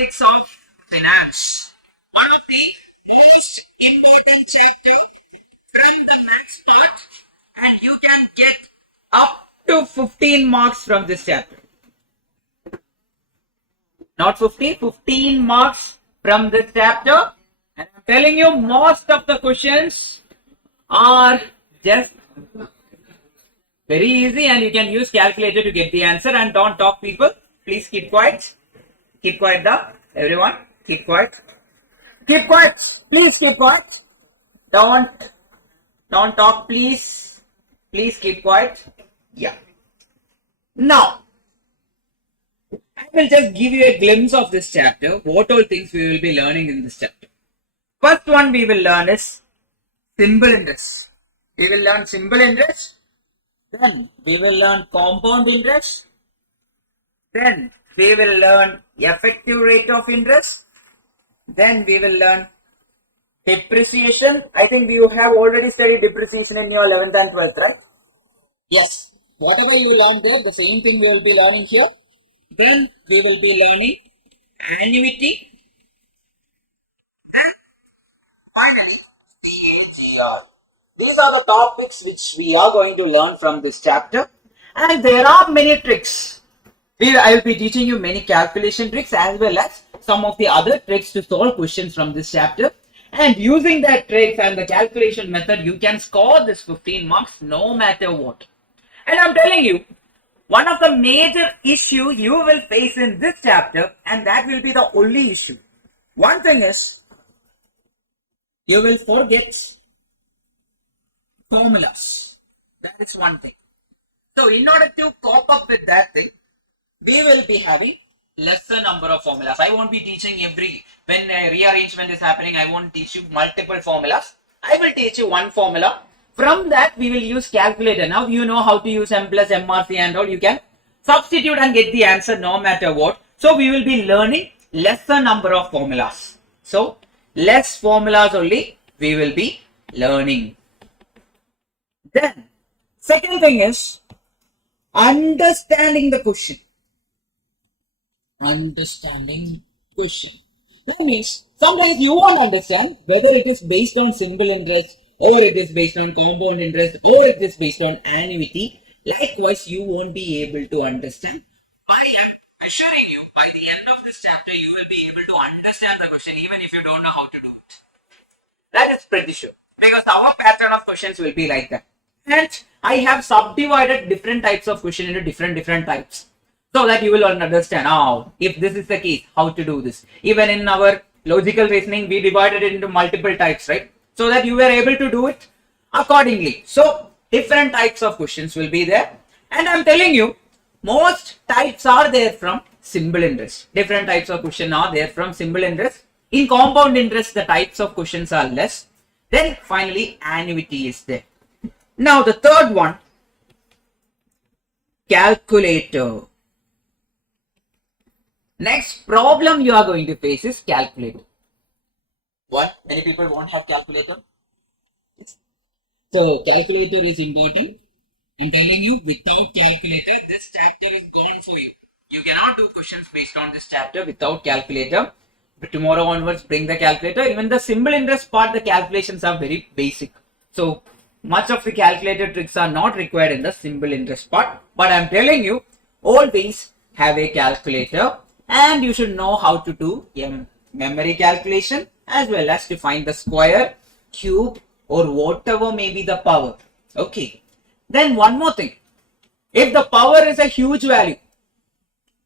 Mathematics of Finance. One of the most important chapter from the maths part, and you can get up to 15 marks from this chapter. Not 50, 15 marks from this chapter. And I'm telling you, most of the questions are just very easy, and you can use calculator to get the answer. And don't talk, people. Please keep quiet. Keep quiet now, everyone. Keep quiet. Keep quiet. Please keep quiet. Don't talk, please. Please keep quiet. Yeah. Now, I will just give you a glimpse of this chapter. What all things we will be learning in this chapter. First one we will learn is simple interest. We will learn simple interest. Then we will learn compound interest. Then we will learn effective rate of interest. Then we will learn depreciation. I think you have already studied depreciation in your 11th and 12th, right? Yes. Whatever you learned there, the same thing we will be learning here. Then we will be learning annuity. And finally, DAGR. These are the topics which we are going to learn from this chapter. And there are many tricks. I will be teaching you many calculation tricks as well as some of the other tricks to solve questions from this chapter. And using that tricks and the calculation method, you can score this 15 marks no matter what. And I'm telling you, one of the major issue you will face in this chapter, and that will be the only issue. One thing is, you will forget formulas. That is one thing. So in order to cope up with that thing, we will be having lesser number of formulas. I won't be teaching when a rearrangement is happening, I won't teach you multiple formulas. I will teach you one formula. From that, we will use calculator. Now you know how to use M plus MRC and all. You can substitute and get the answer no matter what. So we will be learning lesser number of formulas. So less formulas only we will be learning. Then second thing is understanding the question. Understanding question. That means sometimes you won't understand whether it is based on simple interest, or it is based on compound interest, or it is based on annuity. Likewise, you won't be able to understand. I am assuring you, by the end of this chapter, you will be able to understand the question even if you don't know how to do it. That is pretty sure. Because our pattern of questions will be like that. And I have subdivided different types of question into different types. So that you will understand, if this is the case, how to do this. Even in our logical reasoning, we divided it into multiple types, right? So that you were able to do it accordingly. So different types of questions will be there. And I'm telling you, most types are there from simple interest. Different types of questions are there from simple interest. In compound interest, the types of questions are less. Then finally, annuity is there. Now the third one, calculator. Next problem you are going to face is calculator. What? Many people won't have calculator. So calculator is important. I'm telling you, without calculator, this chapter is gone for you. You cannot do questions based on this chapter without calculator. But tomorrow onwards, bring the calculator. Even the simple interest part, the calculations are very basic. So much of the calculator tricks are not required in the simple interest part. But I'm telling you, always have a calculator. And you should know how to do memory calculation as well as to find the square, cube, or whatever may be the power. Okay. Then one more thing. If the power is a huge value,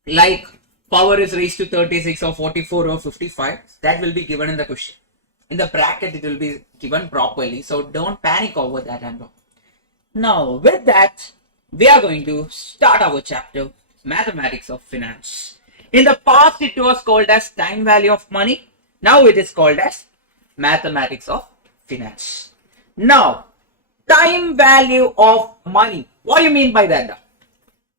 like power is raised to 36 or 44 or 55, that will be given in the question. In the bracket, it will be given properly. So don't panic over that and all. Now, with that, we are going to start our chapter, Mathematics of Finance. In the past, it was called as time value of money. Now it is called as mathematics of finance. Now, time value of money. What do you mean by that?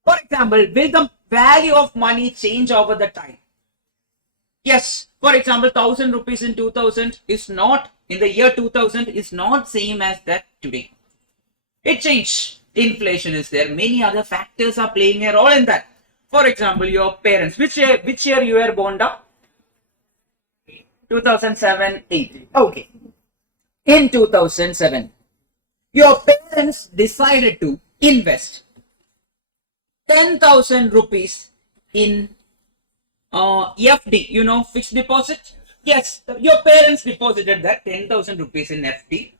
For example, will the value of money change over the time? Yes. For example, 1000 rupees in 2000 is not, in the year 2000 is not same as that today. It changed. Inflation is there. Many other factors are playing a role in that. For example, your parents, which year you were born down? 2007-8. Okay. In 2007, your parents decided to invest 10,000 rupees in FD, fixed deposit. Yes, your parents deposited that 10,000 rupees in FD,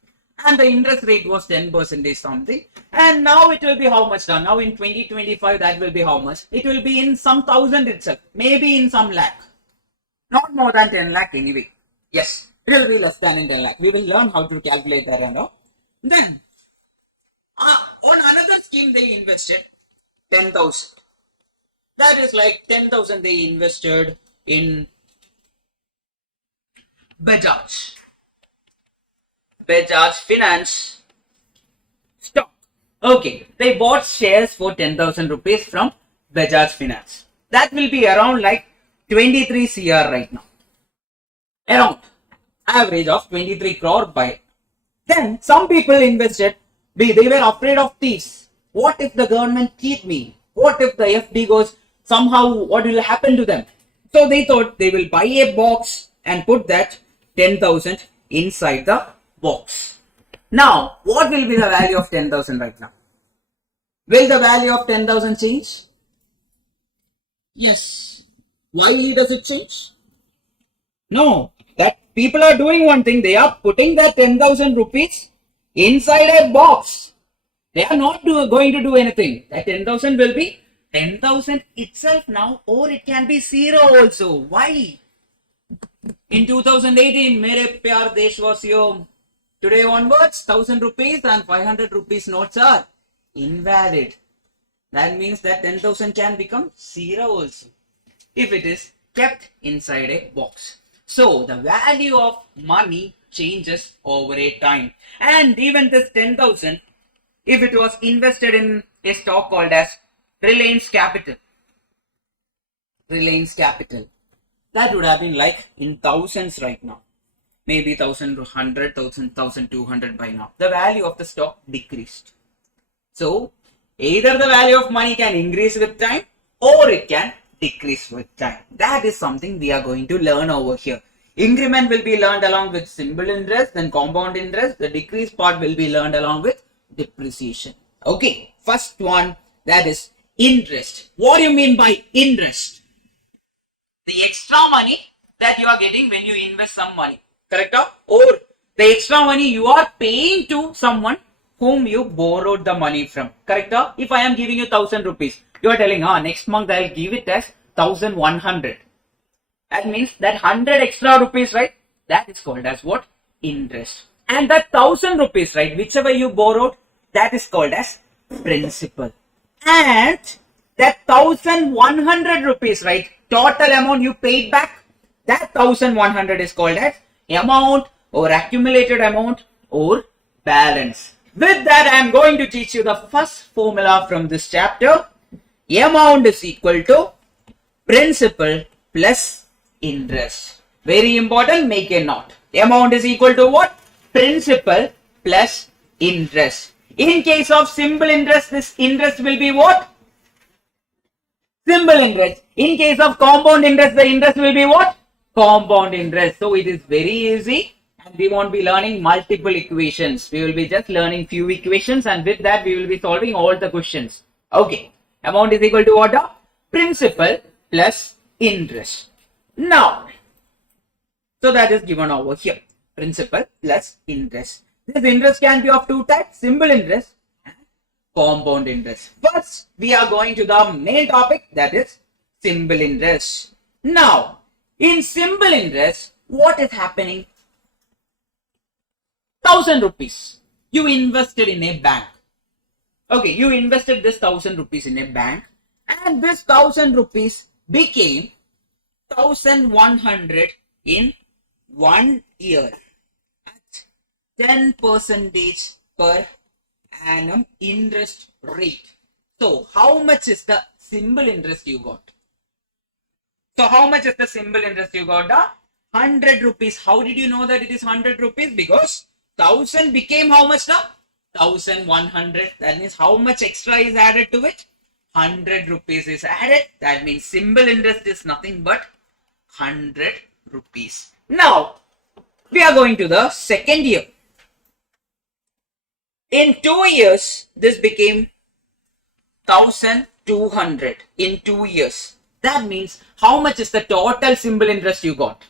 and the interest rate was 10% something. And now it will be how much now? Now in 2025, that will be how much? It will be in some thousand itself, maybe in some lakh. Not more than 10 lakh anyway. Yes, it will be less than in 10 lakh. We will learn how to calculate that and all. Then, on another scheme, they invested 10,000. That is like 10,000 they invested in Bajaj Finance stock. Okay, they bought shares for 10,000 rupees from Bajaj Finance. That will be around like 23 CR right now. Around average of 23 crore by. Then some people invested. They were afraid of thieves. What if the government keep me? What if the FD goes somehow? What will happen to them? So they thought they will buy a box and put that 10,000 inside the box. Now, what will be the value of 10,000 right now? Will the value of 10,000 change? Yes. Why does it change? No. That people are doing one thing. They are putting that 10,000 rupees inside a box. They are not going to do anything. That 10,000 will be 10,000 itself now, or it can be 0 also. Why? In 2018, Mere Pyar Deshwasiyo, today onwards, 1,000 rupees and 500 rupees notes are invalid. That means that 10,000 can become 0 also, if it is kept inside a box. So, the value of money changes over a time. And even this 10,000, if it was invested in a stock called as Reliance Capital, that would have been like in thousands right now. Maybe 1,100, 1,200 by now. The value of the stock decreased. So, either the value of money can increase with time or it can decrease with time. That is something we are going to learn over here. Increment will be learned along with simple interest, then compound interest. The decrease part will be learned along with depreciation. Okay, first one, that is interest. What do you mean by interest? The extra money that you are getting when you invest some money, correct? Or the extra money you are paying to someone whom you borrowed the money from, correct? If I am giving you 1,000 rupees, you are telling, next month I will give it as 1,100. That means that 100 extra rupees, right? That is called as what? Interest. And that 1,000 rupees, right? Whichever you borrowed, that is called as principal. And that 1,100 rupees, right? Total amount you paid back, that 1,100 is called as amount or accumulated amount or balance. With that, I am going to teach you the first formula from this chapter. Amount is equal to principal plus interest. Very important, make a note. Amount is equal to what? Principal plus interest. In case of simple interest, this interest will be what? Simple interest. In case of compound interest, the interest will be what? Compound interest. So it is very easy, and we won't be learning multiple equations. We will be just learning few equations, and with that we will be solving all the questions. Okay. Amount is equal to what? Principal plus interest. Now, so that is given over here. Principal plus interest. This interest can be of two types, simple interest and compound interest. First, we are going to the main topic, that is simple interest. Now, in simple interest, what is happening? 1,000 rupees you invested in a bank. Okay, you invested this 1,000 rupees in a bank, and this 1,000 rupees became 1,100 in 1 year at 10% per annum interest rate. So, how much is the simple interest you got? So, how much is the simple interest you got? 100 rupees. How did you know that it is 100 rupees? Because 1,000 became how much now? 1,100. That means how much extra is added to it? 100 rupees is added. That means simple interest is nothing but 100 rupees. Now, we are going to the second year. In 2 years, this became 1200 in 2 years. That means how much is the total simple interest you got?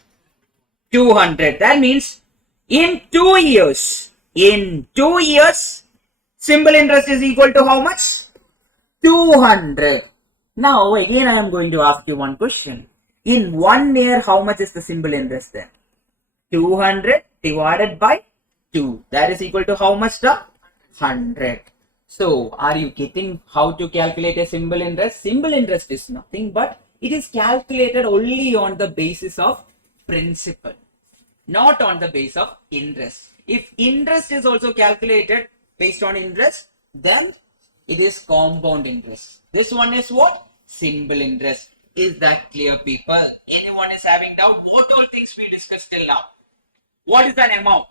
200. That means in 2 years, simple interest is equal to how much? 200. Now again I am going to ask you one question. In 1 year, how much is the simple interest then? 200 divided by 2. That is equal to how much? The 100. So, are you getting how to calculate a simple interest? Simple interest is nothing but it is calculated only on the basis of principal, not on the base of interest. If interest is also calculated based on interest, then it is compound interest. This one is what? Simple interest. Is that clear, people? Anyone is having doubt? What all things we discussed till now? What is an amount?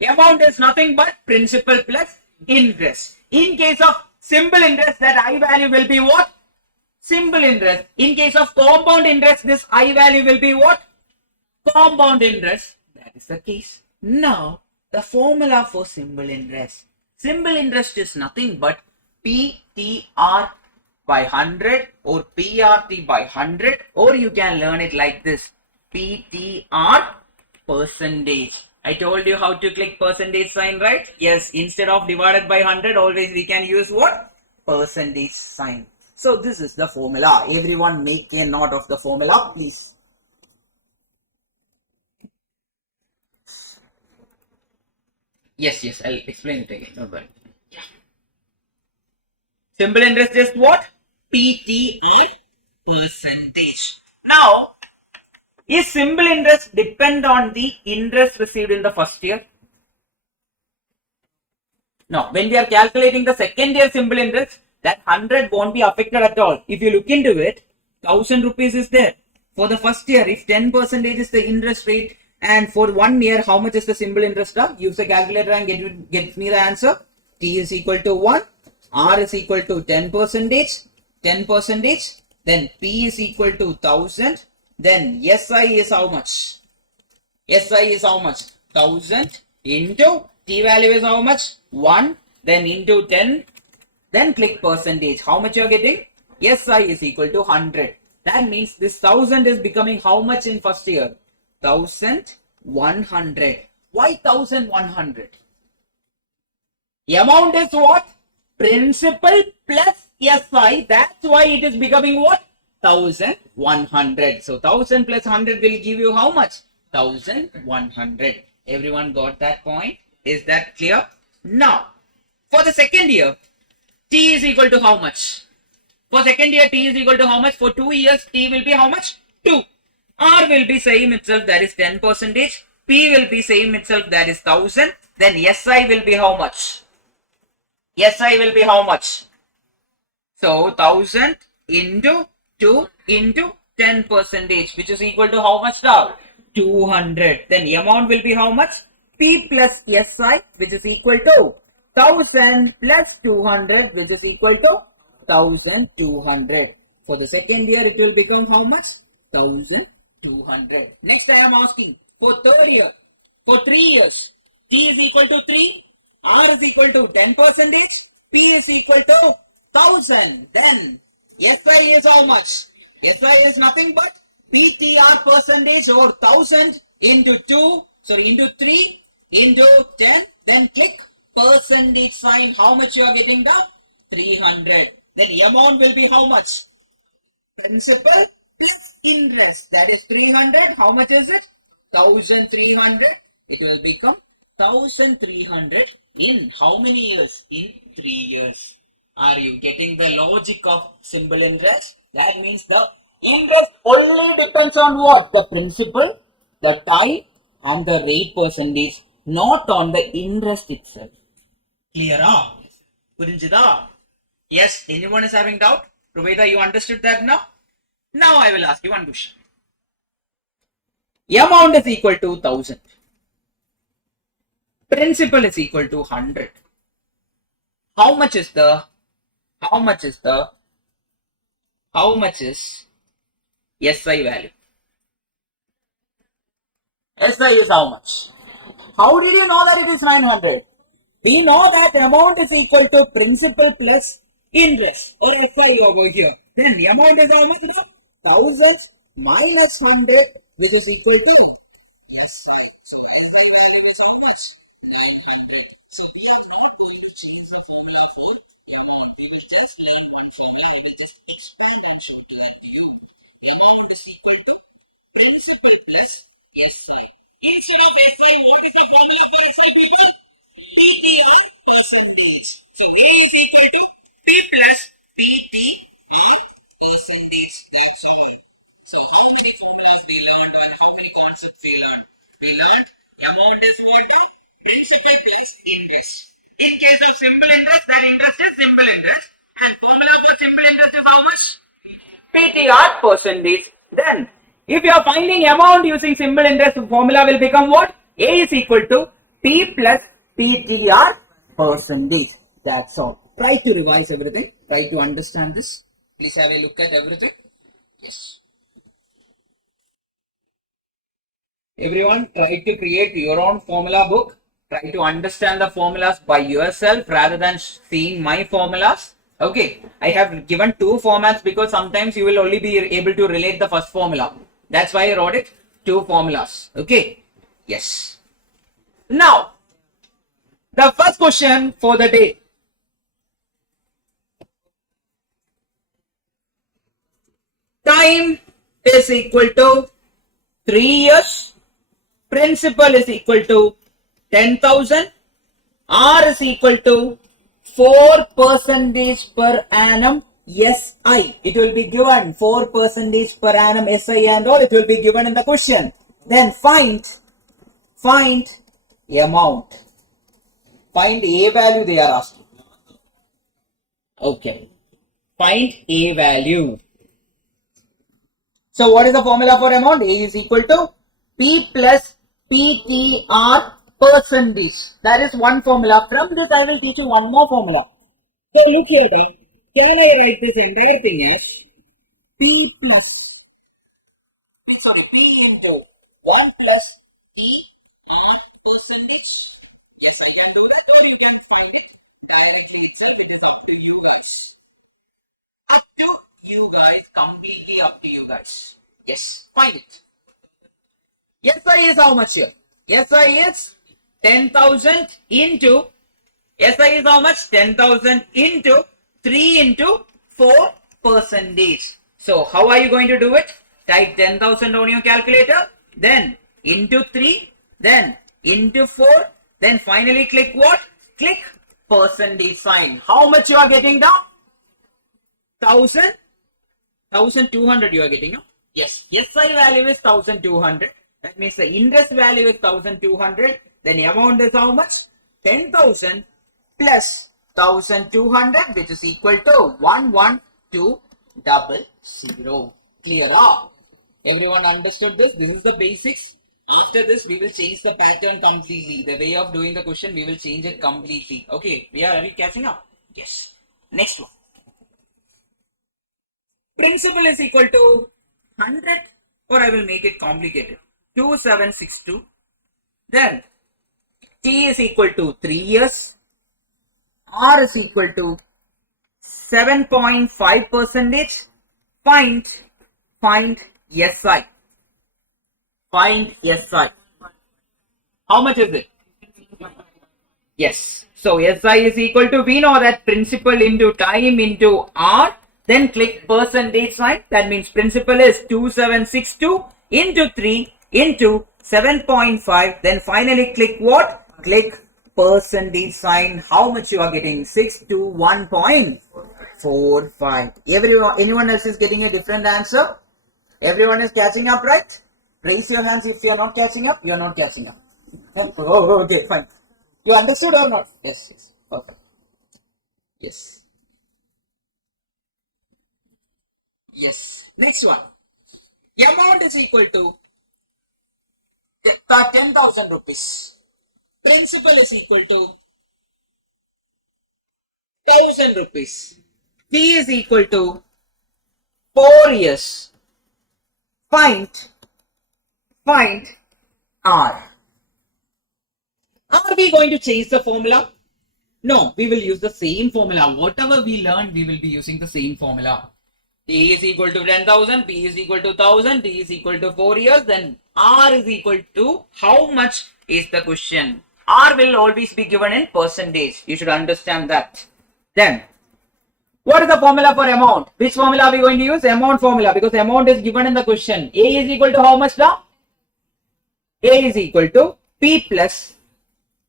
Amount is nothing but principal plus interest. In case of simple interest, that I value will be what? Simple interest. In case of compound interest, this I value will be what? Compound interest. That is the case. Now, the formula for simple interest. Simple interest is nothing but PTR by 100 or PRT by 100, or you can learn it like this: PTR percentage. I told you how to click percentage sign, right? Yes, instead of divided by 100, always we can use what? Percentage sign. So this is the formula. Everyone make a note of the formula, please. Yes, I'll explain it again. Don't worry. Yeah. Simple interest is what? PTR percentage. Now, is simple interest depend on the interest received in the first year? No. When we are calculating the second year simple interest, that 100 won't be affected at all. If you look into it, 1000 rupees is there. For the first year, if 10% is the interest rate, and for 1 year, how much is the simple interest? Use the calculator and get me the answer. T is equal to 1, R is equal to 10%, then P is equal to 1000, then SI is how much? SI is how much? 1000 into T value is how much? 1, then into 10, then click percentage. How much you are getting? SI is equal to 100. That means this 1000 is becoming how much in first year? 1100. Why 1100? Amount is what? Principal plus SI. That's why it is becoming what? 1100. So 1000 plus 100 will give you how much? 1100. Everyone got that point? Is that clear? Now, for the second year, T is equal to how much? For second year, T is equal to how much? For 2 years, T will be how much? 2. R will be same itself, that is 10%. P will be same itself, that is 1000. Then SI will be how much? SI will be how much? So 1000 into 2 into 10%, which is equal to how much now? 200. Then amount will be how much? P plus SI, which is equal to 1000 plus 200, which is equal to 1200. For the second year, it will become how much? 1200. Next, I am asking for third year. For 3 years, T is equal to 3, R is equal to 10%, P is equal to 1000. Then SI is how much? SI is nothing but PTR percentage or 1000 into 2, so into 3 into 10, then click percentage sign. How much you are getting? The 300. Then amount will be how much? Principal plus interest, that is 300. How much is it? 1300. It will become 1300 in how many years? In 3 years. Are you getting the logic of simple interest? That means the interest only depends on what? The principal, the time and the rate percentage, not on the interest itself. Clear? Purinjida? Yes, anyone is having doubt? Ruveda, you understood that now? Now I will ask you one question. Amount is equal to 1000. Principal is equal to 100. How much is SI value? SI is how much? How did you know that it is 900? We know that amount is equal to principal plus interest or SI over here. Then the amount is how much? Thousands minus 100, which is equal to SI. So SI value is how much? 900. So we are not going to change the formula for the amount. We will just learn one formula. We will just expand it to let you. Amount is equal to principal plus SI. Instead of SI, what is the formula for SI, people? PTR percentage. So A is equal to P plus PTR percentage. That's all. So how many formulas we learned and how many concepts we learned? We learned amount is what? Principal plus interest. In case of simple interest, that interest is simple interest. And formula for simple interest is how much? PTR percentage. Then, if you are finding amount using simple interest, formula will become what? A is equal to P plus PTR percentage. That's all. Try to revise everything. Try to understand this. Please have a look at everything. Yes. Everyone, try to create your own formula book. Try to understand the formulas by yourself rather than seeing my formulas. Okay, I have given two formats because sometimes you will only be able to relate the first formula. That's why I wrote it two formulas. Okay, yes. Now, the first question for the day. Time is equal to 3 years. Principal is equal to 10,000. R is equal to 4% per annum SI. It will be given 4% per annum SI and all. It will be given in the question. Then find amount. Find A value they are asking. Okay. Find A value. So what is the formula for amount? A is equal to P plus PTR percentage. That is one formula. From this I will teach you one more formula. So look here now. Can I write this entire thing as P into 1 plus TR percentage. Yes, I can do that, or you can find it directly itself. It is up to you guys. Up to you guys, completely up to you guys. Yes, find it. SI is how much here? SI is 10,000 into, SI is how much? 10,000 into 3 into 4 percentage. So how are you going to do it? Type 10,000 on your calculator, then into 3, then into 4, then finally click what? Click percentage sign. How much you are getting now? 1,200 you are getting now? Yes, SI value is 1,200. That means the interest value is 1,200. Then amount is how much? 10,000 plus 1,200, which is equal to 11200. Clear? Everyone understood this? This is the basics. After this, we will change the pattern completely. The way of doing the question, we will change it completely. Okay, are we catching up? Yes. Next one. Principal is equal to 100, or I will make it complicated. 2762. Then T is equal to 3 years. R is equal to 7.5%. Find SI. Find SI. How much is it? Yes. So SI is equal to, we know that principal into time into R. Then click percentage sign. That means principal is 2762 into 3 into 7.5. Then finally click what? Click percentage sign. How much you are getting? 621.45. Anyone else is getting a different answer? Everyone is catching up, right? Raise your hands if you are not catching up. You are not catching up. Oh, okay, fine. You understood or not? Yes, yes, perfect. Yes. Yes. Next one. The amount is equal to 10,000 rupees. Principal is equal to 1,000 rupees. Fee is equal to 4 years. Find R. Are we going to change the formula? No, we will use the same formula. Whatever we learned, we will be using the same formula. A is equal to 10,000, B is equal to 1,000, D is equal to 4 years, then R is equal to how much is the question. R will always be given in percentage. You should understand that. Then, what is the formula for amount? Which formula are we going to use? Amount formula, because amount is given in the question. A is equal to how much now? A is equal to P plus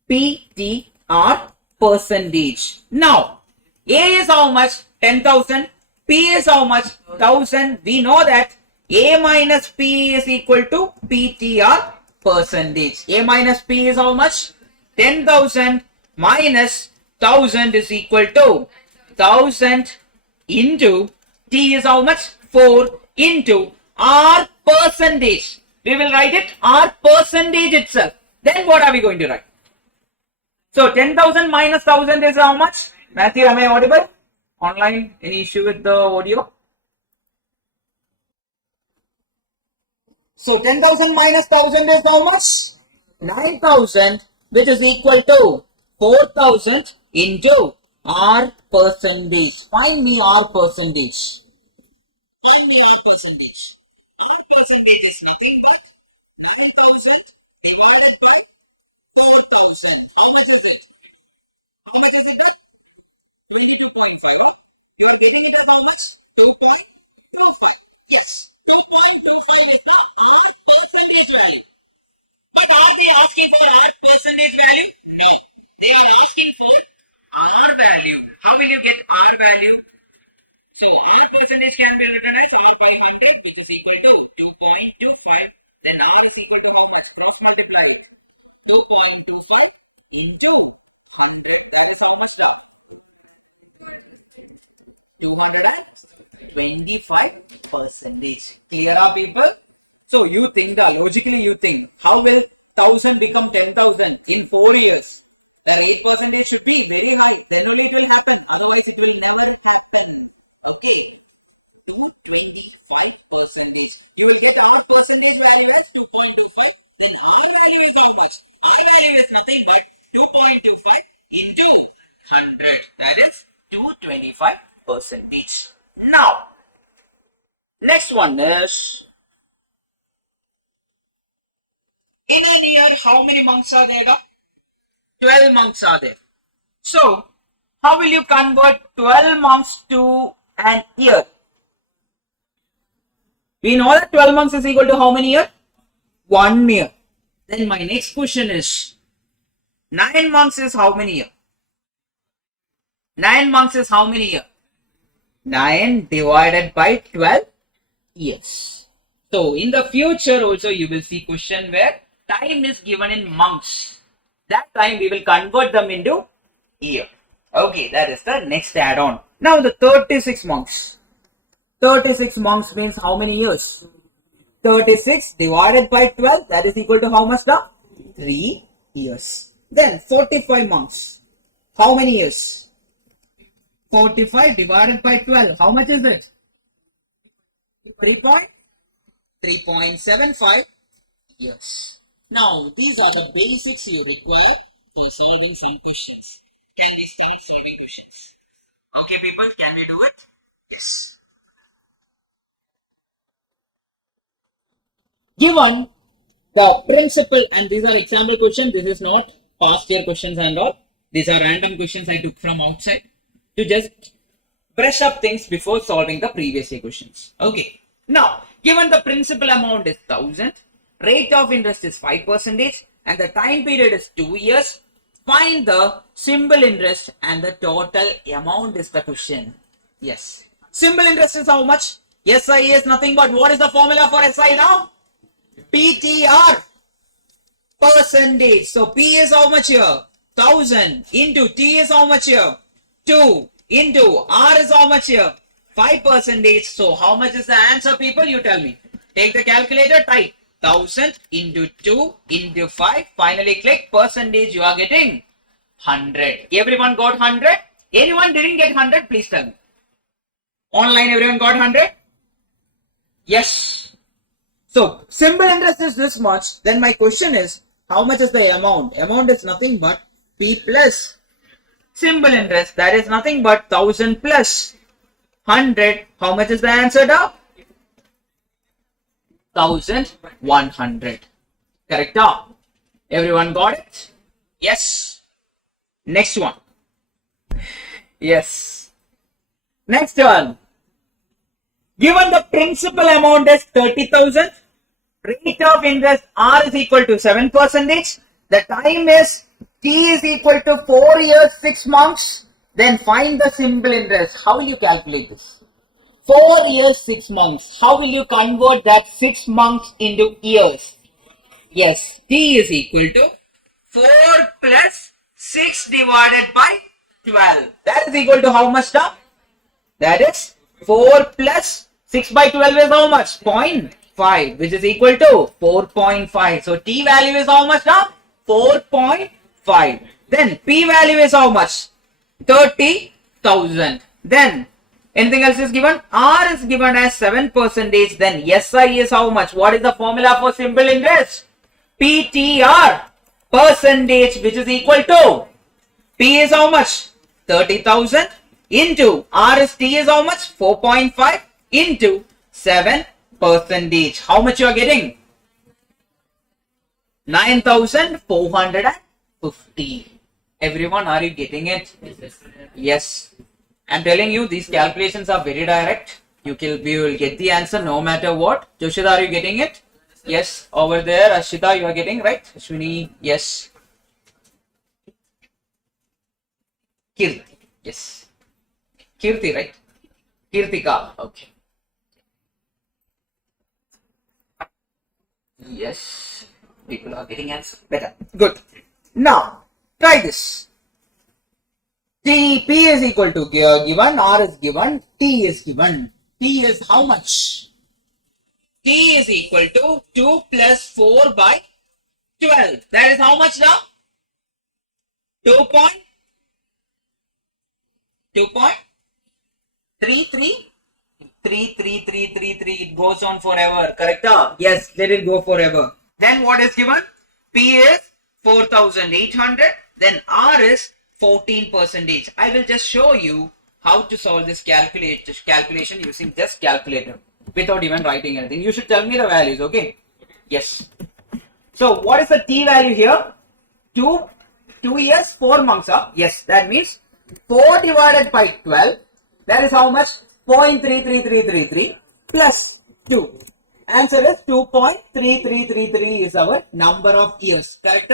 PTR percentage. Now, A is how much? 10,000. P is how much? 1,000. We know that A minus P is equal to PTR percentage. A minus P is how much? 10,000 minus 1,000 is equal to 1,000 into T is how much? 4 into R percentage. We will write it R percentage itself. Then what are we going to write? So 10,000 minus 1,000 is how much? Matthew, am I audible? Online, any issue with the audio? So 10,000 minus 1,000 is how much? 9,000, which is equal to 4,000 into R percentage. Find me R percentage. Find me R percentage. R percentage is nothing but 9,000 divided by 4,000. How much is it? How much is it? 22.5. You are getting it as how much? 2.25. Yes, 2.25 is the R percentage value. But are they asking for R percentage value? No. They are asking for R value. How will you get R value? So R percentage can be written as R by 100, which is equal to 2.25. Then R is equal to how much? Cross multiply. 2.25 into 100. That is how much now? 25%. Here are people. So you think that logically you think how will 1,000 become 10,000 in 4 years? The 8% should be very high. Then only it will happen. Otherwise it will never happen. Okay. 225%. You will get R percentage value as 2.25. Then R value is how much? R value is nothing but 2.25 into 100. That is 225%. Now, next one is, in a year, how many months are there? 12 months are there. So, how will you convert 12 months to an year? We know that 12 months is equal to how many years? 1 year. Then my next question is, 9 months is how many years? 9 months is how many years? 9 divided by 12 years. So in the future also you will see question where time is given in months. That time we will convert them into year. Okay, that is the next add-on. Now the 36 months. 36 months means how many years? 36 divided by 12, that is equal to how much now? 3 years. Then 45 months. How many years? 45 divided by 12. How much is it? 3.75 years. Now, these are the basics you require for solving some questions. Can we start solving questions? Okay, people, can we do it? Yes. Given the principle, and these are example questions, this is not past year questions and all. These are random questions I took from outside to just brush up things before solving the previous year questions. Okay. Now, given the principal amount is 1,000, rate of interest is 5%, and the time period is 2 years, find the simple interest and the total amount is the question. Yes. Simple interest is how much? SI is nothing but what is the formula for SI now? PTR percentage. So P is how much here? 1,000 into T is how much here? 2 into R is how much here? 5%. So how much is the answer, people? You tell me. Take the calculator, type 1,000 into 2 into 5. Finally click percentage. You are getting 100. Everyone got 100? Anyone didn't get 100? Please tell me. Online, everyone got 100? Yes. So simple interest is this much. Then my question is, how much is the amount? Amount is nothing but P plus simple interest, that is nothing but 1000 plus 100. How much is the answer now? 1100. Correct? Everyone got it? Yes. Next one. Yes. Next one. Given the principal amount is 30,000, rate of interest R is equal to 7%, the time is T is equal to 4 years 6 months, then find the simple interest. How will you calculate this? 4 years 6 months. How will you convert that 6 months into years? Yes, T is equal to 4 plus 6 divided by 12. That is equal to how much now? That is 4 plus 6 by 12 is how much? 0.5, which is equal to 4.5. So T value is how much now? 4.5. Then P value is how much? 30,000. Then anything else is given? R is given as 7%. Then SI is how much? What is the formula for simple interest? PTR percentage, which is equal to P is how much? 30,000 into R is T is how much? 4.5 into 7%. How much you are getting? 9,450. Everyone, are you getting it? Yes. I'm telling you, these calculations are very direct. You will get the answer no matter what. Joshida, are you getting it? Yes. Over there, Ashita, you are getting right. Ashwini, yes. Kirti, yes. Kirti, right? Kirtika, okay. Yes. People are getting answer better. Good. Now, try this. T, P is equal to given, R is given, T is given. T is how much? T is equal to 2 plus 4 by 12. That is how much now? 2.33. It goes on forever. Correct? Yes, let it go forever. Then what is given? P is 4,800. Then R is 14%. I will just show you how to solve this calculation using just calculator without even writing anything. You should tell me the values, okay? Yes. So what is the T value here? 2 years 4 months. Yes, that means 4 divided by 12. That is how much? 0.33333 plus 2. Answer is 2.3333 is our number of years. Correct?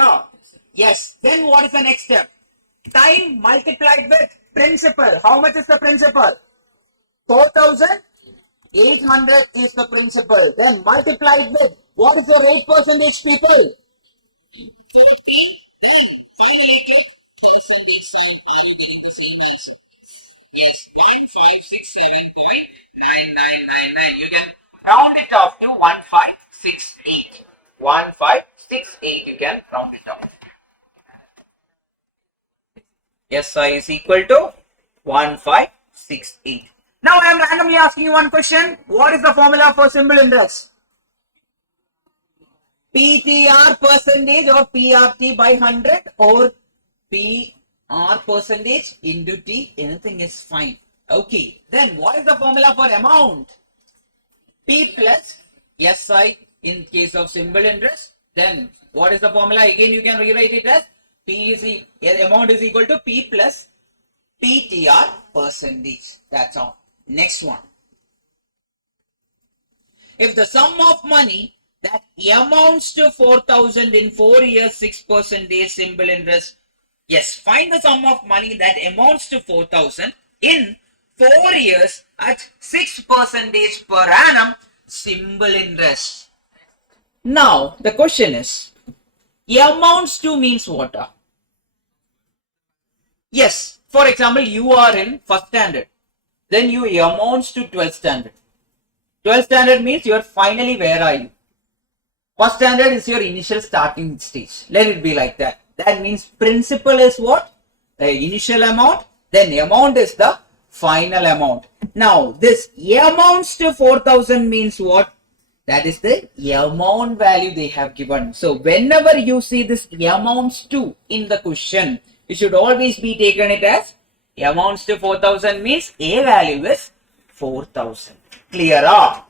Yes. Then what is the next step? Time multiplied with principal. How much is the principal? 4,800 is the principal. Then multiplied with, what is the rate percentage, people? 14. Then finally click percentage sign. Are you getting the same answer? Yes, 1567.9999. You can round it off to 1568. 1568 you can round it off. SI is equal to 1568. Now I am randomly asking you one question. What is the formula for simple interest? PTR percentage or PRT by 100 or PR percentage into T. Anything is fine. Okay. Then what is the formula for amount? P plus SI in case of simple interest. Then what is the formula? Again you can rewrite it as amount is equal to P plus PTR percentage. That's all. Next one. If the sum of money that amounts to 4,000 in 4 years 6% simple interest. Yes, find the sum of money that amounts to 4,000 in 4 years at 6% per annum simple interest. Now the question is, amounts to means what? Yes, for example, you are in first standard, then you amounts to 12th standard. 12th standard means you are finally where are you? First standard is your initial starting stage. Let it be like that. That means principal is what? The initial amount. Then amount is the final amount. Now this amounts to 4,000 means what? That is the amount value they have given. So whenever you see this amounts to in the question, you should always be taken it as amounts to 4,000 means A value is 4,000. Clear up?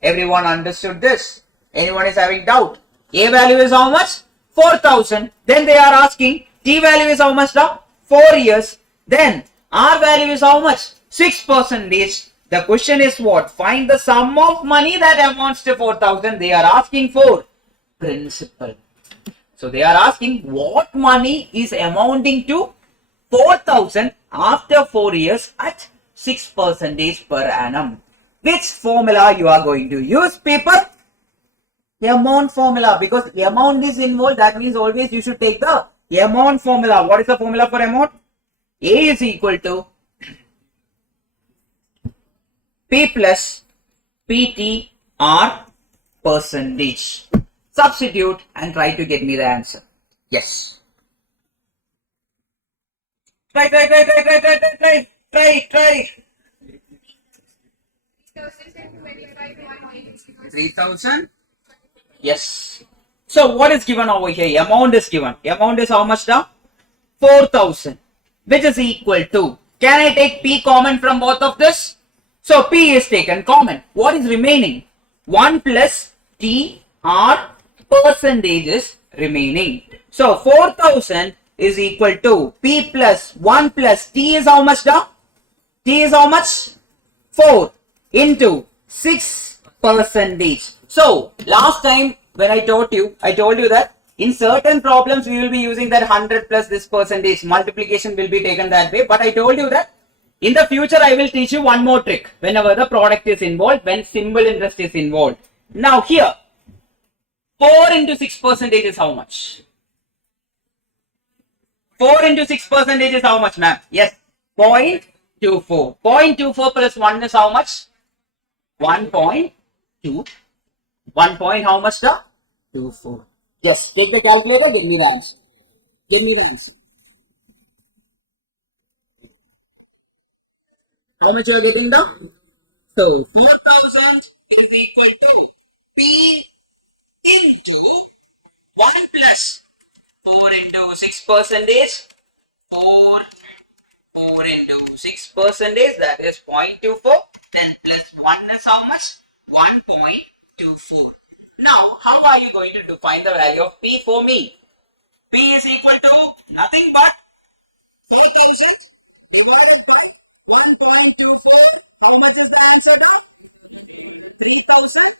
Everyone understood this? Anyone is having doubt? A value is how much? 4,000. Then they are asking T value is how much now? 4 years. Then R value is how much? 6%. The question is what? Find the sum of money that amounts to 4,000. They are asking for principal. So they are asking what money is amounting to 4,000 after 4 years at 6% per annum. Which formula you are going to use, people? Amount formula, because amount is involved. That means always you should take the amount formula. What is the formula for amount? A is equal to P plus PT R percentage. Substitute and try to get me the answer. Yes. Try. 3,000. Yes. So what is given over here? Amount is given. Amount is how much now? 4,000. Which is equal to. Can I take P common from both of this? So P is taken common. What is remaining? 1 plus T R percentage is remaining. So 4,000 is equal to P plus 1 plus T is how much now? T is how much? 4 into 6%. So last time when I told you that in certain problems we will be using that 100 plus this percentage. Multiplication will be taken that way. But I told you that in the future I will teach you one more trick whenever the product is involved, when simple interest is involved. Now here 4 into 6% is how much? 4 into 6% is how much, ma'am? Yes, 0.24. 0.24 plus 1 is how much? 1.2. 1 point how much the? 24. Just take the calculator, give me the answer. Give me the answer. How much you are getting now? So 4,000 is equal to P into 1 plus 4 into 6 percentage. 4 into 6 percentage, that is 0.24. Then plus 1 is how much? 1.24. Now, how are you going to define the value of P for me? P is equal to nothing but 4,000 divided by 1.24. How much is the answer now? 3,225.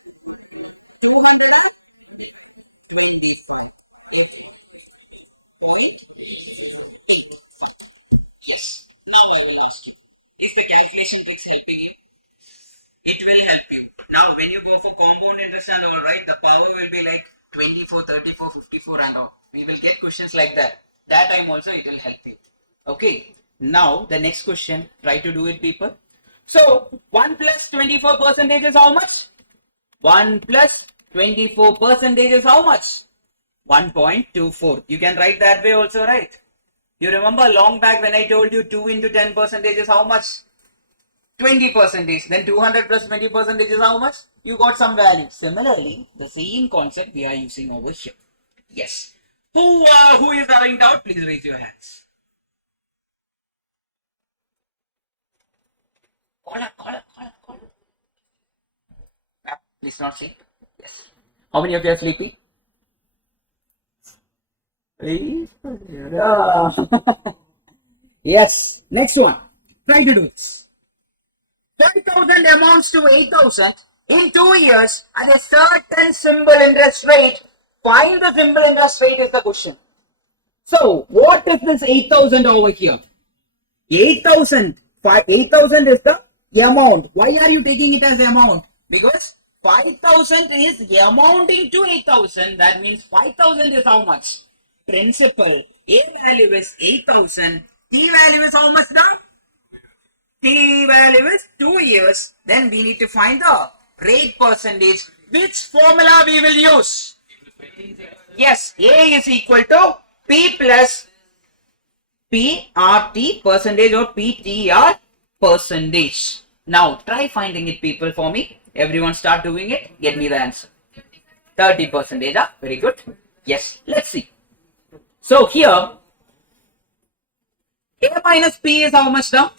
Yes. Now I will ask you, is the calculation tricks helping you? It will help you. Now when you go for compound interest and all, right, the power will be like 24, 34, 54 and all. We will get questions like that. That time also it will help you. Okay. Now the next question, try to do it, people. So 1 plus 24% is how much? 1 plus 24% is how much? 1.24. You can write that way also, right? You remember long back when I told you 2 into 10% is how much? 20%. Then 200 plus 20% is how much? You got some value. Similarly, the same concept we are using over here. Yes. Who is having doubt? Please raise your hands. Caller. Please not sleep. Yes. How many of you are sleepy? Yes. Next one. Try to do this. 10,000 amounts to 8,000 in 2 years at a certain simple interest rate. Find the simple interest rate is the question. So, what is this 8,000 over here? 8,000 is the amount. Why are you taking it as amount? Because 5,000 is amounting to 8,000. That means 5,000 is how much? Principal. A value is 8,000. T value is how much now? T value is 2 years. Then we need to find the rate percentage. Which formula we will use? Yes, A is equal to P plus PRT percentage or PTR percentage. Now try finding it, people, for me. Everyone start doing it. Get me the answer. 30%. Very good. Yes. Let's see. So here, A minus P is how much now?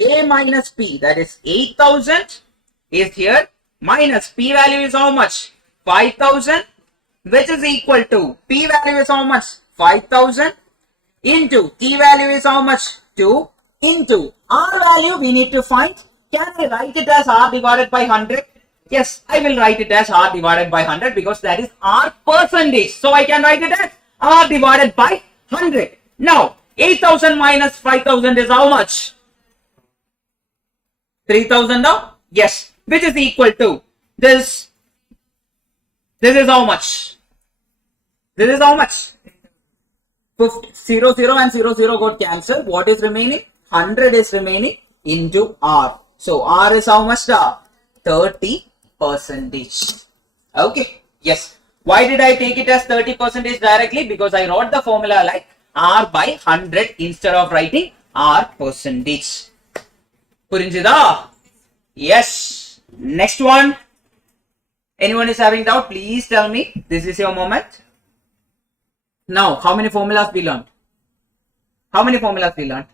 A minus P, that is 8,000 is here, minus P value is how much? 5,000, which is equal to P value is how much? 5,000 into T value is how much? 2 into R value we need to find. Can I write it as R divided by 100? Yes, I will write it as R divided by 100 because that is R percentage. So I can write it as R divided by 100. Now, 8,000 minus 5,000 is how much? 3,000 now? Yes, which is equal to this. This is how much? This is how much? 0, 0 and 0, 0 got cancelled. What is remaining? 100 is remaining into R. So R is how much? 30%. Okay. Yes. Why did I take it as 30% directly? Because I wrote the formula like R by 100 instead of writing R percentage. Purinjida? Yes. Next one. Anyone is having doubt? Please tell me. This is your moment. Now, how many formulas we learned? How many formulas we learned?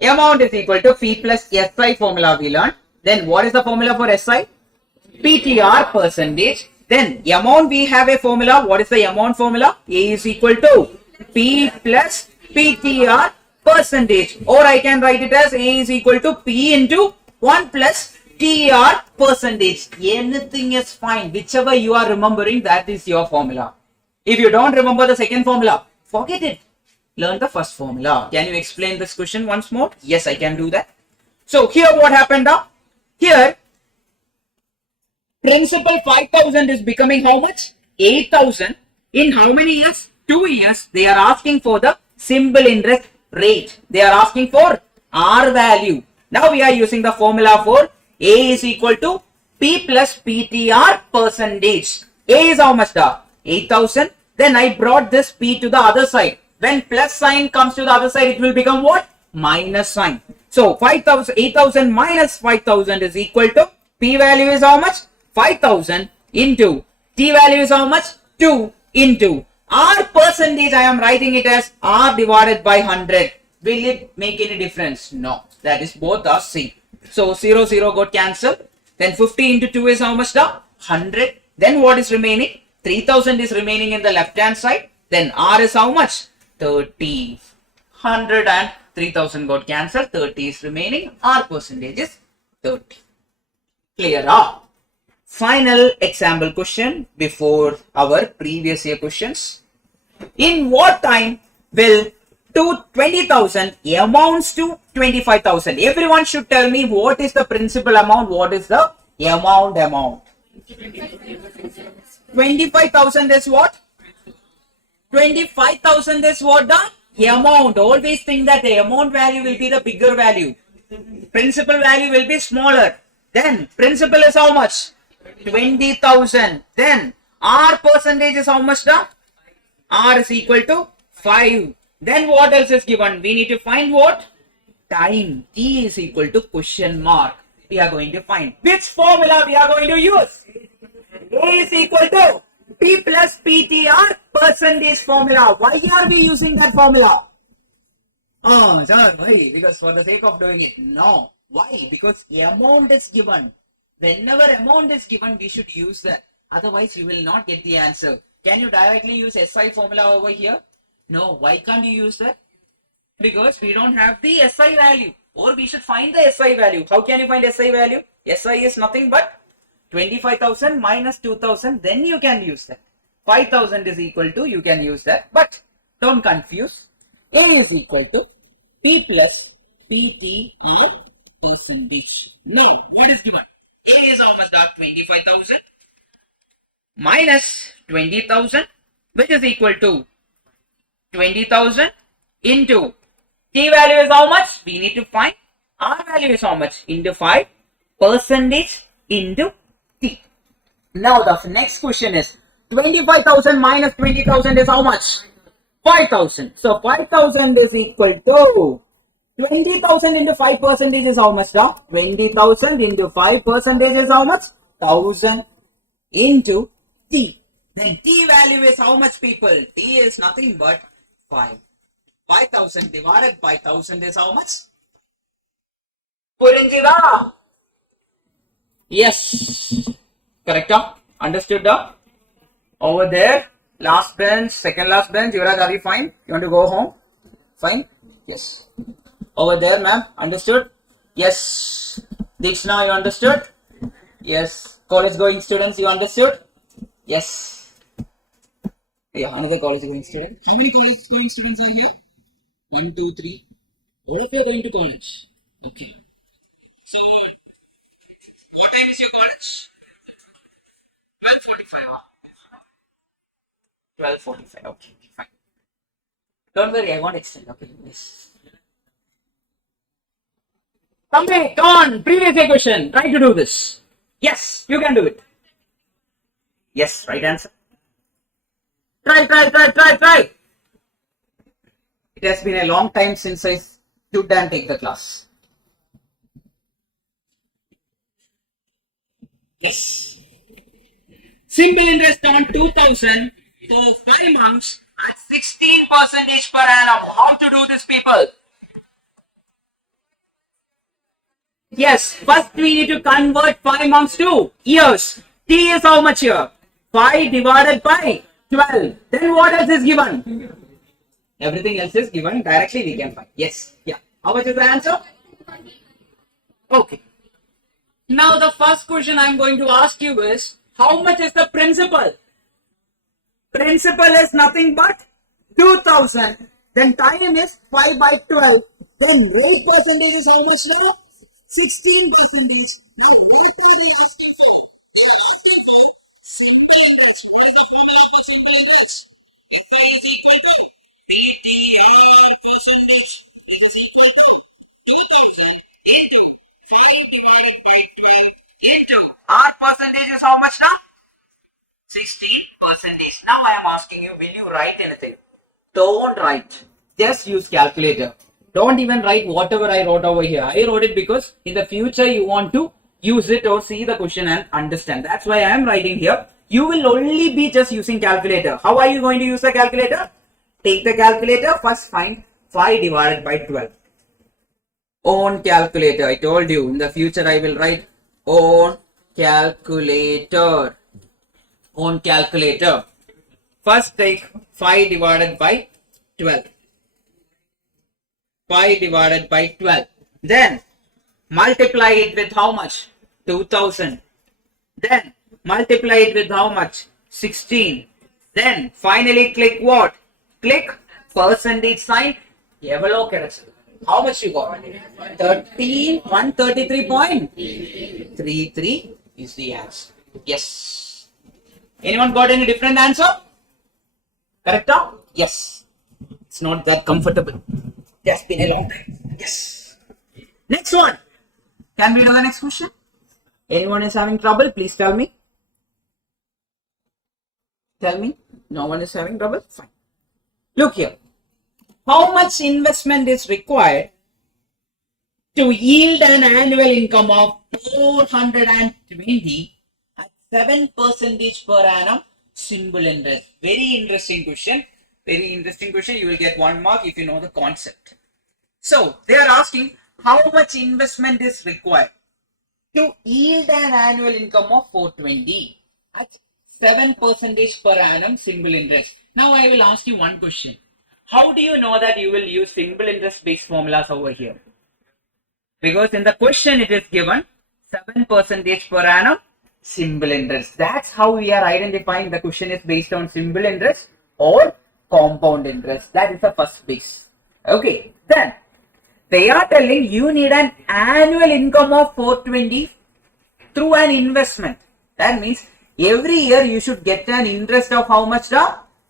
Amount is equal to P plus SI formula we learned. Then what is the formula for SI? PTR percentage. Then amount we have a formula. What is the amount formula? A is equal to P plus PTR percentage. Or I can write it as A is equal to P into 1 plus TR percentage. Anything is fine. Whichever you are remembering, that is your formula. If you don't remember the second formula, forget it. Learn the first formula. Can you explain this question once more? Yes, I can do that. So here what happened now? Here, principal 5,000 is becoming how much? 8,000. In how many years? 2 years. They are asking for the simple interest rate. They are asking for R value. Now we are using the formula for A is equal to P plus PTR percentage. A is how much? 8,000. Then I brought this P to the other side. When plus sign comes to the other side, it will become what? Minus sign. So 8,000 minus 5,000 is equal to P value is how much? 5,000 into T value is how much? 2 into R percentage. I am writing it as R divided by 100. Will it make any difference? No. That is both are same. So 0, 0 got cancelled. Then 50 into 2 is how much? 100. Then what is remaining? 3,000 is remaining in the left hand side. Then R is how much? 30. 100 and 3,000 got cancelled. 30 is remaining. R percentage is 30. Clear? Final example question before our previous year questions. In what time will 20,000 amounts to 25,000? Everyone should tell me what is the principal amount, what is the amount. 25,000 is what? 25,000 is what? The amount. Always think that the amount value will be the bigger value. Principal value will be smaller. Then principal is how much? 20,000. Then R percentage is how much? R is equal to 5. Then what else is given? We need to find what? Time. T is equal to question mark. We are going to find. Which formula we are going to use? A is equal to P plus PTR percentage formula. Why are we using that formula? Oh, sir, why? Because for the sake of doing it. No. Why? Because amount is given. Whenever amount is given, we should use that. Otherwise, you will not get the answer. Can you directly use SI formula over here? No. Why can't you use that? Because we don't have the SI value. Or we should find the SI value. How can you find SI value? SI is nothing but 25,000 minus 2,000. Then you can use that. 5,000 is equal to, you can use that. But don't confuse. A is equal to P plus PTR percentage. Now, what is given? A is how much? 25,000 minus 20,000, which is equal to 20,000 into T value is how much? We need to find. R value is how much? Into 5 percentage into T. Now the next question is 25,000 minus 20,000 is how much? 5,000. So 5,000 is equal to 20,000 into 5% is how much, da? 20,000 into 5% is how much? 1,000 into T. Then T value is how much, people? T is nothing but 5. 5,000 divided by 1,000 is how much? Purinjida? Yes. Correct? Understood? Over there, last bench, second last bench. Yuvraj, are you fine? You want to go home? Fine? Yes. Over there, ma'am. Understood? Yes. Dikshna, you understood? Yes. College going students, you understood? Yes. Yeah, another college going student. How many college going students are here? 1, 2, 3. All of you are going to college. Okay. So, what time is your college? 12:45. 12:45. Okay, fine. Don't worry, I won't extend. Okay, yes. Come on, previous year question. Try to do this. Yes, you can do it. Yes, right answer. Try. It has been a long time since I stood and take the class. Yes. Simple interest on 2,000 for 5 months at 16% per annum. How to do this, people? Yes, first we need to convert 5 months to years. T is how much here? 5 divided by 12. Then what else is given? Everything else is given directly, we can find. Yes, yeah. How much is the answer? Okay. Now the first question I am going to ask you is, how much is the principal? Principal is nothing but 2,000. Then time is 5 by 12. Then rate percentage is how much now? 16%. Now what are they asking for? Simple interest. What is the formula for simple interest? FI is equal to PTR percentage. That is equal to 2,000 into 5 divided by 12 into R percentage is how much now? 16%. Now I am asking you, will you write anything? Don't write. Just use calculator. Don't even write whatever I wrote over here. I wrote it because in the future you want to use it or see the question and understand. That's why I am writing here. You will only be just using calculator. How are you going to use the calculator? Take the calculator. First find 5 divided by 12. Own calculator. I told you in the future I will write own calculator. Own calculator. First take 5 divided by 12. 5 divided by 12. Then multiply it with how much? 2,000. Then multiply it with how much? 16. Then finally click what? Click percentage sign. How much you got? 133.33 is the answer. Yes. Anyone got any different answer? Correct? Yes. It's not that comfortable. It's been a long time. Yes. Next one. Can we do the next question? Anyone is having trouble? Please tell me. Tell me. No one is having trouble? Fine. Look here. How much investment is required to yield an annual income of 420 at 7% per annum simple interest? Very interesting question. Very interesting question. You will get 1 mark if you know the concept. So they are asking how much investment is required to yield an annual income of 420 at 7% per annum simple interest. Now I will ask you one question. How do you know that you will use simple interest based formulas over here? Because in the question it is given 7% per annum simple interest. That's how we are identifying the question is based on simple interest or compound interest. That is the first base. Okay, then they are telling you need an annual income of 420 through an investment. That means every year you should get an interest of how much?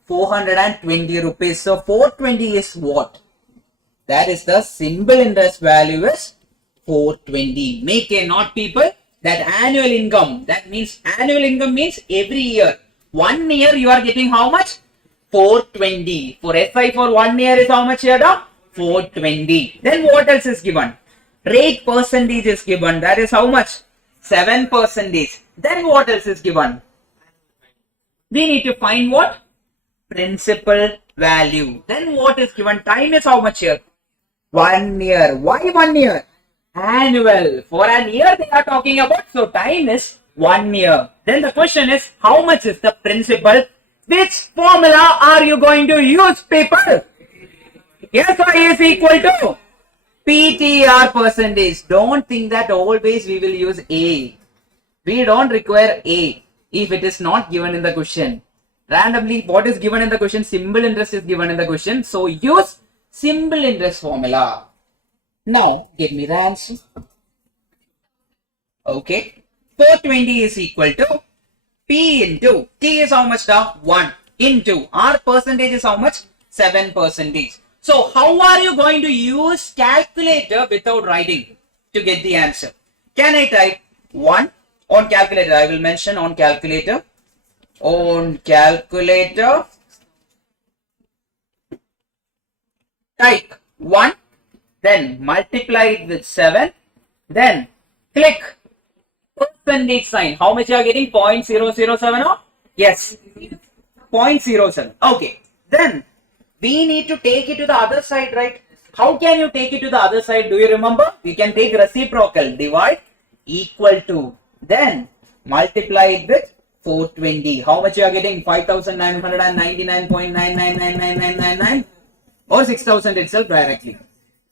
420 rupees. So 420 is what? That is the simple interest value is 420. Make a note, people, that annual income. That means annual income means every year. 1 year you are getting how much? 420. For SI for 1 year is how much here? 420. Then what else is given? Rate percentage is given. That is how much? 7%. Then what else is given? We need to find what? Principal value. Then what is given? Time is how much here? 1 year. Why 1 year? Annual. For an year they are talking about. So time is 1 year. Then the question is, how much is the principal? Which formula are you going to use, people? SI is equal to PTR percentage. Don't think that always we will use A. We don't require A if it is not given in the question. Randomly, what is given in the question? Simple interest is given in the question. So use simple interest formula. Now, give me the answer. Okay. 420 is equal to P into T is how much now? 1 into R percentage is how much? 7%. So how are you going to use calculator without writing to get the answer? Can I type 1 on calculator? I will mention on calculator. On calculator, type 1, then multiply it with 7, then click percentage sign. How much you are getting? 0.007 or? Yes, 0.07. Okay, then we need to take it to the other side, right? How can you take it to the other side? Do you remember? We can take reciprocal, divide, equal to, then multiply it with 420. How much you are getting? 5,999.9999999 or 6,000 itself directly.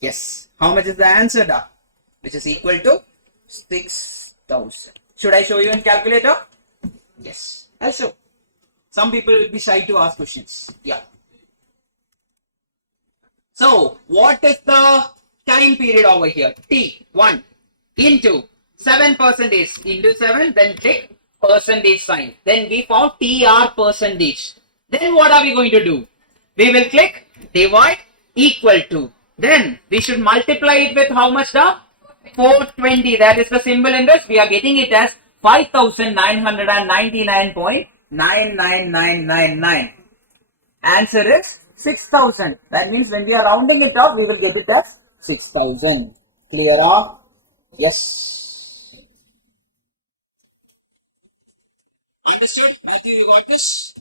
Yes. How much is the answer, da? Which is equal to 6,000. Should I show you in calculator? Yes, I'll show. Some people will be shy to ask questions. Yeah. So, what is the time period over here? T, 1 into 7% into 7, then click percentage sign. Then we found TR percentage. Then what are we going to do? We will click divide equal to. Then we should multiply it with how much now? 420. That is the simple interest. We are getting it as 5,999.99999. Answer is 6,000. That means when we are rounding it off, we will get it as 6,000. Clear off? Yes. Understood? Matthew, you got this?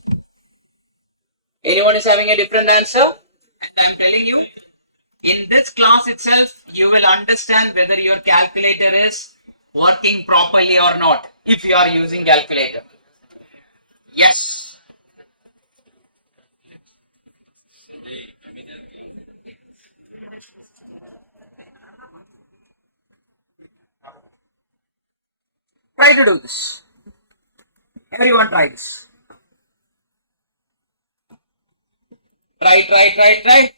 Anyone is having a different answer? And I am telling you, in this class itself, you will understand whether your calculator is working properly or not, if you are using calculator. Yes. Try to do this. Everyone try this. Try.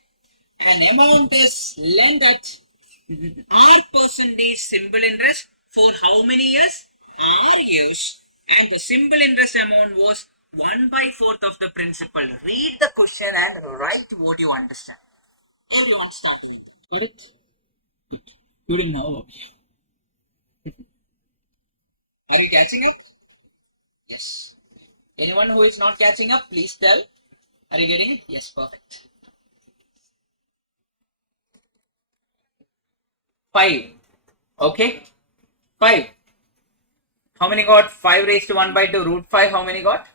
An amount is lent at R percentage simple interest for how many years? R years. And the simple interest amount was 1/4 of the principal. Read the question and write what you understand. Everyone start with it. Got it? You didn't know. Are you catching up? Yes. Anyone who is not catching up, please tell. Are you getting it? Yes, perfect. 5. Okay. 5. How many got? 5 raised to 1/2 root 5. How many got?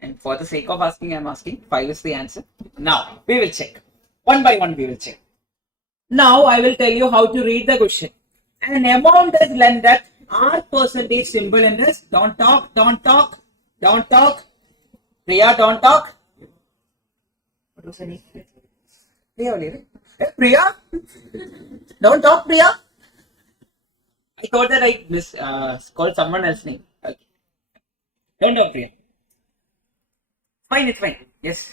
And for the sake of asking, I am asking. 5 is the answer. Now, we will check. One by one, we will check. Now, I will tell you how to read the question. An amount is lent at R percentage simple interest. Don't talk. Priya, don't talk. What was her name? Priya? Don't talk, Priya. I thought that I called someone else's name. Okay. Don't talk, Priya. Fine, it's fine. Yes.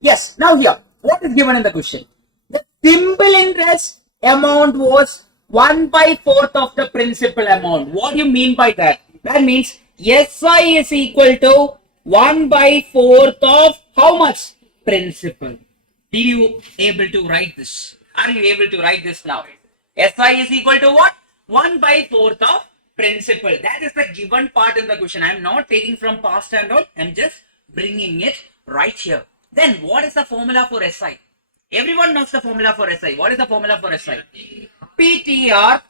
Yes. Now here, what is given in the question? The simple interest amount was 1/4 of the principal amount. What do you mean by that? That means SI is equal to 1/4 of how much? Principal. Did you able to write this? Are you able to write this now? SI is equal to what? 1/4 of principal. That is the given part in the question. I am not taking from past and all. I am just bringing it right here. Then what is the formula for SI? Everyone knows the formula for SI. What is the formula for SI? PTR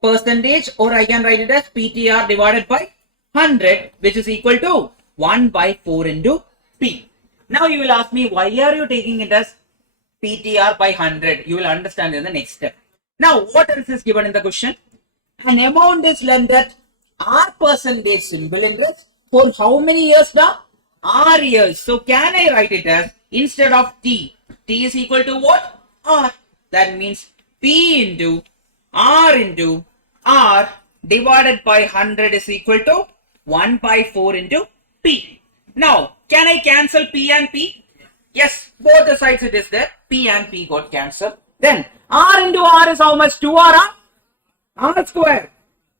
percentage, or I can write it as PTR divided by 100, which is equal to 1 by 4 into P. Now you will ask me, why are you taking it as PTR by 100? You will understand in the next step. Now what else is given in the question? An amount is lent at R percentage simple interest for how many years now? R years. So can I write it as, instead of T is equal to what? R. That means P into R divided by 100 is equal to 1 by 4 into P. Now, can I cancel P and P? Yes, both the sides it is there. P and P got cancelled. Then R into R is how much? 2R? R square.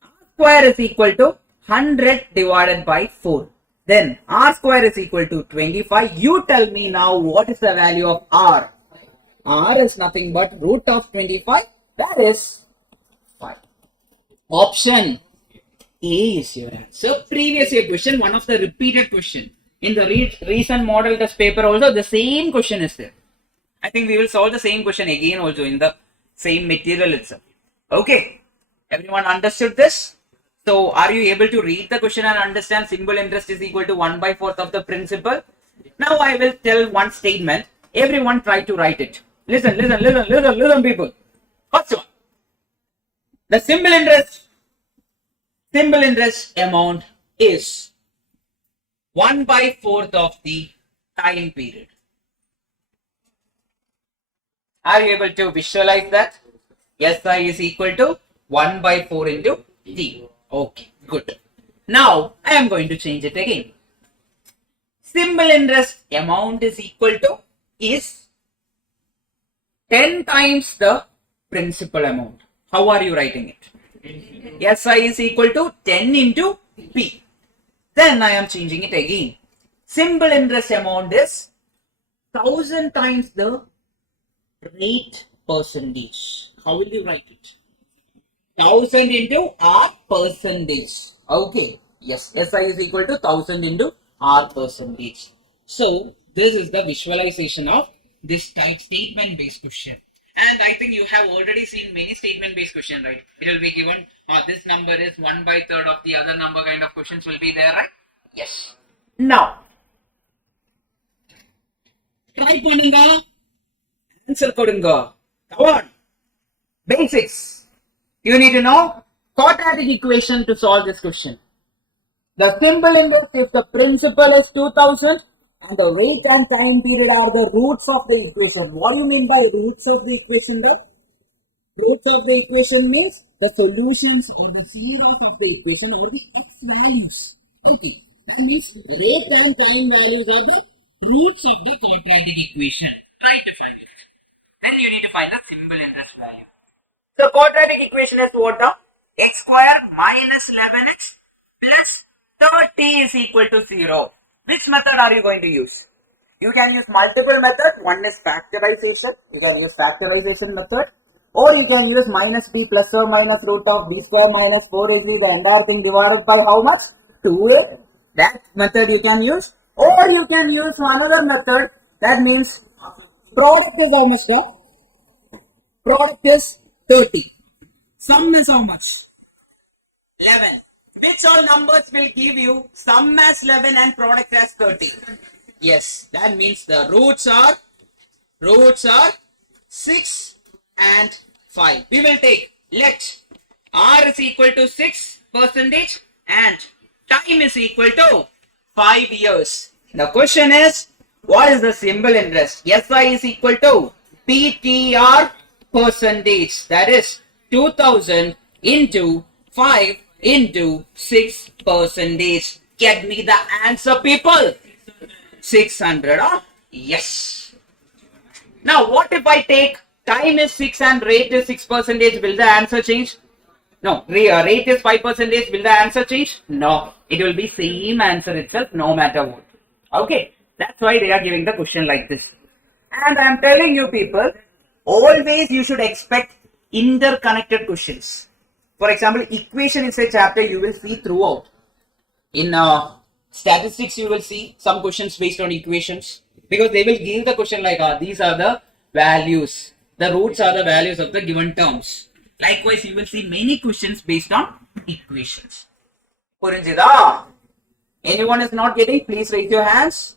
R square is equal to 100 divided by 4. Then R square is equal to 25. You tell me now what is the value of R. R is nothing but root of 25. That is 5. Option A is your answer. Previous year question, one of the repeated question. In the recent model test paper also, the same question is there. I think we will solve the same question again also in the same material itself. Okay. Everyone understood this? So, are you able to read the question and understand simple interest is equal to 1 by 4th of the principal? Now, I will tell one statement. Everyone try to write it. Listen people. First one. The simple interest amount is 1 by 4th of the time period. Are you able to visualize that? SI is equal to 1 by 4 into T. Okay, good. Now, I am going to change it again. Simple interest amount is equal to is 10 times the principal amount. How are you writing it? SI is equal to 10 into P. Then I am changing it again. Simple interest amount is 1000 times the rate percentage. How will you write it? 1000 into R percentage. Okay. Yes. SI is equal to 1000 into R percentage. So this is the visualization of this type statement based question. And I think you have already seen many statement based question, right? It will be given, this number is 1 by 3rd of the other number kind of questions will be there, right? Yes. Now, try பண்ணுங்க. Answer கொடுங்க. Come on. Basics. You need to know quadratic equation to solve this question. The simple interest if the principal is 2000 and the rate and time period are the roots of the equation. What do you mean by roots of the equation? The roots of the equation means the solutions or the zeros of the equation or the x values. Okay. That means rate and time values are the roots of the quadratic equation. Try to find it. Then you need to find the simple interest value. So quadratic equation is what? X square minus 11x plus 30 is equal to 0. Which method are you going to use? You can use multiple method. One is factorization. You can use factorization method. Or you can use minus b plus or minus root of b square minus 4ab, the entire thing divided by how much? 2a. That method you can use. Or you can use another method. That means product is how much? Product is 30. Sum is how much? 11. Which all numbers will give you sum as 11 and product as 30? Yes, that means the roots are 6 and 5. We will take, let R is equal to 6% and time is equal to 5 years. The question is, what is the simple interest? SI is equal to PTR percentage, that is 2000 into 5 into 6%. Get me the answer, people. 600, huh? Yes. Now what if I take time is 6 and rate is 6%? Will the answer change? No. Rate is 5%. Will the answer change? No. It will be same answer itself no matter what. Okay. That's why they are giving the question like this. And I am telling you people, always you should expect interconnected questions. For example, equation is a chapter you will see throughout. In statistics you will see some questions based on equations, because they will give the question like these are the values, the roots are the values of the given terms. Likewise, you will see many questions based on equations. Purinjida? Anyone is not getting? Please raise your hands.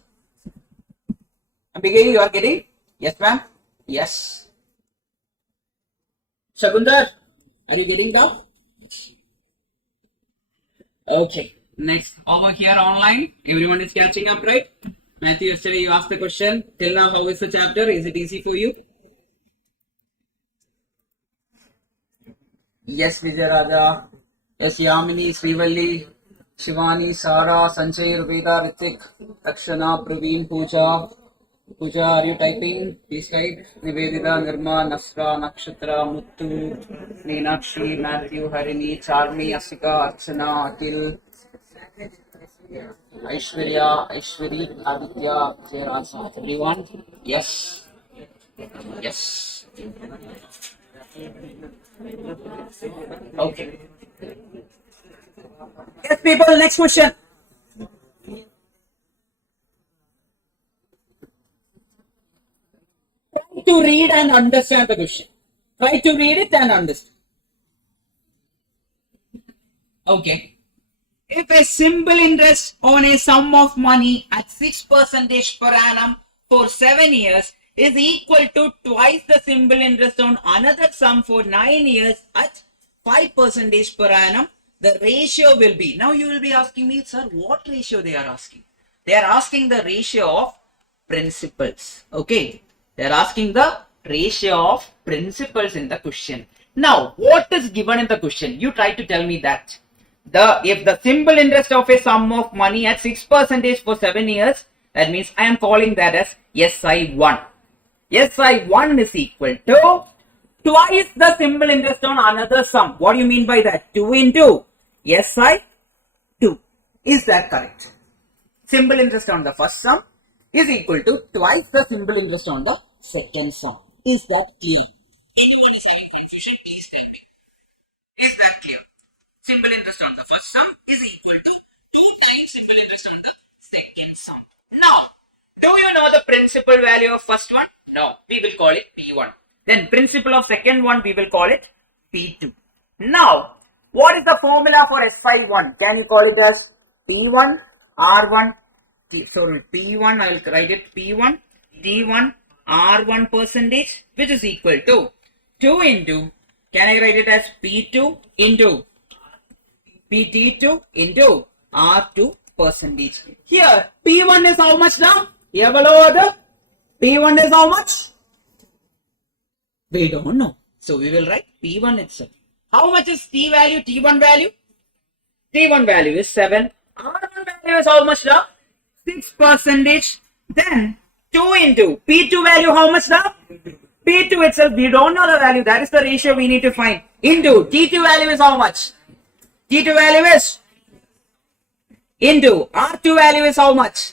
Ambige, you are getting? Yes, ma'am. Yes. Shagundar, are you getting now? Okay. Next, over here online, everyone is catching up, right? Matthew, yesterday you asked the question. Till now, how is the chapter? Is it easy for you? Yes, Vijay Raja. Yes, Yamini, Srivalli, Shivani, Sara, Sanjay, Ruveda, Ritik, Akshana, Praveen, Pooja. Pooja, are you typing? Please type. Nivedita, Nirma, Nasra, Nakshatra, Muttu, Meenakshi, Matthew, Harini, Charmi, Asika, Archana, Atil, Aishwarya, Aishwari, Aditya, Jayaraj. Everyone? Yes. Yes. Okay. Yes, people, next question. Try to read and understand the question. Try to read it and understand. Okay. If a simple interest on a sum of money at 6% per annum for 7 years is equal to twice the simple interest on another sum for 9 years at 5% per annum, the ratio will be. Now you will be asking me, sir, what ratio they are asking? They are asking the ratio of principals. Okay. They are asking the ratio of principals in the question. Now, what is given in the question? You try to tell me that. If the simple interest of a sum of money at 6% for 7 years, that means I am calling that as SI1. SI1 is equal to twice the simple interest on another sum. What do you mean by that? 2 into SI2. Is that correct? Simple interest on the first sum is equal to twice the simple interest on the second sum. Is that clear? Anyone is having confusion, please tell me. Is that clear? Simple interest on the first sum is equal to 2 times simple interest on the second sum. Now, do you know the principal value of first one? No, we will call it P1. Then principal of second one, we will call it P2. Now, what is the formula for SI1? Can you call it as P1, R1, sorry, P1, I will write it P1, D1, R1 percentage, which is equal to 2 into, can I write it as P2 into PT2 into R2 percentage. Here, P1 is how much now? Here below the P1 is how much? We don't know. So we will write P1 itself. How much is T value, T1 value? T1 value is 7. R1 value is how much now? 6%. Then 2 into P2 value how much now? P2 itself, we don't know the value. That is the ratio we need to find. Into T2 value is how much? T2 value is into R2 value is how much?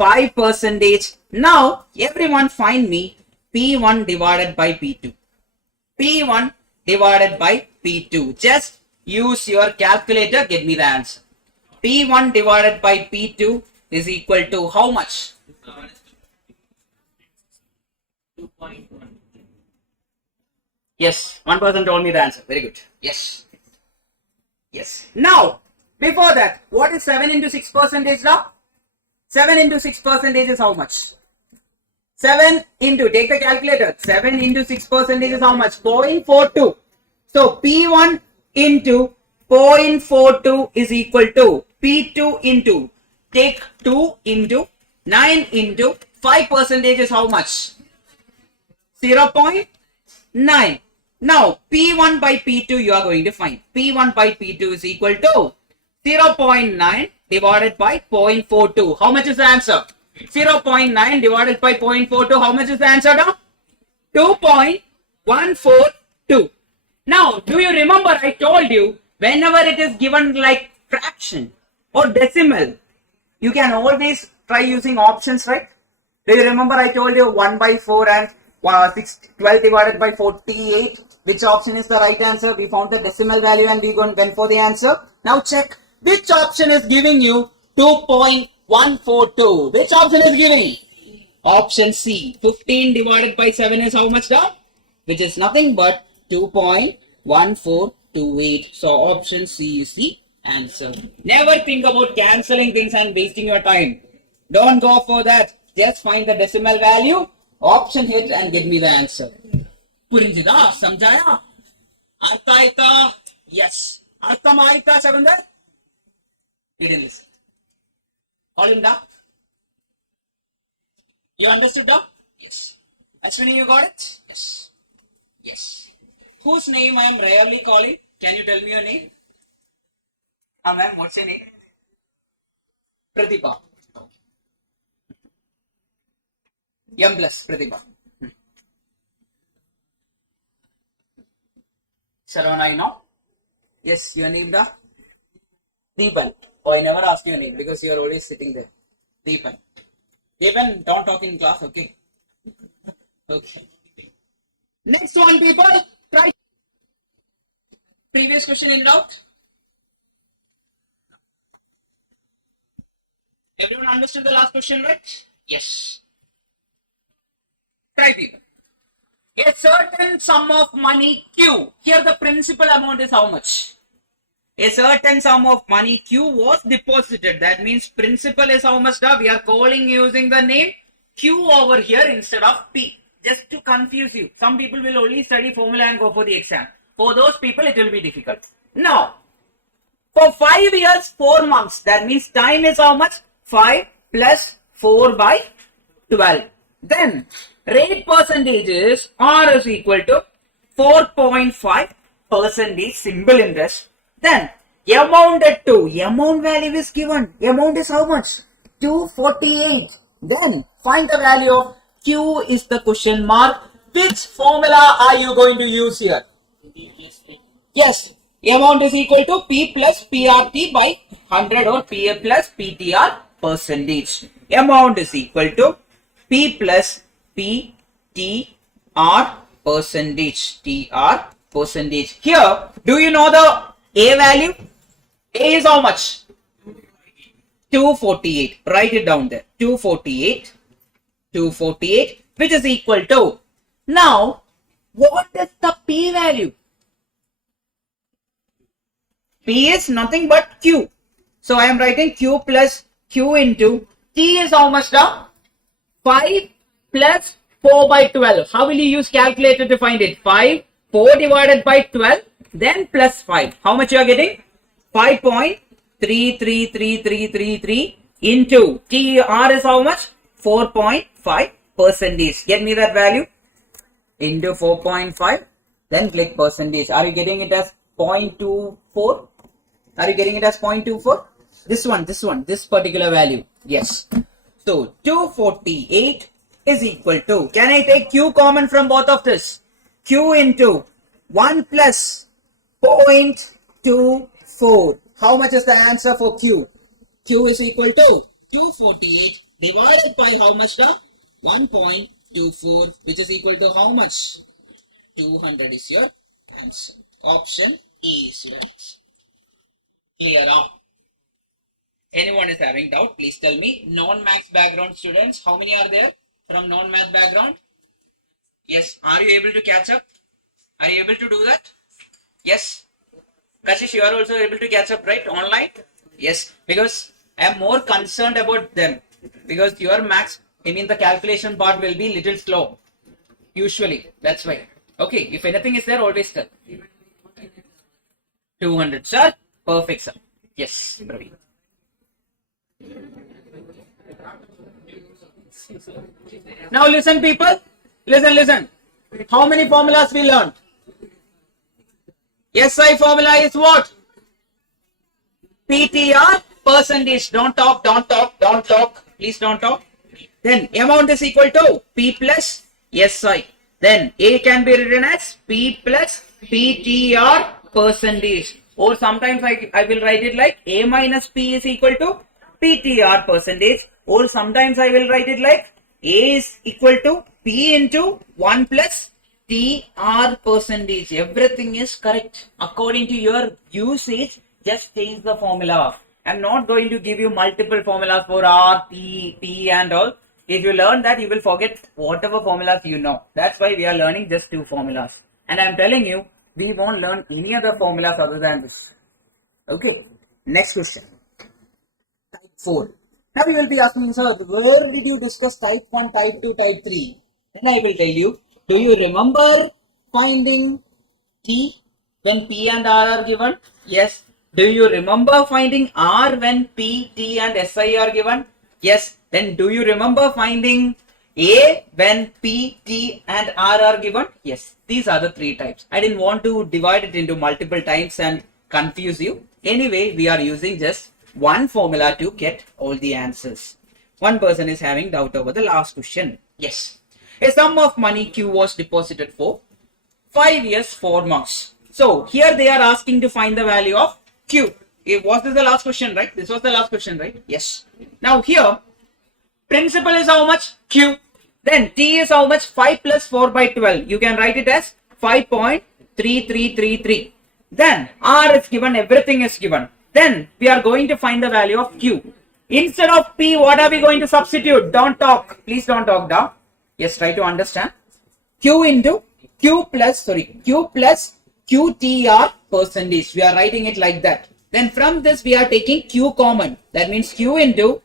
5%. Now, everyone find me P1 divided by P2. P1 divided by P2. Just use your calculator, get me the answer. P1 divided by P2 is equal to how much? 2.1. Yes, one person told me the answer. Very good. Yes. Yes. Now, before that, what is 7 into 6% now? 7 into 6% is how much? 7 into, take the calculator, 7 into 6% is how much? 0.42. So, P1 into 0.42 is equal to P2 into, take 2 into 9 into 5% is how much? 0.9. Now, P1 by P2 you are going to find. P1 by P2 is equal to 0.9 divided by 0.42. How much is the answer? 0.9 divided by 0.42. How much is the answer now? 2.142. Now, do you remember I told you whenever it is given like fraction or decimal, you can always try using options, right? Do you remember I told you 1 by 4 and 12 divided by 48? Which option is the right answer? We found the decimal value and we went for the answer. Now check which option is giving you 2.142. Which option is giving? Option C. 15 divided by 7 is how much now? Which is nothing but 2.1428. So option C is the answer. Never think about cancelling things and wasting your time. Don't go for that. Just find the decimal value, option hit and get me the answer. Purinjida? Samjaya? Arthaita? Yes. Arthamaita, Chavandar? You didn't listen. All in da? You understood da? Yes. Ashwini, you got it? Yes. Yes. Whose name I am rarely calling? Can you tell me your name? Ma'am, what's your name? Pratibha. M plus Pratibha. Saravana, you know? Yes, your name da? Deepan. Oh, I never asked your name because you are always sitting there. Deepan. Deepan, don't talk in class, okay? Okay. Next one, people. Try. Previous question in doubt? Everyone understood the last question, right? Yes. Try, people. A certain sum of money Q. Here the principal amount is how much? A certain sum of money Q was deposited. That means principal is how much? We are calling using the name Q over here instead of P. Just to confuse you. Some people will only study formula and go for the exam. For those people, it will be difficult. Now, for 5 years, 4 months. That means time is how much? 5 plus 4 by 12. Then, rate percentage is R is equal to 4.5 percentage simple interest. Then amount at 2, amount value is given. Amount is how much? 248. Then find the value of Q is the question mark. Which formula are you going to use here? Yes, amount is equal to P plus PRT by 100 or P plus PTR percentage. Amount is equal to P plus PTR percentage. TR percentage. Here, do you know the A value? A is how much? 248. Write it down there. 248. 248, which is equal to. Now, what is the P value? P is nothing but Q. So I am writing Q plus Q into T is how much now? 5 plus 4 by 12. How will you use calculator to find it? 5, 4 divided by 12, then plus 5. How much you are getting? 5.33333 into TR is how much? 4.5 percentage. Get me that value. Into 4.5. Then click percentage. Are you getting it as 0.24? Are you getting it as 0.24? This one, this particular value. Yes. So 248 is equal to, can I take Q common from both of this? Q into 1 plus 0.24. How much is the answer for Q? Q is equal to 248 divided by how much now? 1.24, which is equal to how much? 200 is your answer. Option E is your answer. Clear up? Anyone is having doubt, please tell me. Non-maths background students, how many are there from non-math background? Yes. Are you able to catch up? Are you able to do that? Yes. Kashish, you are also able to catch up, right? Online? Yes. Because I am more concerned about them. Because your maths, I mean the calculation part will be little slow. Usually. That's why. Okay. If anything is there, always tell. 200, sir. Perfect, sir. Yes, Praveen. Now listen, people. Listen. How many formulas we learned? SI formula is what? PTR percentage. Don't talk. Please don't talk. Then amount is equal to P plus SI. Then A can be written as P plus PTR percentage. Or sometimes I will write it like A minus P is equal to PTR percentage. Or sometimes I will write it like A is equal to P into 1 plus TR percentage. Everything is correct. According to your usage, just change the formula. I'm not going to give you multiple formulas for R, T and all. If you learn that, you will forget whatever formulas you know. That's why we are learning just 2 formulas. And I'm telling you, we won't learn any other formulas other than this. Okay. Next question. Type 4. Now you will be asking, sir, where did you discuss type 1, type 2, type 3? Then I will tell you, do you remember finding T when P and R are given? Yes. Do you remember finding R when P, T and SI are given? Yes. Then do you remember finding A when P, T and R are given? Yes. These are the 3 types. I didn't want to divide it into multiple types and confuse you. Anyway, we are using just one formula to get all the answers. One person is having doubt over the last question. Yes. A sum of money Q was deposited for 5 years, 4 months. So here they are asking to find the value of Q. Was this the last question, right? This was the last question, right? Yes. Now here, principal is how much? Q. Then T is how much? 5 plus 4 by 12. You can write it as 5.3333. Then R is given, everything is given. Then we are going to find the value of Q. Instead of P, what are we going to substitute? Don't talk. Please don't talk down. Yes, try to understand. Q into Q plus QTR percentage. We are writing it like that. Then from this we are taking Q common. That means Q into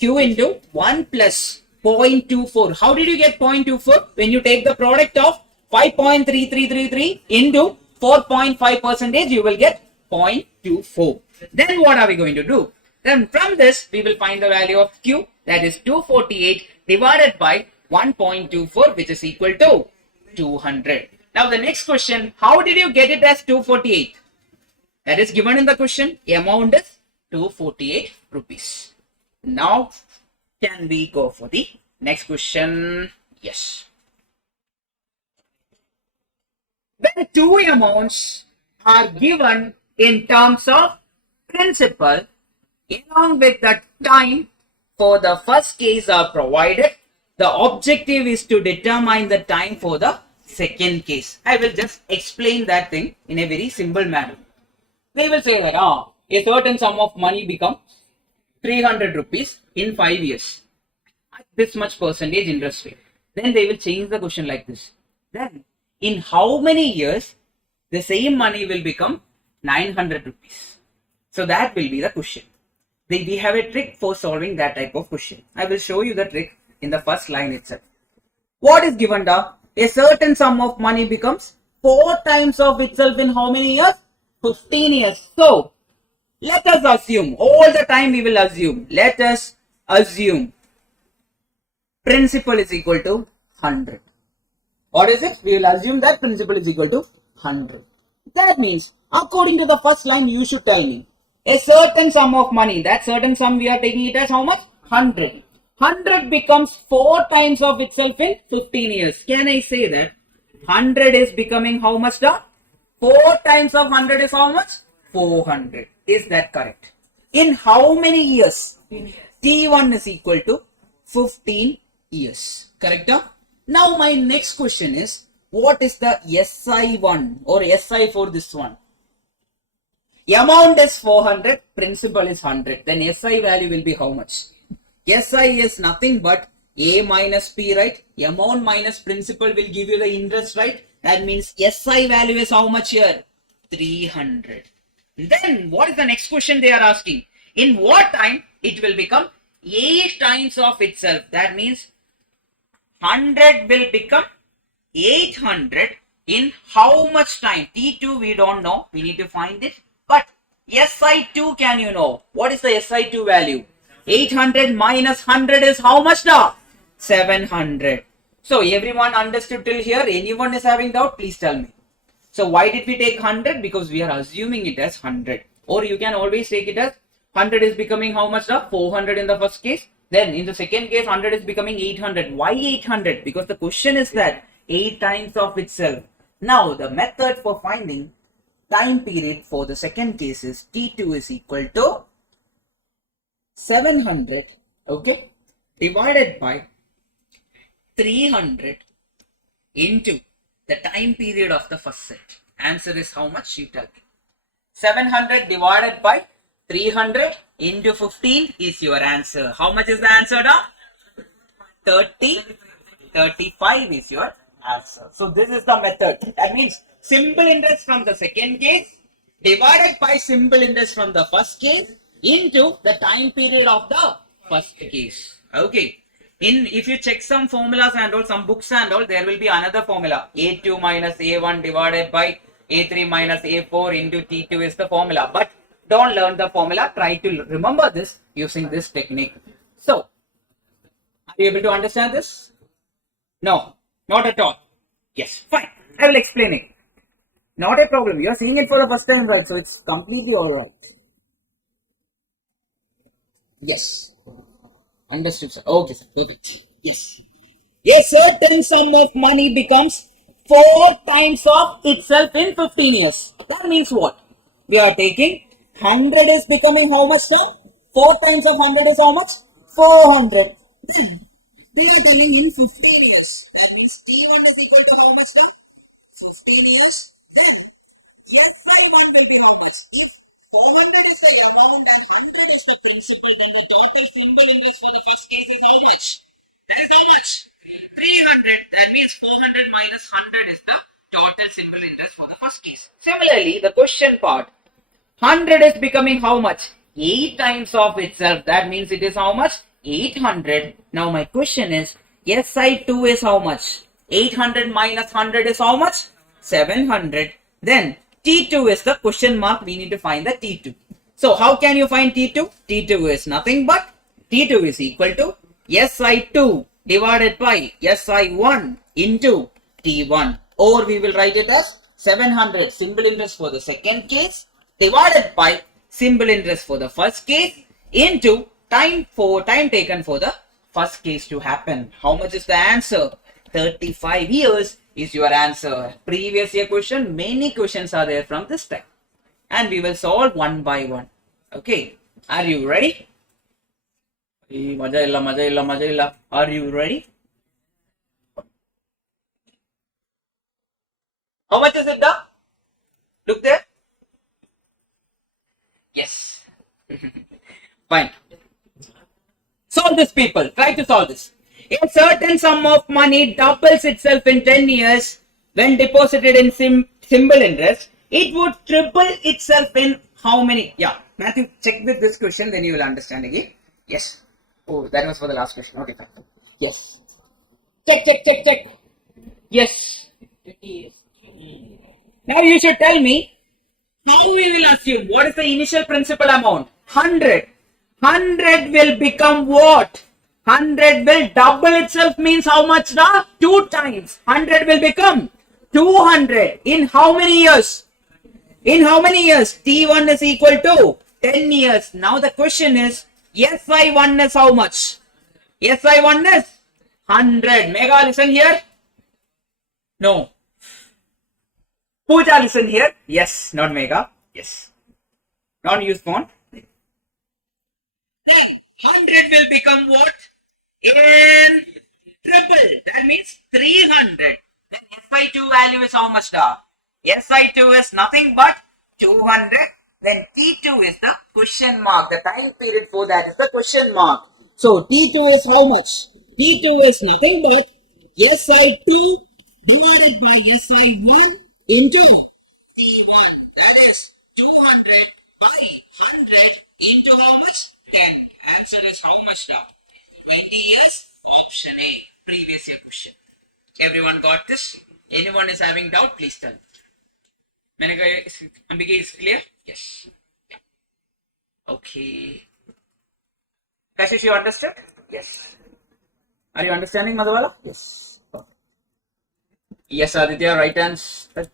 1 plus 0.24. How did you get 0.24? When you take the product of 5.3333 into 4.5 percentage, you will get 0.24. Then what are we going to do? Then from this we will find the value of Q, that is 248 divided by 1.24, which is equal to 200. Now the next question, how did you get it as 248? That is given in the question. Amount is 248 rupees. Now can we go for the next question? Yes. When 2 amounts are given in terms of principal along with the time for the first case are provided, the objective is to determine the time for the second case. I will just explain that thing in a very simple manner. They will say that a certain sum of money becomes 300 rupees in 5 years at this much percentage interest rate. Then they will change the question like this. Then in how many years the same money will become 900 rupees? So that will be the question. We have a trick for solving that type of question. I will show you the trick in the first line itself. What is given down? A certain sum of money becomes 4 times of itself in how many years? 15 years. So let us assume, all the time we will assume, let us assume principal is equal to 100. What is it? We will assume that principal is equal to 100. That means, according to the first line, you should tell me a certain sum of money. That certain sum we are taking it as how much? 100. 100 becomes 4 times of itself in 15 years. Can I say that 100 is becoming how much now? 4 times of 100 is how much? 400. Is that correct? In how many years? T1 is equal to 15 years. Correct? Now my next question is, what is the SI1 or SI for this one? Amount is 400, principal is 100. Then SI value will be how much? SI is nothing but A minus P, right? Amount minus principal will give you the interest, right? That means SI value is how much here? 300. Then what is the next question they are asking? In what time it will become 8 times of itself? That means 100 will become 800 in how much time? T2 we don't know. We need to find it. But SI2 can you know? What is the SI2 value? 800 minus 100 is how much now? 700. So everyone understood till here? Anyone is having doubt? Please tell me. So why did we take 100? Because we are assuming it as 100. Or you can always take it as 100 is becoming how much now? 400 in the first case. Then in the second case 100 is becoming 800. Why 800? Because the question is that 8 times of itself. Now the method for finding time period for the second case is T2 is equal to 700, okay, divided by 300 into the time period of the first set. Answer is how much? You tell me. 700 divided by 300 into 15 is your answer. How much is the answer, da? 35 is your answer. So this is the method. That means simple interest from the second case divided by simple interest from the first case into the time period of the first case. Okay. If you check some formulas and all, some books and all, there will be another formula. A2 minus A1 divided by A3 minus A4 into T2 is the formula. But don't learn the formula. Try to remember this using this technique. So, are you able to understand this? No, not at all. Yes, fine. I will explain it. Not a problem. You are seeing it for the first time, right? So it's completely alright. Yes. Understood, sir. Okay, sir. Perfect. Yes. A certain sum of money becomes 4 times of itself in 15 years. That means what? We are taking 100 is becoming how much now? 4 times of 100 is how much? 400. Then we are telling in 15 years. That means T1 is equal to how much now? 15 years. Then SI1 will be how much? If 400 is the amount and 100 is the principal, then the total simple interest for the first case is how much? That is how much? 300. That means 400 minus 100 is the total simple interest for the first case. Similarly, the question part. 100 is becoming how much? 8 times of itself. That means it is how much? 800. Now my question is, SI2 is how much? 800 minus 100 is how much? 700. Then T2 is the question mark. We need to find the T2. So how can you find T2? T2 is nothing but T2 is equal to SI2 divided by SI1 into T1. Or we will write it as 700 simple interest for the second case divided by simple interest for the first case into time taken for the first case to happen. How much is the answer? 35 years is your answer. Previous year question, many questions are there from this type. And we will solve one by one. Okay. Are you ready? Are you ready? How much is it, da? Look there. Yes. Fine. Solve this, people. Try to solve this. A certain sum of money doubles itself in 10 years when deposited in simple interest. It would triple itself in how many? Yeah. Matthew, check with this question, then you will understand again. Yes. Oh, that was for the last question. Okay, fine. Yes. Check. Yes. Now you should tell me how we will assume. What is the initial principal amount? 100. 100 will become what? 100 will double itself means how much now? 2 times. 100 will become 200. In how many years? In how many years? T1 is equal to 10 years. Now the question is, SI1 is how much? SI1 is 100. Mega, listen here. No. Pooja, listen here. Yes, not Mega. Yes. Not use phone. Then 100 will become what? In triple. That means 300. Then SI2 value is how much da? SI2 is nothing but 200. Then T2 is the question mark. The time period for that is the question mark. So T2 is how much? T2 is nothing but SI2 divided by SI1 into T1. That is 200 by 100 into how much? 10. Answer is how much now? 20 years. Option A. Previous year question. Everyone got this? Anyone is having doubt? Please tell. Ambika is clear? Yes. Okay. Kashish, you understood? Yes. Are you understanding, Madhavala? Yes. Yes, Aditya, right answer.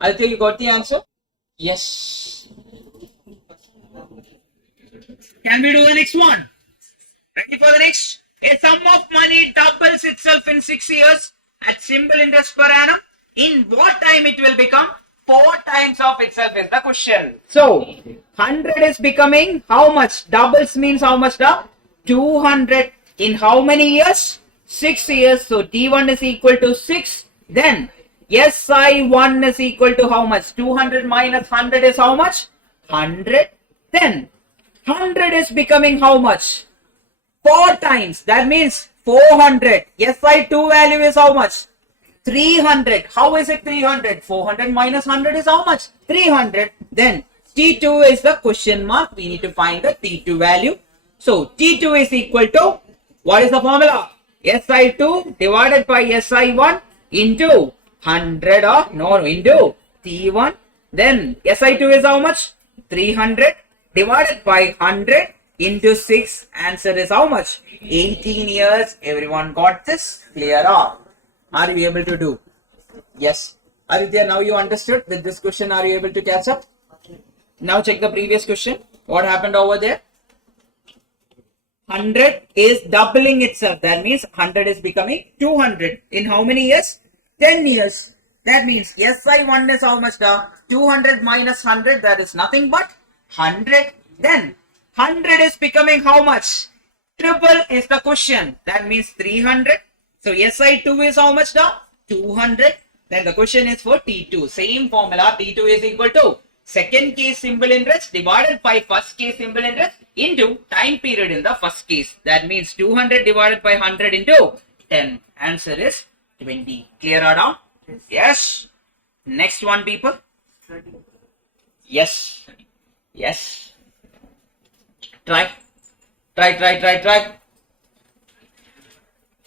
Aditya, you got the answer? Yes. Can we do the next one? Ready for the next? A sum of money doubles itself in 6 years at simple interest per annum. In what time it will become? 4 times of itself is the question. So, 100 is becoming how much? Doubles means how much? 200 in how many years? 6 years. So, T1 is equal to 6. Then, SI1 is equal to how much? 200 minus 100 is how much? 100. Then 100 is becoming how much? 4 times. That means 400. SI2 value is how much? 300. How is it 300? 400 minus 100 is how much? 300. Then T2 is the question mark. We need to find the T2 value. So T2 is equal to, what is the formula? SI2 divided by SI1 into 100 or no, into T1. Then SI2 is how much? 300 divided by 100 into 6. Answer is how much? 18 years. Everyone got this? Clear off? Are you able to do? Yes. Aditya, now you understood with this question. Are you able to catch up? Now check the previous question. What happened over there? 100 is doubling itself. That means 100 is becoming 200. In how many years? 10 years. That means SI1 is how much now? 200 minus 100. That is nothing but 100. Then 100 is becoming how much? Triple is the question. That means 300. So SI2 is how much now? 200. Then the question is for T2. Same formula. T2 is equal to second case simple interest divided by first case simple interest into time period in the first case. That means 200 divided by 100 into 10. Answer is 20. Clear or down? Yes. Next one, people. Yes. Yes. Try.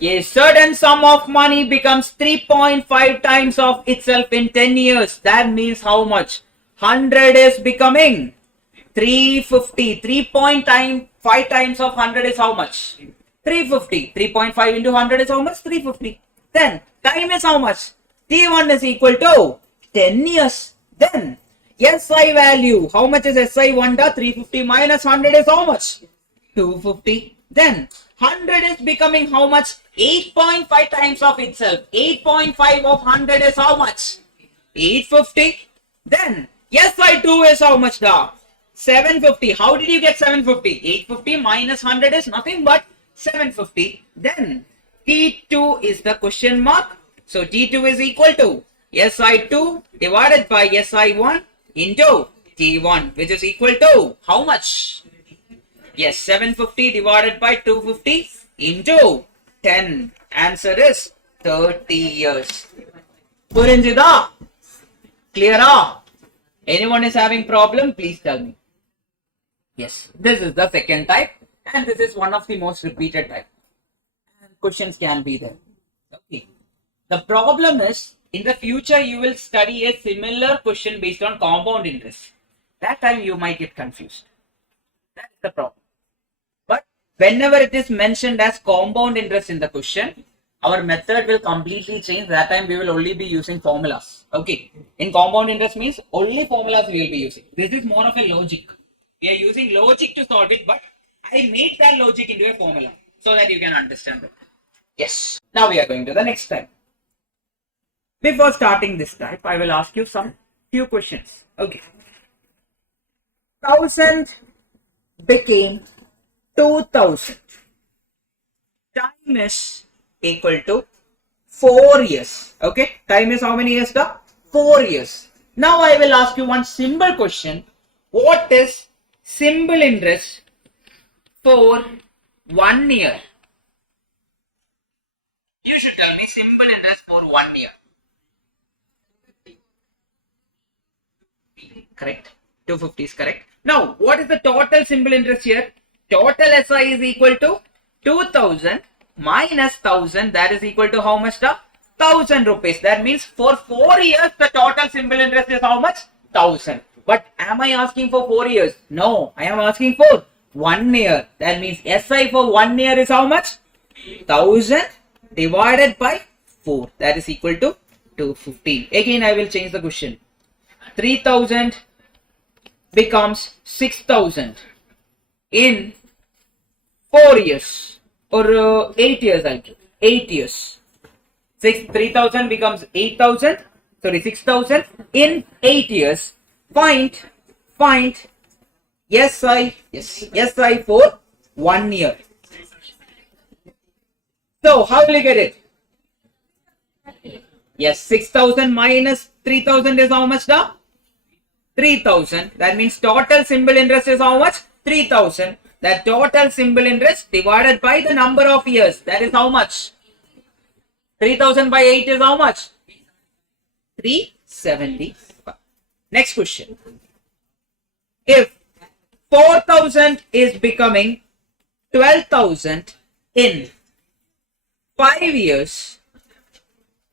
A certain sum of money becomes 3.5 times of itself in 10 years. That means how much? 100 is becoming 350. 3.5 times of 100 is how much? 350. 3.5 into 100 is how much? 350. Then time is how much? T1 is equal to 10 years. Then SI value. How much is SI1? 350 minus 100 is how much? 250. Then 100 is becoming how much? 8.5 times of itself. 8.5 of 100 is how much? 850. Then SI2 is how much? 750. How did you get 750? 850 minus 100 is nothing but 750. Then T2 is the question mark. So T2 is equal to SI2 divided by SI1 into T1, which is equal to how much? Yes, 750 divided by 250 into 10. Answer is 30 years. Purinjida? Clear? Anyone is having problem? Please tell me. Yes, this is the second type and this is one of the most repeated type. Questions can be there. Okay. The problem is in the future you will study a similar question based on compound interest. That time you might get confused. That is the problem. But whenever it is mentioned as compound interest in the question, our method will completely change. That time we will only be using formulas. Okay. In compound interest means only formulas we will be using. This is more of a logic. We are using logic to solve it, but I made that logic into a formula so that you can understand it. Yes. Now we are going to the next type. Before starting this type, I will ask you some few questions. Okay. 1000 became 2000. Time is equal to 4 years. Okay. Time is how many years? 4 years. Now I will ask you one simple question. What is simple interest for 1 year? You should tell me simple interest for 1 year. Correct. 250 is correct. Now, what is the total simple interest here? Total SI is equal to 2000 minus 1000. That is equal to how much? 1000 rupees. That means for 4 years, the total simple interest is how much? 1000. But am I asking for 4 years? No, I am asking for 1 year. That means SI for 1 year is how much? 1000 divided by 4. That is equal to 250. Again, I will change the question. 3000 becomes 6000 in 4 years or 8 years. I'll do 8 years. 3000 becomes 8000. Sorry, 6000 in 8 years. Find SI for 1 year. So how will you get it? Yes, 6,000 minus 3,000 is how much now? 3,000. That means total simple interest is how much? 3,000. That total simple interest divided by the number of years. That is how much? 3,000 by 8 is how much? 375. Next question. If 4,000 is becoming 12,000 in 5 years,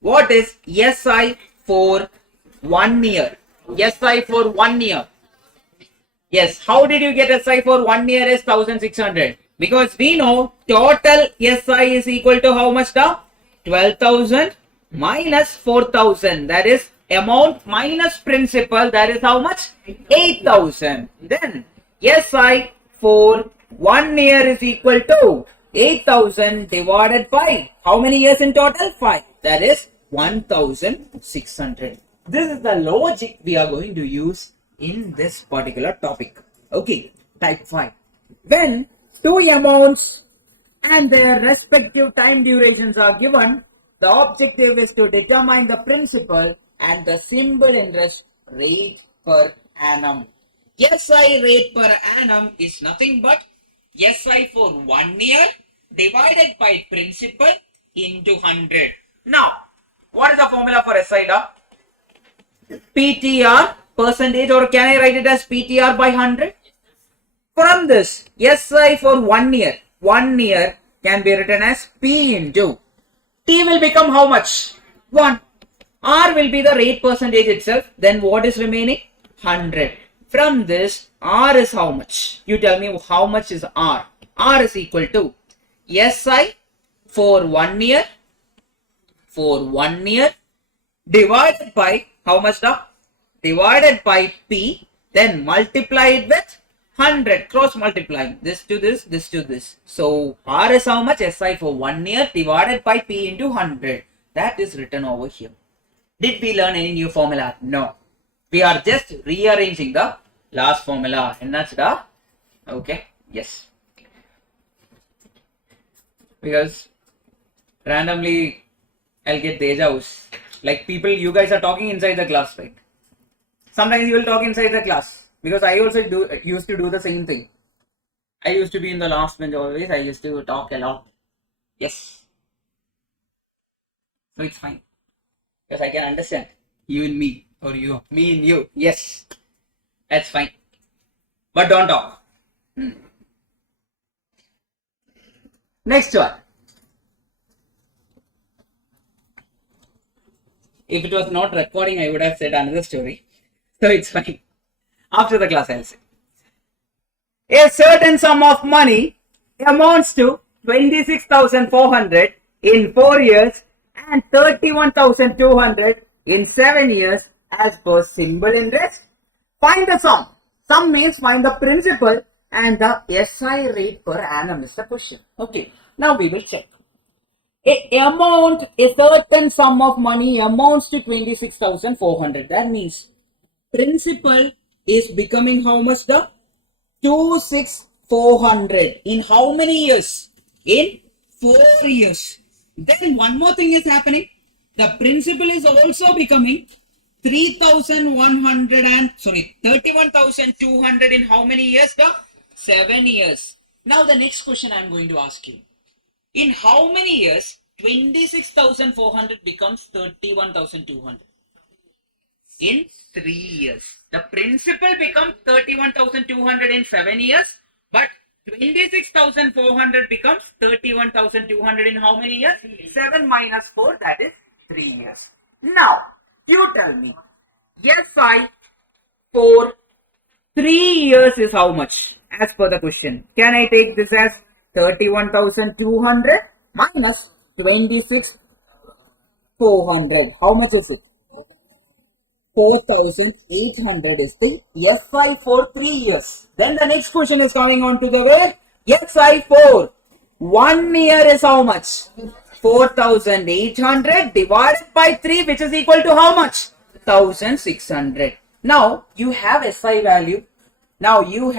what is SI for 1 year? SI for 1 year. Yes, how did you get SI for 1 year is 1,600? Because we know total SI is equal to how much now? 12,000 minus 4,000. That is amount minus principal. That is how much? 8,000. Then SI for 1 year is equal to 8,000 divided by how many years in total? 5. That is 1,600. This is the logic we are going to use in this particular topic. Okay, type 5. When two amounts and their respective time durations are given, the objective is to determine the principal and the simple interest rate per annum. SI rate per annum is nothing but SI for 1 year divided by principal into 100. Now, what is the formula for SI? PTR percentage, or can I write it as PTR by 100? From this, SI for 1 year can be written as P into T will become how much? 1. R will be the rate percentage itself. Then what is remaining? 100. From this, R is how much? You tell me how much is R. R is equal to SI for 1 year divided by how much now? Divided by P, then multiply it with 100, cross multiplying this to this, this to this. So R is how much? SI for 1 year divided by P into 100. That is written over here. Did we learn any new formula? No. We are just rearranging the last formula. And that's the, okay, yes. Because randomly I'll get deja vus. Like people, you guys are talking inside the class, right? Sometimes you will talk inside the class. Because I also used to do the same thing. I used to be in the last bench always. I used to talk a lot. Yes. So it's fine. Because I can understand. You and me. Or you. Me and you. Yes. That's fine. But don't talk. Next one. If it was not recording, I would have said another story. So it's fine. After the class, I'll say. A certain sum of money amounts to 26,400 in 4 years and 31,200 in 7 years as per simple interest. Find the sum. Sum means find the principal and the SI rate per annum is the question. Okay. Now we will check. A certain sum of money amounts to 26,400. That means principal is becoming how much? The 26,400 in how many years? In 4 years. Then one more thing is happening. The principal is also becoming 31,200 in how many years? The 7 years. Now the next question I am going to ask you. In how many years 26,400 becomes 31,200? In 3 years. The principal becomes 31,200 in 7 years, but 26,400 becomes 31,200 in how many years? 7 minus 4, that is 3 years. Now, you tell me, SI for 3 years is how much? As per the question. Can I take this as 31,200 minus 26,400? How much is it? 4,800 is the SI for 3 years. Then the next question is coming on to the word SI for 1 year is how much? 4,800 divided by 3, which is equal to how much? 1,600. Now you have SI value. Do you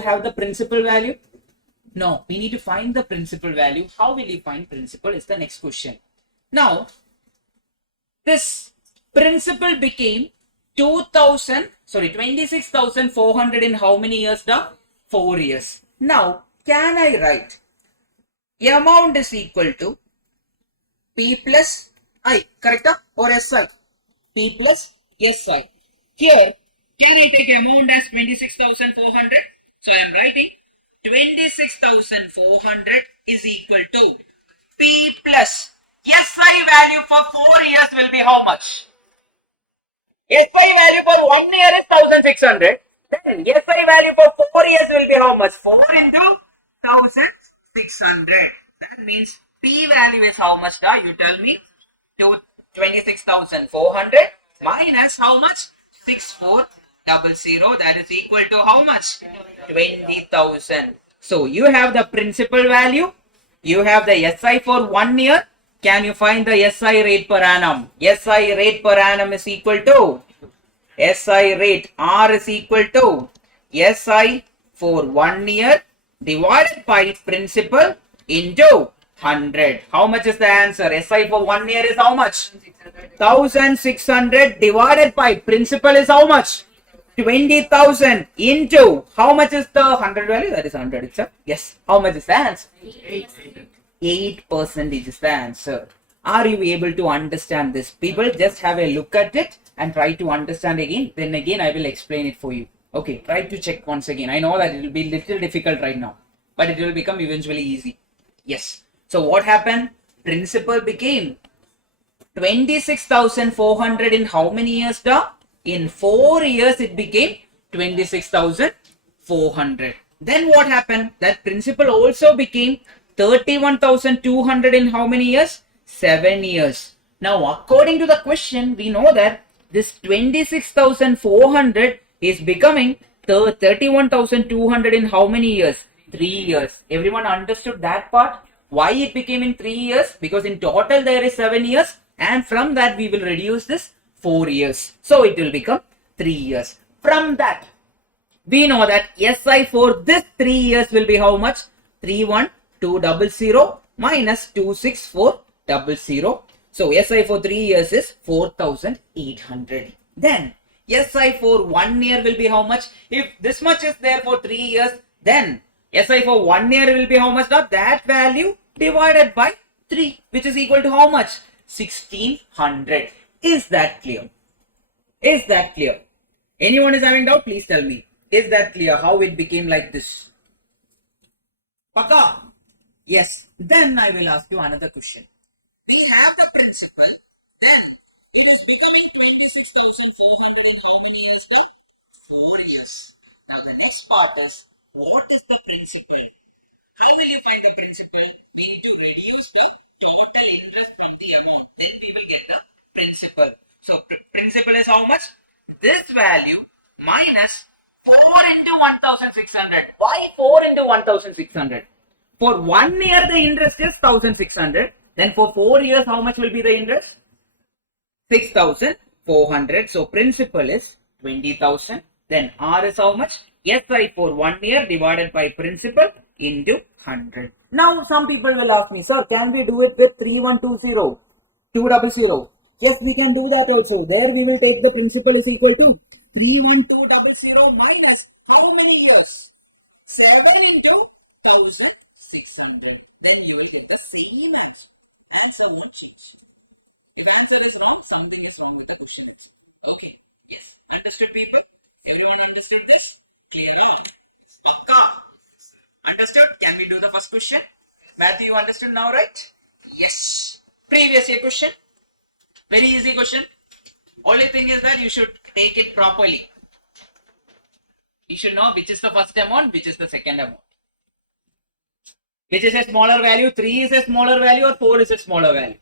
have the principal value? No, we need to find the principal value. How will you find principal is the next question. Now, this principal became 26,400 in how many years now? 4 years. Now, can I write amount is equal to P plus I, correct? Or SI? P plus SI. Here, can I take amount as 26,400? So I am writing 26,400 is equal to P plus SI value for 4 years will be how much? SI value for 1 year is 1,600. Then SI value for 4 years will be how much? 4 into 1,600. That means P value is how much? You tell me. 26,400 minus how much? 6,400. That is equal to how much? 20,000. So you have the principal value. You have the SI for 1 year. Can you find the SI rate per annum? SI rate per annum is equal to SI rate R is equal to SI for 1 year divided by principal into 100. How much is the answer? SI for 1 year is how much? 1,600 divided by principal is how much? 20,000 into how much is the 100 value? That is 100 itself. Yes. How much is the answer? 8% is the answer. Are you able to understand this? People, just have a look at it and try to understand again. Then again, I will explain it for you. Okay, try to check once again. I know that it will be little difficult right now, but it will become eventually easy. Yes. So what happened? Principal became 26,400 in how many years? In 4 years, it became 26,400. Then what happened? That principal also became 31,200 in how many years? 7 years. Now, according to the question, we know that this 26,400 is becoming 31,200 in how many years? 3 years. Everyone understood that part? Why it became in 3 years? Because in total there is 7 years, and from that we will reduce this 4 years. So it will become 3 years. From that, we know that SI for this 3 years will be how much? 31,200 minus 26,400. So SI for 3 years is 4,800. Then SI for 1 year will be how much? If this much is there for 3 years, then SI for 1 year will be how much? That value divided by 3, which is equal to how much? 1,600. Is that clear? Is that clear? Anyone is having doubt? Please tell me. Is that clear? How it became like this? Paka? Yes. Then I will ask you another question. We have the principal. Then it is becoming 26,400 in how many years? 4 years. Now the next part is, what is the principal? How will you find the principal? We need to reduce the total interest from the amount. Then we will get the principal. So principal is how much? This value minus 4 into 1,600. Why 4 into 1,600? For 1 year the interest is 1,600. Then for 4 years how much will be the interest? 6,400. So principal is 20,000. Then R is how much? SI for 1 year divided by principal into 100. Now some people will ask me, sir, can we do it with 3120? 200? Yes, we can do that also. There we will take the principal is equal to 31200 minus how many years? 7 into 1,600. Then you will get the same answer. Answer won't change. If answer is wrong, something is wrong with the question. Okay. Yes. Understood, people? Everyone understood this? Clear? Pakka. Understood? Can we do the first question? Matthew, you understood now, right? Yes. Previous year question. Very easy question. Only thing is that you should take it properly. You should know which is the first amount, which is the second amount. Which is a smaller value? 3 is a smaller value or 4 is a smaller value?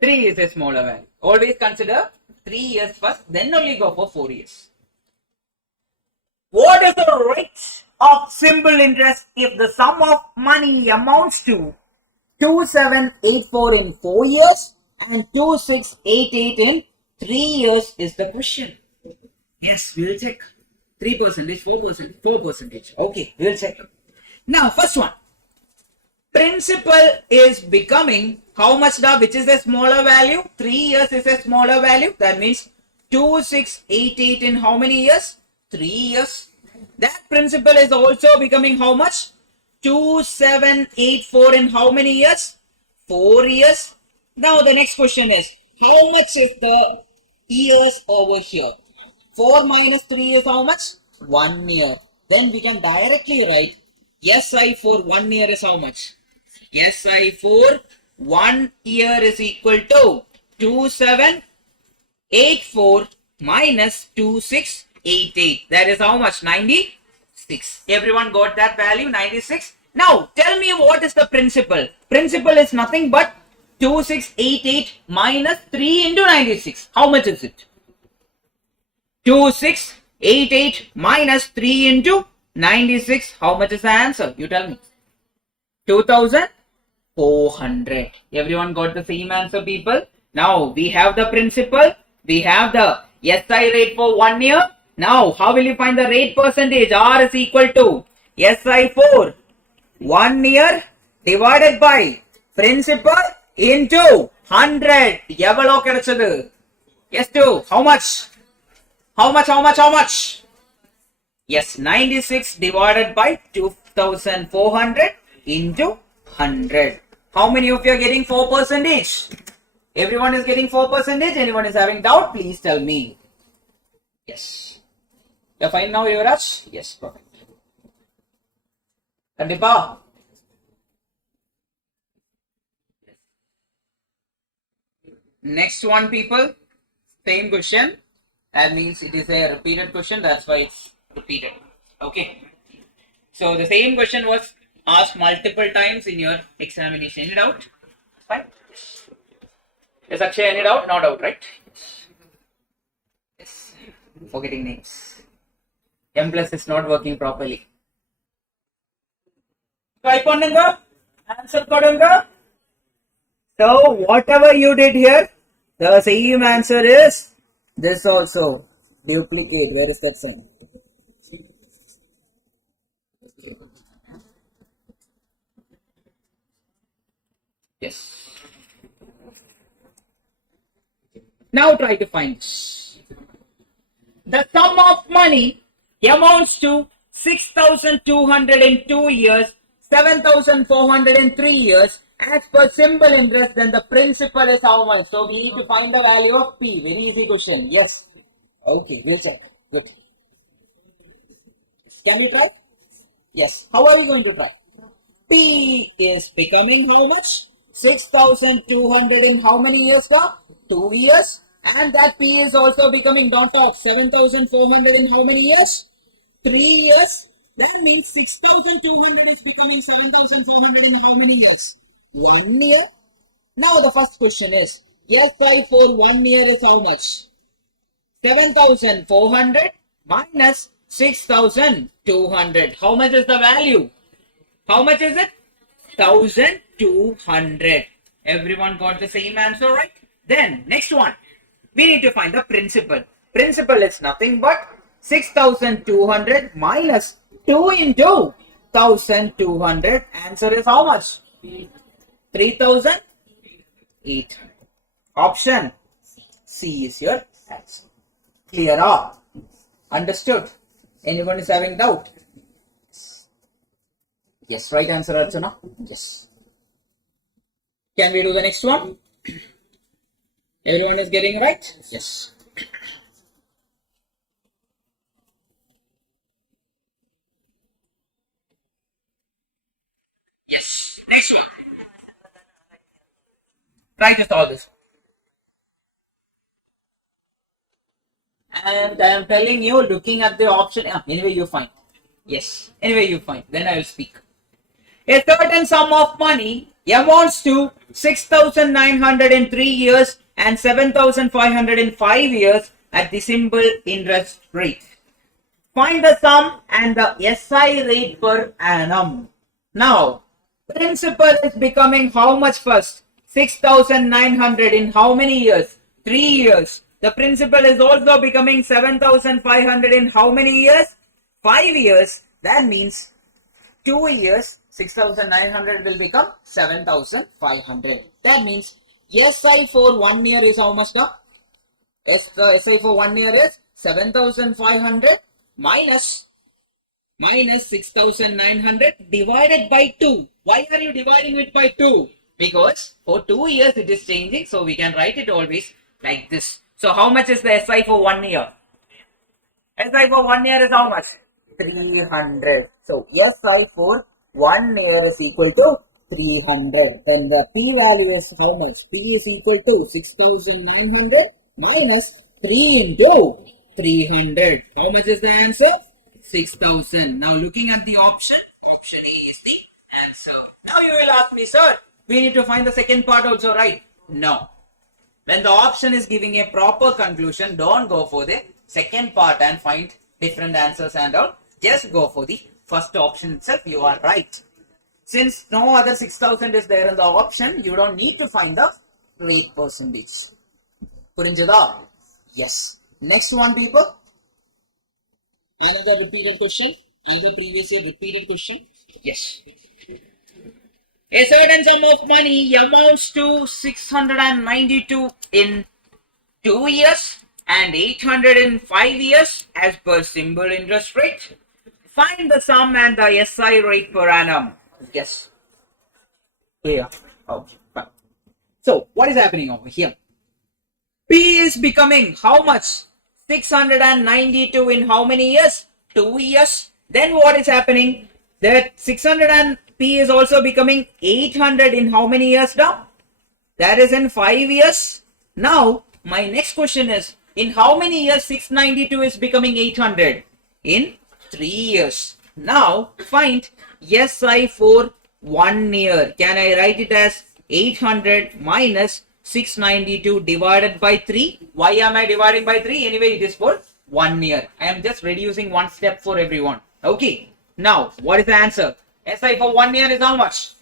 3 is a smaller value. Always consider 3 years first, then only go for 4 years. What is the rate of simple interest if the sum of money amounts to 2,784 in 4 years and 2,688 in 3 years is the question. Yes, we will check. 3%, 4%, 4%. Okay, we will check. Now, first one. Principal is becoming how much the, which is the smaller value? 3 years is a smaller value. That means 2688 in how many years? 3 years. That principal is also becoming how much? 2784 in how many years? 4 years. Now the next question is, how much is the years over here? 4 minus 3 is how much? 1 year. Then we can directly write SI for 1 year is how much? SI for 1 year is equal to 2784 minus 2688. That is how much? 96. Everyone got that value? 96. Now tell me what is the principal? Principal is nothing but 2688 minus 3 into 96. How much is it? 2688 minus 3 into 96. How much is the answer? You tell me. 2400. Everyone got the same answer, people? Now we have the principal. We have the SI rate for 1 year. Now how will you find the rate percentage? R is equal to SI for 1 year divided by principal into 100. Evalo kedachadu? S2. How much? How much? Yes, 96 divided by 2400 into 100. How many of you are getting 4%? Everyone is getting 4%. Anyone is having doubt? Please tell me. Yes. You're fine now, Yuvraj? Yes, perfect. Kandipa? Next one, people. Same question. That means it is a repeated question. That's why it's repeated. Okay. So the same question was asked multiple times in your examination. Any doubt? Fine. Yes, Akshay, any doubt? No doubt, right? Yes. Forgetting names. M plus is not working properly. Try pannunga. Answer kodunga. So whatever you did here, the same answer is this also. Duplicate. Where is that sign? Yes. Now try to find this. The sum of money amounts to 6,200 in 2 years, 7,400 in 3 years. As per simple interest, then the principal is how much? So we need to find the value of P. Very easy question. Yes. Okay, we'll check. Good. Can we try? Yes. How are we going to try? P is becoming how much? 6,200 in how many years? 2 years. And that P is also becoming, don't forget, 7,400 in how many years? 3 years. That means 6,200 is becoming 7,400 in how many years? 1 year. Now the first question is, SI for 1 year is how much? 7,400 minus 6,200. How much is the value? How much is it? 1,200. Everyone got the same answer, right? Then next one, we need to find the principal. Principal is nothing but 6,200 minus 2 into 1,200. Answer is how much? 3,008. Option C is your answer. Clear up? Understood? Anyone is having doubt? Yes, right answer, Archana. Yes. Can we do the next one? Everyone is getting right? Yes. Yes. Next one. Try to solve this. And I am telling you, looking at the option, anyway you find. Yes. Anyway you find. Then I will speak. A certain sum of money amounts to 6,900 in 3 years and 7,500 in 5 years at the simple interest rate. Find the sum and the SI rate per annum. Now, principal is becoming how much first? 6,900 in how many years? 3 years. The principal is also becoming 7,500 in how many years? 5 years. That means 2 years. 6,900 will become 7,500. That means SI for 1 year is how much now? The SI for 1 year is 7,500 minus 6,900 divided by 2. Why are you dividing it by 2? Because for 2 years it is changing, so we can write it always like this. So how much is the SI for 1 year? SI for 1 year is how much? 300. So SI for 1 year is equal to 300. Then the P value is how much? P is equal to 6,900 minus 3 into 300. How much is the answer? 6,000. Now looking at the option A is the answer. Now you will ask me, sir, we need to find the second part also, right? No. When the option is giving a proper conclusion, don't go for the second part and find different answers and all. Just go for the first option itself. You are right. Since no other 6,000 is there in the option, you don't need to find the rate percentage. Purinjada? Yes. Next one, people. Another repeated question. Another previous year repeated question. Yes. A certain sum of money amounts to 692 in 2 years and 800 in 5 years as per simple interest rate. Find the sum and the SI rate per annum. Yes. Here. Okay. So, what is happening over here? P is becoming how much? 692 in how many years? 2 years. Then what is happening? That 600 and P is also becoming 800 in how many years now? That is in 5 years. Now, my next question is, in how many years 692 is becoming 800? In 3 years. Now, find SI for 1 year. Can I write it as 800 minus 692 divided by 3? Why am I dividing by 3? Anyway, it is for 1 year. I am just reducing one step for everyone. Okay. Now, what is the answer? SI for 1 year is how much?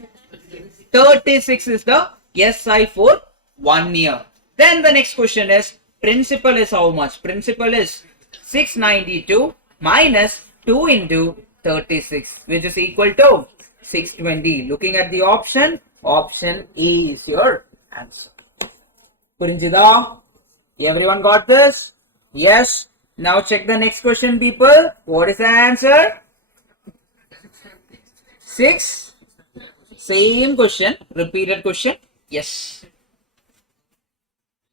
36 is the SI for 1 year. Then the next question is, principal is how much? Principal is 692 minus 2 into 36, which is equal to 620. Looking at the option, option A is your answer. Purinjida, everyone got this? Yes. Now check the next question, people. What is the answer? 6. Same question, repeated question. Yes.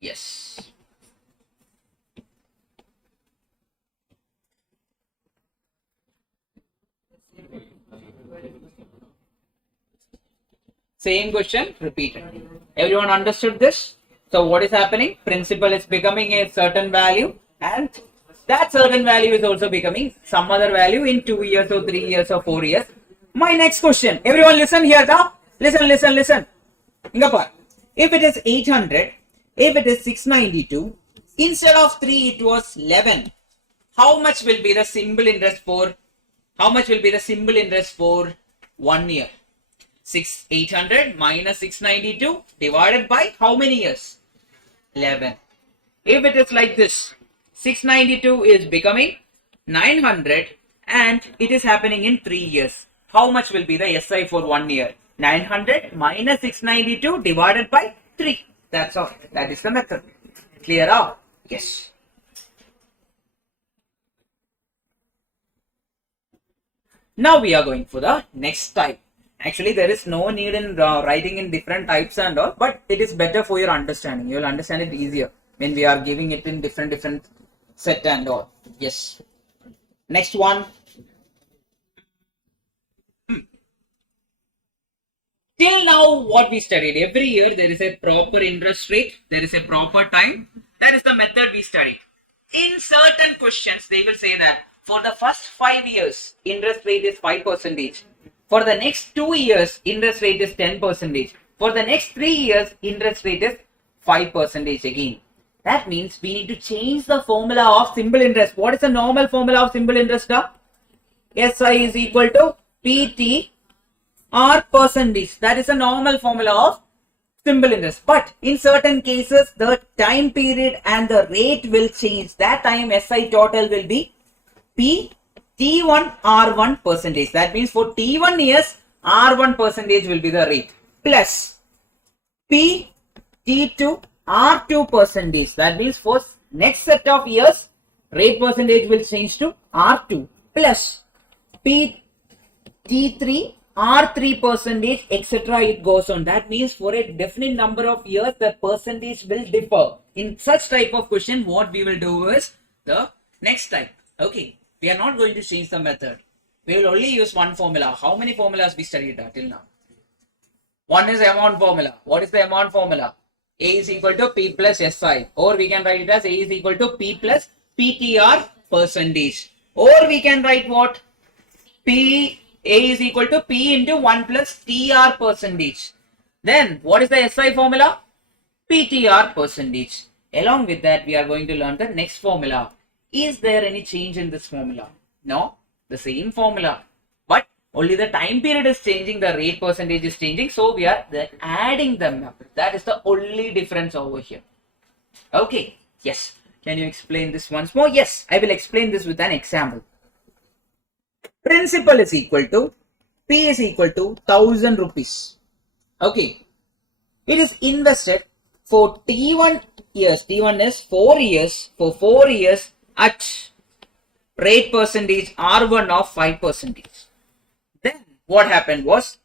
Yes. Same question, repeated. Everyone understood this? So what is happening? Principal is becoming a certain value and that certain value is also becoming some other value in 2 years or 3 years or 4 years. My next question. Everyone listen here now. Listen. If it is 800, if it is 692, instead of 3 it was 11. How much will be the simple interest for 1 year? 800 minus 692 divided by how many years? 11. If it is like this, 692 is becoming 900 and it is happening in 3 years. How much will be the SI for 1 year? 900 minus 692 divided by 3. That's all. That is the method. Clear out? Yes. Now we are going for the next type. Actually, there is no need in writing in different types and all, but it is better for your understanding. You will understand it easier when we are giving it in different set and all. Yes. Next one. Till now, what we studied, every year there is a proper interest rate, there is a proper time. That is the method we studied. In certain questions, they will say that for the first 5 years, interest rate is 5%. For the next 2 years, interest rate is 10%. For the next 3 years, interest rate is 5% again. That means we need to change the formula of simple interest. What is the normal formula of simple interest? SI is equal to PT or percentage. That is a normal formula of simple interest. But in certain cases, the time period and the rate will change. That time SI total will be P T1 R1 percentage. That means for T1 years, R1 percentage will be the rate plus P T2 R2 percentage. That means for next set of years, rate percentage will change to R2 plus P T3 R3 percentage, etc. It goes on. That means for a definite number of years, the percentage will differ. In such type of question, what we will do is the next type. Okay, we are not going to change the method. We will only use one formula. How many formulas we studied till now? One is amount formula. What is the amount formula? A is equal to P plus SI, or we can write it as A is equal to P plus PTR percentage, or we can write what? A is equal to P into 1 plus TR percentage. Then what is the SI formula? PTR percentage. Along with that, we are going to learn the next formula. Is there any change in this formula? No, the same formula, but only the time period is changing, the rate percentage is changing, so we are adding them up. That is the only difference over here. Okay, yes. Can you explain this once more? Yes, I will explain this with an example. Principal is equal to P is equal to 1000 rupees. Okay, it is invested for T1 years. T1 is 4 years. For 4 years at rate percentage R1 of 5%. Then what happened was,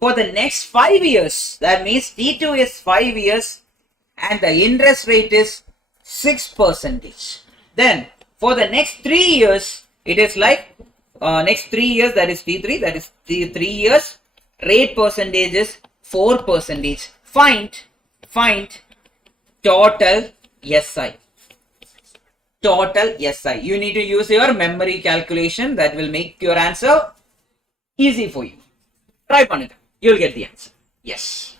for the next 5 years, that means T2 is 5 years and the interest rate is 6%. Then for the next 3 years, it is like next 3 years, that is T3, that is 3 years, rate percentage is 4%. Find total SI. Total SI. You need to use your memory calculation. That will make your answer easy for you. Try on it. You'll get the answer. Yes.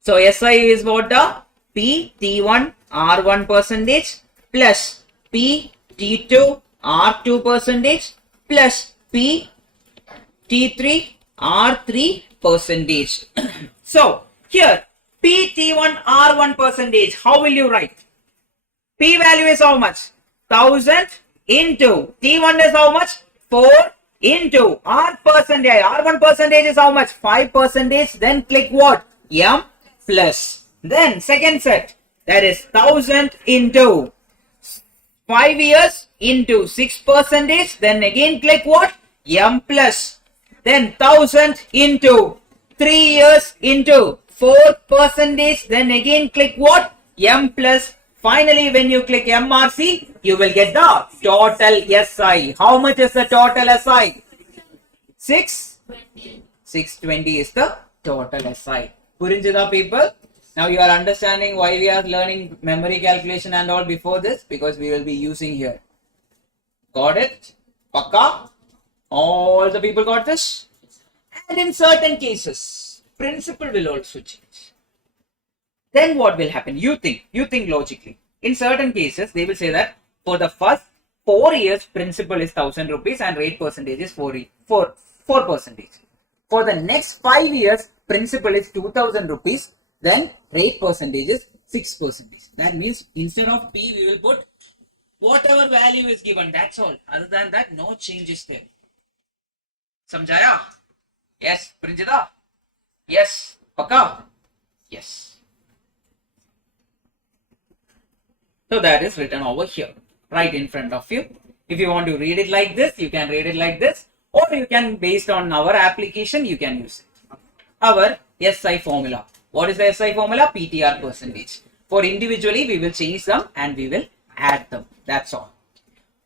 So SI is what? The P T1 R1 percentage plus P T2 R2 percentage plus P T3 R3 percentage. So here P T1 R1 percentage, how will you write? P value is how much? 1000 into T1 is how much? 4 into R percentage. R1 percentage is how much? 5%. Then click what? M plus. Then second set, that is 1000 into 5 years into 6%. Then again click what? M plus. Then 1000 into 3 years into 4%. Then again click what? M plus. Finally, when you click MRC, you will get the total SI. How much is the total SI? 620 is the total SI. Purinjida people, now you are understanding why we are learning memory calculation and all before this, because we will be using here. Got it? Pakka? All the people got this? And in certain cases, principle will also change. Then what will happen? You think logically. In certain cases, they will say that for the first 4 years, principal is 1000 rupees and rate percentage is 4%. For the next 5 years, principal is 2000 rupees, then rate percentage is 6%. That means instead of P, we will put whatever value is given. That's all. Other than that, no change is there. Samjhaya? Yes. Prinjita? Yes. Pakka? Yes. So that is written over here, right in front of you. If you want to read it like this, you can read it like this, or you can, based on our application, you can use it. Our SI formula. What is the SI formula? PTR percentage. For individually, we will change them and we will add them. That's all.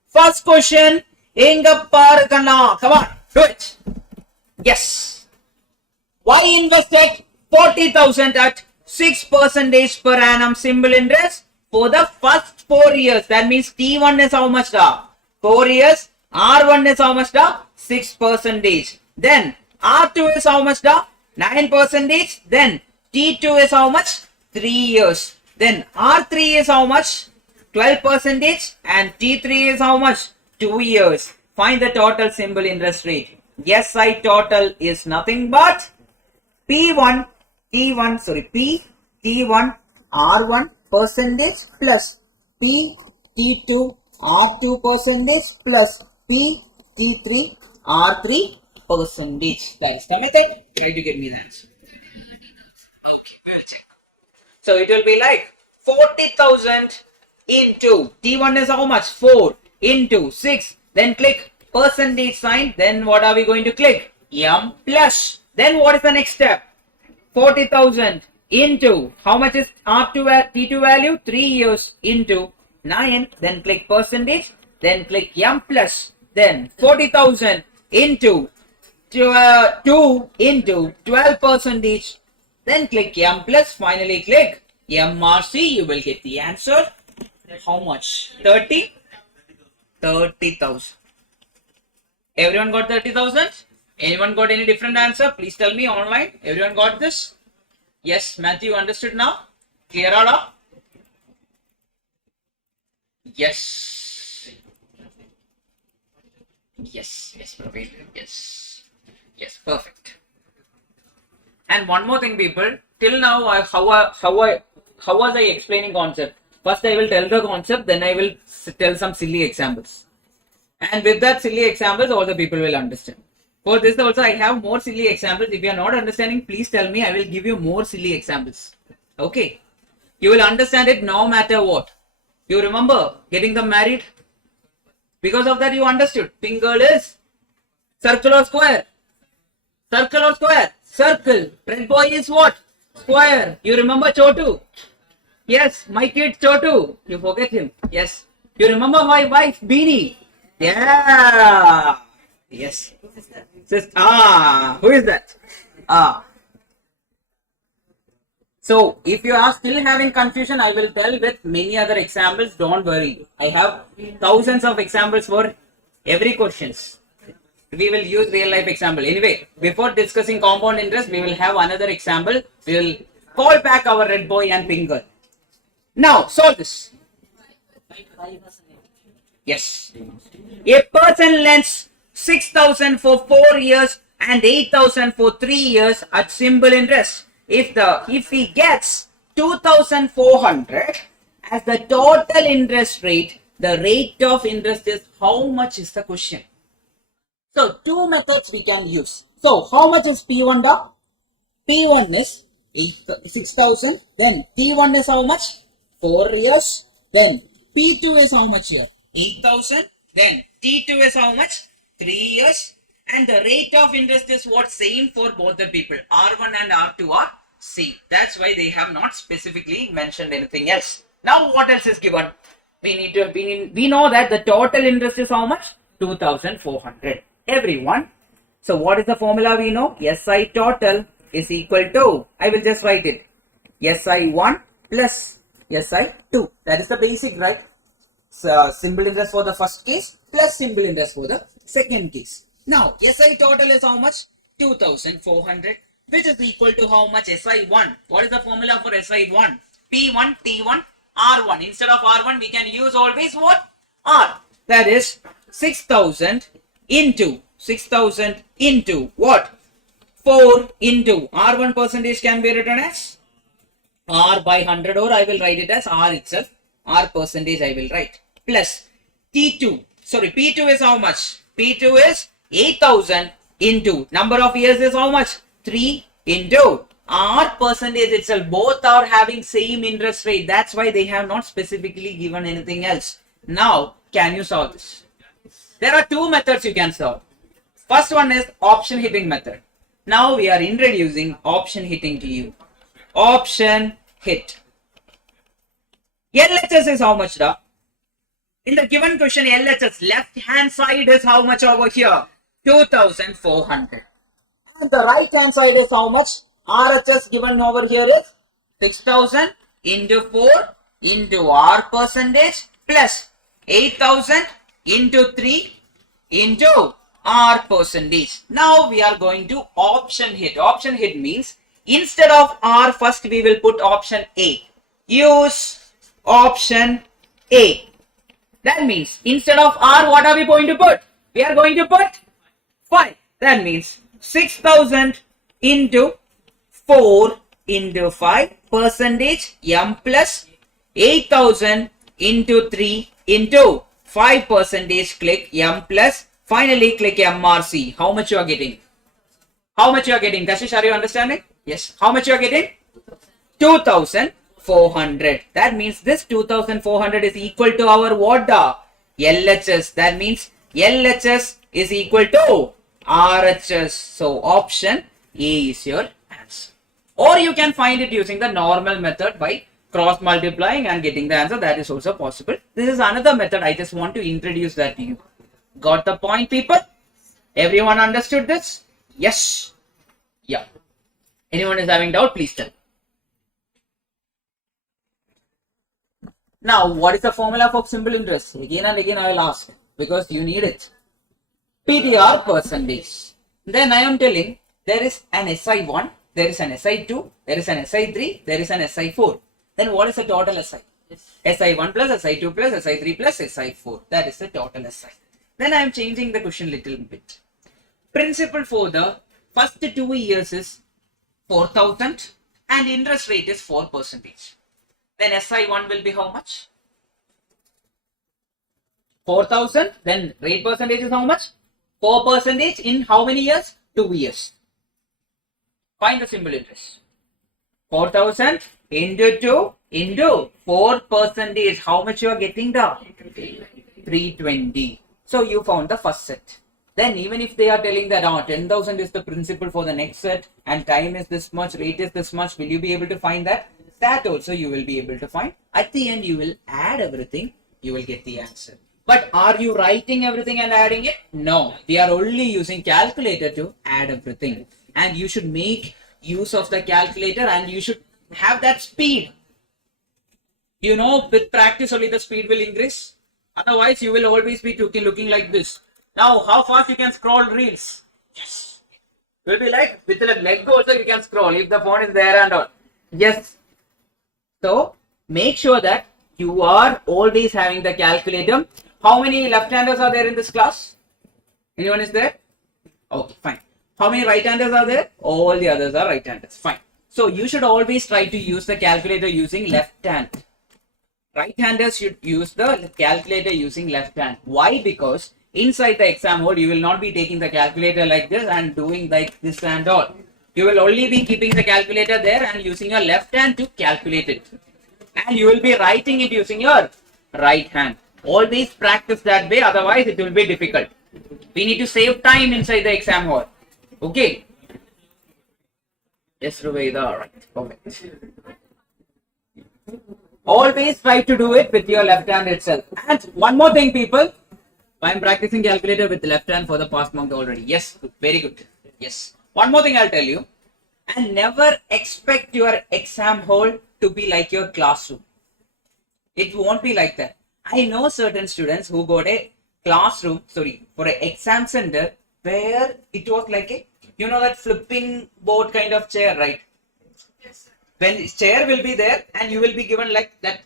First question. Enga Parkana. Come on, do it. Yes. Why invested 40,000 at 6% per annum simple interest? For the first 4 years, that means T1 is how much? 4 years. R1 is how much? 6%. Then R2 is how much? 9%. Then T2 is how much? 3 years. Then R3 is how much? 12%. And T3 is how much? 2 years. Find the total simple interest rate. SI total is nothing but P1 T1 R1 percentage plus P T2 R2 percentage plus P T3 R3 percentage. That is the method. Try to get me the answer. Okay, we'll check. So it will be like 40,000 into T1 is how much? 4 into 6. Then click percentage sign. Then what are we going to click? M plus. Then what is the next step? 40,000 into how much is R2 T2 value? 3 years into 9. Then click percentage. Then click M plus. Then 40,000 into 2 into 12 percentage. Then click M plus. Finally click MRC. You will get the answer. How much? 30,000. Everyone got 30,000? Anyone got any different answer? Please tell me online. Everyone got this? Yes, Matthew, understood now? Clear out? Yes. Yes, Praveen. Yes, perfect. And one more thing, people. Till now, how was I explaining concept? First, I will tell the concept, then I will tell some silly examples. And with that silly examples, all the people will understand. For this also, I have more silly examples. If you are not understanding, please tell me. I will give you more silly examples. Okay. You will understand it no matter what. You remember getting them married? Because of that, you understood. Pink girl is circle or square? Circle or square? Circle. Red boy is what? Square. You remember Chotu? Yes, my kid Chotu. You forget him. Yes. You remember my wife Beanie? Yeah. Yes. Who is that? So, if you are still having confusion, I will tell with many other examples. Don't worry. I have thousands of examples for every questions. We will use real life example. Anyway, before discussing compound interest, we will have another example. We will call back our red boy and pink girl. Now, solve this. Yes. A person lends 6,000 for 4 years and 8,000 for 3 years at simple interest. If he gets 2,400 as the total interest rate, the rate of interest is how much is the question? So, two methods we can use. So, how much is P1 dot? P1 is 6,000. Then T1 is how much? 4 years. Then P2 is how much here? 8,000. Then T2 is how much? 3 years. And the rate of interest is what? Same for both the people. R1 and R2 are same. That's why they have not specifically mentioned anything else. Now what else is given? We know that the total interest is how much? 2,400. Everyone. So what is the formula we know? SI total is equal to, I will just write it. SI1 plus SI2. That is the basic, right? So, simple interest for the first case plus simple interest for the second case. Now, SI total is how much? 2,400, which is equal to how much? SI1. What is the formula for SI1? P1, T1, R1. Instead of R1, we can use always what? R. That is 6,000 into what? 4 into R1 percentage can be written as R by 100, or I will write it as R itself. R percentage I will write. Plus P2 is how much? P2 is 8,000 into number of years is how much? 3 into R percentage itself. Both are having same interest rate. That's why they have not specifically given anything else. Now, can you solve this? There are two methods you can solve. First one is option hitting method. Now we are introducing option hitting to you. Option hit. LHS is how much, da? In the given question, LHS left hand side is how much over here? 2,400. And the right hand side is how much? RHS given over here is 6,000 into 4 into R percentage plus 8,000 into 3 into R percentage. Now we are going to option hit. Option hit means instead of R, first we will put option A. Use option A. That means instead of R, what are we going to put? We are going to put 5. That means 6,000 into 4 into 5 percentage M plus 8,000 into 3 into 5 percentage, click M plus Finally, click MRC. How much you are getting? How much you are getting? Kashish, are you understanding? Yes. How much you are getting? 2,400. That means this 2,400 is equal to our what? LHS. That means LHS is equal to RHS. So option A is your answer. Or you can find it using the normal method by cross multiplying and getting the answer. That is also possible. This is another method. I just want to introduce that to you. Got the point, people? Everyone understood this? Yes. Yeah. Anyone is having doubt, please tell. Now, what is the formula for simple interest? Again and again I will ask because you need it. PTR percentage. Then I am telling there is an SI1, there is an SI2, there is an SI3, there is an SI4. Then what is the total SI? SI1 plus SI2 plus SI3 plus SI4. That is the total SI. Then I am changing the question little bit. Principal for the first 2 years is 4,000 and interest rate is 4%. Then SI1 will be how much? 4,000. Then rate percentage is how much? 4% in how many years? 2 years. Find the simple interest. 4,000 into 2 into 4%. How much you are getting? The 320. So you found the first set. Then even if they are telling that 10,000 is the principal for the next set and time is this much, rate is this much, will you be able to find that? That also you will be able to find. At the end you will add everything, you will get the answer. But are you writing everything and adding it? No, we are only using calculator to add everything. And you should make use of the calculator and you should have that speed. You know, with practice only the speed will increase. Otherwise you will always be looking like this. Now, how fast you can scroll reels? Yes. It will be like with the leg also you can scroll if the phone is there and all. Yes. So, make sure that you are always having the calculator. How many left-handers are there in this class? Anyone is there? Okay, fine. How many right-handers are there? All the others are right-handers. Fine. So, you should always try to use the calculator using left hand. Right-handers should use the calculator using left hand. Why? Because inside the exam hall, you will not be taking the calculator like this and doing like this and all. You will only be keeping the calculator there and using your left hand to calculate it. And you will be writing it using your right hand. Always practice that way, otherwise it will be difficult. We need to save time inside the exam hall. Okay. Yes, Rubaida, right. Perfect. Always try to do it with your left hand itself. And one more thing, people. I am practicing calculator with left hand for the past month already. Yes, very good. Yes. One more thing I'll tell you. And never expect your exam hall to be like your classroom. It won't be like that. I know certain students who got a classroom, for an exam center where it was like a, you know, that flipping board kind of chair, right? Yes. When chair will be there and you will be given like that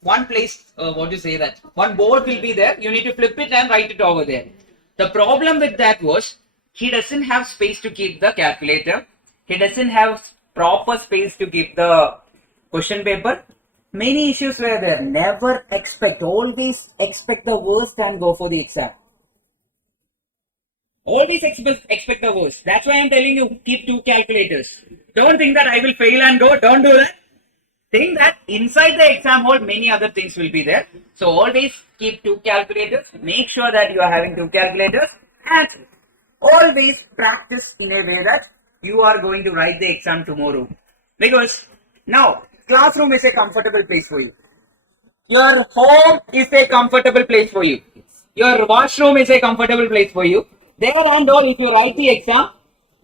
one place, one board will be there. You need to flip it and write it over there. The problem with that was he doesn't have space to keep the calculator. He doesn't have proper space to keep the question paper. Many issues were there. Never expect, always expect the worst and go for the exam. Always expect the worst. That's why I'm telling you, keep 2 calculators. Don't think that I will fail and go. Don't do that. Think that inside the exam hall, many other things will be there. So always keep 2 calculators. Make sure that you are having 2 calculators. And always practice in a way that you are going to write the exam tomorrow. Because now, classroom is a comfortable place for you. Your home is a comfortable place for you. Your washroom is a comfortable place for you. There and all, if you write the exam,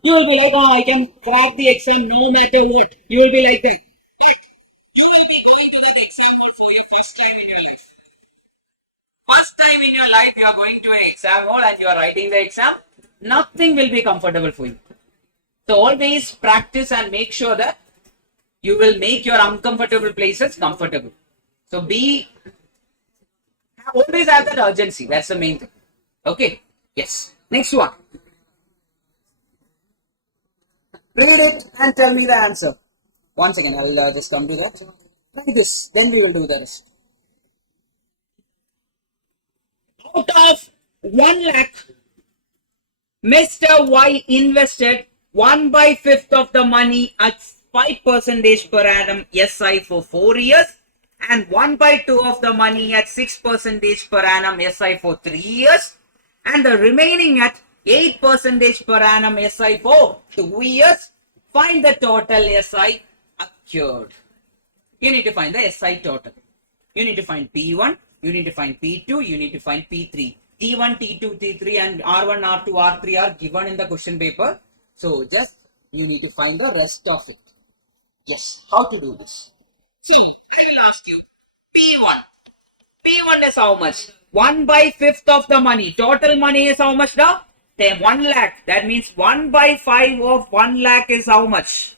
you will be like, I can crack the exam no matter what. You will be like that. You will be going to that exam hall for your first time in your life. First time in your life, you are going to an exam hall and you are writing the exam. Nothing will be comfortable for you. So always practice and make sure that you will make your uncomfortable places comfortable. So always have that urgency. That's the main thing. Okay. Yes. Next one. Read it and tell me the answer. One second. I'll just come to that. Try this. Then we will do the rest. Out of 1 lakh Mr. Y invested 1/5 of the money at 5% per annum SI for 4 years and 1/2 of the money at 6% per annum SI for 3 years and the remaining at 8% per annum SI for 2 years. Find the total SI occurred. You need to find the SI total. You need to find P1, you need to find P2, you need to find P3. T1, T2, T3 and R1, R2, R3 are given in the question paper. So just you need to find the rest of it. Yes, how to do this? So I will ask you P1. P1 is how much? 1/5 of the money. Total money is how much now? 1 lakh. That means 1/5 of 1 lakh is how much?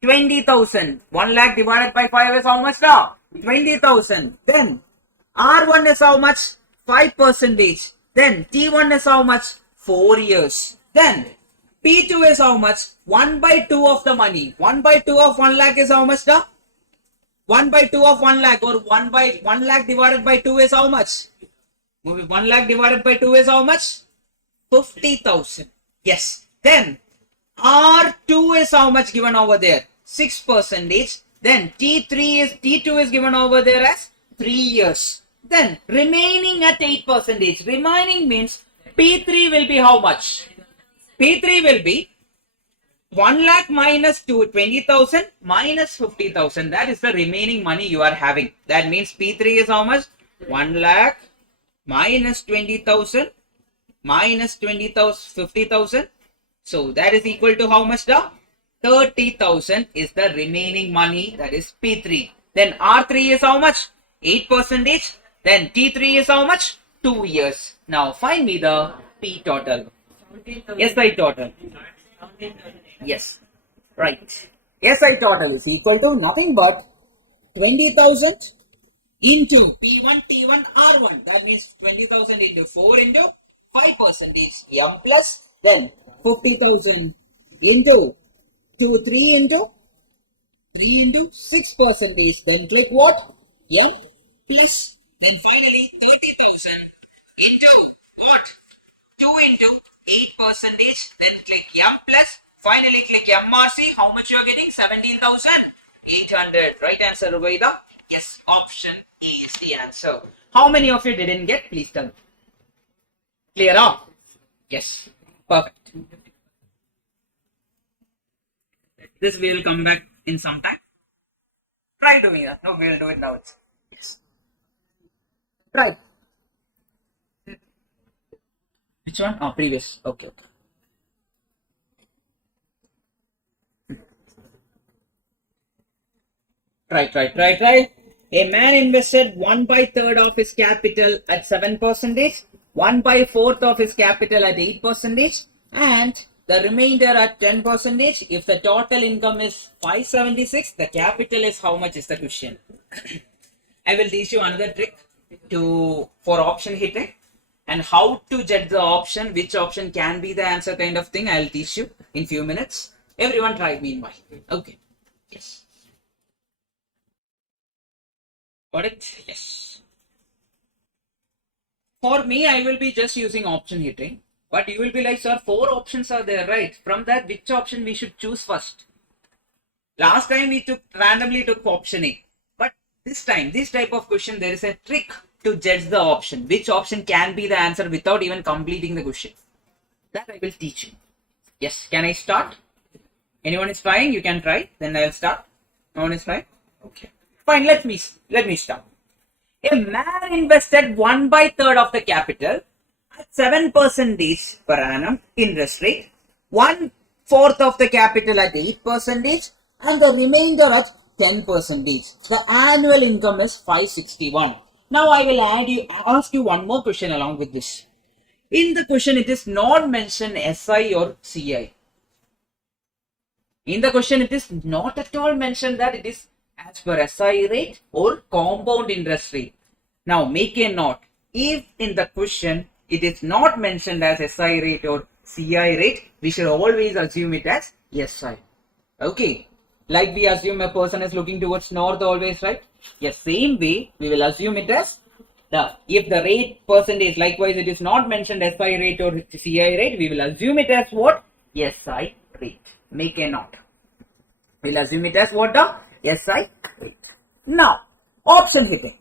20,000. 1 lakh divided by 5 is how much now? 20,000. Then R1 is how much? 5%. Then T1 is how much? 4 years. Then P2 is how much? 1/2 of the money. 1/2 of 1 lakh is how much now? 1/2 of 1 lakh or 1 lakh divided by 2 is how much? 1 lakh divided by 2 is how much? 50,000. Yes. Then R2 is how much given over there? 6%. Then T2 is given over there as 3 years. Then remaining at 8%. Remaining means P3 will be how much? P3 will be 1 lakh minus 20,000 minus 50,000. That is the remaining money you are having. That means P3 is how much? 1 lakh minus 20,000 minus 50,000. So that is equal to how much now? 30,000 is the remaining money, that is P3. Then R3 is how much? 8%. Then T3 is how much? 2 years. Now find me the P total. SI total. Yes. Right. SI total is equal to nothing but 20,000 into P1, T1, R1. That means 20,000 into 4 into 5% M plus then 50,000 into 3 into 6%. Then click what? M plus then finally 30,000 into what? 2 into 8%. Then click M plus. Finally click MRC. How much you are getting? 17,800. Right answer, Rubaida? Yes, option A is the answer. How many of you didn't get? Please tell me. Clear off? Yes. Perfect. This we will come back in some time. Try doing that. No, we will do it now. Yes. Try. Which one? Oh, previous. Okay. Try. A man invested 1/3 of his capital at 7%, 1/4 of his capital at 8%, and the remainder at 10%. If the total income is 576, the capital is how much is the question. I will teach you another trick for option hitting and how to judge the option, which option can be the answer kind of thing. I will teach you in few minutes. Everyone try meanwhile. Okay. Yes. Got it? Yes. For me, I will be just using option hitting. But you will be like, sir, 4 options are there, right? From that, which option we should choose first? Last time we randomly took option A. But this time, this type of question, there is a trick to judge the option. Which option can be the answer without even completing the question? That I will teach you. Yes. Can I start? Anyone is trying? You can try. Then I will start. No one is trying? Okay. Fine, let me start. A man invested 1/3 of the capital at 7% per annum interest rate, 1/4 of the capital at 8%, and the remainder at 10%. The annual income is 561. Now I will ask you one more question along with this. In the question, it is not mentioned SI or CI. In the question, it is not at all mentioned that it is as per SI rate or compound interest rate. Now make a note. If in the question it is not mentioned as SI rate or CI rate, we should always assume it as SI. Okay. Like we assume a person is looking towards north always, right? Yes, same way we will assume it as if the rate percentage, likewise it is not mentioned SI rate or CI rate, we will assume it as what? SI rate. Make a note. We'll assume it as what? The SI rate. Now, option hitting.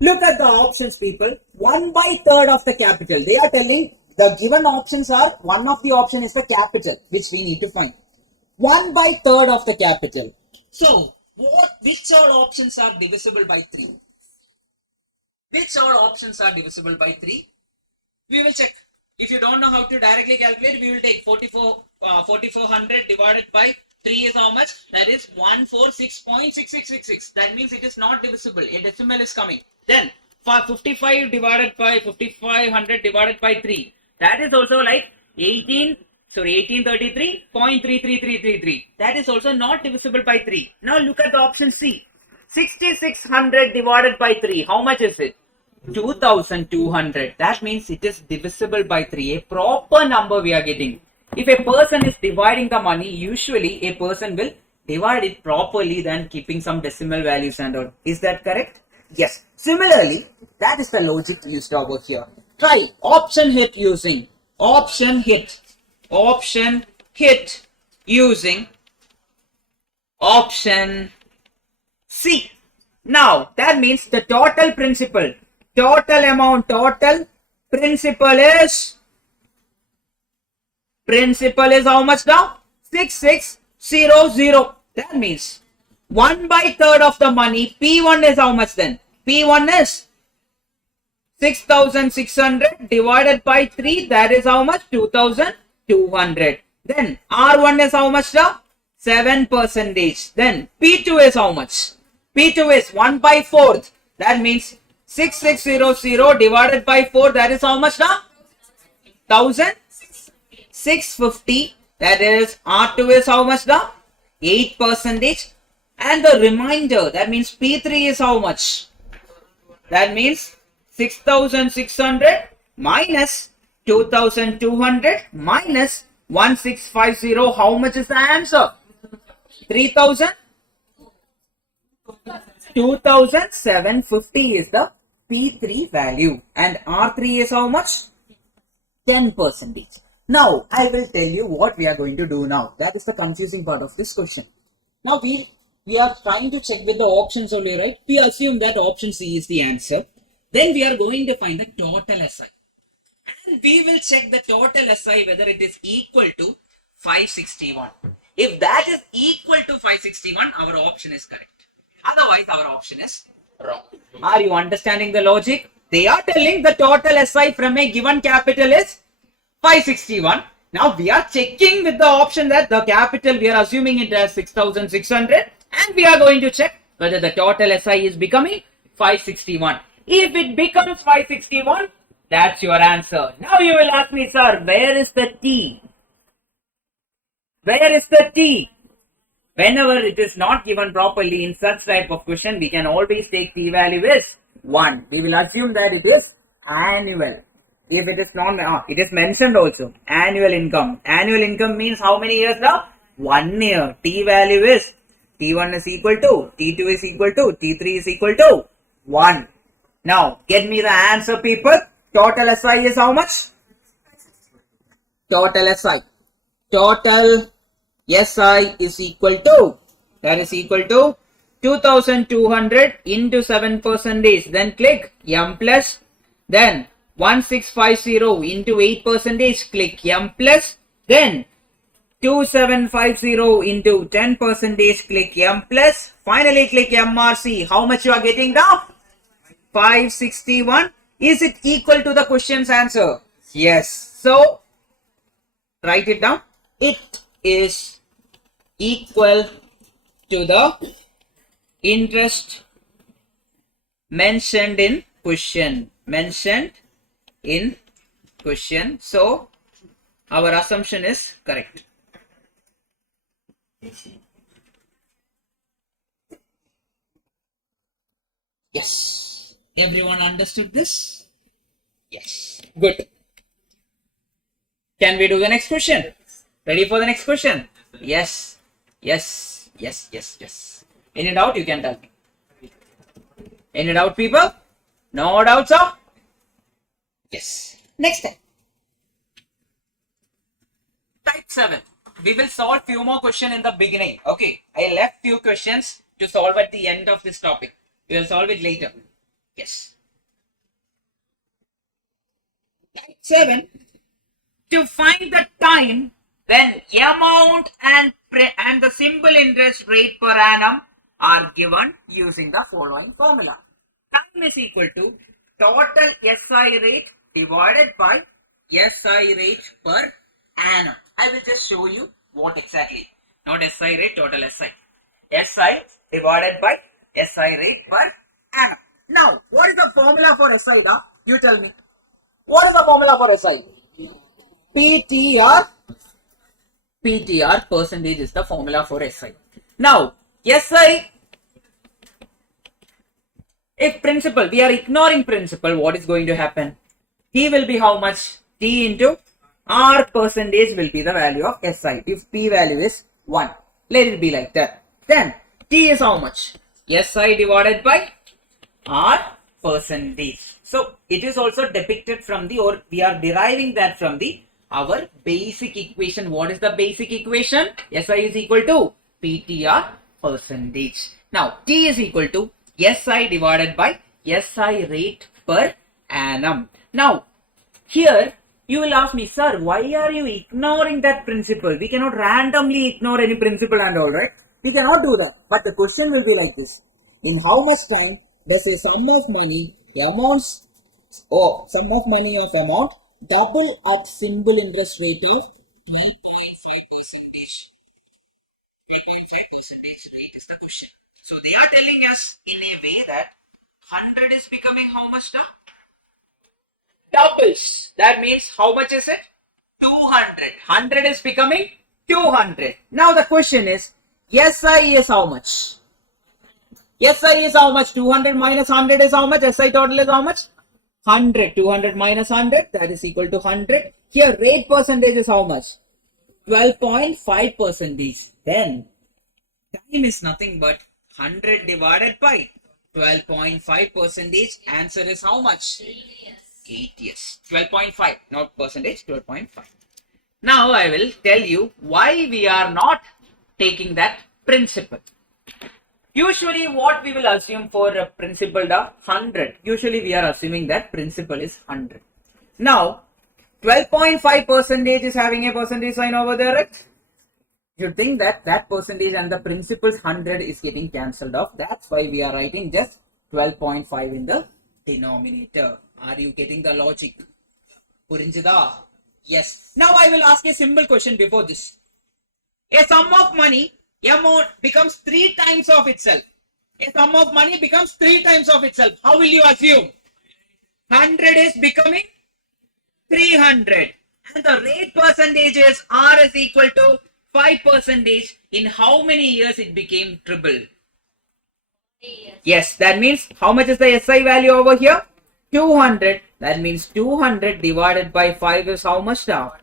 Look at the options, people. 1/3 of the capital. They are telling the given options are, one of the option is the capital, which we need to find. 1/3 of the capital. So, which all options are divisible by 3? Which all options are divisible by 3? We will check. If you don't know how to directly calculate, we will take 4400 divided by 3 is how much? That is 146.6666. That means it is not divisible. A decimal is coming. Then for 55 divided by 5500 divided by 3. That is also like 1833.33333. That is also not divisible by 3. Now look at the option C. 6600 divided by 3. How much is it? 2200. That means it is divisible by 3. A proper number we are getting. If a person is dividing the money, usually a person will divide it properly than keeping some decimal values and all. Is that correct? Yes. Similarly, that is the logic used over here. Try option hit using option hit using option C. Now that means the total principal, total amount, total principal is how much now? 6600. That means 1/3 of the money. P1 is how much then? P1 is 6600 divided by 3. That is how much? 2200. Then R1 is how much now? 7%. Then P2 is how much? P2 is 1/4. That means 6600 divided by 4. That is how much now? 1650. That is R2 is how much now? 8%. And the remainder, that means P3 is how much? That means 6600 minus 2200 minus 1650. How much is the answer? 3000? 2750 is the P3 value. And R3 is how much? 10%. Now, I will tell you what we are going to do now. That is the confusing part of this question. Now, we are trying to check with the options only, right? We assume that option C is the answer. Then we are going to find the total SI. And we will check the total SI whether it is equal to 561. If that is equal to 561, our option is correct. Otherwise, our option is wrong. Are you understanding the logic? They are telling the total SI from a given capital is 561. Now we are checking with the option that the capital, we are assuming it as 6600, and we are going to check whether the total SI is becoming 561. If it becomes 561, that's your answer. Now you will ask me, sir, where is the T? Where is the T? Whenever it is not given properly in such type of question, we can always take T value is 1. We will assume that it is annual. If it is not, it is mentioned also. Annual income. Annual income means how many years now? 1 year. T value is T1 is equal to, T2 is equal to, T3 is equal to 1. Now, get me the answer, people. Total SI is how much? Total SI. Total SI is equal to, that is equal to 2200 into 7%. Then click M plus. Then 1650 into 8%, click M plus, then 2750 into 10%, click M plus, finally click MRC. How much you are getting now? 561. Is it equal to the question's answer? Yes. So, write it down. It is equal to the interest mentioned in question. So our assumption is correct. Yes. Everyone understood this? Yes. Good. Can we do the next question? Ready for the next question? Yes. Yes. Yes. Yes. Yes. Any doubt, you can tell me. Any doubt, people? No doubts, sir? Yes. Next time. Type 7. We will solve few more questions in the beginning. Okay. I left few questions to solve at the end of this topic. We will solve it later. Yes. Type 7. To find the time when amount and the simple interest rate per annum are given using the following formula. Time is equal to total SI rate divided by SI rate per annum. I will just show you what exactly. Not SI rate, total SI. SI divided by SI rate per annum. Now, what is the formula for SI? You tell me. What is the formula for SI? PTR percentage is the formula for SI. Now, SI, if principal, we are ignoring principal, what is going to happen? T will be how much? T into R percentage will be the value of SI. If P value is 1, let it be like that. Then T is how much? SI divided by R percentage. So it is also depicted from the, or we are deriving that from the our basic equation. What is the basic equation? SI is equal to PTR percentage. Now T is equal to SI divided by SI rate per annum. Now here you will ask me, sir, why are you ignoring that principle? We cannot randomly ignore any principle and all, right? We cannot do that. But the question will be like this. In how much time does a sum of money amounts or sum of money of amount double at simple interest rate of 12.5 percentage? 12.5 percentage rate is the question. So they are telling us in a way that 100 is becoming how much now? Doubles. That means how much is it? 200. 100 is becoming 200. Now the question is, SI is how much? SI is how much? 200 minus 100 is how much? SI total is how much? 100. 200 minus 100, that is equal to 100. Here rate percentage is how much? 12.5 percentage. Then time is nothing but 100 divided by 12.5 percentage. Answer is how much? 8 years. 12.5, not percentage, 12.5. Now I will tell you why we are not taking that principle. Usually what we will assume for a principal 100. Usually we are assuming that principal is 100. Now 12.5 percentage is having a percentage sign over there, right? You think that that percentage and the principal's 100 is getting cancelled off. That's why we are writing just 12.5 in the denominator. Are you getting the logic? Purinjida? Yes. Now I will ask a simple question before this. A sum of money amount becomes 3 times of itself. A sum of money becomes 3 times of itself. How will you assume? 100 is becoming 300. And the rate percentage is R is equal to 5 percentage. In how many years it became triple? Yes, that means how much is the SI value over here? 200. That means 200 divided by 5 is how much now?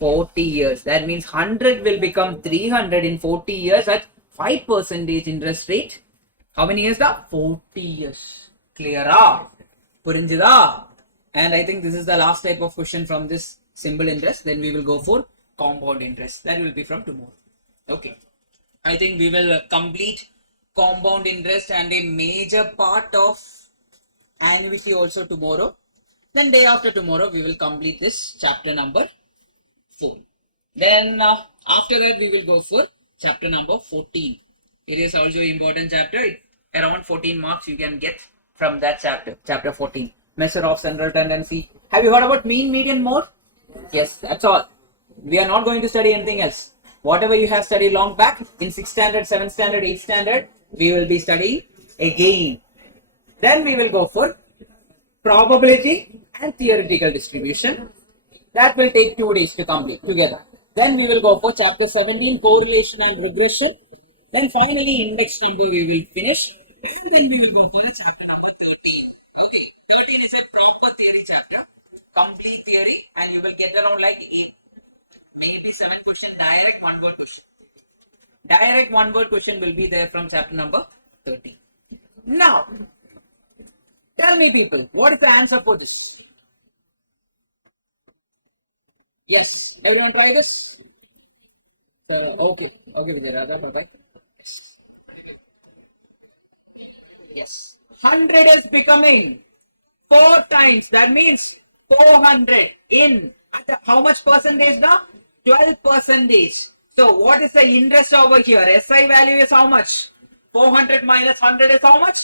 40 years. That means 100 will become 300 in 40 years at 5 percentage interest rate. How many years now? 40 years. Clear up? Purinjida? And I think this is the last type of question from this simple interest. Then we will go for compound interest. That will be from tomorrow. Okay. I think we will complete compound interest and a major part of annuity also tomorrow. Then day after tomorrow we will complete this chapter number 4. Then after that we will go for chapter number 14. It is also an important chapter. Around 14 marks you can get from that chapter. Chapter 14. Measure of central tendency. Have you heard about mean, median, mode? Yes, that's all. We are not going to study anything else. Whatever you have studied long back in 6th standard, 7th standard, 8th standard, we will be studying again. Then we will go for probability and theoretical distribution. That will take 2 days to complete together. Then we will go for chapter 17, correlation and regression. Then finally index number we will finish. And then we will go for the chapter number 13. Okay, 13 is a proper theory chapter, complete theory, and you will get around like 8, maybe 7 question, direct one word question. Direct one word question will be there from chapter number 13. Now, Tell me people, what is the answer for this? Yes, everyone try this. So, okay, Vijay, bye-bye. Yes. Yes. 100 is becoming 4 times. That means 400 in how much percentage now? 12 percentage. So what is the interest over here? SI value is how much? 400 minus 100 is how much?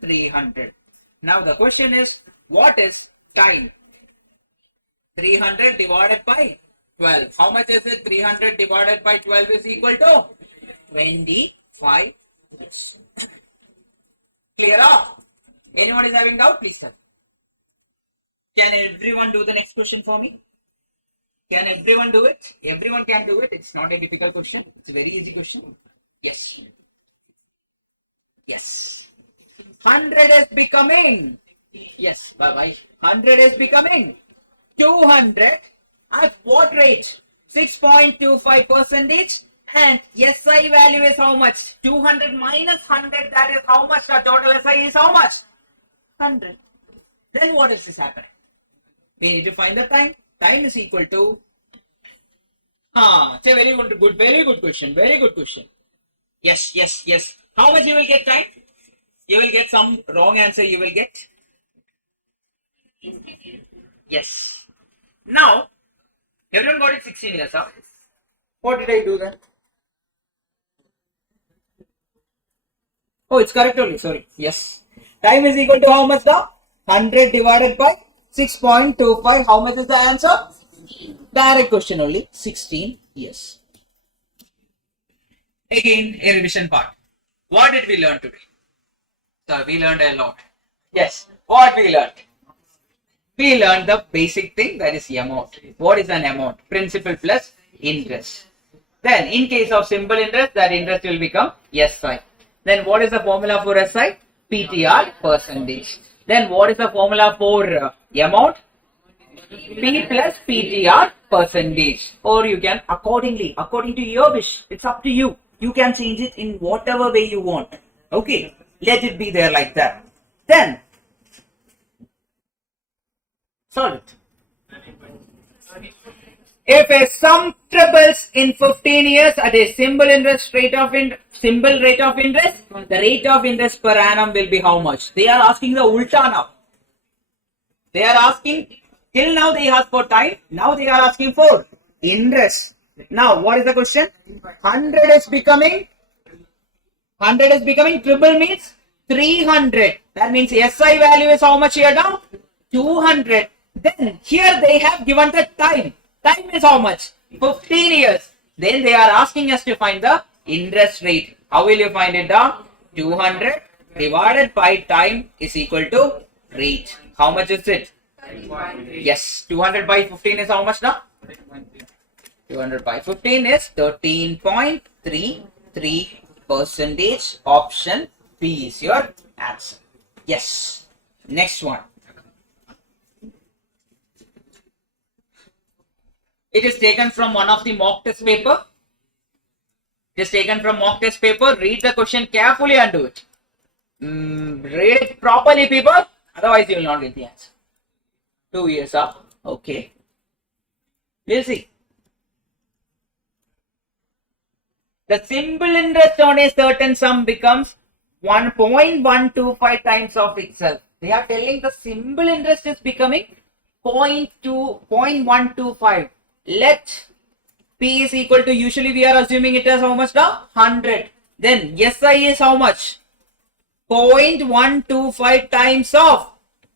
300. Now the question is, what is time? 300 divided by 12. How much is it? 300 divided by 12 is equal to 25. Clear up? Anyone is having doubt? Please tell. Can everyone do the next question for me? Can everyone do it? Everyone can do it. It's not a difficult question. It's a very easy question. Yes. Yes. 100 is becoming. Yes. Bye-bye. 100 is becoming 200 at what rate? 6.25 percentage. And SI value is how much? 200 minus 100. That is how much? The total SI is how much? 100. Then what is this happening? We need to find the time. Time is equal to. It's a very good question. Very good question. Yes. How much you will get time? You will get some wrong answer. You will get. Yes. Now, everyone got it 16 years, huh? What did I do then? Oh, it's correct only. Sorry. Yes. Time is equal to how much now? 100 divided by 6.25. How much is the answer? Direct question only. 16 years. Again, a revision part. What did we learn today? So, we learned a lot. Yes. What we learned? We learned the basic thing, that is amount. What is an amount? Principal plus interest. Then, in case of simple interest, that interest will become SI. Then, what is the formula for SI? PTR percentage. Then, what is the formula for amount? P plus PTR percentage. Or you can according to your wish. It's up to you. You can change it in whatever way you want. Okay. Let it be there like that. Then, solve it. If a sum triples in 15 years at a simple rate of interest, the rate of interest per annum will be how much? They are asking the ulta now. They are asking, till now they asked for time, now they are asking for interest. Now, what is the question? 100 is becoming triple means 300. That means SI value is how much here now? 200. Then here they have given the time. Time is how much? 15 years. Then they are asking us to find the interest rate. How will you find it down? 200 divided by time is equal to rate. How much is it? Yes, 200 by 15 is how much now? 200 by 15 is 13.33 percentage. Option B is your answer. Yes. Next one. It is taken from one of the mock test paper. It is taken from mock test paper. Read the question carefully and do it. Read it properly, people. Otherwise, you will not get the answer. 2 years up. Okay. We'll see. The simple interest on a certain sum becomes 1.125 times of itself. They are telling the simple interest is becoming 0.125. Let P is equal to, usually we are assuming it as how much now? 100. Then SI is how much? 0.125 times of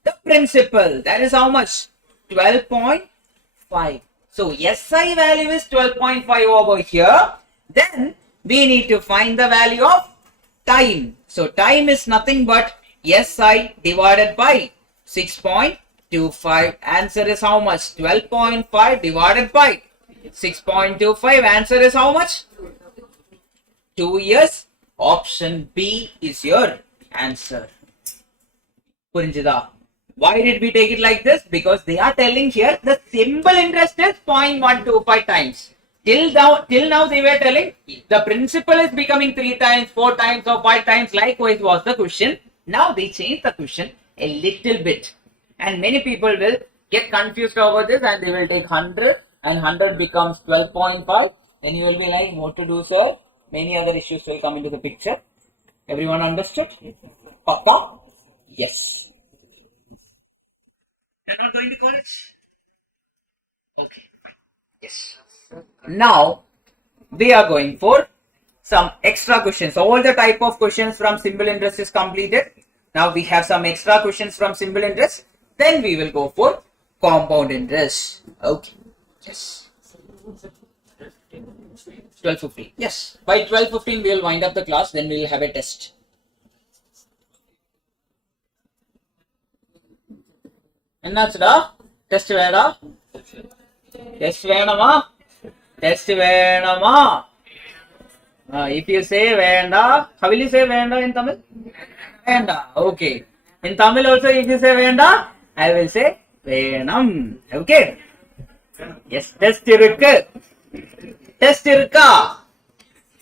the principal. That is how much? 12.5. So SI value is 12.5 over here. Then we need to find the value of time. So time is nothing but SI divided by 6.25. Answer is how much? 12.5 divided by 6.25. Answer is how much? 2 years. Option B is your answer. Purinjida. Why did we take it like this? Because they are telling here the simple interest is 0.125 times. Till now they were telling the principal is becoming 3 times, 4 times or 5 times. Likewise was the question. Now they changed the question. a little bit. And many people will get confused over this and they will take 100 and 100 becomes 12.5. Then you will be like, what to do, sir? Many other issues will come into the picture. Everyone understood? Papa? Yes. You're not going to college? Okay. Yes. Now, we are going for some extra questions. All the type of questions from simple interest is completed. Now we have some extra questions from simple interest. Then we will go for compound interest. Okay. Yes. 12:15. Yes. By 12:15 we will wind up the class. Then we will have a test. என்னாச்சுடா test வேடா test வேணுமா test வேணுமா if you say வேண்டா how will you say வேண்டா in Tamil வேண்டா okay in Tamil also if you say வேண்டா I will say வேணம் okay yes test இருக்கு test இருக்கா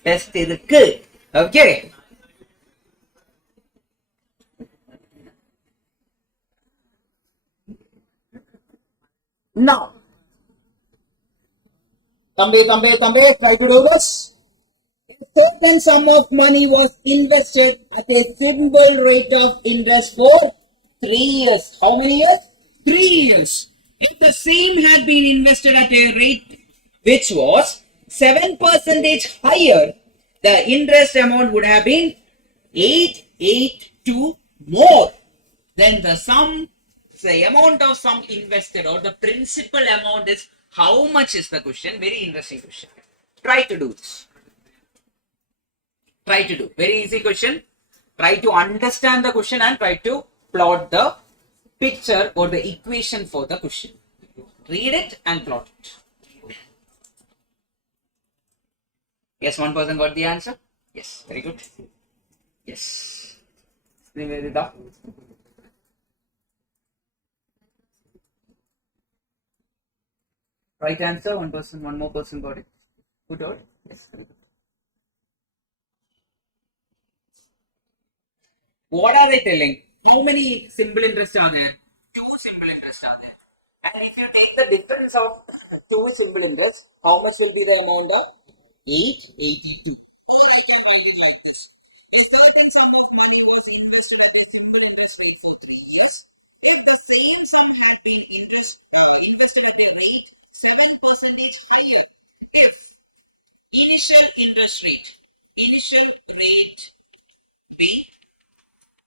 test இருக்கு okay now Tambe, try to do this. A certain sum of money was invested at a simple rate of interest for 3 years. How many years? 3 years. If the same had been invested at a rate which was 7% higher, the interest amount would have been 882 more. Then the amount of sum invested or the principal amount is how much is the question? Very interesting question. Try to do this. Try to do. Very easy question. Try to understand the question and try to plot the picture or the equation for the question. Read it and plot it. Yes, one person got the answer. Yes, very good. Yes. Nivedita. Right answer, one more person got it. Who got it? Yes. What are they telling? How many simple interests are there? 2 simple interests are there. And if you take the difference of 2 simple interests, how much will be the amount of 882? Or I can write it like this. A certain sum of money was invested at a simple interest rate for 3 years. If the same sum had been invested at a rate 7% higher, if initial rate be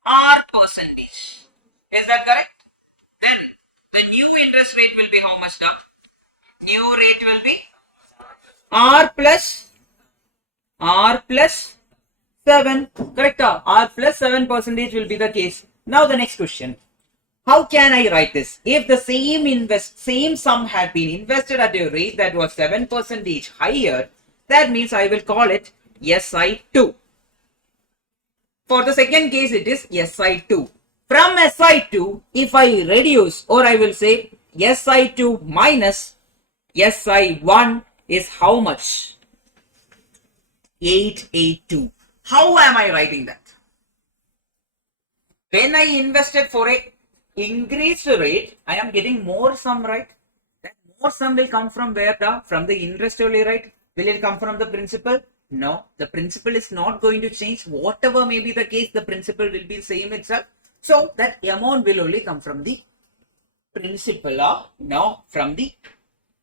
R percentage, is that correct? Then the new interest rate will be how much now? New rate will be R plus 7, correct? R plus 7% will be the case. Now the next question. How can I write this? If the same sum had been invested at a rate that was 7% higher, that means I will call it SI2. For the second case, it is SI2. From SI2, if I reduce or I will say SI2 minus SI1 is how much? 882. How am I writing that? When I invested for a increased rate, I am getting more sum, right? That more sum will come from where? From the interest only, right? Will it come from the principal? No, the principal is not going to change. Whatever may be the case, the principal will be same itself. So that amount will only come from the principal, no, from the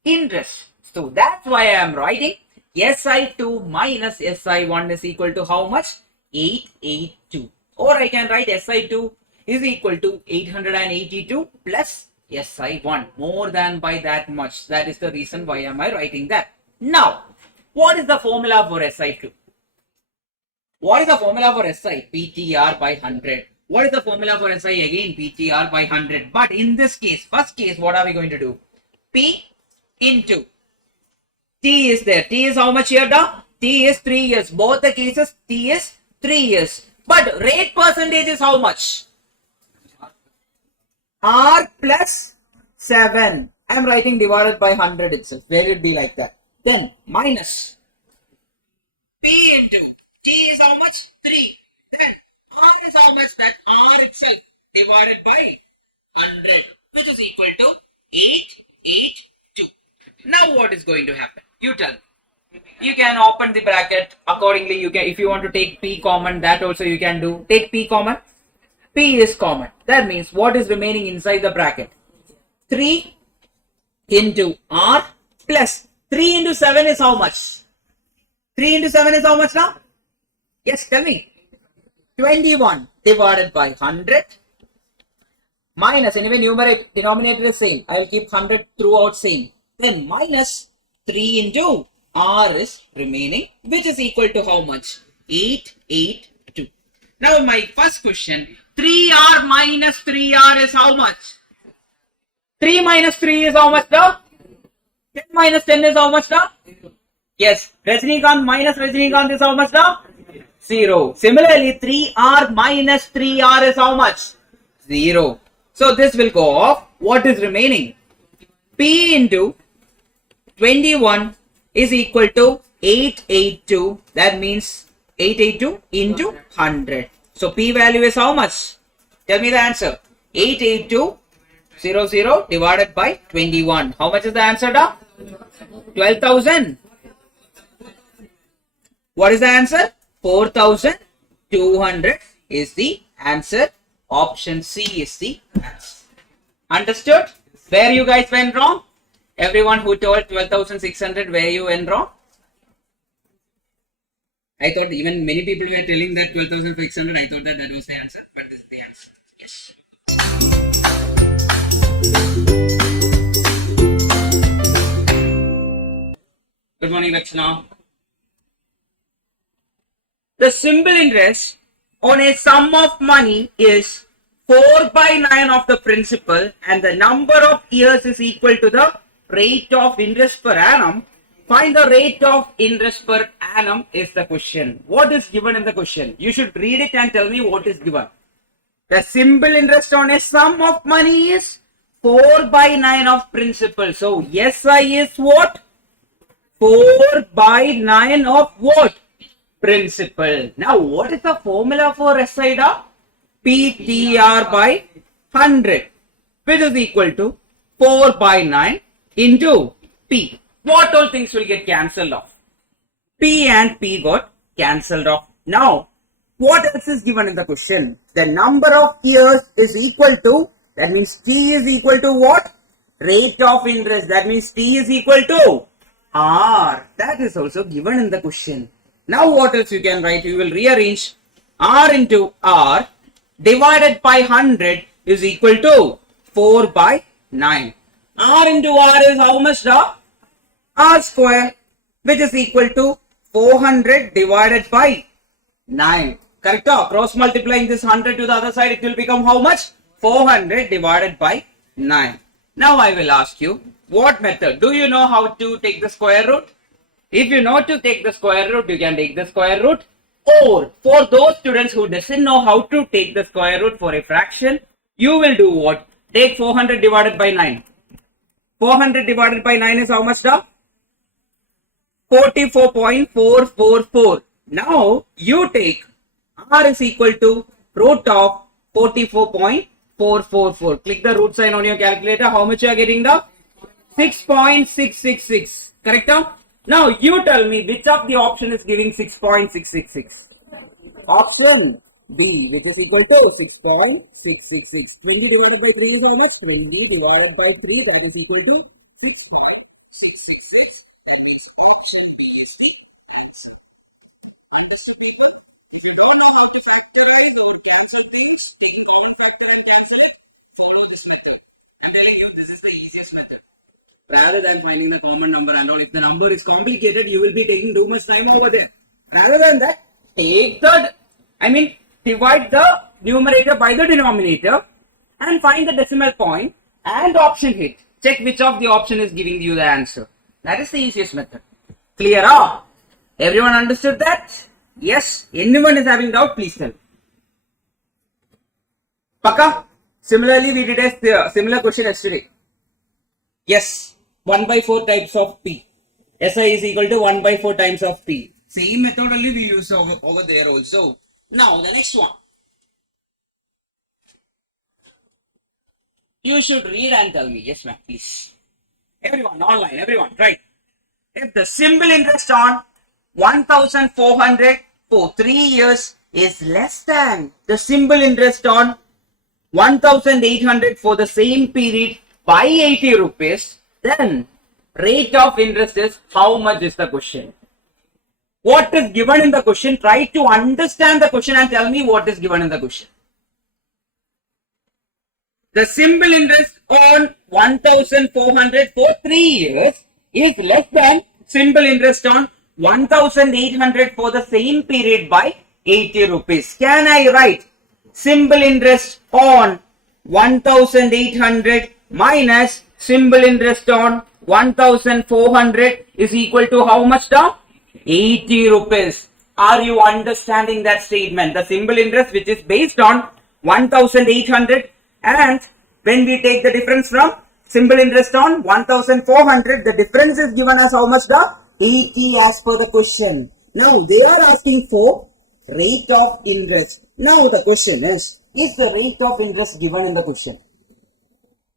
interest. So that's why I am writing SI2 minus SI1 is equal to how much? 882. Or I can write SI2 is equal to 882 plus SI1, more than by that much. That is the reason why am I writing that. Now, what is the formula for SI2? What is the formula for SI? PTR by 100. What is the formula for SI? Again, PTR by 100. But in this case, first case, what are we going to do? P into T is there. T is how much here? T is 3 years. Both the cases, T is 3 years. But rate percentage is how much? R plus 7. I am writing divided by 100 itself. Where it be like that? Then minus P into T is how much? 3. Then R is how much? That R itself. divided by 100, which is equal to 882. Now what is going to happen? You tell me. You can open the bracket accordingly. You can, if you want to take P common, that also you can do. Take P common. P is common. That means what is remaining inside the bracket? 3 into R plus 3 into 7 is how much? 3 into 7 is how much now? Yes, tell me. 21 divided by 100 minus, anyway numerator denominator is same. I will keep 100 throughout same. Then minus 3 into R is remaining, which is equal to how much? 882. Now my first question, 3R minus 3R is how much? 3 minus 3 is how much now? 10 minus 10 is how much now? Yes. Rajnikant minus Rajnikant is how much now? 0. Similarly, 3R minus 3R is how much? 0. So this will go off. What is remaining? P into 21 is equal to 882. That means 882 into 100. So P value is how much? Tell me the answer. 88200 divided by 21. How much is the answer now? 12,000. What is the answer? 4,200 is the answer. Option C is the answer. Understood? Where you guys went wrong? Everyone who told 12,600, where you went wrong? I thought even many people were telling that 12,600. I thought that that was the answer, but this is the answer. Yes. Good morning, Vachana. The simple interest on a sum of money is 4 by 9 of the principal, and the number of years is equal to the rate of interest per annum. Find the rate of interest per annum is the question. What is given in the question? You should read it and tell me what is given. The simple interest on a sum of money is 4 by 9 of principal. So SI is what? 4 by 9 of what? Principal. Now what is the formula for SI? PTR by 100, which is equal to 4 by 9 into P. What all things will get cancelled off? P and P got cancelled off. Now, what else is given in the question? The number of years is equal to, that means T is equal to what? Rate of interest. That means T is equal to R. That is also given in the question. Now, what else you can write? You will rearrange R into R divided by 100 is equal to 4 by 9. R into R is how much now? R square, which is equal to 400 divided by 9. Correct? Cross multiplying this 100 to the other side, it will become how much? 400 divided by 9. Now I will ask you, what method? Do you know how to take the square root? If you know to take the square root, you can take the square root. Or for those students who doesn't know how to take the square root for a fraction, you will do what? Take 400 divided by 9. 400 divided by 9 is how much now? 44.444. Now you take R is equal to root of 44.444. Click the root sign on your calculator. How much you are getting now? 6.666. Correct now? Now you tell me which of the option is giving 6.666. Option B, which is equal to 6.666. 20 divided by 3 is how much? 20 divided by 3, that is equal to 6. Rather than finding the common number and all, if the number is complicated, you will be taking too much time over there. Rather than that, divide the numerator by the denominator and find the decimal point and option hit. Check which of the option is giving you the answer. That is the easiest method. Clear up? Everyone understood that? Yes? Anyone is having doubt, please tell. Paka? Similarly, we did a similar question yesterday. Yes, 1 by 4 types of P. SI is equal to 1 by 4 times of P. Same method only we use over there also. Now the next one. You should read and tell me. Yes, ma'am, please. Everyone, online, everyone, right? If the simple interest on 1,400 for 3 years is less than the simple interest on 1,800 for the same period by 80 rupees, then rate of interest is how much is the question? What is given in the question? Try to understand the question and tell me what is given in the question. The simple interest on 1,400 for 3 years is less than simple interest on 1,800 for the same period by 80 rupees. Can I write simple interest on 1,800 minus simple interest on 1,400 is equal to how much now? 80 rupees. Are you understanding that statement? The simple interest which is based on 1,800, and when we take the difference from simple interest on 1,400, the difference is given as how much? The 80 as per the question. Now they are asking for rate of interest. Now the question is the rate of interest given in the question?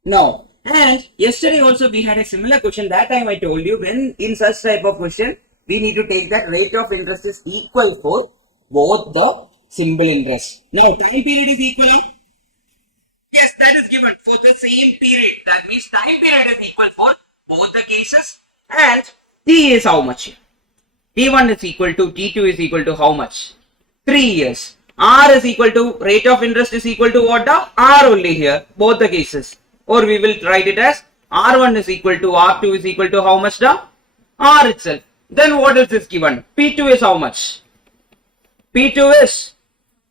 No. And yesterday also we had a similar question. That time I told you, when in such type of question, we need to take that rate of interest is equal for both the simple interest. Now time period is equal now? Yes, that is given for the same period. That means time period is equal for both the cases. And T is how much? T1 is equal to T2 is equal to how much? 3 years. R is equal to rate of interest is equal to what? The R only here, both the cases. Or we will write it as R1 is equal to R2 is equal to how much? The R itself. Then what is this given? P2 is how much? P2 is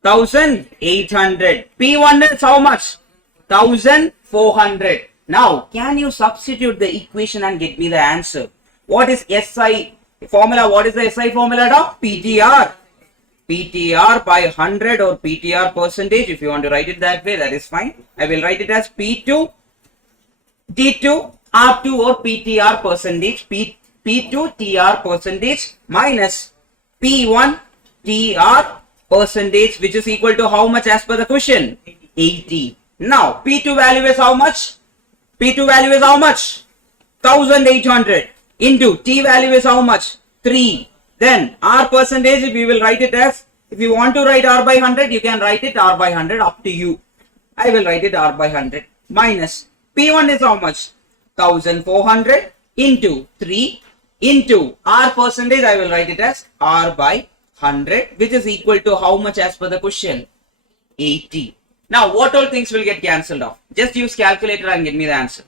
1,800. P1 is how much? 1,400. Now, can you substitute the equation and get me the answer? What is SI formula? What is the SI formula now? PTR. PTR by 100 or PTR percentage. If you want to write it that way, that is fine. I will write it as P2, T2, R2 or PTR percentage. P2 TR percentage minus P1 TR percentage, which is equal to how much as per the question? 80. Now, P2 value is how much? P2 value is how much? 1,800 into T value is how much? 3. Then R percentage, we will write it as, if you want to write R by 100, you can write it R by 100, up to you. I will write it R by 100 minus P1 is how much? 1,400 into 3 into R percentage, I will write it as R by 100, which is equal to how much as per the question? 80. Now, what all things will get cancelled off? Just use calculator and get me the answer.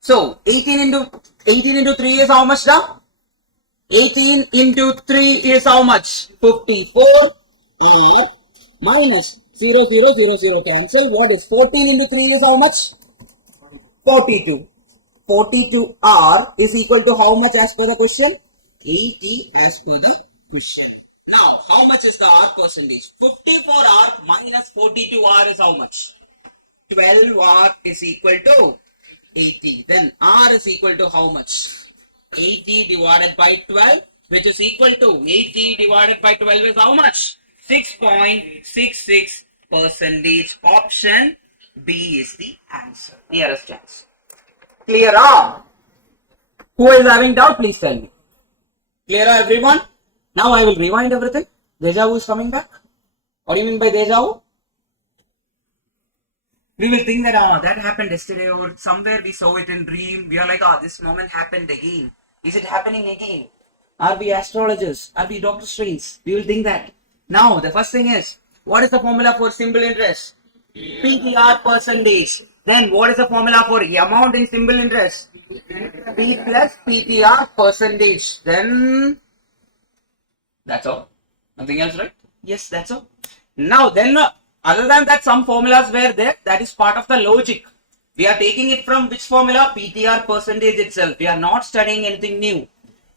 So, 18 into 3 is how much now? 18 into 3 is how much? 54 and minus 0, 0, 0, 0 cancel. What is 14 into 3 is how much? 42. 42R is equal to how much as per the question? 80 as per the question. Now, how much is the R percentage? 54R minus 42R is how much? 12R is equal to 80. Then R is equal to how much? 80 divided by 12, which is equal to 80 divided by 12 is how much? 6.66 percentage. Option B is the answer. Nearest chance. Clear up? Who is having doubt? Please tell me. Clear everyone? Now I will rewind everything. Deja vu is coming back. What do you mean by deja vu? We will think that that happened yesterday or somewhere we saw it in dream. We are like, this moment happened again. Is it happening again? Are we astrologers? Are we Dr. Strange? We will think that. Now the first thing is, what is the formula for simple interest? PTR percentage. Then what is the formula for amount in simple interest? P plus PTR percentage. Then that's all. Nothing else, right? Yes, that's all. Now then, other than that, some formulas were there. That is part of the logic. We are taking it from which formula? PTR percentage itself. We are not studying anything new.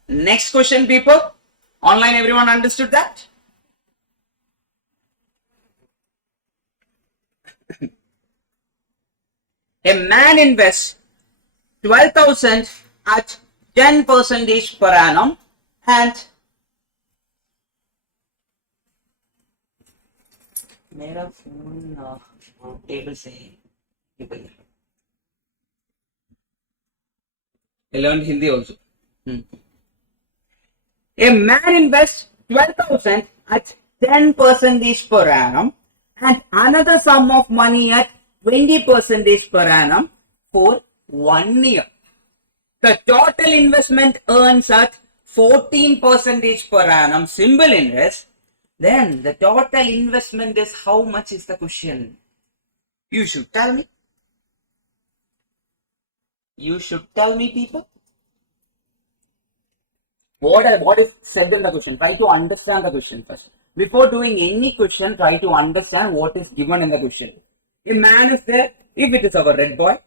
Next question, people. Online, everyone understood that? A man invests 12,000 at 10% per annum and मेरा phone table से है I learned Hindi also. A man invests 12,000 at 10% per annum and another sum of money at 20% per annum for 1 year. The total investment earns at 14% per annum simple interest. Then the total investment is how much is the question? You should tell me. You should tell me, people. What is said in the question? Try to understand the question first. Before doing any question, try to understand what is given in the question. A man is there. If it is our red boy,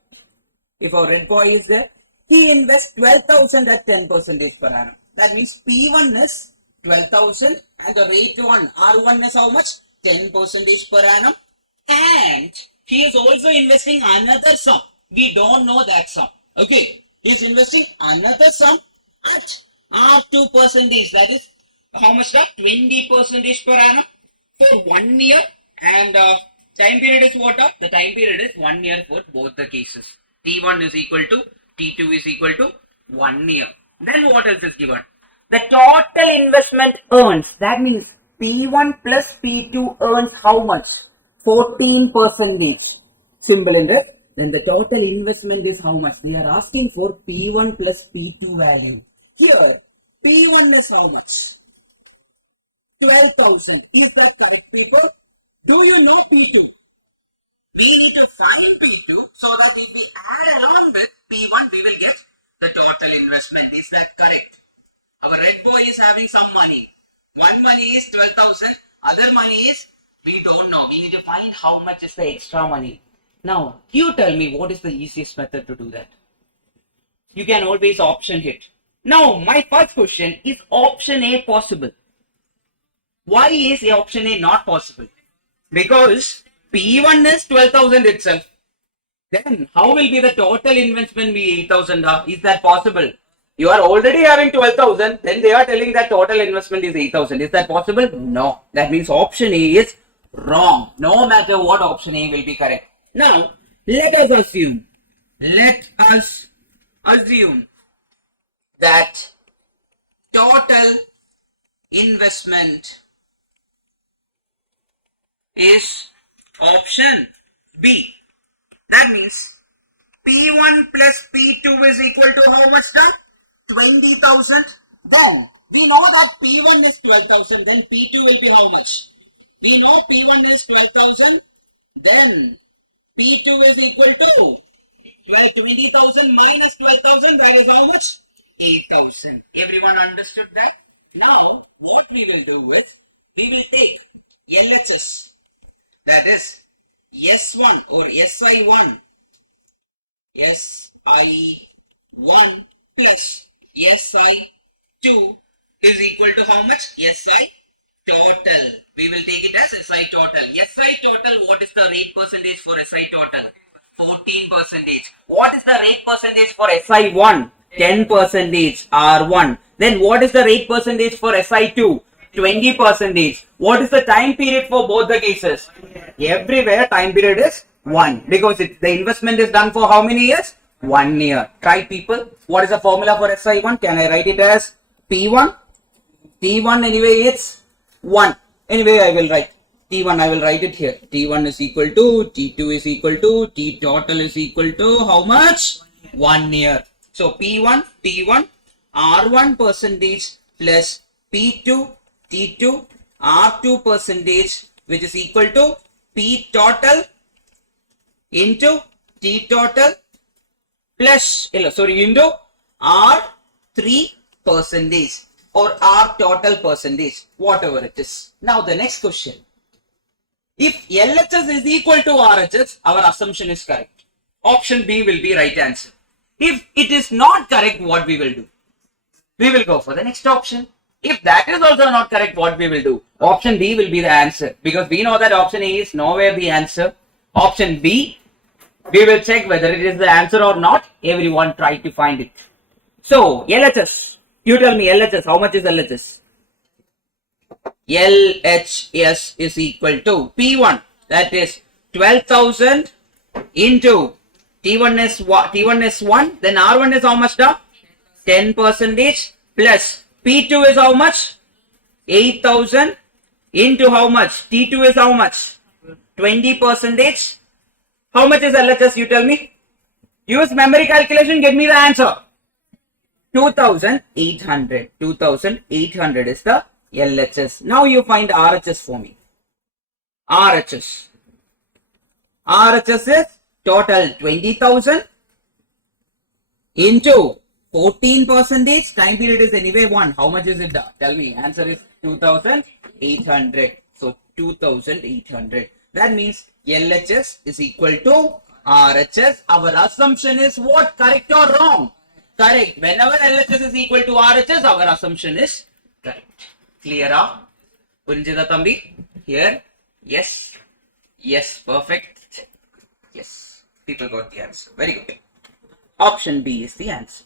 if our red boy is there, he invests 12,000 at 10% per annum. That means P1 is 12,000 and the rate 1, R1 is how much? 10% per annum. And he is also investing another sum. We don't know that sum. Okay. He is investing another sum at R2 percentage. That is how much? That 20% per annum for 1 year. And time period is what? The time period is 1 year for both the cases. T1 is equal to T2 is equal to 1 year. Then what else is given? The total investment earns. That means P1 plus P2 earns how much? 14%. Simple interest. Then the total investment is how much? They are asking for P1 plus P2 value. Here, P1 is how much? 12,000. Is that correct, people? Do you know P2? We need to find P2 so that if we add along with P1, we will get the total investment. Is that correct? Our red boy is having some money. One money is 12,000. Other money is, we don't know. We need to find how much is the extra money. Now, you tell me what is the easiest method to do that. You can always option hit. Now, my first question is option A possible? Why is option A not possible? Because P1 is 12,000 itself. Then how will be the total investment be 8,000? Is that possible? You are already having 12,000. Then they are telling that total investment is 8,000. Is that possible? No. That means option A is wrong. No matter what, option A will be correct. Now, let us assume that total investment is option B. That means P1 plus P2 is equal to how much then? 20,000. Then we know that P1 is 12,000. Then P2 will be how much? We know P1 is 12,000. Then P2 is equal to 20,000 minus 12,000. That is how much? 8,000. Everyone understood that? Now, what we will do is, we will take LHS. That is S1 or SI1. SI1 plus SI2 is equal to how much? SI total. We will take it as SI total. SI total, what is the rate percentage for SI total? 14%. What is the rate percentage for SI1? 10%. R1. Then what is the rate percentage for SI2? 20%. What is the time period for both the cases? Everywhere time period is 1 because the investment is done for how many years? 1 year. Try, people. What is the formula for SI1? Can I write it as P1? T1 anyway it's 1. Anyway I will write T1. I will write it here. T1 is equal to T2 is equal to T total is equal to how much? 1 year. So P1 T1 R1 percentage plus P2 T2 R2 percentage, which is equal to P total into T total plus into R3 percentage or R total percentage, whatever it is. Now the next question. If LHS is equal to RHS, our assumption is correct. Option B will be right answer. If it is not correct, what we will do? We will go for the next option. If that is also not correct, what we will do? Option D will be the answer because we know that option A is nowhere the answer. Option B, we will check whether it is the answer or not. Everyone try to find it. So LHS, you tell me LHS, how much is LHS? LHS is equal to P1, that is 12,000 into T1 is 1, then R1 is how much now? 10 percentage plus P2 is how much? 8,000 into how much? T2 is how much? 20 percentage. How much is LHS? You tell me. Use memory calculation, get me the answer. 2,800. 2,800 is the LHS. Now you find RHS for me. RHS. RHS is total 20,000 into 14 percentage. Time period is anyway 1. How much is it? Tell me. Answer is 2,800. So 2,800. That means LHS is equal to RHS. Our assumption is what? Correct or wrong? Correct. Whenever LHS is equal to RHS, our assumption is correct. Clear? Purinjida Thambi? Here? Yes. Yes. Perfect. Yes. People got the answer. Very good. Option B is the answer.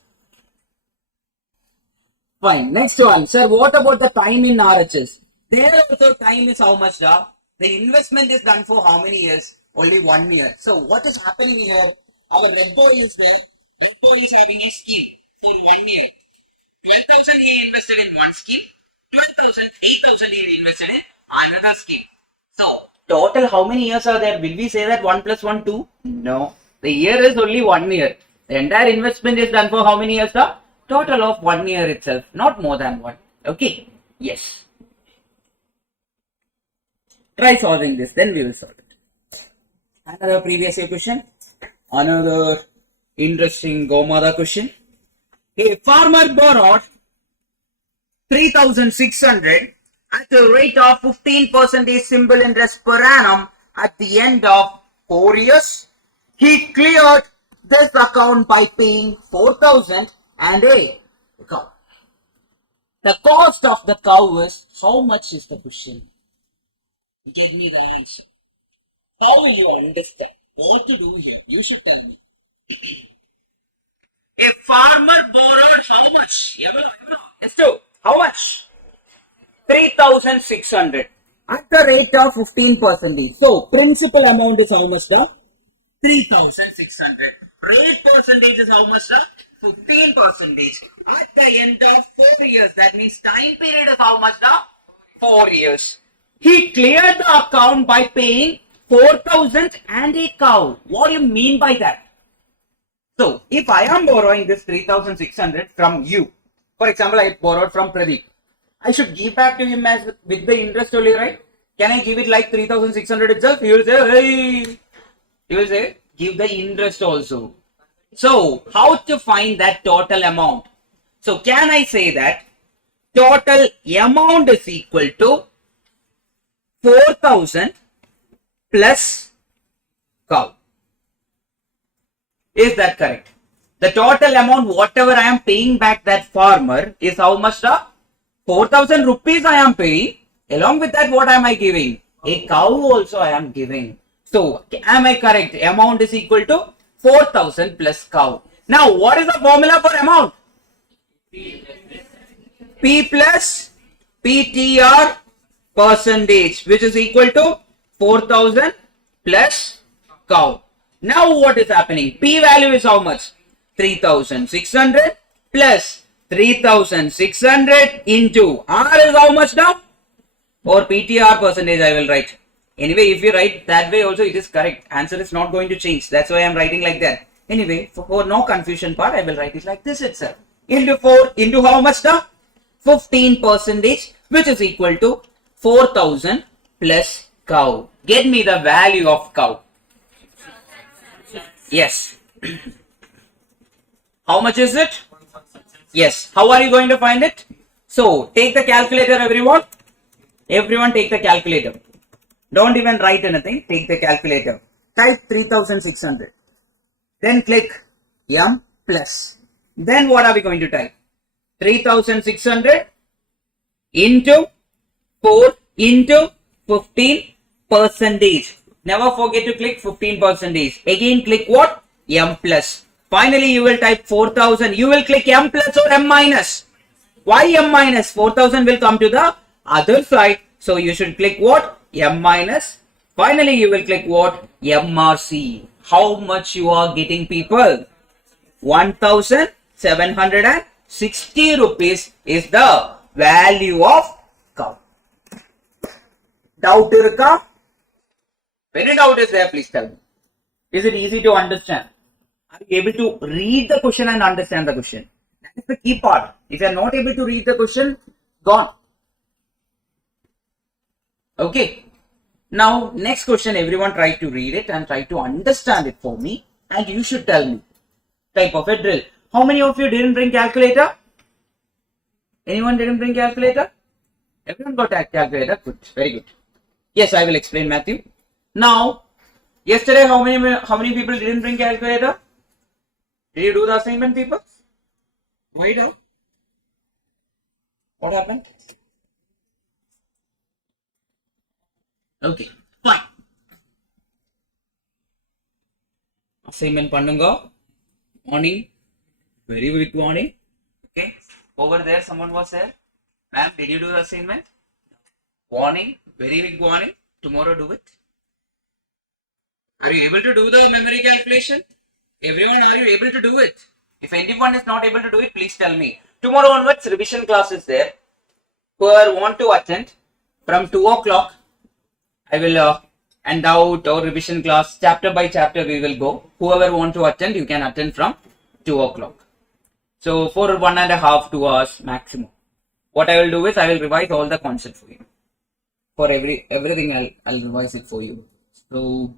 Fine. Next one. Sir, what about the time in RHS? There also time is how much? The investment is done for how many years? Only 1 year. So what is happening here? Our red boy is there. Red boy is having a scheme for 1 year. 12,000 he invested in one scheme. 12,000, 8,000 he invested in another scheme. So total how many years are there? Will we say that 1 plus 1, 2? No. The year is only 1 year. The entire investment is done for how many years? Total of 1 year itself. Not more than 1. Okay. Yes. Try solving this, then we will solve it. Another previous year question. Another interesting Gomada question. A farmer borrowed 3,600 at the rate of 15% simple interest per annum at the end of 4 years. He cleared this account by paying 4,000 and a cow. The cost of the cow is how much is the question? Give me the answer. How will you understand what to do here? You should tell me. A farmer borrowed how much? How much? 3,600 at the rate of 15%. So principal amount is how much? 3,600. Rate percentage is how much? 15%. At the end of 4 years. That means time period is how much? 4 years. He cleared the account by paying 4,000 and a cow. What do you mean by that? So, if I am borrowing this 3,600 from you, for example, I borrowed from Pradeep, I should give back to him as with the interest only, right? Can I give it like 3,600 itself? He will say, hey. He will say, give the interest also. So, how to find that total amount? So, can I say that total amount is equal to 4,000 plus cow? Is that correct? The total amount, whatever I am paying back that farmer is how much? 4,000 rupees I am paying. Along with that, what am I giving? A cow also I am giving. So, am I correct? Amount is equal to 4,000 plus cow. Now, what is the formula for amount? P plus PTR percentage, which is equal to 4,000 plus cow. Now what is happening? P value is how much? 3,600 plus 3,600 into R is how much now? Or PTR percentage I will write. Anyway, if you write that way also it is correct. Answer is not going to change. That's why I am writing like that. Anyway, for no confusion part, I will write it like this itself. Into 4 into how much now? 15%, which is equal to 4,000 plus cow. Get me the value of cow. Yes. How much is it? Yes. How are you going to find it? So, take the calculator everyone. Everyone take the calculator. Don't even write anything. Take the calculator. Type 3,600. Then click M plus. Then what are we going to type? 3,600 into 4 into 15%. Never forget to click 15%. Again click what? M plus. Finally you will type 4,000. You will click M plus or M minus. Why M minus? 4,000 will come to the other side. So you should click what? M minus. Finally you will click what? MRC. how much you are getting, people? 1760 rupees is the value of cow. Doubt irukka? If any doubt is there, please tell me. Is it easy to understand? Are you able to read the question and understand the question? That is the key part. If you are not able to read the question, gone. Okay. Now, next question, everyone try to read it and try to understand it for me, and you should tell me. Type of a drill. How many of you didn't bring calculator? Anyone didn't bring calculator? Everyone got a calculator? Good. Very good. Yes, I will explain, Matthew. Now, yesterday, how many people didn't bring calculator? Did you do the assignment, people? Why not? What happened? Okay, fine. Assignment pannunga. Morning. Very big morning. Okay. Over there, someone was there. Ma'am, did you do the assignment? Warning. Very big warning. Tomorrow do it. Are you able to do the memory calculation? Everyone, are you able to do it? If anyone is not able to do it, please tell me. Tomorrow onwards, revision class is there. Whoever want to attend from 2 o'clock, I will hand out our revision class. Chapter by chapter we will go. Whoever want to attend, you can attend from 2 o'clock. So for 1.5 to 2 hours maximum. What I will do is I will revise all the concepts for you. For everything I'll revise it for you. So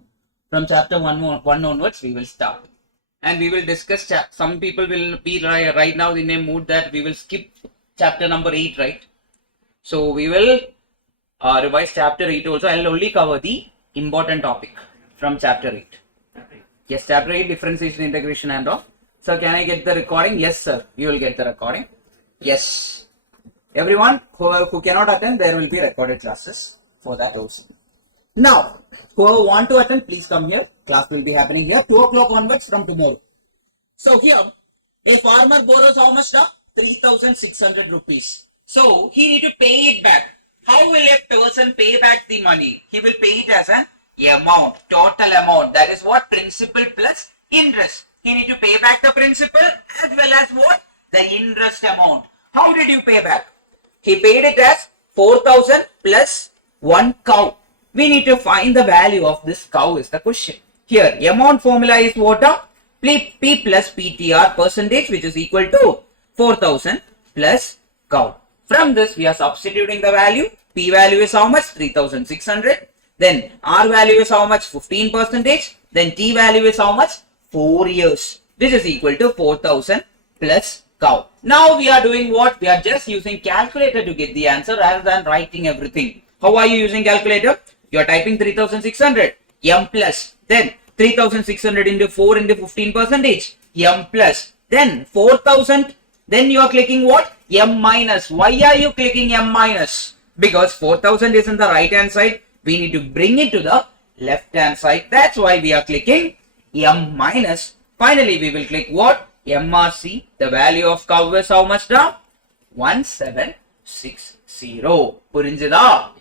from chapter 1 onwards we will start. And we will discuss, some people will be right now in a mood that we will skip chapter number 8, right? So we will revise chapter 8 also. I will only cover the important topic from chapter 8. Yes, chapter 8, differentiation, integration and all. So can I get the recording? Yes, sir. You will get the recording. Yes. Everyone who cannot attend, there will be recorded classes for that also. Now, whoever want to attend, please come here. Class will be happening here 2 o'clock onwards from tomorrow. So here, a farmer borrows how much now? 3,600 rupees. So he need to pay it back. How will a person pay back the money? He will pay it as an amount, total amount. That is what? Principal plus interest. He need to pay back the principal as well as what? The interest amount. How did you pay back? He paid it as 4,000 plus 1 cow. We need to find the value of this cow is the question. Here, amount formula is what? P plus PTR percentage, which is equal to 4,000 plus cow. From this, we are substituting the value. P value is how much? 3,600. Then R value is how much? 15%. Then T value is how much? 4 years. This is equal to 4,000 plus cow. Now we are doing what? We are just using calculator to get the answer rather than writing everything. How are you using calculator? You are typing 3,600. M plus. Then 3,600 into 4 into 15%. M plus. Then 4,000. Then you are clicking what? M minus. Why are you clicking M minus? Because 4,000 is in the right hand side. We need to bring it to the left hand side. That's why we are clicking M minus. Finally, we will click what? MRC. The value of cow is how much now? 1760. Purinjida.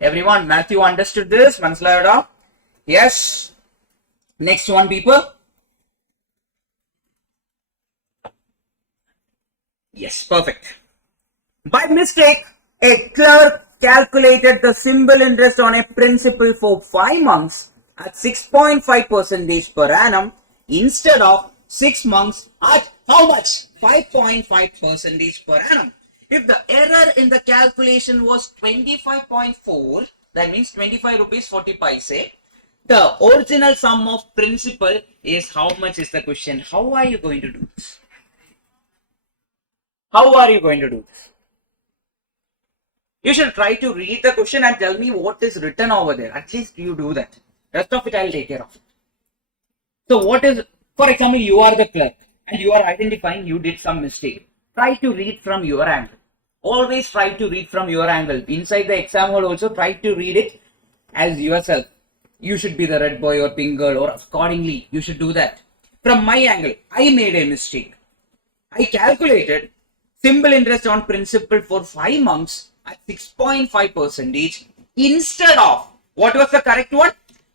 Everyone, Matthew understood this? Manslada? Yes. Next one, people. Yes, perfect. By mistake, a clerk calculated the simple interest on a principal for 5 months at 6.5% per annum instead of 6 months at how much? 5.5% per annum. If the error in the calculation was 25.4, that means 25 rupees 40 paise. The original sum of principal is how much is the question? How are you going to do this? How are you going to do this? You should try to read the question and tell me what is written over there. At least you do that. Rest of it I will take care of it. So what is, for example, you are the clerk and you are identifying you did some mistake. Try to read from your angle. Always try to read from your angle. Inside the exam hall also try to read it as yourself. You should be the red boy or pink girl, or accordingly you should do that. From my angle, I made a mistake. I calculated simple interest on principal for 5 months at 6.5% instead of, what was the correct one?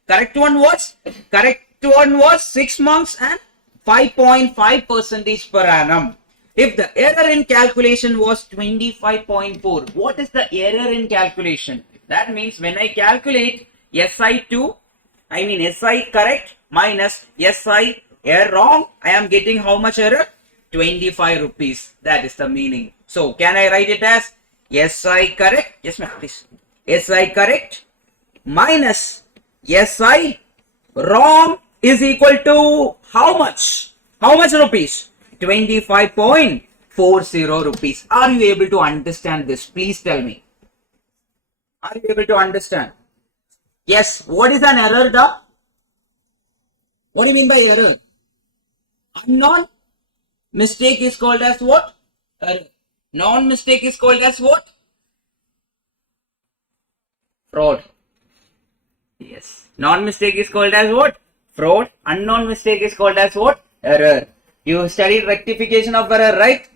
Correct one was, correct one was 6 months and 5.5% per annum. If the error in calculation was 25.4, what is the error in calculation? That means when I calculate SI2, I mean SI correct minus SI error wrong, I am getting how much error? 25 rupees. That is the meaning. So can I write it as SI correct? Yes ma'am, please. SI correct minus SI wrong is equal to how much? How much rupees? 25.40 rupees. Are you able to understand this? Please tell me. Are you able to understand? Yes. What is an error, da? What do you mean by error? Unknown mistake is called as what? Error. Non-mistake is called as what? Fraud. Yes. Non-mistake is called as what? Fraud. Unknown mistake is called as what? Error. You studied rectification of error, right?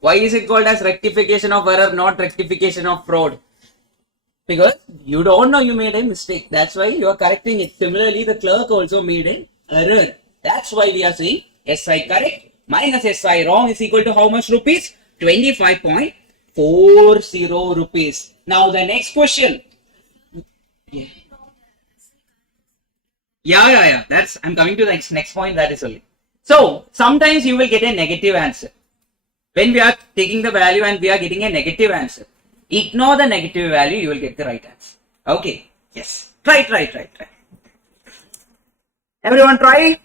Why is it called as rectification of error, not rectification of fraud? Because you don't know you made a mistake. That's why you are correcting it. Similarly, the clerk also made an error. That's why we are saying SI correct minus SI wrong is equal to how much rupees? 25.40 rupees. Now the next question. Yeah. I'm coming to the next point. That is only. So sometimes you will get a negative answer. When we are taking the value and we are getting a negative answer, ignore the negative value, you will get the right answer. Okay. Yes. Try. Everyone try.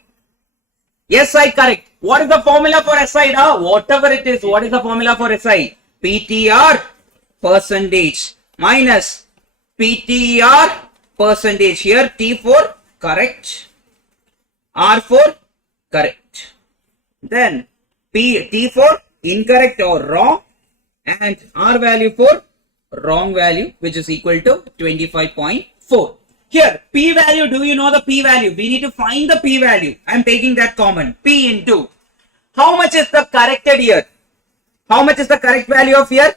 SI correct. What is the formula for SI? Whatever it is, what is the formula for SI? PTR percentage minus PTR percentage. Here T for correct, R for correct. Then T for incorrect or wrong, and R value for wrong value, which is equal to 25.4. Here, P value, do you know the P value? We need to find the P value. I am taking that common. P into. How much is the corrected here? How much is the correct value of here?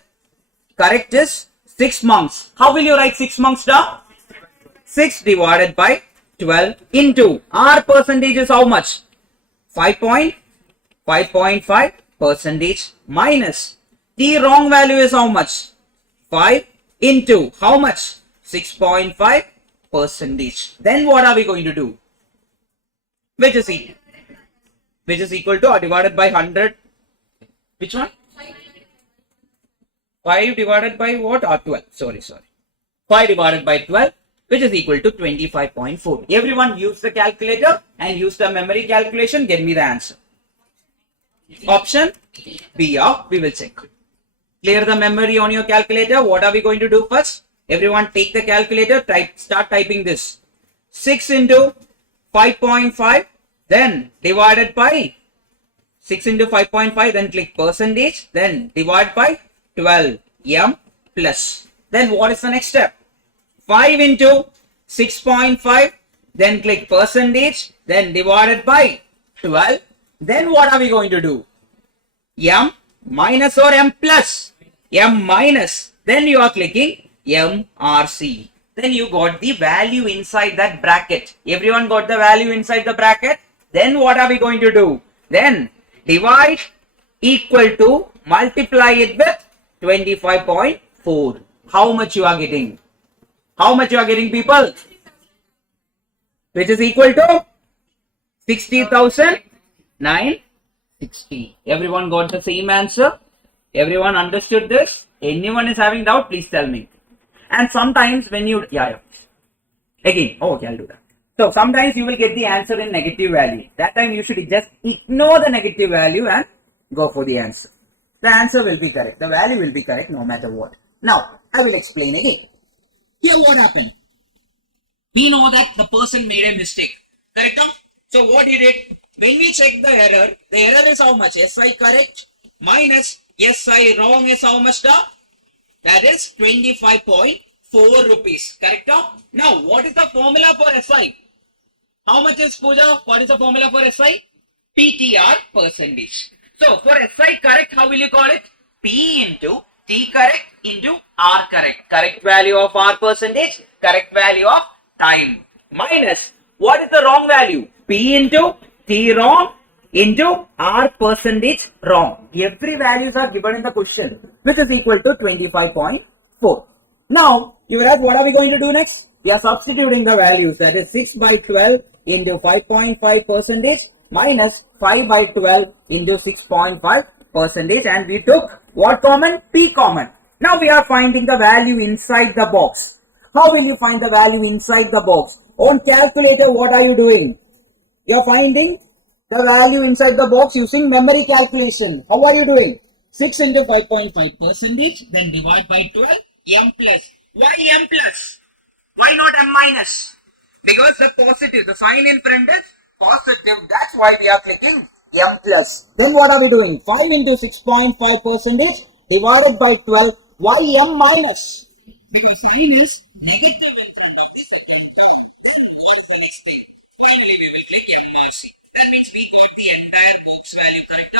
Correct is 6 months. How will you write 6 months down? 6 divided by 12 into. R percentage is how much? 5.5 percentage minus. T wrong value is how much? 5 into. How much? 6.5 percentage. Then what are we going to do? Which is equal to or divided by 100. Which one? 5 divided by what? Or 12. Sorry. 5 divided by 12, which is equal to 25.4. Everyone use the calculator and use the memory calculation. Get me the answer. Option B. We will check. Clear the memory on your calculator. What are we going to do first? Everyone take the calculator, start typing this. 6 into 5.5, then divided by 6 into 5.5, then click percentage, then divide by 12, M plus. Then what is the next step? 5 into 6.5, then click percentage, then divided by 12. Then what are we going to do? M minus or M plus? M minus. Then you are clicking MRC. Then you got the value inside that bracket. Everyone got the value inside the bracket. Then what are we going to do? Then divide equal to multiply it with 25.4. How much you are getting? How much you are getting, people? Which is equal to 60,960. Everyone got the same answer? Everyone understood this? Anyone is having doubt? Please tell me. And sometimes when you, again, okay, I'll do that. So sometimes you will get the answer in negative value. That time you should just ignore the negative value and go for the answer. The answer will be correct. The value will be correct no matter what. Now, I will explain again. Here what happened? We know that the person made a mistake. Correct? So what he did? When we check the error is how much? SI correct minus SI wrong is how much? That is 25.4 rupees. Correct? Now, what is the formula for SI? How much is Pooja? What is the formula for SI? PTR percentage. So, for SI correct, how will you call it? P into T correct into R correct. Correct value of R percentage, correct value of time. Minus, what is the wrong value? P into T wrong into R percentage wrong. Every values are given in the question, which is equal to 25.4. Now, you will ask, what are we going to do next? We are substituting the values, that is 6 by 12 into 5.5 percentage minus 5 by 12 into 6.5 percentage, and we took what common? P common. Now we are finding the value inside the box. How will you find the value inside the box? On calculator, what are you doing? You are finding the value inside the box using memory calculation. How are you doing? 6 into 5.5 percentage, then divide by 12, m plus. Why m plus? Why not m minus? Because the positive, the sign in front is positive. That's why we are clicking m plus. Then what are we doing? 5 into 6.5 percentage divided by 12. Why m minus? Because sign is negative in front of the second term. Then what is the next thing? Finally, we will click MRC. That means we got the entire box value correct.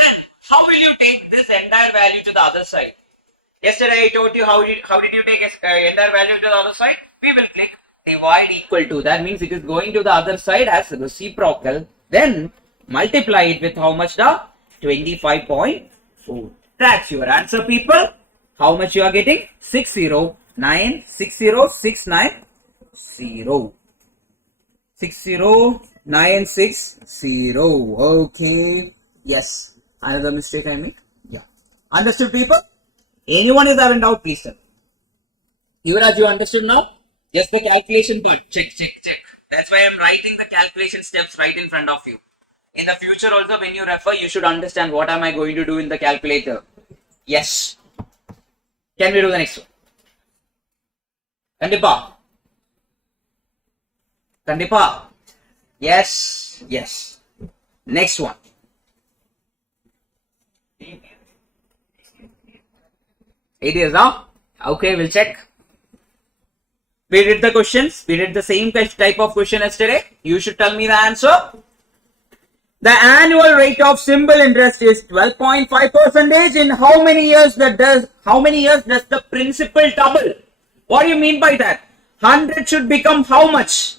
Then how will you take this entire value to the other side? Yesterday I told you how did you take entire value to the other side? We will click divide equal to. That means it is going to the other side as reciprocal. Then multiply it with how much? The 25.4. That's your answer, people. How much you are getting? 60960. 60960. Okay. Yes. Another mistake I made? Yeah. Understood, people? Anyone is having doubt, please tell. Yuvraj, you understood now? Just the calculation part. Check. That's why I'm writing the calculation steps right in front of you. In the future also, when you refer, you should understand what am I going to do in the calculator. Yes. Can we do the next one? Kandipa. Yes. Next one. It is now. Okay, we'll check. We did the questions. We did the same type of question yesterday. You should tell me the answer. The annual rate of simple interest is 12.5%. In how many years does the principal double? What do you mean by that? 100 should become how much?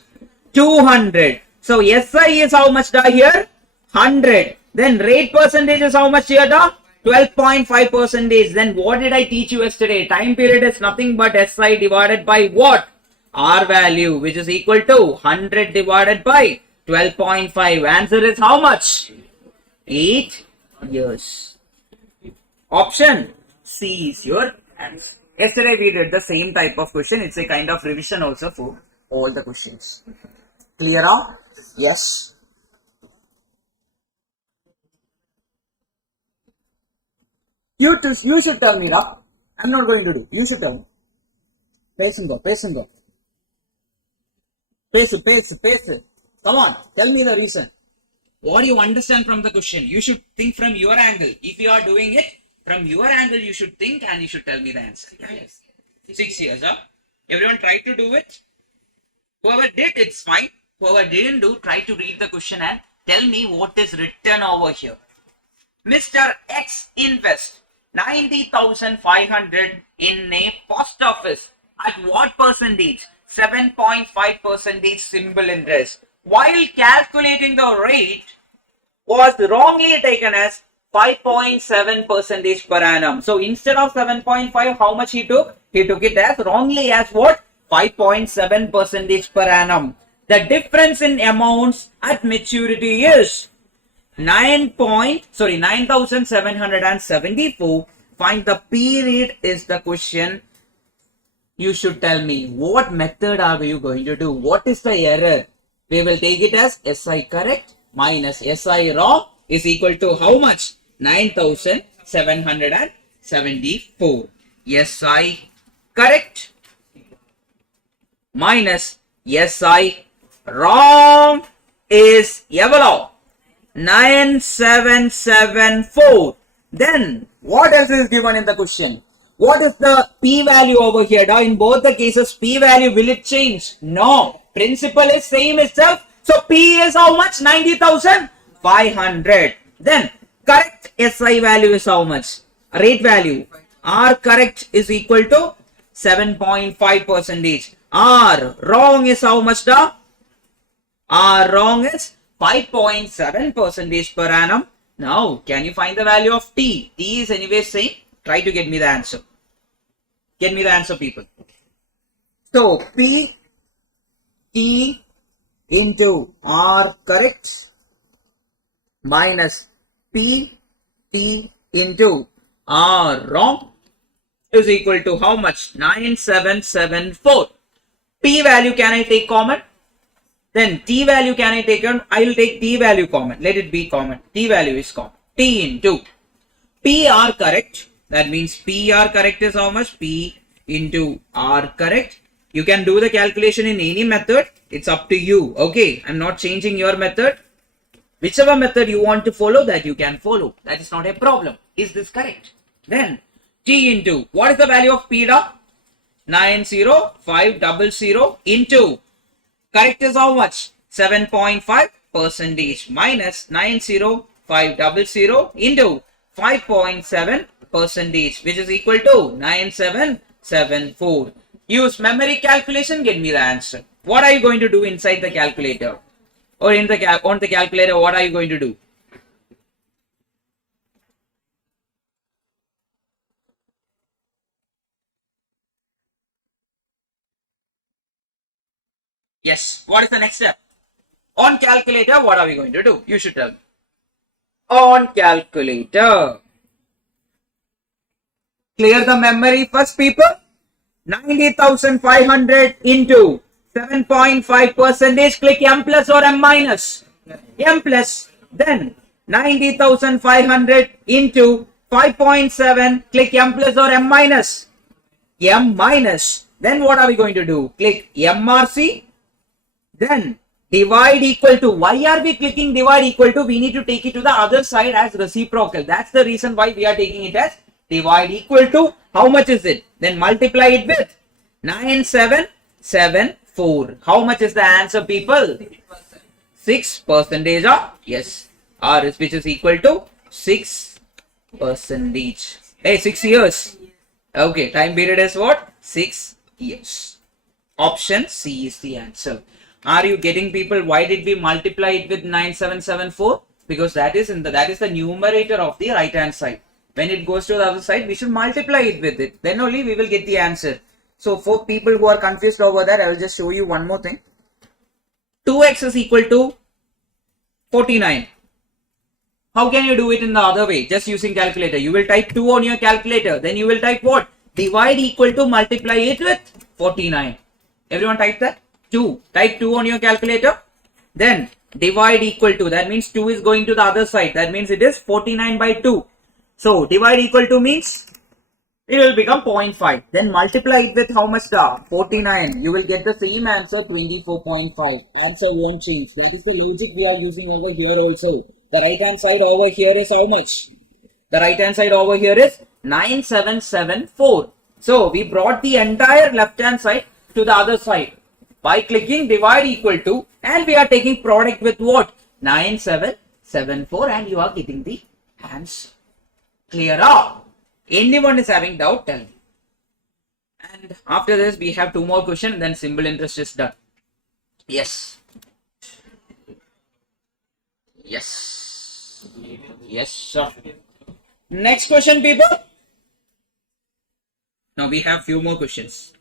200. So SI is how much here? 100. Then rate percentage is how much here? 12.5%. Then what did I teach you yesterday? Time period is nothing but SI divided by what? R value, which is equal to 100 divided by 12.5. Answer is how much? 8 years. Option C is your answer. Yesterday we did the same type of question. It's a kind of revision also for all the questions. Clear now? Yes. You should tell me, Ra. I'm not going to do. You should tell me. Pace and go. Pace. Come on, tell me the reason. What do you understand from the question? You should think from your angle. If you are doing it from your angle, you should think and you should tell me the answer. Yes. 6 years, huh? Everyone try to do it. Whoever did, it's fine. Whoever didn't do, try to read the question and tell me what is written over here. Mr. X invest 90,500 in a post office. At what percentage? 7.5% simple interest. While calculating the rate was wrongly taken as 5.7% per annum. So instead of 7.5, how much he took? He took it as wrongly as what? 5.7% per annum. The difference in amounts at maturity is 9,774. Find the period is the question. You should tell me what method are you going to do? What is the error? We will take it as SI correct minus SI wrong is equal to how much? 9,774. SI correct minus SI wrong is yellow. 9774. Then what else is given in the question? What is the P value over here? Now in both the cases, P value, will it change? No. Principal is same itself. So P is how much? 90,500. Then correct SI value is how much? Rate value. R correct is equal to 7.5%. R wrong is how much? Wrong is 5.7% per annum. Now, can you find the value of T? T is anyway same. Try to get me the answer. Get me the answer, people. So, P, T into R correct minus P, T into R wrong is equal to how much? 9774. P value can I take common? Then T value can I take on? I will take T value common. Let it be common. T value is common. T into PR correct. That means PR correct is how much? P into R correct. You can do the calculation in any method. It's up to you. Okay. I'm not changing your method. Whichever method you want to follow, that you can follow. That is not a problem. Is this correct? Then T into what is the value of P dot? 90500 into correct is how much? 7.5% minus 90500 into 5.7%, which is equal to 9774. Use memory calculation, get me the answer. What are you going to do inside the calculator? Or on the calculator, what are you going to do? Yes. What is the next step? On calculator, what are we going to do? You should tell me. On calculator. Clear the memory first, people. 90,500 into 7.5%. Click M plus or M minus. M plus. Then 90,500 into 5.7. Click M plus or M minus. M minus. Then what are we going to do? Click MRC. Then divide equal to, why are we clicking divide equal to? We need to take it to the other side as reciprocal. That's the reason why we are taking it as divide equal to. How much is it? Then multiply it with 9774. How much is the answer, people? 6% of, yes, R is, which is equal to 6%. Hey, 6 years. Okay, time period is what? 6 years. Option C is the answer. Are you getting, people? Why did we multiply it with 9774? Because that is the numerator of the right hand side. When it goes to the other side, we should multiply it with it. Then only we will get the answer. So for people who are confused over that, I will just show you one more thing. 2x is equal to 49. How can you do it in the other way? Just using calculator. You will type 2 on your calculator. Then you will type what? Divide equal to multiply it with 49. Everyone type that? 2. Type 2 on your calculator. Then divide equal to. That means 2 is going to the other side. That means it is 49 by 2. So divide equal to means it will become 0.5. Then multiply it with how much? 49. You will get the same answer, 24.5. Answer won't change. That is the logic we are using over here also. The right hand side over here is how much? The right hand side over here is 9774. So we brought the entire left hand side to the other side by clicking divide equal to, and we are taking product with what? 9774, and you are getting the answer. Clear up? Anyone is having doubt, tell me. And after this, we have 2 more questions, then simple interest is done. Yes. Yes. Yes, sir. Next question, people. Now we have few more questions.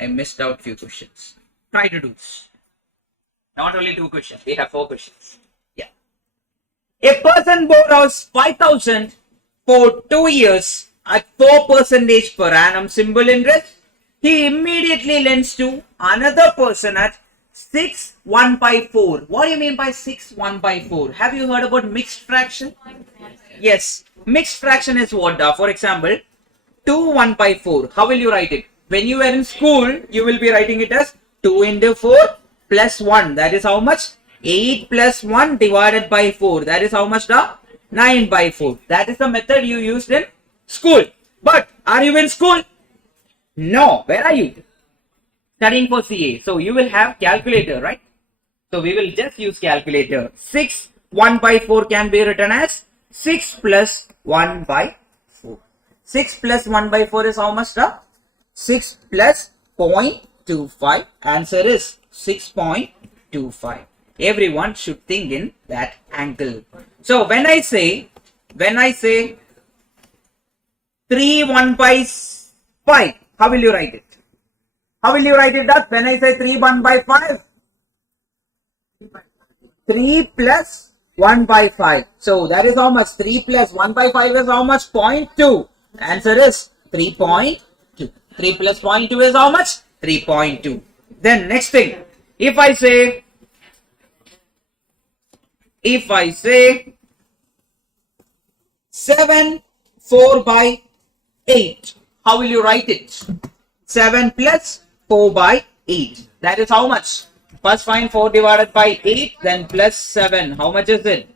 I missed out few questions. Try to do this. Not only 2 questions, we have 4 questions. Yeah. A person borrows 5,000 for 2 years at 4% per annum simple interest. He immediately lends to another person at 6/1 by 4. What do you mean by 6/1 by 4? Have you heard about mixed fraction? Yes. Mixed fraction is what? For example, 2/1 by 4. How will you write it? When you are in school, you will be writing it as 2 into 4 plus 1. That is how much? 8 plus 1 divided by 4. That is how much? 9 by 4. That is the method you used in school. But are you in school? No. Where are you? Studying for CA. So you will have calculator, right? So we will just use calculator. 6/1 by 4 can be written as 6 plus 1 by 4. 6 plus 1 by 4 is how much? 6 plus 0.25. Answer is 6.25. Everyone should think in that angle. So when I say 3 1 by 5, how will you write it? How will you write it up when I say 3 1 by 5? 3 plus 1 by 5. So that is how much? 3 plus 1 by 5 is how much? 0.2. Answer is 3.2. 3 plus 0.2 is how much? 3.2. Then next thing, if I say 7 4 by 8, how will you write it? 7 plus 4 by 8. That is how much? First find 4 divided by 8, then plus 7. How much is it?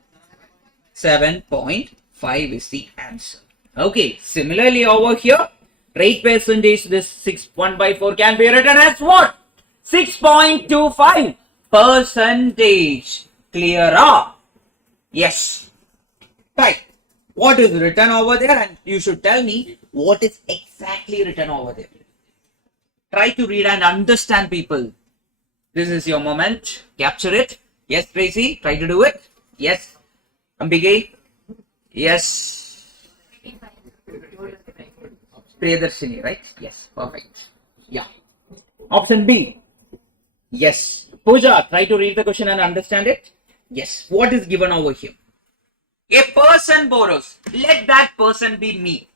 7.5 is the answer. Okay, similarly over here, rate percentage, this 6 1 by 4 can be written as what? 6.25 percentage. Clear? Yes. Right. What is written over there? And you should tell me what is exactly written over there. Try to read and understand, people. This is your moment. Capture it. Yes, Tracy. Try to do it. Yes. Ambige. Yes. Priyadarshini, right? Yes. Perfect. Yeah. Option B. Yes. Pooja, try to read the question and understand it. Yes. What is given over here? A person borrows. Let that person be me.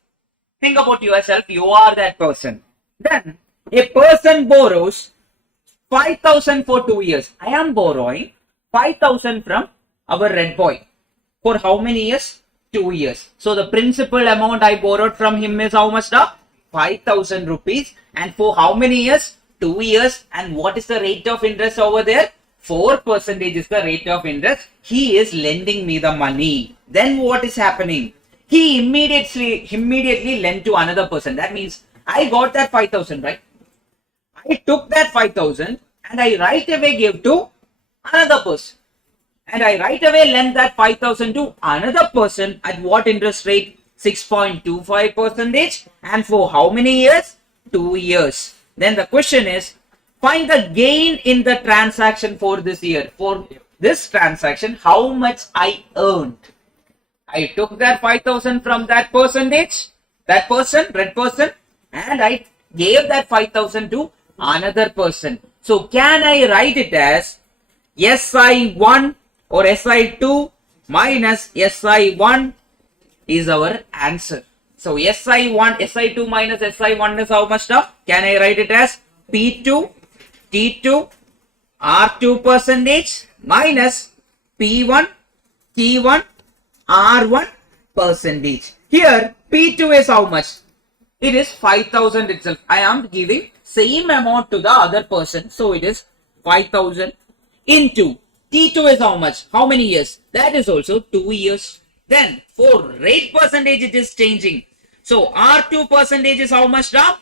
Think about yourself. You are that person. Then a person borrows 5,000 for 2 years. I am borrowing 5,000 from our red boy. For how many years? 2 years. So the principal amount I borrowed from him is how much now? 5,000 rupees. And for how many years? 2 years. And what is the rate of interest over there? 4% is the rate of interest. He is lending me the money. Then what is happening? He immediately lent to another person. That means I got that 5,000, right? I took that 5,000 and I right away gave to another person. And I right away lent that 5,000 to another person at what interest rate? 6.25 percentage. And for how many years? 2 years. Then the question is, find the gain in the transaction for this year. For this transaction, how much I earned. I took that 5,000 from that percentage, that person, red person, and I gave that 5,000 to another person. So can I write it as SI1 or SI2 minus SI1 is our answer. So SI1, SI2 minus SI1 is how much now? Can I write it as P2, T2, R2 percentage minus P1, T1, R1 percentage. Here P2 is how much? It is 5,000 itself. I am giving same amount to the other person. So it is 5,000 into T2 is how much? How many years? That is also 2 years. Then for rate percentage it is changing. So R2 percentage is how much now?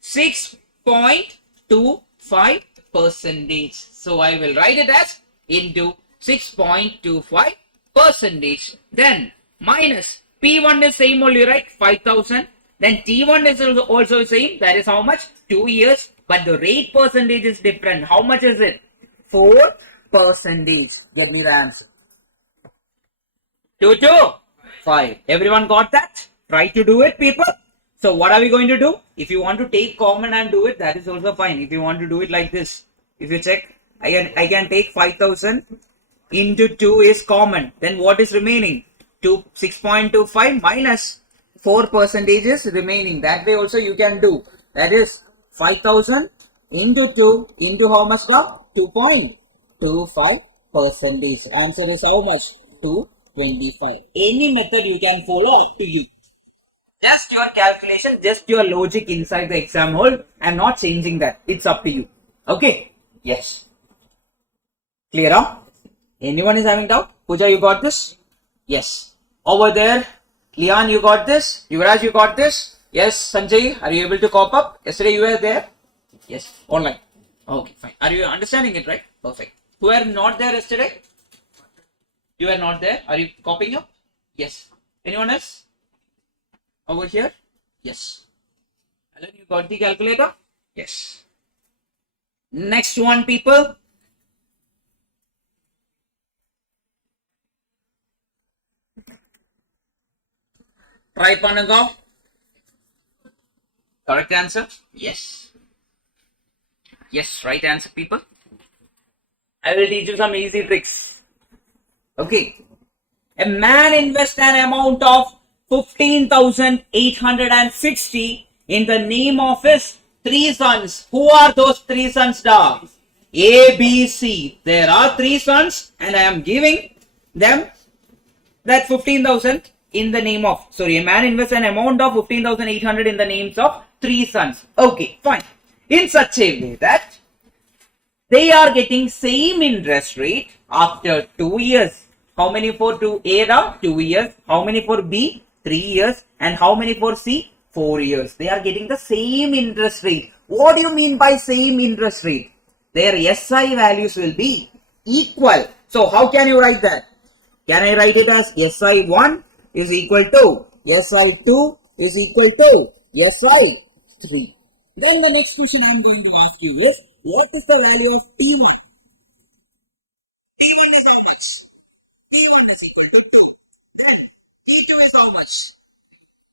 6.25 percentage. So I will write it as into 6.25 percentage. Then minus P1 is same only, right? 5,000. Then T1 is also same. That is how much? 2 years. But the rate percentage is different. How much is it? 4 percentage. Get me the answer. 2 to 5. Everyone got that? Try to do it, people. So what are we going to do? If you want to take common and do it, that is also fine. If you want to do it like this, if you check, I can take 5,000 into 2 is common. Then what is remaining? 6.25 minus 4 percentage is remaining. That way also you can do. That is 5,000 into 2 into how much now? 2.25 percentage. Answer is how much? 225. Any method you can follow, up to you. Just your calculation, just your logic inside the exam hall. I'm not changing that. It's up to you. Okay? Yes. Clear up? Anyone is having doubt? Pooja, you got this? Yes. Over there, Leon, you got this? Yuvraj, you got this? Yes. Sanjay, are you able to cop up? Yesterday you were there? Yes. Online. Okay, fine. Are you understanding it, right? Perfect. Who were not there yesterday? You were not there. Are you copying up? Yes. Anyone else? Over here? Yes. Alan, you got the calculator? Yes. Next one, people. Try பண்ணுங்க. Correct answer? Yes. Yes, right answer, people. I will teach you some easy tricks. Okay. A man invests an amount of 15,860 in the name of his three sons. Who are those three sons, da? A, B, C. There are three sons and I am giving them that 15,000 in the name of, sorry, a man invests an amount of 15,800 in the names of three sons. Okay, fine. In such a way that they are getting same interest rate after 2 years. How many for A, 2 years. How many for B? 3 years. And how many for C? 4 years. They are getting the same interest rate. What do you mean by same interest rate? Their SI values will be equal. So how can you write that? Can I write it as SI1 is equal to SI2 is equal to SI3. Then the next question I am going to ask you is, what is the value of T1? T1 is how much? T1 is equal to 2. Then T2 is how much?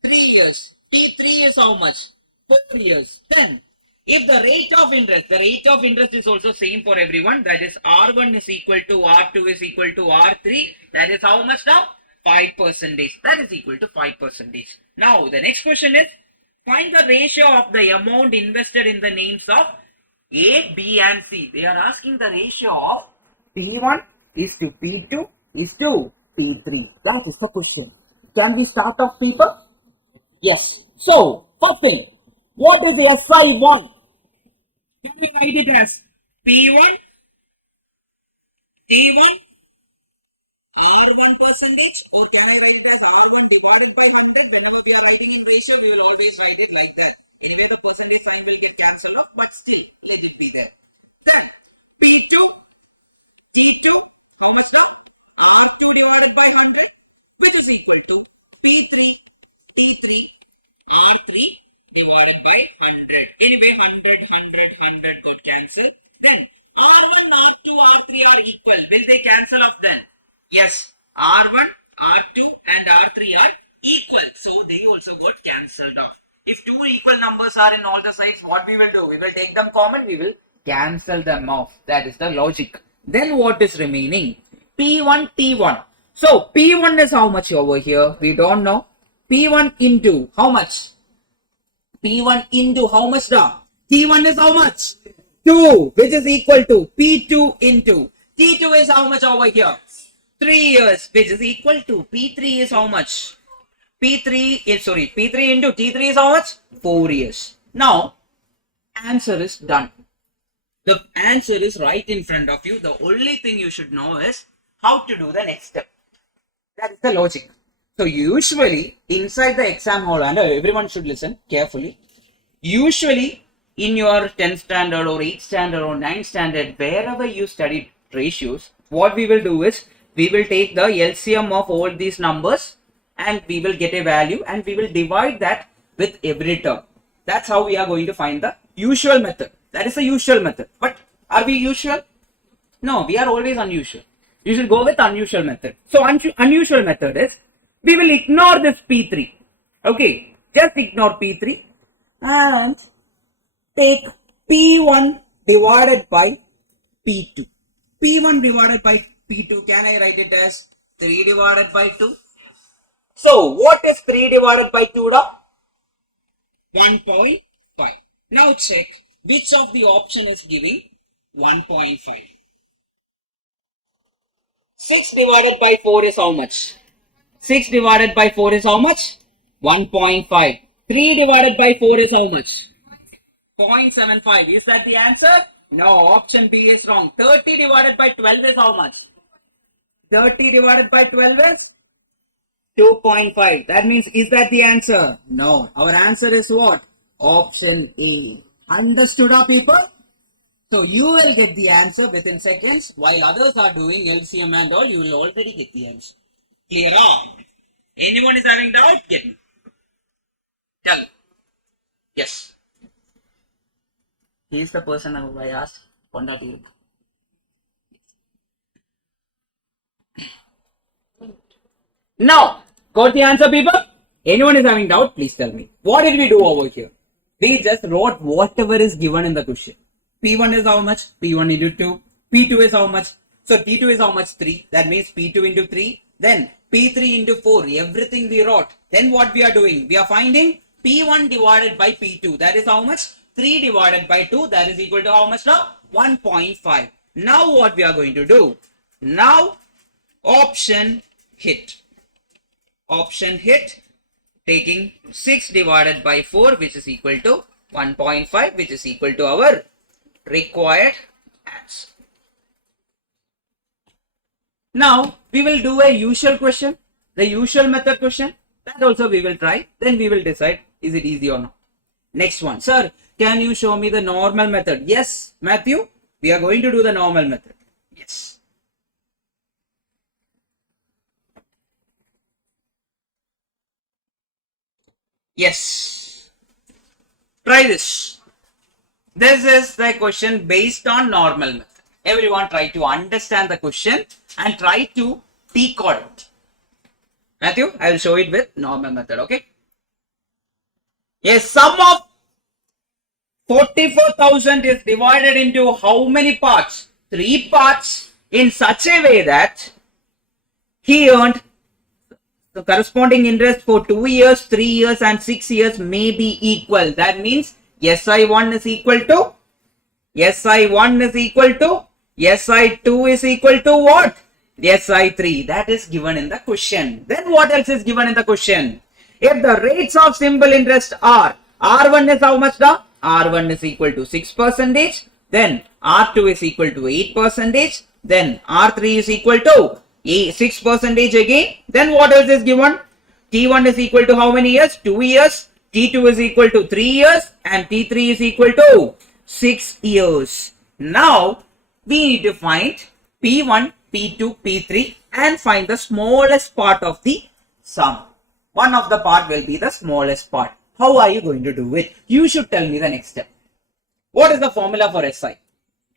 3 years. T3 is how much? 4 years. Then if the rate of interest is also same for everyone. That is R1 is equal to R2 is equal to R3. That is how much now? 5%. That is equal to 5%. Now the next question is, find the ratio of the amount invested in the names of A, B and C. They are asking the ratio of P1 is to P2 is to P3. That is the question. Can we start off, people? Yes. So, first thing, what is SI1? Can we write it as P1, T1, R1 percentage, or can we write it as R1 divided by 100? Whenever we are writing in ratio, we will always write it like that. Anyway, the percentage sign will get cancelled off, but still, let it be there. Then, P2, T2, how much now? R2 divided by 100, which is equal to P3, T3, R3 divided by 100. Anyway, 100 could cancel. Then, R1, R2, R3 are equal. Will they cancel off then? Yes, R1, R2 and R3 are equal. So, they also got cancelled off. If two equal numbers are in all the sides, what we will do? We will take them common, we will cancel them off. That is the logic. Then what is remaining? P1, T1. So P1 is how much over here? We don't know. P1 into how much? P1 into how much now? T1 is how much? 2, which is equal to P2 into T2 is how much over here? 3 years, which is equal to P3 is how much? P3 into T3 is how much? 4 years. Now, answer is done. The answer is right in front of you. The only thing you should know is how to do the next step. That is the logic. So, usually, inside the exam hall, and everyone should listen carefully. Usually, in your 10th standard or 8th standard or 9th standard, wherever you studied ratios, what we will do is, we will take the LCM of all these numbers and we will get a value and we will divide that with every term. That's how we are going to find the usual method. That is the usual method. But are we usual? No, we are always unusual. You should go with unusual method. So unusual method is, we will ignore this P3. Okay, just ignore P3 and take P1 divided by P2. P1 divided by P2, can I write it as 3 divided by 2? So, what is 3 divided by 2? 1.5. Now check which of the option is giving 1.5. 6 divided by 4 is how much? 6 divided by 4 is how much? 1.5. 3 divided by 4 is how much? 0.75. Is that the answer? No, option B is wrong. 30 divided by 12 is how much? 30 divided by 12 is 2.5. That means, is that the answer? No. Our answer is what? Option A. Understood, our people? So you will get the answer within seconds. While others are doing LCM and all, you will already get the answer. Clear up? Anyone is having doubt? Get me. Tell. Yes. He is the person who I asked. Quantitative. Now, got the answer, people? Anyone is having doubt, please tell me. What did we do over here? We just wrote whatever is given in the question. P1 is how much? P1 into 2. P2 is how much? So P2 is how much? 3. That means P2 into 3. Then P3 into 4. Everything we wrote. Then what we are doing? We are finding P1 divided by P2. That is how much? 3 divided by 2. That is equal to how much now? 1.5. Now what we are going to do? Now option hit. Option hit. Taking 6 divided by 4, which is equal to 1.5, which is equal to our required answer. Now we will do a usual question, the usual method question. That also we will try. Then we will decide is it easy or not. Next one, sir, can you show me the normal method? Yes, Matthew, we are going to do the normal method. Yes. Yes. Try this. This is the question based on normal method. Everyone try to understand the question and try to decode it. Matthew, I will show it with normal method, okay? Yes, sum of 44,000 is divided into how many parts? 3 parts in such a way that he earned the corresponding interest for 2 years, 3 years and 6 years may be equal. That means SI1 is equal to SI1 is equal to SI2 is equal to what? SI3. That is given in the question. Then what else is given in the question? If the rates of simple interest are R1 is how much now? R1 is equal to 6%. Then R2 is equal to 8%. Then R3 is equal to 6% again. Then what else is given? T1 is equal to how many years? 2 years. T2 is equal to 3 years. And T3 is equal to 6 years. Now we need to find P1, P2, P3 and find the smallest part of the sum. One of the part will be the smallest part. How are you going to do it? You should tell me the next step. What is the formula for SI?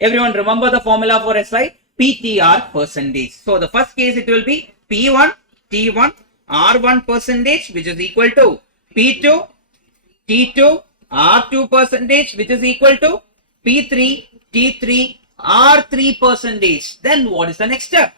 Everyone remember the formula for SI? PTR percentage. So the first case it will be P1 T1 R1 percentage which is equal to P2 T2 R2 percentage which is equal to P3 T3 R3 percentage. Then what is the next step?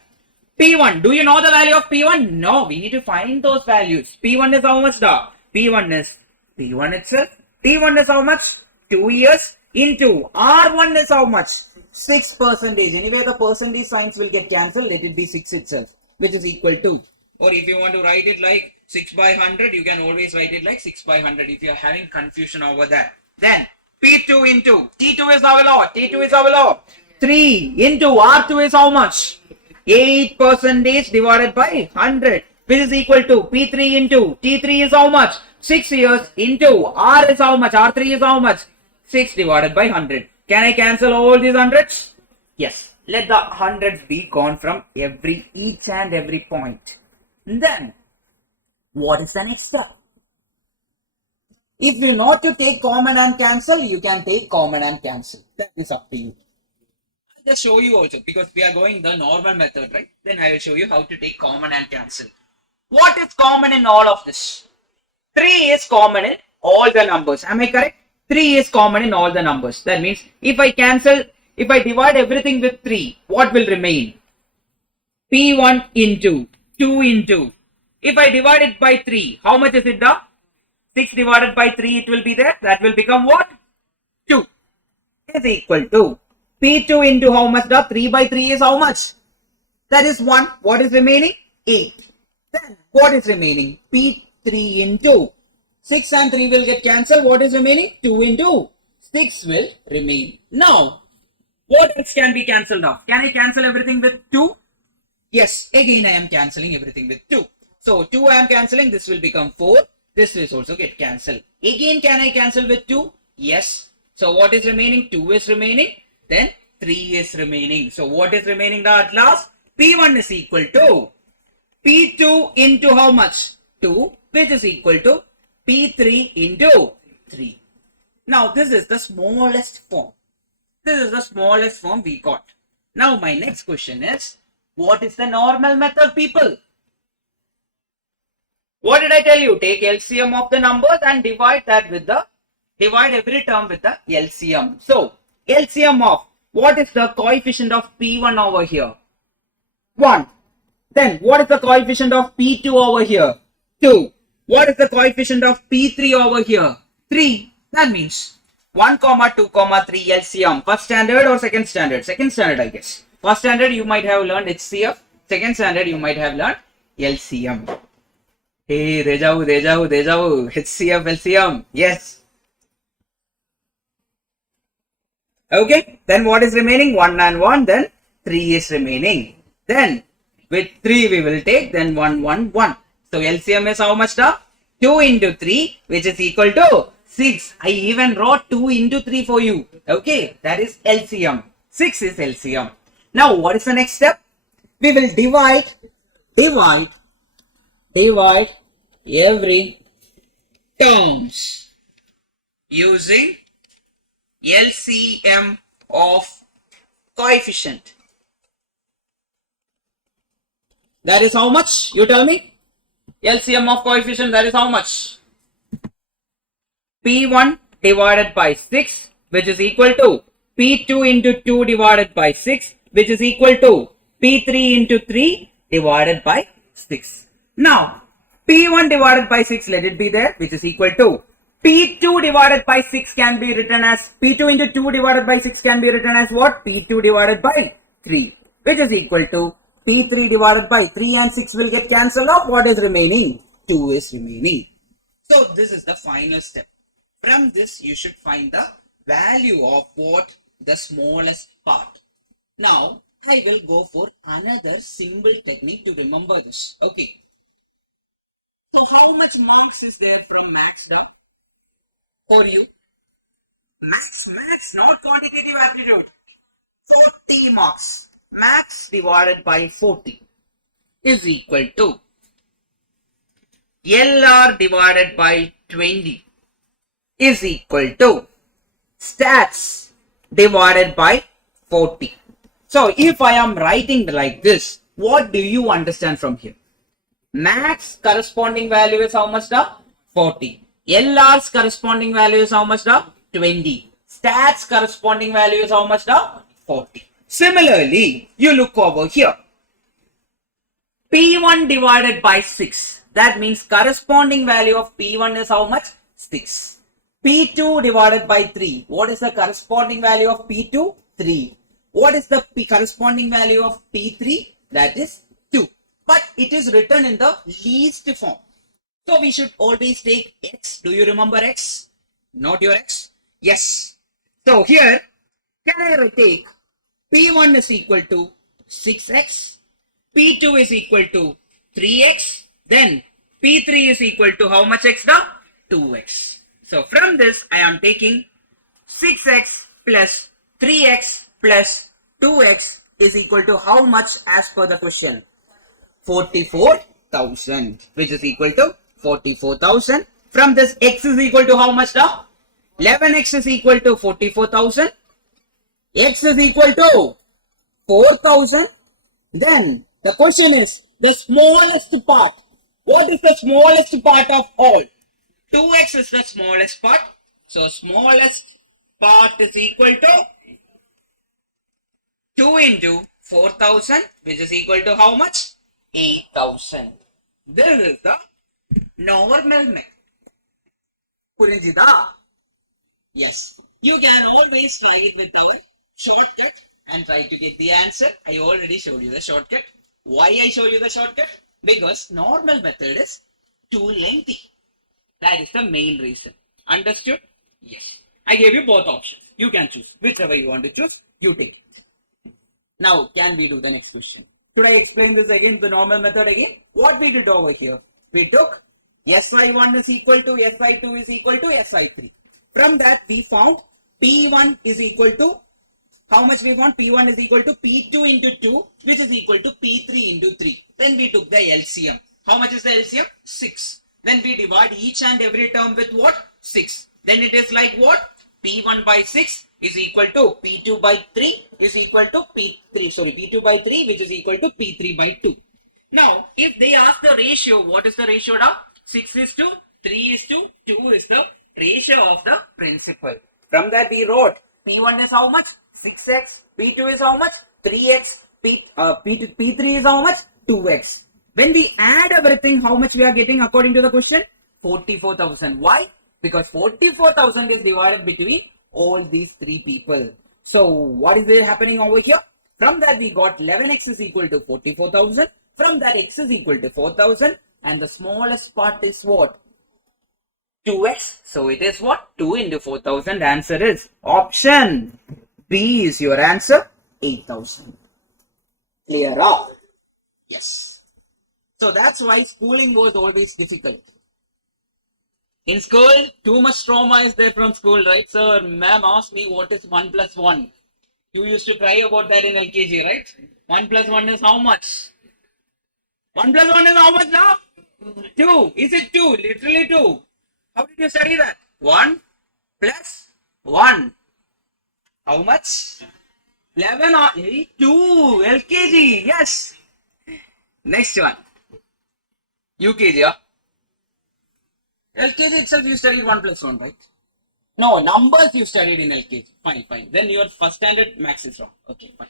P1. Do you know the value of P1? No, we need to find those values. P1 is how much da? P1 is P1 itself. T1 is how much? 2 years into R1 is how much? 6%. Anyway, the percentage signs will get cancelled. Let it be 6 itself, which is equal to. Or if you want to write it like 6 by 100, you can always write it like 6 by 100 if you are having confusion over that. Then P2 into T2 is our law. T2 is our law. 3 into R2 is how much? 8% divided by 100, which is equal to P3 into T3 is how much? 6 years into R is how much? R3 is how much? 6 divided by 100. Can I cancel all these hundreds? Yes. Let the hundreds be gone from each and every point. Then, what is the next step? If you know to take common and cancel, you can take common and cancel. That is up to you. I'll just show you also because we are going the normal method, right? Then I will show you how to take common and cancel. What is common in all of this? 3 is common in all the numbers. Am I correct? 3 is common in all the numbers. That means if I divide everything with 3, what will remain? P1 into 2 into. If I divide it by 3, how much is it now? 6 divided by 3, it will be there. That will become what? 2 is equal to P2 into how much? 3 by 3 is how much? That is 1. What is remaining? 8. Then what is remaining? P3 into 6 and 3 will get cancelled. What is remaining? 2 into 6 will remain. Now, what else can be cancelled off? Can I cancel everything with 2? Yes, again I am cancelling everything with 2. So 2 I am cancelling. This will become 4. This will also get cancelled. Again, can I cancel with 2? Yes. So what is remaining? 2 is remaining. Then 3 is remaining. So what is remaining now at last? P1 is equal to P2 into how much? 2, which is equal to P3 into 3. Now this is the smallest form. This is the smallest form we got. Now my next question is, what is the normal method, people? What did I tell you? Take LCM of the numbers and divide every term with the LCM. So, LCM of, what is the coefficient of P1 over here? 1. Then, what is the coefficient of P2 over here? 2. What is the coefficient of P3 over here? 3. That means 1, 2, 3 LCM. First standard or second standard? Second standard, I guess. First standard you might have learned HCF. Second standard you might have learned LCM. Hey, deja vu. HCF, LCM. Yes. Okay. Then what is remaining? 1 and 1. Then 3 is remaining. Then with 3 we will take. Then 1, 1, 1. So LCM is how much now? 2 into 3, which is equal to 6. I even wrote 2 into 3 for you. Okay. That is LCM. 6 is LCM. Now what is the next step? We will divide every terms using LCM of coefficient. That is how much? You tell me. LCM of coefficient, that is how much? P1 divided by 6, which is equal to P2 into 2 divided by 6, which is equal to P3 into 3 divided by 6. Now, P1 divided by 6, let it be there, which is equal to P2 divided by 6 can be written as P2 into 2 divided by 6 can be written as what? P2 divided by 3, which is equal to P3 divided by 3, and 6 will get cancelled off. What is remaining? 2 is remaining. So this is the final step. From this you should find the value of what? The smallest part. Now I will go for another simple technique to remember this. Okay. So how much marks is there from maths for you? Maths, not quantitative aptitude. 40 marks. Maths divided by 40 is equal to LR divided by 20 is equal to stats divided by 40. So if I am writing like this, what do you understand from here? Maths corresponding value is how much now? 40. LR's corresponding value is how much now? 20. Stats corresponding value is how much now? 40. Similarly, you look over here. P1 divided by 6. That means corresponding value of P1 is how much? 6. P2 divided by 3. What is the corresponding value of P2? 3. What is the corresponding value of P3? That is 2. But it is written in the least form. So we should always take x. Do you remember x? Not your x? Yes. So here, can I take P1 is equal to 6x, P2 is equal to 3x, then P3 is equal to how much x now? 2x. So from this I am taking 6x plus 3x plus 2x is equal to how much as per the question? 44,000, which is equal to 44,000. From this x is equal to how much now? 11x is equal to 44,000. X is equal to 4,000. Then the question is the smallest part. What is the smallest part of all? 2x is the smallest part. So smallest part is equal to 2 into 4,000, which is equal to how much? 8,000. This is the normal method. Purinjida? Yes. You can always try it with our shortcut and try to get the answer. I already showed you the shortcut. Why I show you the shortcut? Because normal method is too lengthy. That is the main reason. Understood? Yes. I gave you both options. You can choose. Whichever you want to choose, you take it. Now, can we do the next question? Should I explain this again, the normal method again? What we did over here? We took SI1 is equal to SI2 is equal to SI3. From that, we found P1 is equal to, how much we found? P1 is equal to P2 into 2, which is equal to P3 into 3. Then we took the LCM. How much is the LCM? 6. Then we divide each and every term with what? 6. Then it is like what? P1 by 6 is equal to P2 by 3 is equal to P2 by 3, which is equal to P3 by 2. Now, if they ask the ratio, what is the ratio now? 6 is to 3 is to 2 is the ratio of the principal. From that we wrote P1 is how much? 6x. P2 is how much? 3x. P3 is how much? 2x. When we add everything, how much we are getting according to the question? 44,000. Why? Because 44,000 is divided between all these three people. So what is there happening over here? From that we got 11x is equal to 44,000. From that x is equal to 4,000. And the smallest part is what? 2x. So it is what? 2 into 4,000. Answer is option B is your answer. 8,000. Clear up? Yes. So that's why schooling was always difficult. In school, too much trauma is there from school, right? Sir, ma'am asked me what is 1 plus 1. You used to cry about that in LKG, right? 1 plus 1 is how much? 1 plus 1 is how much now? 2. Is it 2? Literally 2. How did you study that? 1 plus 1. How much? 11 or 2. LKG. Yes. Next one. UKG. Yeah? LKG itself you studied 1 plus 1, right? No, numbers you studied in LKG. Fine, fine. Then your first standard max is wrong. Okay, fine.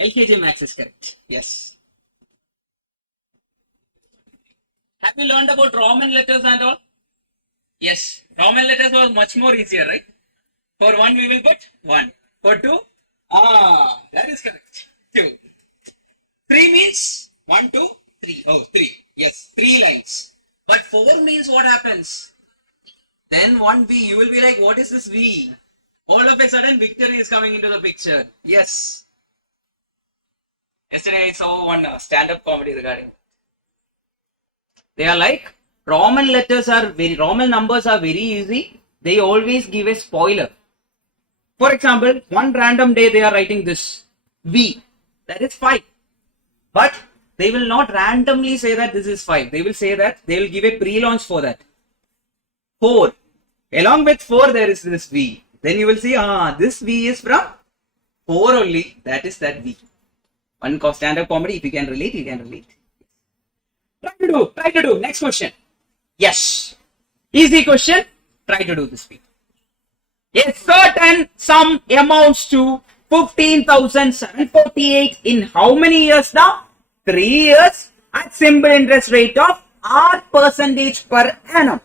LKG max is correct. Yes. Have you learned about Roman letters and all? Yes. Roman letters was much more easier, right? For 1 we will put 1. For 2? That is correct. 2. 3 means 1, 2, 3. Oh, 3. Yes, 3 lines. But 4 means what happens? Then 1 V, you will be like, what is this V? All of a sudden, victory is coming into the picture. Yes. Yesterday I saw one stand-up comedy regarding. They are like, Roman numbers are very easy. They always give a spoiler. For example, one random day they are writing this V. That is 5. But they will not randomly say that this is 5. They will say that they will give a pre-launch for that. 4. Along with 4 there is this V. Then you will see, this V is from 4 only. That is that V. One stand-up comedy. If you can relate, you can relate. Try to do. Next question. Yes. Easy question. Try to do this V. A certain sum amounts to 15,748 in how many years now? 3 years at simple interest rate of R percentage per annum.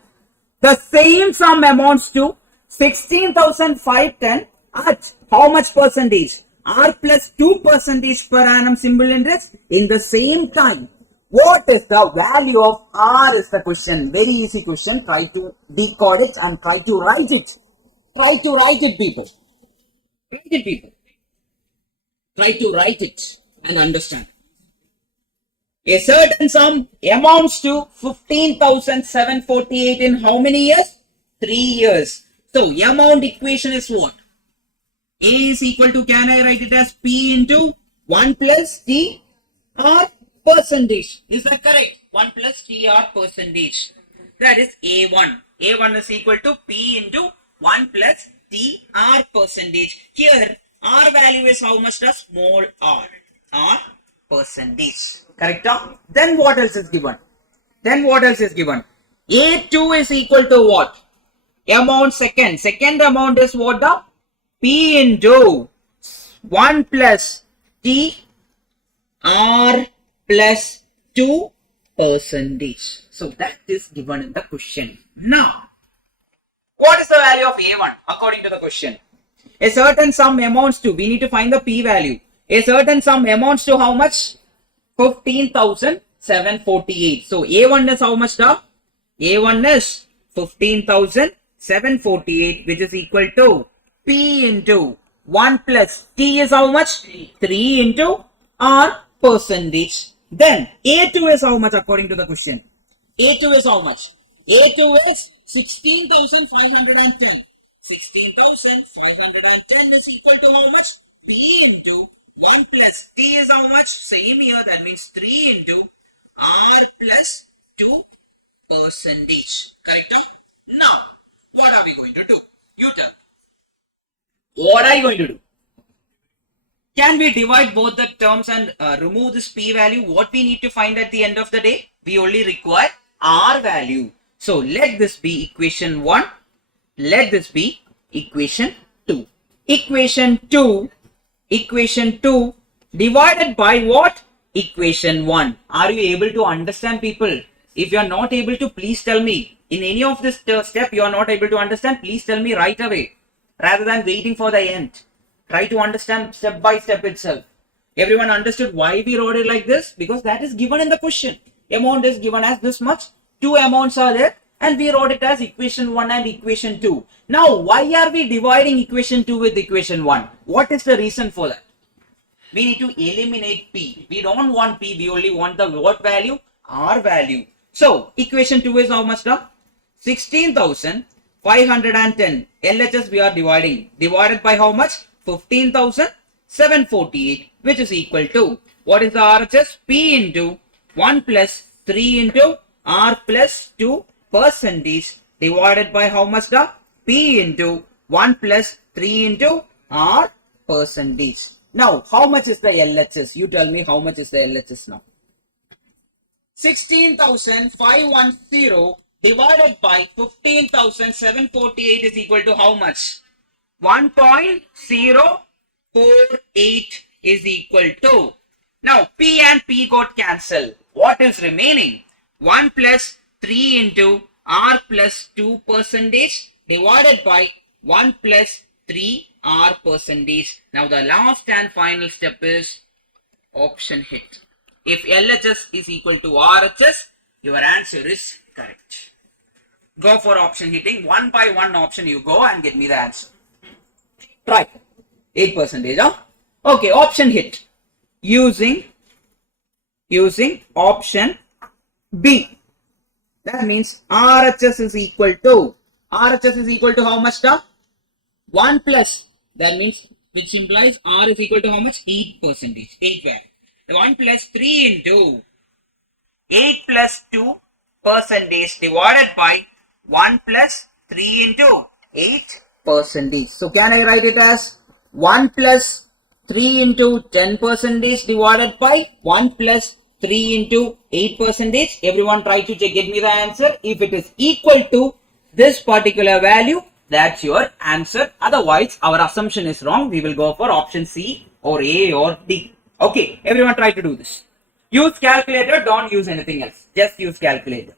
The same sum amounts to 16,510 at how much percentage? R plus 2 percentage per annum simple interest in the same time. What is the value of R is the question. Very easy question. Try to decode it and try to write it. Try to write it, people. Write it, people. Try to write it and understand. A certain sum amounts to 15,748 in how many years? 3 years. So, amount equation is what? A is equal to, can I write it as P into 1 plus T R percentage? Is that correct? 1 plus T R percentage. That is A1. A1 is equal to P into 1 plus T R percentage. Here, R value is how much? The small r. R percentage. Correct? Then what else is given? A2 is equal to what? Amount second. Second amount is what? The P into 1 plus T R plus 2 percentage. So that is given in the question. Now, what is the value of A1 according to the question? A certain sum amounts to, we need to find the P value. A certain sum amounts to how much? 15,748. So A1 is how much now? A1 is 15,748, which is equal to P into 1 plus T is how much? 3 into R percentage. Then A2 is how much according to the question? A2 is how much? A2 is 16,510. 16,510 is equal to how much? P into 1 plus T is how much? Same here, that means 3 into R plus 2 percentage. Correct? Now, what are we going to do? You tell. What are you going to do? Can we divide both the terms and remove this P value? What we need to find at the end of the day? We only require R value. So let this be equation 1. Let this be equation 2. Equation 2 divided by what? Equation 1. Are you able to understand, people? If you are not able to, please tell me. In any of this step you are not able to understand, please tell me right away. Rather than waiting for the end. Try to understand step by step itself. Everyone understood why we wrote it like this? Because that is given in the question. Amount is given as this much. Two amounts are there. And we wrote it as equation 1 and equation 2. Now, why are we dividing equation 2 with equation 1? What is the reason for that? We need to eliminate P. We don't want P. We only want the what value? R value. So, equation 2 is how much now? 16,510. LHS we are dividing. Divided by how much? 15,748, which is equal to, what is the RHS? P into 1 plus 3 into R plus 2 percentage divided by how much the? P into 1 plus 3 into R percentage. Now, how much is the LHS? You tell me how much is the LHS now. 16,510 divided by 15,748 is equal to how much? 1.048 is equal to. Now, P and P got cancelled. What is remaining? 1 plus 3 into R plus 2 percentage divided by 1 plus 3 R percentage. Now, the last and final step is option hit. If LHS is equal to RHS, your answer is correct. Go for option hitting. One by one option you go and get me the answer. Try. 8%, huh? Okay, option hit. Using option B. That means RHS is equal to how much now? 1 plus. That means, which implies R is equal to how much? 8%. 8 value. 1 plus 3 into 8 plus 2 percentage divided by 1 plus 3 into 8 percentage. So can I write it as 1 plus 3 into 10 percentage divided by 1 plus 3 into 8 percentage? Everyone try to get me the answer. If it is equal to this particular value, that's your answer. Otherwise, our assumption is wrong. We will go for option C or A or D. Okay, everyone try to do this. Use calculator, don't use anything else. Just use calculator.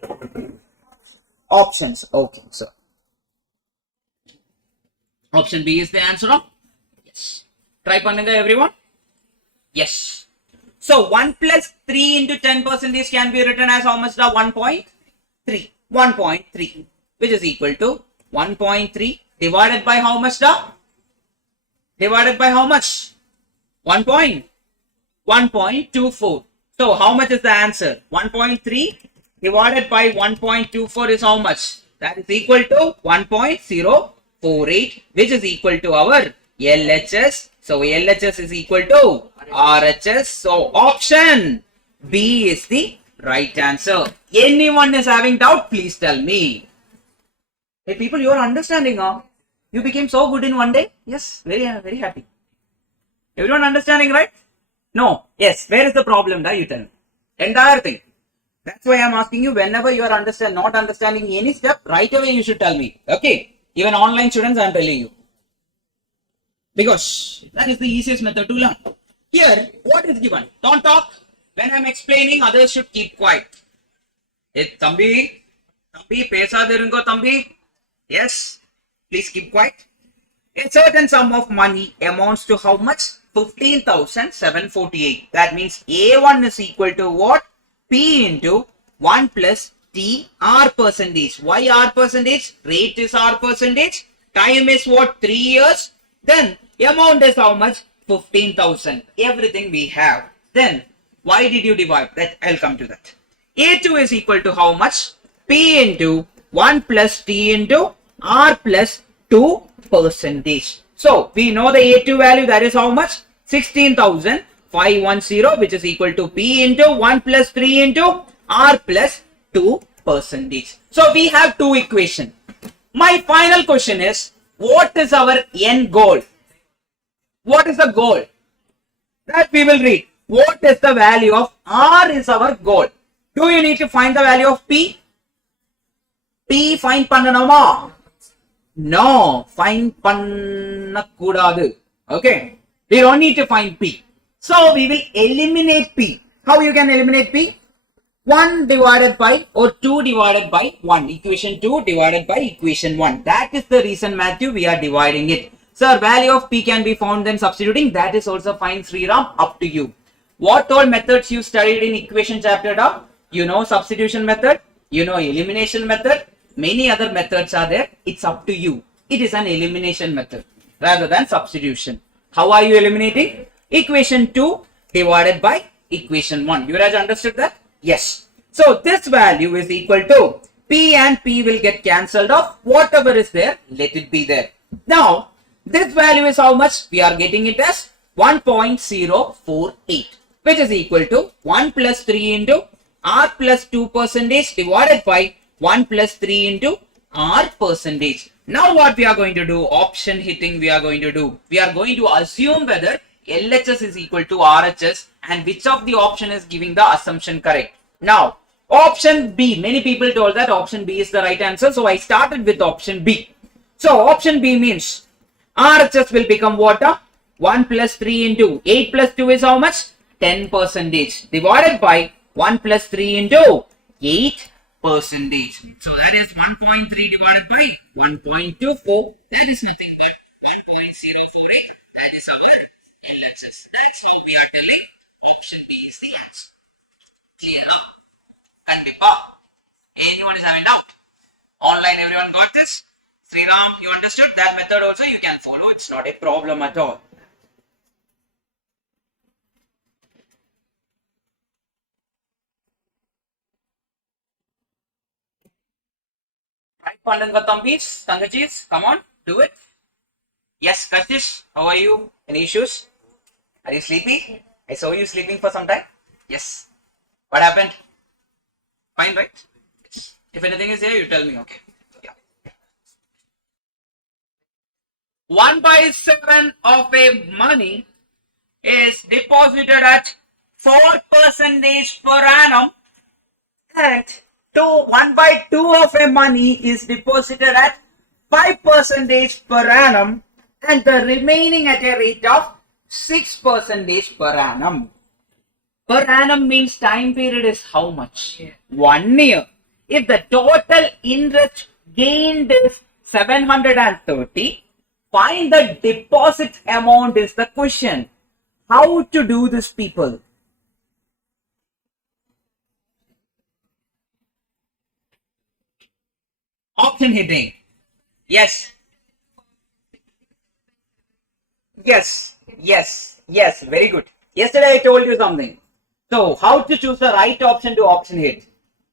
Options. Okay, so option B is the answer. Yes. Try pannunga everyone. Yes. So 1 plus 3 into 10% can be written as how much? The 1.3. 1.3, which is equal to 1.3 divided by how much? The divided by how much? 1.24. So how much is the answer? 1.3 divided by 1.24 is how much? That is equal to 1.048, which is equal to our LHS. So LHS is equal to RHS. So option B is the right answer. Anyone is having doubt, please tell me. Hey people, you are understanding, huh? You became so good in one day? Yes, very happy. Everyone understanding, right? No. Yes. Where is the problem? You tell me. Entire thing. That's why I am asking you, whenever you are not understanding any step, right away you should tell me. Okay. Even online students, I am telling you. Because that is the easiest method to learn. Here, what is given? Don't talk. When I am explaining, others should keep quiet. Hey, Tambi, pesa derungo, Tambi. Yes. Please keep quiet. A certain sum of money amounts to how much? 15,748. That means A1 is equal to what? P into 1 plus T R percentage. Why R percentage? Rate is R percentage. Time is what? 3 years. Then amount is how much? 15,000. Everything we have. Then why did you divide? That I'll come to that. A2 is equal to how much? P into 1 plus T into R plus 2 percentage. So we know the A2 value, that is how much? 16,510, which is equal to P into 1 plus 3 into R plus 2 percentage. So we have two equations. My final question is, what is our end goal? What is the goal? That we will read. What is the value of R is our goal. Do you need to find the value of P? P find pananama. No, find panna kudadu. Okay. We don't need to find P. So we will eliminate P. How you can eliminate P? 1 divided by or 2 divided by 1. Equation 2 divided by equation 1. That is the reason, Matthew, we are dividing it. Sir, value of P can be found then substituting. That is also fine, Sriram. Up to you. What all methods you studied in equation chapter? You know substitution method. You know elimination method. Many other methods are there. It's up to you. It is an elimination method rather than substitution. How are you eliminating? Equation 2 divided by equation 1. You guys understood that? Yes. So this value is equal to P, and P will get cancelled off. Whatever is there, let it be there. Now, this value is how much? We are getting it as 1.048, which is equal to 1 plus 3 into R plus 2 percentage divided by 1 plus 3 into R percentage. Now what we are going to do? Option hitting we are going to do. We are going to assume whether LHS is equal to RHS and which of the option is giving the assumption correct. Now, option B. Many people told that option B is the right answer. So I started with option B. So option B means RHS will become what? 1 plus 3 into 8 plus 2 is how much? 10 percentage divided by 1 plus 3 into 8 percentage. So that is 1.3 divided by 1.24. That is nothing but 1.048. That is our LHS. That's how we are telling option B is the answer. Clear now? And Bipa, anyone is having doubt? Online, everyone got this? Sriram, you understood that method also? You can follow. It's not a problem at all. Right, Pandanga Tambis, Tangachis, come on, do it. Yes, Kashish, how are you? Any issues? Are you sleepy? I saw you sleeping for some time. Yes. What happened? Fine, right? Yes. If anything is there, you tell me, okay? Yeah. 1/7 of a money is deposited at 4% per annum, and 1/2 of a money is deposited at 5% per annum, and the remaining at a rate of 6% per annum. Per annum means time period is how much? 1 year. If the total interest gained is 730, find the deposit amount is the question. How to do this, people? Option hitting. Yes. Yes. Yes. Yes. Very good. Yesterday I told you something. So how to choose the right option to option hit?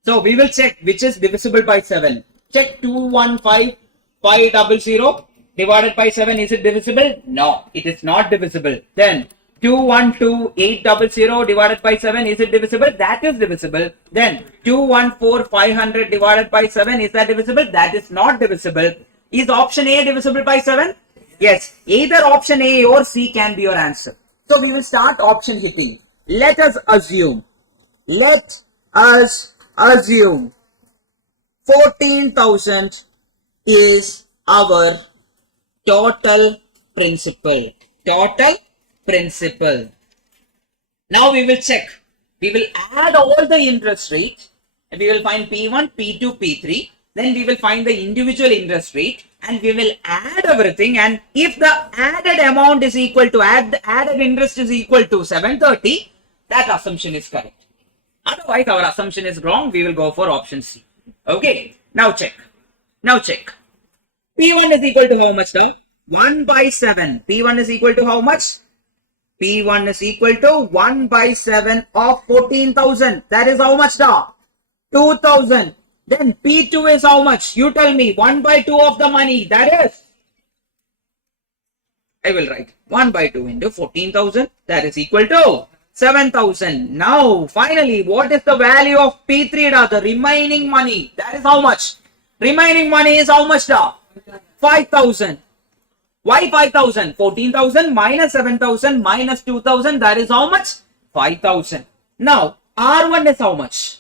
So we will check which is divisible by 7. Check 215,500 divided by 7. Is it divisible? No, it is not divisible. Then 212,800 divided by 7. Is it divisible? That is divisible. Then 214,500 divided by 7. Is that divisible? That is not divisible. Is option A divisible by 7? Yes. Either option A or C can be your answer. So we will start option hitting. Let us assume 14,000 is our total principal. Total principal. Now we will check. We will add all the interest rate, and we will find P1, P2, P3. Then we will find the individual interest rate, and we will add everything. And if the added amount is equal to added interest is equal to 730, that assumption is correct. Otherwise, our assumption is wrong. We will go for option C. Okay. Now check. P1 is equal to how much now? 1/7. P1 is equal to how much? P1 is equal to 1/7 of 14,000. That is how much now? 2,000. Then P2 is how much? You tell me. 1/2 of the money. That is, I will write 1/2 into 14,000. That is equal to 7,000. Now, finally, what is the value of P3? The remaining money. That is how much? Remaining money is how much? 5,000. Why 5,000? 14,000 minus 7,000 minus 2,000. That is how much? 5,000. Now, R1 is how much?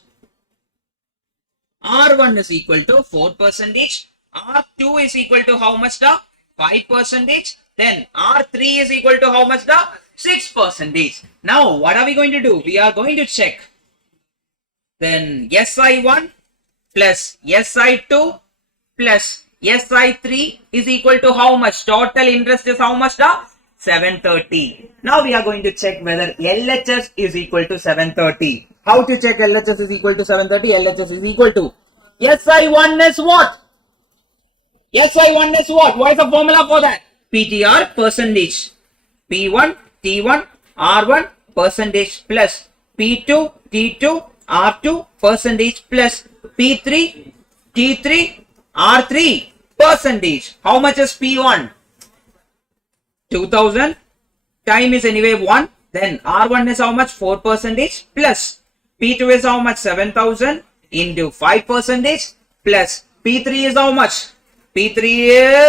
R1 is equal to 4%. R2 is equal to how much the 5%. Then R3 is equal to how much the 6%. Now what are we going to do? We are going to check. Then SI1 plus SI2 plus SI3 is equal to how much? Total interest is how much? The 730. Now we are going to check whether LHS is equal to 730. How to check LHS is equal to 730? LHS is equal to SI1 is what? SI1 is what? What is the formula for that? PTR percentage. P1 T1 R1 percentage plus P2 T2 R2 percentage plus P3 T3 R3 percentage. How much is P1? 2000. Time is anyway 1. Then R1 is how much? 4% plus P2 is how much? 7000 into 5% plus P3 is how much? P3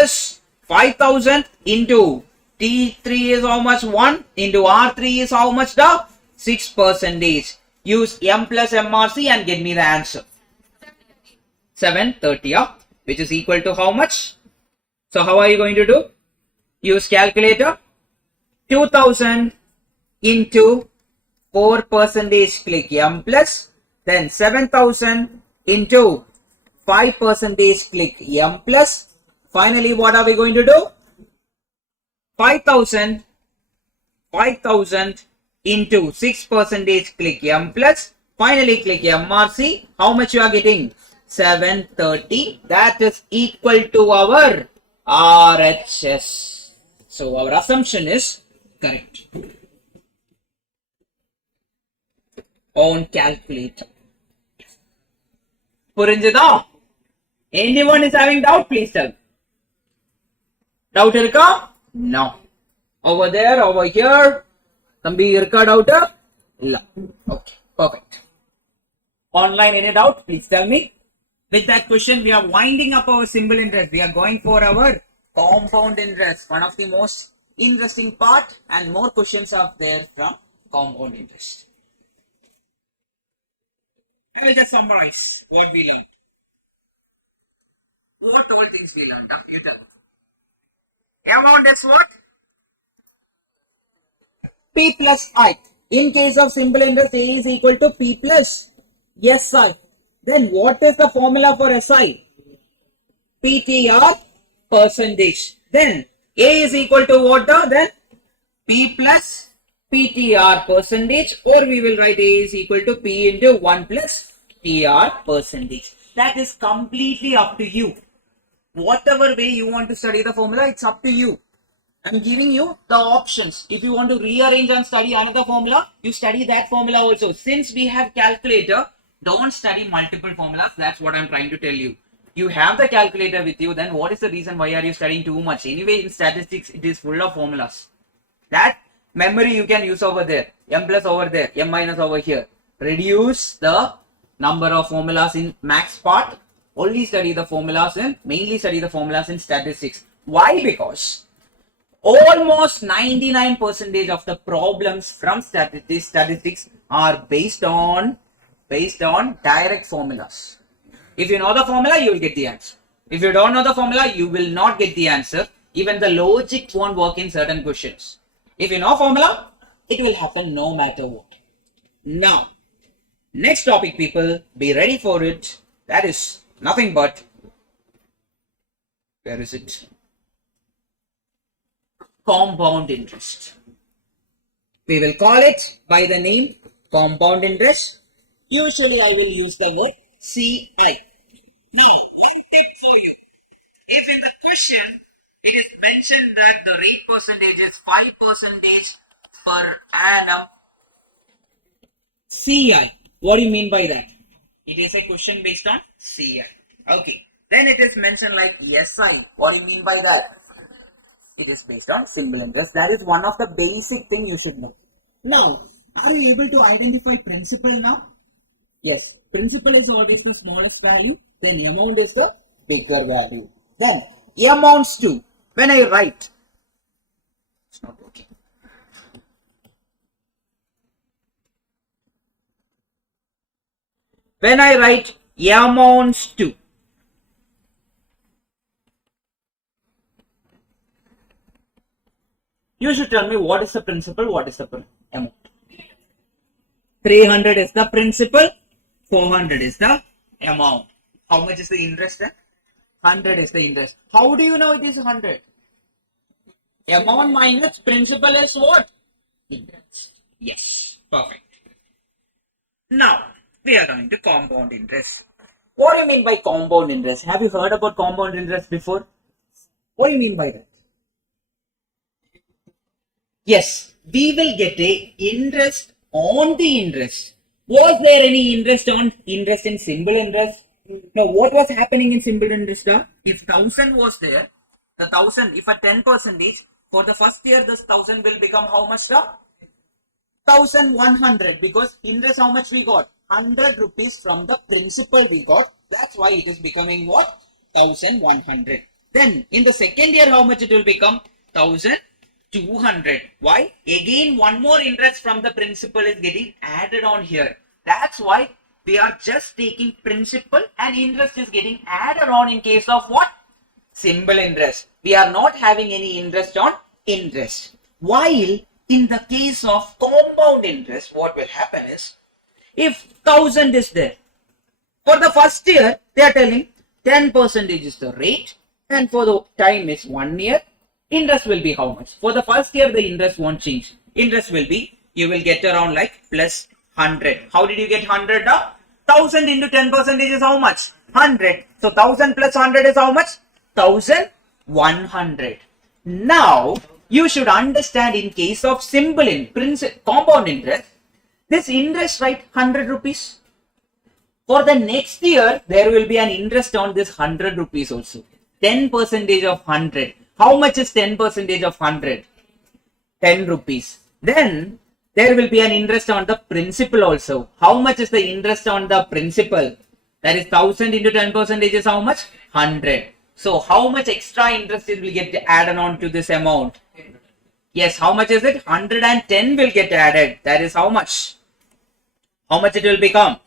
is 5000 into T3 is how much? 1 into R3 is how much? The 6%. Use M plus MRC and get me the answer. 730, which is equal to how much? So how are you going to do? Use calculator. 2000 into 4%, click M plus. Then 7000 into 5%, click M plus. Finally, what are we going to do? 5000 into 6%, click M plus. Finally, click MRC. How much you are getting? 730. That is equal to our RHS. So our assumption is correct. On calculator. Purinjada? Anyone is having doubt? Please tell. Doubt irka? No. Over there, over here. Thambi irka doubt? No. Okay, perfect. Online, any doubt? Please tell me. With that question, we are winding up our simple interest. We are going for our compound interest. One of the most interesting part, and more questions are there from compound interest. I will just summarize what we learned. What all things we learned? You tell me. Amount is what? P plus I. In case of simple interest, A is equal to P plus SI. Then what is the formula for SI? PTR percentage. Then A is equal to what? Then P plus PTR percentage, or we will write A is equal to P into 1 plus TR percentage. That is completely up to you. Whatever way you want to study the formula, it's up to you. I'm giving you the options. If you want to rearrange and study another formula, you study that formula also. Since we have calculator, don't study multiple formulas. That's what I'm trying to tell you. You have the calculator with you, then what is the reason why are you studying too much? Anyway, in statistics, it is full of formulas. That memory you can use over there. M plus over there, M minus over here. Reduce the number of formulas in max part. Only study the formulas in, mainly study the formulas in statistics. Why? Because almost 99% of the problems from statistics are based on direct formulas. If you know the formula, you will get the answer. If you don't know the formula, you will not get the answer. Even the logic won't work in certain questions. If you know formula, it will happen no matter what. Now, next topic, people, be ready for it. That is nothing but, where is it? Compound interest. We will call it by the name compound interest. Usually I will use the word CI. Now, one tip for you. If in the question it is mentioned that the rate percentage is 5% per annum, CI. What do you mean by that? It is a question based on CI. Okay. Then it is mentioned like SI. What do you mean by that? It is based on simple interest. That is one of the basic thing you should know. Now, are you able to identify principal now? Yes. Principal is always the smallest value. Then amount is the bigger value. Then amounts to, when I write, it's not working. When I write amounts to. You should tell me what is the principal, what is the amount. 300 is the principal, 400 is the amount. How much is the interest then? 100 is the interest. How do you know it is 100? Amount minus principal is what? Interest. Yes, perfect. Now, we are going to compound interest. What do you mean by compound interest? Have you heard about compound interest before? What do you mean by that? Yes, we will get a interest on the interest. Was there any interest in simple interest? Now, what was happening in simple interest? If 1000 was there, the 1000, if a 10%, for the first year, this 1000 will become how much? 1100, because interest how much we got? 100 rupees from the principal we got. That's why it is becoming what? 1100. Then in the second year, how much it will become? 1200. Why? Again, one more interest from the principal is getting added on here. That's why we are just taking principal and interest is getting added on in case of what? Simple interest. We are not having any interest on interest. While in the case of compound interest, what will happen is, if 1000 is there, for the first year, they are telling 10% is the rate, and for the time is 1 year, interest will be how much? For the first year, the interest won't change. Interest will be, you will get around like plus 100. How did you get 100? 1000 into 10% is how much? 100. So 1000 plus 100 is how much? 1100. Now, you should understand in case of simple compound interest, this interest, right, 100 rupees. For the next year, there will be an interest on this 100 rupees also. 10% of 100. How much is 10% of 100? 10 rupees. Then, there will be an interest on the principal also. How much is the interest on the principal? That is 1000 into 10% is how much? 100. So, how much extra interest it will get added on to this amount? Yes, how much is it? 110 will get added. That is how much? How much it will become?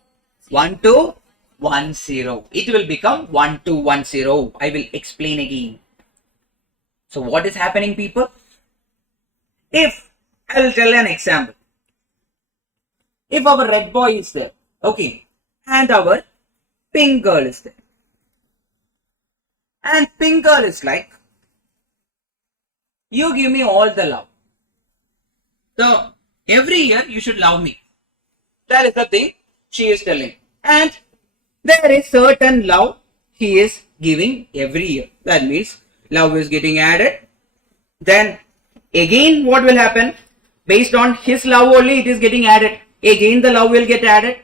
1210. It will become 1210. I will explain again. So, what is happening, people? If I will tell an example. If our red boy is there, okay, and our pink girl is there. And pink girl is like, you give me all the love. So, every year you should love me. That is the thing she is telling. And there is certain love he is giving every year. That means love is getting added. Then again what will happen? Based on his love only it is getting added. Again the love will get added.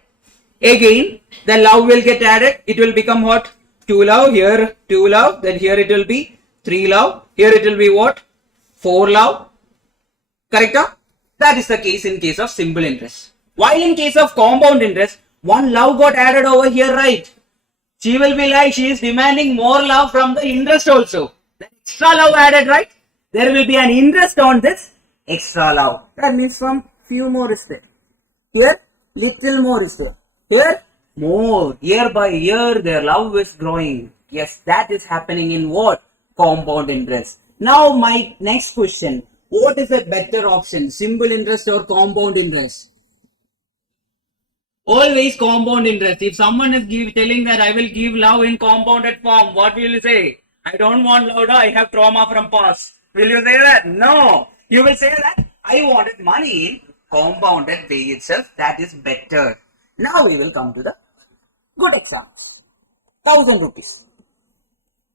Again the love will get added. It will become what? 2 love, here 2 love, then here it will be 3 love, here it will be what? 4 love. Correct? That is the case in case of simple interest. While in case of compound interest, one love got added over here, right? She will be like, she is demanding more love from the interest also. The extra love added, right? There will be an interest on this extra love. That means some few more is there. Here, little more is there. Here, more. Year by year, their love is growing. Yes, that is happening in what? Compound interest. Now, my next question. What is a better option? Simple interest or compound interest? Always compound interest. If someone is telling that I will give love in compounded form, what will you say? I don't want love, I have trauma from past. Will you say that? No. You will say that I wanted money in compounded way itself. That is better. Now we will come to the good examples. 1000 rupees.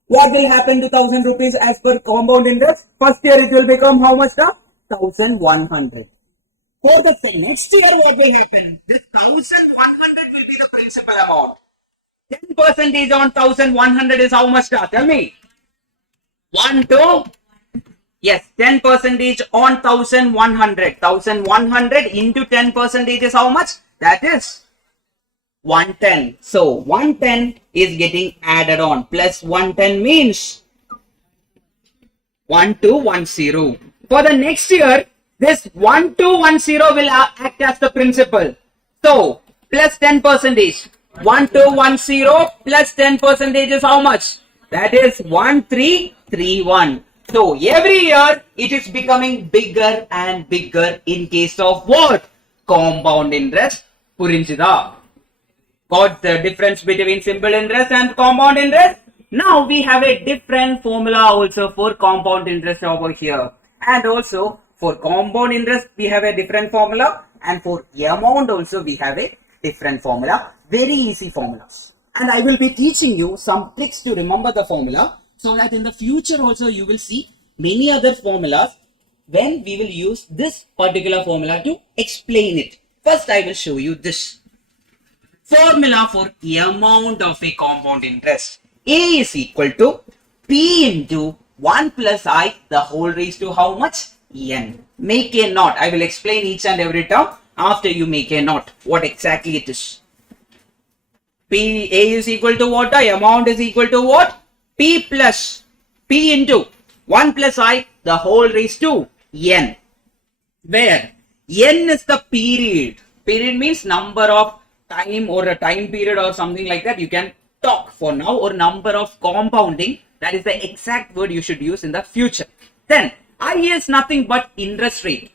What will happen to 1000 rupees as per compound interest? First year it will become how much now? 1100. For the next year what will happen? This 1100 will be the principal amount. 10% on 1100 is how much now? Tell me. 1, 2. Yes, 10% on 1100. 1100 into 10% is how much? That is 110. So 110 is getting added on. Plus 110 means 1210. For the next year, this 1210 will act as the principal. So plus 10%. 1210 plus 10 percentage is how much? That is 1331. So every year it is becoming bigger and bigger in case of what? Compound interest. Purinchida. Got the difference between simple interest and compound interest? Now we have a different formula also for compound interest over here. And also for compound interest we have a different formula, and for amount also we have a different formula. Very easy formulas. And I will be teaching you some tricks to remember the formula, so that in the future also you will see many other formulas when we will use this particular formula to explain it. First I will show you this formula for amount of a compound interest. A is equal to P into 1 plus I the whole raised to how much? N. Make a note. I will explain each and every term after you make a note what exactly it is. P A is equal to what? Amount is equal to what? P plus P into 1 plus I the whole raised to N. Where N is the period. Period means number of time or a time period or something like that. You can talk for now, or number of compounding. That is the exact word you should use in the future. Then I is nothing but interest rate.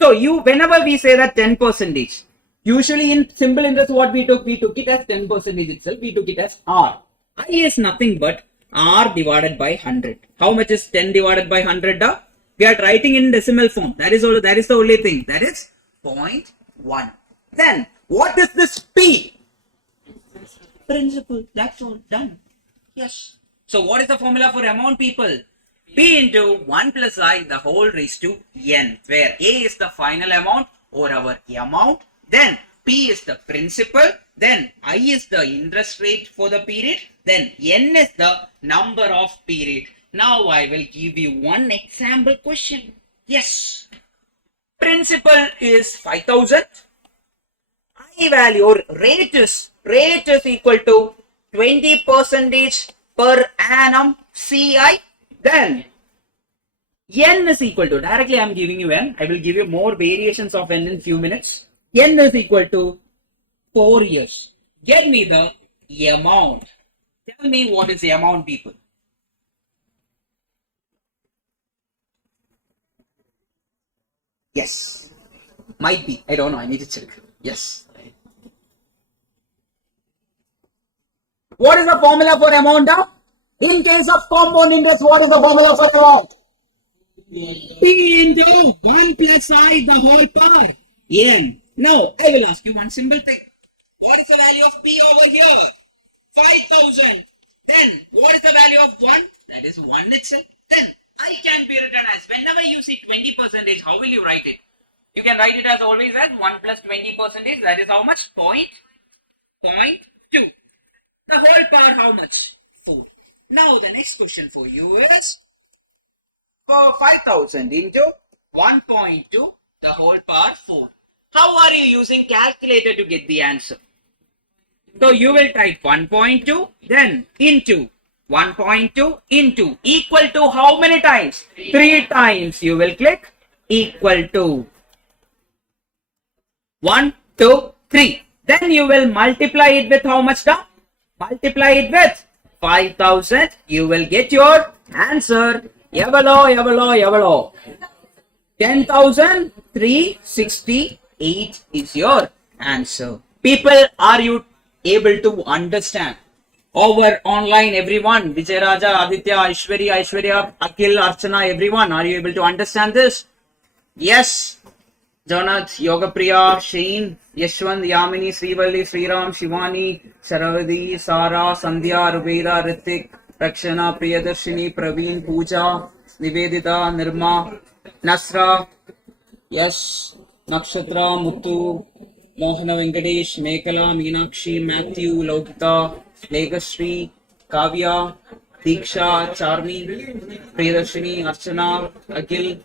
So whenever we say that 10%, usually in simple interest what we took it as 10% itself. We took it as R. I is nothing but R divided by 100. How much is 10 divided by 100? We are writing in decimal form. That is the only thing. That is 0.1. Then what is this P? Principal. That's all done. Yes. So what is the formula for amount, people? P into 1 plus I the whole raised to N, where A is the final amount or our amount, then P is the principal, then I is the interest rate for the period, then N is the number of period. Now I will give you one example question. Yes. Principal is 5,000. I value or rate is equal to 20% per annum CI. Then N is equal to, directly I am giving you N. I will give you more variations of N in few minutes. N is equal to 4 years. Get me the amount. Tell me what is the amount, people. Yes. Might be. I don't know. I need to check. Yes. What is the formula for amount? In case of compound interest, what is the formula for amount? P into 1 plus I the whole power N. Now, I will ask you one simple thing. What is the value of P over here? 5,000. Then, what is the value of 1? That is 1 itself. Then, I can be written as, whenever you see 20%, how will you write it? You can write it as always as 1 plus 20%. That is how much? 0.2. The whole power how much? 4. Now, the next question for you is, for 5,000 into 1.2, the whole power 4. How are you using calculator to get the answer? So you will type 1.2, then into 1.2 into equal to how many times? 3 times. You will click equal to 1, 2, 3. Then you will multiply it with how much now? Multiply it with 5,000. You will get your answer. Yavalo. 10,368 is your answer. People, are you able to understand? Over online, everyone, Vijay Raja, Aditya, Aishwarya, Akhil, Archana, everyone, are you able to understand this? Yes. Jonath, Yogapriya, Shane, Yashwant, Yamini, Srivalli, Sriram, Shivani, Saravadi, Sara, Sandhya, Rubeda, Ritik, Rakshana, Priyadarshini, Praveen, Pooja, Nivedita, Nirma, Nasra, yes, Nakshatra, Muthu, Mohana Venkatesh, Mekala, Meenakshi, Matthew, Lokita, Legashri, Kavya, Diksha, Charmi, Priyadarshini, Archana, Akhil.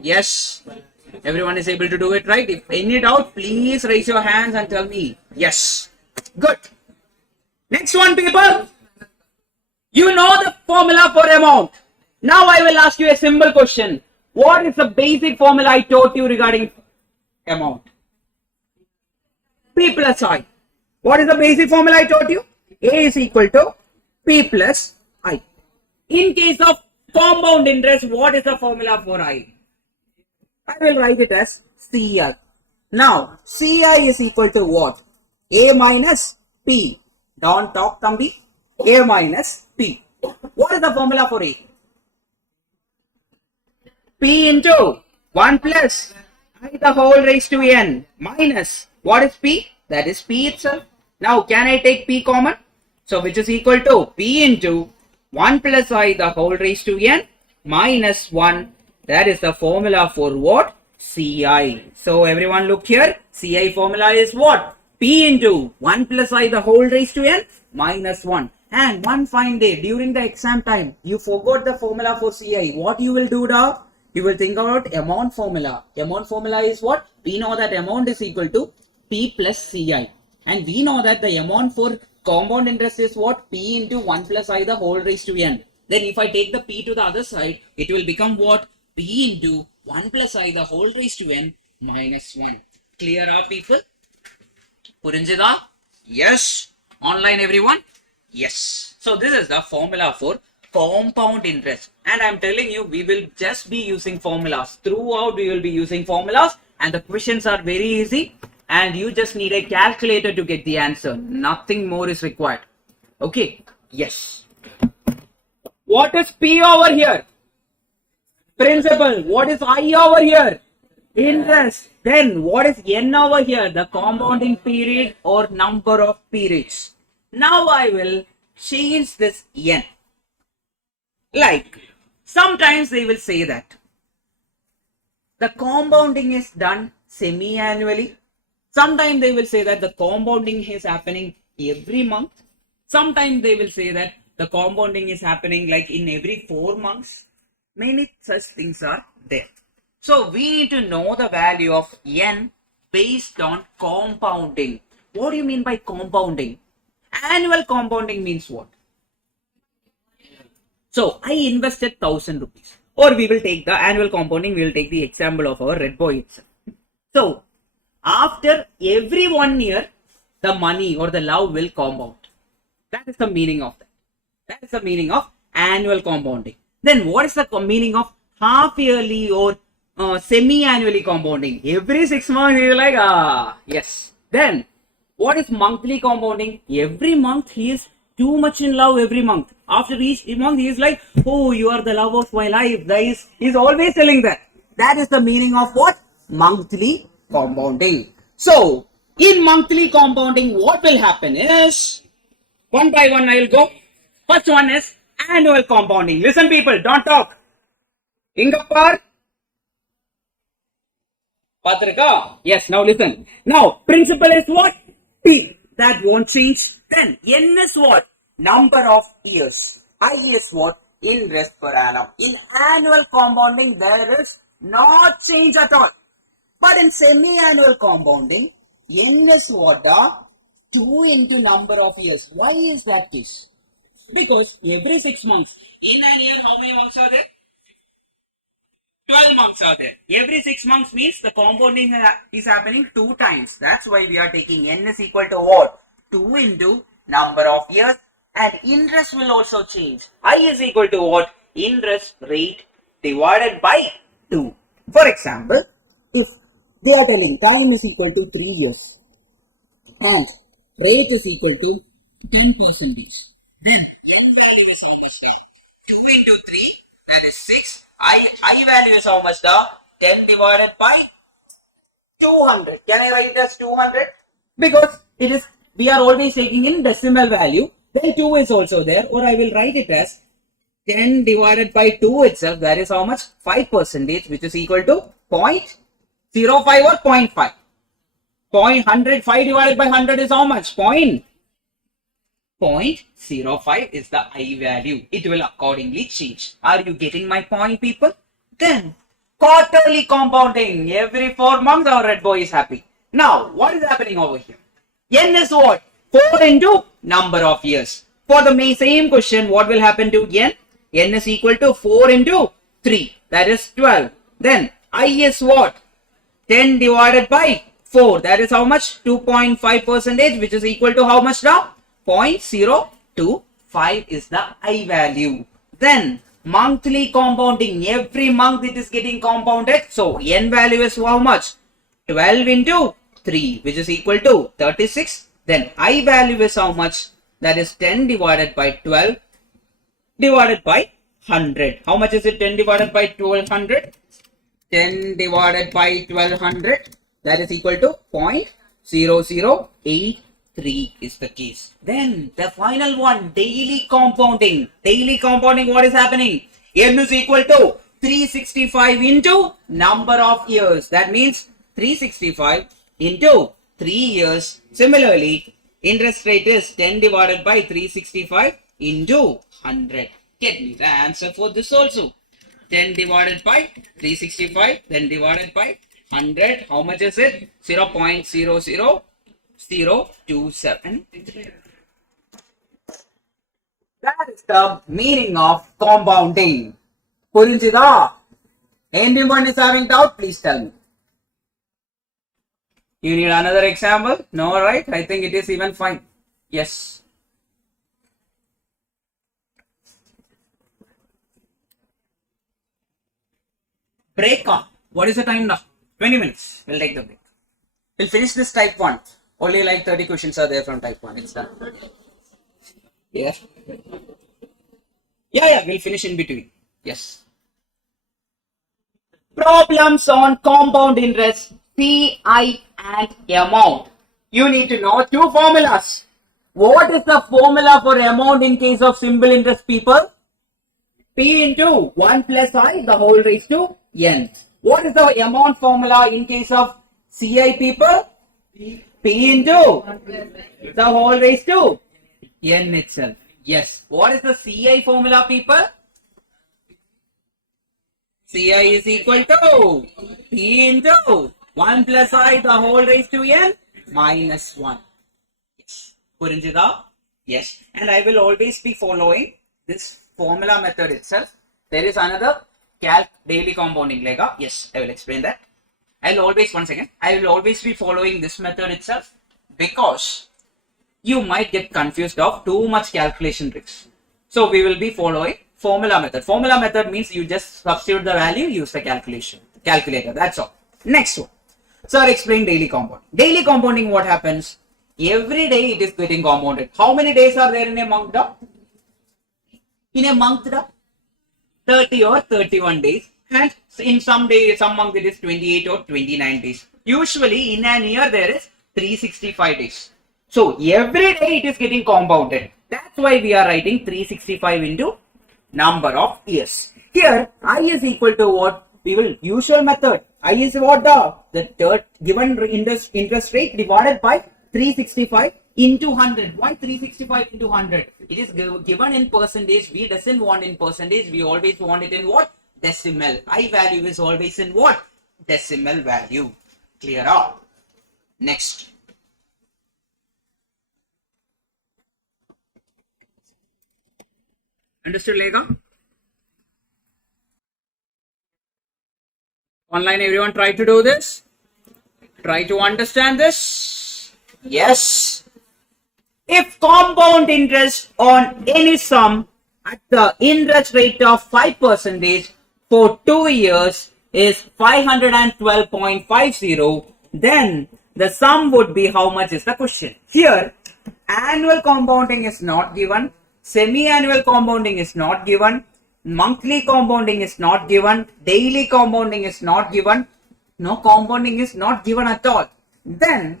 Yes, everyone is able to do it, right? If any doubt, please raise your hands and tell me yes. Good. Next one, people. You know the formula for amount. Now I will ask you a simple question. What is the basic formula I taught you regarding amount? P plus I. What is the basic formula I taught you? A is equal to P plus I. In case of compound interest, what is the formula for I? I will write it as CI. Now, CI is equal to what? A minus P. Don't talk, Thambi. A minus P. What is the formula for A? P into 1 plus I the whole raised to n minus, what is P? That is P itself. Now, can I take P common? So, which is equal to P into 1 plus I the whole raised to n minus 1. That is the formula for what? CI. So, everyone look here. CI formula is what? P into 1 plus I the whole raised to n minus 1. And one fine day during the exam time, you forgot the formula for CI. What you will do now? You will think about amount formula. Amount formula is what? We know that amount is equal to P plus CI. And we know that the amount for compound interest is what? P into 1 plus I the whole raised to n. Then if I take the P to the other side, it will become what? P into 1 plus I the whole raised to n minus 1. Clear up, people? Purinjida? Yes. Online, everyone? Yes. So this is the formula for compound interest. And I'm telling you, we will just be using formulas. Throughout, we will be using formulas. And the questions are very easy. And you just need a calculator to get the answer. Nothing more is required. Okay? Yes. What is P over here? Principal. What is I over here? Interest. Then what is N over here? The compounding period or number of periods. Now I will change this N. Like, sometimes they will say that the compounding is done semi-annually. Sometimes they will say that the compounding is happening every month. Sometimes they will say that the compounding is happening like in every 4 months. Many such things are there. So we need to know the value of N based on compounding. What do you mean by compounding? Annual compounding means what? So I invested 1,000 rupees. Or we will take the annual compounding, we will take the example of our red boy itself. So after every 1 year, the money or the love will compound. That is the meaning of that. That is the meaning of annual compounding. Then what is the meaning of half yearly or semi-annually compounding? Every 6 months he is like, yes. Then what is monthly compounding? Every month he is too much in love every month. After each month he is like, oh, you are the love of my life. He is always telling that. That is the meaning of what? Monthly compounding. So in monthly compounding, what will happen is, one by one I will go. First one is annual compounding. Listen people, don't talk. Ingapar. Patrika. Yes, now listen. Now, principal is what? P. That won't change. Then, N is what? Number of years. I is what? Interest per annum. In annual compounding, there is no change at all. But in semi-annual compounding, N is what? 2 into number of years. Why is that case? Because every 6 months, in an year, how many months are there? 12 months are there. Every 6 months means the compounding is happening 2 times. That's why we are taking N is equal to what? 2 into number of years. And interest will also change. I is equal to what? Interest rate divided by 2. For example, if they are telling time is equal to 3 years and rate is equal to 10%, then N value is how much now? 2 into 3, that is 6. I value is how much now? 10 divided by 200. Can I write it as 200? Because it is, we are always taking in decimal value. Then 2 is also there, or I will write it as 10 divided by 2 itself. That is how much? 5%, which is equal to 0.05 or 0.5. 0.105 divided by 100 is how much? 0.05 is the I value. It will accordingly change. Are you getting my point, people? Then quarterly compounding. Every 4 months our red boy is happy. Now, what is happening over here? N is what? 4 into number of years. For the same question, what will happen to N? N is equal to 4 into 3. That is 12. Then I is what? 10 divided by 4. That is how much? 2.5 percentage, which is equal to how much now? 0.025 is the I value. Then monthly compounding. Every month it is getting compounded. So N value is how much? 12 into 3, which is equal to 36. Then I value is how much? That is 10 divided by 12 divided by 100. How much is it? 10 divided by 1200? 10 divided by 1200, that is equal to 0.0083 is the case. Then the final one, daily compounding. Daily compounding, what is happening? N is equal to 365 into number of years. That means 365 into 3 years. Similarly, interest rate is 10 divided by 365 into 100. Get me the answer for this also. 10 divided by 365, then divided by 100. How much is it? 0.00027. That is the meaning of compounding. Purinchida? Anyone is having doubt? Please tell me. You need another example? No, right? I think it is even fine. Yes. Break on. What is the time now? 20 minutes. We'll take the break. We'll finish this type 1. Only like 30 questions are there from type 1. It's done. Yeah. Yeah. We'll finish in between. Yes. Problems on compound interest, CI and amount. You need to know 2 formulas. What is the formula for amount in case of simple interest, people? P into 1 plus I, the whole raised to N. What is the amount formula in case of CI, people? P into the whole raised to N itself. Yes. What is the CI formula, people? CI is equal to P into 1 plus I, the whole raised to N minus 1. Yes. Purinjida? Yes. And I will always be following this formula method itself. There is another calc daily compounding lega. Yes, I will explain that. I will always be following this method itself, because you might get confused of too much calculation tricks. So we will be following formula method. Formula method means you just substitute the value, use the calculator. That's all. Next one. Sir, explain daily compounding. Daily compounding, what happens? Every day it is getting compounded. How many days are there in a month? In a month, 30 or 31 days, and in some month it is 28 or 29 days. Usually in an year there is 365 days. So every day it is getting compounded. That's why we are writing 365 into number of years. Here I is equal to what? We will usual method. I is what? The given interest rate divided by 365 into 100. Why 365 into 100? It is given in percentage. We doesn't want in percentage. We always want it in what? Decimal. I value is always in what? Decimal value. Clear out. Next. Understood, Lega? Online, everyone try to do this. Try to understand this. Yes. If compound interest on any sum at the interest rate of 5% for 2 years is 512.50, then the sum would be how much is the question. Here, annual compounding is not given, semi-annual compounding is not given, monthly compounding is not given, daily compounding is not given, no compounding is not given at all. Then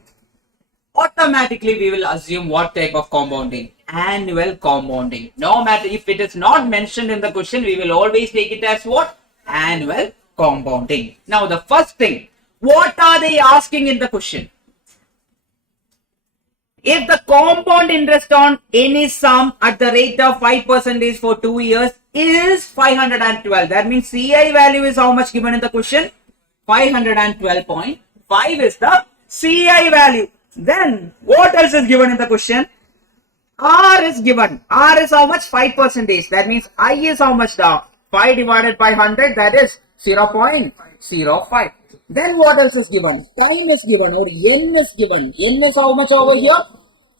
automatically we will assume what type of compounding? Annual compounding. No matter if it is not mentioned in the question, we will always take it as what? Annual compounding. Now the first thing, what are they asking in the question? If the compound interest on any sum at the rate of 5% for 2 years is 512, that means CI value is how much given in the question? 512.5 is the CI value. Then what else is given in the question? R is given. R is how much? 5%. That means I is how much now? 5 divided by 100, that is 0.05. Then what else is given? Time is given or n is given. N is how much over here?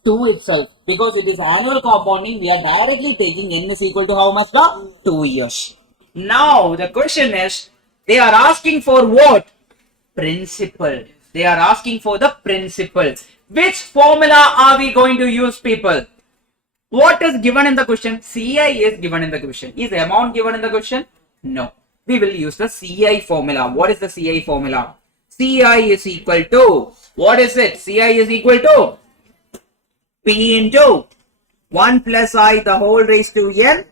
2 itself. Because it is annual compounding, we are directly taking n is equal to how much now? 2 years. Now the question is, they are asking for what? Principal. They are asking for the principal. Which formula are we going to use, people? What is given in the question? CI is given in the question. Is the amount given in the question? No. We will use the CI formula. What is the CI formula? CI is equal to, what is it? CI is equal to P into 1 plus I the whole raised to n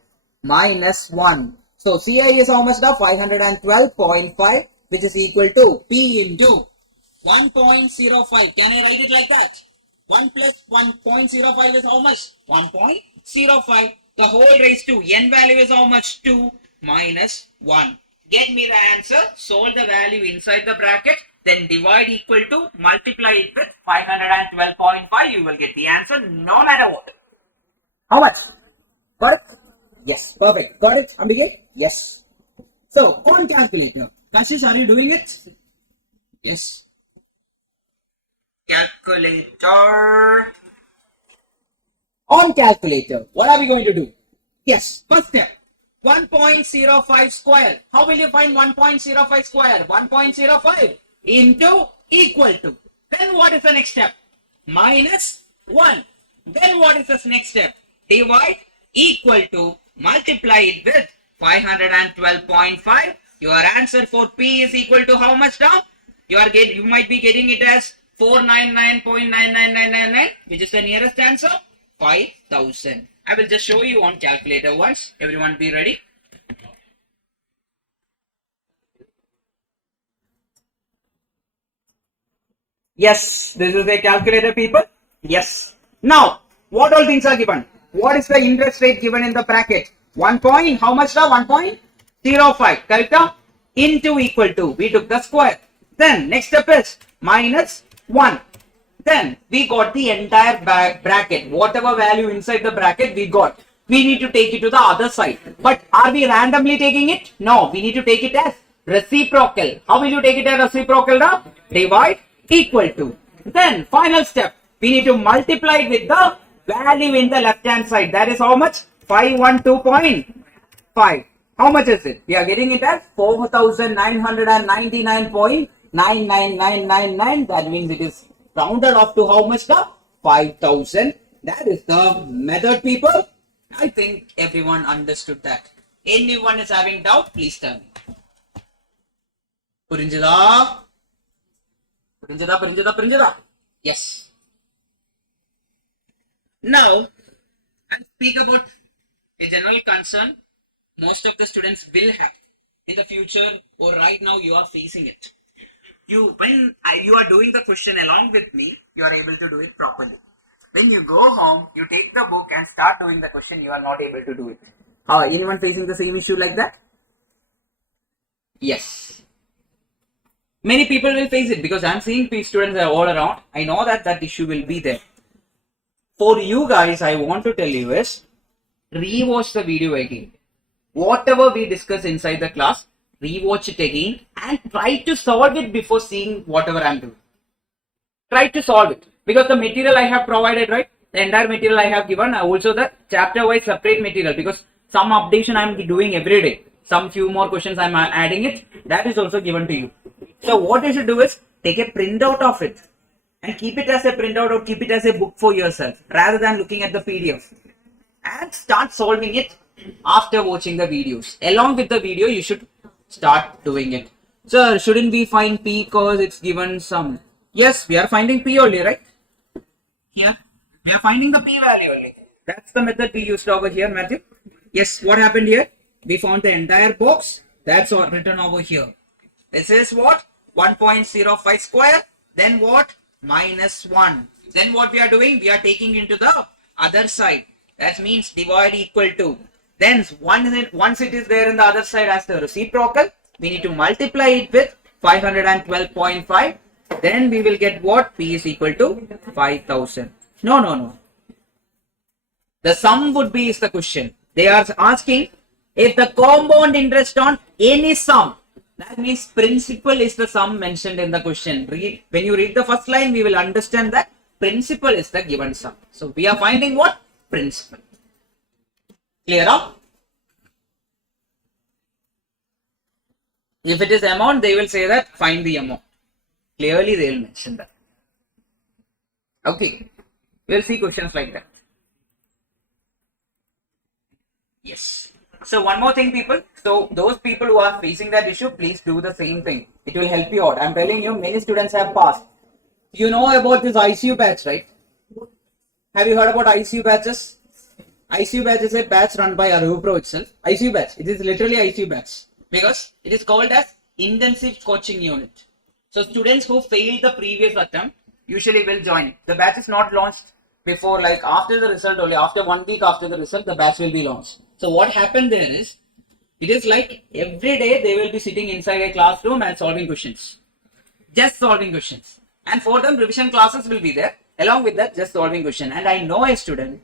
minus 1. So CI is how much now? 512.5, which is equal to P into 1.05. Can I write it like that? 1 plus 1.05 is how much? 1.05. The whole raised to n value is how much? 2 minus 1. Get me the answer. Solve the value inside the bracket. Then divide equal to, multiply it with 512.5. You will get the answer no matter what. How much? Got it? Yes, perfect. Got it, Ambike? Yes. So, on calculator. Kashish, are you doing it? Yes. Calculator. On calculator, what are we going to do? Yes, First step. 1.05 square. How will you find 1.05 square? 1.05 into equal to. Then what is the next step? Minus 1. Then what is the next step? Divide equal to, multiply it with 512.5. Your answer for P is equal to how much now? You might be getting it as 499.99999, which is the nearest answer, 5,000. I will just show you on calculator once. Everyone be ready. Yes, this is a calculator, people. Yes. Now, what all things are given? What is the interest rate given in the bracket? 1 point, how much now? 1.05, correct now? Into equal to, we took the square. Then next step is minus 1. Then we got the entire bracket. Whatever value inside the bracket we got. We need to take it to the other side. But are we randomly taking it? No, we need to take it as reciprocal. How will you take it as reciprocal now? Divide equal to. Then final step. We need to multiply it with the value in the left hand side. That is how much? 512.5. How much is it? We are getting it as 4,999.99999. That means it is rounded off to how much now? 5,000. That is the method, people. I think everyone understood that. Anyone is having doubt, please tell me. Purinjada? Purinjada? Yes. Now, I'll speak about a general concern most of the students will have in the future, or right now you are facing it. When you are doing the question along with me, you are able to do it properly. When you go home, you take the book and start doing the question, you are not able to do it. Anyone facing the same issue like that? Yes. Many people will face it because I am seeing students are all around. I know that issue will be there. For you guys, I want to tell you is, rewatch the video again. Whatever we discuss inside the class, rewatch it again and try to solve it before seeing whatever I am doing. Try to solve it because the material I have provided, right? The entire material I have given, also the chapter wise separate material, because some updation I am doing every day. Some few more questions I am adding it. That is also given to you. So what you should do is take a printout of it and keep it as a printout or keep it as a book for yourself rather than looking at the PDF, and start solving it after watching the videos. Along with the video, you should start doing it. Sir, shouldn't we find P because it's given some? Yes, we are finding P only, right? Here, we are finding the P value only. That's the method we used over here, Matthew. Yes, what happened here? We found the entire box. That's all written over here. This is what? 1.05 square. Then what? Minus 1. Then what we are doing? We are taking into the other side. That means divide equal to. Then once it is there in the other side as the reciprocal, we need to multiply it with 512.5. Then we will get what? P is equal to 5,000. No. The sum would be is the question. They are asking if the compound interest on any sum That means principal is the sum mentioned in the question. When you read the first line, we will understand that principal is the given sum. So we are finding what? Principal. Clear up? If it is amount, they will say that find the amount. Clearly they will mention that. Okay. We'll see questions like that. Yes. So one more thing, people. So those people who are facing that issue, please do the same thing. It will help you out. I'm telling you, many students have passed. You know about this ICU batch, right? Have you heard about ICU batches? ICU batch is a batch run by ArivuPro itself. ICU batch. It is literally ICU batch because it is called as intensive coaching unit. So students who failed the previous attempt usually will join it. The batch is not launched before, like after the result only. After 1 week after the result, the batch will be launched. So what happened there is, it is like every day they will be sitting inside a classroom and solving questions. Just solving questions. And for them, revision classes will be there. Along with that, just solving question. And I know a student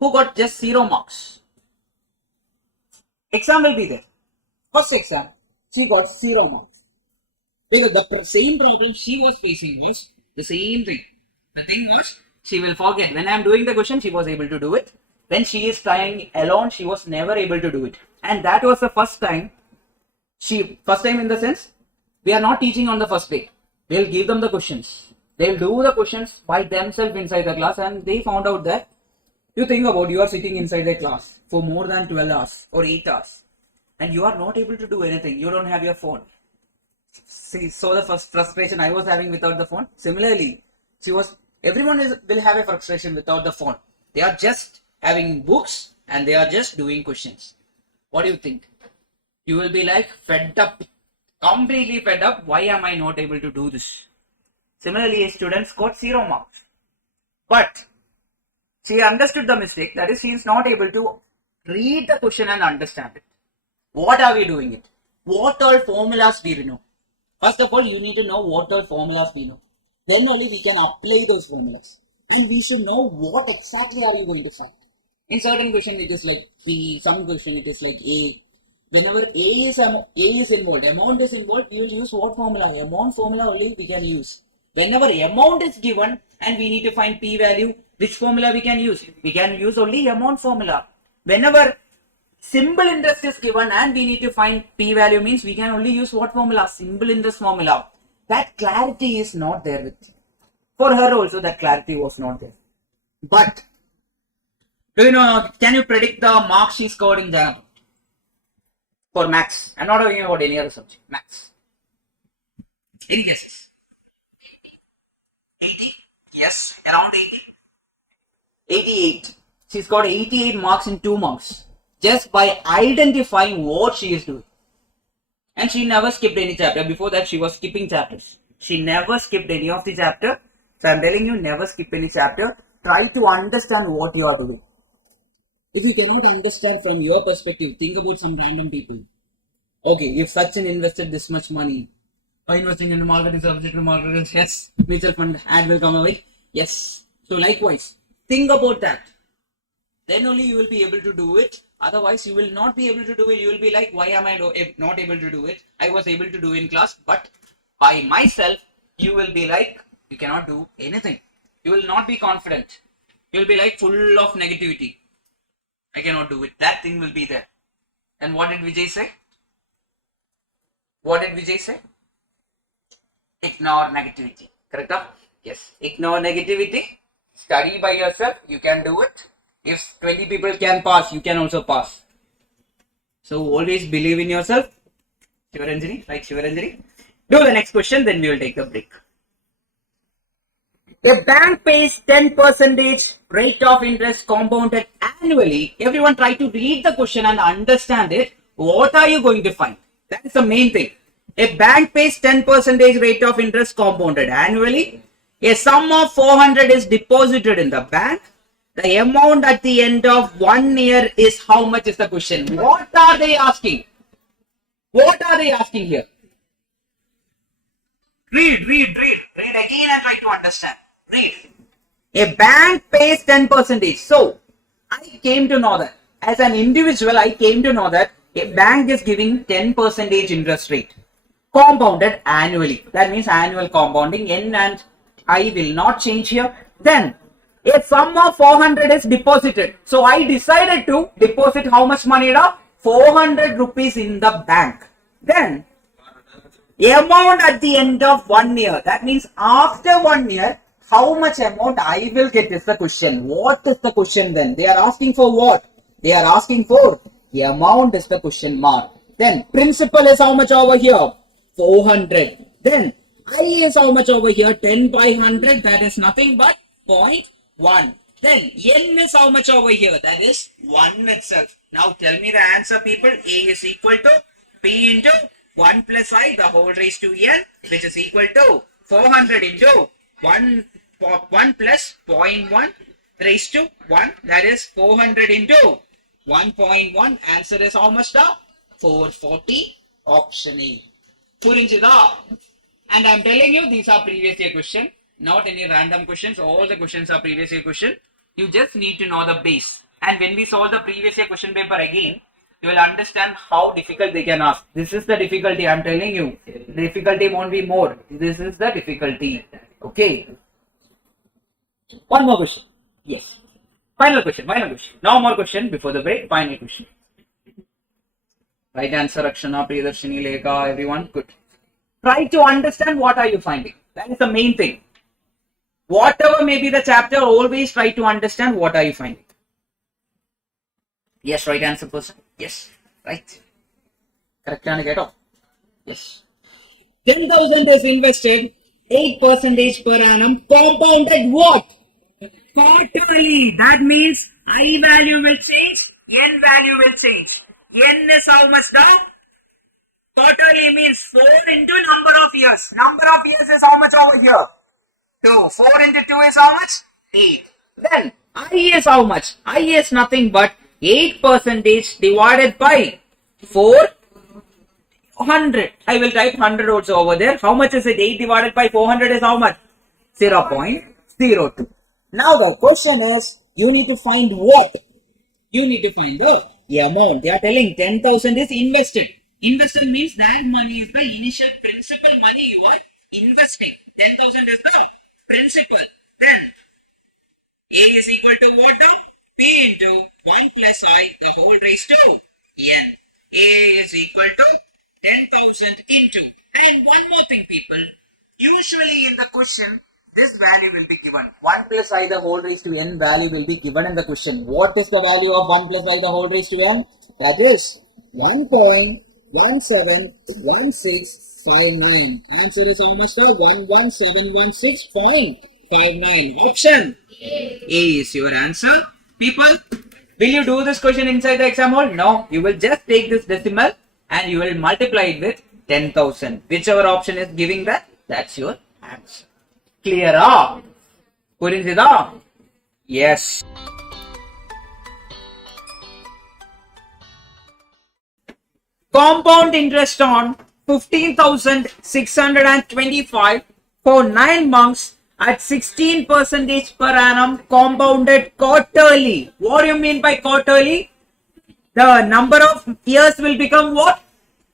who got just 0 marks. Exam will be there. First exam, she got 0 marks. Because the same problem she was facing was the same thing. The thing was, she will forget. When I am doing the question, she was able to do it. When she is trying alone, she was never able to do it. And that was the first time. First time in the sense, we are not teaching on the first day. We'll give them the questions. They'll do the questions by themselves inside the class, and they found out that you think about, you are sitting inside the class for more than 12 hours or 8 hours and you are not able to do anything. You don't have your phone. See, so the first frustration I was having without the phone. Similarly, everyone will have a frustration without the phone. They are just having books and they are just doing questions. What do you think? You will be like fed up, completely fed up. Why am I not able to do this? Similarly, students got 0 marks. But she understood the mistake. That is, she is not able to read the question and understand it. What are we doing it? What all formulas do you know? First of all, you need to know what all formulas we know. Then only we can apply those formulas. And we should know what exactly are you going to find. In certain question, it is like B. Some question, it is like A. Whenever A is involved, amount is involved, you will use what formula? Amount formula only we can use. Whenever amount is given and we need to find P value, which formula we can use? We can use only amount formula. Whenever simple interest is given and we need to find P value, means we can only use what formula? Simple interest formula. That clarity is not there with you. For her also, that clarity was not there. But, can you predict the marks she scored in Jana? For maths. I'm not talking about any other subject. Maths. Any guesses? 80? Yes, around 80. 88. She's got 88 marks in 2 months. Just by identifying what she is doing. And she never skipped any chapter. Before that, she was skipping chapters. She never skipped any of the chapter. So I'm telling you, never skip any chapter. Try to understand what you are doing. If you cannot understand from your perspective, think about some random people. Okay, if Sachin invested this much money, or investing in the market is subject to market risk, yes, mutual fund ad will come away. Yes. So likewise, think about that. Then only you will be able to do it. Otherwise, you will not be able to do it. You will be like, why am I not able to do it? I was able to do in class, but by myself, you will be like, you cannot do anything. You will not be confident. You will be like full of negativity. I cannot do it. That thing will be there. And what did Vijay say? What did Vijay say? Ignore negativity. Correct? Yes. Ignore negativity. Study by yourself. You can do it. If 20 people can pass, you can also pass. So always believe in yourself. Shivaranjani, like Shivaranjani. Do the next question, then we will take a break. A bank pays 10% rate of interest compounded annually. Everyone try to read the question and understand it. What are you going to find? That is the main thing. A bank pays 10% rate of interest compounded annually. A sum of 400 is deposited in the bank. The amount at the end of 1 year is how much is the question? What are they asking? What are they asking here? Read again and try to understand. Read. A bank pays 10%. So, I came to know that. As an individual, I came to know that A bank is giving 10% interest rate compounded annually. That means annual compounding. N and I will not change here. Then a sum of 400 is deposited. So I decided to deposit how much money? 400 rupees in the bank. Then amount at the end of 1 year. That means after 1 year, how much amount I will get is the question. What is the question then? They are asking for what? They are asking for the amount is the question mark. Then principal is how much over here? 400. Then I is how much over here? 10 by 100. That is nothing but 0.1. Then N is how much over here? That is 1 itself. Now tell me the answer, people. A is equal to P into 1 plus I the whole raised to N, which is equal to 400 into 1 plus 0.1 raised to 1. That is 400 into 1.1. Answer is how much? 440. Option A. Purinjida. And I am telling you, these are previous year question, not any random questions. All the questions are previous year question. You just need to know the base. And when we solve the previous year question paper again, you will understand how difficult they can ask. This is the difficulty, I am telling you. The difficulty won't be more. This is the difficulty. Okay. One more question. Yes. Final question. No more question before the break. Final question. Right answer, Akshana, Priyadarshini, Lekha, everyone. Good. Try to understand what are you finding. That is the main thing. Whatever may be the chapter, always try to understand what are you finding. Yes, right answer person. Yes, right. Correct and get off. Yes. 10,000 is invested, 8% per annum, compounded what? Quarterly. That means I value will change, N value will change. N is how much now? Quarterly means 4 into number of years. Number of years is how much over here? 2. 4 into 2 is how much? 8. Then I is how much? I is nothing but 8% divided by 400. I will type 100 also over there. How much is it? 8 divided by 400 is how much? 0.02. Now the question is, you need to find what? You need to find the amount. They are telling 10,000 is invested. Invested means that money is the initial principal money you are investing. 10,000 is the principal. Then A is equal to what now? P into 1 plus I the whole raised to N. A is equal to 10,000 into. And one more thing, people. Usually in the question, this value will be given. 1 plus I the whole raised to N value will be given in the question. What is the value of 1 plus I the whole raised to N? That is 1.171659. Answer is how much? 11716.59. Option A is your answer. People, will you do this question inside the exam hall? No. You will just take this decimal and you will multiply it with 10,000. Whichever option is giving that, that's your answer. Clear up? Purinjida? Yes. Compound interest on 15,625 for 9 months at 16% per annum compounded quarterly. What do you mean by quarterly? The number of years will become what?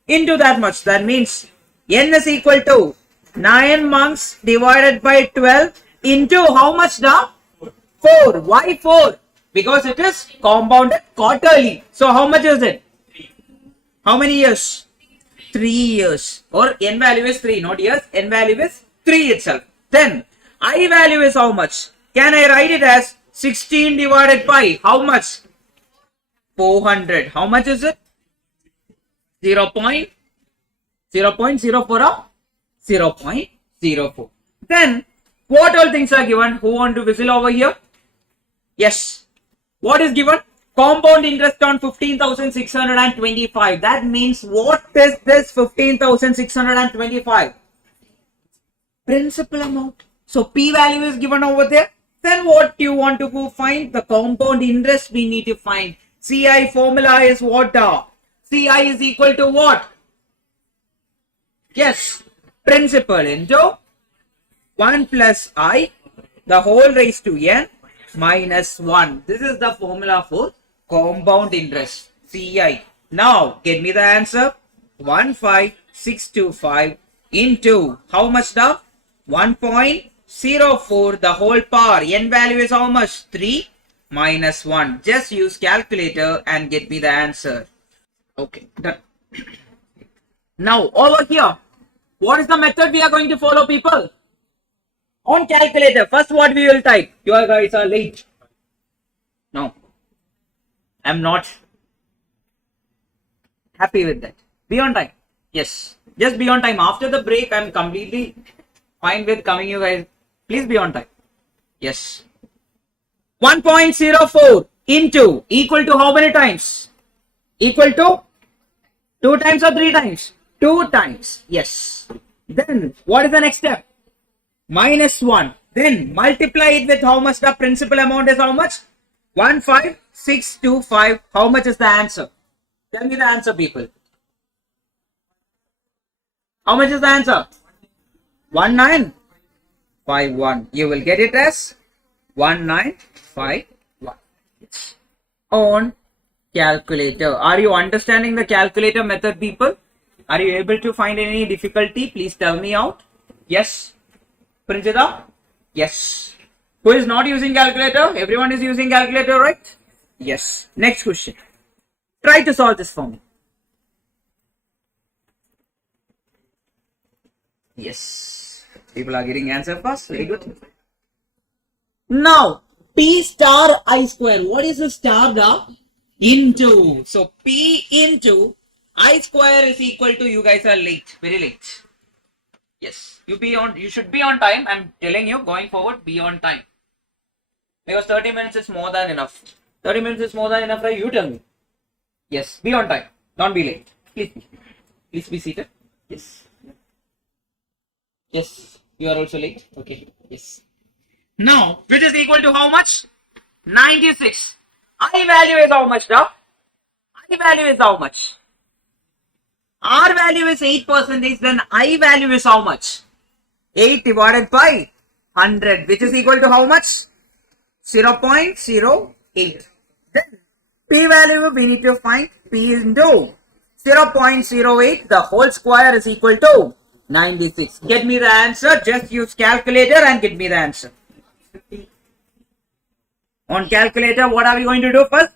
Into that much. That means N is equal to 9 months divided by 12 into how much now? 4. Why 4? Because it is compounded quarterly. So how much is it? How many years? 3 years. Or N value is 3, not years. N value is 3 itself. Then I value is how much? Can I write it as 16 divided by how much? 400. How much is it? 0.04 or 0.04. Then what all things are given? Who want to whistle over here? Yes. What is given? Compound interest on 15,625. That means what is this 15,625? Principal amount. So P value is given over there. Then what do you want to go find? The compound interest we need to find. CI formula is what? CI is equal to what? Yes. Principal into 1 plus I the whole raised to N minus 1. This is the formula for compound interest. CI. Now get me the answer. 15625 into how much the 1.04 the whole power. N value is how much? 3 minus 1. Just use calculator and get me the answer. Okay, done. Now over here, what is the method we are going to follow, people? On calculator, first what we will type? You guys are late. No, I'm not happy with that. Be on time. Yes, just be on time. After the break, I'm completely fine with coming, you guys. Please be on time. Yes. 1.04 into equal to how many times? Equal to 2 times or 3 times? 2 times. Yes. Then what is the next step? Minus 1. Then multiply it with how much? The principal amount is how much? 15625. How much is the answer? Tell me the answer, people. How much is the answer? 1951. You will get it as 1951. On calculator. Are you understanding the calculator method, people? Are you able to find any difficulty? Please tell me out. Yes. Princhita? Yes. Who is not using calculator? Everyone is using calculator, right? Yes. Next question. Try to solve this for me. Yes. People are getting answer fast. Very good. Now, P star I square. What is the star? The into. So, P into I square is equal to, you guys are late. Very late. Yes. You should be on time. I'm telling you, going forward, be on time. Because 30 minutes is more than enough. 30 minutes is more than enough, right? You tell me. Yes. Be on time. Don't be late. Please be seated. Yes. Yes. You are also late. Okay. Yes. Now, which is equal to how much? 96. I value is how much, now? I value is how much? R value is 8%, then I value is how much? 8 divided by 100, which is equal to how much? 0.08. Then P value we need to find. P into 0.08, the whole square is equal to 96. Get me the answer. Just use calculator and get me the answer. On calculator, what are we going to do first?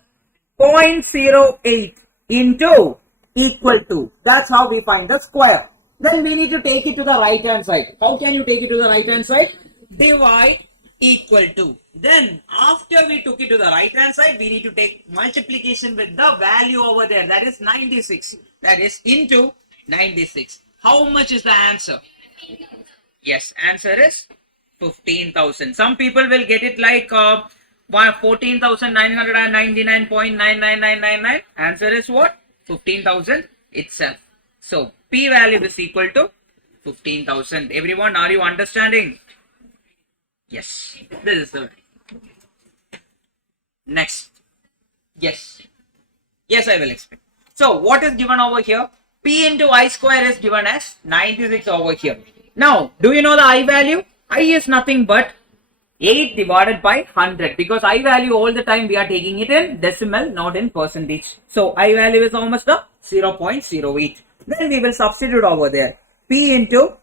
0.08 into equal to. That's how we find the square. Then we need to take it to the right hand side. How can you take it to the right hand side? Divide equal to. Then after we took it to the right hand side, we need to take multiplication with the value over there. That is 96. That is into 96. How much is the answer? Yes, answer is 15,000. Some people will get it like 14,999.99999. Answer is what? 15,000 itself. So P value is equal to 15,000. Everyone, are you understanding? Yes. This is the next. Yes. Yes, I will explain. So what is given over here? P into I square is given as 96 over here. Now, do you know the I value? I is nothing but 8 divided by 100, because I value all the time we are taking it in decimal, not in percentage. So I value is how much? The 0.08. Then we will substitute over there. P into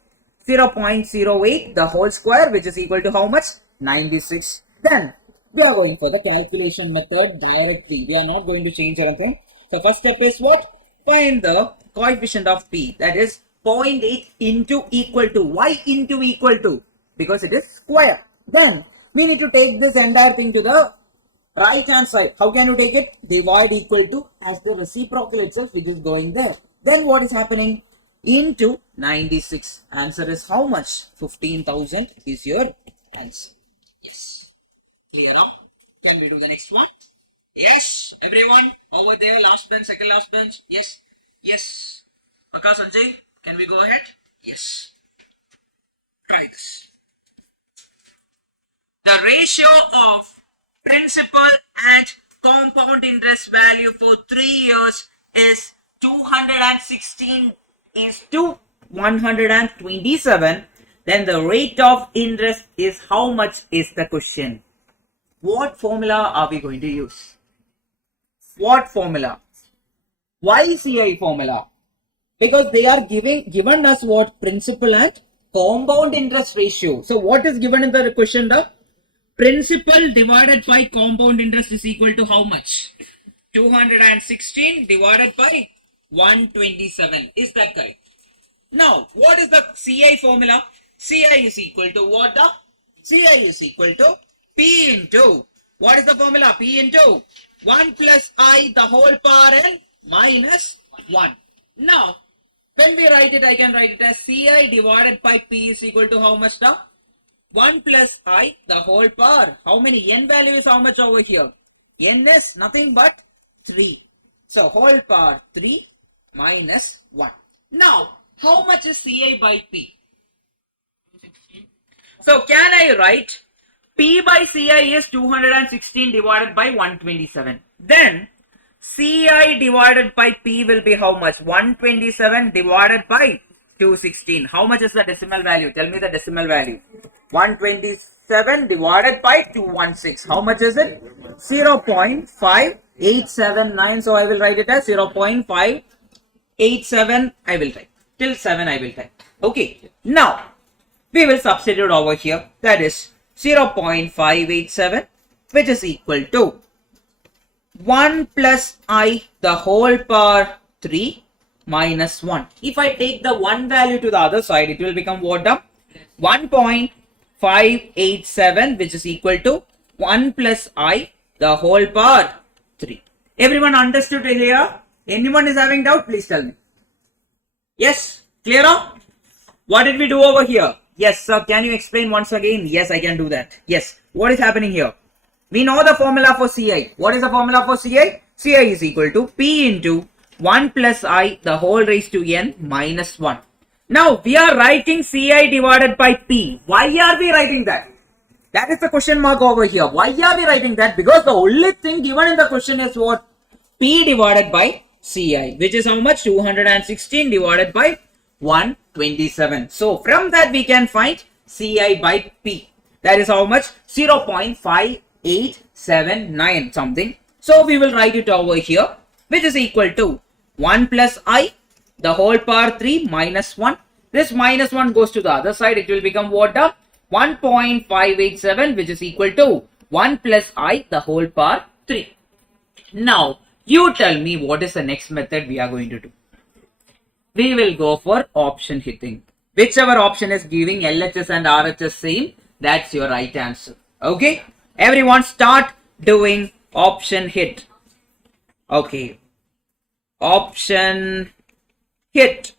0.08 the whole square, which is equal to how much? 96. Then we are going for the calculation method directly. We are not going to change anything. So first step is what? Find the coefficient of P. That is 0.8 into equal to. Why into equal to? Because it is square. Then we need to take this entire thing to the right hand side. How can you take it? Divide equal to as the reciprocal itself, which is going there. Then what is happening? Into 96. Answer is how much? 15,000 is your answer. Yes. Clear up? Can we do the next one? Yes. Everyone over there, last bench, second last bench. Yes. Yes. Akka Sanjay, can we go ahead? Yes. Try this. The ratio of principal and compound interest value for 3 years is 216 is to 127. Then the rate of interest is how much is the question. What formula are we going to use? What formula? Why CI formula? Because they are given us what? Principal and compound interest ratio. So what is given in the question? The principal divided by compound interest is equal to how much? 216 divided by 127. Is that correct? Now, what is the CI formula? CI is equal to what? The CI is equal to P into, what is the formula? P into 1 plus I the whole power n minus 1. Now, when we write it, I can write it as CI divided by P is equal to how much? The 1 plus I the whole power. How many? N value is how much over here? N is nothing but 3. So, whole power 3 minus 1. Now, how much is CI by P? So, can I write P by CI is 216 divided by 127. Then, CI divided by P will be how much? 127 divided by 216. How much is the decimal value? Tell me the decimal value. 127 divided by 216. How much is it? 0.5879. So, I will write it as 0.587. I will write. Till 7 I will type. Okay. Now, we will substitute over here. That is 0.587, which is equal to 1 plus I the whole power 3 minus 1. If I take the 1 value to the other side, it will become what? 1.587, which is equal to 1 plus I the whole power 3. Everyone understood it here? Anyone is having doubt? Please tell me. Yes? Clear up? What did we do over here? Yes, sir. Can you explain once again? Yes, I can do that. Yes. What is happening here? We know the formula for CI. What is the formula for CI? CI is equal to P into 1 plus I the whole raised to n minus 1. Now, we are writing CI divided by P. Why are we writing that? That is the question mark over here. Why are we writing that? Because the only thing given in the question is what? P divided by CI, which is how much? 216 divided by 127. So, from that we can find CI by P. That is how much? 0.5879 something. So, we will write it over here, which is equal to 1 plus I the whole power 3 minus 1. This minus 1 goes to the other side. It will become what? 1.587, which is equal to 1 plus I the whole power 3. Now, you tell me what is the next method we are going to do. We will go for option hitting. Whichever option is giving LHS and RHS same, that's your right answer. Okay? Everyone start doing option hit. Okay. Option hit.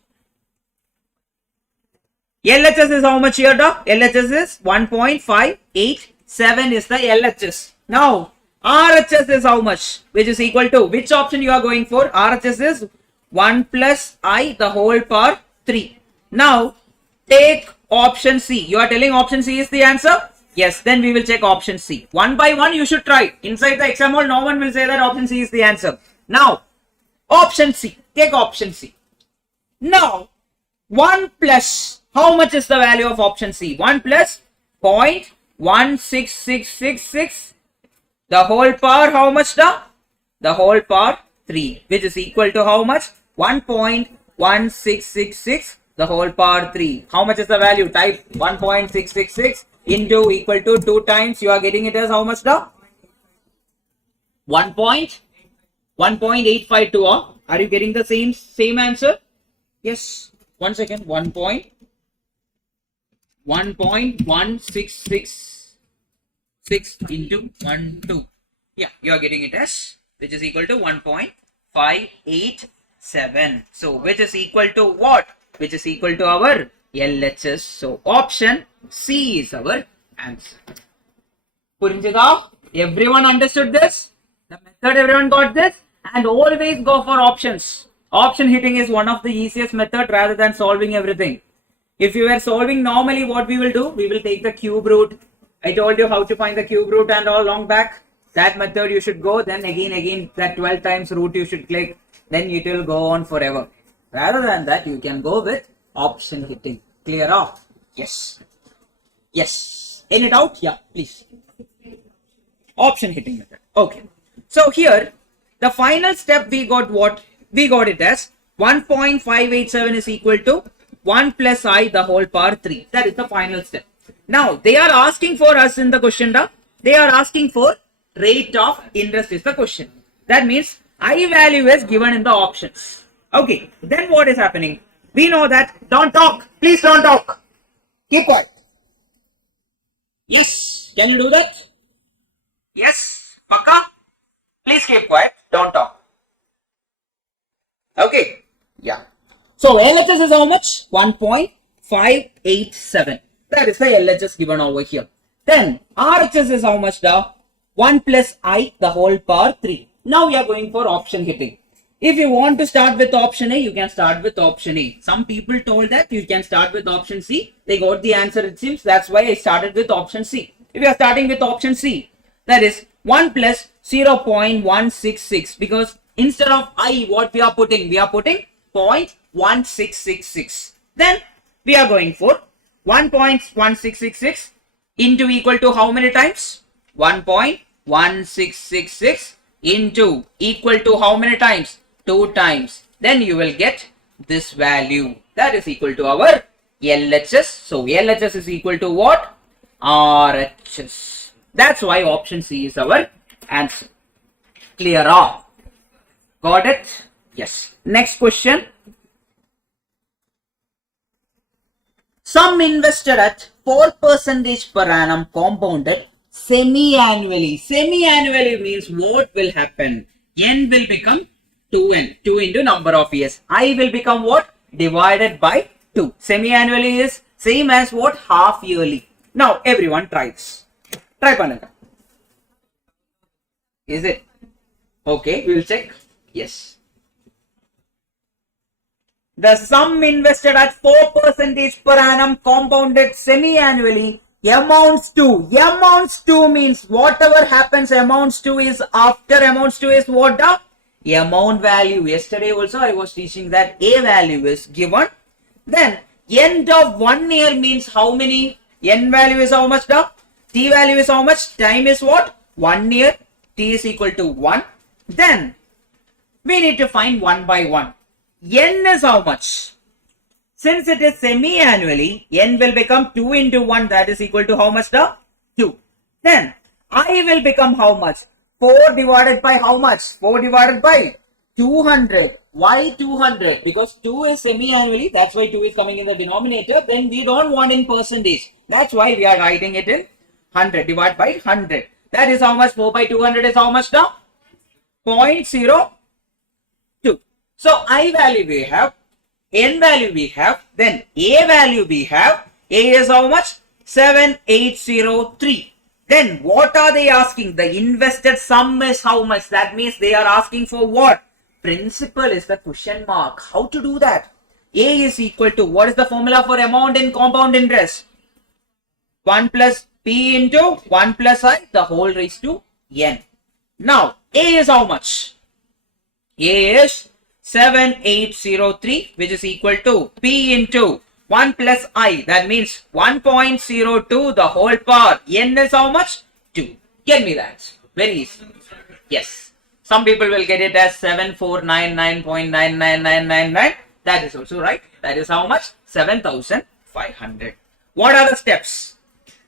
LHS is how much here, doc? LHS is 1.587 is the LHS. Now, RHS is how much? Which is equal to, which option you are going for? RHS is 1 plus I the whole power 3. Now, take option C. You are telling option C is the answer? Yes, then we will check option C. One by one you should try. Inside the exam hall, no one will say that option C is the answer. Now, option C. Take option C. Now, 1 plus, how much is the value of option C? 1 plus 0.16666. The whole power, how much? The whole power 3, which is equal to how much? 1.1666 the whole power 3. How much is the value? Type 1.666 into equal to 2 times. You are getting it as how much? 1.852. Are you getting the same answer? Yes. 1 second. 1.1666 into 1 2. Yeah, you are getting it as, which is equal to 1.587. So, which is equal to what? Which is equal to our LHS. So, option C is our answer. Everyone understood this? The method, everyone got this? And always go for options. Option hitting is one of the easiest method rather than solving everything. If you were solving normally, what we will do? We will take the cube root. I told you how to find the cube root and all long back. That method you should go. Then again that 12 times root you should click. Then it will go on forever. Rather than that, you can go with option hitting. Clear off? Yes. Yes. Any doubt? Yeah, please. Option hitting method. Okay. So here, the final step we got what? we got it as 1.587 is equal to 1 plus I the whole power 3. That is the final step. Now, they are asking for us in the question, they are asking for rate of interest is the question. That means I value is given in the options. Okay, then what is happening? We know that, don't talk, please don't talk. Keep quiet. Yes, can you do that? Yes, Paka? Please keep quiet, don't talk. Okay, yeah. So LHS is how much? 1.587. That is the LHS given over here. Then RHS is how much now? 1 plus I the whole power 3. Now we are going for option hitting. If you want to start with option A, you can start with option A. Some people told that you can start with option C. They got the answer, it seems. That's why I started with option C. If you are starting with option C, that is 1 plus 0.166, because instead of I, what we are putting? We are putting 0.1666. Then we are going for 1.1666 into equal to how many times? 1.1666 into equal to how many times? 2 times. Then you will get this value. That is equal to our LHS. So LHS is equal to what? RHS. That's why option C is our answer. Clear off? Got it? Yes. Next question. Sum invested at 4% per annum compounded semi-annually. Semi-annually means what will happen? N will become 2n. 2 into number of years. I will become what? Divided by 2. Semi-annually is same as what? Half yearly. Now everyone try this. Try Panaka. Is it? Okay, we will check. Yes. The sum invested at 4% per annum compounded semi-annually amounts to means whatever happens amounts to is after amounts to is what the amount value. Yesterday also I was teaching that A value is given. Then end of 1 year means how many? N value is how much the? T value is how much? Time is what? 1 year. T is equal to 1. Then we need to find 1 by 1. N is how much? Since it is semi-annually, N will become 2 into 1, that is equal to how much the? 2. Then I will become how much? 4 divided by how much? 4 divided by 200. Why 200? Because 2 is semi-annually, that's why 2 is coming in the denominator. Then we don't want in percentage. That's why we are writing it in 100. Divide by 100. That is how much? 4 by 200 is how much now? 0.02. So I value we have, N value we have, then A value we have. A is how much? 7803. Then what are they asking? The invested sum is how much? That means they are asking for what? Principal is the question mark. How to do that? A is equal to, what is the formula for amount in compound interest? 1 plus P into 1 plus I the whole raised to N. Now A is how much? A is 7803, which is equal to P into 1 plus I. That means 1.02 the whole power. N is how much? 2. Get me that. Very easy. Yes. Some people will get it as 7499.99999. That is also right. That is how much? 7500. What are the steps?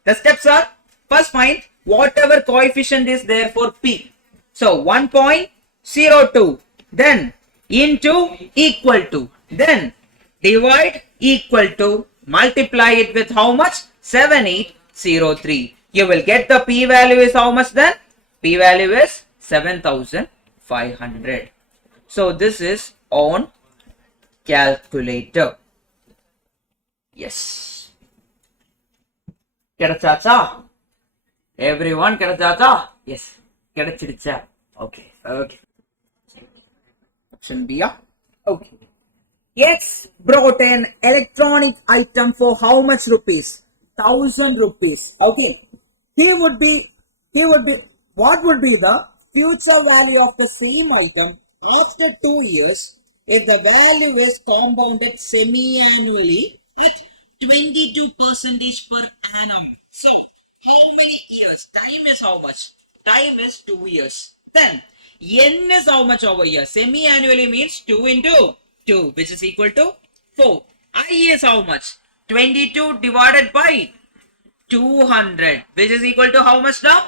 The steps are, first find whatever coefficient is there for P. So 1.02. Then into equal to, then divide equal to, multiply it with how much? 7803. You will get the P value is how much then? P value is 7500. So this is on calculator. Yes. Kadachacha? Everyone kadachacha? Yes. Kadachidicha. Okay. Okay. Option B. Okay. X brought an electronic item for how much rupees? 1000 rupees. Okay. What would be the future value of the same item after 2 years if the value is compounded semi-annually at 22% per annum? So, how many years? Time is how much? Time is 2 years. Then N is how much over here? Semi-annually means 2 into 2, which is equal to 4. I is how much? 22 divided by 200, which is equal to how much now?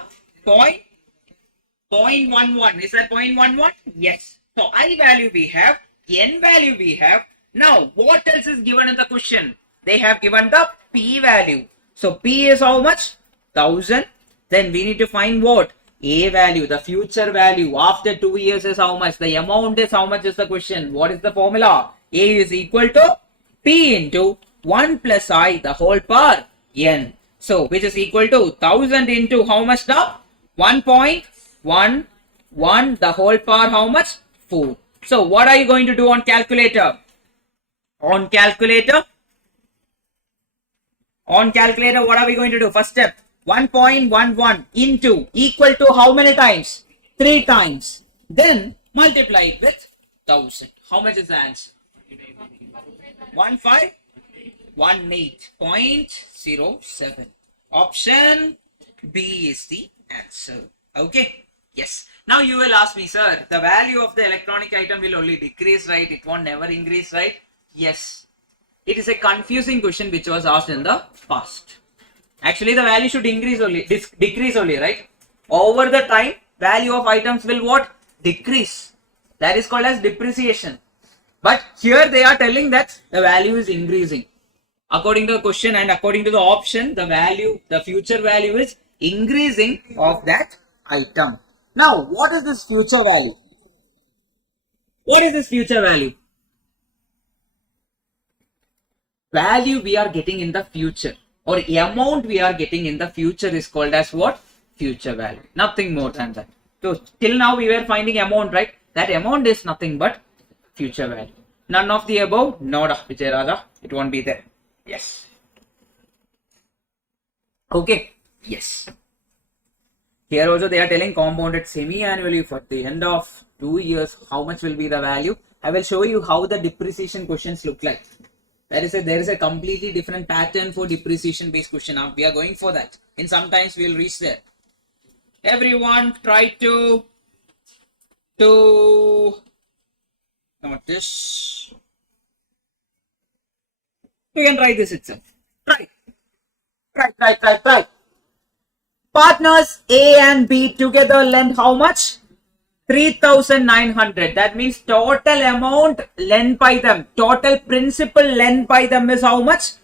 0.11. Is that 0.11? Yes. So I value we have, N value we have. Now what else is given in the question? They have given the P value. So P is how much? 1000. Then we need to find what? A value, the future value after 2 years is how much? The amount is how much is the question. What is the formula? A is equal to P into 1 plus I the whole power N. So which is equal to 1000 into how much now? 1.11 the whole power how much? 4. So what are you going to do on calculator? On calculator, what are we going to do? First step, 1.11 into equal to how many times? 3 times. Then multiply it with 1000. How much is the answer? 1518.07. Option B is the answer. Okay. Yes. Now you will ask me, sir, the value of the electronic item will only decrease, right? It won't never increase, right? Yes. It is a confusing question which was asked in the past. Actually, the value should increase only, decrease only, right? Over the time, value of items will what? Decrease. That is called as depreciation. But here they are telling that the value is increasing. According to the question and according to the option, the value, the future value is increasing of that item. Now, what is this future value? What is this future value? Value we are getting in the future or amount we are getting in the future is called as what? Future value. Nothing more than that. So, till now we were finding amount, right? That amount is nothing but future value. None of the above? No, Vijay Radha. It won't be there. Yes. Okay. Yes. Here also they are telling compounded semi-annually for the end of 2 years. How much will be the value? I will show you how the depreciation questions look like. There is a completely different pattern for depreciation based question. Now we are going for that. In some times we will reach there. Everyone try to not this. You can try this itself. Try. Partners A and B together lend how much? 3,900. That means total amount lent by them, total principal lent by them is how much?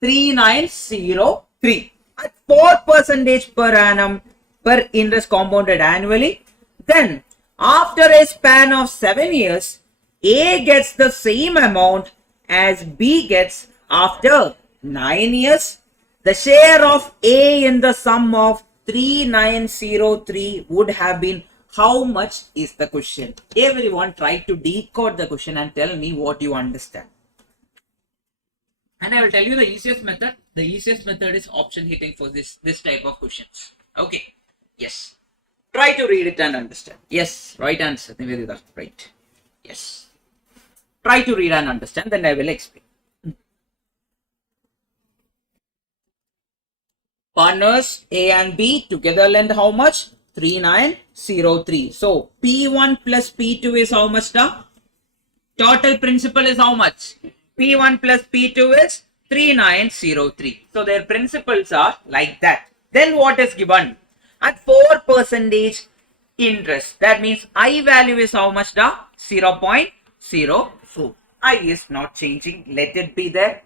3903 at 4% per annum per interest compounded annually. Then after a span of 7 years, A gets the same amount as B gets after 9 years. The share of A in the sum of 3903 would have been how much is the question? Everyone try to decode the question and tell me what you understand. And I will tell you the easiest method. The easiest method is option hitting for this type of questions. Okay. Yes. Try to read it and understand. Yes. Right answer. Nivedita. Right. Yes. Try to read and understand. Then I will explain. Partners A and B together lend how much? 3903. So P1 plus P2 is how much now? Total principal is how much? P1 plus P2 is 3903. So their principals are like that. Then what is given? At 4% interest. That means I value is how much now? 0.04. I is not changing. Let it be there.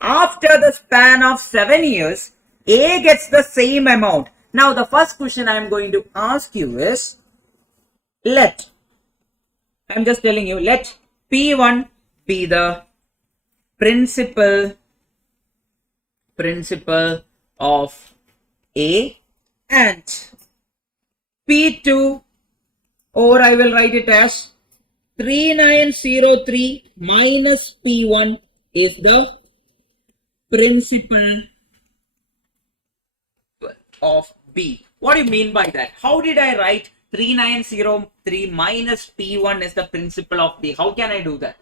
After the span of 7 years, A gets the same amount. Now the first question I am going to ask you is, let P1 be the principal of A and P2, or I will write it as 3903 minus P1 is the principal of B. What do you mean by that? How did I write 3903 minus P1 is the principal of B? How can I do that?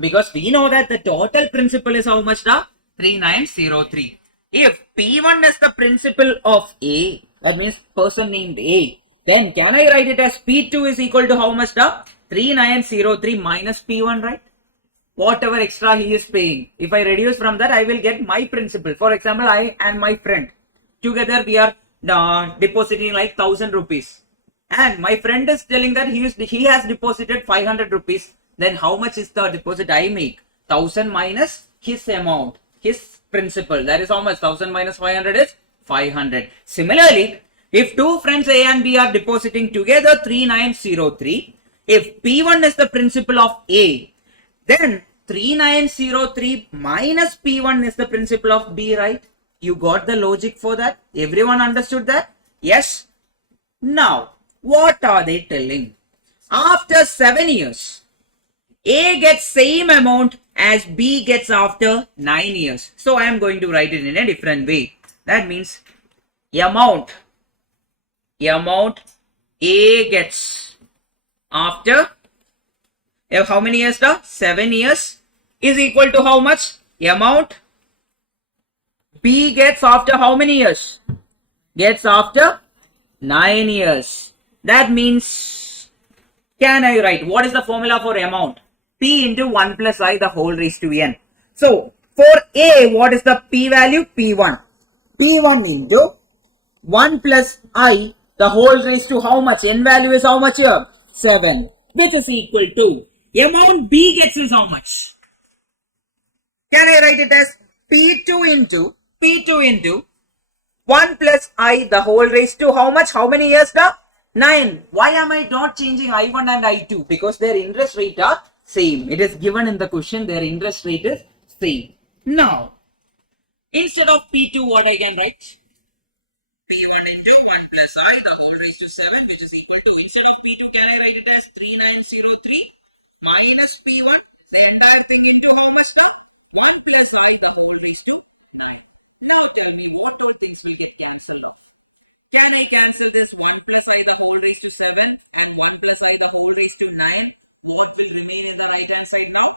Because we know that the total principal is how much now? 3903. If P1 is the principal of A, that means person named A, Then can I write it as P2 is equal to how much? The 3903 minus P1, right? Whatever extra he is paying. If I reduce from that, I will get my principal. For example, I and my friend together we are depositing like 1000 rupees. And my friend is telling that he has deposited 500 rupees. Then how much is the deposit I make? 1000 minus his amount, his principal. That is how much? 1000 minus 500 is 500. Similarly, if two friends A and B are depositing together 3903, if P1 is the principal of A, then 3903 minus P1 is the principal of B, right? You got the logic for that? Everyone understood that? Yes? Now, what are they telling? After 7 years, A gets same amount as B gets after 9 years. So, I am going to write it in a different way. That means amount A gets after how many years? 7 years is equal to how much? Amount B gets after how many years? Gets after 9 years. That means, can I write what is the formula for amount? P into 1 plus I the whole raised to n. So, for A, what is the P value? P1. P1 into 1 plus I the whole raised to how much? N value is how much here? 7. Which is equal to amount B gets is how much? Can I write it as P2 into 1 plus I the whole raised to how much? How many years? 9. Why am I not changing I1 and I2? Because their interest rate are same. It is given in the question, their interest rate is same. Now, instead of P2, what I can write? P1 into 1 plus I the whole raised to 7, which is equal to, instead of P2, can I write it as 3903 minus P1, the entire thing into how much? 1 plus I the whole raised to 9. Now tell me what two things we can cancel. Can I cancel this 1 plus I the whole raised to 7 and 1 plus I the whole raised to 9? What will remain in the right hand side now?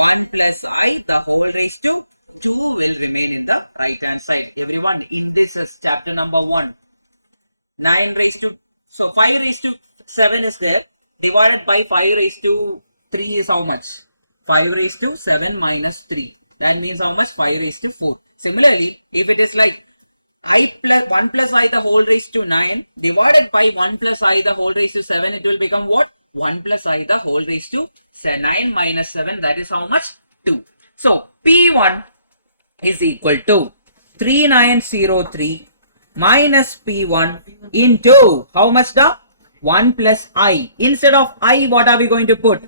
1 plus I the whole raised to 2 will remain in the right hand side. Everyone, in this is chapter number 1. 9 raised to, so 5 raised to 7 is there. Divided by 5 raised to 3 is how much? 5 raised to 7 minus 3. That means how much? 5 raised to 4. Similarly, if it is like I plus 1 plus I the whole raised to 9 divided by 1 plus I the whole raised to 7, it will become what? 1 plus I the whole raised to 9 minus 7, that is how much? 2. So, P1 is equal to 3903 minus P1 into how much? 1 plus I. Instead of I, what are we going to put?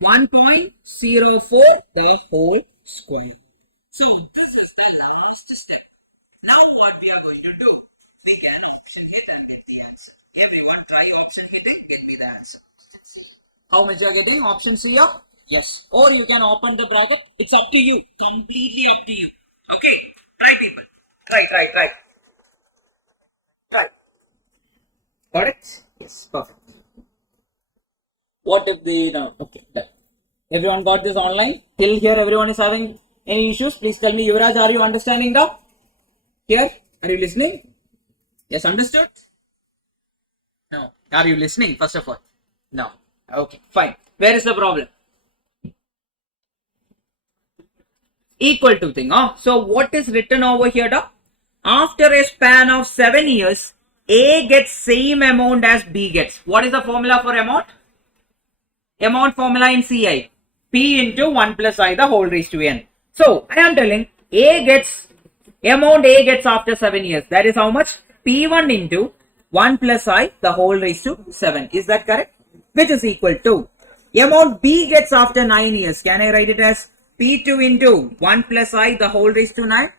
1.04 the whole square. So, this is the last step. Now what we are going to do? We can option hit and get the answer. Everyone try option hitting, get me the answer. How much you are getting? Option C here? Yes. Or you can open the bracket. It's up to you. Completely up to you. Okay. Try people. Try. Got it? Yes. Perfect. What if they don't? Okay. Done. Everyone got this online? Till here everyone is having any issues? Please tell me. Yuvraj, are you understanding now? Here? Are you listening? Yes, understood? No. Are you listening first of all? No. Okay, fine. Where is the problem? Equal to thing. So what is written over here? After a span of 7 years, A gets same amount as B gets. What is the formula for amount? Amount formula in CI. P into 1 plus I the whole raised to n. So I am telling amount A gets after 7 years. That is how much? P1 into 1 plus I the whole raised to 7. Is that correct? Which is equal to amount B gets after 9 years. Can I write it as P2 into 1 plus I the whole raised to 9?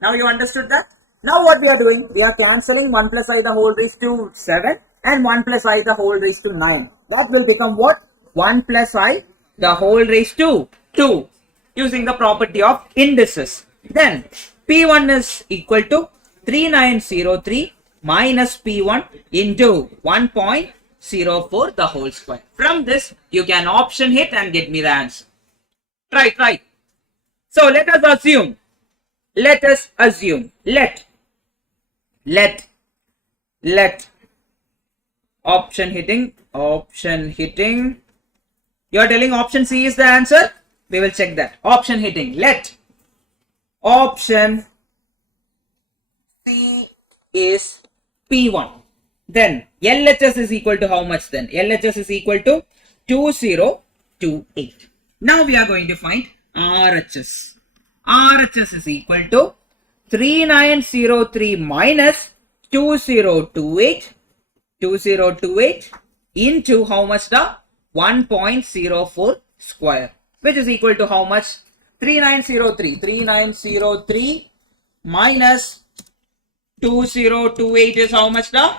Now you understood that? Now what we are doing? We are cancelling 1 plus I the whole raised to 7 and 1 plus I the whole raised to 9. That will become what? 1 plus I the whole raised to 2 using the property of indices. Then P1 is equal to 3903 minus P1 into 1.04 the whole square. From this, you can option hit and get me the answer. Try. So let us assume, let Option hitting. Option hitting. You are telling option C is the answer? We will check that. Option hitting. Let option C is P1. Then LHS is equal to how much then? LHS is equal to 2028. Now we are going to find RHS. RHS is equal to 3903 minus 2028. 2028 into how much the 1.04 square, which is equal to how much? 3903 minus 2028 is how much the?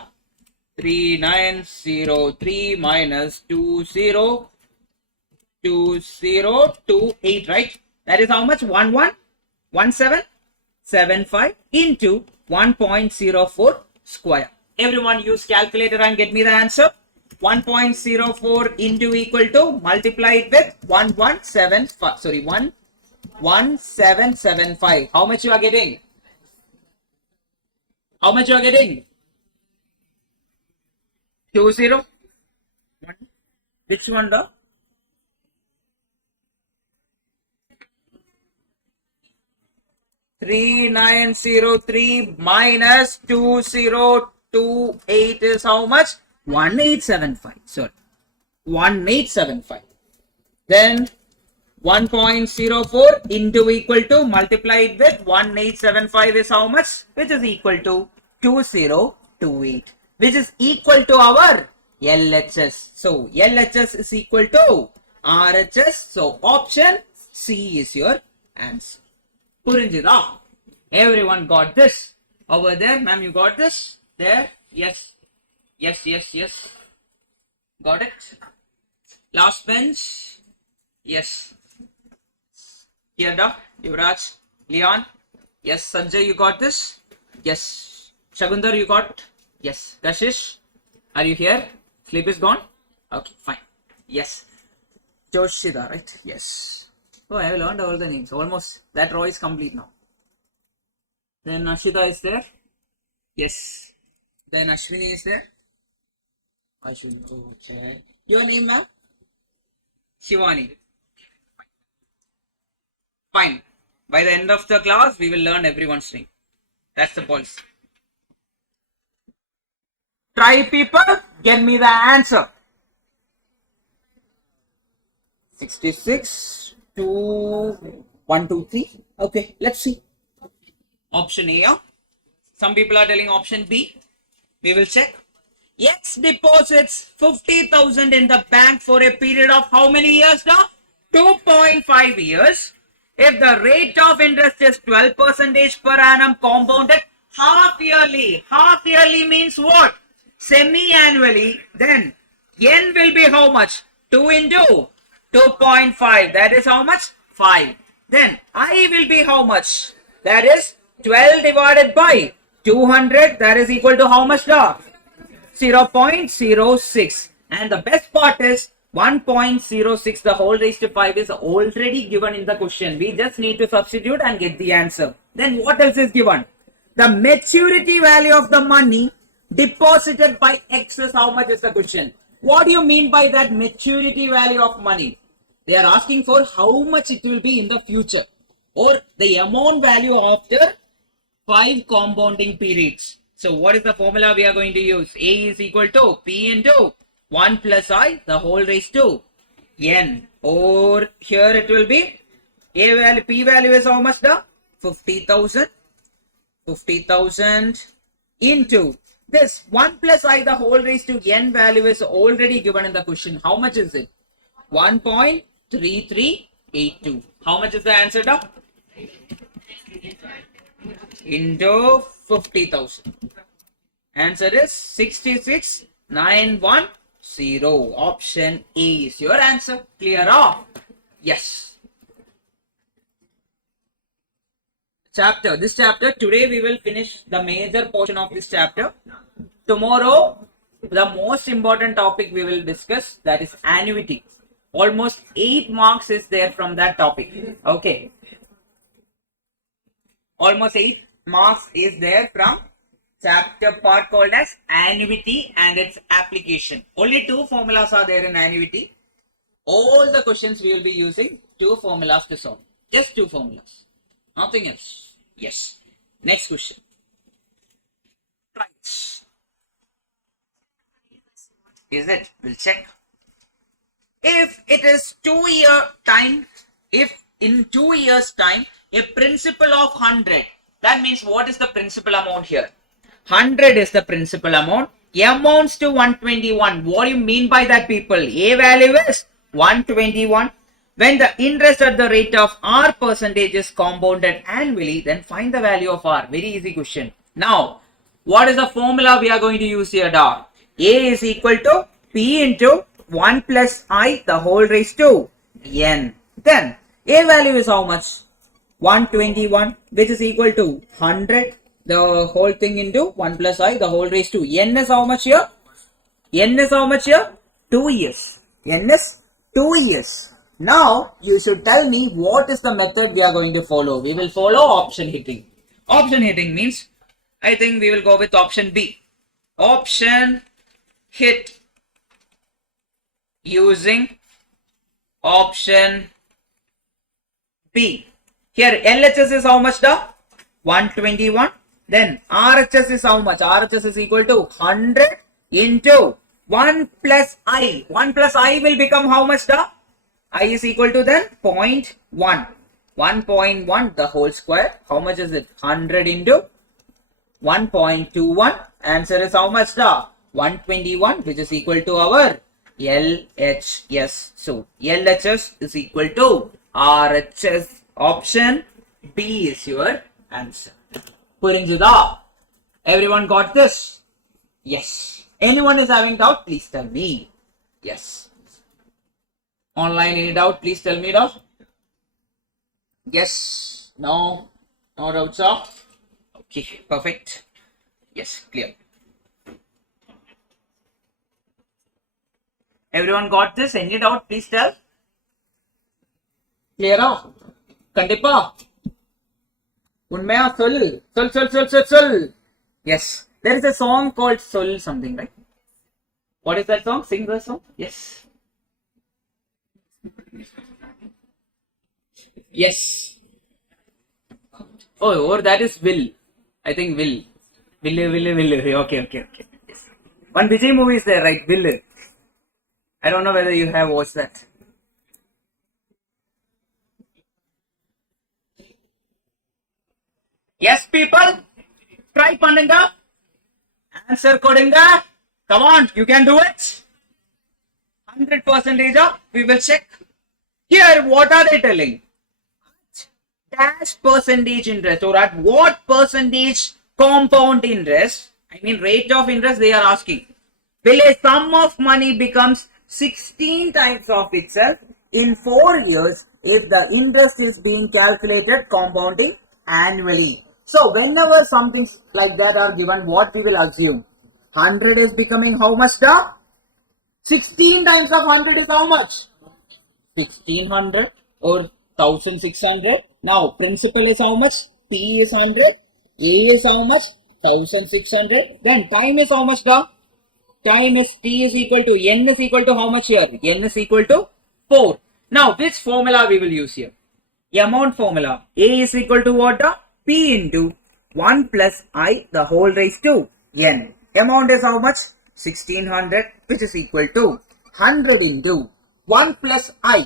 3903 minus 2028, right? That is how much? 111775 into 1.04 square. Everyone use calculator and get me the answer. 1.04 into equal to multiply it with 1775. How much you are getting? How much you are getting? 20. Which one the? $3903 minus 2028 is how much? 1875. Sorry, 1875. Then 1.04 into equal to multiply it with 1875 is how much? Which is equal to 2028. Which is equal to our LHS. So LHS is equal to RHS. So option C is your answer. Purinjida. Everyone got this. Over there, ma'am, you got this? There? Yes. Yes. Got it? Last bench? Yes. Here, Yuvraj, Leon? Yes. Sanjay, you got this? Yes. Shagundar, you got? Yes. Kashish, are you here? Sleep is gone? Okay, fine. Yes. Joshida, right? Yes. Oh, I have learned all the names. Almost. That row is complete now. Then Ashita is there. Yes. Then Ashwini is there. Ashwini. Okay. Your name, ma'am? Shivani. Fine. By the end of the class, we will learn everyone's name. That's the policy. Try, people. Get me the answer. 66 to 1, 2, 3. Okay, let's see. Option A. Some people are telling option B. We will check. X deposits 50,000 in the bank for a period of how many years now? 2.5 years. If the rate of interest is 12% per annum compounded half yearly. Half yearly means what? Semi-annually. Then N will be how much? 2 into 2.5. That is how much? 5. Then I will be how much? That is 12 divided by 200. That is equal to how much? 0.06. And the best part is 1.06, the whole raised to 5 is already given in the question. We just need to substitute and get the answer. Then what else is given? The maturity value of the money deposited by X is how much is the question. What do you mean by that maturity value of money? They are asking for how much it will be in the future, or the amount value after 5 compounding periods. So what is the formula we are going to use? A is equal to P into 1 plus I, the whole raised to N. Or here it will be A value, P value is how much? The 50,000. 50,000 into this 1 plus I, the whole raised to N value is already given in the question. How much is it? 1.3382. How much is the answer, doc? Into 50,000. Answer is 66,910. Option A is your answer. Clear off? Yes. Chapter. This chapter, today we will finish the major portion of this chapter. Tomorrow, the most important topic we will discuss, that is annuity. Almost 8 marks is there from that topic. Okay. Almost 8 marks is there from chapter part called as annuity and its application. Only two formulas are there in annuity. All the questions we will be using two formulas to solve. Just two formulas. Nothing else. Yes. Next question. Price. Is it? We'll check. If it is 2-year time, if in 2 years time, a principal of 100, that means what is the principal amount here? 100 is the principal amount, amounts to 121. What do you mean by that, people? A value is 121. When the interest at the rate of R percentage is compounded annually, then find the value of R. Very easy question. Now, what is the formula we are going to use here, A is equal to P into 1 plus I the whole raised to N. Then, A value is how much? 121, which is equal to 100, the whole thing into 1 plus I the whole raised to N is how much here? N is how much here? 2 years. N is 2 years. Now, you should tell me what is the method we are going to follow. We will follow option hitting. Option hitting means, I think we will go with option B. Option hit using option B. Here LHS is how much, 121. Then RHS is how much? RHS is equal to 100 into 1 plus I. 1 plus I will become how much, I is equal to then 0.1. 1.1 the whole square. How much is it? 100 into 1.21. Answer is how much, 121, which is equal to our LHS. So LHS is equal to RHS. Option B is your answer. Purinjudha, everyone got this? Yes. Anyone is having doubt? Please tell me. Yes. Online, any doubt? Please tell me, Yes. No. No doubts, Okay. Perfect. Yes. Clear. Everyone got this? Any doubt? Please tell. Clear? Kandipa. Unmaya Sol. Yes. There is a song called Sol something, right? What is that song? Sing the song. Yes. Yes. Oh, or that is Will. I think Will. Will. Okay. Yes. One Vijay movie is there, right? Will. I don't know whether you have watched that. Yes, people. Try Pandanga. Answer Kodinga. Come on, you can do it. 100% we will check. Here, what are they telling? Dash percentage interest, or at what percentage compound interest, I mean rate of interest they are asking. Will a sum of money becomes 16 times of itself in 4 years if the interest is being calculated compounding annually. So whenever something like that are given, what we will assume? 100 is becoming how much, 16 times of 100 is how much? 1600 or 1600. Now principal is how much? P is 100. A is how much? 1600. Then time is how much, Time is T is equal to N is equal to how much here? N is equal to 4. Now which formula we will use here? Amount formula. A is equal to what? P into 1 plus I the whole raised to N. Amount is how much? 1600, which is equal to 100 into 1 plus I.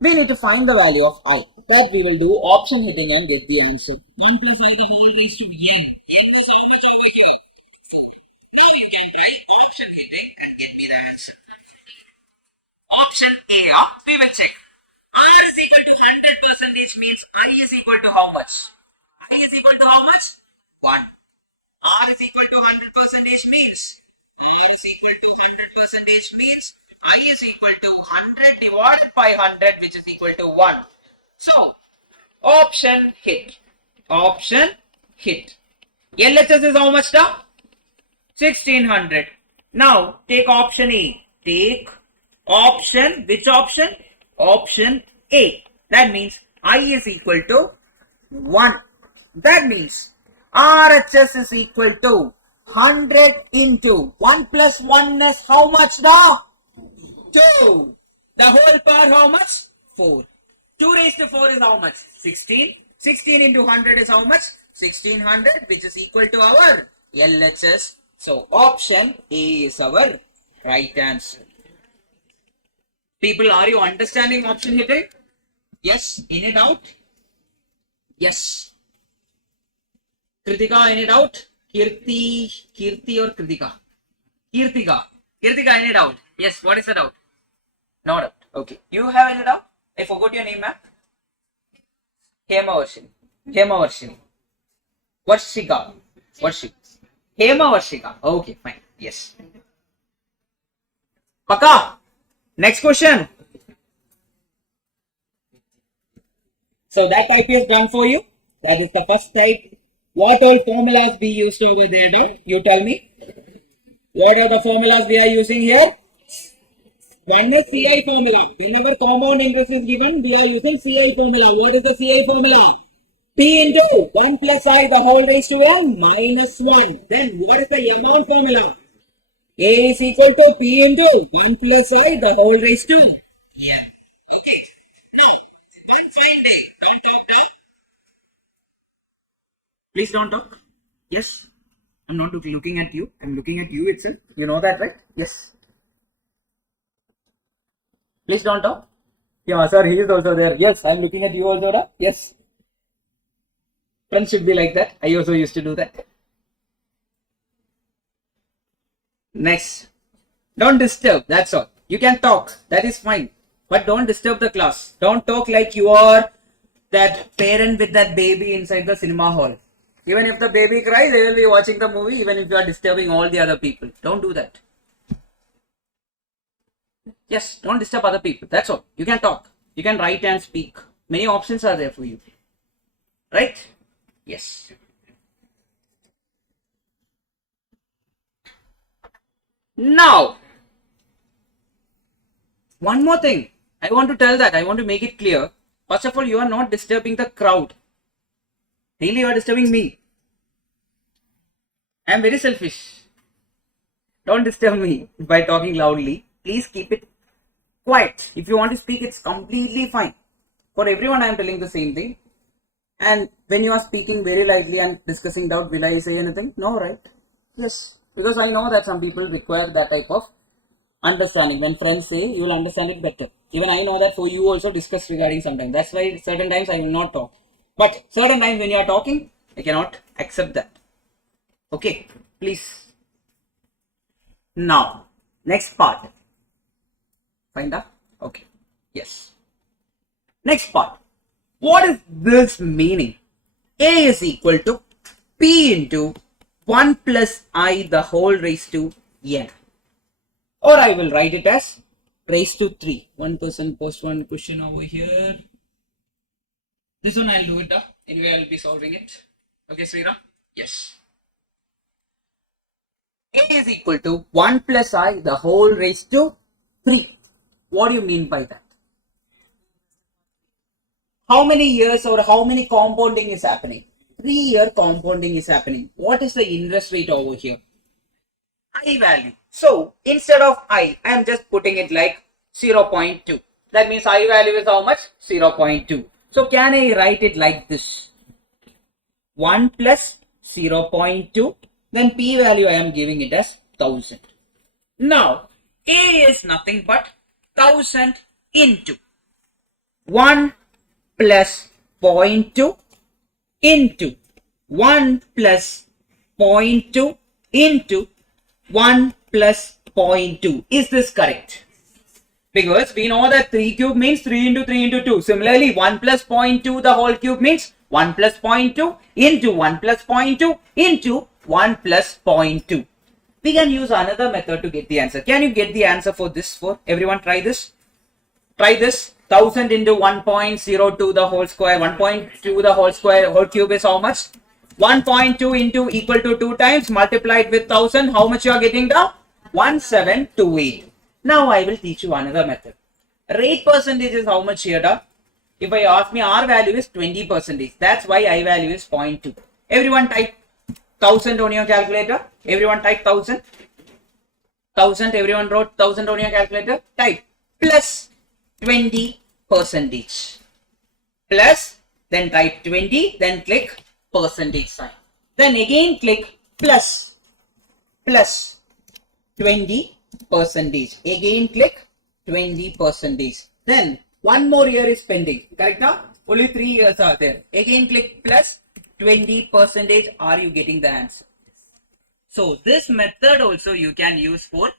We need to find the value of I. That we will do option hitting and get the answer. 1 plus I the whole raised to N. N is how much over here? 4. Now you can try option hitting and get me the answer. Option A, we will check. R is equal to 100% means I is equal to how much? I is equal to how much? 1. R is equal to 100% means R is equal to 100% means I is equal to 100 divided by 100, which is equal to 1. So, option hit. Option hit. LHS is how much, 1600. Now, take option A. Take option, which option? Option A. That means I is equal to 1. That means RHS is equal to 100 into 1 plus 1 is how much now? 2. The whole power how much? 4. 2 raised to 4 is how much? 16. 16 into 100 is how much? 1600, which is equal to our LHS. So option A is our right answer. People, are you understanding option here? Yes. Any doubt? Yes. Kritika, any doubt? Kirti or Kritika? Kirtika, any doubt? Yes, what is the doubt? No doubt. Okay. You have any doubt? I forgot your name, ma'am. Hema Varshika. Hema Varshika. Okay, fine. Yes. Paka. Next question. So that type is done for you. That is the first type. What all formulas we used over there, though? You tell me. What are the formulas we are using here? One is CI formula. Whenever compound interest is given, we are using CI formula. What is the CI formula? P into 1 plus I the whole raised to n minus 1. Then what is the amount formula? A is equal to P into 1 plus I the whole raised to n. Okay. Now, one fine day. Don't talk now. Please don't talk. Yes. I'm not looking at you. I'm looking at you itself. You know that, right? Yes. Please don't talk. Yeah, sir, he is also there. Yes, I'm looking at you also. Da? Yes. Friends should be like that. I also used to do that. Next. Don't disturb. That's all. You can talk. That is fine. But don't disturb the class. Don't talk like you are that parent with that baby inside the cinema hall. Even if the baby cries, they will be watching the movie even if you are disturbing all the other people. Don't do that. Yes, don't disturb other people. That's all. You can talk. You can write and speak. Many options are there for you. Right? Yes. Now, one more thing. I want to tell that. I want to make it clear. First of all, you are not disturbing the crowd. Really, you are disturbing me. I am very selfish. Don't disturb me by talking loudly. Please keep it quiet. If you want to speak, it's completely fine. For everyone, I am telling the same thing. And when you are speaking very lightly and discussing doubt, will I say anything? No, right? Yes. Because I know that some people require that type of understanding. When friends say, you will understand it better. Even I know that for you also discuss regarding sometimes. That's why certain times I will not talk. But certain times when you are talking, I cannot accept that. Okay, please. Now, next part. Find out? Okay. Yes. Next part. What is this meaning? A is equal to P into 1 plus I the whole raised to n. Or I will write it as raised to 3. One person post one question over here. This one I'll do it. Anyway, I'll be solving it. Okay, Srira? Yes. A is equal to 1 plus I the whole raised to 3. What do you mean by that? How many years or how many compounding is happening? 3-year compounding is happening. What is the interest rate over here? I value. So, instead of I am just putting it like 0.2. That means I value is how much? 0.2. So, can I write it like this? 1 plus 0.2. Then P value I am giving it as 1000. Now, A is nothing but 1000 into 1 plus 0.2 into 1 plus 0.2 into 1 plus 0.2. Is this correct? Because we know that 3 cube means 3 into 3 into 2. Similarly, 1 plus 0.2 the whole cube means 1 plus 0.2 into 1 plus 0.2 into 1 plus 0.2. We can use another method to get the answer. Can you get the answer for this? For everyone, try this. Try this. 1000 into 1.02 the whole square. 1.2 the whole square. Whole cube is how much? 1.2 into equal to 2 times multiplied with 1000. How much you are getting now? 1728. Now I will teach you another method. Rate percentage is how much here? Da? If I ask me, R value is 20%. That's why I value is 0.2. Everyone type 1000 on your calculator. Everyone type 1000. 1000, everyone wrote 1000 on your calculator. Type plus 20 percentage. Plus, then type 20, then click percentage sign. Then again click plus 20 percentage. Again click 20 percentage. Then one more year is pending. Correct now? Only 3 years are there. Again click plus 20 percentage. Are you getting the answer? So this method also you can use for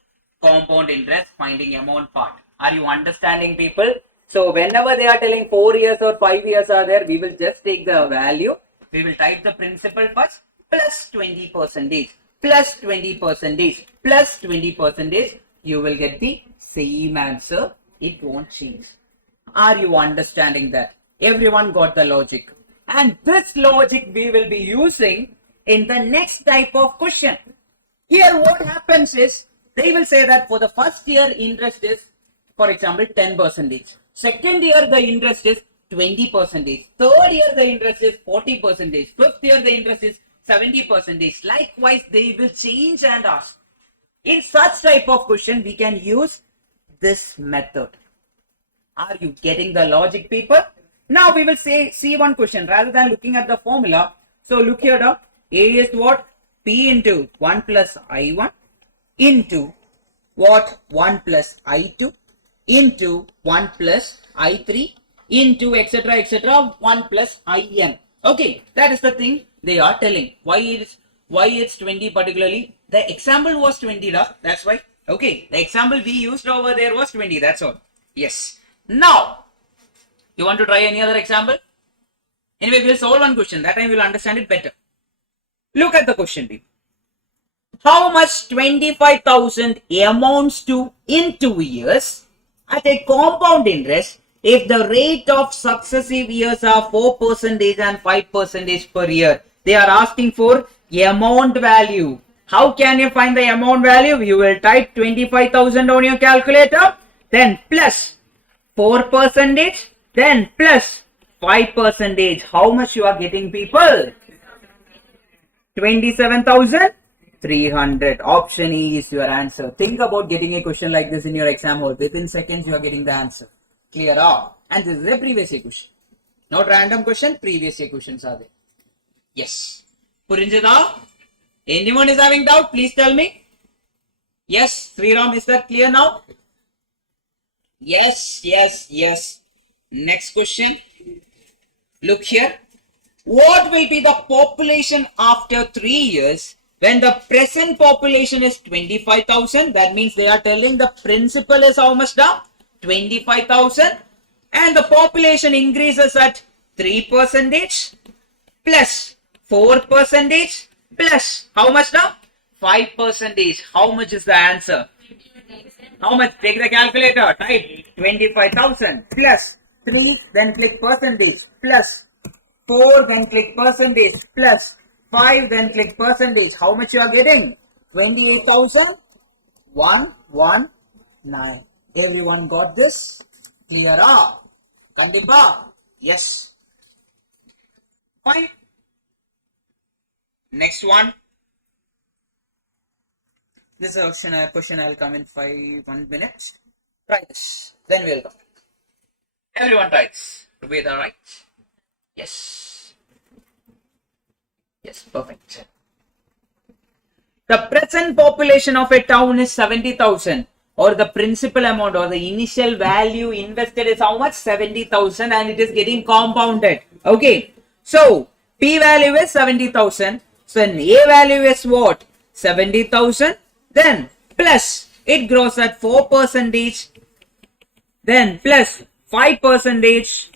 compound interest finding amount part. Are you understanding, people? So whenever they are telling 4 years or 5 years are there, we will just take the value. We will type the principal first plus 20 percentage plus 20 percentage plus 20 percentage. You will get the same answer. It won't change. Are you understanding that? Everyone got the logic. And this logic we will be using in the next type of question. Here what happens is, they will say that for the first year interest is, for example, 10 percentage. Second year the interest is 20 percentage. Third year the interest is 40 percentage. Fifth year the interest is 70 percentage. Likewise, they will change and ask. In such type of question, we can use this method. Are you getting the logic, people? Now we will see one question rather than looking at the formula. So look here now. A is what? P into 1 plus I1 into what? 1 plus I2 into 1 plus I3 into etc 1 plus IN. Okay, that is the thing they are telling. Why it's 20 particularly? The example was 20, that's why. Okay, the example we used over there was 20, that's all. Yes. Now, you want to try any other example? Anyway, we'll solve one question. That time we'll understand it better. Look at the question, people. How much 25,000 amounts to in 2 years at a compound interest if the rate of successive years are 4% and 5% per year? They are asking for amount value. How can you find the amount value? You will type 25,000 on your calculator, then plus 4%, then plus 5%. How much you are getting, people? 27,300. Option E is your answer. Think about getting a question like this in your exam hall. Within seconds, you are getting the answer. Clear up. And this is a previous year question. Not random question, previous year questions are there. Yes. Purinjada? Anyone is having doubt? Please tell me. Yes, Sriram, is that clear now? Yes. Next question. Look here. What will be the population after 3 years when the present population is 25,000? That means they are telling the principal is how much now? 25,000. And the population increases at 3% plus 4% plus how much now? 5%. How much is the answer? How much? Take the calculator. Type 25,000 plus 3, then click percentage, plus 4, then click percentage, plus 5, then click percentage. How much you are getting? 28,119. Everyone got this? Clear up? Kandipa? Yes. Fine. Next one. This is a question I will come in 1 minute. Try this. Then we'll come. Everyone tries to be the right. Yes. Yes, perfect. The present population of a town is 70,000, or the principal amount or the initial value invested is how much? 70,000, and it is getting compounded. Okay. So, P value is 70,000. So, A value is what? 70,000. Then plus it grows at 4%. Then plus 5%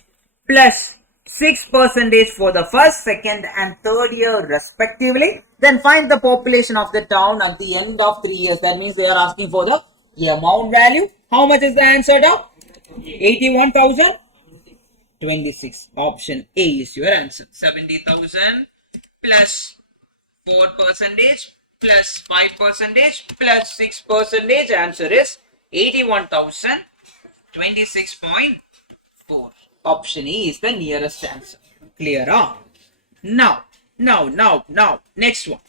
plus 6% for the first, second and third year respectively. Then find the population of the town at the end of 3 years. That means they are asking for the amount value. How much is the answer now? 81,026. Option A is your answer. 70,000 plus 4% plus 5% plus 6%. Answer is 81,026.4. Option E is the nearest answer. Clear up? Now, next one.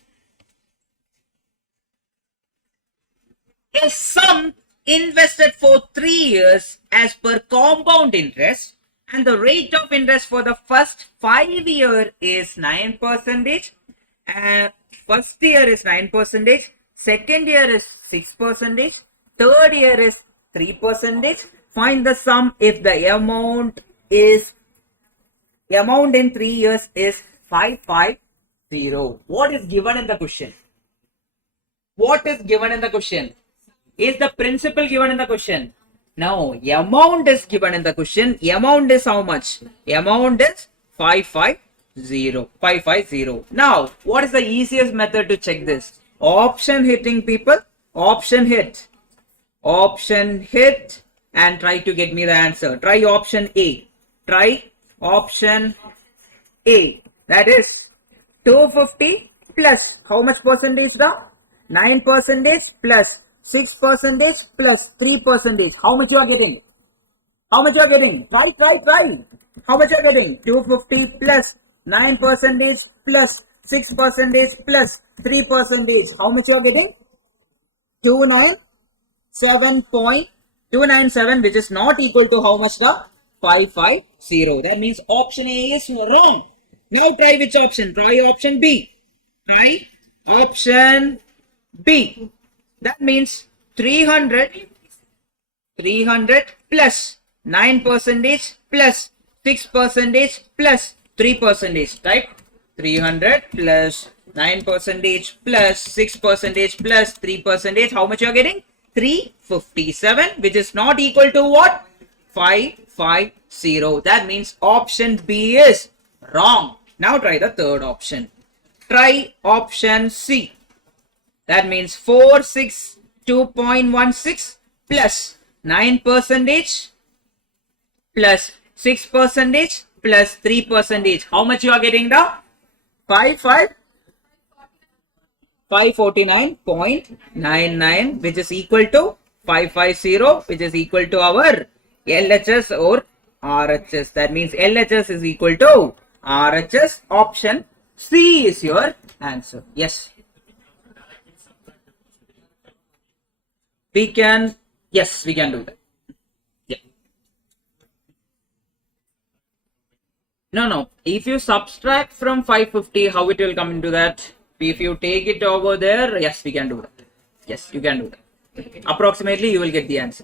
a sum invested for 3 years as per compound interest, and the rate of interest for the first 5 year is 9%, first year is 9%, second year is 6%, third year is 3%. Find the sum if the amount in 3 years is 550. What is given in the question? What is given in the question? Is the principal given in the question? No, amount is given in the question. Amount is how much? Amount is 550. Now, what is the easiest method to check this? Option hitting, people. Option hit. Option hit and try to get me the answer. Try option A. Try option A. That is 250 plus how much percentage now? 9% plus 6% plus 3%. How much you are getting? How much you are getting? Try. How much you are getting? 250 plus 9% plus 6% plus 3%. How much you are getting? 297.297, which is not equal to how much the 550. That means option A is wrong. Now try which option? Try option B. Try option B. That means 300 plus 9% plus 6% plus 3%. Right? 300 plus 9% plus 6% plus 3%. How much you are getting? 357, which is not equal to what? 550. That means option B is wrong. Now try the third option. Try option C. That means 462.16 plus 9% plus 6% plus 3%. How much you are getting the? 549.99, which is equal to 550, which is equal to our LHS or RHS. That means LHS is equal to RHS. Option C is your answer. Yes. We can do that. Yeah. No. If you subtract from 550, how it will come into that? If you take it over there, yes, we can do that. Yes, you can do that. Approximately, you will get the answer.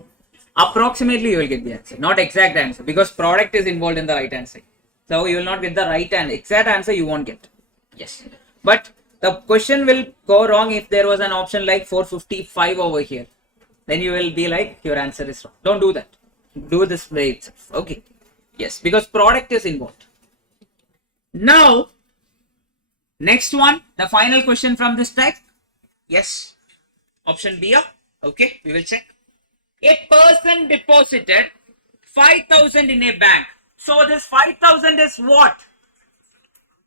Not exact answer, because product is involved in the right answer. So you will not get the right and exact answer. You won't get. Yes, but the question will go wrong if there was an option like 455 over here. Then you will be like, your answer is wrong. Don't do that. Do this way itself. Okay. Yes, because product is involved. Now, next one, the final question from this type. Yes. Option B. Okay, we will check. A person deposited 5,000 in a bank. So this 5,000 is what?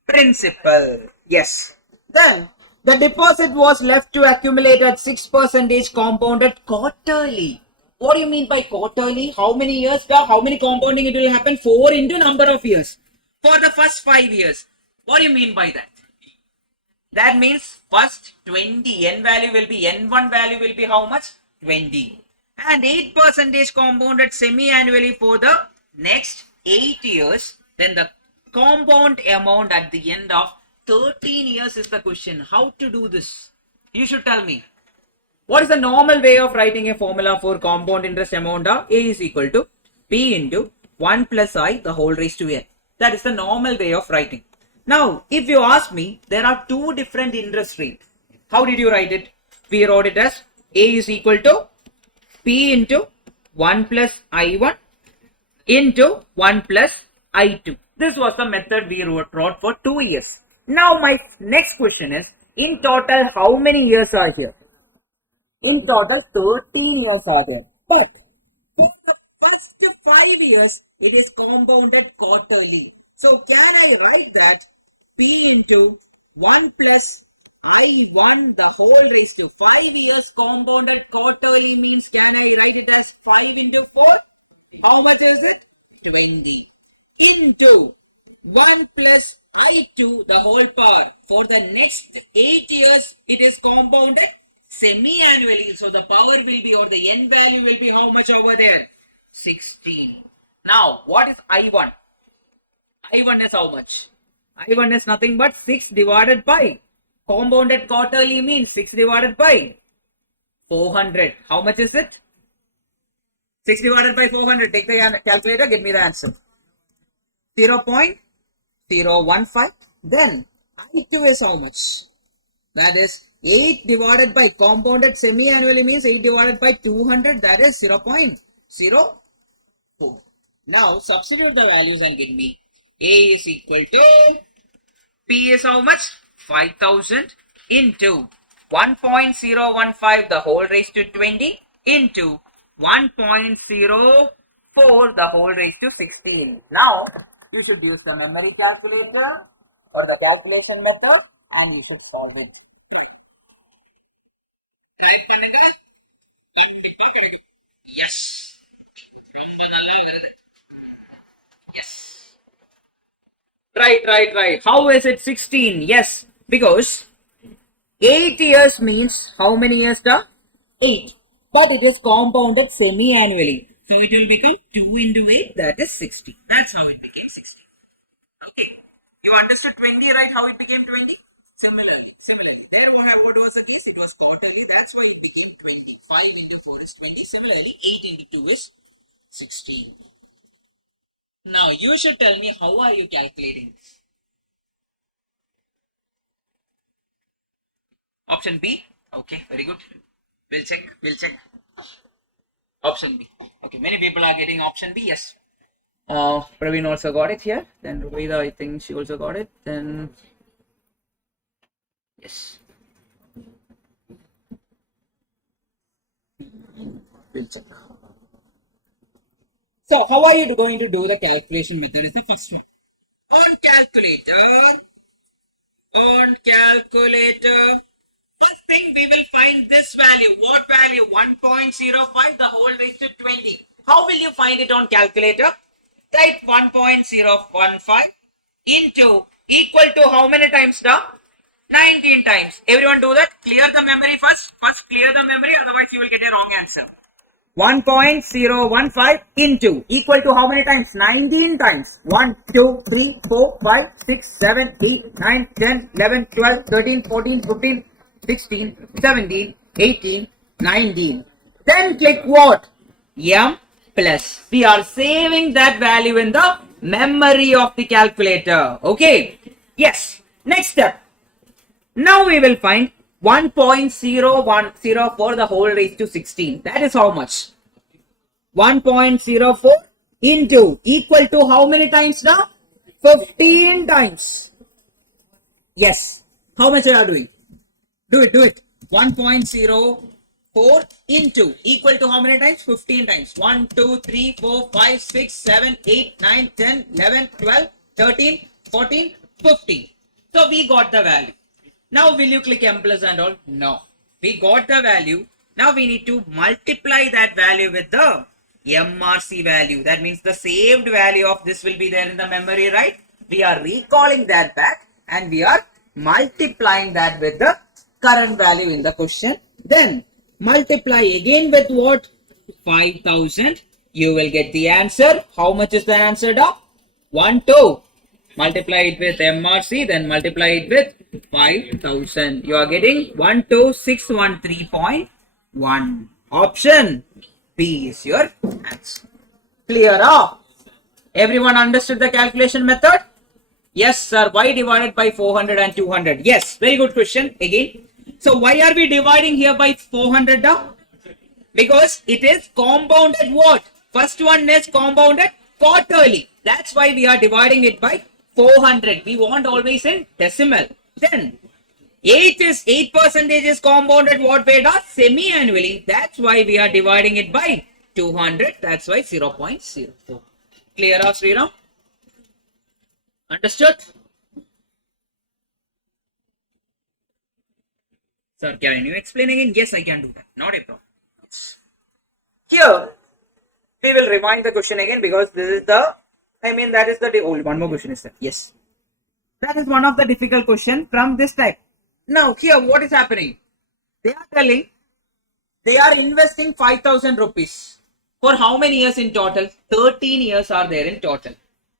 Principal. Yes. Then the deposit was left to accumulate at 6% compounded quarterly. What do you mean by quarterly? How many years? How many compounding it will happen? 4 into number of years. For the first 5 years. What do you mean by that? That means first 20, N value will be, N1 value will be how much? 20. And 8% compounded semi-annually for the next 8 years. Then the compound amount at the end of 13 years is the question. How to do this? You should tell me. What is the normal way of writing a formula for compound interest amount? A is equal to P into 1 plus I the whole raised to N. That is the normal way of writing. Now, if you ask me, there are two different interest rates. How did you write it? We wrote it as A is equal to P into 1 plus I1 into 1 plus I2. This was the method we wrote for 2 years. Now, my next question is, in total, how many years are here? In total, 13 years are there. But for the first 5 years, it is compounded quarterly. So, can I write that P into 1 plus I1 the whole raised to 5 years compounded quarterly means, can I write it as 5 into 4? How much is it? 20. Into 1 plus I2 the whole power. For the next 8 years, it is compounded semi-annually. So the power will be, or the n value will be how much over there? 16. Now, what is I1? I1 is how much? I1 is nothing but 6 divided by. Compounded quarterly means 6 divided by 400. How much is it? 6 divided by 400. Take the calculator, give me the answer. 0.015. Then I2 is how much? That is 8 divided by compounded semi-annually means 8 divided by 200. That is 0.04. Now substitute the values and give me A is equal to P is how much? 5000 into 1.015 the whole raised to 20 into 1.04 the whole raised to 16. Now you should use the memory calculator or the calculation method and you should solve it. Yes. Yes. Right. How is it 16? Yes, because 8 years means how many years? 8. But it is compounded semi-annually. So it will become 2 into 8, that is 60. That's how it became 60. Okay. You understood 20, right? How it became 20? Similarly. There what was the case? It was quarterly. That's why it became 20. 5 into 4 is 20. Similarly, 8 into 2 is 16. Now, you should tell me how are you calculating this? Option B. Okay, very good. We'll check. Option B. Okay, many people are getting option B. Yes. Praveen also got it here. Then Rubida, I think she also got it. Then yes. We'll check. So, how are you going to do the calculation method? Is the first one. On calculator. First thing we will find this value. What value? 1.05 the whole raised to 20. How will you find it on calculator? Type 1.015 into equal to how many times now? 19 times. Everyone do that. Clear the memory first. First clear the memory, otherwise you will get a wrong answer. 1.015 into equal to how many times? 19 times. 1, 2, 3, 4, 5, 6, 7, 8, 9, 10, 11, 12, 13, 14, 15, 16, 17, 18, 19. Then click what? M plus. We are saving that value in the memory of the calculator. Okay. Yes. Next step. Now we will find 1.0104 the whole raised to 16. That is how much? 1.04 into equal to how many times now? 15 times. Yes. How much you are doing? Do it. 1.04 into equal to how many times? 15 times. 1, 2, 3, 4, 5, 6, 7, 8, 9, 10, 11, 12, 13, 14, 15. So we got the value. Now will you click M plus and all? No. We got the value. Now we need to multiply that value with the MRC value. That means the saved value of this will be there in the memory, right? We are recalling that back and we are multiplying that with the current value in the question. Then multiply again with what? 5000. You will get the answer. How much is the answer now? 1, 2. Multiply it with MRC, then multiply it with 5000. You are getting 12613.1. Option B is your answer. Clear up? Everyone understood the calculation method? Yes, sir. Y divided by 400 and 200. Yes, very good question. Again. So why are we dividing here by 400 now? Because it is compounded what? First one is compounded quarterly. That's why we are dividing it by 400. We want always in decimal. Then 8% is compounded what way? Semi-annually. That's why we are dividing it by 200. That's why 0.04. Clear up, Sriram? Understood? Sir, can you explain again? Yes, I can do that. Not a problem. Here, we will rewind the question again because this is the, that is the old. One more question is there. Yes. That is one of the difficult question from this type. Now, here, what is happening? They are telling They are investing 5,000 rupees. for how many years in total? 13 years are there in total.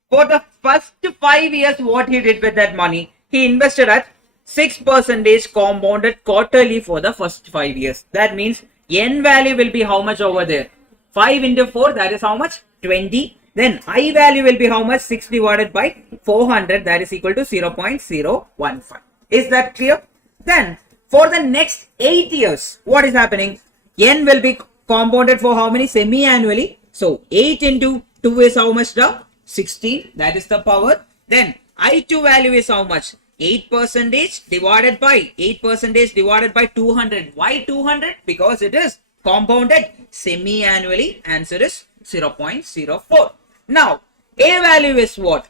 For the first 5 years, what he did with that money, he invested at 6% compounded quarterly for the first 5 years. That means N value will be how much over there? 5 into 4, that is how much? 20. Then I value will be how much? 6 divided by 400, that is equal to 0.015. Is that clear? Then for the next 8 years, what is happening? N will be compounded for how many? Semi-annually. So 8 into 2 is how much? The 16. That is the power. Then I2 value is how much? 8% divided by 8% divided by 200. Why 200? Because it is compounded semi-annually. Answer is 0.04. Now A value is what?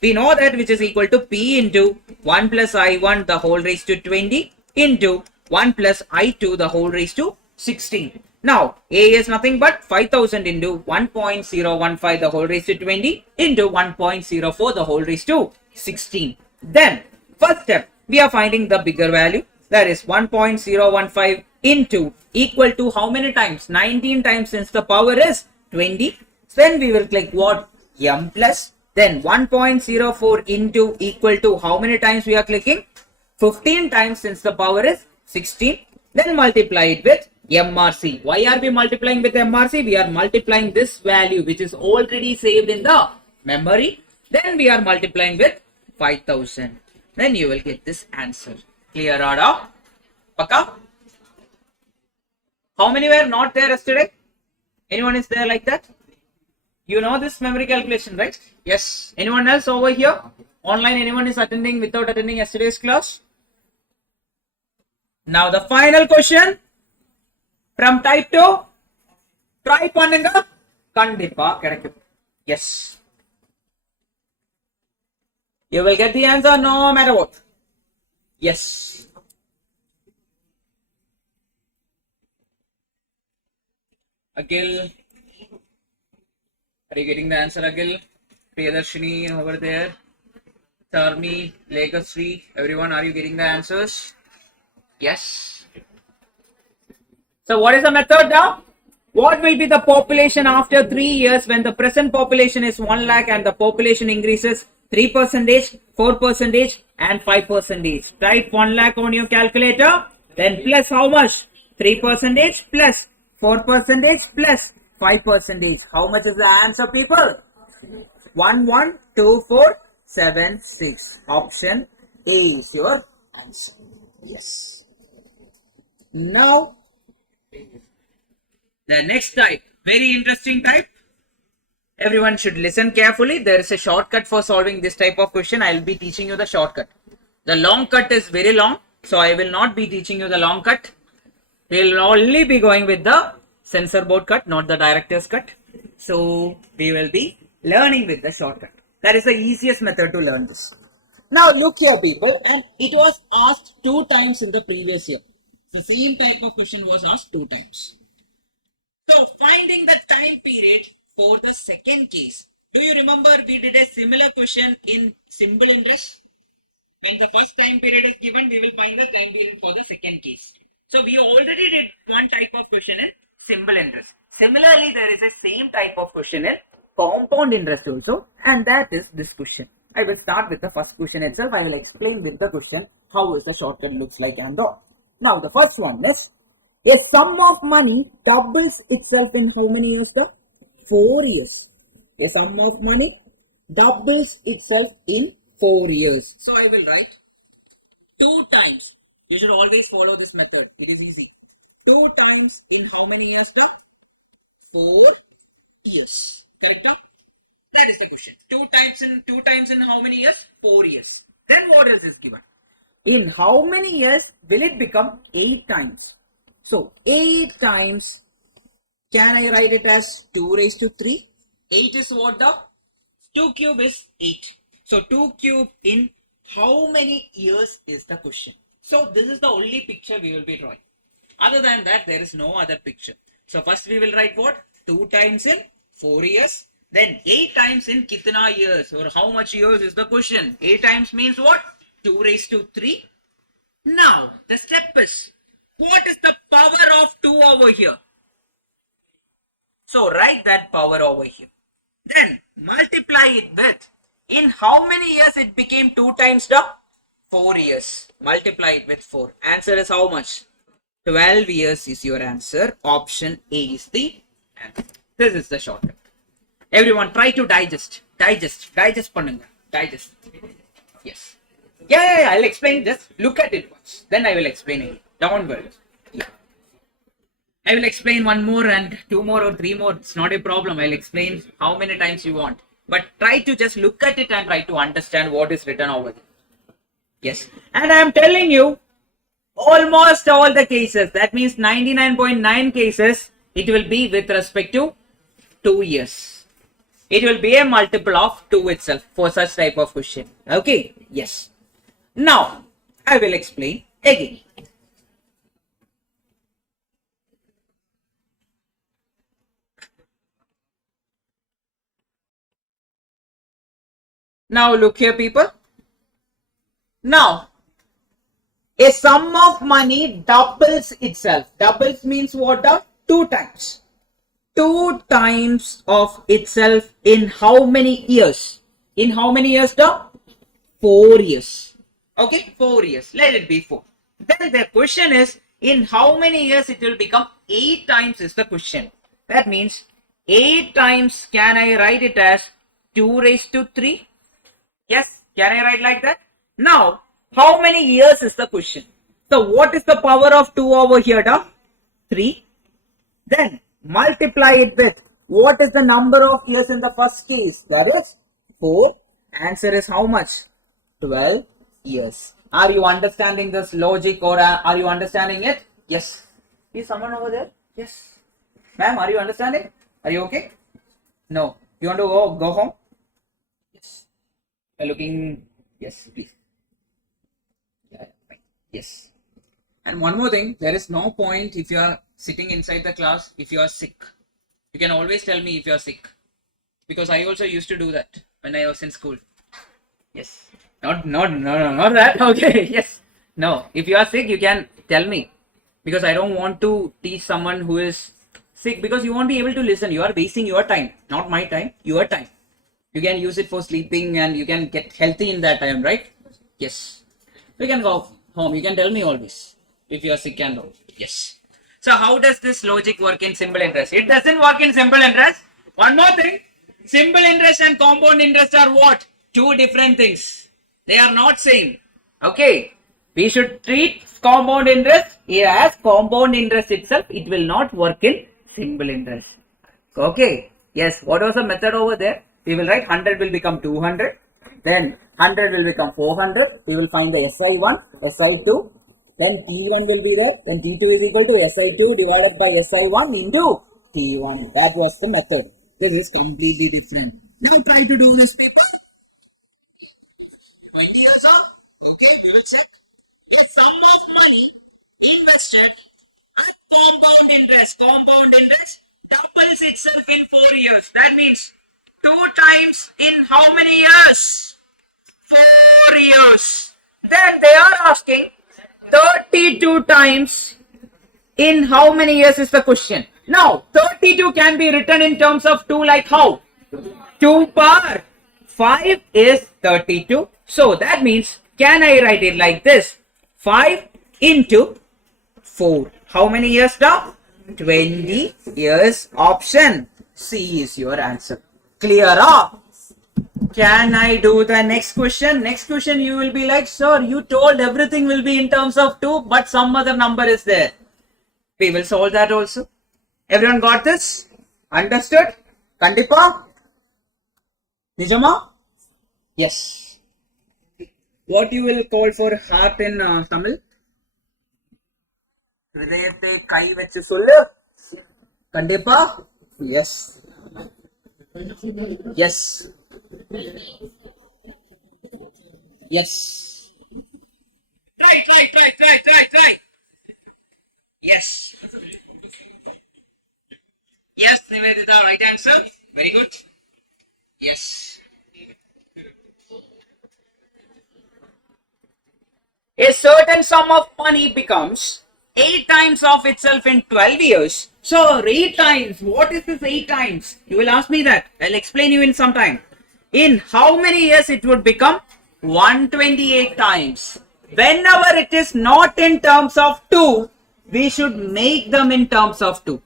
We know that, which is equal to P into 1 plus I1 the whole raised to 20 into 1 plus I2 the whole raised to 16. Now A is nothing but 5,000 into 1.015 the whole raised to 20 into 1.04 the whole raised to 16. Then first step, we are finding the bigger value, that is 1.015 into equal to how many times? 19 times, since the power is 20. Then we will click what? M plus. Then 1.04 into equal to how many times we are clicking? 15 times, since the power is 16. Then multiply it with MRC. Why are we multiplying with MRC? We are multiplying this value which is already saved in the memory. Then we are multiplying with 5,000. Then you will get this answer. Clear order? Paka? How many were not there yesterday? Anyone is there like that? You know this memory calculation, right? Yes. Anyone else over here? Online, anyone is attending without attending yesterday's class? Now the final question from type 2. Try pannunga. Kandipa kedakkum. Yes. You will get the answer no matter what. Yes. Agil. Are you getting the answer, Agil? Priyadarshini over there. Tarmi, Legasri, everyone, are you getting the answers? Yes. So what is the method now? What will be the population after 3 years when the present population is 1 lakh and the population increases 3%, 4% and 5%? Type 1 lakh on your calculator. Then plus how much? 3% plus 4% plus 5%. How much is the answer, people? 112476. Option A is your answer. Yes. Now the next type, very interesting type. Everyone should listen carefully. There is a shortcut for solving this type of question. I will be teaching you the shortcut. The long cut is very long, so I will not be teaching you the long cut. We will only be going with the censor board cut, not the director's cut. So we will be learning with the shortcut. That is the easiest method to learn this. Now look here, people, and it was asked 2 times in the previous year. The same type of question was asked 2 times. So finding the time period for the second case. Do you remember we did a similar question in simple interest? When the first time period is given, we will find the time period for the second case. So we already did one type of question in simple interest. Similarly, there is a same type of question in compound interest also, and that is this question. I will start with the first question itself. I will explain with the question how is the shortcut looks like and all. Now the first one is, a sum of money doubles itself in how many years? The 4 years. A sum of money doubles itself in 4 years. So I will write 2 times. You should always follow this method. It is easy. 2 times in how many years? The 4 years. Correct? That is the question. 2 times in how many years? 4 years. Then what else is given? In how many years will it become 8 times? So 8 times, can I write it as 2 raised to 3? 8 is what? The 2 cube is 8. So 2 cube in how many years is the question? So this is the only picture we will be drawing. Other than that, there is no other picture. So first we will write what? 2 times in 4 years. Then 8 times in kitna years, or how much years is the question? 8 times means what? 2 raised to 3. Now the step is, What is the power of 2 over here? So write that power over here. Then multiply it with, in how many years it became 2 times the 4 years. Multiply it with 4. Answer is how much? 12 years is your answer. Option A is the answer. This is the shortcut. Everyone try to digest. Digest பண்ணுங்க. Digest. Yes. Yeah, I'll explain. Just look at it once. Then I will explain it. Don't worry. Yeah. I will explain one more and two more or three more. It's not a problem. I'll explain how many times you want. But try to just look at it and try to understand what is written over there. Yes. And I am telling you, almost all the cases, that means 99.9 cases, it will be with respect to 2 years. It will be a multiple of 2 itself for such type of question. Okay. Yes. Now, I will explain again. Now look here, people. Now, a sum of money doubles itself. Doubles means what? 2 times. 2 times of itself in how many years? In how many years? 4 years. Okay, 4 years. Let it be 4. Then the question is, in how many years it will become 8 times is the question. That means 8 times, can I write it as 2 raised to 3? Yes, can I write like that? Now, how many years is the question? So, what is the power of 2 over here? 3. Then, multiply it with, what is the number of years in the first case? That is 4. Answer is how much? 12 years. Are you understanding this logic, or are you understanding it? Yes. Is someone over there? Yes. Ma'am, are you understanding? Are you okay? No. You want to go home? Yes. Looking, yes, please. Yeah, yes. And one more thing, there is no point if you are sitting inside the class, if you are sick. You can always tell me if you are sick. Because I also used to do that when I was in school. Yes. Not that. Okay. Yes. No. If you are sick, you can tell me. Because I don't want to teach someone who is sick, because you won't be able to listen. You are wasting your time, not my time, your time. You can use it for sleeping and you can get healthy in that time, right? Yes. You can go home. You can tell me always if you are sick and all. Yes. So how does this logic work in simple interest? It doesn't work in simple interest. One more thing. Simple interest and compound interest are what? Two different things. They are not same. Okay. We should treat compound interest as compound interest itself. It will not work in simple interest. Okay. Yes. What was the method over there? We will write 100 will become 200. Then 100 will become 400. We will find the SI1, SI2. Then T1 will be there. Then T2 is equal to SI2 divided by SI1 into T1. That was the method. This is completely different. Now try to do this, people. 20 years on. Okay, we will check. A sum of money invested at compound interest. Compound interest doubles itself in 4 years. That means 2 times in how many years? 4 years. Then they are asking 32 times in how many years is the question. Now 32 can be written in terms of 2, like how? 2 power 5 is 32. So that means, can I write it like this? 5 into 4. How many years now? 20 years. Option C is your answer. Clear up? Can I do the next question? Next question you will be like, sir, you told everything will be in terms of 2, but some other number is there. We will solve that also. Everyone got this? Understood? Kandipa? Nijama? Yes. What you will call for heart in Tamil? Hridayate kai vechu sollu. Kandipa? Yes. Yes. Yes. Try. Yes. Yes, Nivedita, right answer. Very good. Yes. A certain sum of money becomes 8 times of itself in 12 years. So 8 times, what is this 8 times? You will ask me that. I'll explain you in some time. In how many years it would become? 128 times. Whenever it is not in terms of 2, we should make them in terms of 2.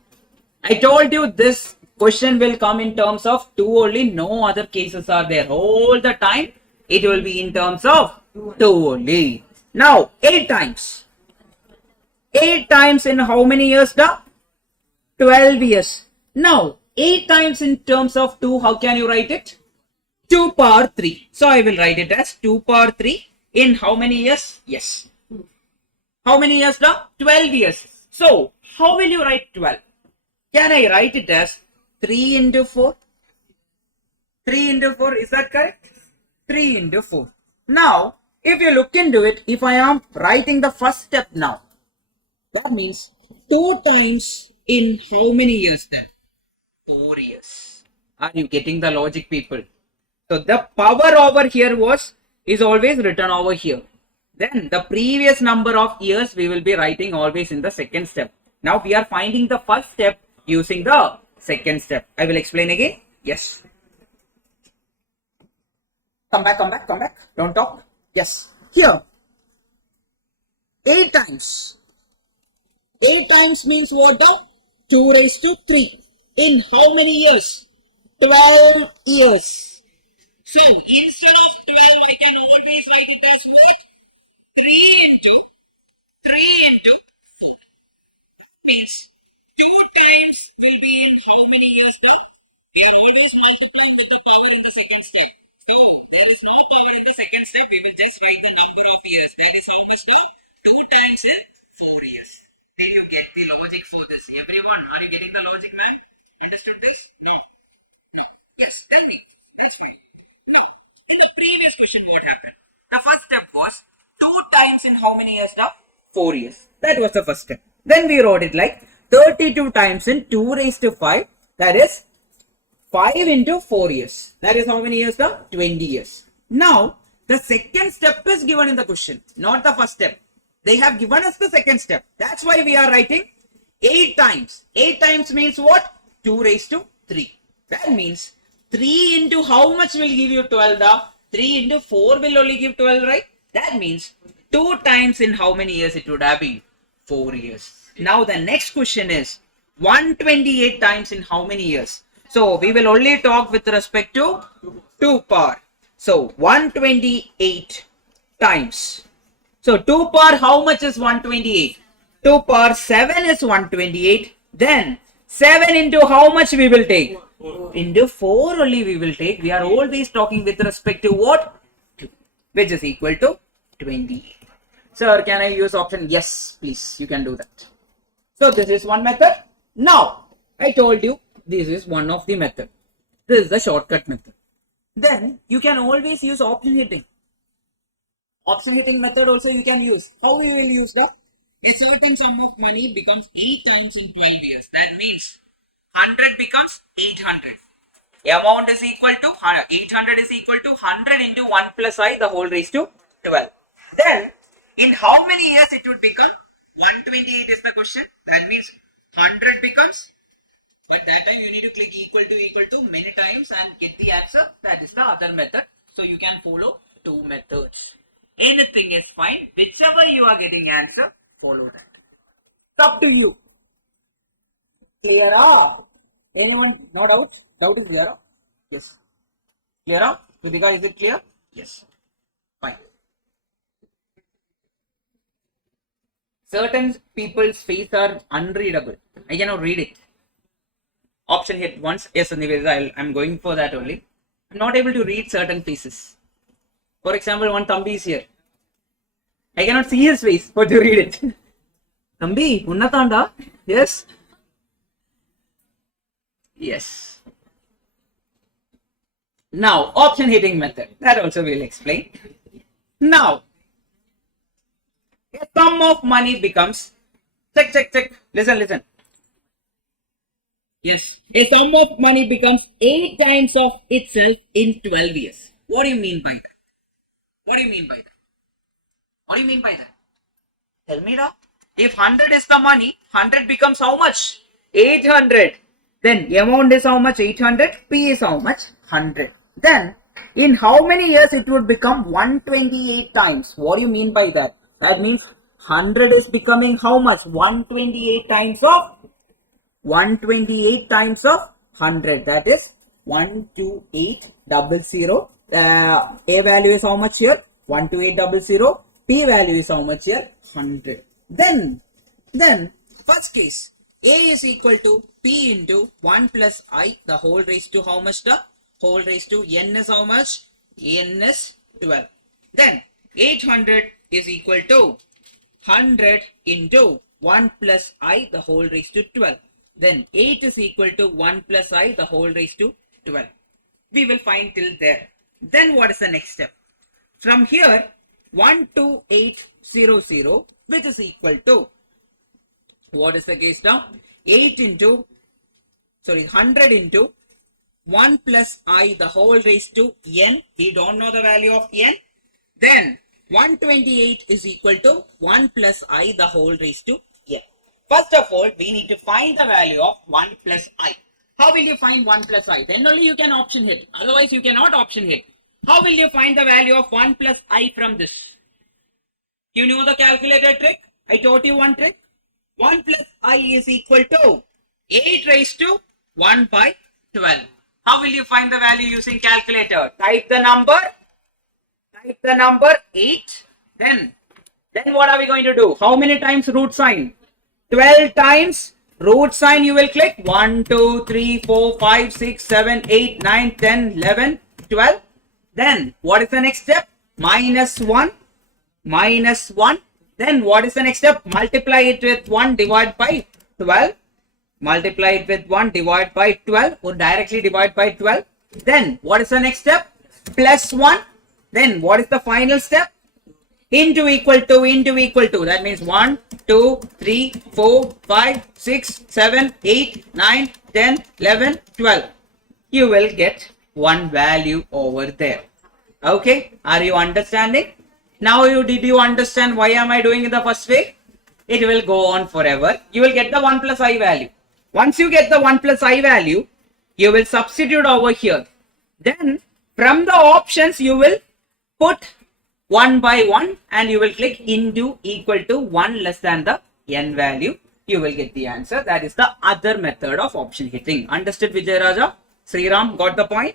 I told you this question will come in terms of 2 only. No other cases are there. All the time it will be in terms of 2 only. Now 8 times. 8 times in how many years? The 12 years. Now 8 times in terms of 2, how can you write it? 2 power 3. So I will write it as 2 power 3 in how many years? Yes. How many years? The 12 years. So how will you write 12? Can I write it as 3 into 4? 3 into 4, is that correct? 3 into 4. Now, if you look into it, if I am writing the first step now, that means 2 times in how many years then? 4 years. Are you getting the logic, people? So the power over here is always written over here. Then the previous number of years we will be writing always in the second step. Now we are finding the first step using the second step. I will explain again. Yes. Come back. Don't talk. Yes. Here. 8 times. 8 times means what? 2 raised to 3. In how many years? 12 years. So instead of 12, I can always write it as what? 3 into 4. Means 2 times will be in how many years though? We are always multiplying with the power in the second step. So there is no power in the second step. We will just write the number of years. That is how much now? 2 times in 4 years. Did you get the logic for this? Everyone, are you getting the logic, man? Understood this? No. Yes, tell me. That's fine. Now, in the previous question, what happened? The first step was 2 times in how many years now? 4 years. That was the first step. Then we wrote it like 32 times in 2 raised to 5. That is 5 into 4 years. That is how many years now? 20 years. Now, the second step is given in the question, not the first step. They have given us the second step. That's why we are writing 8 times. 8 times means what? 2 raised to 3. That means 3 into how much will give you 12? 3 into 4 will only give 12, right? That means 2 times in how many years it would have been? 4 years. Now the next question is 128 times in how many years? So we will only talk with respect to 2 power. So 128 times. So 2 power, how much is 128? 2 power 7 is 128. Then 7 into how much we will take? Into 4 only we will take. We are always talking with respect to what? 2, which is equal to 28. Sir, can I use option? Yes, please. You can do that. So this is one method. Now, I told you this is one of the method. This is the shortcut method. Then you can always use option hitting. Option hitting method also you can use. How we will use that? A certain sum of money becomes 8 times in 12 years. That means 100 becomes 800. The amount is equal to 800 is equal to 100 into 1 plus I the whole raised to 12. Then in how many years it would become? 128 is the question. That means 100 becomes, but that time you need to click equal to many times and get the answer. That is the other method. So you can follow 2 methods. Anything is fine. Whichever you are getting answer, follow that. It's up to you. Clear out? Anyone? No doubts? Doubt is clear out? Yes. Clear out? Ritika, is it clear? Yes. Fine. Certain people's face are unreadable. I cannot read it. Option hit once. Yes, Niveda, I'm going for that only. I'm not able to read certain faces. For example, one Thambi is here. I cannot see his face, but to read it. Thambi, unnatanda? Yes. Yes. Now, option hitting method. That also we'll explain. Now, a sum of money becomes, check. Listen. Yes. A sum of money becomes 8 times of itself in 12 years. What do you mean by that? Tell me that. If 100 is the money, 100 becomes how much? 800. Then amount is how much? 800. P is how much? 100. Then in how many years it would become 128 times? What do you mean by that? That means 100 is becoming how much? 128 times of 128 times of 100. That is 12800. A value is how much here? 12800. P value is how much here? 100. Then first case, A is equal to P into 1 plus I, the whole raised to how much? The whole raised to N is how much? N is 12. Then 800 is equal to 100 into 1 plus I, the whole raised to 12. Then 8 is equal to 1 plus I, the whole raised to 12. We will find till there. Then what is the next step? From here, 12800, which is equal to, what is the case now? 100 into 1 plus I, the whole raised to N. We don't know the value of N. Then 128 is equal to 1 plus I, the whole raised to N. First of all, we need to find the value of 1 plus I. How will you find 1 plus I? Then only you can option hit. Otherwise, you cannot option hit. How will you find the value of 1 plus I from this? You know the calculator trick? I taught you one trick. 1 plus I is equal to 8 raised to 1 by 12. How will you find the value using calculator? Type the number 8. Then what are we going to do? How many times root sign? 12 times root sign. You will click 1, 2, 3, 4, 5, 6, 7, 8, 9, 10, 11, 12. Then what is the next step? Minus 1. Then what is the next step? Multiply it with 1, divide by 12. Multiply it with 1, divide by 12, or directly divide by 12. Then what is the next step? Plus 1. Then what is the final step? Into equal to. That means 1, 2, 3, 4, 5, 6, 7, 8, 9, 10, 11, 12. You will get one value over there. Okay, are you understanding? Now did you understand why am I doing it the first way? It will go on forever. You will get the 1 plus I value. Once you get the 1 plus I value, you will substitute over here. Then from the options you will put 1 by 1 and you will click into equal to 1 less than the N value. You will get the answer. That is the other method of option hitting. Understood, Vijay Raja? Sriram, got the point?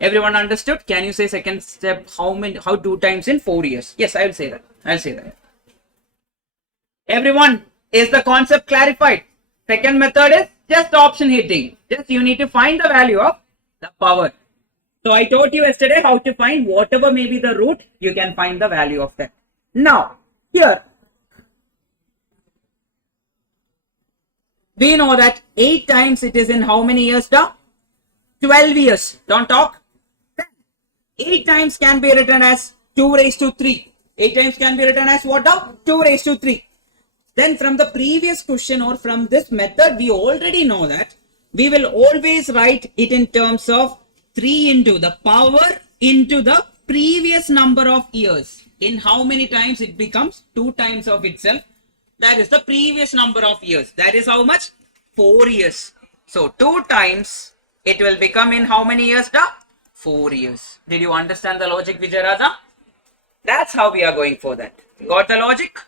Everyone understood? Can you say second step? How 2 times in 4 years? Yes, I will say that. Everyone, is the concept clarified? Second method is just option hitting. Just you need to find the value of the power. So I taught you yesterday how to find whatever may be the root, you can find the value of that. Now, here, we know that 8 times it is in how many years now? 12 years. Don't talk. 8 times can be written as 2 raised to 3. 8 times can be written as what now? 2 raised to 3. Then from the previous question or from this method, we already know that we will always write it in terms of 3 into the power into the previous number of years. In how many times it becomes 2 times of itself. That is the previous number of years. That is how much? 4 years. So 2 times it will become in how many years now? 4 years. Did you understand the logic, Vijay Raja? That's how we are going for that. Got the logic?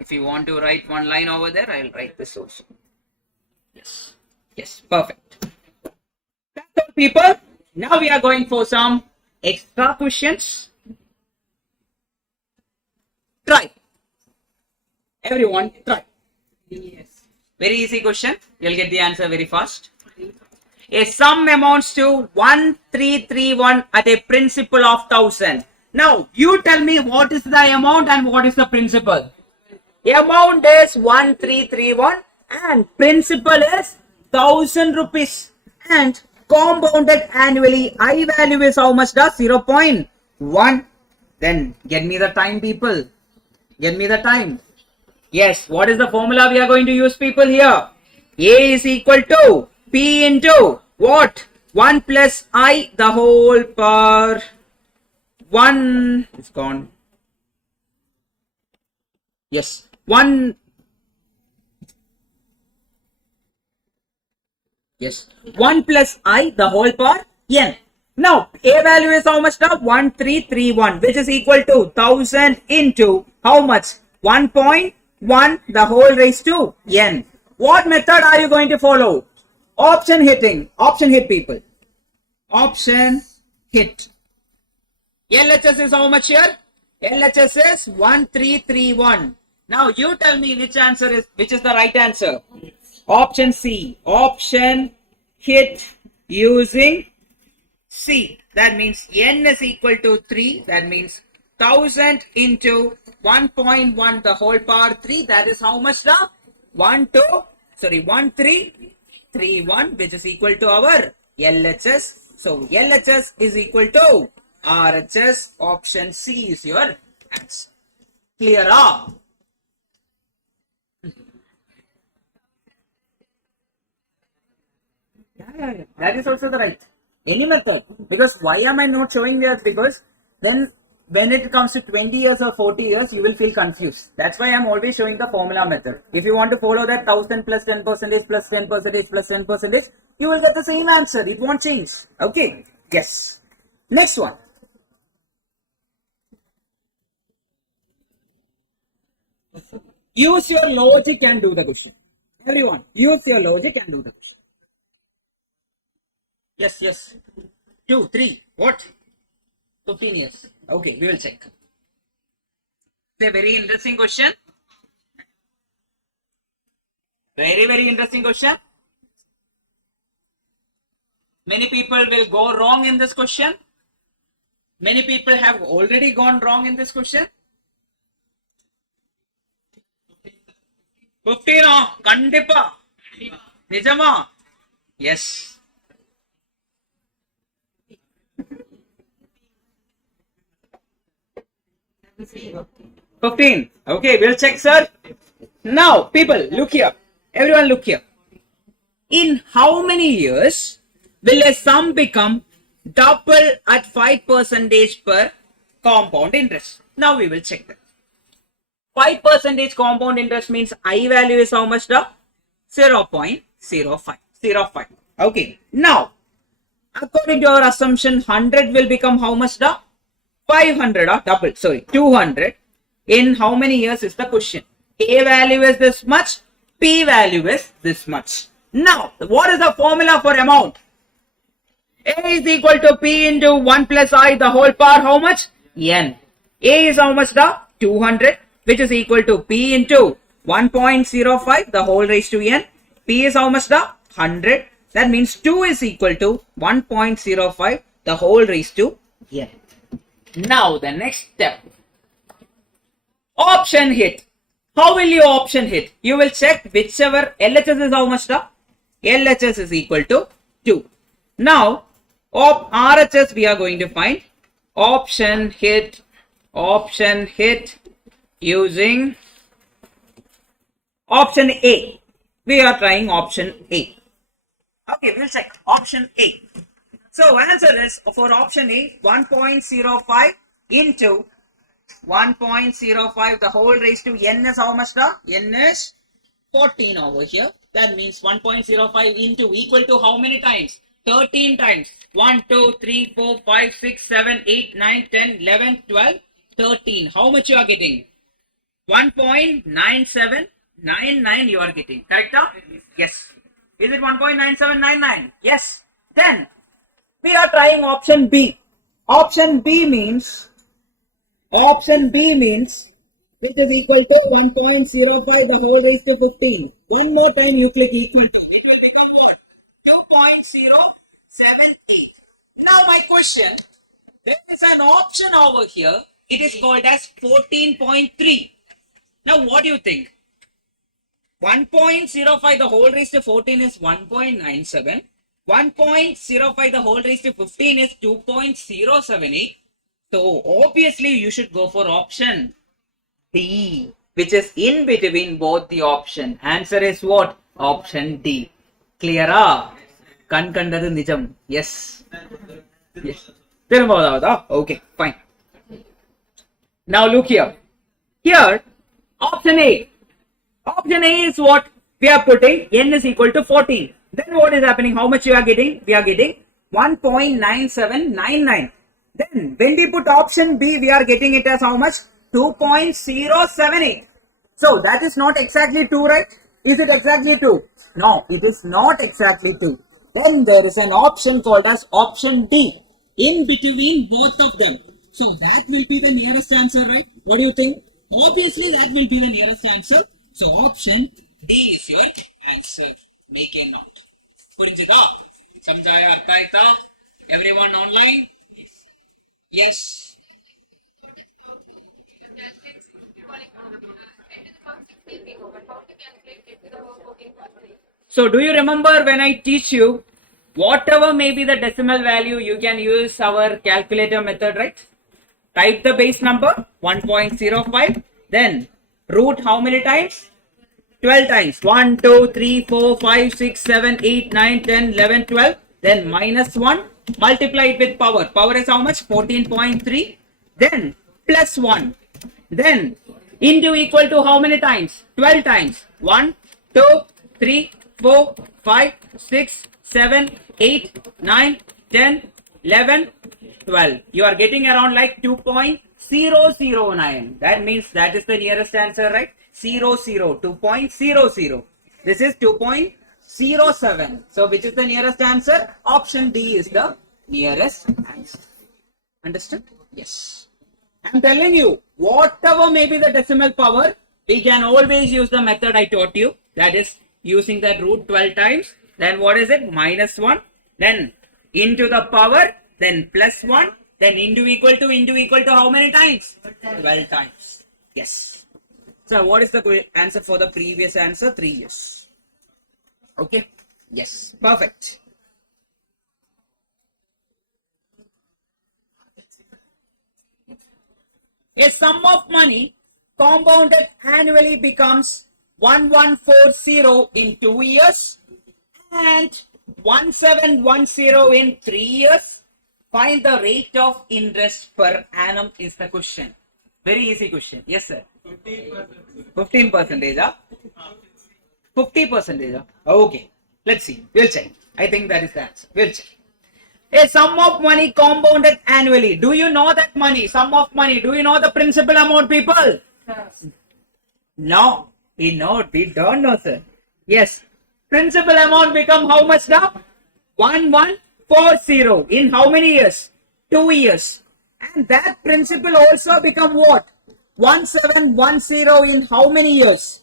If you want to write one line over there, I'll write this also. Yes, perfect. That's all, people. Now we are going for some extra questions. Try. Everyone, try. Yes. Very easy question. You'll get the answer very fast. A sum amounts to 1331 at a principal of 1000. Now, you tell me what is the amount and what is the principal. Amount is 1331 and principal is 1000 rupees and compounded annually. I value is how much? 0.1. Then get me the time, people. Get me the time. Yes, what is the formula we are going to use, people, here? A is equal to P into what? 1 plus I the whole power 1. It's gone. Yes. 1. Yes. 1 plus I the whole power n. Now, A value is how much now? 1331, which is equal to 1000 into how much? 1.1 the whole raised to n. What method are you going to follow? Option hitting. Option hit, people. Option hit. LHS is how much here? LHS is 1331. Now you tell me which is the right answer. Option C. Option hit using C. That means n is equal to 3. That means 1000 into 1.1 the whole power 3. That is how much now? 1331, which is equal to our LHS. So LHS is equal to RHS. Option C is your answer. Clear up? Yeah. That is also the right. Any method. Because why am I not showing that? Because then when it comes to 20 years or 40 years, you will feel confused. That's why I'm always showing the formula method. If you want to follow that 1000 plus 10% plus 10% plus 10%, you will get the same answer. It won't change. Okay. Yes. Next one. Use your logic and do the question. Everyone, use your logic and do the question. Yes. 2, 3, what? 15 years. Okay, we will check. It's a very interesting question. Very interesting question. Many people will go wrong in this question. Many people have already gone wrong in this question. 15 Kandipa. Nijama. Yes. 15. Okay, we'll check, sir. Now, people, look here. Everyone, look here. In how many years will a sum become double at 5% per compound interest? Now, we will check that. 5% compound interest means I value is how much? 0.05. Okay. Now, according to our assumption, 100 will become how much? 500 200. In how many years is the question? A value is this much, P value is this much. Now, what is the formula for amount? A is equal to P into 1 plus I the whole power how much? N. A is how much? 200, which is equal to P into 1.05 the whole raised to N. P is how much? 100. That means 2 is equal to 1.05 the whole raised to N. Now the next step. Option hit. How will you option hit? You will check whichever LHS is how much? LHS is equal to 2. Now, RHS we are going to find. Option hit using option A. We are trying option A. Okay, we'll check option A. So, answer is for option A, 1.05 into 1.05 the whole raised to N is how much? N is 14 over here. That means 1.05 into equal to how many times? 13 times. 1, 2, 3, 4, 5, 6, 7, 8, 9, 10, 11, 12, 13. How much you are getting? 1.9799 you are getting. Correct? Yes. Is it 1.9799? Yes. Then we are trying option B. Option B means which is equal to 1.05 the whole raised to 15. One more time you click equal to. It will become what? 2.078. Now my question, there is an option over here. It is called as 14.3. Now what do you think? 1.05 the whole raised to 14 is 1.97. 1.05 the whole raised to 15 is 2.078. So obviously you should go for option D, which is in between both the option. Answer is what? Option D. Clear? Kan kandadu nijam. Yes. Yes. Okay, fine. Now look here. Here Option A. Option A is what we are putting n is equal to 14. Then what is happening? How much you are getting? We are getting 1.9799. Then when we put option B, we are getting it as how much? 2.078. So that is not exactly 2, right? Is it exactly 2? No, it is not exactly 2. Then there is an option called as option D in between both of them. So that will be the nearest answer, right? What do you think? Obviously that will be the nearest answer. So option D is your answer. Make a note. Purinjida? Samjaya artha aita? Everyone online? Yes. So do you remember when I teach you, whatever may be the decimal value, you can use our calculator method, right? Type the base number 1.05, then root how many times? 12 times. 1, 2, 3, 4, 5, 6, 7, 8, 9, 10, 11, 12. Then minus 1. Multiply it with power. Power is how much? 14.3. Then plus 1. Then into equal to how many times? 12 times. 1, 2, 3, 4, 5, 6, 7, 8, 9, 10, 11, 12. You are getting around like 2.009. That means that is the nearest answer, right? 2.00. This is 2.07. So which is the nearest answer? Option D is the nearest answer. Understood? Yes. I'm telling you, whatever may be the decimal power, we can always use the method I taught you. That is using the root 12 times. Then what is it? Minus 1. Then into the power. Then plus 1. Then into equal to how many times? 12 times. Yes. So what is the answer for the previous answer? 3 years. Okay. Yes. Perfect. A sum of money compounded annually becomes 1140 in 2 years and 1710 in 3 years. Find the rate of interest per annum is the question. Very easy question. Yes, sir. 15 percentage. 50 percentage. Okay. Let's see. We'll check. I think that is the answer. We'll check. A sum of money compounded annually. Do you know that money? Sum of money. Do you know the principal amount, people? Yes. No. We don't know, sir. Yes. Principal amount become how much now? 1140. In how many years? 2 years. And that principal also become what? 1710 in how many years?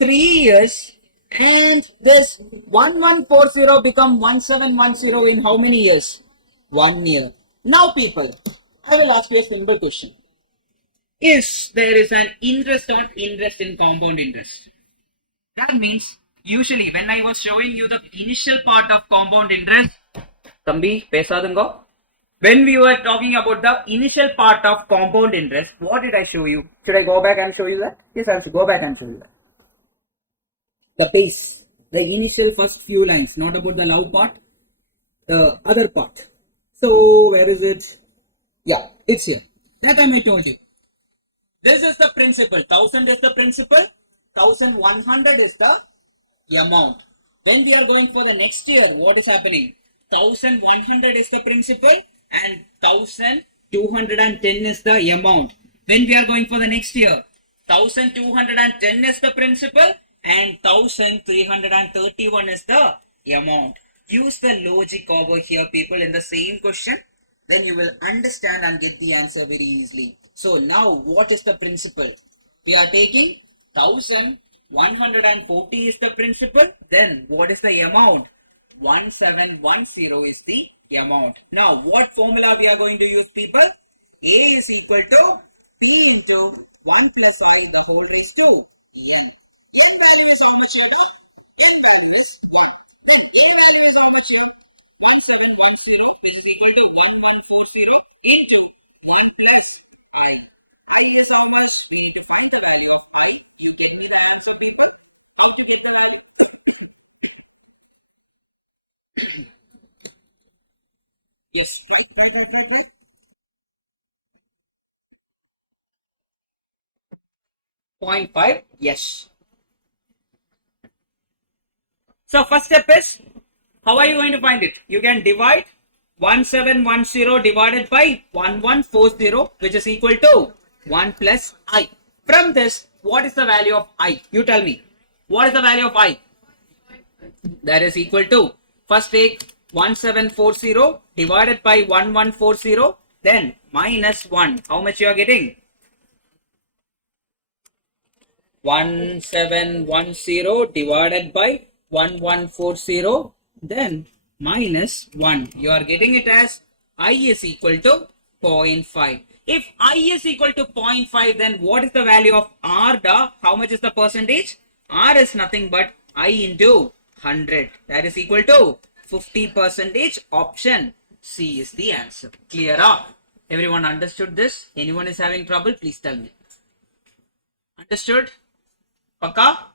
3 years. And this 1140 become 1710 in how many years? 1 year. Now people, I will ask you a simple question. Is there is an interest on interest in compound interest? That means usually when I was showing you the initial part of compound interest, Tambi, pesadungo. When we were talking about the initial part of compound interest, what did I show you? Should I go back and show you that? Yes, I should go back and show you that. The base, the initial first few lines, not about the love part, the other part. So where is it? Yeah, it's here. That time I told you. This is the principal. 1000 is the principal. 1100 is the amount. When we are going for the next year, what is happening? 1100 is the principal and 1210 is the amount. When we are going for the next year, 1210 is the principal and 1331 is the amount. Use the logic over here, people, in the same question. Then you will understand and get the answer very easily. So now what is the principal? We are taking 1140 is the principal. Then what is the amount? 1710 is the amount. Now what formula we are going to use, people? A is equal to P into 1 plus I the whole raised to A. Yes, right. 0.5, yes. So first step is, how are you going to find it? You can divide 1710 divided by 1140, which is equal to 1 plus I. From this, what is the value of I? You tell me. What is the value of I? That is equal to, first take 1740 divided by 1140, then minus 1. How much you are getting? 1710 divided by 1140, then minus 1. You are getting it as I is equal to 0.5. If I is equal to 0.5, then what is the value of R? How much is the percentage? R is nothing but I into 100. That is equal to 50%. Option C is the answer. Clear up? Everyone understood this? Anyone is having trouble? Please tell me. Understood? Paka?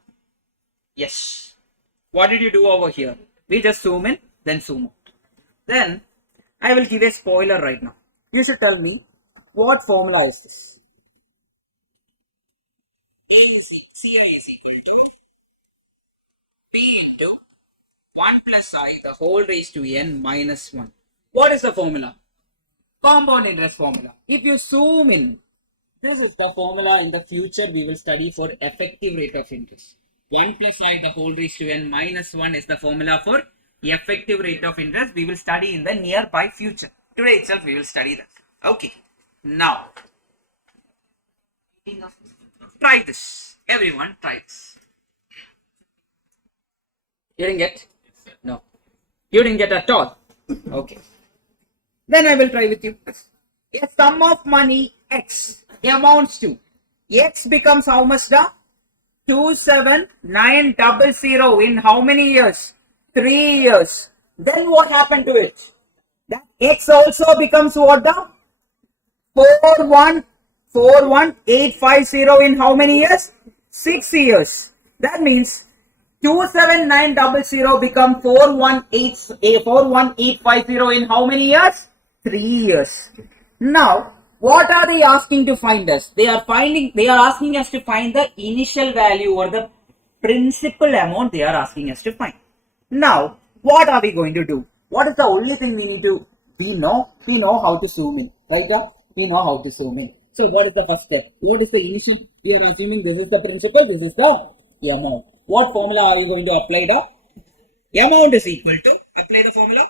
Yes. What did you do over here? We just zoom in, then zoom out. Then I will give a spoiler right now. You should tell me what formula is this? CI is equal to P into 1 plus I the whole raised to n minus 1. What is the formula? Compound interest formula. If you zoom in, this is the formula in the future we will study for effective rate of interest. 1 plus I the whole raised to n minus 1 is the formula for effective rate of interest. We will study in the nearby future. Today itself we will study that. Okay. Now, try this. Everyone try this. You didn't get? No. You didn't get at all? Okay. Then I will try with you. A sum of money X amounts to, X becomes how much now? 27900 in how many years? 3 years. Then what happened to it? That X also becomes what now? 41850 in how many years? 6 years. That means 27900 become 41850 in how many years? 3 years. Now, what are they asking to find us? They are asking us to find the initial value or the principal amount they are asking us to find. Now, what are we going to do? What is the only thing we need to, we know how to zoom in, right? We know how to zoom in. So what is the first step? What is the initial? We are assuming this is the principal, this is the amount. What formula are you going to apply? The amount is equal to, apply the formula.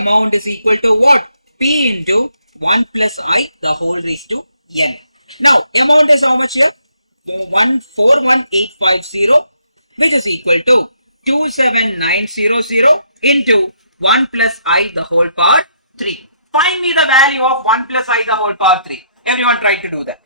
Amount is equal to what? P into 1 plus I the whole raised to n. Now, amount is how much here? 41850, which is equal to 27900 into 1 plus I the whole power 3. Find me the value of 1 plus I the whole power 3. Everyone try to do that.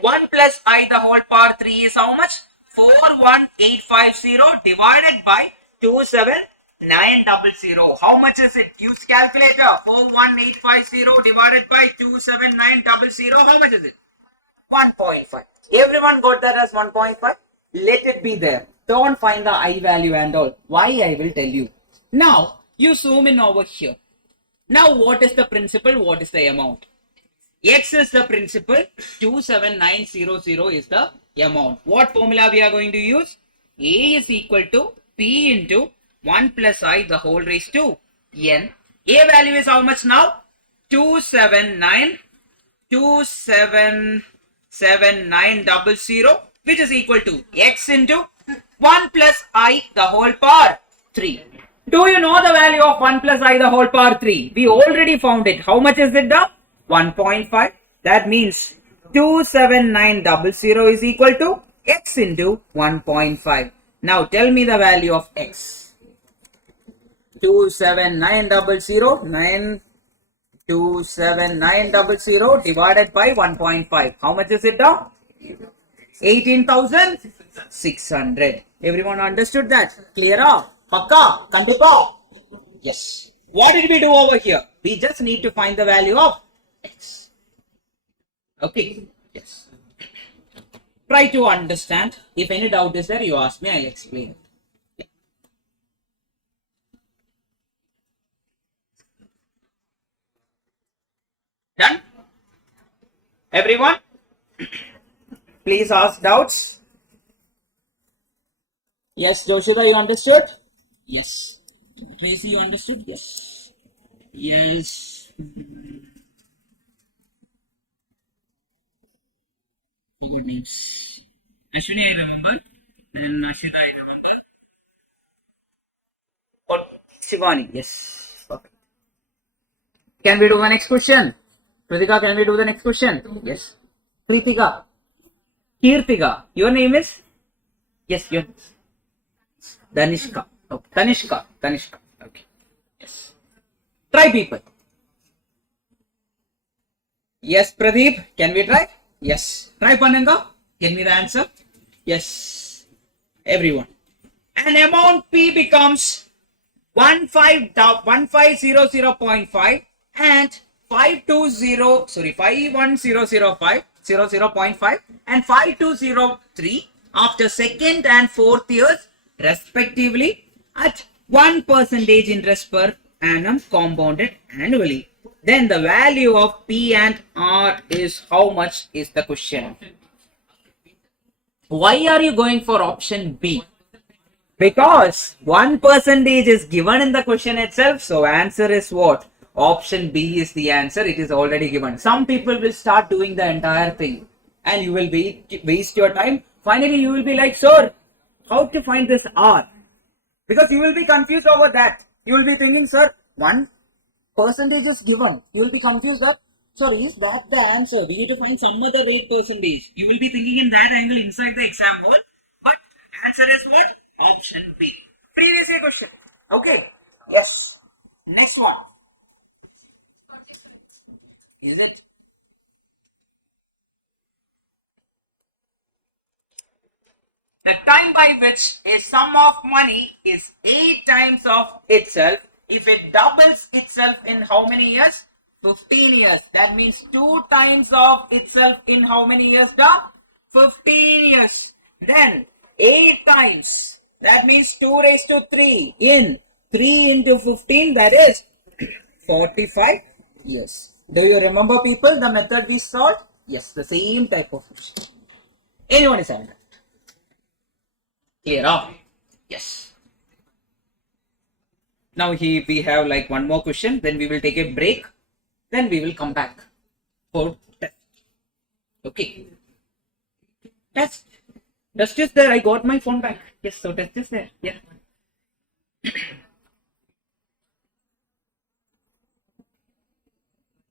1 plus I the whole power 3 is how much? 41850 divided by 27900. How much is it? Use calculator. 41850 divided by 27900. How much is it? 1.5. Everyone got that as 1.5? Let it be there. Don't find the I value and all. Why I will tell you. Now, you zoom in over here. Now, what is the principal? What is the amount? X is the principal, 27900 is the amount. What formula we are going to use? A is equal to P into 1 plus I the whole raised to n. A value is how much now? 27900, which is equal to X into 1 plus I the whole power 3. Do you know the value of 1 plus I the whole power 3? We already found it. How much is it now? 1.5. That means 27900 is equal to X into 1.5. Now tell me the value of X. 27900 divided by 1.5. How much is it now? 18,600. Everyone understood that? Clear up? Pakka? Kandupa? Yes. What did we do over here? We just need to find the value of X. Okay. Yes. Try to understand. If any doubt is there, you ask me, I'll explain it. Yeah. Done? Everyone? please ask doubts. Yes, Joshua, you understood? Yes. Tracy, you understood? Yes. Yes. Forgot names. Ashwini, I remember. And Ashita, I remember. Or Shivani, yes. Perfect. Can we do the next question? Kritika, can we do the next question? Yes. Kritika. Kirtika. Your name is? Yes, your Danishka. Okay. Tanishka. Tanishka. Okay. Yes. Try people. Yes, Pradeep. Can we try? Yes. Try Pananga. Give me the answer. Yes. Everyone. And amount P becomes 1500.5 and 5100.5 and 5203 after second and fourth years respectively at 1% interest per annum compounded annually. Then the value of P and R is how much is the question. Why are you going for option B? Because 1% is given in the question itself. So answer is what? Option B is the answer. It is already given. Some people will start doing the entire thing and you will waste your time. Finally, you will be like, sir, how to find this R? Because you will be confused over that. You will be thinking, sir, 1% is given. You will be confused that, sorry, is that the answer? We need to find some other rate percentage. You will be thinking in that angle inside the exam hall. But answer is what? Option B. Previous year question. Okay. Yes. Next one. Is it? The time by which a sum of money is 8 times of itself if it doubles itself in how many years? 15 years. That means 2 times of itself in how many years? 15 years. Then 8 times. That means 2 raised to 3 in 3 into 15, that is 45 years. Do you remember, people, the method we solved? Yes, the same type of question. Anyone is having that? Clear up? Yes. Now we have like one more question, then we will take a break, then we will come back for test. Okay. Test. Test is there. I got my phone back. Yes, so test is there. Yeah.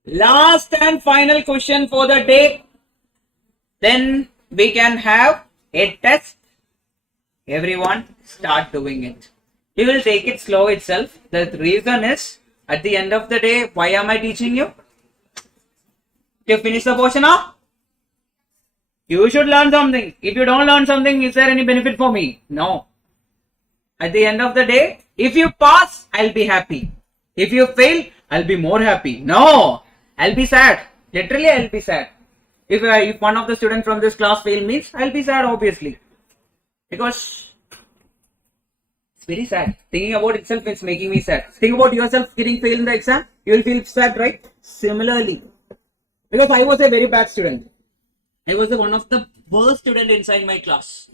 Last and final question for the day. Then we can have a test. Everyone start doing it. You will take it slow itself. The reason is, at the end of the day, why am I teaching you? To finish the portion up? You should learn something. If you don't learn something, is there any benefit for me? No. At the end of the day, if you pass, I'll be happy. If you fail, I'll be more happy. No, I'll be sad. Literally, I'll be sad. If one of the students from this class fail means, I'll be sad, obviously. Because it's very sad. Thinking about itself is making me sad. Think about yourself getting failed in the exam. You will feel sad, right? Similarly, because I was a very bad student. I was one of the worst student inside my class.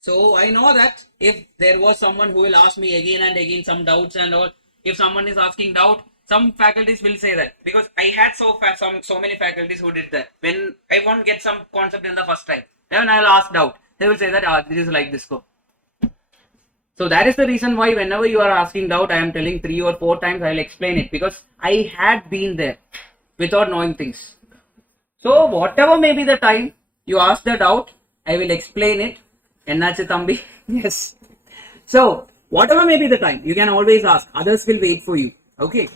So I know that if there was someone who will ask me again and again some doubts and all, if someone is asking doubt, some faculties will say that, because I had so many faculties who did that. When I won't get some concept in the first time, then I'll ask doubt. They will say that this is like this go. So that is the reason why whenever you are asking doubt, I am telling 3 or 4 times I will explain it, because I had been there without knowing things. So whatever may be the time you ask the doubt, I will explain it. Ennachu Thambi? Yes. So whatever may be the time, you can always ask. Others will wait for you. Okay.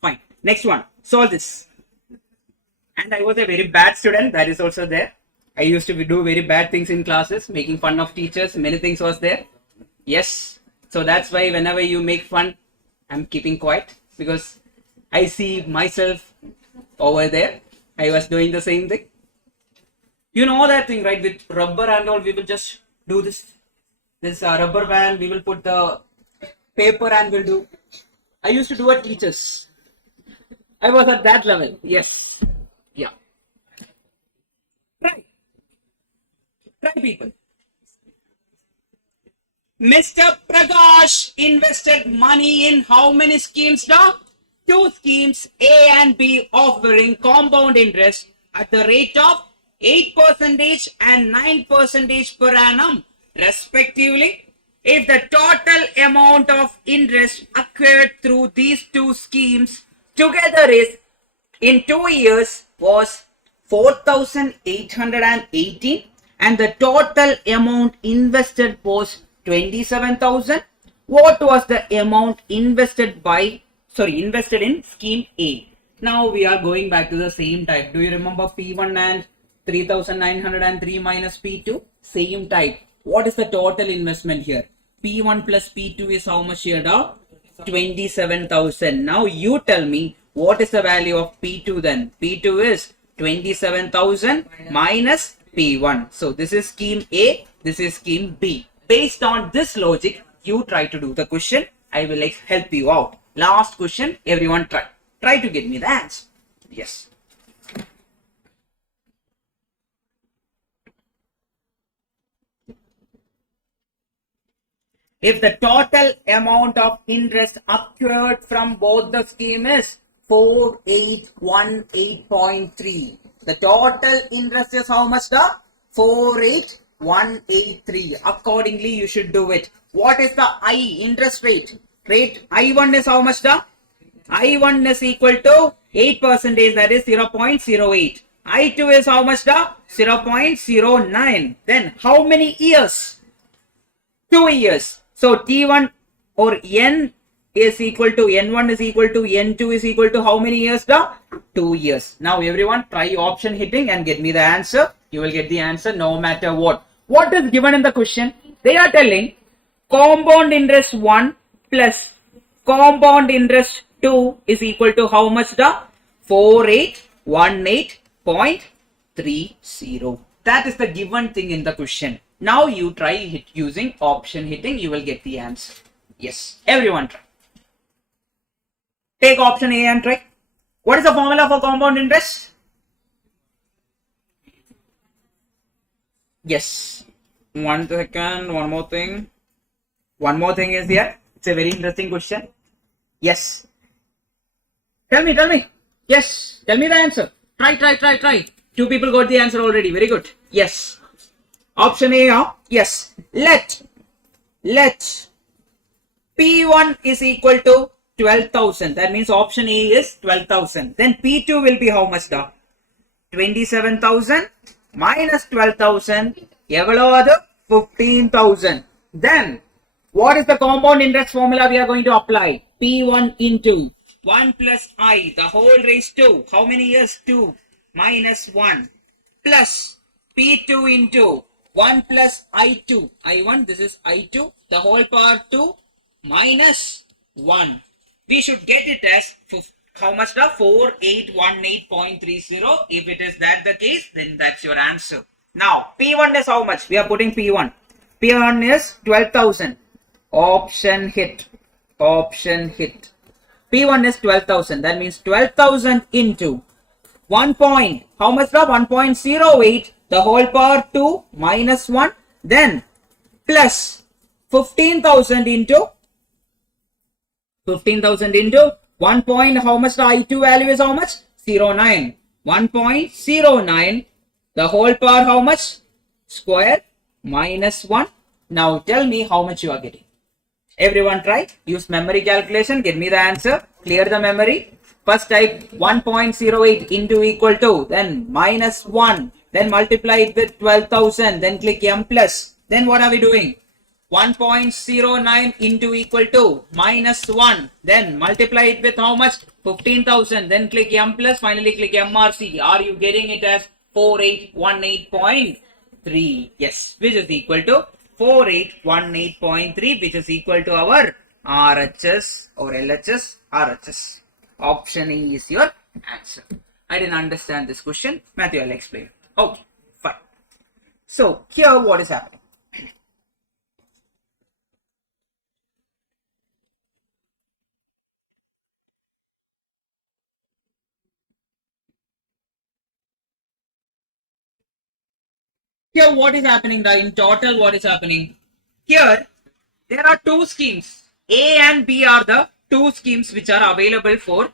Fine. Next one. Solve this. And I was a very bad student. That is also there. I used to do very bad things in classes, making fun of teachers. Many things was there. Yes. So that's why whenever you make fun, I'm keeping quiet, because I see myself over there. I was doing the same thing. You know that thing, right? With rubber and all, we will just do this rubber band. We will put the paper and we'll do. I used to do at teachers. I was at that level. Yes. Yeah. Right. Try, people. Mr. Prakash invested money in how many schemes now? Two schemes, A and B, offering compound interest at the rate of 8% and 9% per annum, respectively. If the total amount of interest acquired through these two schemes together is in 2 years was 4,818 and the total amount invested was 27,000. What was the amount invested in scheme A? Now we are going back to the same type. Do you remember P1 and 3,903 minus P2? Same type. What is the total investment here? P1 plus P2 is how much here now? 27,000. Now you tell me what is the value of P2 then? P2 is 27,000 minus P1. So this is scheme A, this is scheme B. Based on this logic, you try to do the question. I will help you out. Last question, everyone try. Try to get me the answer. Yes. If the total amount of interest acquired from both the scheme is 4818.3. The total interest is how much? The 48183. Accordingly, you should do it. What is the I interest rate? Rate I1 is how much? The I1 is equal to 8%, that is 0.08. I2 is how much? The 0.09. Then how many years? 2 years. So T1 or N is equal to N1 is equal to N2 is equal to how many years? The 2 years. Now everyone try option hitting and get me the answer. You will get the answer no matter what. What is given in the question? They are telling compound interest 1 plus compound interest 2 is equal to how much? The 4818.30. That is the given thing in the question. Now you try using option hitting, you will get the answer. Yes, everyone try. Take option A and try. What is the formula for compound interest? Yes. 1 second, one more thing. One more thing is here. It's a very interesting question. Yes. Tell me. Yes. Tell me the answer. Try. 2 people got the answer already. Very good. Yes. Option A, yes. Let P1 is equal to 12,000. That means option A is 12,000. Then P2 will be how much? 27,000 minus 12,000. 15,000. Then what is the compound interest formula we are going to apply? P1 into 1 plus I, the whole raised to how many years? 2 minus 1 plus P2 into 1 plus I2, I1, this is I2, the whole power 2 minus 1. We should get it as how much? 4818.30. If it is that the case, then that's your answer. Now, P1 is how much? We are putting P1. P1 is 12,000. Option hit. P1 is 12,000. That means 12,000 into 1 point. How much? 1.08. The whole power 2 minus 1, then plus 15,000 into 1 point. How much? The I2 value is how much? 0.9. 1.09. The whole power how much? Square minus 1. Now tell me how much you are getting. Everyone try. Use memory calculation. Get me the answer. Clear the memory. First type 1.08 into equal to, then minus 1. Then multiply it with 12,000, then click M plus. Then what are we doing? 1.09 into equal to minus 1. Then multiply it with how much? 15,000. Then click M plus. Finally click MRC. Are you getting it as 4818.3? Yes, which is equal to 4818.3, which is equal to our RHS or LHS, RHS. Option E is your answer. I didn't understand this question. Matthew, I'll explain. Okay, fine. So here what is happening? Here what is happening now? In total what is happening? Here there are two schemes. A and B are the two schemes which are available for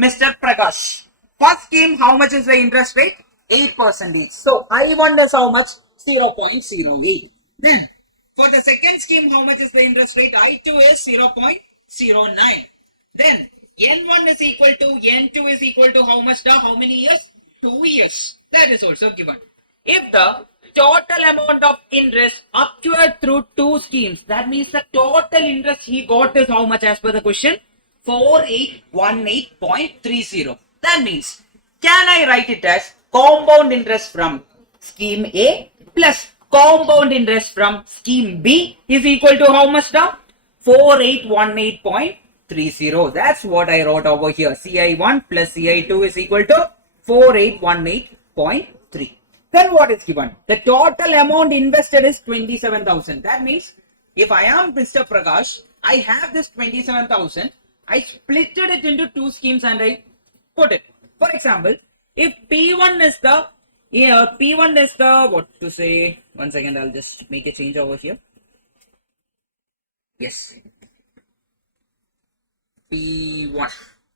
Mr. Prakash. First scheme, how much is the interest rate? 8%. So I1 is how much? 0.08. Then for the second scheme, how much is the interest rate? I2 is 0.09. Then N1 is equal to N2 is equal to how much? How many years? 2 years. That is also given. If the total amount of interest occurred through two schemes, that means the total interest he got is how much as per the question? 4818.30. That means, can I write it as compound interest from scheme A plus compound interest from scheme B is equal to how much now? 4818.30. That's what I wrote over here. CI1 plus CI2 is equal to 4818.3. Then what is given? The total amount invested is 27,000. That means if I am Mr. Prakash, I have this 27,000. I splitted it into two schemes and I put it. For example, if P1 is the, what to say, 1 second, I'll just make a change over here. Yes. P1.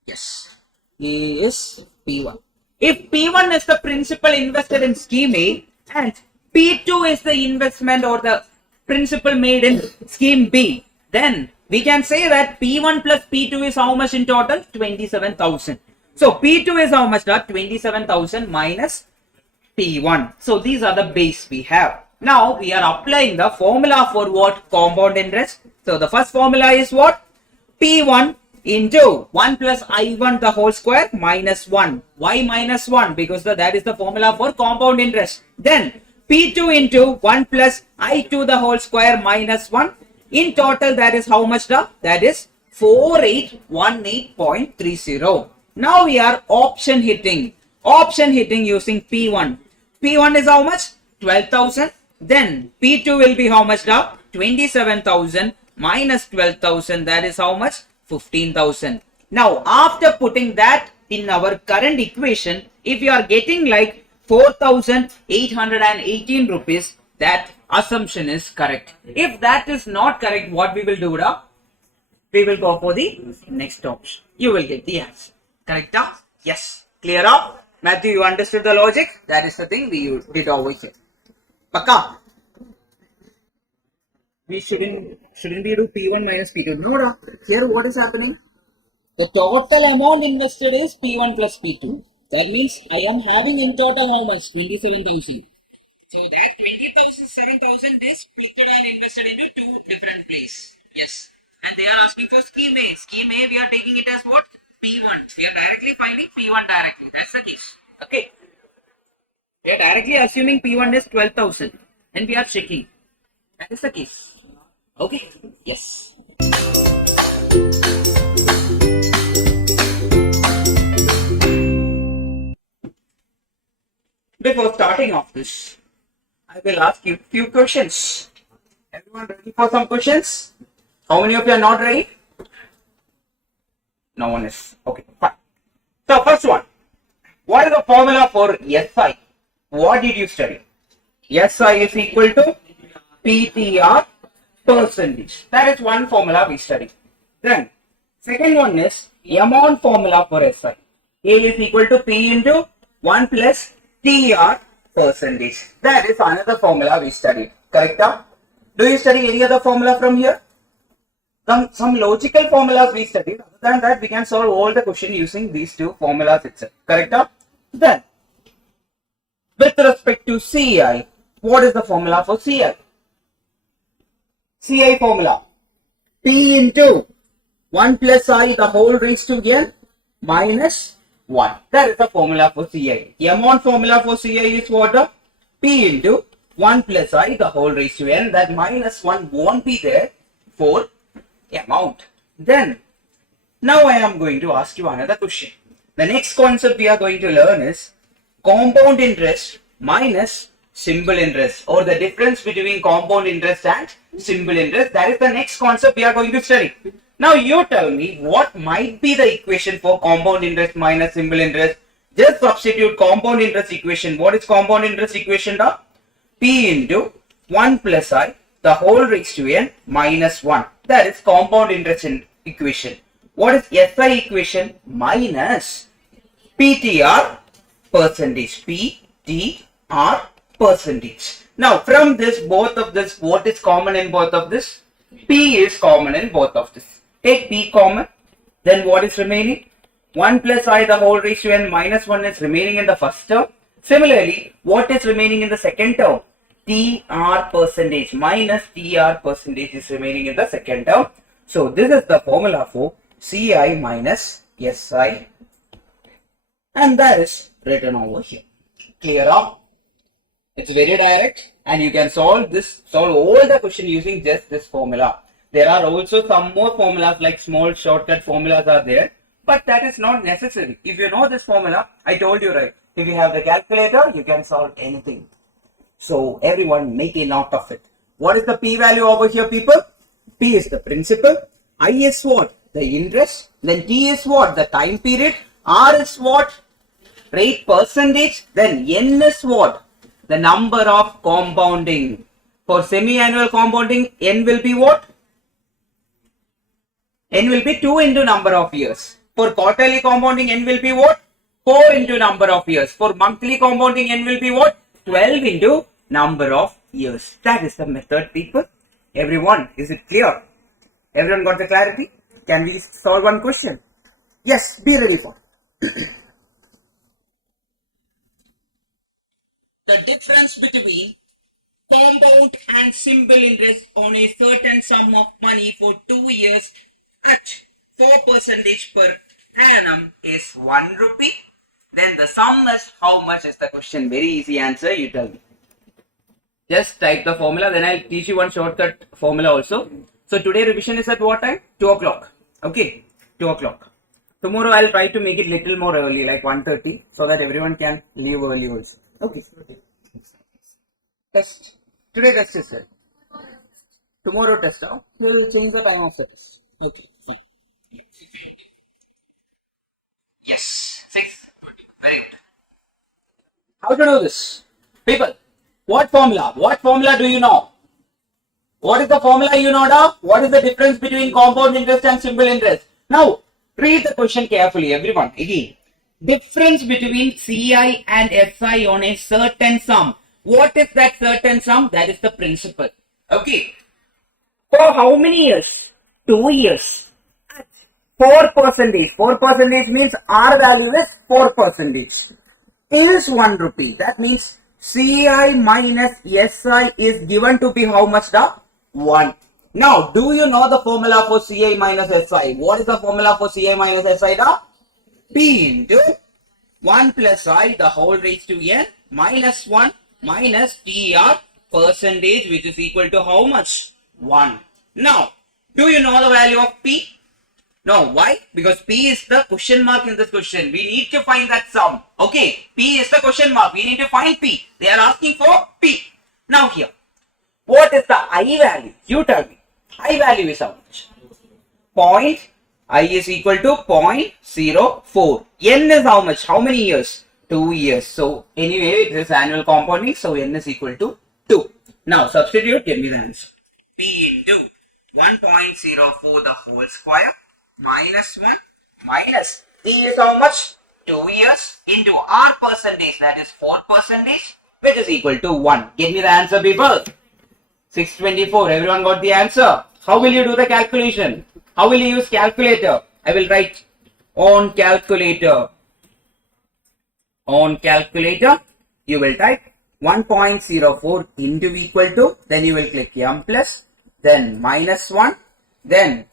Yes. A is P1. If P1 is the principal invested in scheme A and P2 is the investment or the principal made in scheme B, then we can say that P1 plus P2 is how much in total? 27,000. So P2 is how much? 27,000 minus P1. So these are the base we have. Now we are applying the formula for what? Compound interest. So the first formula is what? P1 into 1 plus I1 the whole square minus 1. Why minus 1? Because that is the formula for compound interest. Then P2 into 1 plus I2 the whole square minus 1. In total that is how much? That is 4818.30. Now we are option hitting. Option hitting using P1. P1 is how much? 12,000. Then P2 will be how much? 27,000 minus 12,000. That is how much? 15,000. Now after putting that in our current equation, if you are getting like 4,818 rupees, that assumption is correct. If that is not correct, what we will do? We will go for the next option. You will get the answer. Correct? Yes. Clear up? Matthew, you understood the logic? That is the thing we did over here. Paka. We shouldn't be do P1 minus P2. No, here what is happening? The total amount invested is P1 plus P2. That means I am having in total how much? 27,000. So that 7,000 is split and invested into two different places. Yes. And they are asking for scheme A. Scheme A, we are taking it as what? P1. We are directly finding P1 directly. That's the case. Okay. We are directly assuming P1 is 12,000. And we are checking. That is the case. Okay. Yes. Before starting off this, I will ask you a few questions. Everyone ready for some questions? How many of you are not ready? No one is. Okay, fine. So first one, what is the formula for SI? What did you study? SI is equal to PTR percentage. That is one formula we studied. Then second one is amount formula for SI. A is equal to P into 1 plus TR percentage. That is another formula we studied. Correct? Do you study any other formula from here? Some logical formulas we studied. Other than that, we can solve all the question using these two formulas itself. Correct? Then, with respect to CI, what is the formula for CI? CI formula. P into 1 plus I the whole raised to n minus 1. That is the formula for CI. Amount formula for CI is what? P into 1 plus I the whole raised to n. That minus 1 won't be there for amount. Then, now I am going to ask you another question. The next concept we are going to learn is compound interest minus simple interest, or the difference between compound interest and simple interest. That is the next concept we are going to study. Now you tell me what might be the equation for compound interest minus simple interest. Just substitute compound interest equation. What is compound interest equation? P into 1 plus I, the whole raised to n minus 1. That is compound interest equation. What is SI equation? Minus PTR percentage. PTR percentage. Now from this, both of this, what is common in both of this? P is common in both of this. Take P common. Then what is remaining? 1 plus I, the whole raised to n minus 1 is remaining in the first term. Similarly, what is remaining in the second term? TR percentage minus TR percentage is remaining in the second term. So this is the formula for CI minus SI, and that is written over here. Clear up? It's very direct, and you can solve all the question using just this formula. There are also some more formulas, like small shortcut formulas are there, but that is not necessary. If you know this formula, I told you, right? If you have the calculator, you can solve anything. So everyone make a note of it. What is the P value over here, people? P is the principal, I is what? The interest. Then T is what? The time period. R is what? Rate percentage. Then N is what? The number of compounding. For semi-annual compounding, N will be what? N will be 2 into number of years. For quarterly compounding, N will be what? 4 into number of years. For monthly compounding, N will be what? 12 into number of years. That is the method, people. Everyone, is it clear? Everyone got the clarity? Can we solve one question? Yes, be ready for it. The difference between compound and simple interest on a certain sum of money for 2 years at 4% per annum is 1 rupee. Then the sum is how much is the question? Very easy answer, you tell me. Just type the formula, then I'll teach you one shortcut formula also. So today revision is at what time? 2 o'clock. Okay, 2 o'clock. Tomorrow I'll try to make it little more early, like 1:30, so that everyone can leave early also. Okay. Test. Today test is there. Tomorrow test out. We'll change the time of the test. Okay, fine. Yes, 6:20. Very good. How to do this? People, what formula? What formula do you know? What is the formula you know now? What is the difference between compound interest and simple interest? Now, read the question carefully, everyone. Again, difference between CI and SI on a certain sum. What is that certain sum? That is the principal. Okay. For how many years? 2 years. 4%. 4% means R value is 4%. Is 1 rupee. That means CI minus SI is given to be how much? The 1. Now, do you know the formula for CI minus SI? What is the formula for CI minus SI? The P into 1 plus I, the whole raised to n, minus 1 minus TR percentage, which is equal to how much? 1. Now, do you know the value of P? No, why? Because P is the question mark in this question. We need to find that sum. Okay, P is the question mark. We need to find P. They are asking for P. Now here, what is the I value? You tell me. I value is how much? I is equal to 0.04. N is how much? How many years? 2 years. So anyway, it is annual compounding. So N is equal to 2. Now substitute. Give me the answer. P into 1.04 the whole square minus 1 minus T is how much? 2 years into R percentage, that is 4%, which is equal to 1. Give me the answer, people. 624. Everyone got the answer? How will you do the calculation? How will you use calculator? I will write on calculator. On calculator, you will type 1.04 into equal to, then you will click M plus, then minus 1, then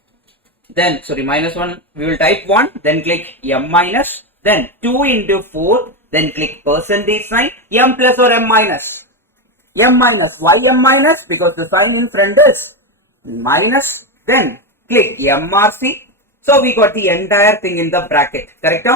minus 1, we will type 1, then click M minus, then 2 into 4, then click percentage sign, M plus or M minus? M minus. Why M minus? Because the sign in front is minus, then click MRC. So we got the entire thing in the bracket, correct?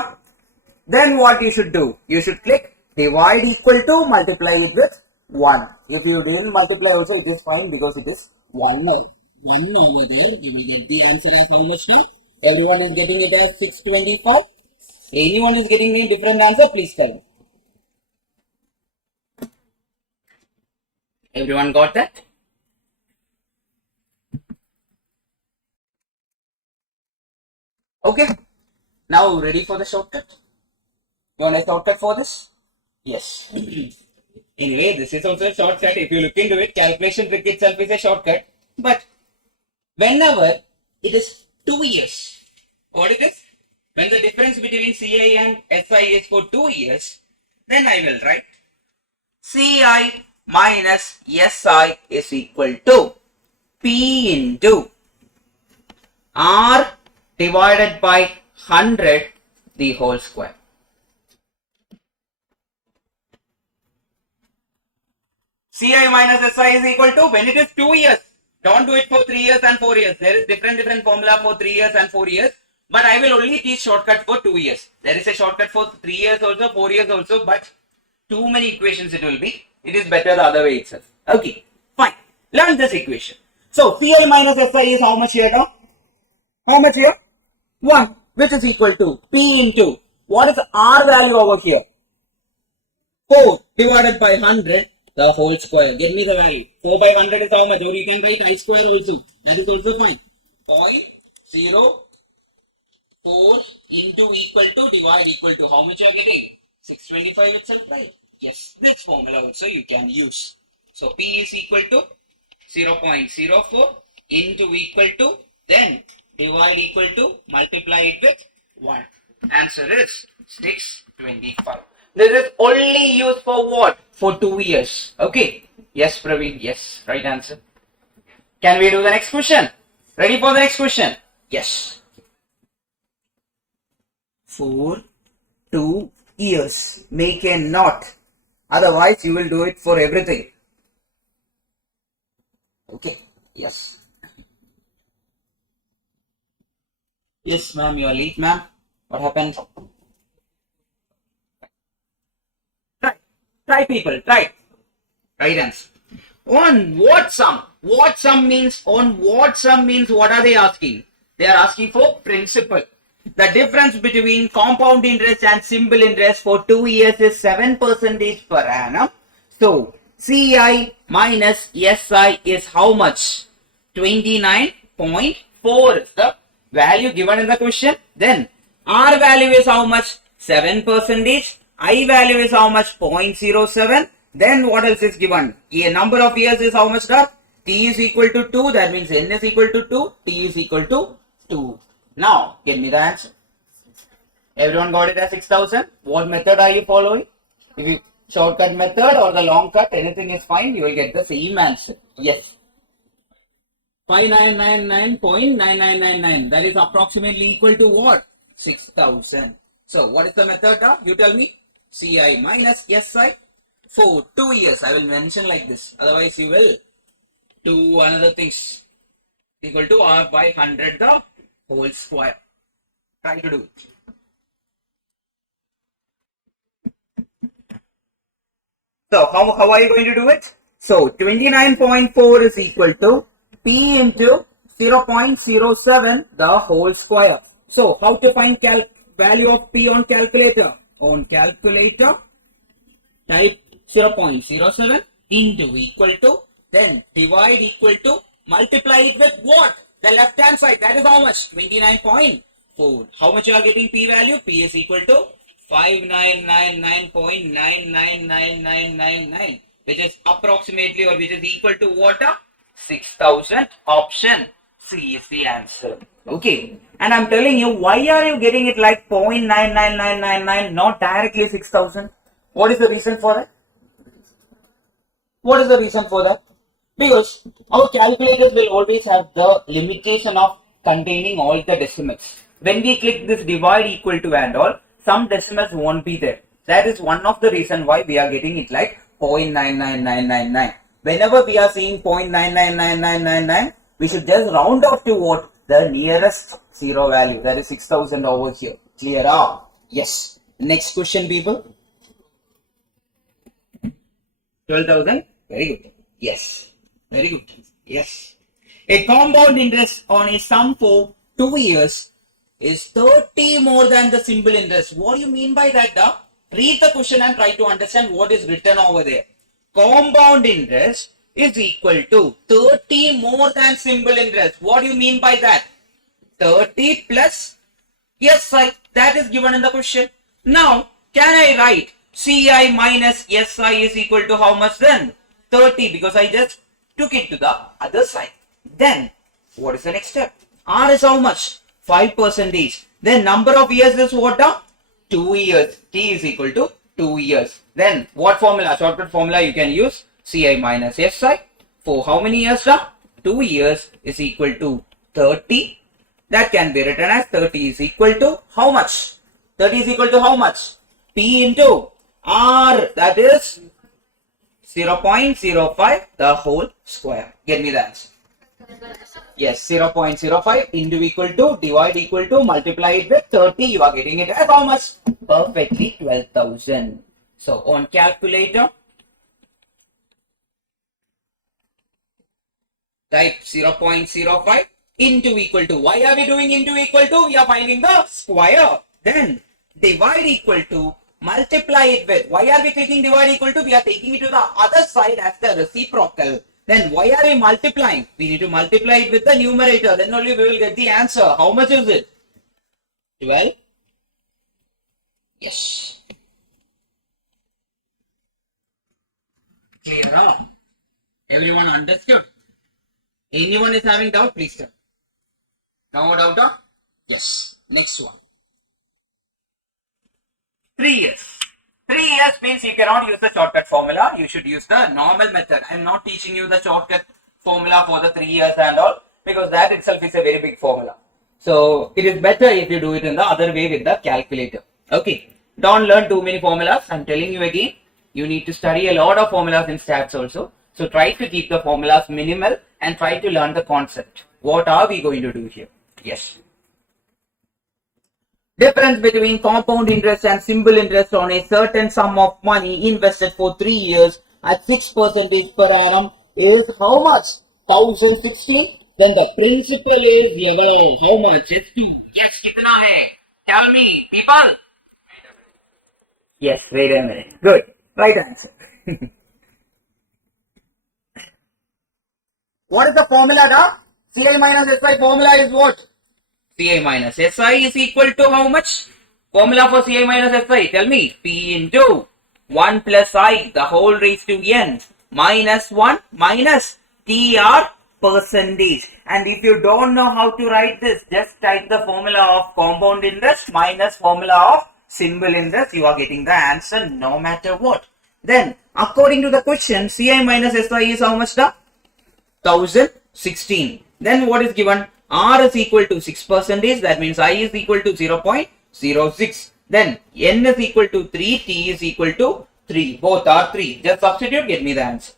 Then what you should do? You should click divide equal to multiply it with 1. If you didn't multiply also, it is fine because it is 1 over. 1 over there, you will get the answer as how much now? Everyone is getting it as 624. Anyone is getting a different answer, please tell me. Everyone got that? Okay. Now ready for the shortcut? You want a shortcut for this? Yes. Anyway, this is also a shortcut. If you look into it, calculation trick itself is a shortcut. But whenever it is 2 years, what it is? When the difference between CI and SI is for 2 years, then I will write CI minus SI is equal to P into R divided by 100 the whole square. CI minus SI is equal to, when it is 2 years, don't do it for 3 years and 4 years. There is different formula for 3 years and 4 years. But I will only teach shortcut for 2 years. There is a shortcut for 3 years also, 4 years also, but too many equations it will be. It is better the other way itself. Okay, fine. Learn this equation. So, CI minus SI is how much here now? How much here? 1, which is equal to P into, what is R value over here? 4 divided by 100, the whole square. Get me the value. 4 by 100 is how much? Or you can write I square also. That is also fine. 0.04 into equal to divide equal to, how much you are getting? 625 itself, right? Yes, this formula also you can use. So P is equal to 0.04 into equal to, then divide equal to, multiply it with 1. Answer is 625. This is only used for what? For 2 years. Okay. Yes, Praveen. Yes. Right answer. Can we do the next question? Ready for the next question? Yes. For 2 years. Make a knot. Otherwise, you will do it for everything. Okay. Yes. Yes, ma'am. You are late, ma'am. What happened? Try people. Try. Right answer. On what sum? What sum means? On what sum means? What are they asking? They are asking for principal. The difference between compound interest and simple interest for 2 years is 7% per annum. So, CI minus SI is how much? 29.4 is the value given in the question. Then, R value is how much? 7%. I value is how much? 0.07. Then what else is given? A number of years is how much? T is equal to 2. That means N is equal to 2. T is equal to 2. Now, give me the answer. Everyone got it as 6,000. What method are you following? If you shortcut method or the long cut, anything is fine. You will get the same answer. Yes. 5999.9999. That is approximately equal to what? 6,000. So, what is the method now? You tell me. CI minus SI for 2 years. I will mention like this. Otherwise, you will do another things. Equal to R by 100 the whole square. Try to do it. So, how are you going to do it? So, 29.4 is equal to P into 0.07 the whole square. So, how to find value of P on calculator? On calculator, type 0.07 into equal to, then divide equal to, multiply it with what? The left hand side, that is how much? 29.4. How much you are getting P value? P is equal to 5999.999999, which is approximately, or which is equal to what? 6,000. Option C is the answer. Okay. And I'm telling you, why are you getting it like 0.99999, not directly 6,000? What is the reason for that? What is the reason for that? Because our calculators will always have the limitation of containing all the decimals. When we click this divide equal to and all, some decimals won't be there. That is one of the reason why we are getting it like 0.99999. Whenever we are seeing 0.999999, we should just round off to what? The nearest zero value. That is 6,000 over here. Clear up? Yes. Next question, people. 12,000. Very good. Yes. Very good. Yes. A compound interest on a sum for 2 years is 30 more than the simple interest. What do you mean by that? Read the question and try to understand what is written over there. Compound interest is equal to 30 more than simple interest. What do you mean by that? 30 plus SI, that is given in the question. Now, can I write CI minus SI is equal to how much then? 30, because I just took it to the other side. Then, what is the next step? R is how much? 5%. Then number of years is what? 2 years. T is equal to 2 years. Then, what formula? Shortcut formula you can use. CI minus SI. For how many years? 2 years is equal to 30. That can be written as 30 is equal to how much? 30 is equal to how much? P into R, that is 0.05 the whole square. Get me the answer. Yes, 0.05 into equal to, divide equal to, multiply it with 30. You are getting it as how much? Perfectly 12,000. So on calculator, type 0.05 into equal to. Why are we doing into equal to? We are finding the square. Then divide equal to, multiply it with. Why are we taking divide equal to? We are taking it to the other side as the reciprocal. Then why are we multiplying? We need to multiply it with the numerator. Then only we will get the answer. How much is it? 12. Yes. Clear, huh? Everyone understood? Anyone is having doubt? Please tell. No doubt, huh? Yes. Next one. 3 years. 3 years means you cannot use the shortcut formula. You should use the normal method. I am not teaching you the shortcut formula for the 3 years and all, because that itself is a very big formula. So it is better if you do it in the other way with the calculator. Okay. Don't learn too many formulas. I am telling you again. You need to study a lot of formulas in stats also. So try to keep the formulas minimal and try to learn the concept. What are we going to do here? Yes. Difference between compound interest and simple interest on a certain sum of money invested for 3 years at 6% per annum is how much? 1016. Then the principal is how much? It's 2. Yes, kitna hai? Tell me, people. Yes, wait a minute. Good. Right answer. What is the formula, da? CI minus SI formula is what? CI minus SI is equal to how much? Formula for CI minus SI, tell me. P into 1 plus I, the whole raised to n, minus 1 minus TR percentage. And if you don't know how to write this, just type the formula of compound interest minus formula of simple interest. You are getting the answer no matter what. Then, according to the question, CI minus SI is how much? The 1016. Then what is given? R is equal to 6%. That means I is equal to 0.06. Then N is equal to 3. T is equal to 3. Both are 3. Just substitute, get me the answer.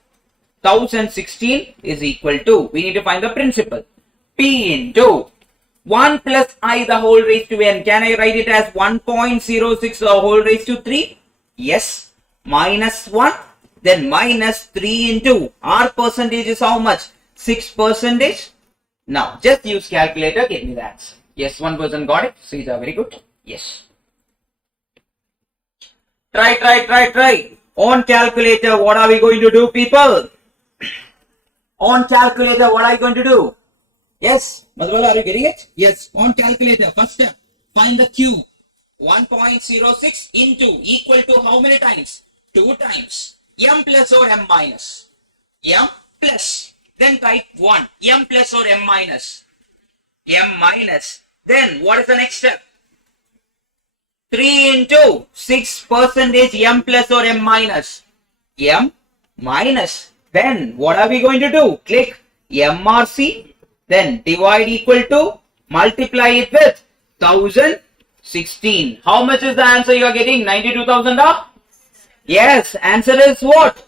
1016 is equal to, we need to find the principal. P into 1 plus I the whole raised to N. Can I write it as 1.06 the whole raised to 3? Yes. Minus 1. Then minus 3 into R percentage is how much? 6%. Now, just use calculator, get me the answer. Yes, one person got it. So, very good. Yes. Try. On calculator, what are we going to do, people? On calculator, what are you going to do? Yes, Madhubal, are you getting it? Yes, on calculator, first step, find the Q. 1.06 into equal to how many times? 2 times. M plus or M minus? M plus. Then type 1. M plus or M minus? M minus. Then what is the next step? 3 into 6% M plus or M minus? M minus. Then what are we going to do? Click MRC. Then divide equal to, multiply it with 1016. How much is the answer you are getting? 92,000? Yes, answer is what?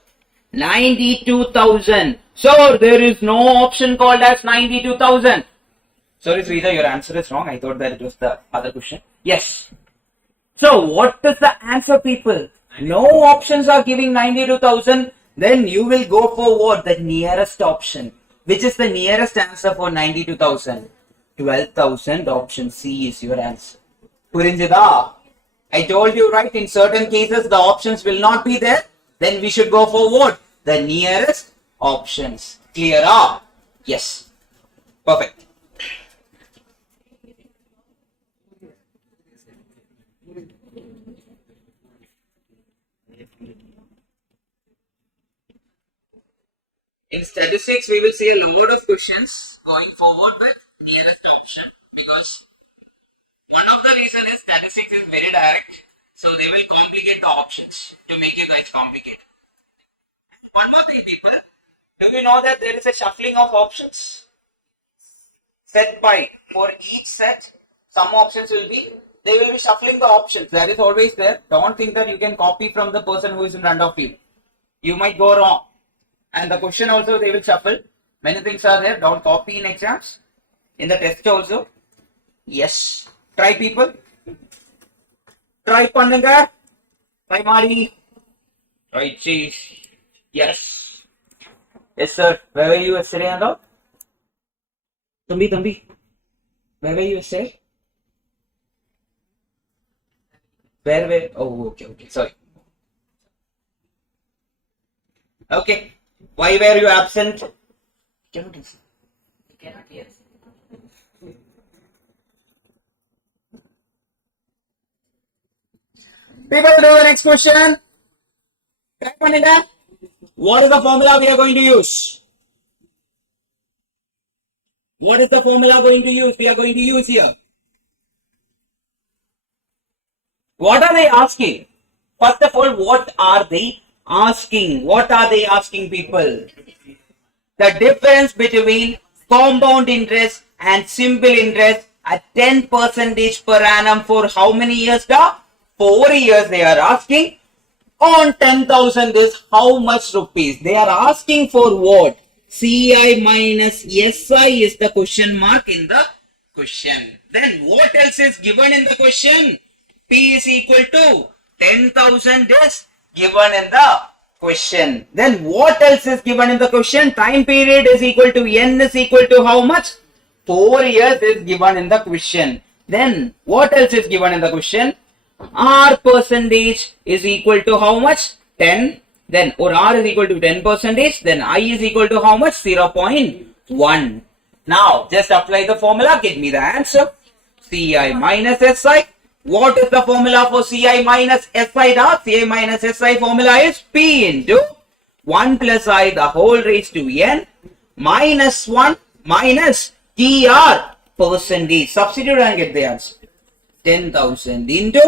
92,000. So there is no option called as 92,000. Sorry, Sridhar, your answer is wrong. I thought that it was the other question. Yes. So what is the answer, people? No options are giving 92,000. Then you will go for what? The nearest option. Which is the nearest answer for 92,000? 12,000. Option C is your answer. Purinjida, I told you, right? In certain cases, the options will not be there. Then we should go for what? The nearest options. Clear up? Yes. Perfect. In statistics, we will see a lot of questions going forward with nearest option, because one of the reason is statistics is very direct, so they will complicate the options to make you guys complicated. One more thing, people, do you know that there is a shuffling of options? Set by, for each set, some options will be, they will be shuffling the options. That is always there. Don't think that you can copy from the person who is in front of you. You might go wrong. And the question also they will shuffle. Many things are there. Don't copy in exams. In the test also. Yes. Try, people. Try pannunga. Try Mari. Try cheese. Yes. Yes, sir. Where were you yesterday and all? Tambi. Where were you yesterday? Where? Oh, okay. Sorry. Okay. Why were you absent? Cannot hear. People, do the next question. What is the formula we are going to use? What is the formula going to use? We are going to use here. What are they asking? First of all, what are they asking? What are they asking, people? The difference between compound interest and simple interest at 10% per annum for how many years? 4 years they are asking. On 10,000 is how much rupees? They are asking for what? CI minus SI is the question mark in the question. Then what else is given in the question? P is equal to 10,000 is given in the question. Then what else is given in the question? Time period is equal to N is equal to how much? 4 years is given in the question. Then what else is given in the question? R percentage is equal to how much? 10. Then or R is equal to 10%. Then I is equal to how much? 0.1. Now just apply the formula. Get me the answer. CI minus SI. What is the formula for CI minus SI? CI minus SI formula is P into 1 plus I the whole raised to N minus 1 minus TR percentage. Substitute and get the answer. 10,000 into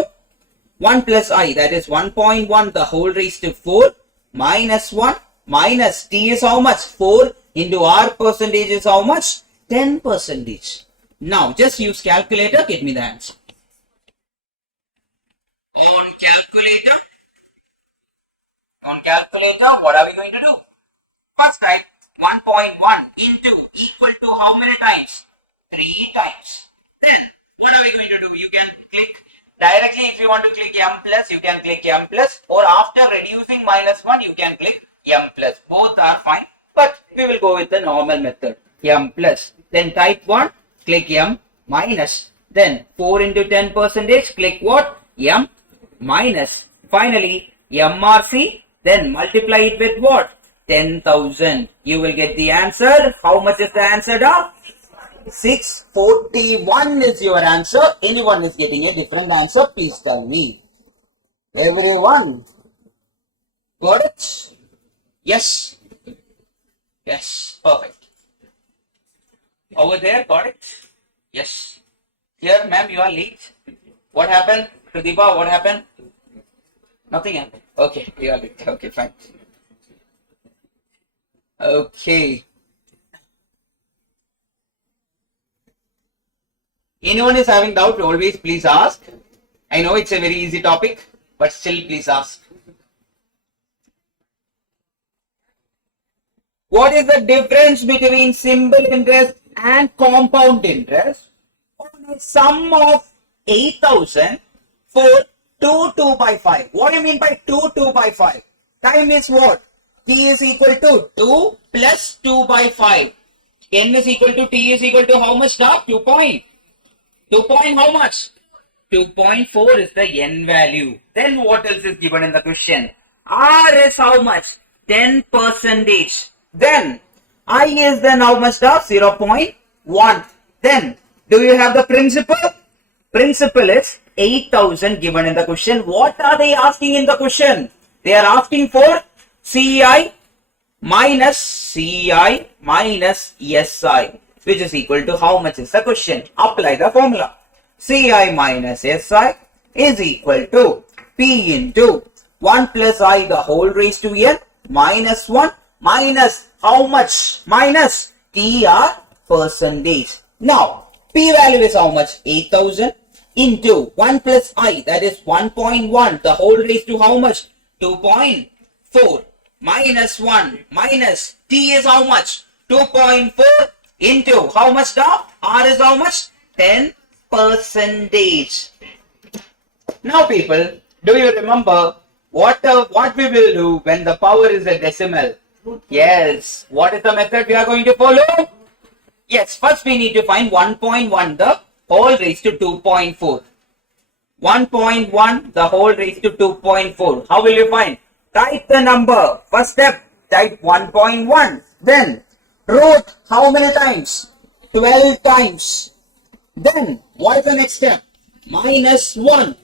1 plus I, that is 1.1 the whole raised to 4 minus 1 minus T is how much? 4 into R percentage is how much? 10%. Now just use calculator, get me the answer. On calculator, what are we going to do? First type 1.1 into equal to how many times? 3 times. Then what are we going to do? You can click directly. If you want to click M plus, you can click M plus, or after reducing minus 1, you can click M plus. Both are fine, but we will go with the normal method. M plus. Then type 1, click M minus. Then 4 into 10%, click what? M minus. Finally, MRC. Then multiply it with what? 10,000. You will get the answer. How much is the answer, dog? 641 is your answer. Anyone is getting a different answer, please tell me. Everyone got it? Yes. Yes, perfect. Over there, got it? Yes. Here, ma'am, you are late. What happened? Pradeepa, what happened? Nothing happened. Okay, you are late. Okay, fine. Okay. Anyone is having doubt, always please ask. I know it's a very easy topic, but still please ask. What is the difference between simple interest and compound interest on a sum of 8,000 for 2 by 5? What do you mean by 2 by 5? Time is what? T is equal to 2 plus 2 by 5. N is equal to T is equal to how much? 2 point. 2 point how much? 2.4 is the N value. Then what else is given in the question? R is how much? 10%. Then I is then how much of 0.1. Then do you have the principal? Principal is 8,000 given in the question. What are they asking in the question? They are asking for CI minus CI minus SI, which is equal to how much is the question? Apply the formula. CI minus SI is equal to P into 1 plus I the whole raised to N minus 1 minus how much? Minus TR percentage. Now, P value is how much? 8,000 into 1 plus I, that is 1.1, the whole raised to how much? 2.4 minus 1 minus T is how much? 2.4 into how much now? R is how much? 10 percentage. Now people, do you remember what we will do when the power is a decimal? Yes. What is the method we are going to follow? Yes. First we need to find 1.1 the whole raised to 2.4. 1.1 the whole raised to 2.4. How will you find? Type the number. First step, type 1.1. Then root how many times? 12 times. Then what is the next step? Minus 1.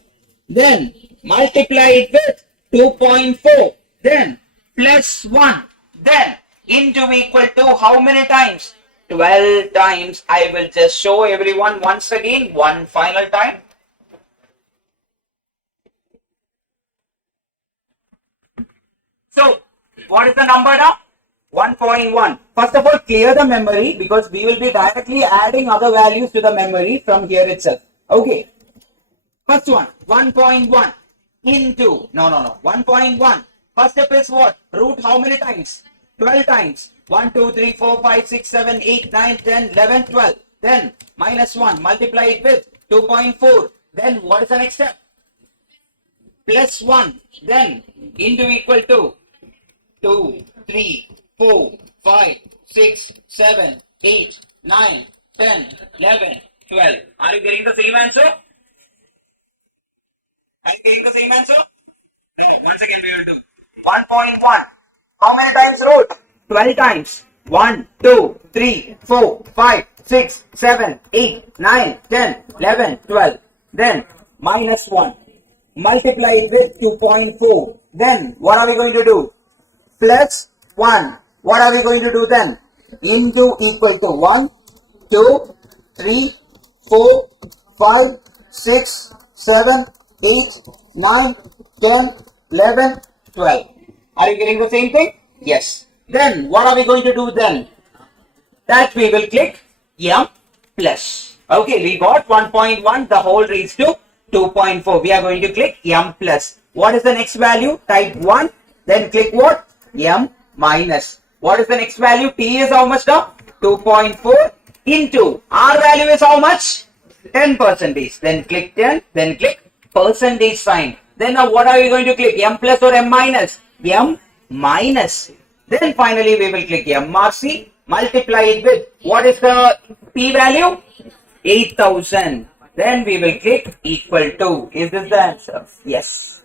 Then multiply it with 2.4. Then plus 1. Then into equal to how many times? 12 times. I will just show everyone once again, one final time. So, what is the number now? 1.1. First of all, clear the memory because we will be directly adding other values to the memory from here itself. Okay. First one, 1.1 into, no, 1.1. First step is what? Root how many times? 12 times. 1, 2, 3, 4, 5, 6, 7, 8, 9, 10, 11, 12. Then minus 1, multiply it with 2.4. Then what is the next step? Plus 1. Then into equal to 2, 3, 4, 5, 6, 7, 8, 9, 10, 11, 12. Are you getting the same answer? Are you getting the same answer? No, once again we will do 1.1. How many times root? 12 times. 1, 2, 3, 4, 5, 6, 7, 8, 9, 10, 11, 12. Then minus 1. Multiply it with 2.4. Then what are we going to do? Plus 1. What are we going to do then? Into equal to 1, 2, 3, 4, 5, 6, 7, 8, 9, 10, 11, 12. Are you getting the same thing? Yes. Then what are we going to do then? That we will click M plus. Okay, we got 1.1 the whole raised to 2.4. We are going to click M plus. What is the next value? Type 1. Then click what? M minus. What is the next value? T is how much now? 2.4 into R value is how much? 10 percentage. Then click 10. Then click percentage sign. Then now what are we going to click? M plus or M minus? M minus. Then finally we will click MRC. Multiply it with what is the P value? 8,000. Then we will click equal to. Is this the answer? Yes.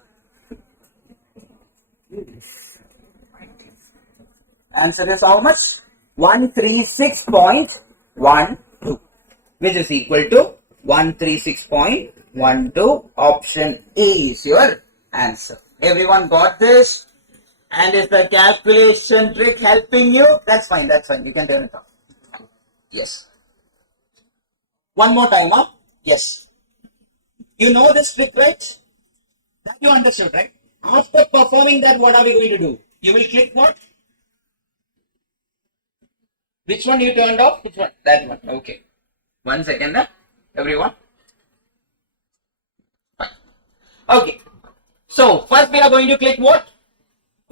Answer is how much? 136.12, which is equal to 136.12. Option A is your answer. Everyone got this? And is the calculation trick helping you? That's fine, that's fine. You can turn it off. Yes. One more time, huh? Yes. You know this trick, right? That you understood, right? After performing that, what are we going to do? You will click what? Which one you turned off? Which one? That one. Okay. 1 second, everyone. Fine. Okay. So, first we are going to click what?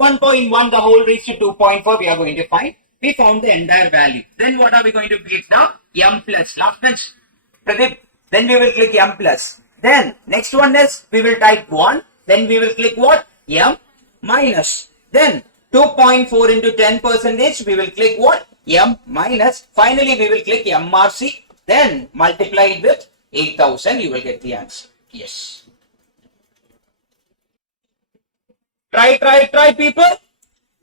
1.1 the whole raised to 2.4 we are going to find. We found the entire value. Then what are we going to click now? M plus. Last bench. Pradeep. Then we will click M plus. Then next one is we will type 1. Then we will click what? M minus. Then 2.4 into 10 percentage we will click what? M minus. Finally we will click MRC. Then multiply it with 8,000. You will get the answer. Yes. Try people.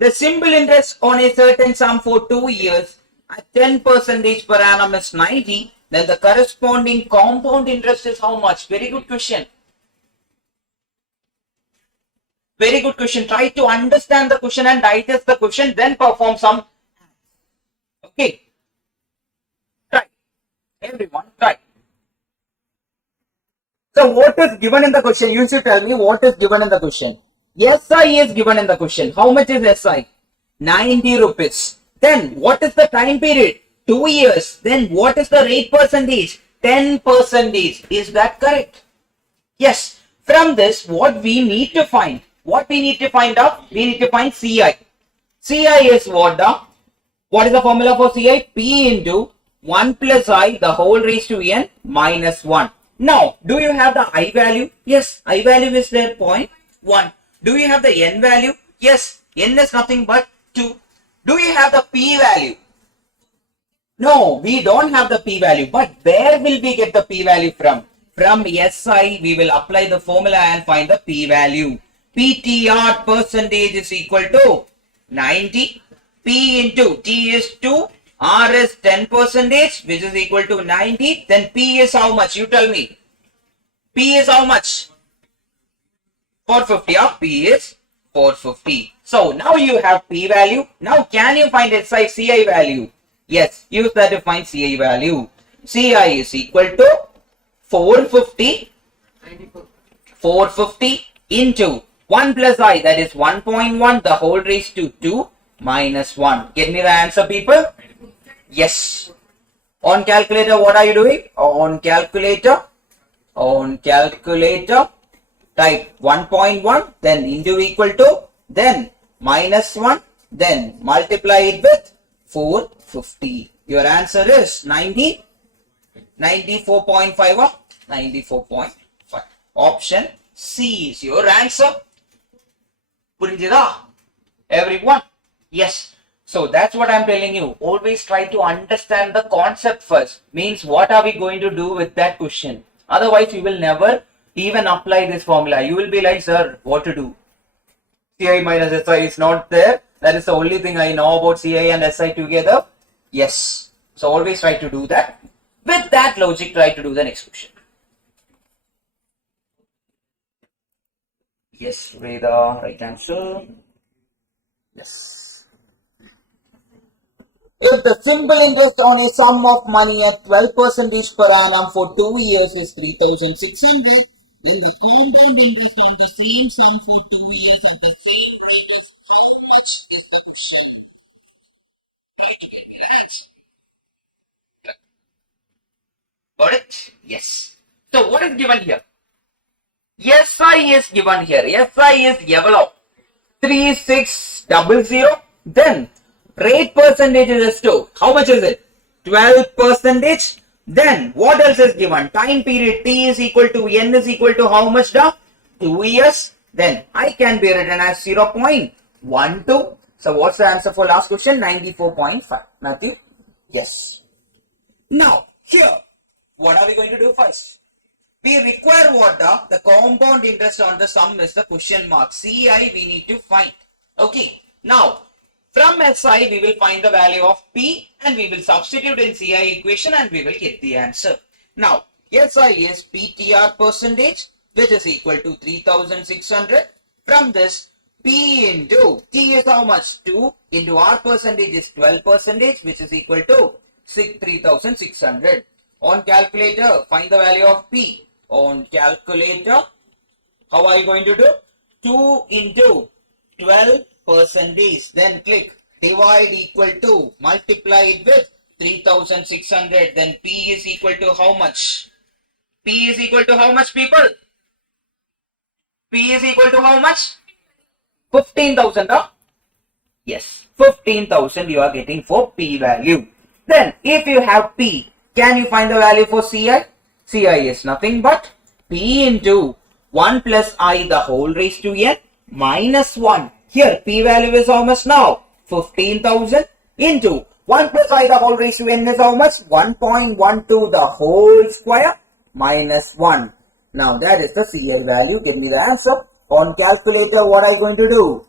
The simple interest on a certain sum for 2 years at 10% per annum is 90. Then the corresponding compound interest is how much? Very good question. Very good question. Try to understand the question and digest the question, then perform some. Okay. Try. Everyone, try. So what is given in the question? You should tell me what is given in the question. SI is given in the question. How much is SI? 90 rupees. Then what is the time period? 2 years. Then what is the rate percentage? 10%. Is that correct? Yes. From this, what we need to find? What we need to find out? We need to find CI. CI is what? What is the formula for CI? P into 1 plus I the whole raised to n minus 1. Now, do you have the I value? Yes, I value is there 0.1. Do you have the n value? Yes, n is nothing but 2. Do you have the p value? No, we don't have the p value. But where will we get the p value from? From SI, we will apply the formula and find the p value. PTR percentage is equal to 90. P into T is 2. R is 10%, which is equal to 90. Then P is how much? You tell me. P is how much? 450. P is 450. So now you have P value. Now can you find SI CI value? Yes, use that to find CI value. CI is equal to 450. 450 into 1 plus I, that is 1.1, the whole raised to 2 minus 1. Get me the answer, people? Yes. On calculator, what are you doing? On calculator, type 1.1, then into equal to, then minus 1, then multiply it with 450. Your answer is 90, 94.5 or 94.5. Option C is your answer. Purinjida? Everyone? Yes. So that's what I'm telling you. Always try to understand the concept first. Means what are we going to do with that question? Otherwise, we will never even apply this formula. You will be like, sir, what to do? CI minus SI is not there. That is the only thing I know about CI and SI together. Yes. So always try to do that. With that logic, try to do the next question. Yes, Veda, right answer. Yes. If the simple interest on a sum of money at 12% per annum for 2 years is 3,600, then the compound interest on the same sum for 2 years at the same rate is Got it? Yes. So what is given here? SI is given here. SI is yellow. 3600. Then rate percentage is to how much is it? 12%. Then what else is given? Time period T is equal to N is equal to how much? 2 years. Then I can be written as 0.12. So what's the answer for last question? 94.5. Matthew? Yes. Now here, what are we going to do first? We require what? The compound interest on the sum is the question mark. CI we need to find. Okay. Now, from SI we will find the value of P and we will substitute in CI equation and we will get the answer. Now, SI is PTR percentage, which is equal to 3,600. From this, P into T is how much? 2 into R percentage is 12%, which is equal to 3,600. On calculator, find the value of P. On calculator, how are you going to do? 2 into 12%. Then click divide equal to, multiply it with 3,600. Then P is equal to how much? P is equal to how much, people? P is equal to how much? 15,000. Yes, 15,000 you are getting for P value. Then if you have P, can you find the value for CI? CI is nothing but P into 1 plus I the whole raised to N minus 1. Here P value is how much now? 15,000 into 1 plus I the whole raised to N is how much? 1.12 the whole square minus 1. Now that is the CI value. Give me the answer. On calculator, what are you going to do?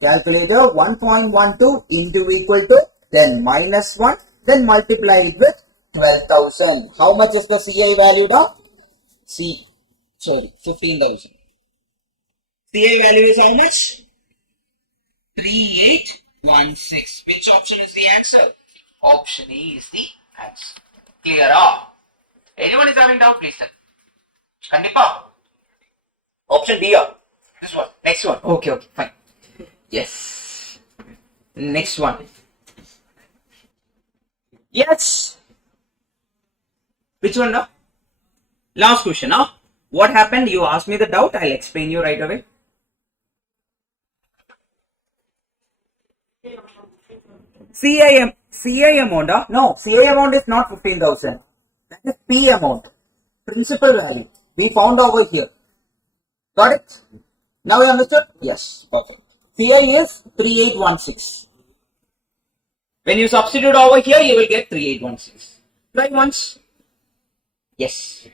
Calculator 1.12 into equal to, then minus 1, then multiply it with 12,000. How much is the CI valued of? 15,000. CI value is how much? 3816. Which option is the answer? Option A is the answer. Clear up. Anyone is having doubt, please tell. Kandipa. Option B. This one. Next one. Okay, fine. Yes. Next one. Yes. Which one now? Last question now. What happened? You asked me the doubt. I'll explain you right away. CI amount. No, CI amount is not 15,000. That is P amount. Principal value. We found over here. Got it? Now you understood? Yes. Perfect. CI is 3816. When you substitute over here, you will get 3816. Try once. Yes.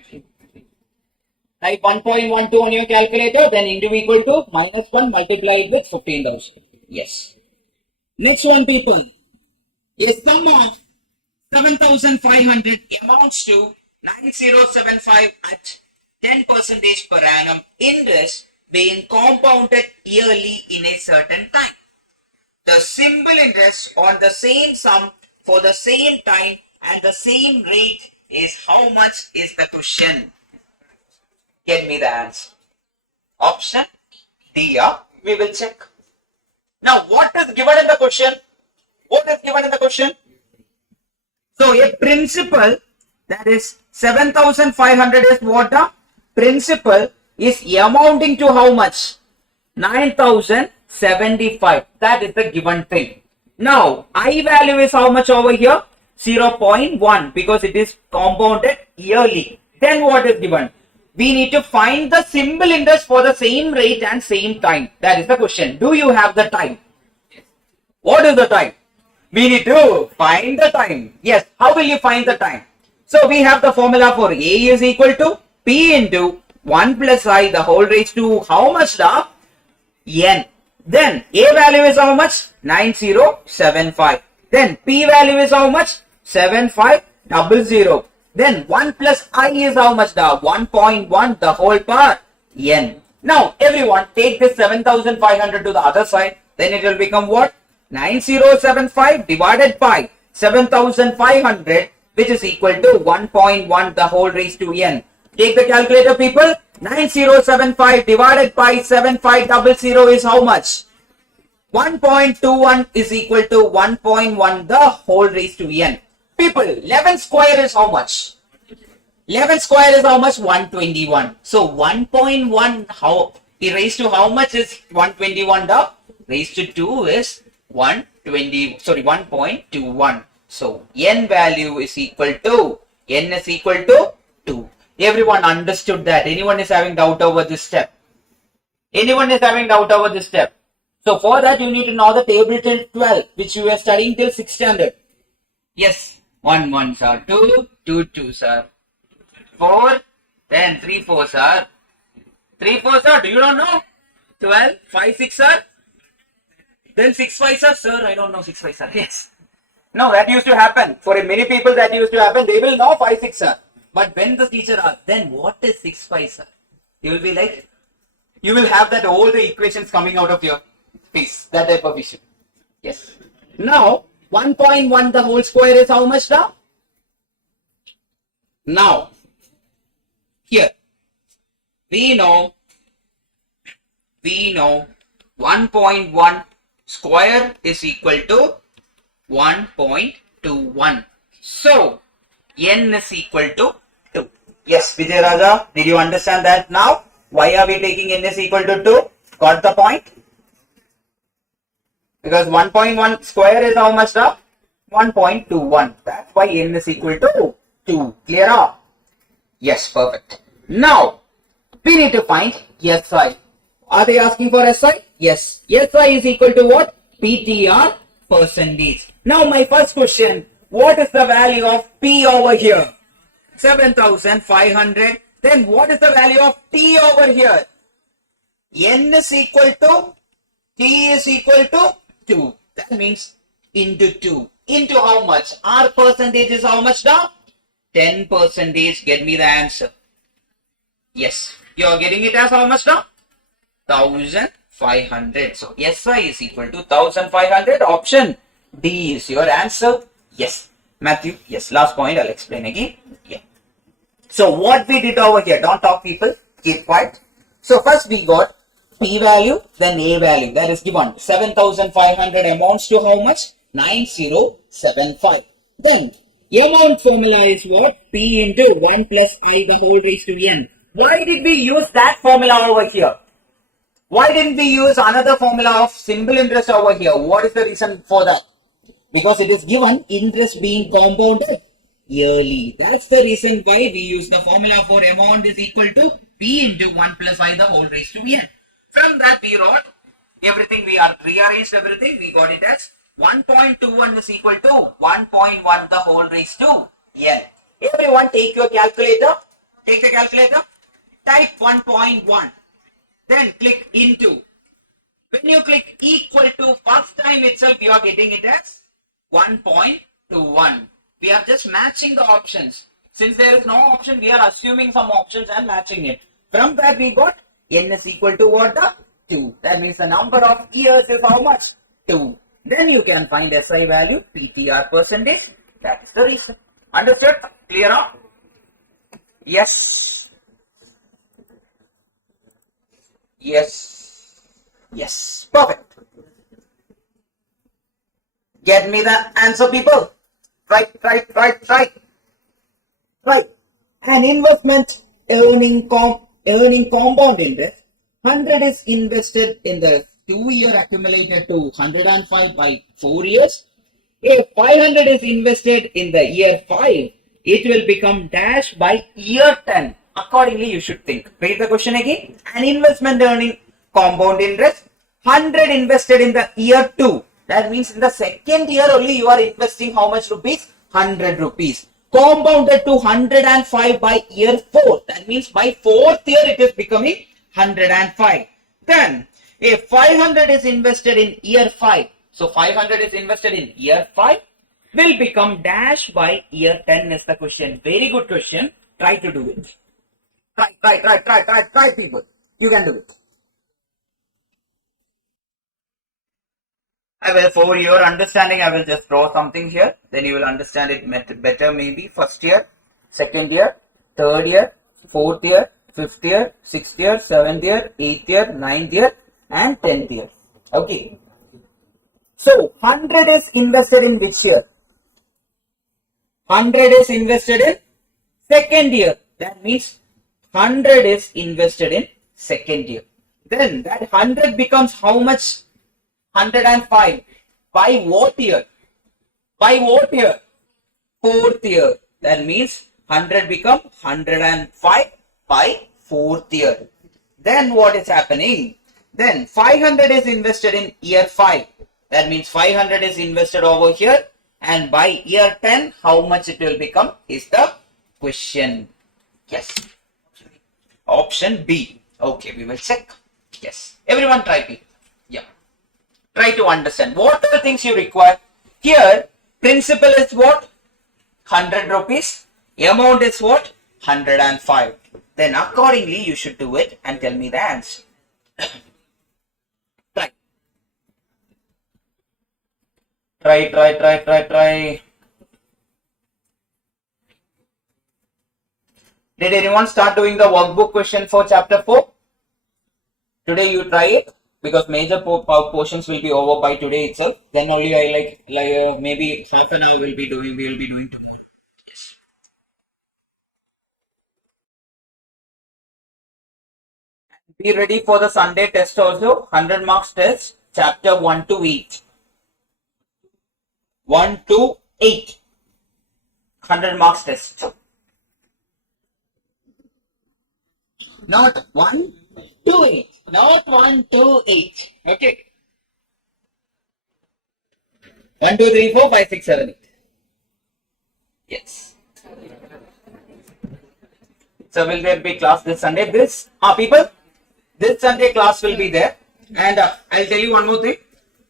Type 1.12 on your calculator, then into equal to minus 1 multiplied with 15,000. Yes. Next one, people. A sum of 7,500 amounts to 9075 at 10% per annum interest being compounded yearly in a certain time. The simple interest on the same sum for the same time and the same rate is how much is the question? Get me the answer. Option D. We will check. Now, what is given in the question? What is given in the question? So, a principal, that is 7,500 is what? Principal is amounting to how much? 9,075. That is the given thing. Now, I value is how much over here? 0.1 because it is compounded yearly. Then what is given? We need to find the simple interest for the same rate and same time. That is the question. Do you have the time? What is the time? We need to find the time. Yes. How will you find the time? So we have the formula for A is equal to P into 1 plus I the whole raised to how much? The N. Then A value is how much? 9075. Then P value is how much? 7500. Then 1 plus I is how much? The 1.1 the whole power N. Now everyone take this 7,500 to the other side. Then it will become what? 9075 divided by 7,500 which is equal to 1.1 the whole raised to N. Take the calculator, people. 9075 divided by 7500 is how much? 1.21 is equal to 1.1 the whole raised to N. People, 11 square is how much? 11 square is how much? 121. So 1.1 how raised to how much is 121? The raised to 2 is 1.21. So N value is equal to N is equal to 2. Everyone understood that. Anyone is having doubt over this step? Anyone is having doubt over this step? So for that you need to know the table till 12 which you are studying till 6th standard. Yes. 1 1 sir, 2 2 2 sir, 4, then 3 4 sir, 3 4 sir, do you not know? 12, 5 6 sir, then 6 5 sir, I don't know 6 5 sir, yes. No, that used to happen. For many people that used to happen, they will know 5 6 sir. But when the teacher asks, then what is 6 5 sir? You will be like, you will have that all the equations coming out of your face, that type of issue. Yes. Now, 1.1 the whole square is how much now? Now, here, we know 1.1 square is equal to 1.21. So, N is equal to 2. Yes, Vijay Raja, did you understand that now? Why are we taking N is equal to 2? Got the point? Because 1.1 square is how much now? 1.21. That's why N is equal to 2. Clear up? Yes, perfect. Now, we need to find SI. Are they asking for SI? Yes. SI is equal to what? PTR percentage. Now, my first question, what is the value of P over here? 7,500. Then what is the value of T over here? N is equal to T is equal to 2. That means into 2. Into how much? R percentage is how much now? 10 percentage. Get me the answer. Yes. You are getting it as how much now? 1500. So SI is equal to 1500. Option D is your answer. Yes. Matthew. Yes. Last point. I'll explain again. Yeah. So what we did over here. Don't talk, people. Keep quiet. So first we got P value, then A value. That is given. 7500 amounts to how much? 9075. Then amount formula is what? P into 1 plus I the whole raised to n. Why did we use that formula over here? Why didn't we use another formula of simple interest over here? What is the reason for that? Because it is given interest being compounded yearly. That's the reason why we use the formula for amount is equal to P into 1 plus I the whole raised to n. From that we wrote everything, we are rearranged everything, we got it as 1.21 is equal to 1.1 the whole raised to n. Everyone take your calculator, take the calculator, type 1.1, then click into. When you click equal to, first time itself you are getting it as 1.21. We are just matching the options. Since there is no option, we are assuming some options and matching it. From that we got n is equal to what? The 2. That means the number of years is how much? 2. Then you can find SI value, PTR percentage. That is the reason. Understood? Clear up? Yes. Yes. Yes. Perfect. Get me the answer, people. Right. An investment earning compound interest. 100 is invested in the 2-year accumulated to 105 by 4 years. If 500 is invested in the year 5, it will become dash by year 10. Accordingly, you should think. Read the question again. An investment earning compound interest. 100 invested in the year 2. That means in the second year only you are investing how much rupees? 100 rupees. Compounded to 105 by year 4. That means by 4th year it is becoming 105. Then if 500 is invested in year 5. So 500 is invested in year 5 will become dash by year 10 is the question. Very good question. Try to do it. Try people. You can do it. I will, for your understanding, I will just draw something here. Then you will understand it better maybe. First year, second year, third year, fourth year, fifth year, sixth year, seventh year, eighth year, ninth year and 10th year. Okay. So, 100 is invested in which year? 100 is invested in second year. That means 100 is invested in second year. Then that 100 becomes how much? 105. By what year? By what year? 4th year. That means 100 become 105 by 4th year. Then what is happening? Then 500 is invested in year 5. That means 500 is invested over here. And by year 10, how much it will become is the question. Yes. Option B. Okay, we will check. Yes. Everyone try it. Yeah. Try to understand. What are the things you require? Here, principal is what? 100 rupees. Amount is what? 105. Then accordingly, you should do it and tell me the answer. Try. Did anyone start doing the workbook question for chapter 4? Today you try it. Because major portions will be over by today itself. Then only I maybe half an hour we will be doing tomorrow. Yes. Be ready for the Sunday test also. 100 marks test. Chapter 1 to 8. 1 to 8. 100 marks test. Not 1 to 8. Not 1 to 8. Okay. 1, 2, 3, 4, 5, 6, 7, 8. Yes. So will there be class this Sunday? People, this Sunday class will be there. And I'll tell you one more thing.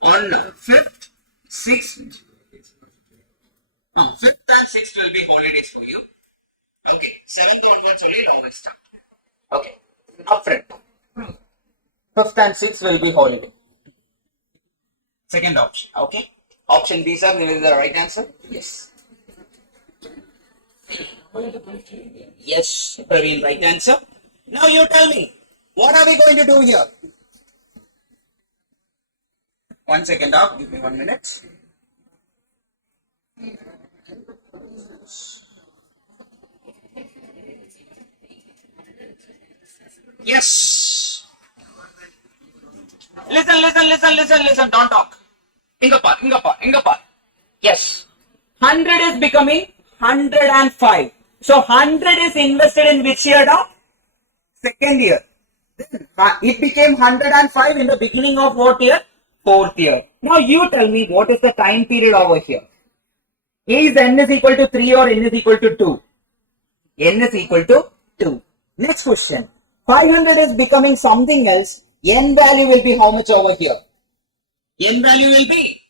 On 5th, 6th, 5th and 6th will be holidays for you. Okay, 7th onwards only now will start. Okay, upfront. 5th and 6th will be holiday. Second option. Okay, option B, sir, is the right answer. Yes. Yes, Praveen, right answer. Now you tell me, what are we going to do here? 1 second up, give me 1 minute. Yes. Listen, don't talk. Ingapar. Yes. 100 is becoming 105. So 100 is invested in which year now? Second year. It became 105 in the beginning of what year? Fourth year. Now you tell me what is the time period over here? Is n is equal to 3 or n is equal to 2? N is equal to 2. Next question. 500 is becoming something else. N value will be how much over here? N value will be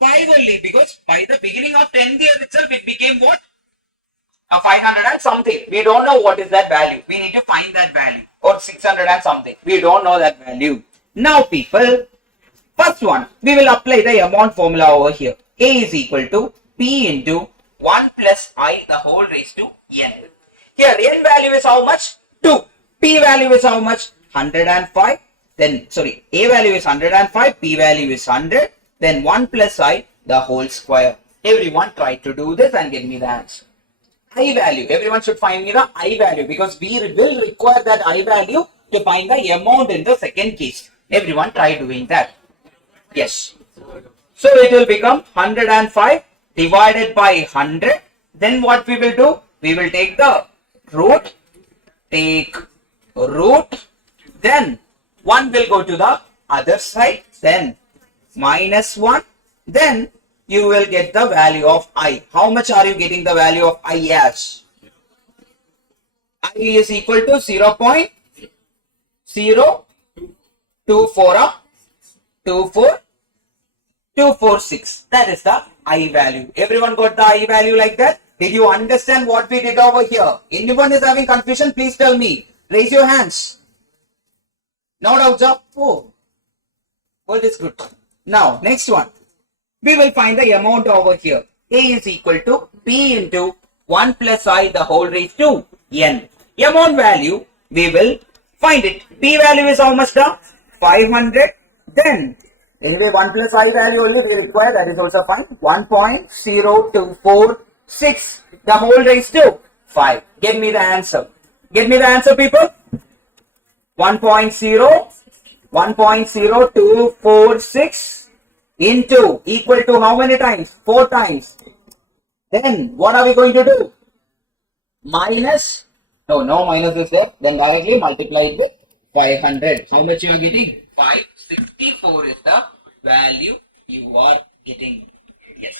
5 only, because by the beginning of 10th year itself it became what? A 500 and something. We don't know what is that value. We need to find that value. Or 600 and something. We don't know that value. Now people, first one, we will apply the amount formula over here. A is equal to P into 1 plus I the whole raised to N. Here N value is how much? 2. P value is how much? 105. Then, sorry, A value is 105. P value is 100. Then 1 plus I the whole square. Everyone try to do this and give me the answer. I value. Everyone should find me the I value, because we will require that I value to find the amount in the second case. Everyone try doing that. Yes. So it will become 105 divided by 100. Then what we will do? We will take the root. Then 1 will go to the other side. Then minus 1. Then you will get the value of I. How much are you getting the value of I as? I is equal to 0.02424 That is the I value. Everyone got the I value like that? Did you understand what we did over here? Anyone is having confusion? Please tell me. Raise your hands. No doubt, job. Oh, well, it's good. Now, next one. We will find the amount over here. A is equal to P into 1 plus I the whole raised to N. Amount value, we will find it. P value is how much now? 500. Then, anyway, 1 plus I value only we require. That is also fine. 1.0246 the whole raised to 5. Give me the answer. Give me the answer, people. 1.0246 into equal to how many times? 4 times. Then what are we going to do? Minus, no minus is there. Then directly multiply it with 500. How much you are getting? 564 is the value you are getting. Yes.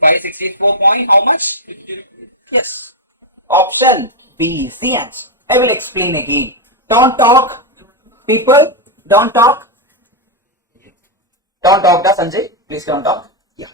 564 point how much? Yes. Option B is the answer. I will explain again. Don't talk. People, don't talk. Don't talk, Sanjay. Please don't talk. Yeah.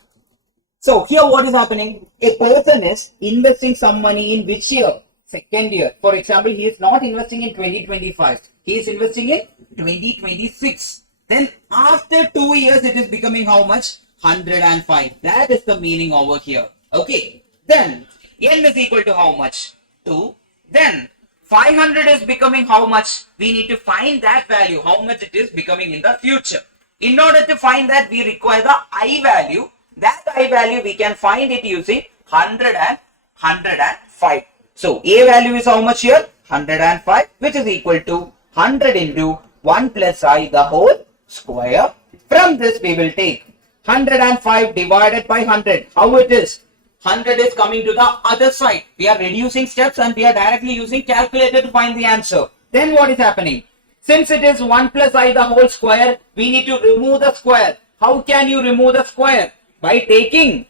So here what is happening? A person is investing some money in which year? Second year. For example, he is not investing in 2025. He is investing in 2026. Then after 2 years, it is becoming how much? 105. That is the meaning over here. Okay. Then N is equal to how much? 2. Then 500 is becoming how much? We need to find that value. How much it is becoming in the future. In order to find that, we require the I value. That I value we can find it using 100 and 105. So A value is how much here? 105, which is equal to 100 into 1 plus I the whole square. From this we will take 105 divided by 100. How it is? 100 is coming to the other side. We are reducing steps and we are directly using calculator to find the answer. Then what is happening? Since it is 1 plus I the whole square, we need to remove the square. How can you remove the square? By taking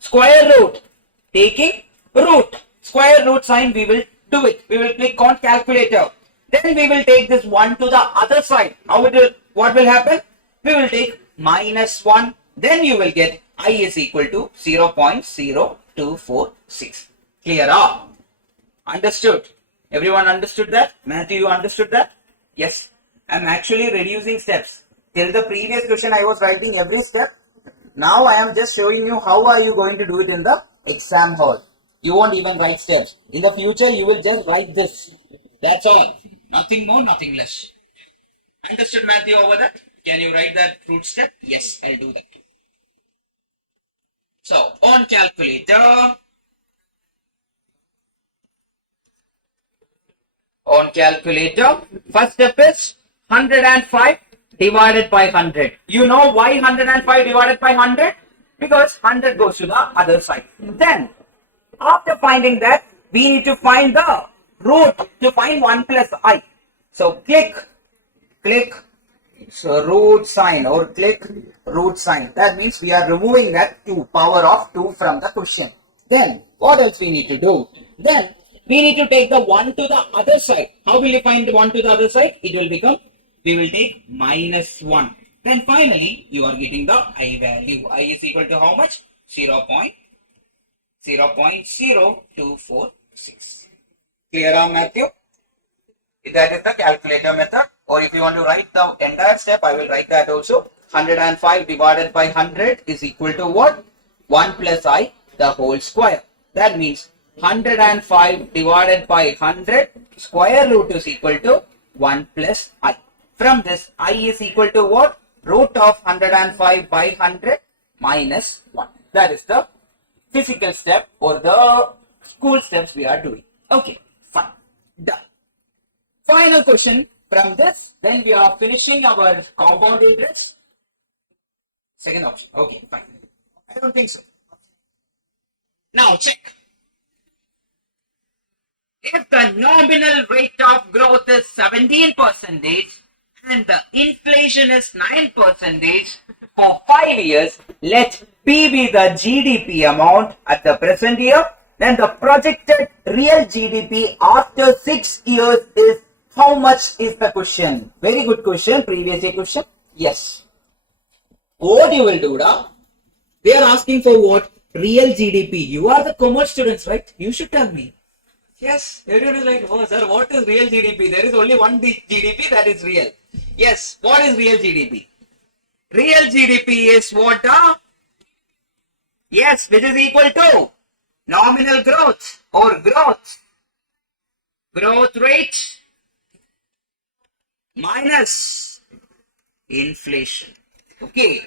square root. Taking root. Square root sign, we will do it. We will click on calculator. Then we will take this 1 to the other side. What will happen? We will take -1. Then you will get I is equal to 0.0246. Clear up? Understood? Everyone understood that? Matthew, you understood that? Yes. I'm actually reducing steps. Till the previous question I was writing every step. Now I am just showing you how are you going to do it in the exam hall. You won't even write steps. In the future you will just write this. That's all. Nothing more, nothing less. Understood, Matthew, over that? Can you write that fruit step? Yes, I'll do that. So, on calculator, first step is 105 divided by 100. You know why 105 divided by 100? Because 100 goes to the other side. Then, after finding that, we need to find the root to find 1 plus I. So, click root sign or click root sign. That means we are removing that 2, power of 2 from the question. Then, what else we need to do? Then, we need to take the 1 to the other side. How will you find the 1 to the other side? It will become, we will take -1. Then finally, you are getting the I value. I is equal to how much? 0.0246. Clear, Matthew? That is the calculator method. Or if you want to write the entire step, I will write that also. 105 divided by 100 is equal to what? 1 plus I, the whole square. That means 105 divided by 100 square root is equal to 1 plus I. From this, I is equal to what? Root of 105 by 100 minus 1. That is the physical step or the school steps we are doing. Okay, fine. Done. Final question from this. Then we are finishing our compound interest. Second option. Okay, fine. I don't think so. Now check. If the nominal rate of growth is 17% and the inflation is 9% for 5 years, let P be the GDP amount at the present year. Then the projected real GDP after 6 years is how much is the question? Very good question. Previous year question. Yes. What you will do, da? They are asking for what? Real GDP. You are the commerce students, right? You should tell me. Yes, everyone is like, oh sir, what is real GDP? There is only one GDP that is real. Yes, what is real GDP? Real GDP is what? Yes, which is equal to nominal growth or growth rate minus inflation. Okay,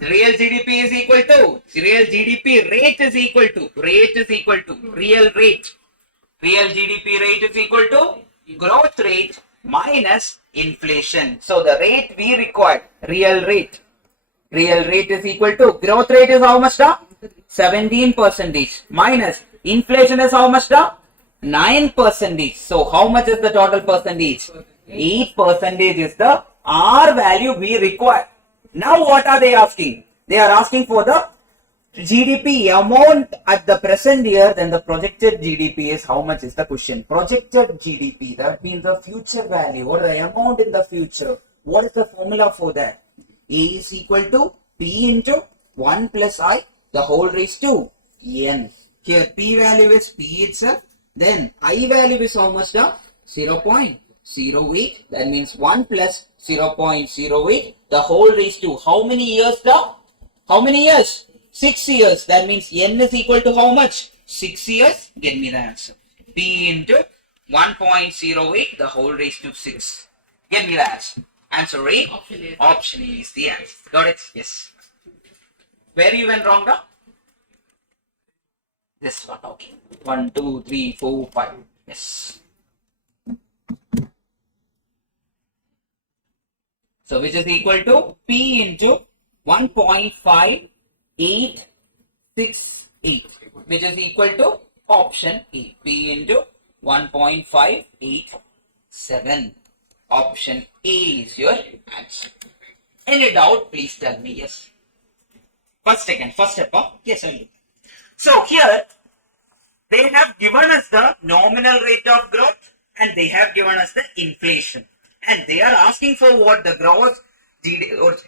real GDP is equal to, real GDP rate is equal to real rate. Real GDP rate is equal to growth rate minus inflation. So the rate we required, real rate is equal to, growth rate is how much? 17% minus inflation is how much? 9%. So how much is the total percentage? 8% is the R value we require. Now what are they asking? They are asking for the GDP amount at the present year. Then the projected GDP is how much is the question. Projected GDP, that means the future value or the amount in the future. What is the formula for that? A is equal to P into 1 plus I, the whole raised to N. Here P value is P itself. Then I value is how much? 0.08. That means 1 plus 0.08, the whole raised to how many years? How many years? 6 years. That means N is equal to how much? 6 years. Get me the answer. P into 1.08, the whole raised to 6. Get me the answer. Answer A. Option A is the answer. Got it? Yes. Where you went wrong now? This one. Okay. 1, 2, 3, 4, 5. Yes. So which is equal to P into 1.5868, which is equal to option A. P into 1.587. Option A is your answer. Any doubt, please tell me. Yes. First step, huh? Yes, I will. So here they have given us the nominal rate of growth and they have given us the inflation. And they are asking for what the gross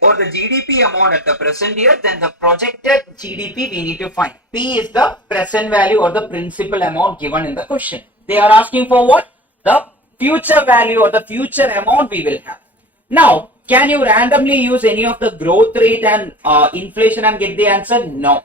or the GDP amount at the present year, then the projected GDP we need to find. P is the present value or the principal amount given in the question. They are asking for what? The future value or the future amount we will have. Now, can you randomly use any of the growth rate and inflation and get the answer? No.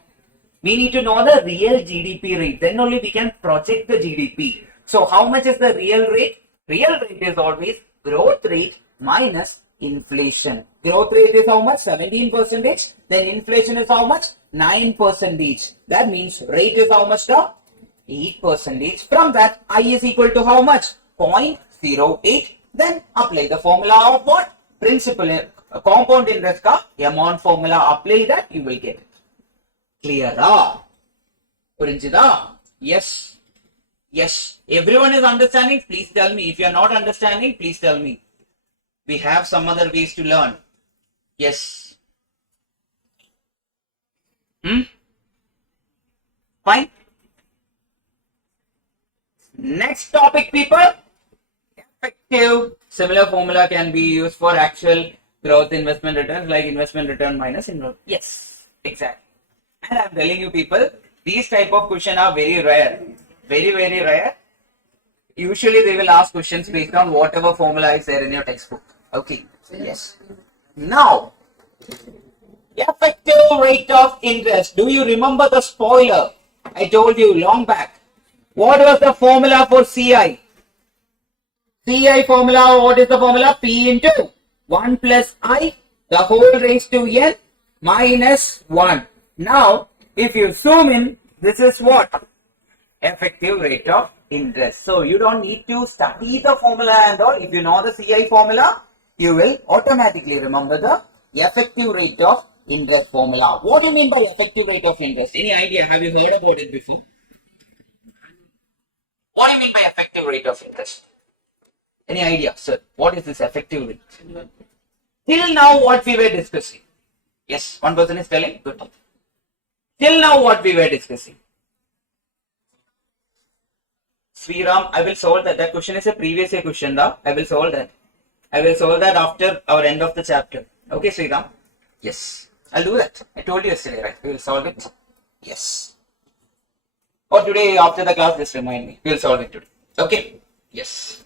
We need to know the real GDP rate. Then only we can project the GDP. So, how much is the real rate? Real rate is always growth rate minus inflation. Growth rate is how much? 17%. Then inflation is how much? 9%. That means rate is how much? 8%. From that, I is equal to how much? 0.08. Then apply the formula of what? Principal compound interest ka amount formula. Apply that, you will get it. Clear? Purinjida? Yes. Yes. Everyone is understanding? Please tell me. If you are not understanding, please tell me. We have some other ways to learn. Yes. Fine. Next topic, people. Effective. Similar formula can be used for actual growth investment returns, like investment return minus investment. Yes, exactly. And I'm telling you, people, these type of questions are very rare. Very, very rare. Usually they will ask questions based on whatever formula is there in your textbook. Okay. Yes. Now, effective rate of interest. Do you remember the spoiler I told you long back? What was the formula for CI? CI formula, what is the formula? P into 1 plus I, the whole raised to n minus 1. Now, if you zoom in, this is what? Effective rate of interest. So, you don't need to study the formula and all. If you know the CI formula, you will automatically remember the effective rate of interest formula. What do you mean by effective rate of interest? Any idea? Have you heard about it before? What do you mean by effective rate of interest? Any idea, sir? What is this effective rate? Till now, what we were discussing. Yes, one person is telling. Good. Till now, what we were discussing. Sriram, I will solve that. That question is a previous year question, though. I will solve that. I will solve that after our end of the chapter. Okay, Sriram? Yes. I'll do that. I told you yesterday, right? We will solve it. Yes. Or today, after the class, just remind me. We will solve it today. Okay? Yes.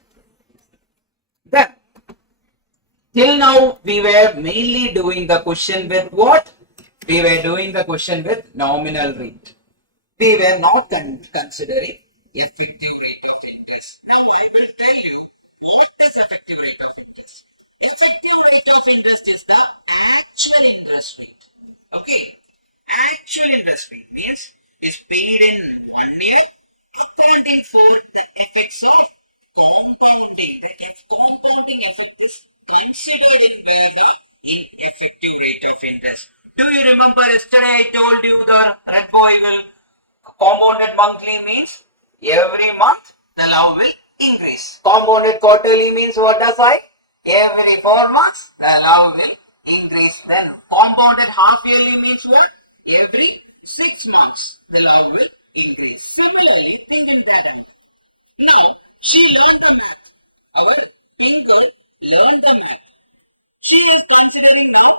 Then, till now, we were mainly doing the question with what? We were doing the question with nominal rate. We were not considering effective rate of interest. Now, I will tell you what is effective rate of interest. Effective rate of interest is the actual interest rate. Okay? Actual interest rate means is paid in 1 year, accounting for the effects of compounding. The compounding effect is considered in where the effective rate of interest. Do you remember yesterday I told you the red boy will compounded monthly means every month the love will increase. Compounded quarterly means what does I? Every 4 months the love will increase. Then compounded half yearly means what? Every 6 months the love will increase. Similarly, think in that. Now, she learned the math. Our pink girl learned the math. She is considering now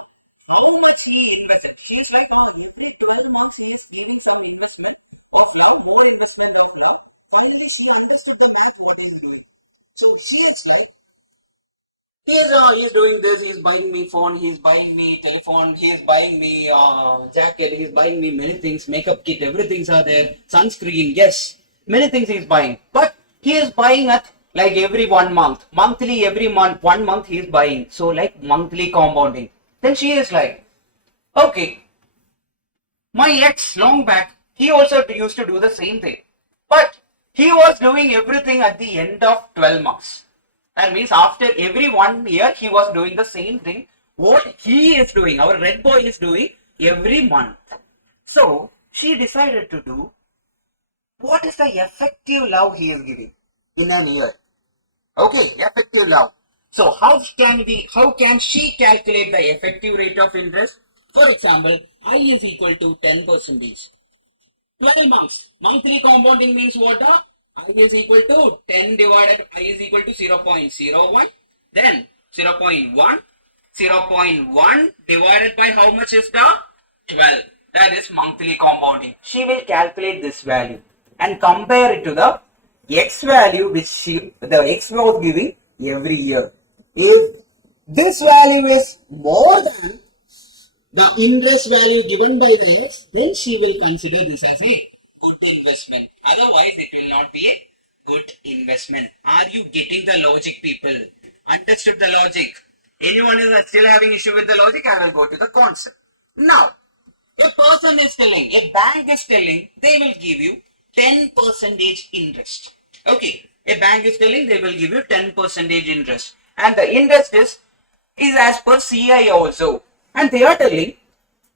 how much he invested. She is like, oh, every 12 months he is giving some investment, but now more investment of that. Finally, she understood the math, what he is doing. So she is like, he's doing this, he's buying me phone, he's buying me telephone, he's buying me jacket, he's buying me many things, makeup kit, everything's are there, sunscreen, yes, many things he's buying. But he is buying at like every 1 month, monthly, every month, 1 month he is buying. So like monthly compounding. Then she is like, okay, my ex long back, he also used to do the same thing. But he was doing everything at the end of 12 months. That means after every 1 year, he was doing the same thing. What he is doing, our red boy is doing every month. So, she decided to do, what is the effective love he is giving in an year? Okay, effective love. So, how can she calculate the effective rate of interest? For example, I is equal to 10%. 12 months. Monthly compounding means what? I is equal to 10 divided I is equal to 0.01. Then 0.1. 0.1 divided by how much is the 12? That is monthly compounding. She will calculate this value and compare it to the X value which the X was giving every year. If this value is more than the interest value given by the X, then she will consider this as a good investment. Otherwise, it will not be a good investment. Are you getting the logic, people? Understood the logic? Anyone is still having issue with the logic? I will go to the concept. Now, a person is telling, a bank is telling, they will give you 10% interest. Okay, a bank is telling they will give you 10% interest, and the interest is as per CI also, and they are telling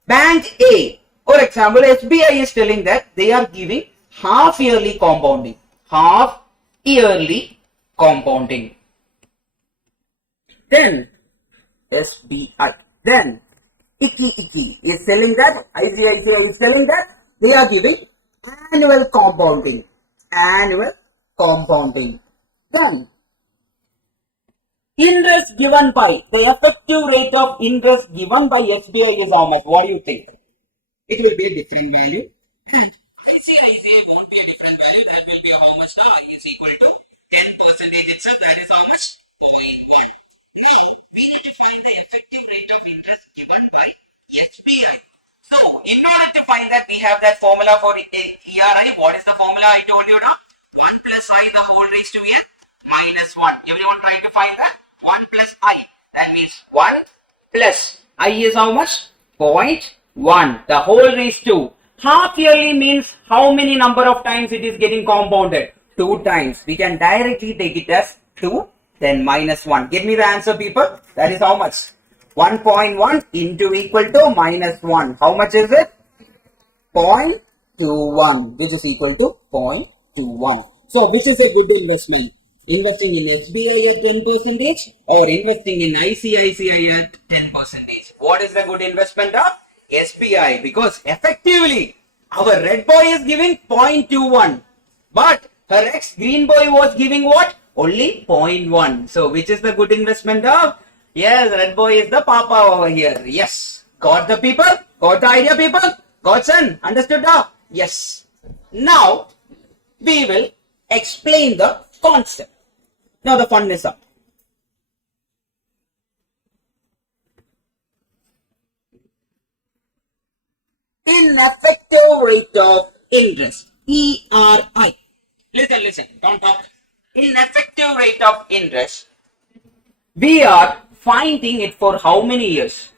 bank A, for example, SBI is telling that they are giving half yearly compounding, half yearly compounding. Then SBI, then Iki is telling that ICICI is telling that they are giving annual compounding, Then interest given by, the effective rate of interest given by SBI is how much? What do you think? It will be a different value. And ICICI won't be a different value. That will be how much? The I is equal to 10% itself. That is how much? 0.1. Now, we need to find the effective rate of interest given by SBI. So, in order to find that, we have that formula for ERI. What is the formula I told you now? 1 plus I the whole raised to n minus 1. Everyone try to find that? 1 plus I. That means 1 plus I is how much? 0.1. The whole raised to. Half yearly means how many number of times it is getting compounded? 2 times. We can directly take it as 2. Then minus 1. Give me the answer, people. That is how much? 1.1 into equal to minus 1. How much is it? 0.21, which is equal to 0.21. So, which is a good investment? Investing in SBI at 10% or investing in ICICI at 10%? What is the good investment of SBI? Because effectively, our red boy is giving 0.21. But her ex green boy was giving what? Only 0.1. So, which is the good investment of? Yes, red boy is the papa over here. Yes. Got the people? Got the idea, people? Got son? Understood now? Yes. Now, we will explain the concept. Now, the fun is up. Ineffective rate of interest. ERI. Listen. Don't talk. Ineffective rate of interest. We are finding it for how many years?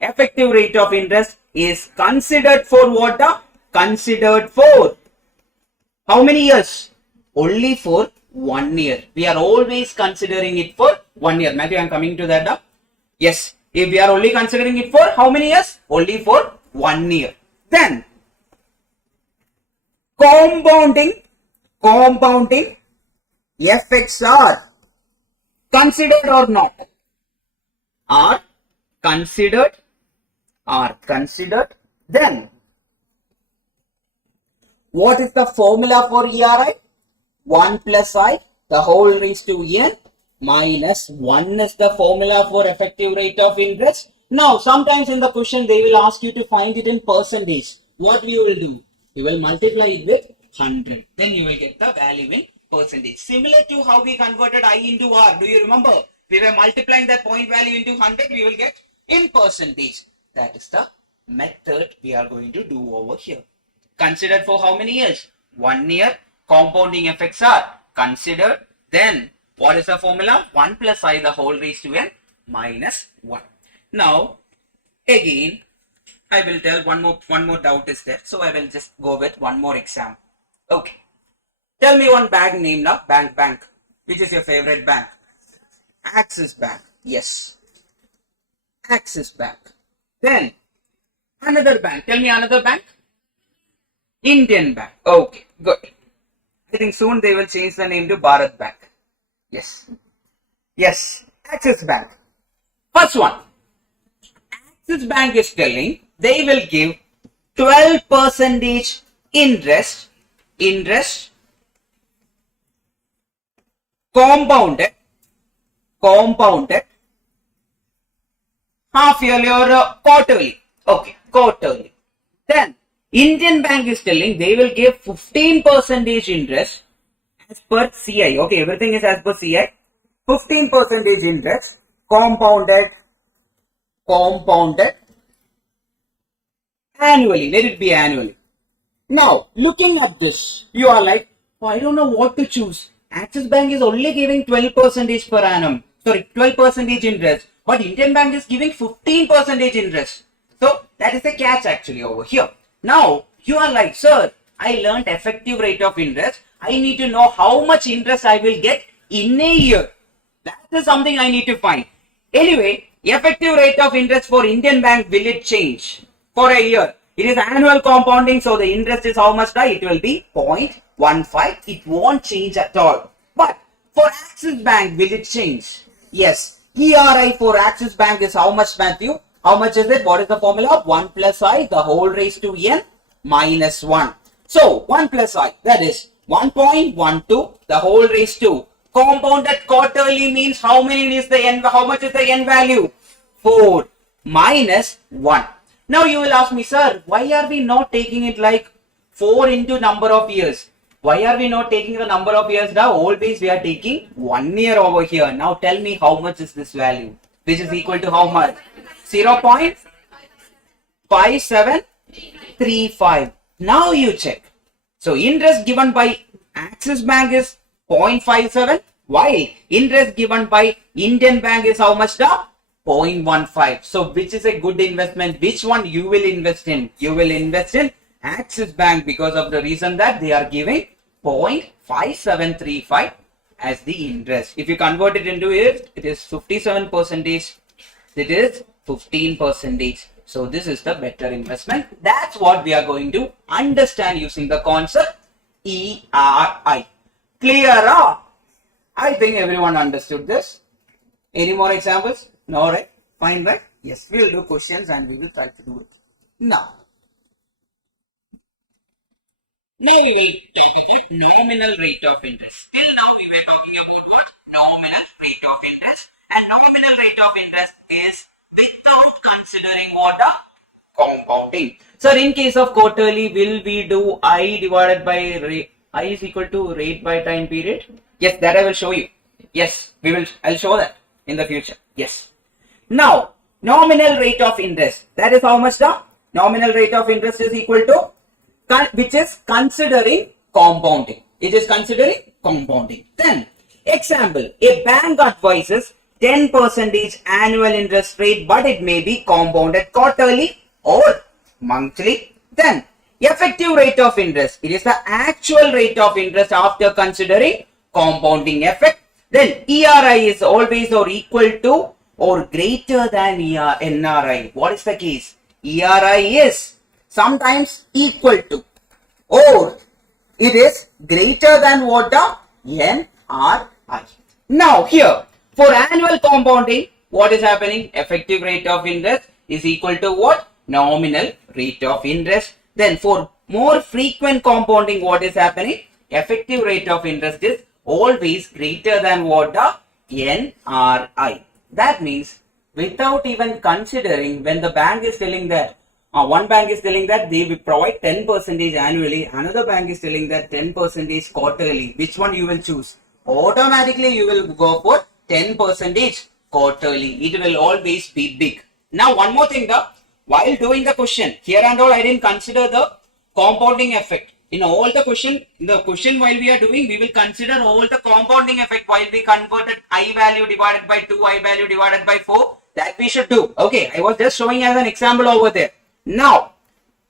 Effective rate of interest is considered for what? Considered for how many years? Only for 1 year. We are always considering it for 1 year. Matthew, I am coming to that. Yes. If we are only considering it for how many years? Only for 1 year. Then compounding effects are considered or not? Are considered. Then what is the formula for ERI? 1 plus I the whole raised to n minus 1 is the formula for effective rate of interest. Now, sometimes in the question they will ask you to find it in percentage. What you will do? You will multiply it with 100. Then you will get the value in percentage. Similar to how we converted I into R. Do you remember? We were multiplying that point value into 100. We will get in percentage. That is the method we are going to do over here. Considered for how many years? 1 year. Compounding effects are considered. Then what is the formula? 1 plus I the whole raised to n minus 1. Now again I will tell one more doubt is there. So I will just go with one more example. Okay. Tell me one bank name now. Bank. Which is your favorite bank? Axis Bank. Yes. Axis Bank. Then another bank. Tell me another bank. Indian Bank. Okay, good. I think soon they will change the name to Bharat Bank. Yes. Axis Bank. First one. Axis Bank is telling they will give 12% interest compounded half yearly or quarterly. Okay, quarterly. Then Indian Bank is telling they will give 15% interest as per CI. Okay, everything is as per CI. 15% interest compounded annually. Let it be annually. Now, looking at this, you are like, oh, I don't know what to choose. Axis Bank is only giving 12% per annum. Sorry, 12% interest. But Indian Bank is giving 15% interest. So, that is the catch actually over here. Now, you are like, sir, I learned effective rate of interest. I need to know how much interest I will get in a year. That is something I need to find. Anyway, effective rate of interest for Indian Bank, will it change for a year? It is annual compounding, so the interest is how much? It will be 0.15. It won't change at all. But for Axis Bank, will it change? Yes. ERI for Axis Bank is how much, Matthew? How much is it? What is the formula? 1 plus I, the whole raised to n minus 1. So 1 plus I, that is 1.12, the whole raised to. Compounded quarterly means how many is the n? How much is the n value? 4 minus 1. Now you will ask me, sir, why are we not taking it like 4 into number of years? Why are we not taking the number of years now? Always we are taking 1 year over here. Now tell me how much is this value? Which is equal to how much? 0.5735. Now you check. So interest given by Axis Bank is 0.57, while interest given by Indian Bank is how much? 0.15. So which is a good investment? Which one you will invest in? You will invest in Axis Bank because of the reason that they are giving 0.5735 as the interest. If you convert it into it, it is 57%. It is 15%. So this is the better investment. That's what we are going to understand using the concept ERI. Clear? I think everyone understood this. Any more examples? No, right? Fine, right? Yes, we will do questions and we will try to do it. Now we will talk about nominal rate of interest. Till now we were talking about what? Nominal rate of interest. And nominal rate of interest is without considering what? Compounding. Sir, in case of quarterly, will we do I divided by rate? I is equal to rate by time period? Yes, that I will show you. Yes, we will. I'll show that in the future. Yes. Now, nominal rate of interest. That is how much the nominal rate of interest is equal to, which is considering compounding. It is considering compounding. Then, example, a bank advises 10% annual interest rate, but it may be compounded quarterly or monthly. Then, effective rate of interest. It is the actual rate of interest after considering compounding effect. Then, ERI is always or equal to or greater than NRI. What is the case? ERI is sometimes equal to or it is greater than what? NRI. Now here for annual compounding, what is happening? Effective rate of interest is equal to what? Nominal rate of interest. Then for more frequent compounding, what is happening? Effective rate of interest is always greater than what? NRI. That means without even considering, when the bank is telling that one bank is telling that they will provide 10% annually, another bank is telling that 10% quarterly, which one you will choose? Automatically you will go for 10% quarterly. It will always be big. Now one more thing, while doing the question here and all, I didn't consider the compounding effect. In all the question, while we are doing, we will consider all the compounding effect while we converted I value divided by 2, I value divided by 4. That we should do. Okay, I was just showing as an example over there. Now,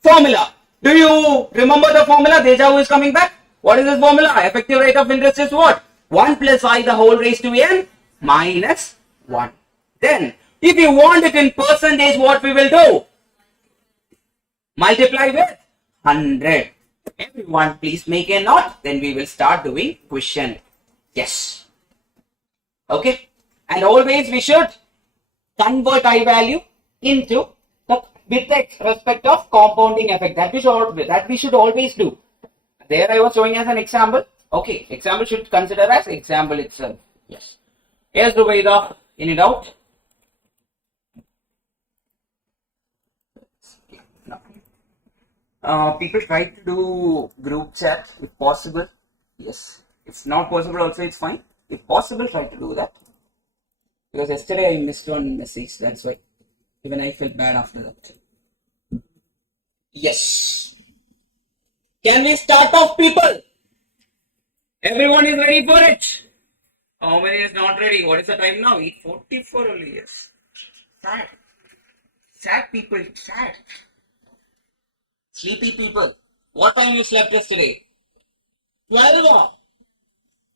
formula. Do you remember the formula? Deja vu is coming back. What is this formula? Effective rate of interest is what? 1 plus I the whole raised to n minus 1. Then, if you want it in percentage, what we will do? Multiply with 100. Everyone, please make a note. Then we will start doing question. Yes. Okay. And always we should convert I value into the with respect of compounding effect. That we should always do. There I was showing as an example. Okay, example should consider as example itself. Yes. Yes, Rubaida, any doubt? No. People try to do group chat if possible. Yes. If not possible also it's fine. If possible, try to do that. Because yesterday I missed one message, that's why. Even I felt bad after that. Yes. Can we start off, people? Everyone is ready for it. How many is not ready? What is the time now? 8:44 only, yes. Sad. Sad people, sad. Sleepy people. What time you slept yesterday? 12 or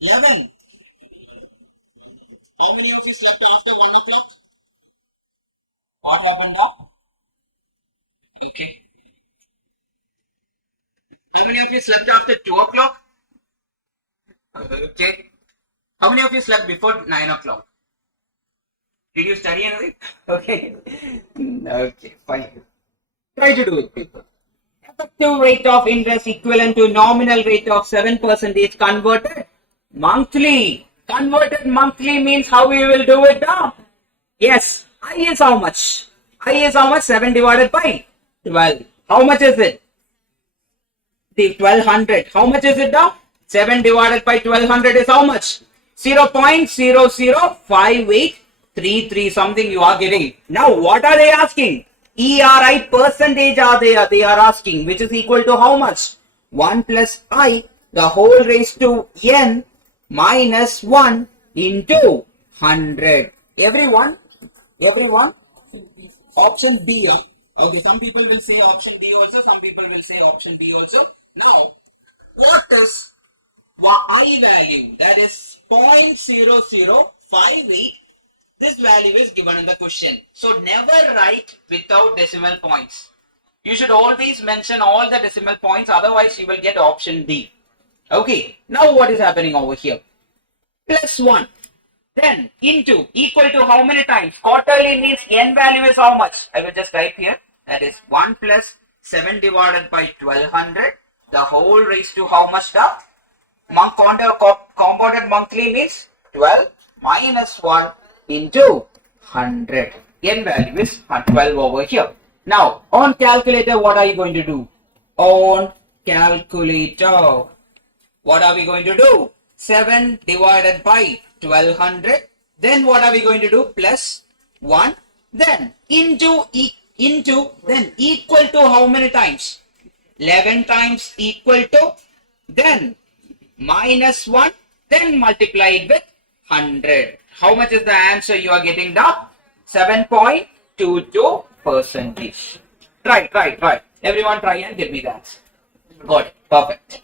11? How many of you slept after 1 o'clock? What happened now? Okay. How many of you slept after 2 o'clock? Okay. How many of you slept before 9 o'clock? Did you study anything? Okay. Okay, fine. Try to do it, people. Effective rate of interest equivalent to nominal rate of 7% converted monthly. Converted monthly means how we will do it now? Yes. I is how much? I is how much? 7 divided by 12. How much is it? The 1200. How much is it now? 7 divided by 1200 is how much? 0.005833 something you are getting. Now what are they asking? ERI percentage are they are asking, which is equal to how much? 1 plus I the whole raised to n minus 1 into 100. Everyone? Option B. Okay, some people will say option D also, some people will say option B also. Now, what is I value? That is 0.0058. This value is given in the question. So never write without decimal points. You should always mention all the decimal points, otherwise you will get option D. Okay, now what is happening over here? Plus 1. Then into equal to how many times? Quarterly means n value is how much? I will just type here. That is 1 plus 7 divided by 1200. The whole raised to how much the compounded monthly means 12 minus 1 into 100. N value is 12 over here. Now on calculator, what are you going to do? On calculator, what are we going to do? 7 divided by 1200. Then what are we going to do? Plus 1. Then into then equal to how many times? 11 times equal to, then minus 1, then multiply it with 100. How much is the answer you are getting now? 7.22 percentage. Right. Everyone try and give me the answer. Got it. Perfect.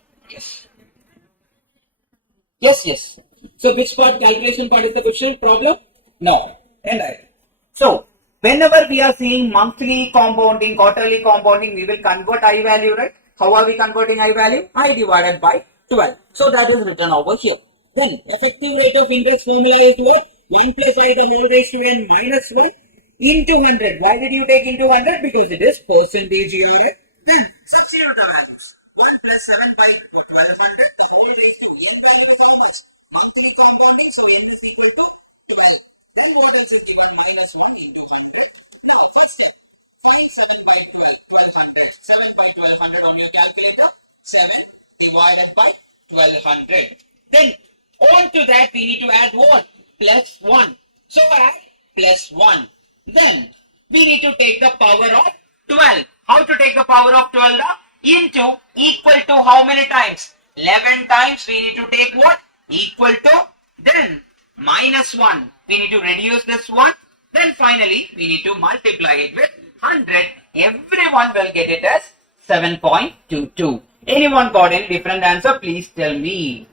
Yes. So which part, calculation part is the question? Problem? No. And I. So whenever we are seeing monthly compounding, quarterly compounding, we will convert I value, right? How are we converting I value? I divided by 12. So that is written over here. Then effective rate of interest formula is what? 1 plus I the whole raised to n minus 1 into 100. Why did you take into 100? Because it is percentage ERA. Then substitute the values. 1 plus 7 by 1200. The whole raised to n value is how much? Monthly compounding. So n is equal to 12. Then what is it given? Minus 1 into 100. Now first step. Find 7 by 12, 1200. 7 by 1200 on your calculator. 7 divided by 1200. Then on to that we need to add what? Plus 1. So add plus 1. Then we need to take the power of 12. How to take the power of 12? Into equal to how many times? 11 times we need to take what? Equal to, then minus 1. We need to reduce this 1. Then finally we need to multiply it with 100. Everyone will get it as 7.22. Anyone got any different answer? Please tell me.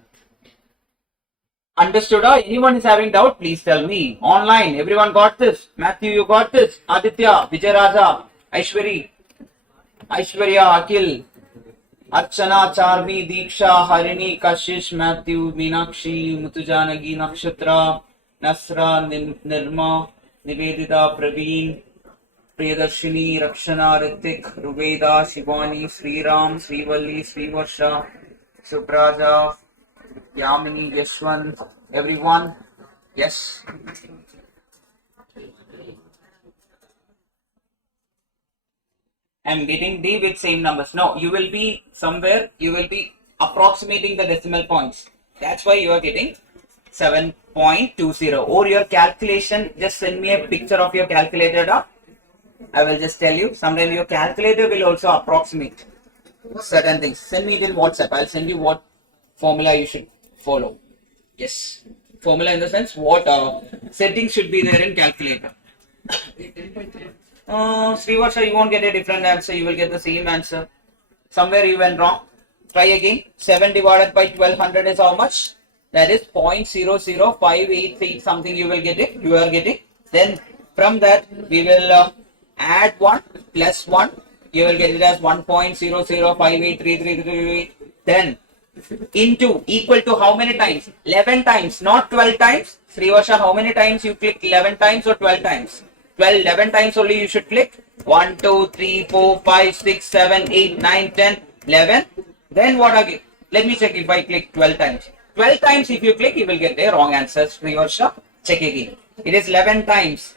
Understood? Or anyone is having doubt? Please tell me. Online, everyone got this? Matthew, you got this? Aditya, Vijay Raja, Aishwarya, Akil, Archana, Charmi, Deeksha, Harini, Kashish, Matthew, Meenakshi, Mutujanagi, Nakshatra, Nasra, Nirma, Nivedita, Praveen, Priyadarshini, Rakshana, Ritik, Rubeda, Shivani, Sriram, Srivalli, Srivarsha, Supraja, Yamini, Yashwant, everyone. Yes. I'm getting D with same numbers. No, you will be somewhere, you will be approximating the decimal points. That's why you are getting 7.20. Or your calculation, just send me a picture of your calculator. I will just tell you. Sometimes your calculator will also approximate certain things. Send me it in WhatsApp. I'll send you what formula you should follow. Yes. Formula in the sense what settings should be there in calculator. Srivarsha, you won't get a different answer. You will get the same answer. Somewhere you went wrong. Try again. 7 divided by 1200 is how much? That is 0.00583 something you will get it. You are getting. Then from that we will add 1 plus 1. You will get it as 1.0058333. Then into equal to how many times? 11 times, not 12 times. Srivarsha, how many times you click? 11 times or 12 times? 11 times only you should click. 1, 2, 3, 4, 5, 6, 7, 8, 9, 10, 11. Then what again? Let me check if I click 12 times. 12 times if you click, you will get the wrong answer. Srivarsha, check again. It is 11 times.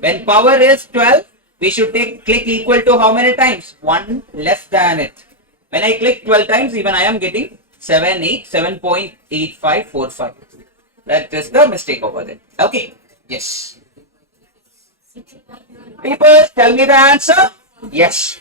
When power is 12, we should click equal to how many times? 1 less than it. When I click 12 times, even I am getting 7.8545. That is the mistake over there. Okay. Yes. People, tell me the answer. Yes.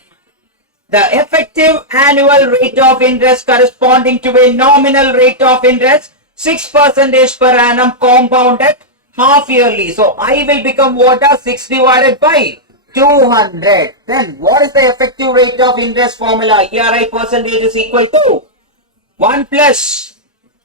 The effective annual rate of interest corresponding to a nominal rate of interest 6% per annum compounded half yearly. So I will become what? 6 divided by 200. Then what is the effective rate of interest formula? ERI percentage is equal to 1 plus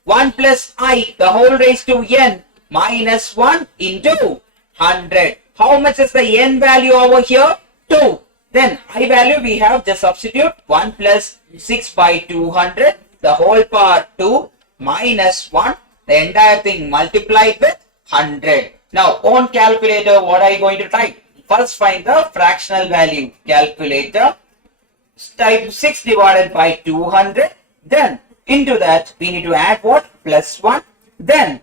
I, the whole raised to n minus 1 into 100. How much is the n value over here? 2. Then I value we have just substitute 1 plus 6 by 200, the whole power 2 minus 1, the entire thing multiplied with 100. Now on calculator, what are you going to type? First find the fractional value. Calculator, type 6 divided by 200. Then into that we need to add what? Plus 1. Then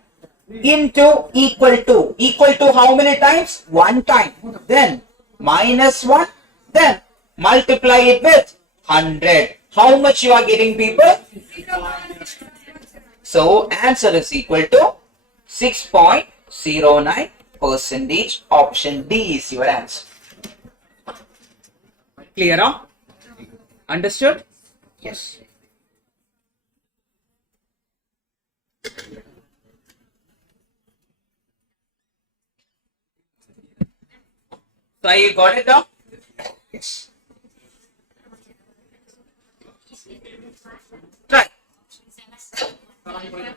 into equal to how many times? 1 time. Then minus 1. Then multiply it with 100. How much you are getting, people? So answer is equal to 6.09%. Option D is your answer. Clear? Huh? Understood? Yes. So you got it now? Yes. Try.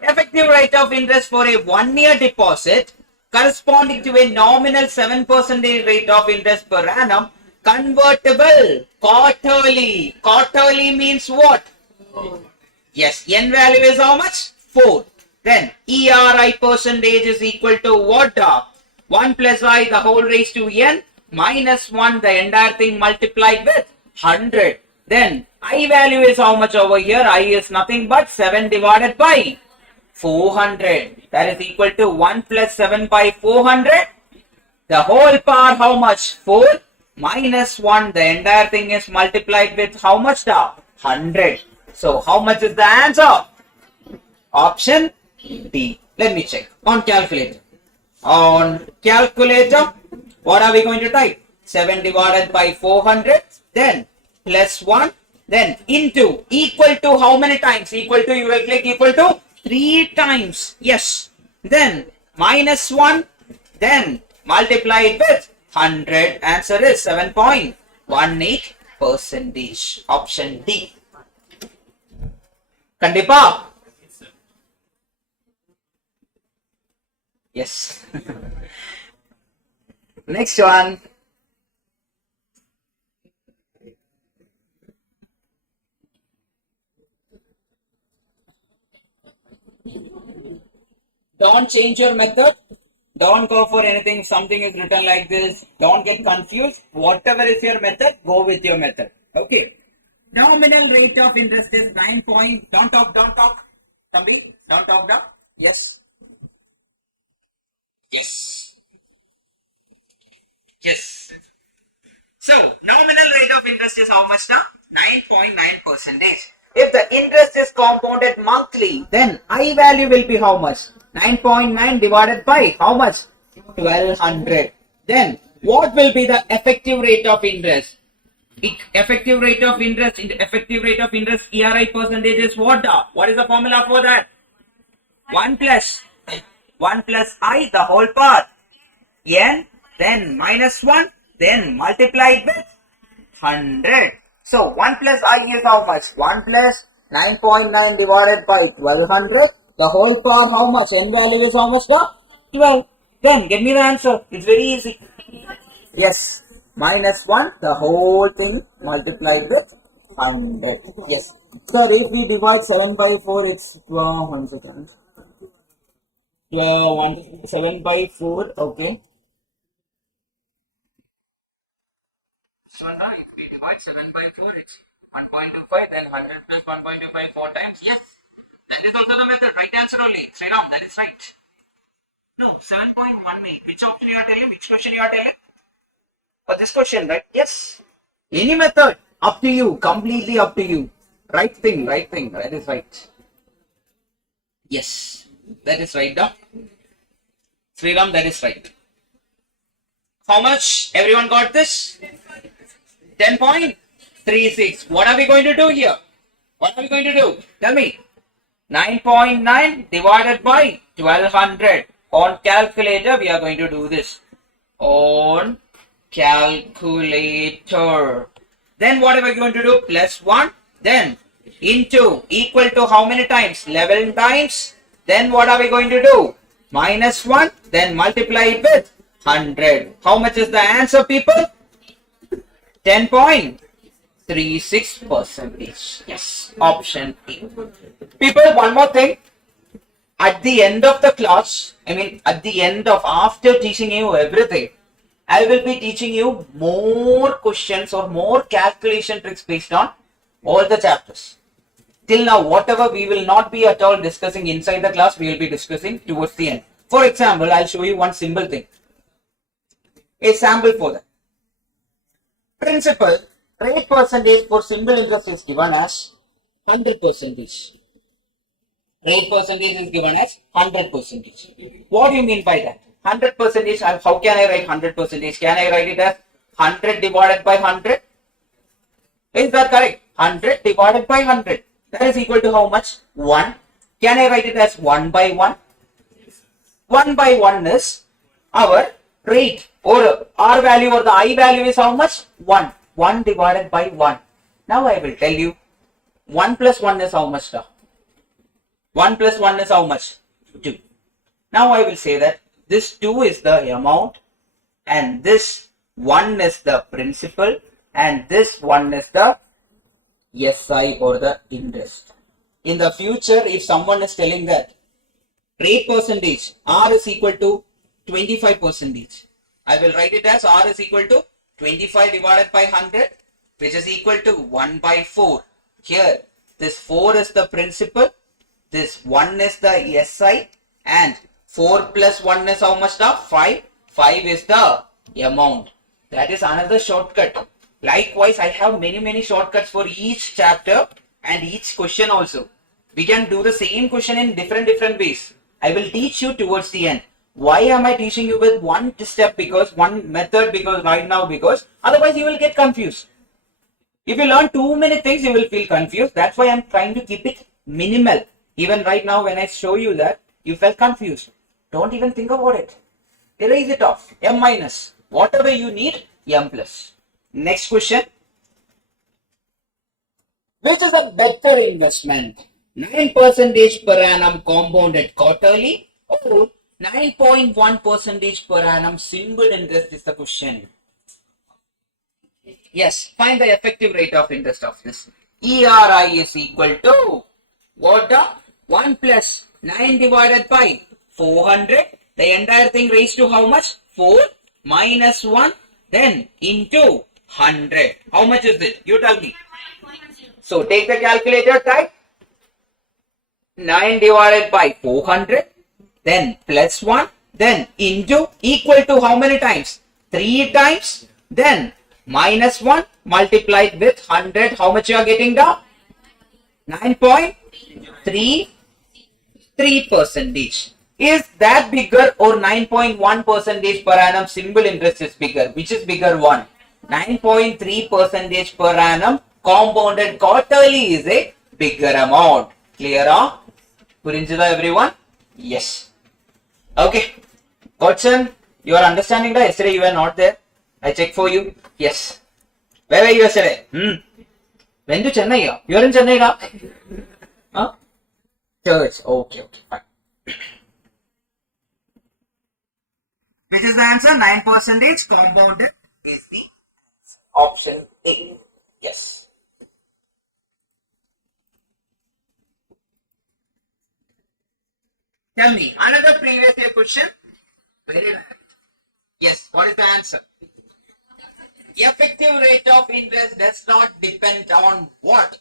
Effective rate of interest for a 1-year deposit corresponding to a nominal 7% rate of interest per annum convertible quarterly. Quarterly means what? Yes, n value is how much? 4. Then ERI percentage is equal to what? 1 plus I, the whole raised to n minus 1, the entire thing multiplied with 100. Then I value is how much over here? I is nothing but 7 divided by 400. That is equal to 1 plus 7 by 400. The whole power how much? 4 minus 1. The entire thing is multiplied with how much? 100. So how much is the answer? Option D. Let me check on calculator. On calculator, what are we going to type? 7 divided by 400, then plus 1, then into equal to how many times? Equal to, you will click equal to 3 times. Yes. Then minus 1, then multiply it with 100. Answer is 7.18%. Option D. Kandipa? Yes. Next one. Don't change your method. Don't go for anything. Something is written like this. Don't get confused. Whatever is your method, go with your method. Okay. Nominal rate of interest is 9 point. Don't talk. Tambi. Not top down? Yes. Yes. Yes. So, nominal rate of interest is how much now? 9.9%. If the interest is compounded monthly, then I value will be how much? 9.9 divided by how much? 1200. Then, what will be the effective rate of interest? Effective rate of interest, ERI percentage is what? What is the formula for that? 1 plus I, the whole part, n, then minus 1, then multiplied with 100. So 1 plus I is how much? 1 plus 9.9 divided by 1200. The whole part how much? N value is how much now? 12. Then get me the answer. It's very easy. Yes. Minus 1. The whole thing multiplied with 100. Yes. Sir, if we divide 7 by 4, it's 12. 1 second. 7 by 4. Okay. So now if we divide 7 by 4, it's 1.25, then 100 plus 1.25 4 times. Yes, that is also the method. Right answer only. Sriram, that is right. No, 7.18. Which option you are telling? Which question you are telling? For this question, right? Yes. Any method. Up to you. Completely up to you. Right thing. That is right. Yes. That is right, Doc. Sriram, that is right. How much? Everyone got this? 10.36. What are we going to do here? What are we going to do? Tell me. 9.9 divided by 1200. On calculator, we are going to do this. On calculator. Then what are we going to do? Plus 1. Then into equal to how many times? 11 times. Then what are we going to do? Minus 1. Then multiply it with 100. How much is the answer, people? 10.36%. Yes, option A. People, one more thing. At the end of the class, after teaching you everything, I will be teaching you more questions or more calculation tricks based on all the chapters. Till now, whatever we will not be at all discussing inside the class, we will be discussing towards the end. For example, I'll show you one simple thing. A sample for that. Principal rate percentage for simple interest is given as 100%. Rate percentage is given as 100%. What do you mean by that? 100%, how can I write 100%? Can I write it as 100 divided by 100? Is that correct? 100 divided by 100. That is equal to how much? 1. Can I write it as 1 by 1? 1 by 1 is our rate, or R value, or the I value is how much? 1. 1 divided by 1. Now I will tell you 1 plus 1 is how much? 1 plus 1 is how much? 2. Now I will say that this 2 is the amount, and this 1 is the principal, and this 1 is the SI, or the interest. In the future, if someone is telling that rate percentage R is equal to 25%, I will write it as R is equal to 25 divided by 100, which is equal to 1 by 4. Here, this 4 is the principal, this 1 is the SI, and 4 plus 1 is how much now? 5. 5 is the amount. That is another shortcut. Likewise, I have many shortcuts for each chapter and each question also. We can do the same question in different ways. I will teach you towards the end. Why am I teaching you with one step? Because one method, because right now, because otherwise you will get confused. If you learn too many things, you will feel confused. That's why I'm trying to keep it minimal. Even right now, when I show you that, you felt confused. Don't even think about it. Erase it off. M minus. Whatever you need, M plus. Next question. Which is a better investment? 9% per annum compounded quarterly, or 9.1% per annum simple interest is the question. Yes, find the effective rate of interest of this. ERI is equal to what? 1 plus 9 divided by 400. The entire thing raised to how much? 4 minus 1, then into 100. How much is it? You tell me. So take the calculator, type 9 divided by 400, then plus 1, then into equal to how many times? 3 times, then minus 1 multiplied with 100. How much you are getting down? 9.33 percentage. Is that bigger or 9.1 percentage per annum simple interest is bigger? Which is bigger one? 9.3 percentage per annum compounded quarterly is a bigger amount. Clear? Purinjada everyone? Yes. Okay. Godson, you are understanding that? Yesterday you were not there. I checked for you. Yes. Where were you yesterday? When to Chennai? You are in Chennai? Huh? Church. Okay, fine. Which is the answer? 9 percentage compounded is the option A. Yes. Tell me, another previous year question. Very direct. Yes, what is the answer? Effective rate of interest does not depend on what?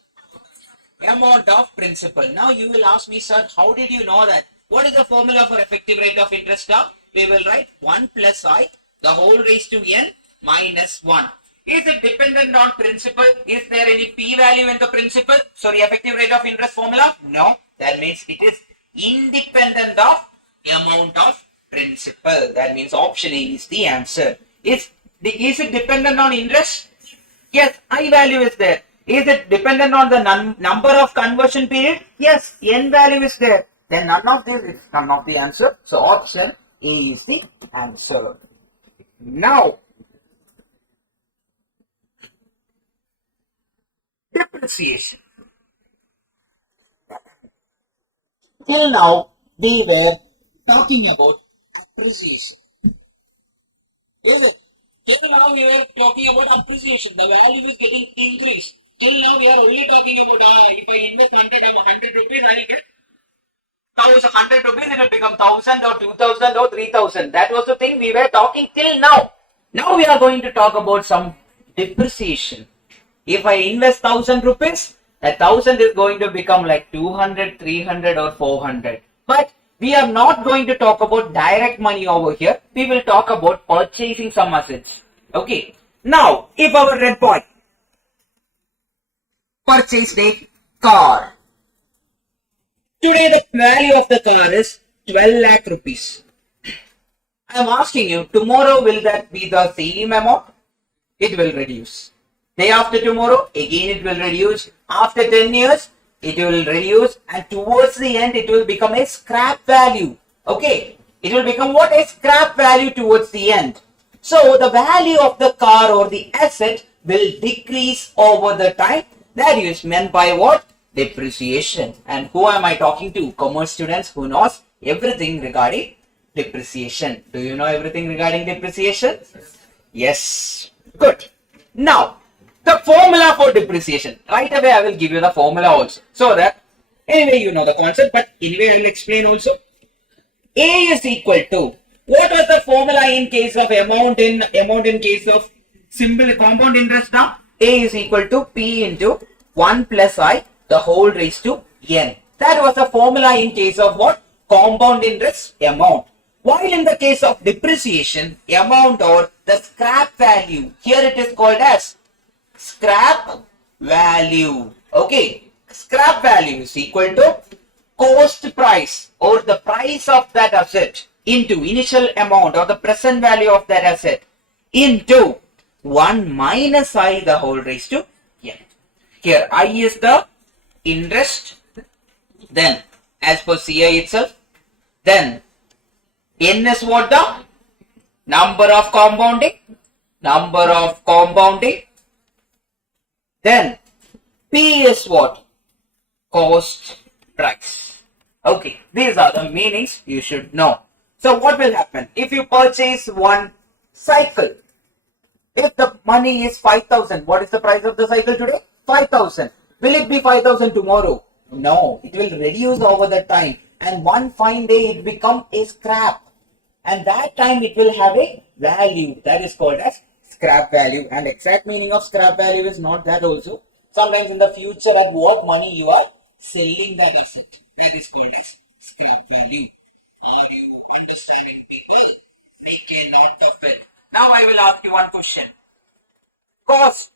Amount of principal. Now you will ask me, sir, how did you know that? What is the formula for effective rate of interest now? We will write 1 plus I, the whole raised to n minus 1. Is it dependent on principal? Is there any p value in the principal? Sorry, effective rate of interest formula? No. That means it is independent of amount of principal. That means option A is the answer. Is it dependent on interest? Yes, I value is there. Is it dependent on the number of conversion period? Yes, n value is there. Then none of this is none of the answer. So option A is the answer. Now, depreciation. Till now, we were talking about appreciation. Is it? Till now we were talking about appreciation. The value is getting increased. Till now we are only talking about if I invest 100 rupees, I will get 100 rupees. It will become 1000 or 2000 or 3000. That was the thing we were talking till now. Now we are going to talk about some depreciation. If I invest 1000 rupees, that 1000 is going to become like 200, 300 or 400. But we are not going to talk about direct money over here. We will talk about purchasing some assets. Okay. Now, if our red boy purchased a car. Today the value of the car is 12 lakh rupees. I am asking you, tomorrow will that be the same amount? It will reduce. Day after tomorrow, again it will reduce. After 10 years, it will reduce, and towards the end it will become a scrap value. Okay, it will become what? A scrap value towards the end. So the value of the car or the asset will decrease over the time. That is meant by what? Depreciation. And who am I talking to? Commerce students who knows everything regarding depreciation. Do you know everything regarding depreciation? Yes. Good. Now, the formula for depreciation. Right away, I will give you the formula also. So that, anyway, you know the concept, but anyway, I will explain also. A is equal to, what was the formula in case of amount in case of simple compound interest now? A is equal to P into 1 plus I, the whole raised to n. That was the formula in case of what? Compound interest amount. While in the case of depreciation, amount or the scrap value, here it is called as scrap value. Okay, scrap value is equal to cost price or the price of that asset into initial amount or the present value of that asset into 1 minus I, the whole raised to n. Here I is the interest, then as per CI itself, then n is what? The number of compounding, then P is what? Cost price. Okay, these are the meanings you should know. So what will happen if you purchase one cycle? If the money is 5,000, what is the price of the cycle today? 5,000. Will it be 5,000 tomorrow? No, it will reduce over the time, and one fine day it become a scrap, and that time it will have a value that is called as scrap value. And exact meaning of scrap value is not that also. Sometimes in the future, at what money you are selling that asset. That is called as scrap value. Are you understanding, people? Make a note of it. Now I will ask you one question. Cost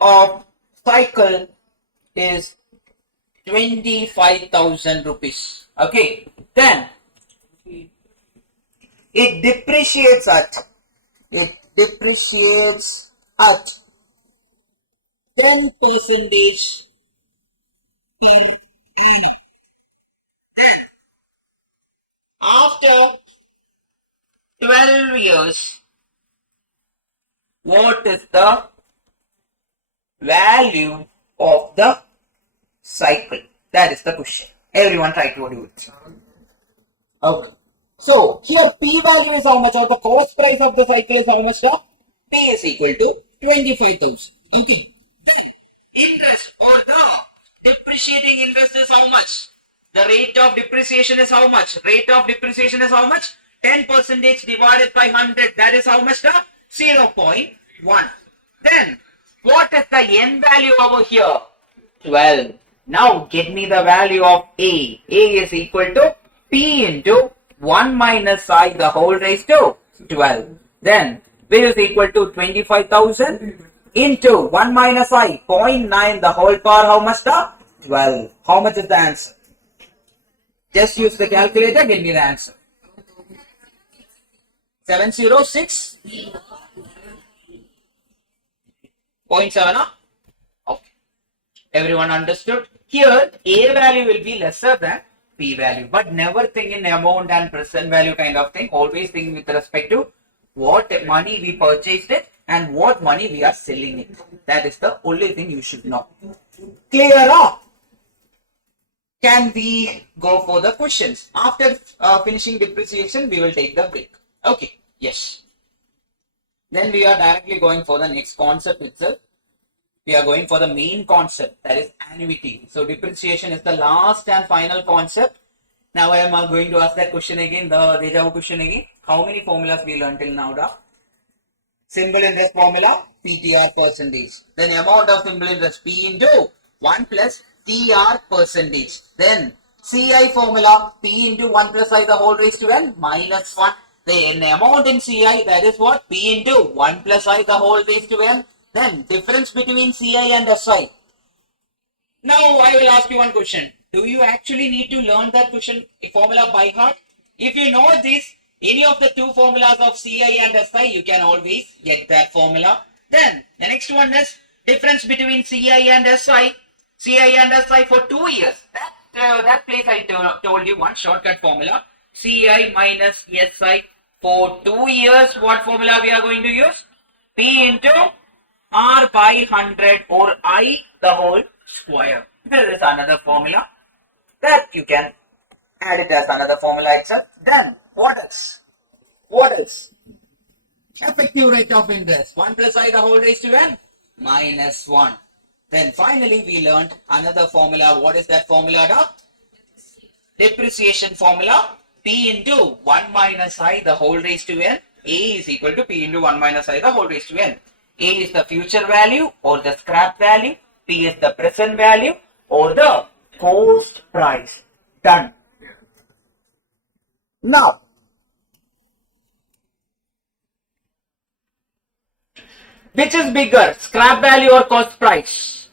of cycle is 25,000 rupees. Okay. Then It depreciates at 10 percentage per annum. after 12 years, what is the value of the cycle? That is the question. Everyone try to do it. Okay. So here P value is how much, or the cost price of the cycle is how much? P is equal to 25,000. Okay. Then interest or the depreciating interest is how much? The rate of depreciation is how much? Rate of depreciation is how much? 10 percentage divided by 100. That is how much? The 0.1. Then what is the n value over here? 12. Now get me the value of A. A is equal to P into 1 minus I the whole raised to 12. Then B is equal to 25,000 into 1 minus I 0.9 the whole power how much? The 12. How much is the answer? Just use the calculator, get me the answer. 706.7, huh? Okay. Everyone understood? Here, A value will be lesser than P value, but never think in amount and present value kind of thing. Always think with respect to what money we purchased it and what money we are selling it. That is the only thing you should know. Clear up? Can we go for the questions? After finishing depreciation, we will take the break. Okay, yes. Then we are directly going for the next concept itself. We are going for the main concept, that is annuity. So depreciation is the last and final concept. Now I am going to ask that question again, the deja vu question again. How many formulas we learned till now? Da? Simple interest formula, PTR percentage. Then amount of simple interest, P into 1 plus TR percentage. Then CI formula, P into 1 plus I the whole raised to n minus 1. Then amount in CI, that is what? P into 1 plus I the whole raised to n. Then difference between CI and SI. Now I will ask you one question. Do you actually need to learn that question formula by heart? If you know this, any of the two formulas of CI and SI, you can always get that formula. Then the next one is difference between CI and SI. CI and SI for 2 years. That place I told you one shortcut formula. CI minus SI for 2 years. What formula we are going to use? P into R by 100 or I the whole square. There is another formula that you can add it as another formula itself. Then what else? What else? Effective rate of interest. 1 plus I the whole raised to n minus 1. Then finally we learned another formula. What is that formula? Depreciation formula. P into 1 minus I the whole raised to n. A is equal to P into 1 minus I the whole raised to n. A is the future value or the scrap value. P is the present value or the cost price. Done. Now, which is bigger, scrap value or cost price?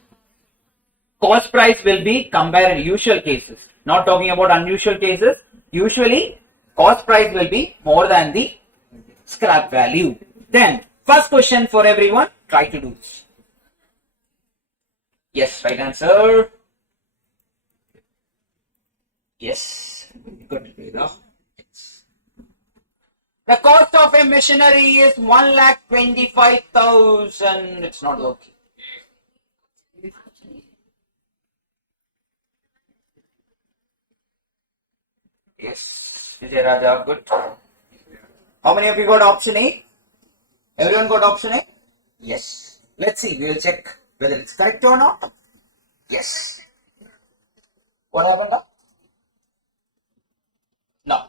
Cost price will be compared in usual cases. Not talking about unusual cases. Usually, cost price will be more than the scrap value. Then, first question for everyone, try to do this. Yes, right answer. Yes, good. The cost of a machinery is 1,25,000. It's not working. Yes, Vijay Raja, good. How many of you got option A? Everyone got option A? Yes. Let's see, we will check whether it's correct or not. Yes. What happened now? No.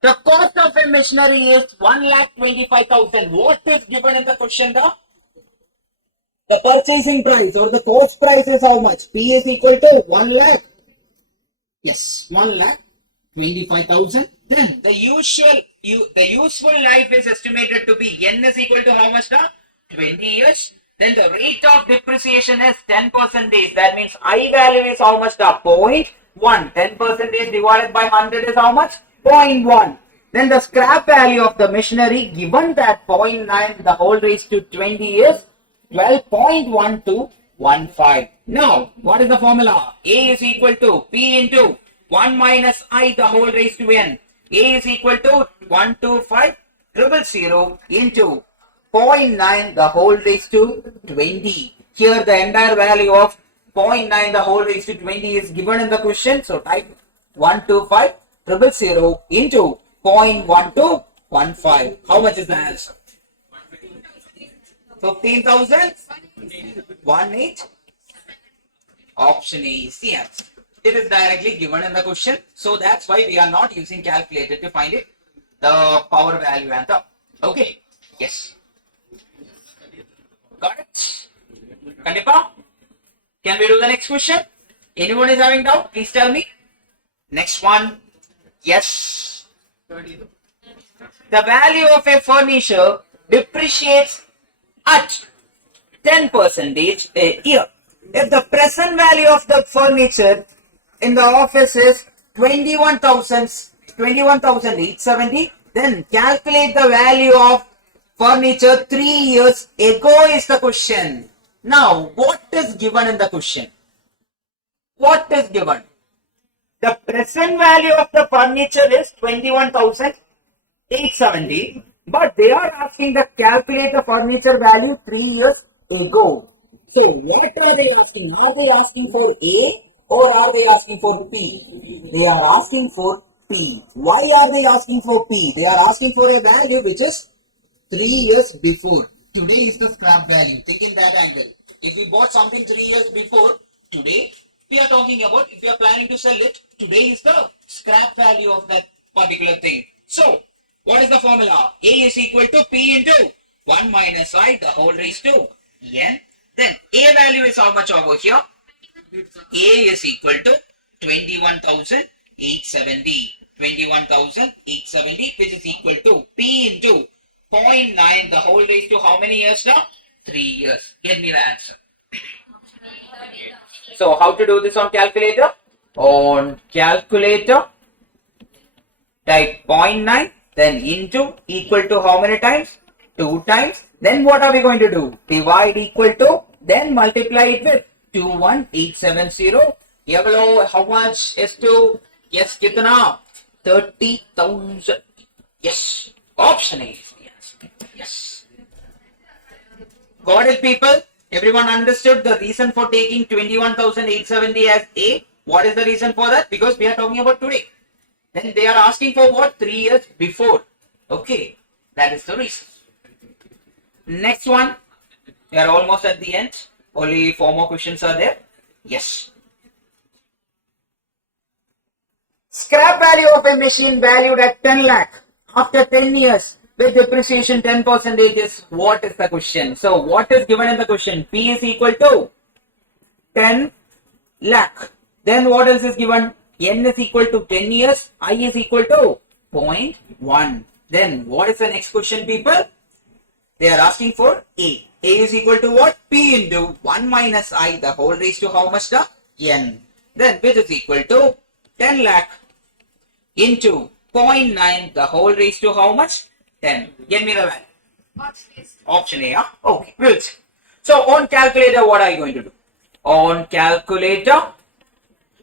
The cost of a machinery is 1,25,000. What is given in the question now? The purchasing price or the cost price is how much? P is equal to 1 lakh. Yes, 1 lakh 25,000. Then The useful life is estimated to be N is equal to how much now? 20 years. Then the rate of depreciation is 10%. That means I value is how much now? 0.1. 10% divided by 100 is how much? 0.1. Then the scrap value of the machinery given that 0.9 the whole raised to 20 is 12.1215. Now, what is the formula? A is equal to P into 1 minus I the whole raised to N. A is equal to 125,000 into 0.9 the whole raised to 20. Here the entire value of 0.9 the whole raised to 20 is given in the question. So type 125,000 into 0.1215. How much is the answer? 15,000? 18. Option A is the answer. It is directly given in the question. So that's why we are not using calculator to find it. The power value and the. Okay. Yes. Got it? Kandipa? Can we do the next question? Anyone is having doubt? Please tell me. Next one. Yes. The value of a furniture depreciates at 10% a year. If the present value of the furniture in the office is 21,870, then calculate the value of furniture 3 years ago is the question. Now, what is given in the question? What is given? The present value of the furniture is 21,870, but they are asking to calculate the furniture value 3 years ago. So, what are they asking? Are they asking for A or are they asking for P? They are asking for P. Why are they asking for P? They are asking for a value which is 3 years before. Today is the scrap value. Think in that angle. If we bought something 3 years before, today we are talking about if you are planning to sell it, today is the scrap value of that particular thing. So, what is the formula? A is equal to P into 1 minus I the whole raised to N. Then A value is how much over here? A is equal to 21,870. 21,870 which is equal to P into 0.9 the whole raised to how many years now? 3 years. Get me the answer. So how to do this on calculator? On calculator, type 0.9 then into equal to how many times? 2 times. Then what are we going to do? Divide equal to, then multiply it with 21,870. Here below, how much is to? Yes, kitna? 30,000. Yes. Option A is the answer. Yes. Got it, people? Everyone understood the reason for taking 21,870 as A? What is the reason for that? Because we are talking about today. Then they are asking for what? 3 years before. Okay. That is the reason. Next one. We are almost at the end. Only 4 more questions are there. Yes. Scrap value of a machine valued at 10 lakh after 10 years with depreciation 10% is what is the question? So what is given in the question? P is equal to 10 lakh. Then what else is given? N is equal to 10 years. I is equal to 0.1. Then what is the next question, people? They are asking for A. A is equal to what? P into 1 minus I the whole raised to how much the? N. Then which is equal to 10 lakh into 0.9 the whole raised to how much? 10. Give me the value. Option A. Huh? Okay, we'll see. So on calculator, what are you going to do? On calculator,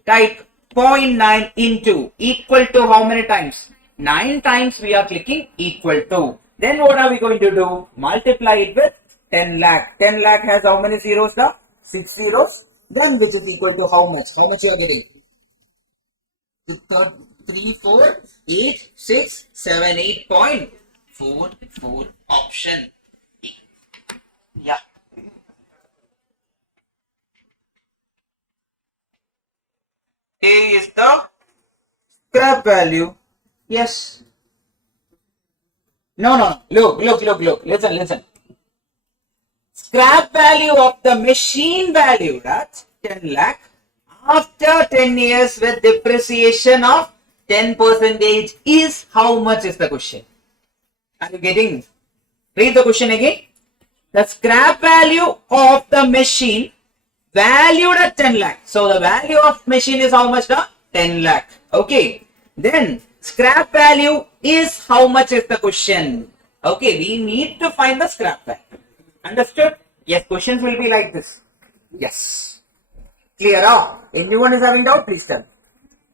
type 0.9 into equal to how many times? 9 times we are clicking equal to. Then what are we going to do? Multiply it with 10 lakh. 10 lakh has how many zeros now? 6 zeros. Then which is equal to how much? How much you are getting? 3, 4, 8, 6, 7, 8.44. Option E. Yeah. A is the scrap value. Yes. No. Look. Listen. scrap value of the machine valued at 10 lakh after 10 years with depreciation of 10% is how much is the question? Are you getting? Read the question again. The scrap value of the machine valued at 10 lakh. So the value of machine is how much? 10 lakh. Okay. Then scrap value is how much is the question? Okay. We need to find the scrap value. Understood? Yes. Questions will be like this. Yes. Clear out? Anyone is having doubt? Please tell me.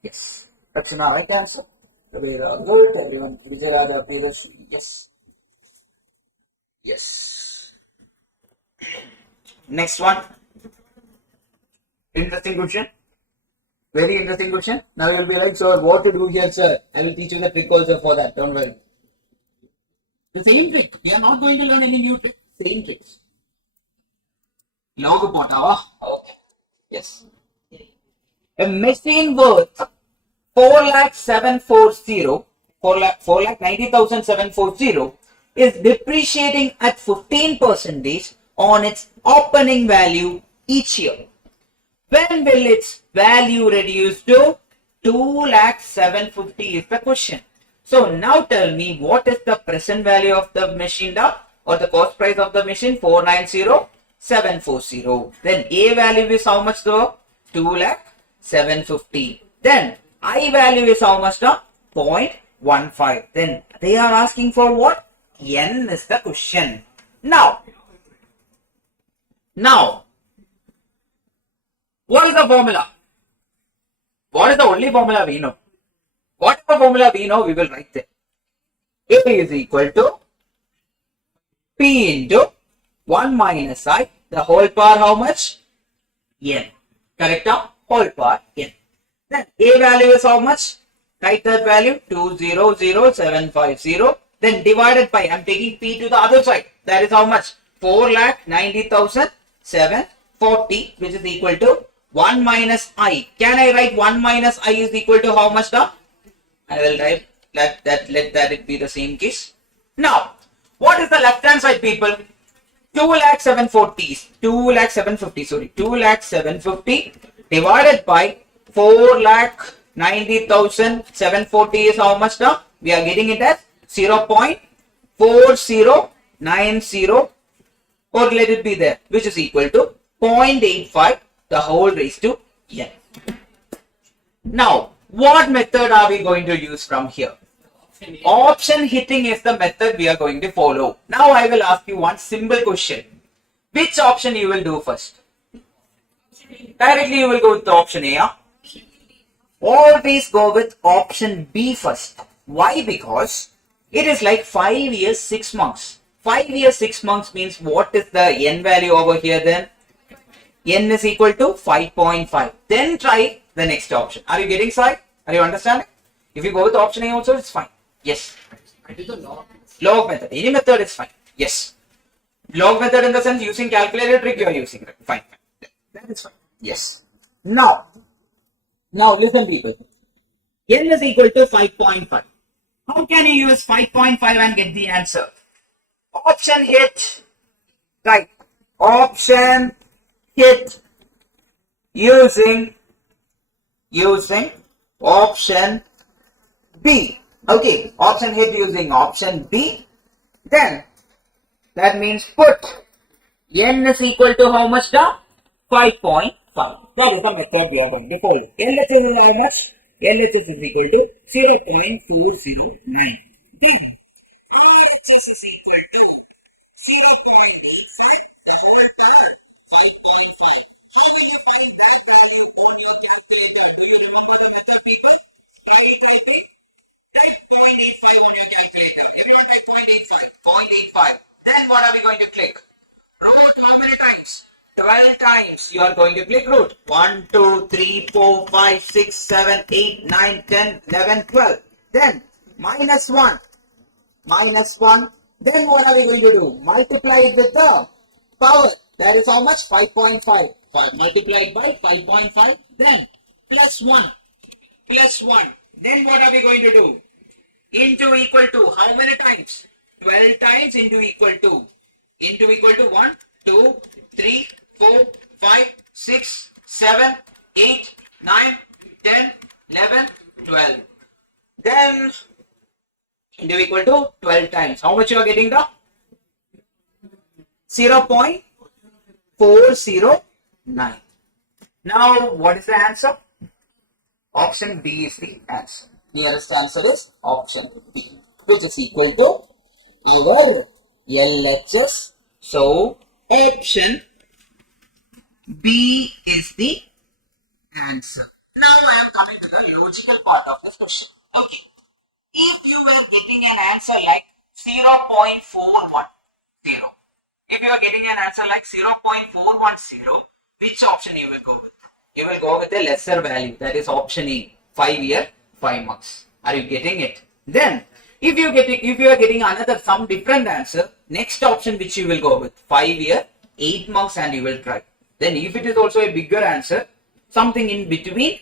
Yes. That's an right answer. We are good. Everyone, yes. Yes. Next one. Interesting question. Very interesting question. Now you will be like, sir, what to do here, sir? I will teach you the trick also for that. Don't worry. The same trick. We are not going to learn any new trick. Same tricks. ArivuPro. Okay. Yes. A machine worth 4,90,740 is depreciating at 15% on its opening value each year. When will its value reduce to 2,750 is the question. So now tell me what is the present value of the machine or the cost price of the machine 4,90,740. Then A value is how much though? 2,750. Then I value is how much now? 0.15. Then they are asking for what? N is the question. Now, what is the formula? What is the only formula we know? Whatever formula we know, we will write there. A is equal to P into 1 minus I, the whole power how much? N. Correct? Whole power N. Then A value is how much? Write that value 2,00750. Then divided by, I am taking P to the other side. That is how much? 4,90,740, which is equal to 1 minus I. Can I write 1 minus I is equal to how much now? I will write let that it be the same case. Now, what is the left hand side, people? 2,750 divided by 4,90,740 is how much now? We are getting it as 0.4090, or let it be there, which is equal to 0.85 the whole raised to n. Now, what method are we going to use from here? Option hitting is the method we are going to follow. Now I will ask you one simple question. Which option you will do first? Directly you will go with the option A. Huh? Always go with option B first. Why? Because it is like 5 years 6 months. 5 years 6 months means what is the n value over here then? N is equal to 5.5. Then try the next option. Are you getting side? Are you understanding? If you go with option A also, it's fine. Yes. Log method. Any method is fine. Yes. Log method in the sense using calculator trick you are using. Fine. That is fine. Yes. Now listen people. N is equal to 5.5. How can you use 5.5 and get the answer? Option hit. Right. Option hit using option B. Okay, option hit using option B. Then that means put n is equal to how much now? 5.5. That is the method we are going to follow. LHS is how much? LHS is equal to 0.409. Then RHS is equal to 0.85 the whole power 5.5. How will you find that value on your calculator? Do you remember the method, people? Type 0.85 on your calculator. Everyone type 0.85. Then what are we going to click? Root how many times? 12 times. You are going to click root. 1, 2, 3, 4, 5, 6, 7, 8, 9, 10, 11, 12. Then minus 1. Then what are we going to do? Multiply it with the power. That is how much? 5.5. Multiplied by 5.5. Then plus 1. Then what are we going to do? Into equal to how many times? 12 times into equal to 1. 2, 3, 4, 5, 6, 7, 8, 9, 10, 11, 12. Then do equal to 12 times. How much you are getting the 0.409. Now what is the answer? Option B is the answer. Nearest answer is option B, which is equal to our LHS. So option B is the answer. Now I am coming to the logical part of this question. Okay. If you were getting an answer like 0.410, if you are getting an answer like 0.410, which option you will go with? You will go with a lesser value, that is option A, 5 year, 5 months. Are you getting it? Then, if you are getting another some different answer, next option which you will go with 5 year, 8 months, and you will try. Then, if it is also a bigger answer, something in between,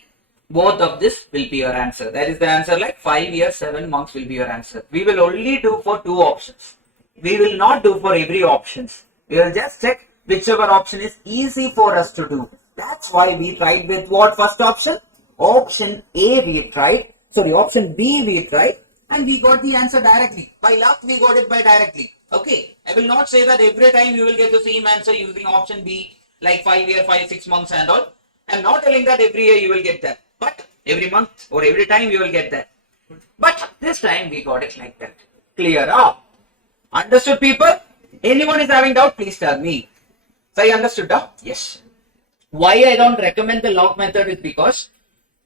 both of this will be your answer. That is the answer like 5 years, 7 months will be your answer. We will only do for 2 options. We will not do for every options. We will just check whichever option is easy for us to do. That's why we tried with what first option? Option A we tried. Sorry, option B we tried. And we got the answer directly. By luck we got it by directly. Okay. I will not say that every time you will get the same answer using option B like 5 year, 5, 6 months and all. I am not telling that every year you will get that. But every month or every time you will get that. But this time we got it like that. Clear up? Understood, people? Anyone is having doubt, please tell me. So you understood, huh? Yes. Why I don't recommend the log method is because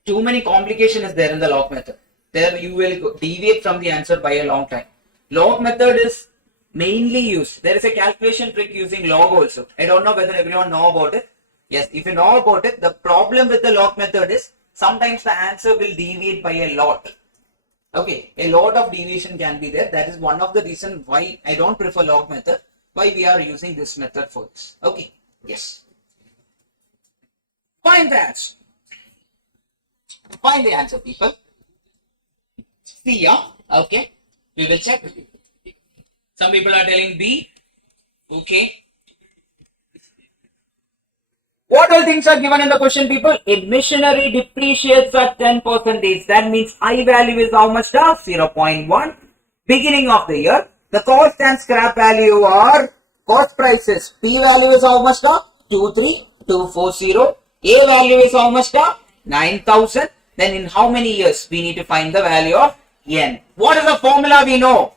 too many complication is there in the log method. There you will deviate from the answer by a long time. Log method is mainly used. There is a calculation trick using log also. I don't know whether everyone know about it. Yes, if you know about it, the problem with the log method is sometimes the answer will deviate by a lot. Okay, a lot of deviation can be there. That is one of the reasons why I don't prefer log method. Why we are using this method for this. Okay, yes. Find the answer. Find the answer, people. See ya. Okay, we will check. Some people are telling B. Okay. What all things are given in the question, people? A machinery depreciates at 10%. That means I value is how much? 0.1. Beginning of the year. The cost and scrap value are cost prices. P value is how much? 23240. A value is how much? 9,000. Then in how many years we need to find the value of N? What is the formula we know?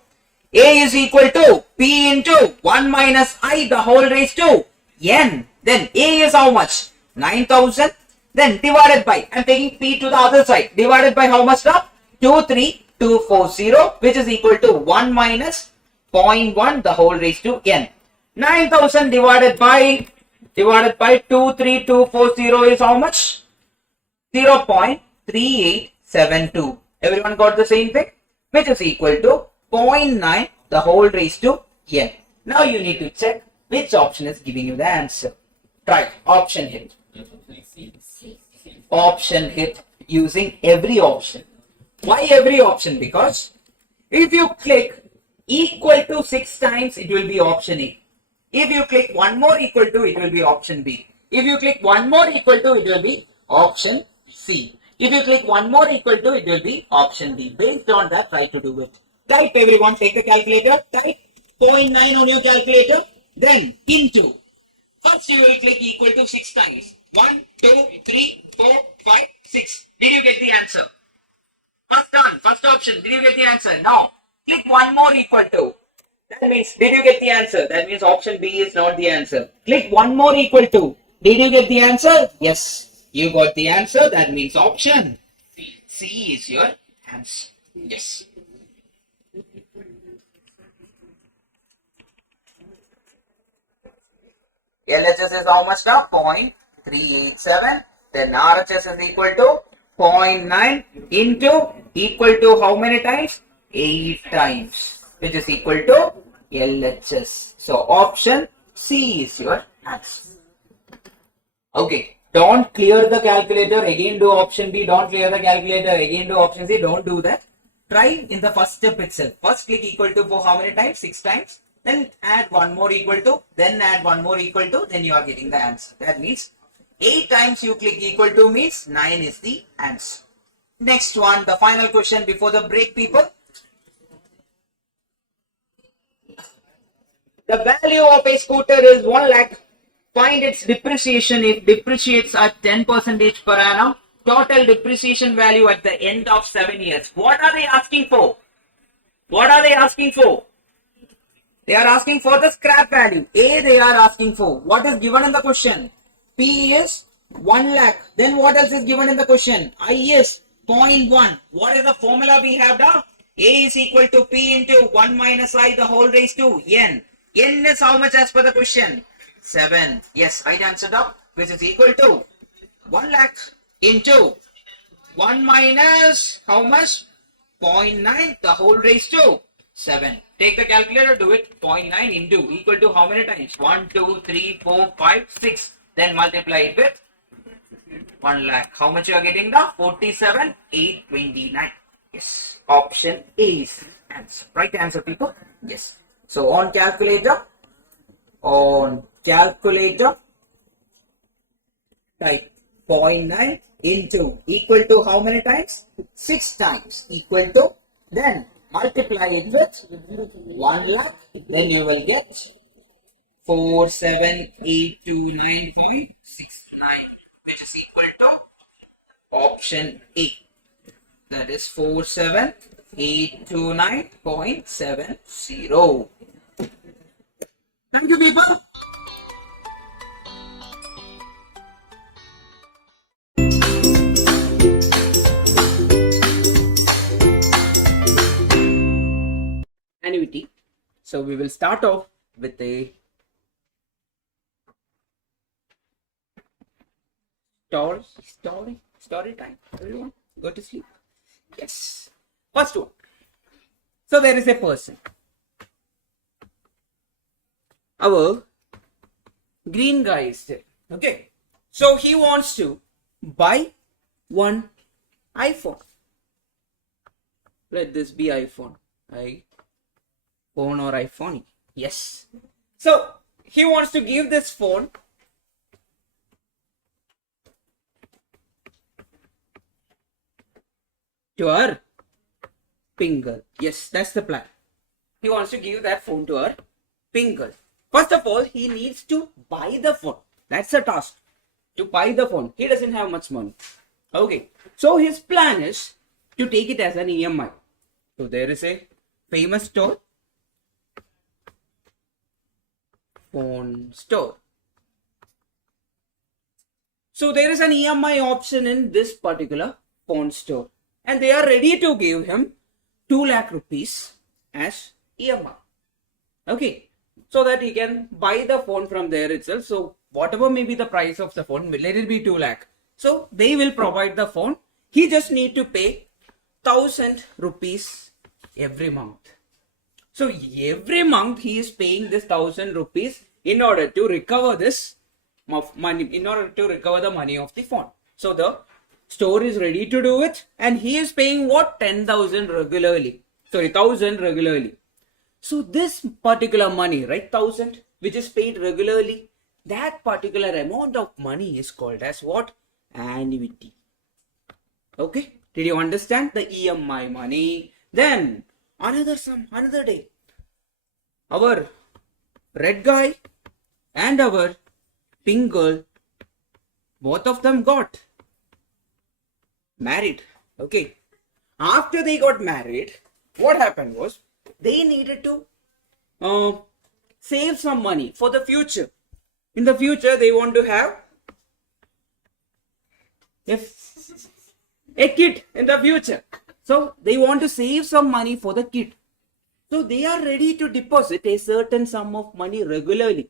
A is equal to P into 1 minus I the whole raised to N. Then A is how much? 9,000. Then divided by, I am taking P to the other side. Divided by how much? 23240, which is equal to 1 minus 0.1 the whole raised to N. 9,000 divided by 23240 is how much? 0.3872. Everyone got the same thing? Which is equal to 0.9 the whole raised to N. Now you need to check which option is giving you the answer. Try option hit. Option hit using every option. Why every option? Because if you click equal to 6 times, it will be option A. If you click one more equal to, it will be option B. If you click one more equal to, it will be option C. If you click one more equal to, it will be option D. Based on that, try to do it. Type, everyone, take the calculator. Type 0.9 on your calculator. Then into. First you will click equal to 6 times. 1, 2, 3, 4, 5, 6. Did you get the answer? First done. First option. Did you get the answer? Now click one more equal to. That means, did you get the answer? That means option B is not the answer. Click one more equal to. Did you get the answer? Yes. You got the answer. That means option C. C is your answer. Yes. LHS is how much now? 0.387. Then RHS is equal to 0.9 into equal to how many times? 8 times. Which is equal to LHS. So option C is your answer. Okay. Don't clear the calculator. Again do option B. Don't clear the calculator. Again do option C. Don't do that. Try in the first step itself. First click equal to for how many times? 6 times. then add one more equal to, then add one more equal to, then you are getting the answer. That means 8 times you click equal to means 9 is the answer. Next one, the final question before the break, people. The value of a scooter is 1 lakh. Find its depreciation. It depreciates at 10% per annum. Total depreciation value at the end of 7 years. What are they asking for? What are they asking for? They are asking for the scrap value. A they are asking for. What is given in the question? P is 1 lakh. Then what else is given in the question? I is 0.1. What is the formula we have now? A is equal to P into 1 minus I the whole raised to N. N is how much as per the question? 7. Yes, right answer now, which is equal to 1 lakh into 1 minus how much? 0.9 the whole raised to 7. Take the calculator, do it. 0.9 into equal to how many times? 1, 2, 3, 4, 5, 6. Then multiply it with 1 lakh. How much you are getting the? 47,829. Yes. Option A is answer. Right answer, people. Yes. So on calculator, type 0.9 into equal to how many times? 6 times equal to, then multiply it with 1 lakh, then you will get 47,829.69, which is equal to option A. That is 47,829.70. Thank you, people. Annuity. So we will start off with a story time. Everyone go to sleep. Yes. First one. So there is a person. Our green guy is there. Okay. So he wants to buy one iPhone. Let this be iPhone. Phone or iPhone. Yes. So he wants to give this phone to her pink girl. Yes, that's the plan. He wants to give that phone to her pink girl. First of all, he needs to buy the phone. That's the task. To buy the phone. He doesn't have much money. Okay. So his plan is to take it as an EMI. So there is a famous store. Phone store. So there is an EMI option in this particular phone store. And they are ready to give him 2 lakh rupees as EMI. Okay. So that he can buy the phone from there itself. So whatever may be the price of the phone, let it be 2 lakh. So they will provide the phone. He just need to pay 1,000 rupees every month. So every month he is paying this 1,000 rupees in order to recover this money, in order to recover the money of the phone. So the store is ready to do it, and he is paying what? 10,000 regularly. Sorry, 1,000 regularly. So this particular money, right, 1,000, which is paid regularly, that particular amount of money is called as what? Annuity. Okay, did you understand? The EMI money. Then another day, our red guy and our pink girl, both of them got married. Okay, after they got married, what happened was they needed to save some money for the future. In the future, they want to have a kid in the future. So they want to save some money for the kid. So they are ready to deposit a certain sum of money regularly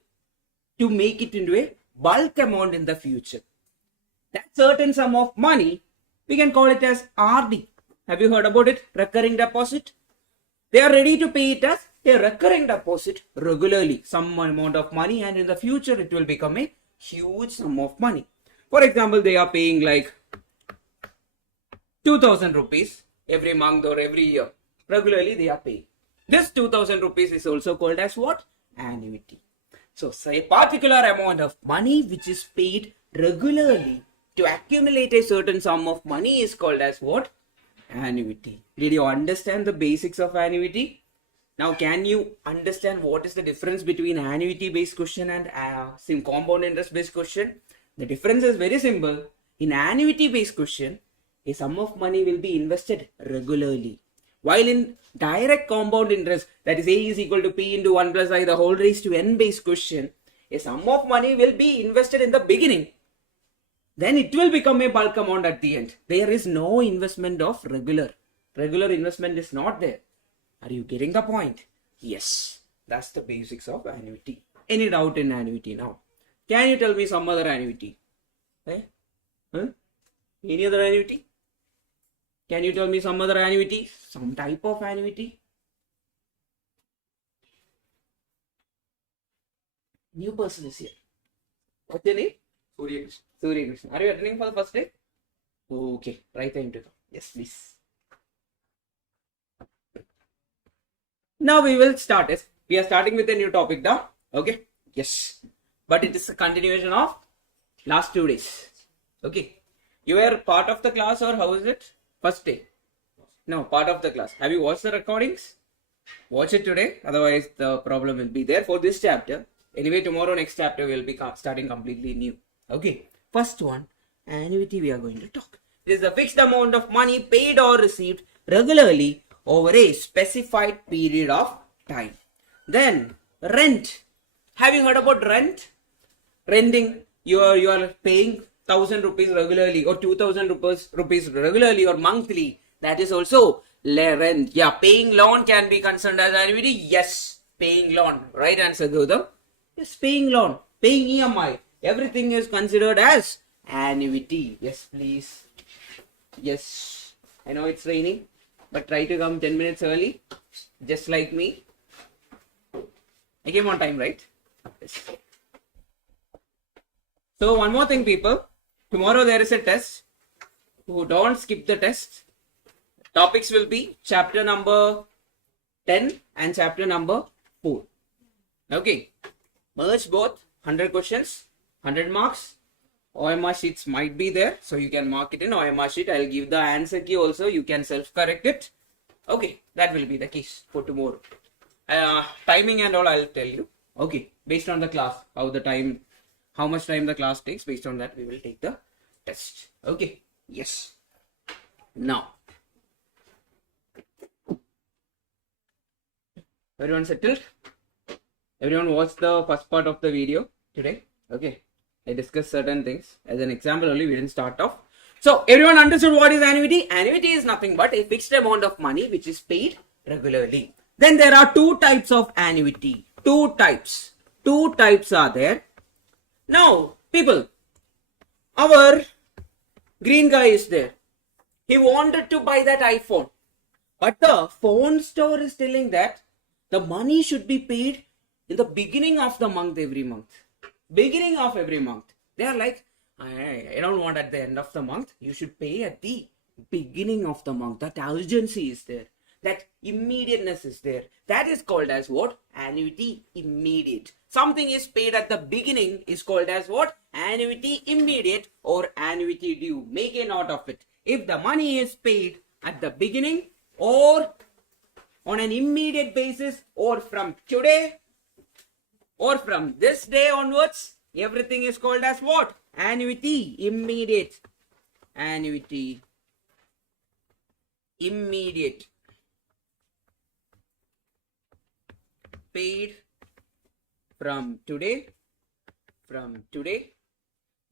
to make it into a bulk amount in the future. That certain sum of money, we can call it as RD. Have you heard about it? Recurring deposit. They are ready to pay it as a recurring deposit regularly, some amount of money, and in the future it will become a huge sum of money. For example, they are paying like 2,000 rupees every month or every year. Regularly they are paying. This 2000 rupees is also called as what? Annuity. So say a particular amount of money which is paid regularly to accumulate a certain sum of money is called as what? Annuity. Did you understand the basics of annuity? Now can you understand what is the difference between annuity based question and compound interest based question? The difference is very simple. In annuity based question, a sum of money will be invested regularly. While in direct compound interest, that is A is equal to P into 1 plus I the whole raised to N based question, a sum of money will be invested in the beginning. Then it will become a bulk amount at the end. There is no investment of regular. Regular investment is not there. Are you getting the point? Yes. That's the basics of annuity. Any doubt in annuity now? Can you tell me some other annuity? Eh? Huh? Any other annuity? Can you tell me some other annuity? Some type of annuity? New person is here. What's your name? Surya Krishna. Surya Krishna. Are you attending for the first day? Okay. Right time to come. Yes, please. Now we will start. Yes, we are starting with a new topic now. Okay. Yes. But it is a continuation of last 2 days. Okay. You were part of the class or how is it? First day. No, part of the class. Have you watched the recordings? Watch it today. Otherwise, the problem will be there for this chapter. Anyway, tomorrow next chapter will be starting completely new. Okay. First one, annuity we are going to talk. It is a fixed amount of money paid or received regularly over a specified period of time. Then, rent. Have you heard about rent? Renting. You are paying 1000 rupees regularly or 2000 rupees regularly or monthly. That is also rent. Yeah, paying loan can be considered as annuity. Yes, paying loan. Right answer, Gautam. Yes, paying loan, paying EMI. Everything is considered as annuity. Yes, please. Yes, I know it's raining, but try to come 10 minutes early, just like me. I came on time, right? Yes. So one more thing, people. Tomorrow there is a test. So don't skip the test. Topics will be chapter number 10 and chapter number 4. Okay. Merge both. 100 questions, 100 marks. OMR sheets might be there, so you can mark it in OMR sheet. I'll give the answer key also. You can self-correct it. Okay, that will be the case for tomorrow. Timing and all I'll tell you. Okay, based on the class, how much time the class takes. Based on that, we will take the test. Okay. Yes. Now, everyone settled? Everyone watched the first part of the video today? Okay. I discussed certain things. As an example only, we didn't start off. So, everyone understood what is annuity? Annuity is nothing but a fixed amount of money which is paid regularly. Then there are 2 types of annuity. 2 types. 2 types are there. Now, people, our green guy is there. He wanted to buy that iPhone. But the phone store is telling that the money should be paid in the beginning of the month every month. Beginning of every month. They are like, I don't want at the end of the month. You should pay at the beginning of the month. That urgency is there. That immediateness is there. That is called as what? Annuity immediate. Something is paid at the beginning is called as what? Annuity immediate or annuity due. Make a note of it. If the money is paid at the beginning or on an immediate basis or from today or from this day onwards, everything is called as what? Annuity immediate. Annuity immediate. Paid from today. From today.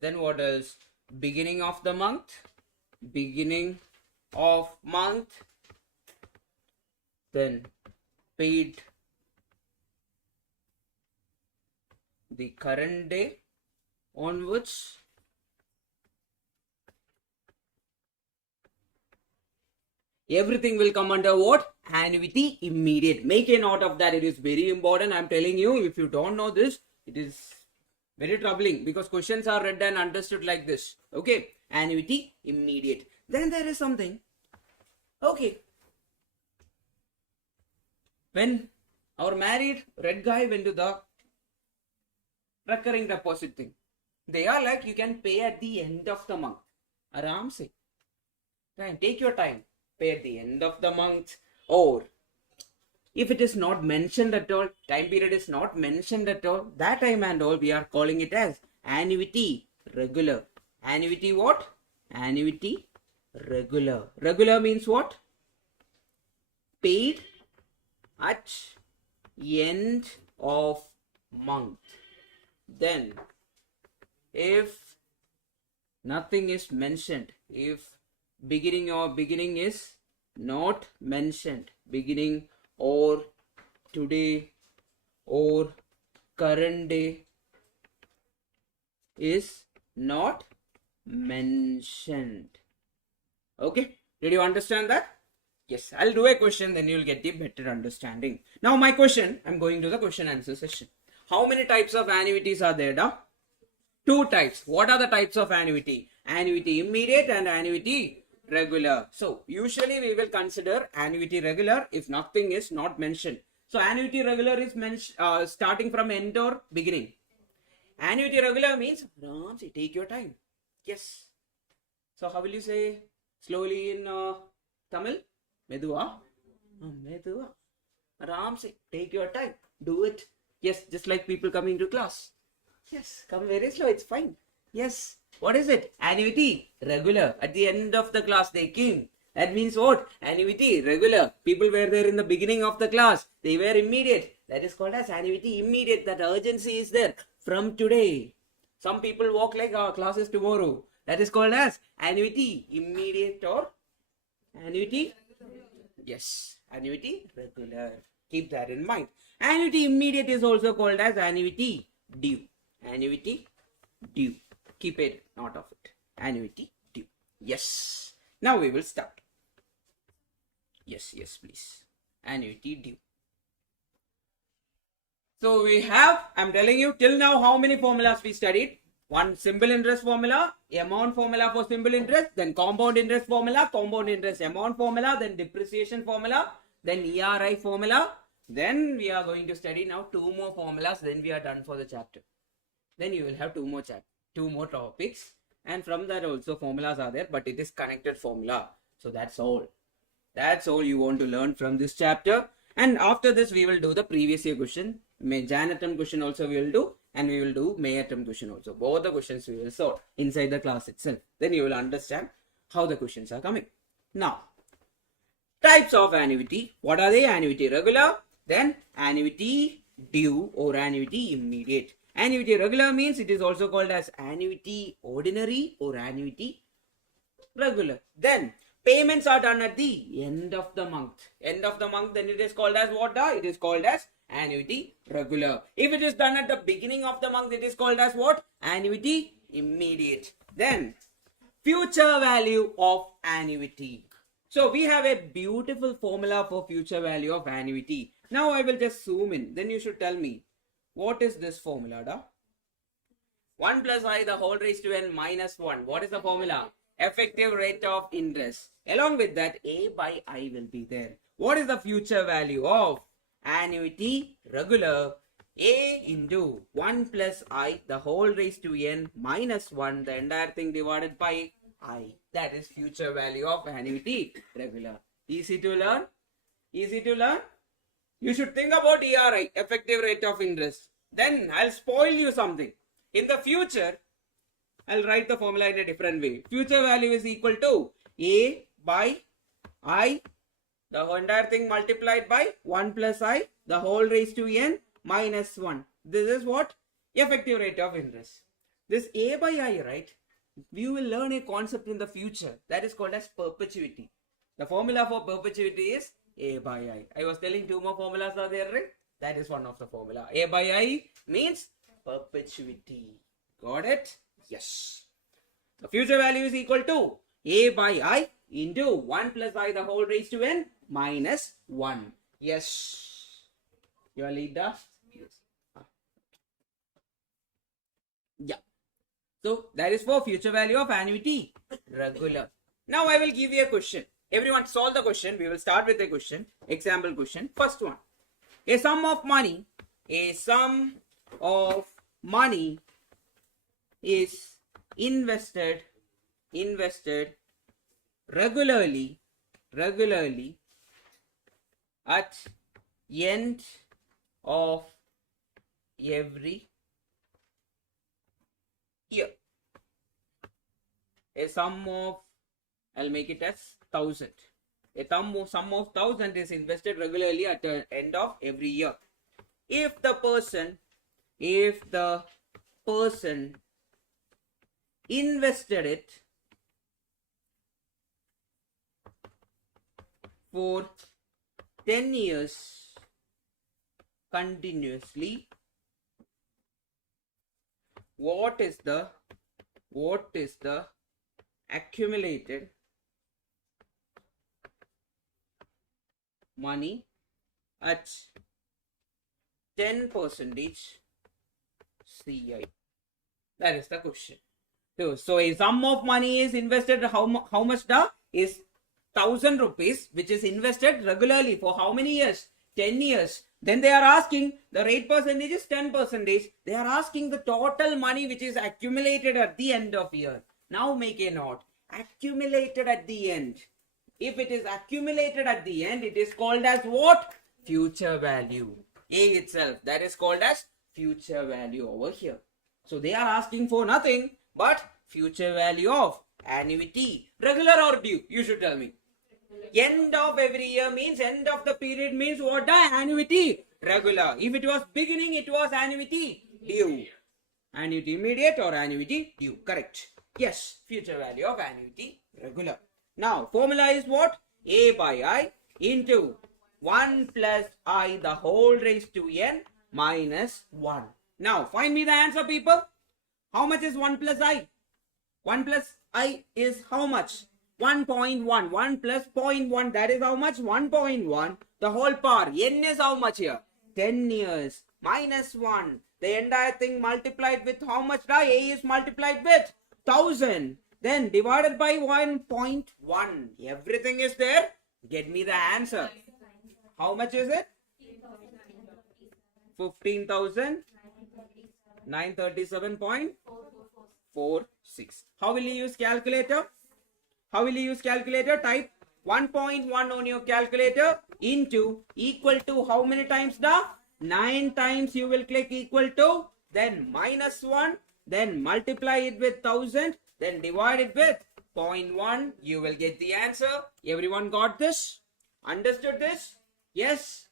Then what else? Beginning of the month. Beginning of month. Then paid the current day onwards. Everything will come under what? Annuity immediate. Make a note of that. It is very important. I am telling you, if you don't know this, it is very troubling because questions are read and understood like this. Okay. Annuity immediate. Then there is something. Okay. when our married red guy went to the recurring deposit thing, they are like, you can pay at the end of the month. Aram se. Take your time. Pay at the end of the month. Or if it is not mentioned at all, time period is not mentioned at all, that time and all, we are calling it as annuity regular. Annuity what? Annuity regular. Regular means what? Paid at end of month. Then if nothing is mentioned, if beginning is not mentioned, beginning or today or current day is not mentioned. Okay, did you understand that? Yes, I'll do a question, then you'll get the better understanding. Now my question, I'm going to the question answer session. How many types of annuities are there, da? 2 types. What are the types of annuity? Annuity immediate and annuity regular. So usually we will consider annuity regular if nothing is not mentioned. So annuity regular is starting from end or beginning. Annuity regular means take your time. Yes. So how will you say slowly in Tamil? Medua. Medua. Aram se. Take your time. Do it. Yes, just like people coming to class. Yes, come very slow. It's fine. Yes. What is it? Annuity regular. At the end of the class they came. That means what? Annuity regular. People were there in the beginning of the class. They were immediate. That is called as annuity immediate. That urgency is there from today. Some people walk like our class is tomorrow. That is called as annuity immediate or annuity. Yes, annuity regular. Keep that in mind. Annuity immediate is also called as annuity due. Annuity due. Keep it note of it. Annuity due. Yes. Now we will start. Yes, please. Annuity due. So we have, I'm telling you till now how many formulas we studied. One simple interest formula, amount formula for simple interest, then compound interest formula, compound interest amount formula, then depreciation formula, then ERI formula. Then we are going to study now 2 more formulas, then we are done for the chapter. Then you will have 2 more topics, and from that also formulas are there, but it is connected formula. So that's all. That's all you want to learn from this chapter. And after this we will do the previous year question. Jan attempt question also we will do, and we will do May attempt question also. Both the questions we will solve inside the class itself. Then you will understand how the questions are coming. Now, types of annuity. What are they? Annuity regular, then annuity due or annuity immediate. Annuity regular means it is also called as annuity ordinary or annuity regular. Then payments are done at the end of the month. End of the month, then it is called as what? It is called as annuity regular. If it is done at the beginning of the month, it is called as what? Annuity immediate. Then future value of annuity. So we have a beautiful formula for future value of annuity. Now I will just zoom in. Then you should tell me, what is this formula, da? 1 plus I the whole raised to n minus 1. What is the formula? Effective rate of interest. Along with that, A by I will be there. What is the future value of annuity regular? A into 1 plus I the whole raised to n minus 1. The entire thing divided by I. That is future value of annuity regular. Easy to learn? Easy to learn? You should think about ERI, effective rate of interest. Then I'll spoil you something. In the future, I'll write the formula in a different way. Future value is equal to A by I, the entire thing multiplied by 1 plus I, the whole raised to n minus 1. This is what? Effective rate of interest. This A by I, right? We will learn a concept in the future that is called as perpetuity. The formula for perpetuity is A by I. I was telling 2 more formulas are there, right? That is one of the formula. A by I means perpetuity. Got it? Yes. The future value is equal to A by I into 1 plus I the whole raised to n minus 1. Yes. You are leader? Yes. Yeah. So that is for future value of annuity regular. Now I will give you a question. Everyone solve the question. We will start with a question. Example question. First one. A sum of money is invested regularly at end of every year. A sum of, I'll make it as 1,000. A sum of 1,000 is invested regularly at the end of every year. If the person invested it for 10 years continuously, what is the accumulated money at 10% CI? That is the question. So a sum of money is invested, how much is 1,000 rupees, which is invested regularly for how many years? 10 years. Then they are asking, the rate percentage is 10%. They are asking the total money which is accumulated at the end of year. Now make a note. Accumulated at the end. If it is accumulated at the end, it is called as what? Future value. A itself, that is called as future value over here. So they are asking for nothing but future value of annuity. Regular or due? You should tell me. End of every year means end of the period means what? The annuity. Regular. If it was beginning, it was annuity due. Annuity immediate or annuity due. Correct. Yes. Future value of annuity regular. Now formula is what? A by I into 1 plus I the whole raised to n minus 1. Now find me the answer, people. How much is 1 plus I? 1 plus I is how much? 1.1. 1 plus 0.1, that is how much? 1.1. The whole power. N is how much here? 10 years. Minus 1. The entire thing multiplied with how much? A is multiplied with 1,000. Then divided by 1.1. Everything is there. Get me the answer. How much is it? 15,937.46. How will you use calculator? Type 1.1 on your calculator into equal to how many times? 9 times you will click equal to, then minus 1, then multiply it with 1,000, then divide it with 0.1. You will get the answer. Everyone got this? Understood this? Yes.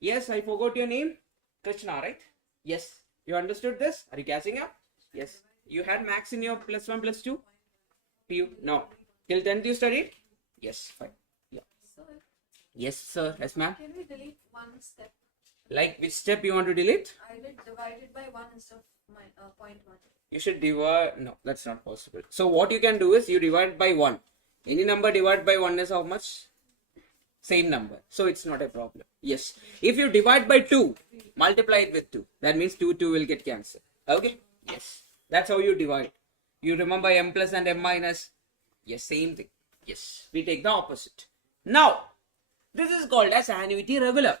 Yes, I forgot your name. Krishna, right? Yes. You understood this? Are you catching up? Yes. You had max in your plus 1, plus 2? PU? No. Till 10th you studied? Yes, fine. Yeah. Sir, Yes, sir. Yes, ma'am. can we delete one step? Like which step you want to delete? I did divided by 1 instead of my 0.1. You should divide. No, that's not possible. So what you can do is you divide by 1. Any number divided by 1 is how much? Same number. So it's not a problem. Yes. If you divide by 2, multiply it with 2. That means 2 will get cancelled. Okay? Yes. That's how you divide. You remember m plus and m minus? Yes, same thing. Yes. We take the opposite. Now, this is called as annuity regular.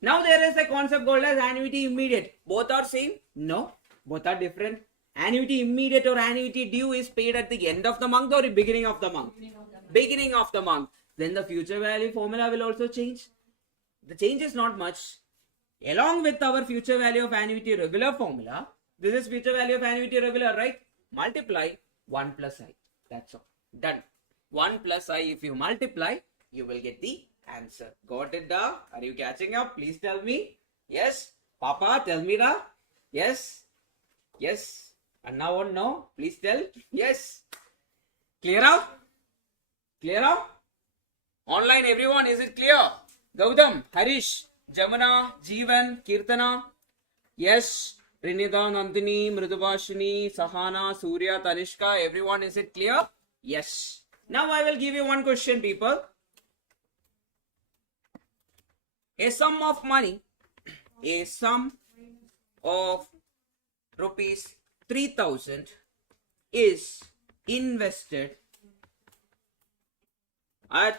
Now there is a concept called as annuity immediate. Both are same? No. Both are different. Annuity immediate or annuity due is paid at the end of the month or beginning of the month? Beginning of the month. Then the future value formula will also change. The change is not much. Along with our future value of annuity regular formula, this is future value of annuity regular, right? Multiply 1 plus I. That's all. Done. 1 plus I, if you multiply, you will get the answer. Got it, da? Are you catching up? Please tell me. Yes? Papa, tell me, da? Yes? Yes? And now or no? Please tell. Yes? Clear up? Clear up? Online, everyone, is it clear? Gautam, Harish, Jamana, Jeevan, Kirtana. Yes? Rinida, Nandini, Mridubhashini, Sahana, Surya, Tanishka. Everyone, is it clear? Yes. Now I will give you one question, people. A sum of money, a sum of rupees 3,000 is invested at,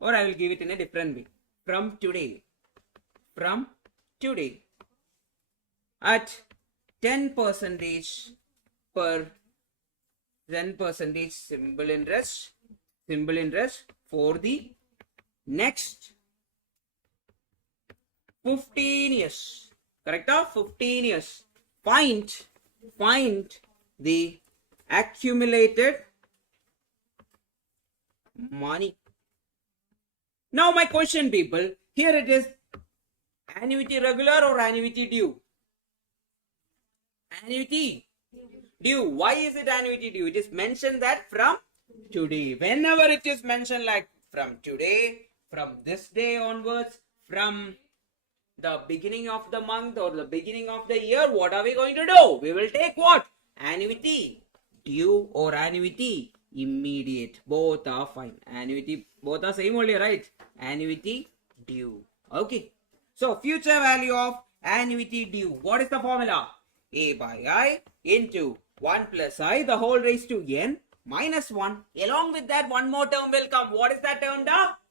or I will give it in a different way. From today, from today at 10% per 10% simple interest for the next 15 years. Correct? 15 years. Find the accumulated money. Now my question, people, here it is annuity regular or annuity due? Annuity due. Why is it annuity due? It is mentioned that from today. Whenever it is mentioned like from today, from this day onwards, from the beginning of the month or the beginning of the year, what are we going to do? We will take what? Annuity due or annuity immediate. Both are fine. Annuity, both are same only, right? Annuity due. Okay. So future value of annuity due. What is the formula? A by I into 1 plus I the whole raised to n minus 1. Along with that, one more term will come. What is that term?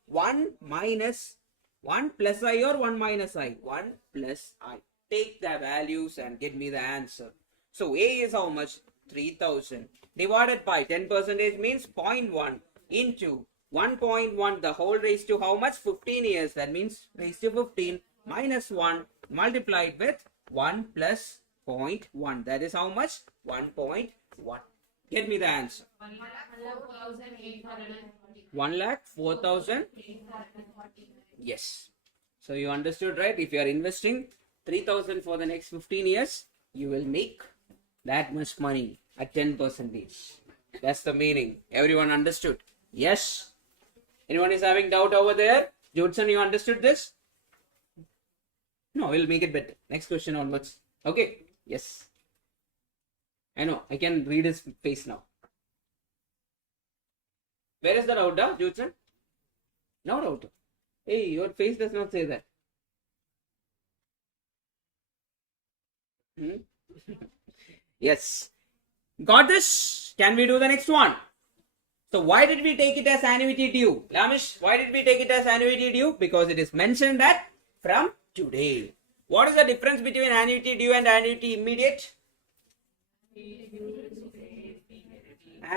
1 minus 1 plus I or 1 minus I? 1 plus I. Take the values and get me the answer. So A is how much? 3000 divided by 10% means 0.1 into 1.1 the whole raised to how much? 15 years. That means raised to 15 minus 1 multiplied with 1 plus 0.1. That is how much? 1.1. Get me the answer. 1,04,000. Yes. So you understood, right? If you are investing 3,000 for the next 15 years, you will make that much money at 10%. That's the meaning. Everyone understood? Yes. Anyone is having doubt over there? Judson, you understood this? No, we'll make it better. Next question onwards. Okay. Yes. I know. I can read his face now. Where is the doubt, Judson? No doubt. Hey, your face does not say that. Yes. Got this? Can we do the next one? So why did we take it as annuity due? Lamish, why did we take it as annuity due? Because it is mentioned that from today. What is the difference between annuity due and annuity immediate?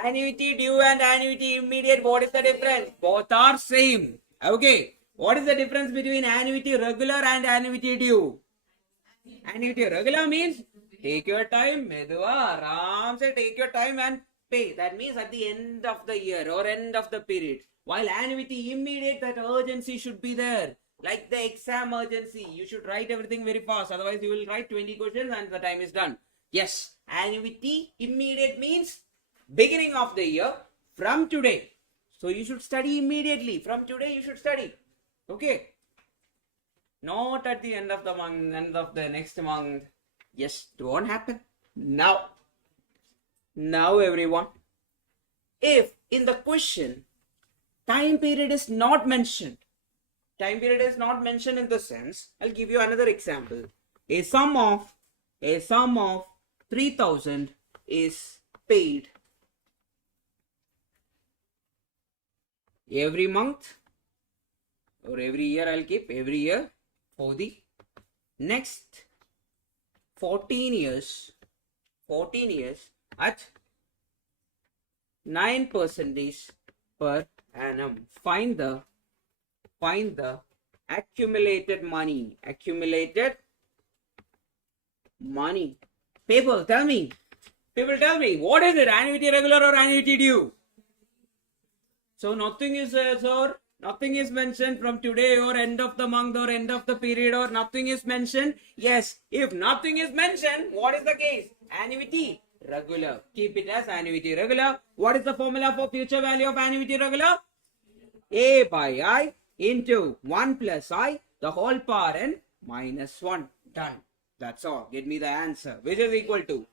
Annuity due and annuity immediate, what is the difference? Both are same. Okay. What is the difference between annuity regular and annuity due? Annuity regular means take your time, medua, aram se take your time and pay. That means at the end of the year or end of the period. While annuity immediate, that urgency should be there. Like the exam urgency, you should write everything very fast. Otherwise, you will write 20 questions and the time is done. Yes, annuity immediate means beginning of the year from today. So you should study immediately. From today, you should study. Okay. Not at the end of the month, end of the next month. Yes, it won't happen. Now everyone, if in the question time period is not mentioned, time period is not mentioned in the sense, I'll give you another example. A sum of 3,000 is paid every month or every year. I'll keep every year for the next 14 years at 9% per annum. Find the accumulated money. People tell me, what is it? Annuity regular or annuity due? So nothing is nothing is mentioned from today or end of the month or end of the period or nothing is mentioned. Yes, if nothing is mentioned, what is the case? Annuity regular. Keep it as annuity regular. What is the formula for future value of annuity regular? A by I into 1 plus I the whole power n minus 1. Done. That's all. Get me the answer, which is equal to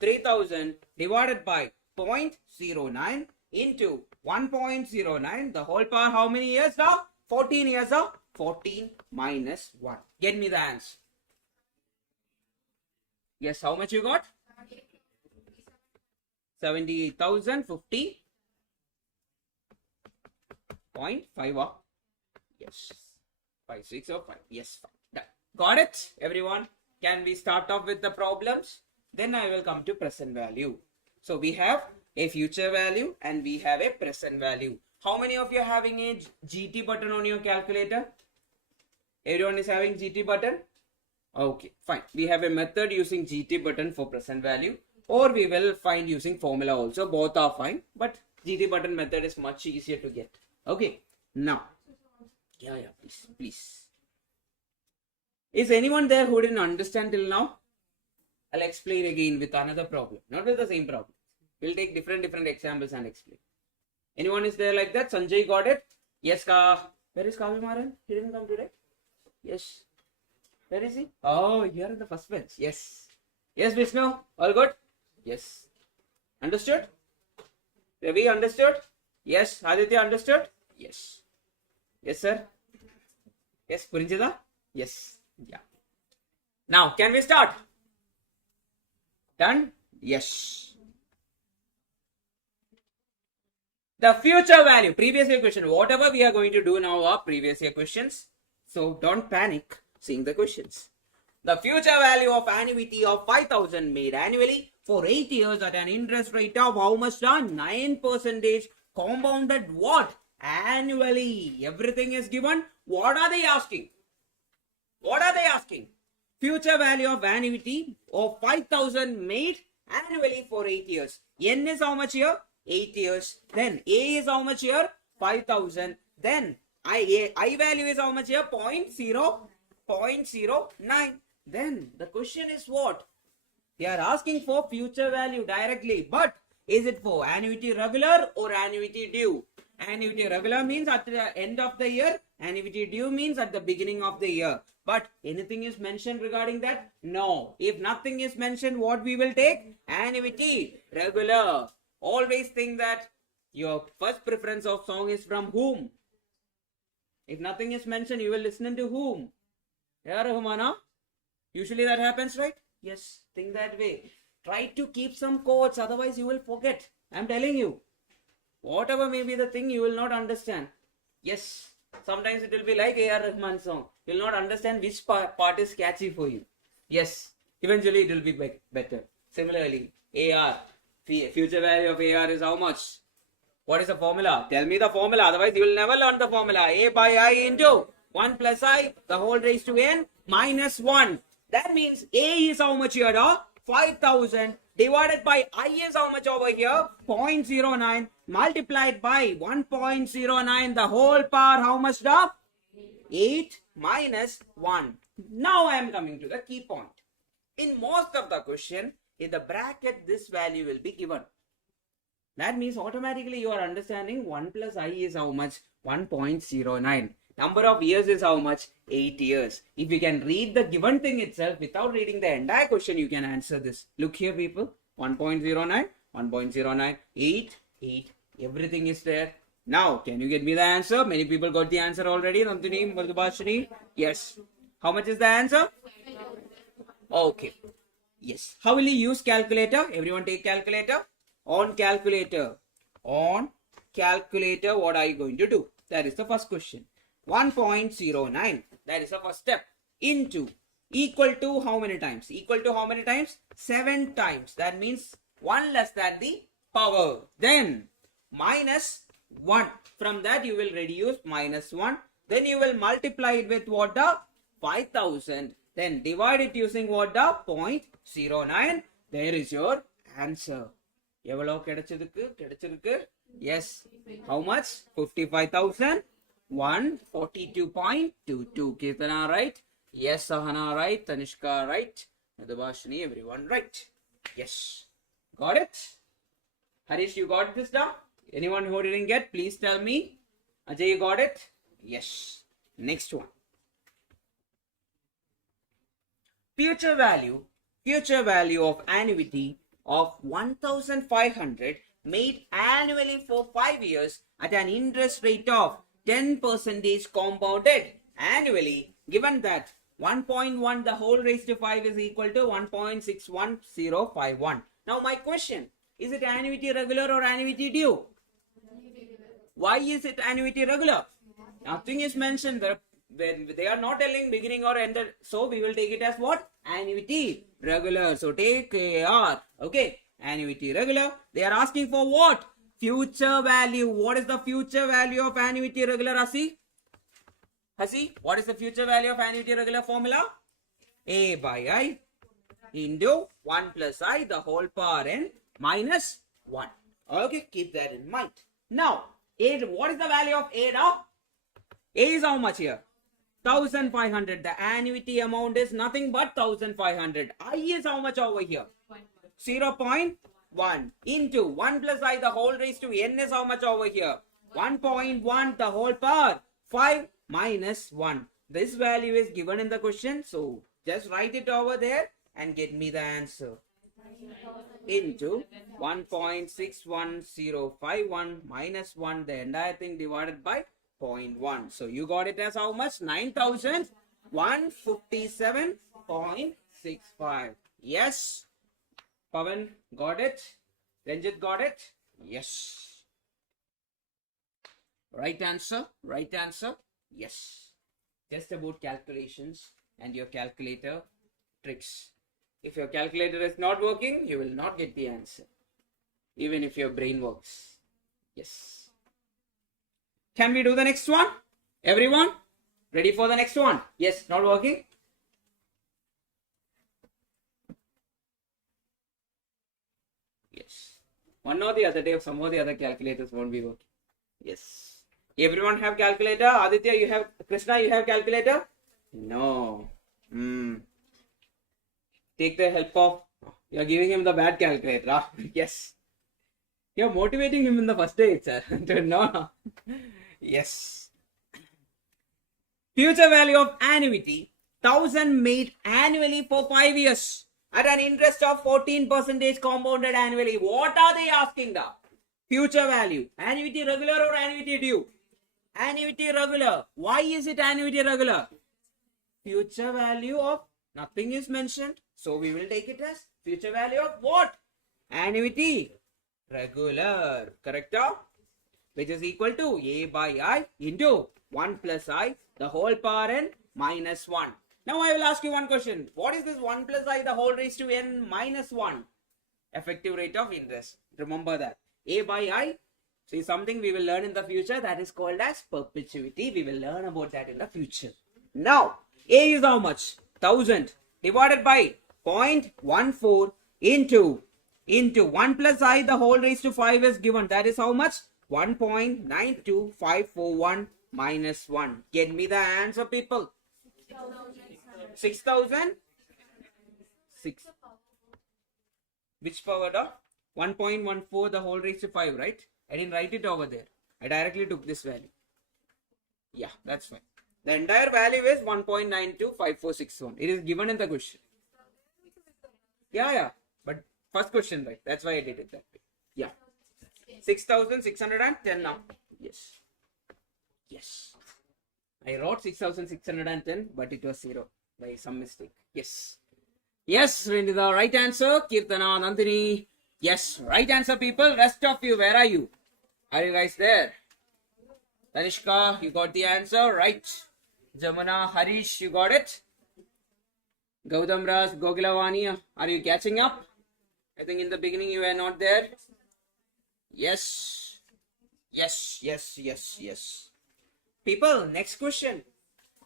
3,000 divided by 0.09 into 1.09 the whole power how many years now? 14 years of 14 minus 1. Get me the answer. Yes, how much you got? 78,050.5 Yes. 5, 6 or 5. Yes, 5. Done. Got it, everyone? Can we start off with the problems? Then I will come to present value. So we have a future value and we have a present value. How many of you are having a GT button on your calculator? Everyone is having GT button? Okay, fine. We have a method using GT button for present value, or we will find using formula also. Both are fine, but GT button method is much easier to get. Okay, now. Yeah, please. Is anyone there who didn't understand till now? I'll explain again with another problem, not with the same problem. We'll take different examples and explain. Anyone is there like that? Sanjay got it? Yes, where is Kavi Maran? He didn't come today? Yes. Where is he? Oh, here in the first bench. Yes. Yes, Vishnu? All good? Yes. Understood? Ravi understood? Yes. Aditya understood? Yes. Yes, sir? Yes, Purinjida? Yes. Yeah. Now, can we start? Done? Yes. The future value, previous year question. Whatever we are going to do now are previous year questions. So don't panic seeing the questions. The future value of annuity of 5,000 made annually for 8 years at an interest rate of how much? 9% compounded what? Annually. Everything is given. What are they asking? What are they asking? Future value of annuity of 5,000 made annually for 8 years. N is how much here? 8 years. Then A is how much here? 5,000. Then I value is how much here? 0.09. Then the question is what? They are asking for future value directly. But is it for annuity regular or annuity due? Annuity regular means at the end of the year. Annuity due means at the beginning of the year. But anything is mentioned regarding that? No. If nothing is mentioned, what we will take? Annuity regular. Always think that your first preference of song is from whom? If nothing is mentioned, you will listen to whom? Ya Rahmana? Usually that happens, right? Yes, think that way. Try to keep some quotes, otherwise you will forget. I'm telling you. Whatever may be the thing, you will not understand. Yes, sometimes it will be like A.R. Rahman song. You will not understand which part is catchy for you. Yes, eventually it will be better. Similarly, A.R. Future value of A.R. is how much? What is the formula? Tell me the formula. Otherwise, you will never learn the formula. A by I into 1 plus I, the whole raised to n minus 1. That means A is how much here? 5,000 divided by I is how much over here? 0.09 multiplied by 1.09. The whole power how much? 8 minus 1. Now I am coming to the key point. In most of the question, in the bracket, this value will be given. That means automatically you are understanding 1 plus I is how much? 1.09. Number of years is how much? 8 years. If you can read the given thing itself without reading the entire question, you can answer this. Look here, people. 1.09, 1.09, 8, 8. Everything is there. Now, can you get me the answer? Many people got the answer already. Nandini, Mardubashini. Yes. How much is the answer? Okay. Yes. How will you use calculator? Everyone take calculator. On calculator. On calculator, what are you going to do? That is the first question. 1.09. That is the first step. Into. Equal to how many times? Equal to how many times? 7 times. That means 1 less than the power. Then minus 1. From that you will reduce minus 1. Then you will multiply it with what? The 5,000. Then divide it using what? The 0.09. There is your answer. Yes. How much? 55,000. 142.22. Kirtana right? Yes, Sahana right? Tanishka right? Madhubashini, everyone right? Yes. Got it? Harish, you got this down? Anyone who didn't get, please tell me. Ajay, you got it? Yes. Next one. Future value of annuity of 1,500 made annually for 5 years at an interest rate of 10% compounded annually, given that 1.1 the whole raised to 5 is equal to 1.61051. Now my question, is it annuity regular or annuity due? Why is it annuity regular? Nothing is mentioned. The when they are not telling beginning or end, so we will take it as what? Annuity regular. So take AR. Okay. Annuity regular. They are asking for what? Future value. What is the future value of annuity regular, Hasi? Hasi, what is the future value of annuity regular formula? A by I into 1 plus I, the whole power n minus 1. Okay, keep that in mind. Now, A, what is the value of A now? A is how much here? 1500. The annuity amount is nothing but 1500. I is how much over here? 0.1 into 1 plus I, the whole raised to n is how much over here? 1.1, the whole power 5 minus 1. This value is given in the question, so just write it over there and get me the answer. Into 1.61051 minus 1, the entire thing divided by 0.1. So you got it as how much? 9157.65. Yes. Pavan got it. Ranjit got it. Yes. Right answer. Right answer. Yes. Just about calculations and your calculator tricks. If your calculator is not working, you will not get the answer. Even if your brain works. Yes. Can we do the next one? Everyone? Ready for the next one? Yes, not working? Yes. One or the other day, some of the other calculators won't be working. Yes. Everyone have calculator? Aditya, you have, Krishna, you have calculator? No. Take the help of, you are giving him the bad calculator. Huh? Yes. You are motivating him in the first day, sir. No. Yes. Future value of annuity, 1000 made annually for 5 years at an interest of 14% compounded annually. What are they asking the? Future value. Annuity regular or annuity due? Annuity regular. Why is it annuity regular? Future value of nothing is mentioned. So we will take it as future value of what? Annuity regular. Correct? Which is equal to A by I into 1 plus I, the whole power n minus 1. Now I will ask you one question. What is this 1 plus I, the whole raised to n minus 1? Effective rate of interest. Remember that. A by I. See, something we will learn in the future that is called as perpetuity. We will learn about that in the future. Now, A is how much? 1000 divided by 0.14 into 1 plus I, the whole raised to 5 is given. That is how much? 1.92541 minus 1. Get me the answer, people. 6,000? 6. Which power? 1.14 the whole raised to 5, right? I didn't write it over there. I directly took this value. Yeah, that's fine. The entire value is 1.925461. It is given in the question. Yeah. But first question, right? That's why I did it that way. Yeah. 6,610 now. Yes. I wrote 6,610, but it was 0 by some mistake. Yes, Rendita, right answer. Kirtana, Nandini. Yes, right answer, people. Rest of you, where are you? Are you guys there? Tanishka, you got the answer, right? Jamuna, Harish, you got it? Gautam Raj, Gogilavani, are you catching up? I think in the beginning you were not there. Yes. People, next question.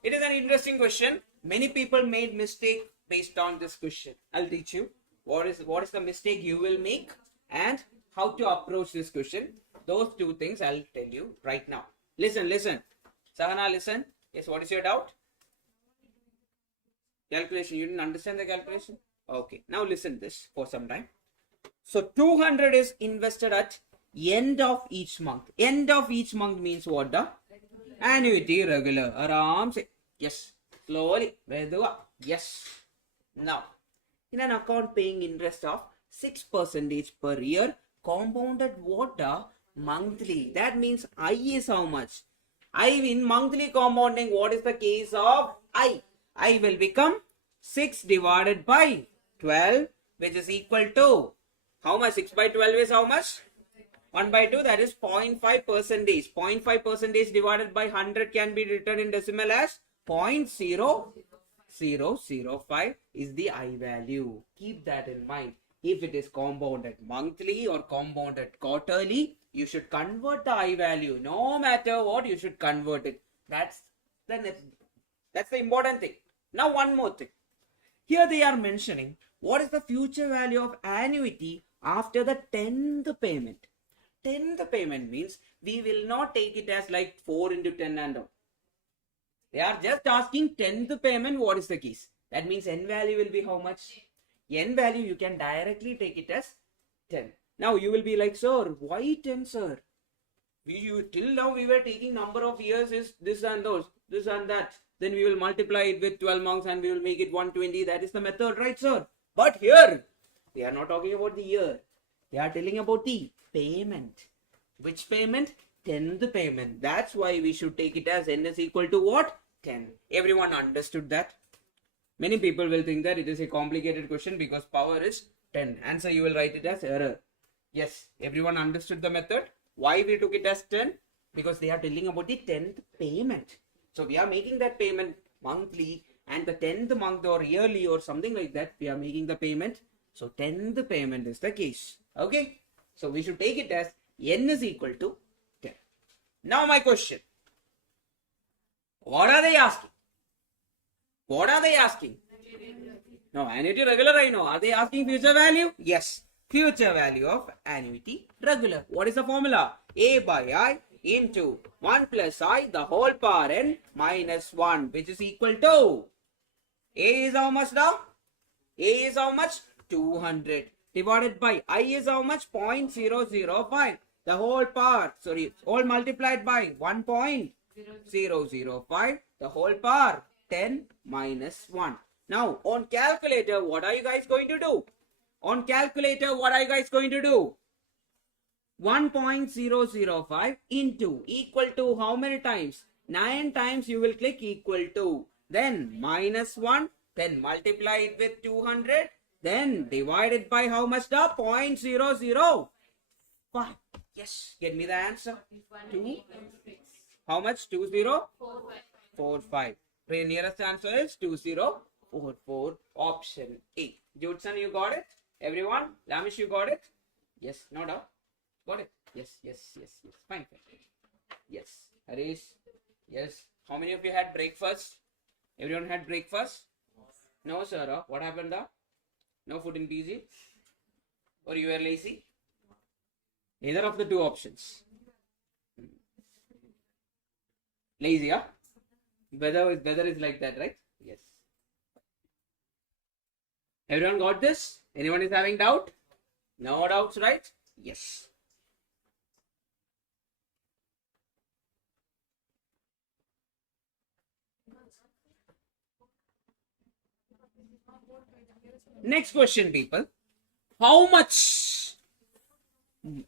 It is an interesting question. Many people made mistake based on this question. I'll teach you what is the mistake you will make and how to approach this question. Those two things I'll tell you right now. Listen. Sahana, listen. Yes, what is your doubt? Calculation. You didn't understand the calculation? Okay. Now listen this for some time. So 200 is invested at end of each month. End of each month means what? The annuity regular. Aram se. Yes. Slowly. Yes. Now, in an account paying interest of 6% per year, compounded what? Monthly. That means I is how much? I in monthly compounding, what is the case of I? I will become 6 divided by 12, which is equal to how much? 6 by 12 is how much? 1 by 2, that is 0.5%. 0.5% divided by 100 can be written in decimal as 0.0005 is the I value. Keep that in mind. If it is compounded monthly or compounded quarterly, you should convert the I value. No matter what, you should convert it. That's the important thing. Now one more thing. Here they are mentioning what is the future value of annuity after the 10th payment. 10th payment means we will not take it as like 4 into 10 and all. They are just asking 10th payment, what is the case? That means n value will be how much? N value you can directly take it as 10. Now you will be like, sir, why 10, sir? Till now we were taking number of years is this and those, this and that. Then we will multiply it with 12 months and we will make it 120. That is the method, right, sir? But here, they are not talking about the year. They are telling about the payment. Which payment? 10th payment. That's why we should take it as n is equal to what? 10. Everyone understood that? Many people will think that it is a complicated question because power is 10. Answer you will write it as error. Yes, everyone understood the method. Why we took it as 10? Because they are telling about the 10th payment. So we are making that payment monthly and the 10th month or yearly or something like that, we are making the payment. So 10th payment is the case. Okay. So we should take it as n is equal to 10. Now my question. What are they asking? What are they asking? No, annuity regular I know. Are they asking future value? Yes. Future value of annuity regular. What is the formula? A by I into 1 plus I the whole power n minus 1, which is equal to A is how much now? A is how much? 200 divided by I is how much? 0.005. The whole power, all multiplied by 1.005. The whole power 10 minus 1. Now on calculator, what are you guys going to do? On calculator, what are you guys going to do? 1.005 into equal to how many times? 9 times you will click equal to. Then minus 1. Then multiply it with 200. Then divided by how much? The 0.005. Yes, get me the answer. 2. How much? 2045. The nearest answer is 2044. Option A. Judson, you got it? Everyone? Lamish, you got it? Yes, no doubt. Got it? Yes. Fine. Yes. Harish? Yes. How many of you had breakfast? Everyone had breakfast? No, sir. What happened? No food in PG? Or you were lazy? Either of the two options. Lazy, huh? Weather is like that, right? Yes. Everyone got this? Anyone is having doubt? No doubts, right? Yes. Next question, people. How much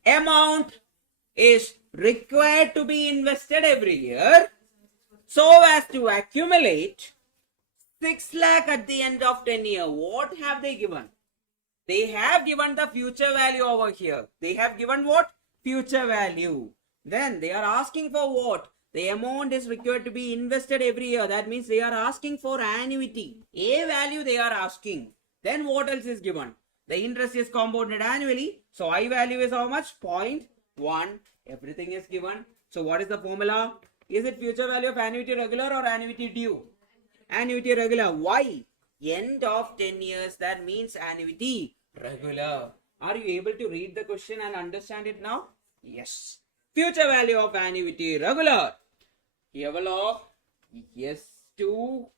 amount is required to be invested every year so as to accumulate 6 lakh at the end of 10 years? What have they given? They have given the future value over here. They have given what? Future value. Then they are asking for what? The amount is required to be invested every year. That means they are asking for annuity. A value they are asking. Then what else is given? The interest is compounded annually. So I value is how much? 0.1. Everything is given. So what is the formula? Is it future value of annuity regular or annuity due? Annuity regular. Why? End of 10 years. That means annuity regular. Are you able to read the question and understand it now? Yes. Future value of annuity regular. Here yes to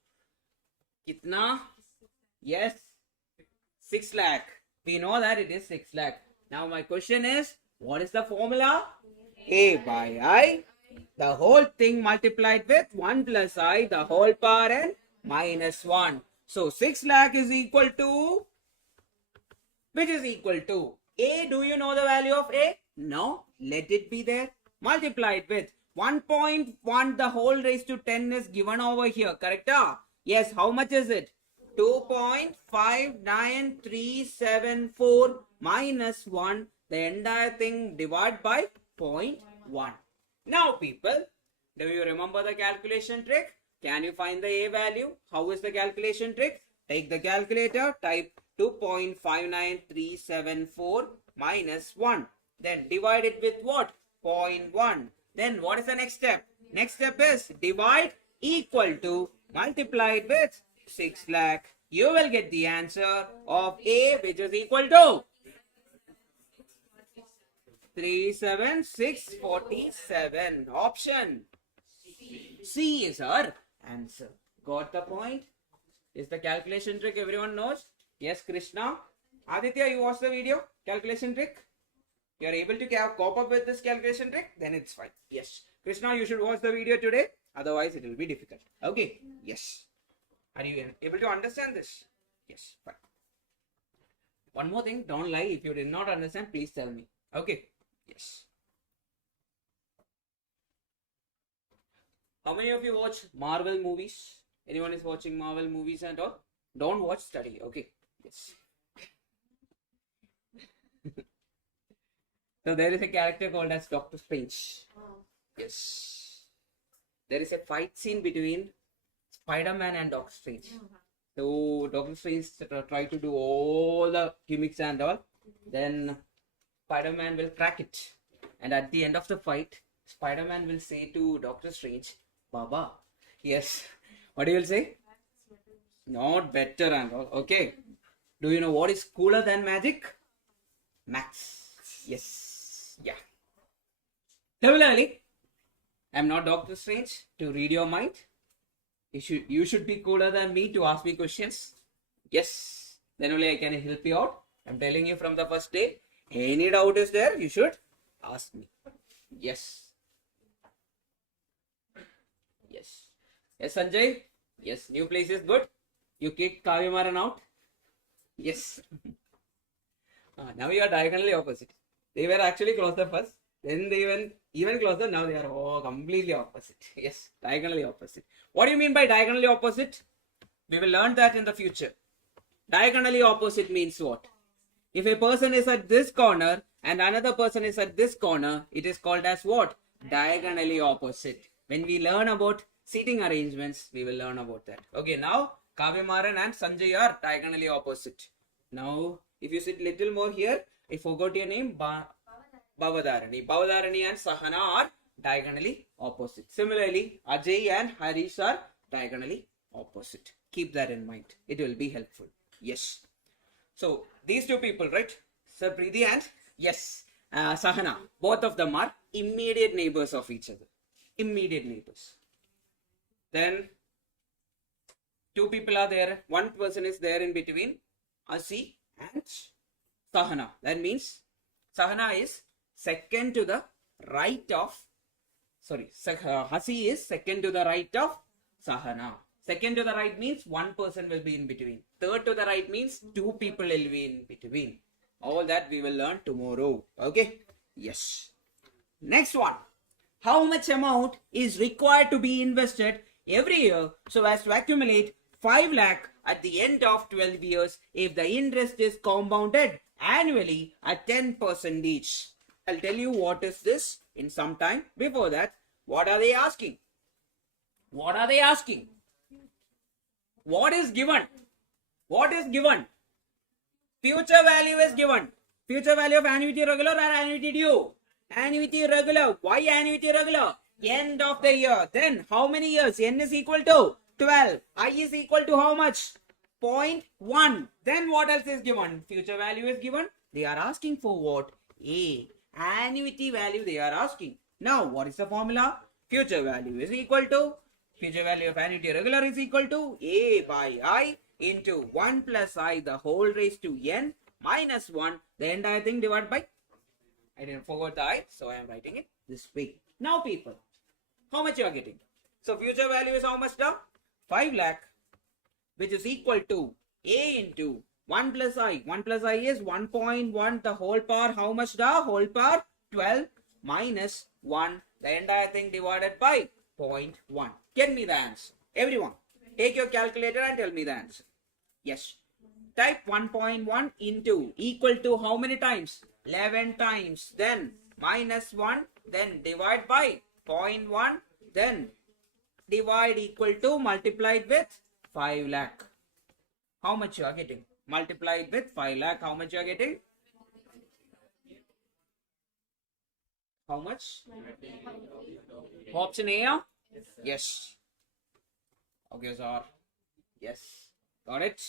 kitna? Yes. 6 lakh. We know that it is 6 lakh. Now my question is, what is the formula? A by I. The whole thing multiplied with 1 plus I. The whole power n minus 1. So 6 lakh is equal to, which is equal to A. Do you know the value of A? No. Let it be there. Multiply it with 1.1. The whole raised to 10 is given over here. Correct? Yes. How much is it? 2.59374 minus 1. The entire thing divided by 0.1. Now people, do you remember the calculation trick? Can you find the A value? How is the calculation trick? Take the calculator, type 2.59374 minus 1. Then divide it with what? 0.1. Then what is the next step? Next step is divide equal to multiply it with 6 lakh. You will get the answer of A, which is equal to 37647. Option C is our answer. Got the point? Is the calculation trick everyone knows? Yes, Krishna. Aditya, you watched the video? Calculation trick? You are able to cope up with this calculation trick? Then it's fine. Yes. Krishna, you should watch the video today. Otherwise, it will be difficult. Okay. Yes. Are you able to understand this? Yes. Fine. One more thing. Don't lie. If you did not understand, please tell me. Okay. Yes. How many of you watch Marvel movies? Anyone is watching Marvel movies and all? Don't watch, study. Okay. Yes. So there is a character called as Doctor Strange. Yes. There is a fight scene between Spider-Man and Doctor Strange. So Doctor Strange try to do all the gimmicks and all. Then Spider-Man will crack it. And at the end of the fight, Spider-Man will say to Doctor Strange, Baba. Yes. What do you will say? Not better and all. Okay. Do you know what is cooler than magic? Maths. Yes. Yeah. Similarly, I am not Doctor Strange to read your mind. You should be cooler than me to ask me questions. Yes. Then only I can help you out. I am telling you from the first day. Any doubt is there, you should ask me. Yes. Yes. Yes, Sanjay. Yes, new place is good. You kicked Kavimaran out. Yes. Now you are diagonally opposite. They were actually closer first. Then they went even closer. Now they are completely opposite. Yes, diagonally opposite. What do you mean by diagonally opposite? We will learn that in the future. Diagonally opposite means what? If a person is at this corner and another person is at this corner, it is called as what? Diagonally opposite. When we learn about seating arrangements, we will learn about that. Okay, now Kavimaran and Sanjay are diagonally opposite. Now, if you sit little more here, I forgot your name, Bavadarani. Bavadarani and Sahana are diagonally opposite. Similarly, Ajay and Harish are diagonally opposite. Keep that in mind. It will be helpful. Yes. So, these two people, right? Sir Preeti and yes, Sahana. Both of them are immediate neighbors of each other. Immediate neighbors. Then, two people are there. One person is there in between. Asi and Sahana. That means Sahana is second to the right of, Hasi is second to the right of Sahana. Second to the right means one person will be in between. Third to the right means two people will be in between. All that we will learn tomorrow. Okay? Yes. Next one. How much amount is required to be invested every year so as to accumulate 5 lakh at the end of 12 years if the interest is compounded annually at 10% each? I'll tell you what is this in some time. Before that, what are they asking? What are they asking? What is given? What is given? Future value is given. Future value of annuity regular or annuity due? Annuity regular. Why annuity regular? End of the year. Then how many years? N is equal to 12. I is equal to how much? 0.1. Then what else is given? Future value is given. They are asking for what? A. Annuity value they are asking. Now what is the formula? Future value is equal to, future value of annuity regular is equal to A by I into 1 plus I the whole raised to N minus 1. The entire thing divided by, I didn't forget the I, so I am writing it this way. Now people, how much you are getting? So future value is how much now? 5 lakh, which is equal to A into 1 plus I. 1 plus I is 1.1. The whole power, how much the whole power? 12 minus 1. The entire thing divided by 0.1. Get me the answer. Everyone, take your calculator and tell me the answer. Yes. Type 1.1 into equal to how many times? 11 times. Then minus 1. Then divide by 0.1. Then divide equal to multiplied with 5 lakh. How much you are getting? Multiplied with 5 lakh. How much you are getting? How much? Option A? Yes. Okay, sir. Yes. Got it?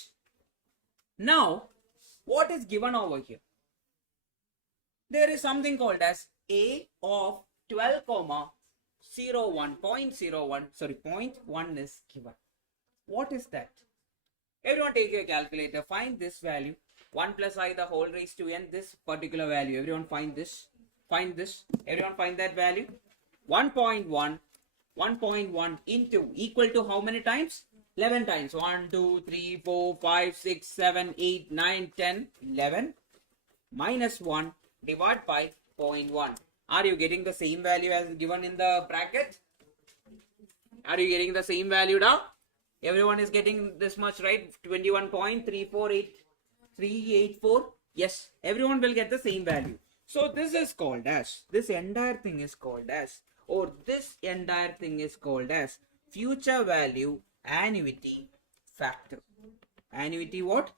Now, what is given over here? There is something called as A of 12, 01, 0.01, sorry, 0.1 is given. What is that? Everyone take your calculator, find this value. 1 plus I the whole raised to n, this particular value. Everyone find this. Find this. Everyone find that value. 1.1. 1.1 into equal to how many times? 11 times. 1, 2, 3, 4, 5, 6, 7, 8, 9, 10, 11. Minus 1 divided by 0.1. Are you getting the same value as given in the bracket? Are you getting the same value now? Everyone is getting this much, right? 21.348384. Yes, everyone will get the same value. So this is called as, this entire thing is called as, or this entire thing is called as future value annuity factor. Annuity what?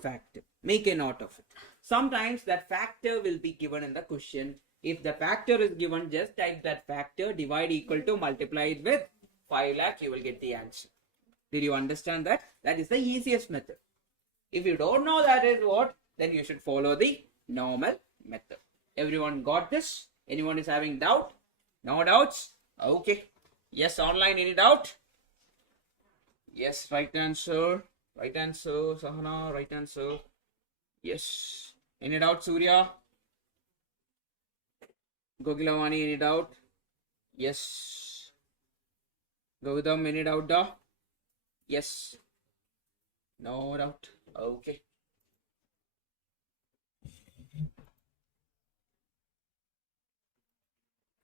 Factor. Make a note of it. Sometimes that factor will be given in the question. If the factor is given, just type that factor, divide equal to multiply it with 5 lakh, you will get the answer. Did you understand that? That is the easiest method. If you don't know that is what, then you should follow the normal method. Everyone got this? Anyone is having doubt? No doubts? Okay. Yes, online, any doubt? Yes, right answer. Right answer, Sahana, right answer. Yes. Any doubt, Surya? Gogilavani, any doubt? Yes. Gautam, any doubt, da? Yes. No doubt. Okay.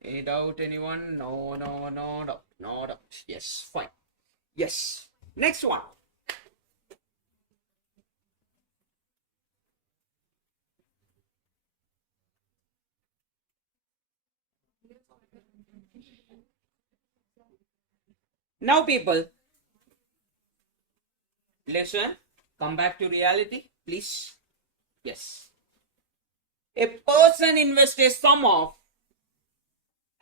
Any doubt, anyone? No doubt. No doubt. Yes, fine. Yes. Next one. Now, people, listen. Come back to reality, please. Yes. A person invests a sum of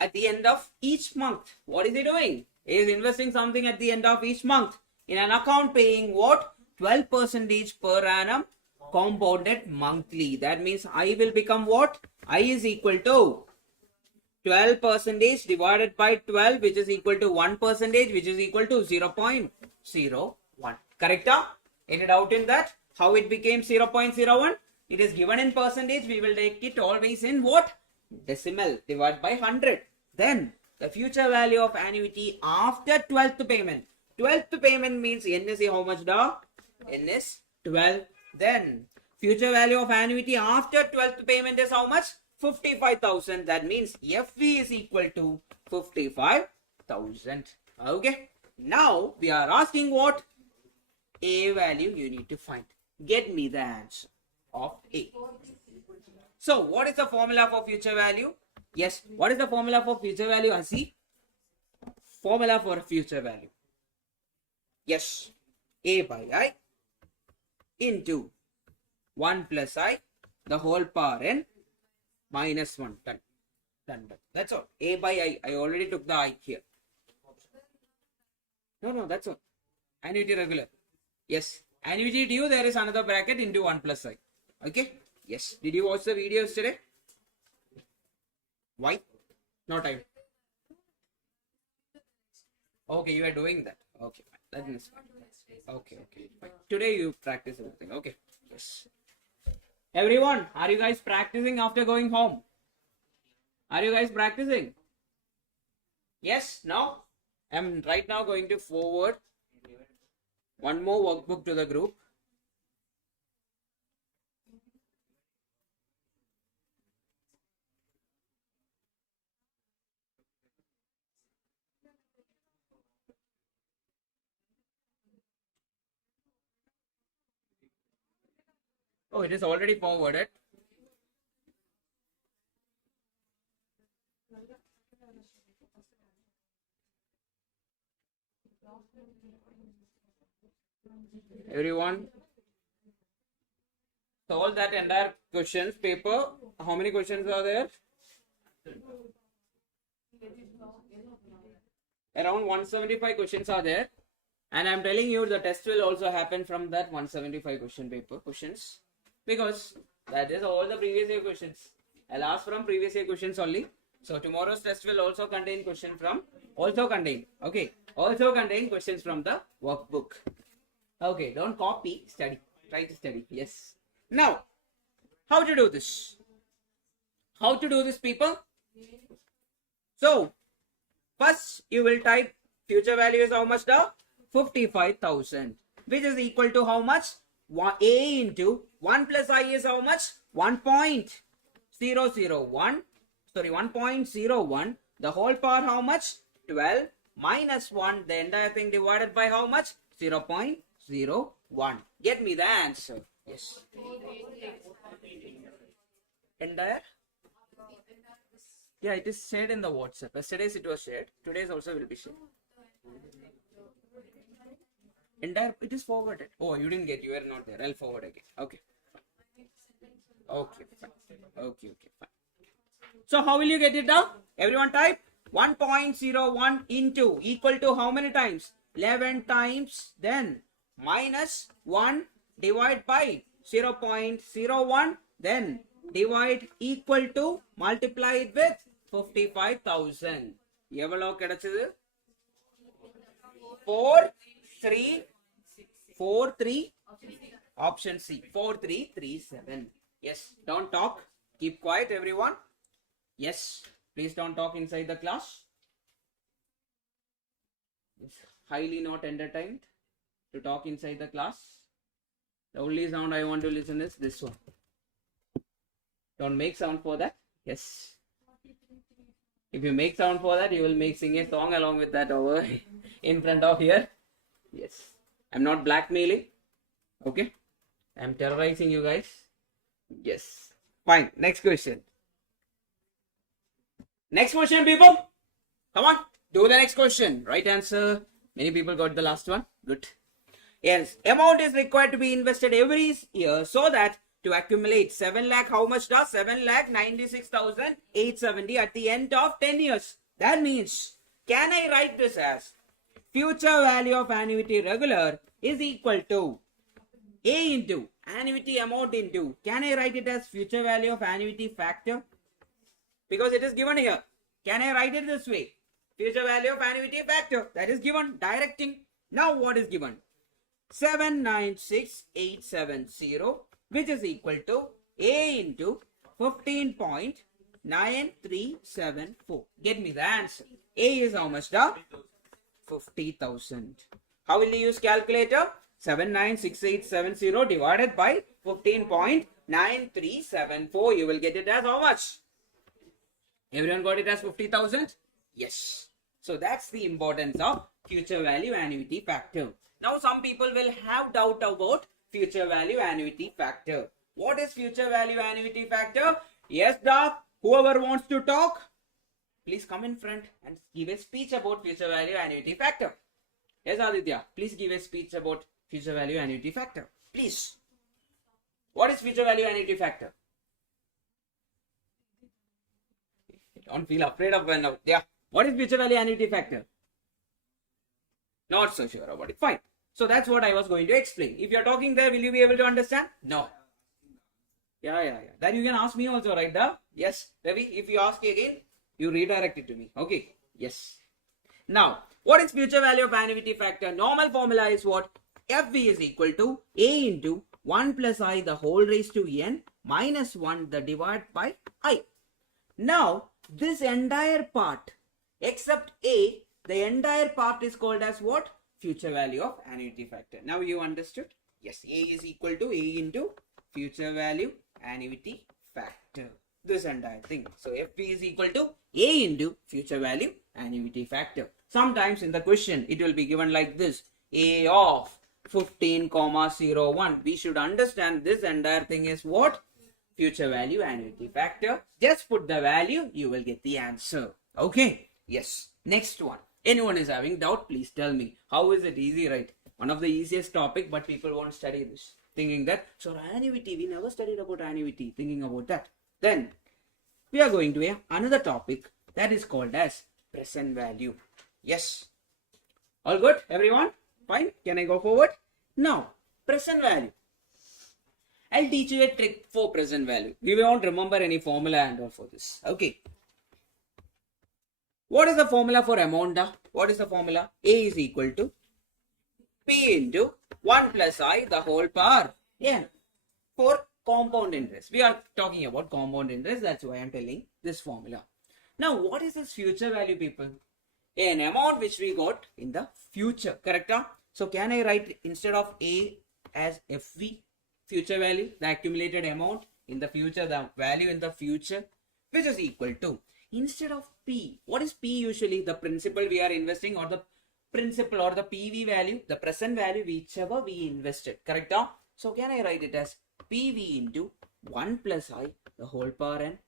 at the end of each month. What is he doing? He is investing something at the end of each month in an account paying what? 12% per annum compounded monthly. That means I will become what? I is equal to 12% divided by 12, which is equal to 1%, which is equal to 0.01. Correct? Any doubt in that? How it became 0.01? It is given in percentage. We will take it always in what? Decimal. Divide by 100. Then the future value of annuity after 12th payment. 12th payment means N is how much da? N is 12. Then future value of annuity after 12th payment is how much? 55,000. That means FV is equal to 55,000. Okay. Now we are asking what? A value you need to find. Get me the answer of A. So what is the formula for future value? Yes. What is the formula for future value, Asi? Formula for future value. Yes. A by I into 1 plus I the whole power n minus 1. Done. Done. That's all. A by I. I already took the I here. No, that's all. Annuity regular. Yes. Annuity due, there is another bracket into 1 plus I. Okay. Yes. Did you watch the video yesterday? Why? No time. Okay, you are doing that. Okay, fine. That is fine. Okay, fine. Today you practice everything. Okay. Yes. Everyone, are you guys practicing after going home? Are you guys practicing? Yes? No? I'm right now going to forward one more workbook to the group. Oh, it is already forwarded. Everyone? Solve that entire questions paper. How many questions are there? Around 175 questions are there. And I'm telling you the test will also happen from that 175 question paper questions. Because that is all the previous year questions. I'll ask from previous year questions only. So tomorrow's test will also contain questions from, also contain questions from the workbook. Okay, don't copy, study. Try to study. Yes. Now, how to do this? How to do this, people? So, first you will type future value is how much now? 55,000, which is equal to how much? A into 1 plus I is how much? 1.001. Sorry, 1.01. The whole power how much? 12 minus 1. The entire thing divided by how much? 0.01. Get me the answer. Yes. Entire? Yeah, it is shared in the WhatsApp. Yesterday's it was shared. Today's also will be shared. Entire, it is forwarded. Oh, you didn't get, you were not there. I'll forward again. Okay. Okay, fine. Okay, fine. So how will you get it down? Everyone type 1.01 into equal to how many times? 11 times, then minus 1 divide by 0.01, then divide equal to multiply it with 55,000. எவ்வளோ கிடைச்சது? 43 option C 4337. Yes, don't talk, keep quiet everyone. Yes, please don't talk inside the class. It's highly not entertained to talk inside the class. The only sound I want to listen is this one. Don't make sound for that. Yes, if you make sound for that, you will sing a song along with that over in front of here. Yes, I'm not blackmailing. Okay, I'm terrorizing you guys. Yes, fine. Next question. Next question, people. Come on, do the next question. Right answer. Many people got the last one. Good. Yes, amount is required to be invested every year so that to accumulate 7 lakh, how much does 7,96,870 at the end of 10 years? That means, can I write this as future value of annuity regular is equal to A into annuity amount into, can I write it as future value of annuity factor? Because it is given here. Can I write it this way? Future value of annuity factor. That is given. Directing. Now what is given? 796,870, which is equal to A into 15.9374. Get me the answer. A is how much now? 50,000. How will you use calculator? 796870 divided by 15.9374. You will get it as how much? Everyone got it as 50,000? Yes. So that's the importance of future value annuity factor. Now some people will have doubt about future value annuity factor. What is future value annuity factor? Yes, doc. Whoever wants to talk, please come in front and give a speech about future value annuity factor. Yes, Aditya, please give a speech about future value annuity factor. Please. What is future value annuity factor? Don't feel afraid of one. Yeah. What is future value annuity factor? Not so sure about it. Fine. So that's what I was going to explain. If you're talking there, will you be able to understand? No. Yeah. Then you can ask me also, right? Yes. Ravi, if you ask again, you redirect it to me. Okay. Yes. Now, what is future value of annuity factor? Normal formula is what? FV is equal to A into 1 plus I the whole raised to n minus 1 the divided by I. Now, this entire part except A, the entire part is called as what? Future value of annuity factor. Now you understood? Yes, A is equal to A into future value annuity factor. This entire thing. So FP is equal to A into future value annuity factor. Sometimes in the question it will be given like this. A of 15,01. We should understand this entire thing is what? Future value annuity factor. Just put the value, you will get the answer. Okay? Yes. Next one. Anyone is having doubt, please tell me. How is it easy, right? One of the easiest topic, but people won't study this. Thinking that, so annuity, we never studied about annuity, thinking about that. Then, we are going to another topic that is called as present value. Yes. All good, everyone? Fine. Can I go forward? Now, present value. I'll teach you a trick for present value. We won't remember any formula and all for this. Okay. What is the formula for amount? What is the formula? A is equal to P into 1 plus I the whole power n for compound interest. We are talking about compound interest. That's why I am telling this formula. Now, what is this future value, people? An amount which we got in the future. Correct? So, can I write instead of A as FV, future value, the accumulated amount in the future, the value in the future, which is equal to, instead of P, what is P usually? The principal we are investing, or the principal or the PV value, the present value, whichever we invested. Correct? So, can I write it as PV into 1 plus I the whole power n?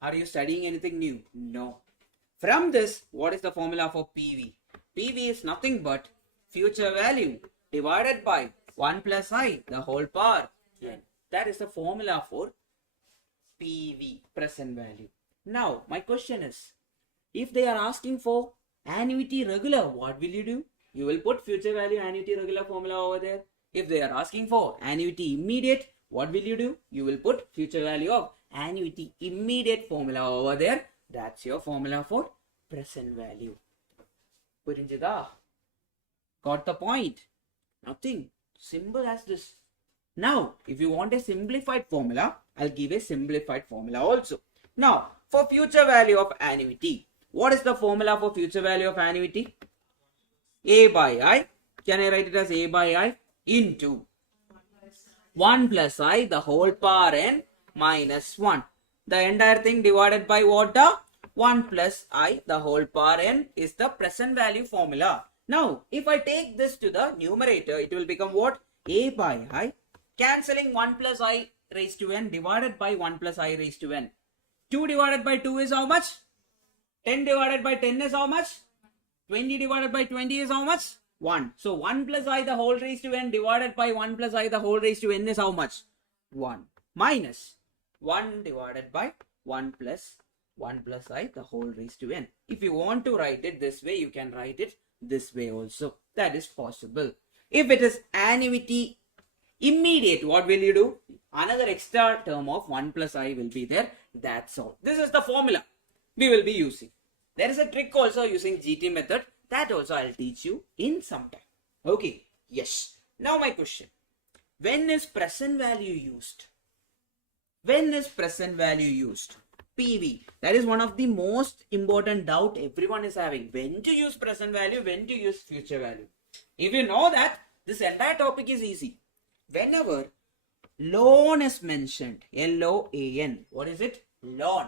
Are you studying anything new? No. From this, what is the formula for PV? PV is nothing but future value divided by 1 plus I the whole power n. That is the formula for PV, present value. Now, my question is, if they are asking for annuity regular, what will you do? You will put future value annuity regular formula over there. If they are asking for annuity immediate, what will you do? You will put future value of annuity immediate formula over there. That's your formula for present value. Purinjada? Got the point? Nothing. Simple as this. Now, if you want a simplified formula, I'll give a simplified formula also. Now, for future value of annuity, what is the formula for future value of annuity? A by I. Can I write it as A by I into 1 plus I the whole power n minus 1. The entire thing divided by what? 1 plus I the whole power n is the present value formula. Now, if I take this to the numerator, it will become what? A by I. Cancelling 1 plus I raised to n divided by 1 plus I raised to n. 2 divided by 2 is how much? 10 divided by 10 is how much? 20 divided by 20 is how much? 1. So 1 plus I the whole raised to n divided by 1 plus I the whole raised to n is how much? 1. Minus 1 divided by 1 plus I the whole raised to n. If you want to write it this way, you can write it this way also. That is possible. If it is annuity immediate, what will you do? Another extra term of 1 plus I will be there. That's all. This is the formula we will be using. There is a trick also using GT method. That also I'll teach you in some time. Okay. Yes. Now my question. When is present value used? When is present value used? PV. That is one of the most important doubt everyone is having. When to use present value, when to use future value. If you know that, this entire topic is easy. Whenever loan is mentioned, L-O-A-N, what is it? Loan.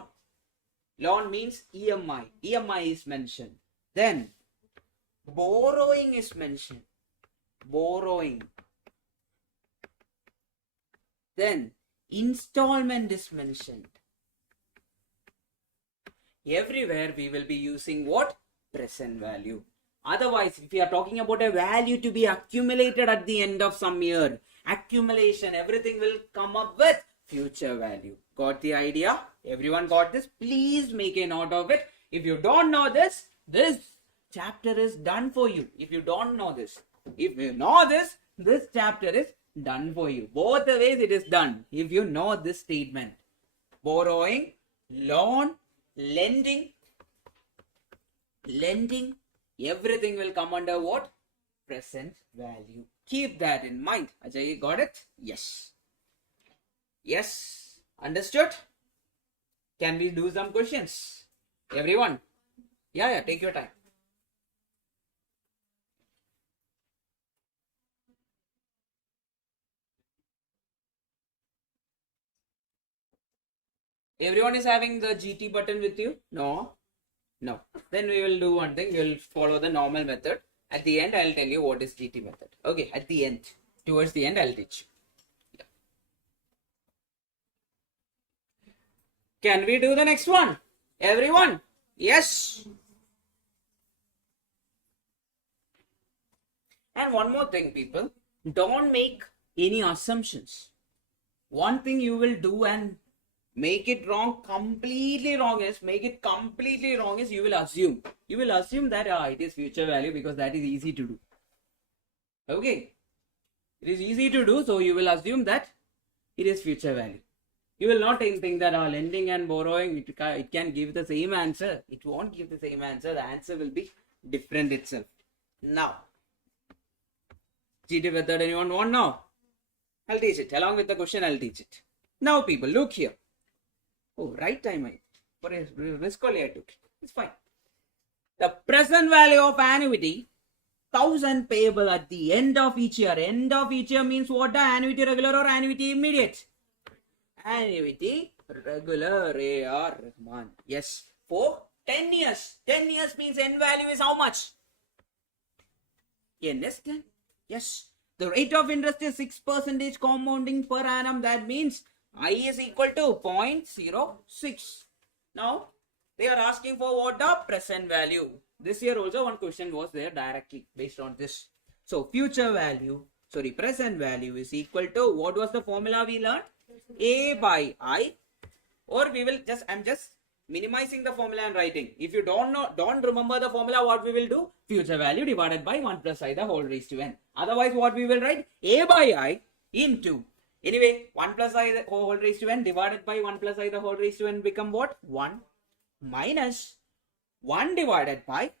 Loan means EMI. EMI is mentioned. Then borrowing is mentioned. Borrowing. Then installment is mentioned. Everywhere we will be using what? Present value. Otherwise, if we are talking about a value to be accumulated at the end of some year, accumulation, everything will come up with future value. Got the idea? Everyone got this? Please make a note of it. If you don't know this, this chapter is done for you. If you don't know this, if you know this, this chapter is done for you. Both the ways it is done. If you know this statement, borrowing, loan, lending, everything will come under what? Present value. Keep that in mind. Ajay, got it? Yes. Yes. Understood? Can we do some questions? Everyone? Yeah, take your time. Everyone is having the GT button with you? No? No. Then we will do one thing. We will follow the normal method. At the end, I will tell you what is GT method. Okay, at the end. Towards the end, I will teach you. Yeah. Can we do the next one? Everyone? Yes. And one more thing, people, don't make any assumptions. One thing you will do and make it wrong, completely wrong is, you will assume. You will assume that it is future value because that is easy to do. Okay. It is easy to do, so you will assume that it is future value. You will not think that lending and borrowing, it can give the same answer. It won't give the same answer. The answer will be different itself. Now, GT method, anyone want now? I'll teach it. Along with the question, I'll teach it. Now, people, look here. Oh, right time. For a risk only I took. It's fine. The present value of annuity, 1000 payable at the end of each year. End of each year means what? Annuity regular or annuity immediate? Annuity regular AR Rahman. Yes. For 10 years. 10 years means end value is how much? N is 10. Yes. The rate of interest is 6% compounding per annum. That means I is equal to 0.06. Now, they are asking for what? The present value. This year also one question was there directly based on this. So, present value is equal to, what was the formula we learned? A by I, or we will just, I'm just minimizing the formula and writing. If you don't remember the formula, what we will do? Future value divided by 1 plus I the whole raised to n. Otherwise, what we will write? A by I into, anyway, 1 plus I the whole raised to n divided by 1 plus I the whole raised to n become what? 1 minus 1 divided by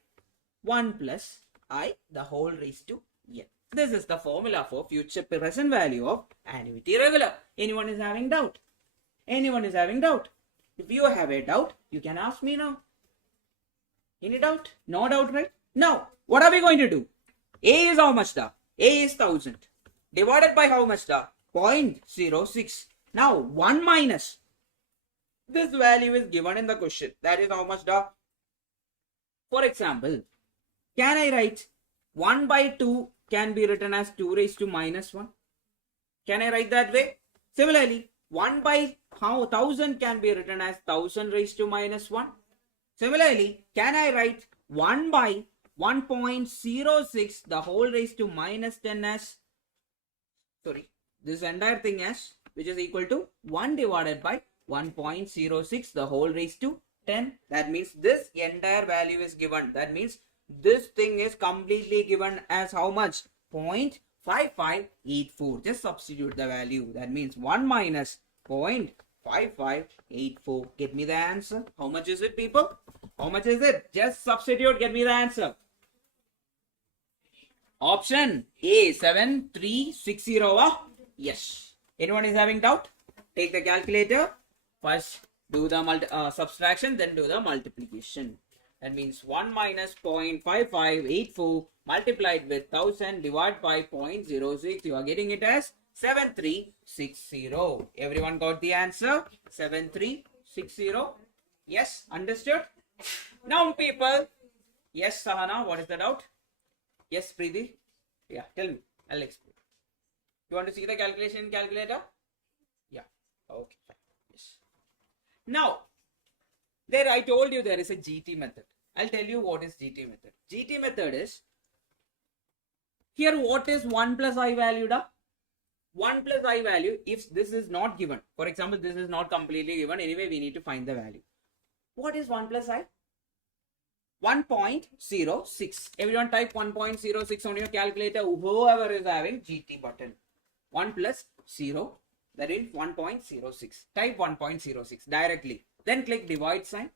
1 plus I the whole raised to n. This is the formula for future present value of annuity regular. Anyone is having doubt? Anyone is having doubt? If you have a doubt, you can ask me now. Any doubt? No doubt, right? Now, what are we going to do? A is how much da? A is 1000. Divided by how much da? 0.06. Now, 1 minus. This value is given in the question. That is how much da? For example, can I write 1 by 2 can be written as 2 raised to minus 1? Can I write that way? Similarly, 1 by 1000 can be written as 1000 raised to minus 1. Similarly, can I write 1 by 1.06 the whole raised to minus 10 as, this entire thing as, which is equal to 1 divided by 1.06 the whole raised to 10. That means this entire value is given. That means this thing is completely given as how much? 0.5584. Just substitute the value. That means 1 minus 0.5584. Get me the answer. How much is it, people? How much is it? Just substitute. Get me the answer. Option A, 7360. Yes. Anyone is having doubt? Take the calculator. First do the subtraction, then do the multiplication. That means 1 minus 0.5584 multiplied with 1000 divided by 0.06. You are getting it as 7360. Everyone got the answer? 7360. Yes, understood? Now, people. Yes, Sahana, what is the doubt? Yes, Preeti. Yeah, tell me. I'll explain. You want to see the calculation in calculator? Yeah. Okay. Yes. Now, there I told you there is a GT method. I'll tell you what is GT method. GT method is, here what is 1 plus I value? 1 plus I value, if this is not given. For example, this is not completely given. Anyway, we need to find the value. What is 1 plus I? 1.06. Everyone type 1.06 on your calculator. Whoever is having GT button. 1 plus 0. That is 1.06. Type 1.06 directly. Then click divide sign.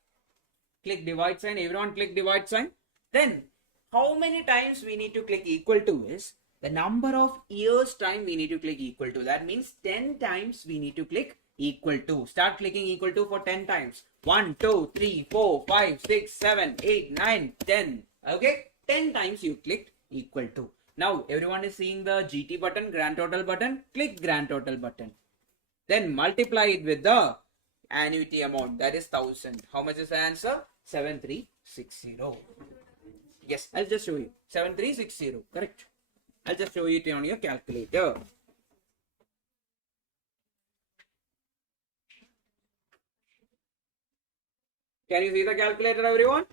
Click divide sign. Everyone click divide sign. Then how many times we need to click equal to is the number of years time we need to click equal to. That means 10 times we need to click equal to. Start clicking equal to for 10 times. 1, 2, 3, 4, 5, 6, 7, 8, 9, 10. Okay. 10 times you clicked equal to. Now everyone is seeing the GT button, grand total button. Click grand total button. Then multiply it with the annuity amount, that is 1000. How much is the answer? 7360. Yes, I'll just show you. 7360. Correct. I'll just show you it on your calculator. Can you see the calculator, everyone?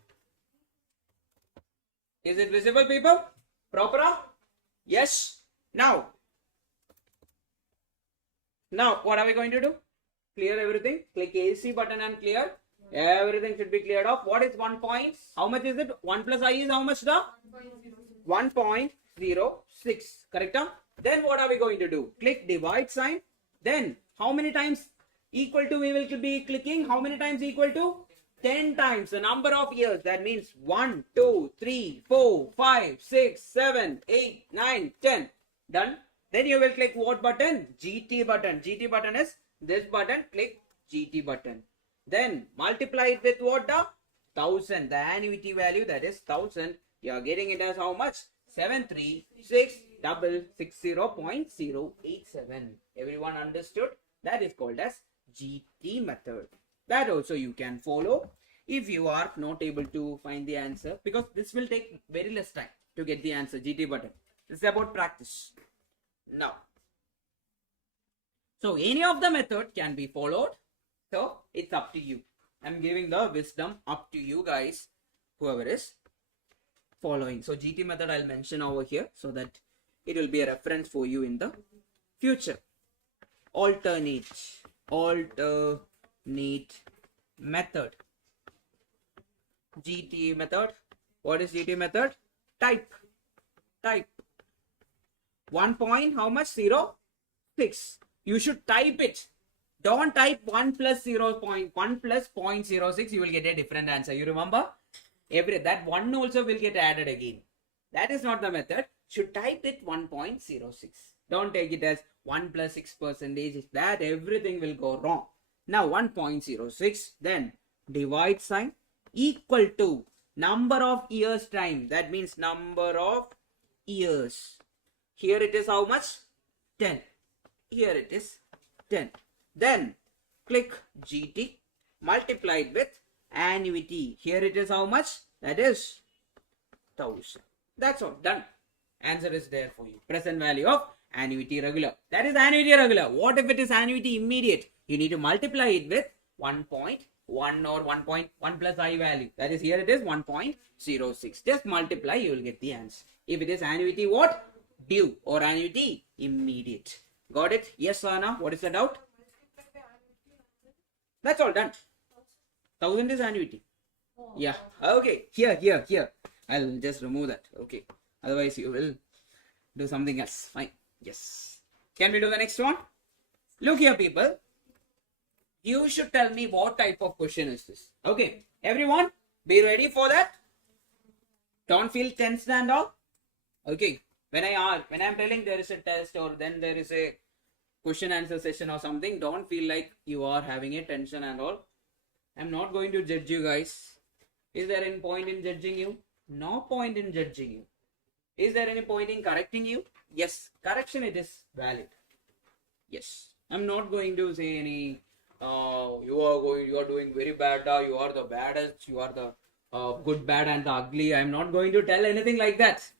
Is it visible, people? Proper? Yes. Now what are we going to do? Clear everything. Click AC button and clear. Everything should be cleared off. What is 1 point? How much is it? 1 plus I is how much? The 1.06. Correct? Then what are we going to do? Click divide sign. Then how many times equal to we will be clicking? How many times equal to? 10 times the number of years. That means 1, 2, 3, 4, 5, 6, 7, 8, 9, 10. Done. Then you will click what button? GT button. GT button is this button. Click GT button. Then multiply it with what? The 1000. The annuity value, that is 1000. You are getting it as how much? 73660.087. Everyone understood? That is called as GT method. That also you can follow if you are not able to find the answer, because this will take very less time to get the answer. GT button. This is about practice. Now, so any of the method can be followed. So it's up to you. I'm giving the wisdom up to you guys, whoever is following. So GT method I'll mention over here so that it will be a reference for you in the future. Alternate method. GT method. What is GT method? Type. 1 point, how much? 0, 6. You should type it. Don't type 1 plus 0.1 plus 0.06. You will get a different answer. You remember? That 1 also will get added again. That is not the method. Should type it 1.06. Don't take it as 1 plus 6%. That everything will go wrong. Now 1.06. Then divide sign equal to number of years time. That means number of years. Here it is how much? 10. Here it is 10. Then click GT, multiplied with annuity. Here it is how much? That is 1000. That's all. Done. Answer is there for you. Present value of annuity regular. That is annuity regular. What if it is annuity immediate? You need to multiply it with 1.1 or 1.1 plus I value. That is, here it is 1.06. Just multiply, you will get the answer. If it is annuity what? Due or annuity immediate. Got it? Yes or no? What is the doubt? That's all done. 1000 is annuity. Yeah. Okay. Here. I'll just remove that. Okay. Otherwise you will do something else. Fine. Yes. Can we do the next one? Look here, people. You should tell me what type of question is this. Okay. Everyone, be ready for that. Don't feel tensed and all. Okay. When I'm telling there is a test or then there is a question answer session or something, don't feel like you are having a tension and all. I'm not going to judge you guys. Is there any point in judging you? No point in judging you. Is there any point in correcting you? Yes, correction it is valid. Yes, I'm not going to say any you are doing very bad, you are the baddest, you are the good, bad and the ugly. I'm not going to tell anything like that.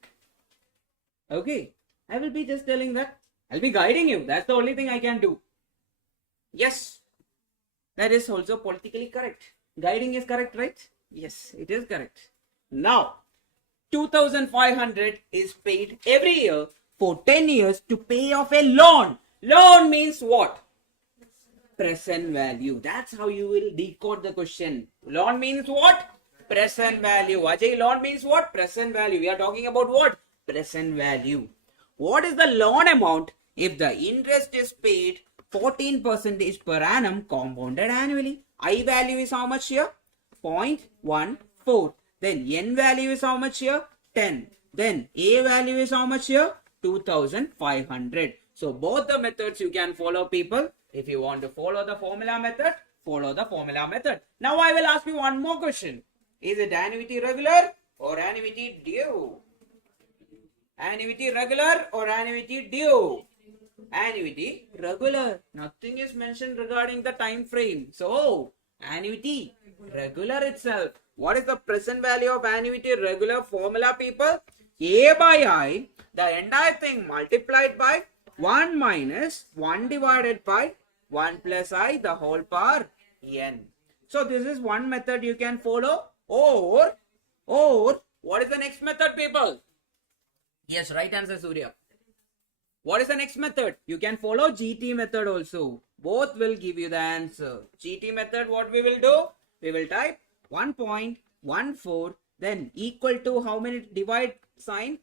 Okay, I will be just telling that. I'll be guiding you. That's the only thing I can do. Yes, that is also politically correct. Guiding is correct, right? Yes, it is correct. Now, 2,500 is paid every year for 10 years to pay off a loan. Loan means what? Present value. That's how you will decode the question. Loan means what? Present value. Ajay, loan means what? Present value. We are talking about what? Present value. What is the loan amount if the interest is paid 14% per annum compounded annually? I value is how much here? 0.14. Then N value is how much here? 10. Then A value is how much here? 2,500. So both the methods you can follow, people. If you want to follow the formula method, follow the formula method. Now I will ask you one more question. Is it annuity regular or annuity due? Annuity regular or annuity due? Annuity regular. Nothing is mentioned regarding the time frame. So annuity regular itself. What is the present value of annuity regular formula, people? A by I, the entire thing multiplied by 1 minus 1 divided by 1 plus I, the whole power n. So this is one method you can follow. Or what is the next method, people? Yes, right answer, Surya. What is the next method? You can follow GT method also. Both will give you the answer. GT method, what we will do? We will type 1.14, then equal to how many divide sign,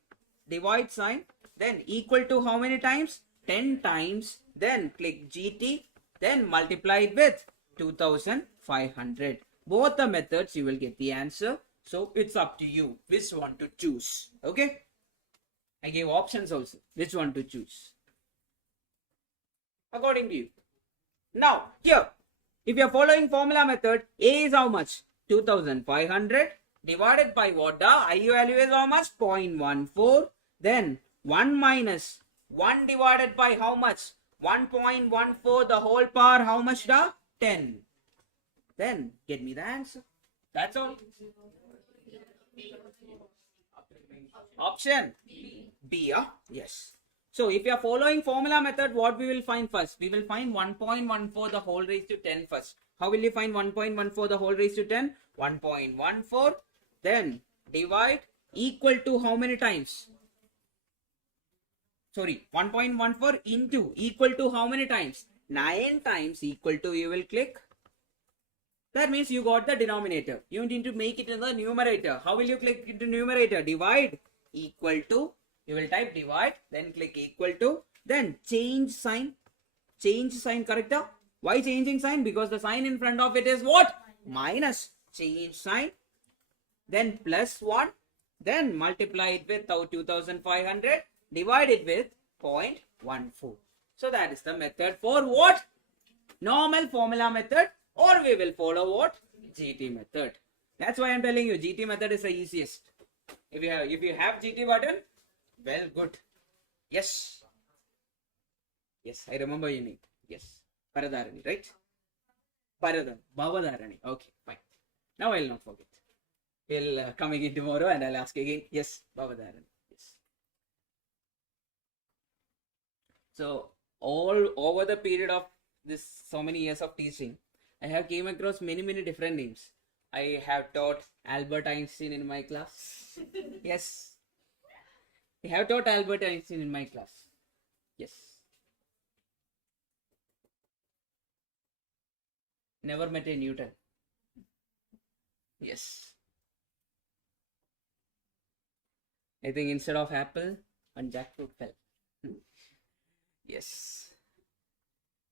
then equal to how many times? 10 times, then click GT, then multiply it with 2500. Both the methods you will get the answer. So it's up to you which one to choose. Okay. I gave options also. Which one to choose? According to you. Now, here, if you are following formula method, A is how much? 2500 divided by what? The I value is how much? 0.14. Then 1 minus 1 divided by how much? 1.14, the whole power, how much? The 10. Then get me the answer. That's all. Option B, yeah? Yes. So if you are following formula method, what we will find first? We will find 1.14 the whole raised to 10 first. How will you find 1.14 the whole raised to 10? 1.14, then divide equal to how many times? Sorry, 1.14 into equal to how many times? 9 times equal to, you will click. That means you got the denominator. You need to make it in the numerator. How will you click into numerator? Divide equal to, you will type divide, then click equal to, then change sign. Change sign, correct? Why changing sign? Because the sign in front of it is what? Minus. Change sign, then plus 1, then multiply it with 2500, divide it with 0.14. So that is the method for what? Normal formula method, or we will follow what? GT method. That's why I'm telling you GT method is the easiest. If you have GT button, well, good. Yes. Yes, I remember your name. Yes. Paradharani, right? Bhavadharani. Okay, fine. Now I'll not forget. We'll come again tomorrow and I'll ask again. Yes, Bhavadharani. Yes. So all over the period of this so many years of teaching, I have came across many different names. I have taught Albert Einstein in my class. Yes. I have taught Albert Einstein in my class. Yes. Never met a Newton. Yes. I think instead of apple, one jackfruit fell. Yes.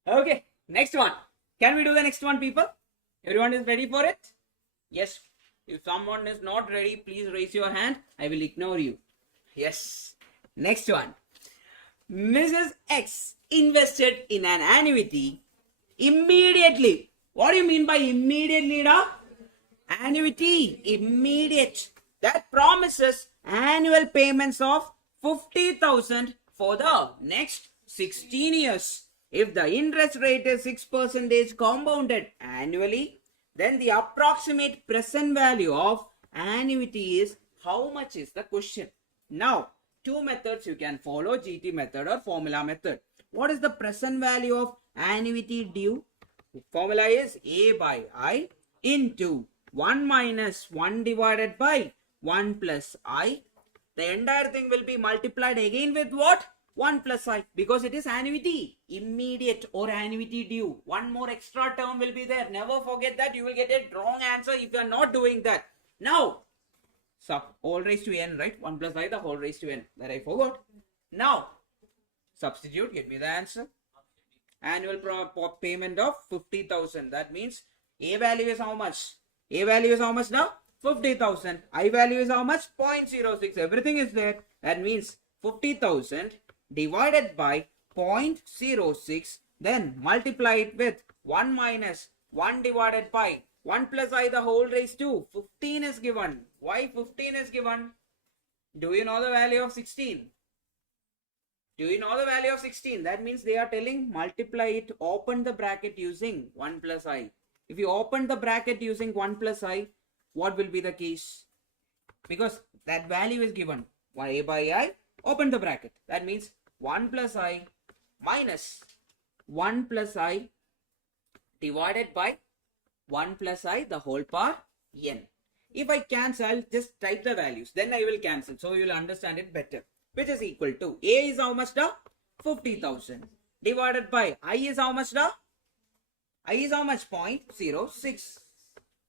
Okay, next one. Can we do the next one, people? Everyone is ready for it? Yes. If someone is not ready, please raise your hand. I will ignore you. Yes. Next one. Mrs. X invested in an annuity immediately. What do you mean by immediately, da? Annuity, immediate. That promises annual payments of 50,000 for the next 16 years. If the interest rate is 6% compounded annually, then the approximate present value of annuity is how much is the question. Now, two methods you can follow, GT method or formula method. What is the present value of annuity due? The formula is A by I into 1 minus 1 divided by 1 plus I. The entire thing will be multiplied again with what? 1 plus I, because it is annuity, immediate or annuity due. One more extra term will be there. Never forget that. You will get a wrong answer if you are not doing that. Now, whole raised to n, right? 1 plus I, the whole raised to n. That I forgot. Now, substitute, get me the answer. Annual payment of 50,000. That means A value is how much? A value is how much now? 50,000. I value is how much? 0.06. Everything is there. That means 50,000 divided by 0.06, then multiply it with 1 minus 1 divided by 1 plus I, the whole raised to 15 is given. Why 15 is given? Do you know the value of 16? Do you know the value of 16? That means they are telling multiply it, open the bracket using 1 plus I. If you open the bracket using 1 plus I, what will be the case? Because that value is given. A by I, open the bracket. That means 1 plus I minus 1 plus I divided by 1 plus I, the whole power n. If I cancel, I'll just type the values. Then I will cancel. So you will understand it better. which is equal to A is how much da? 50,000 divided by I is how much da? I is how much? 0.06.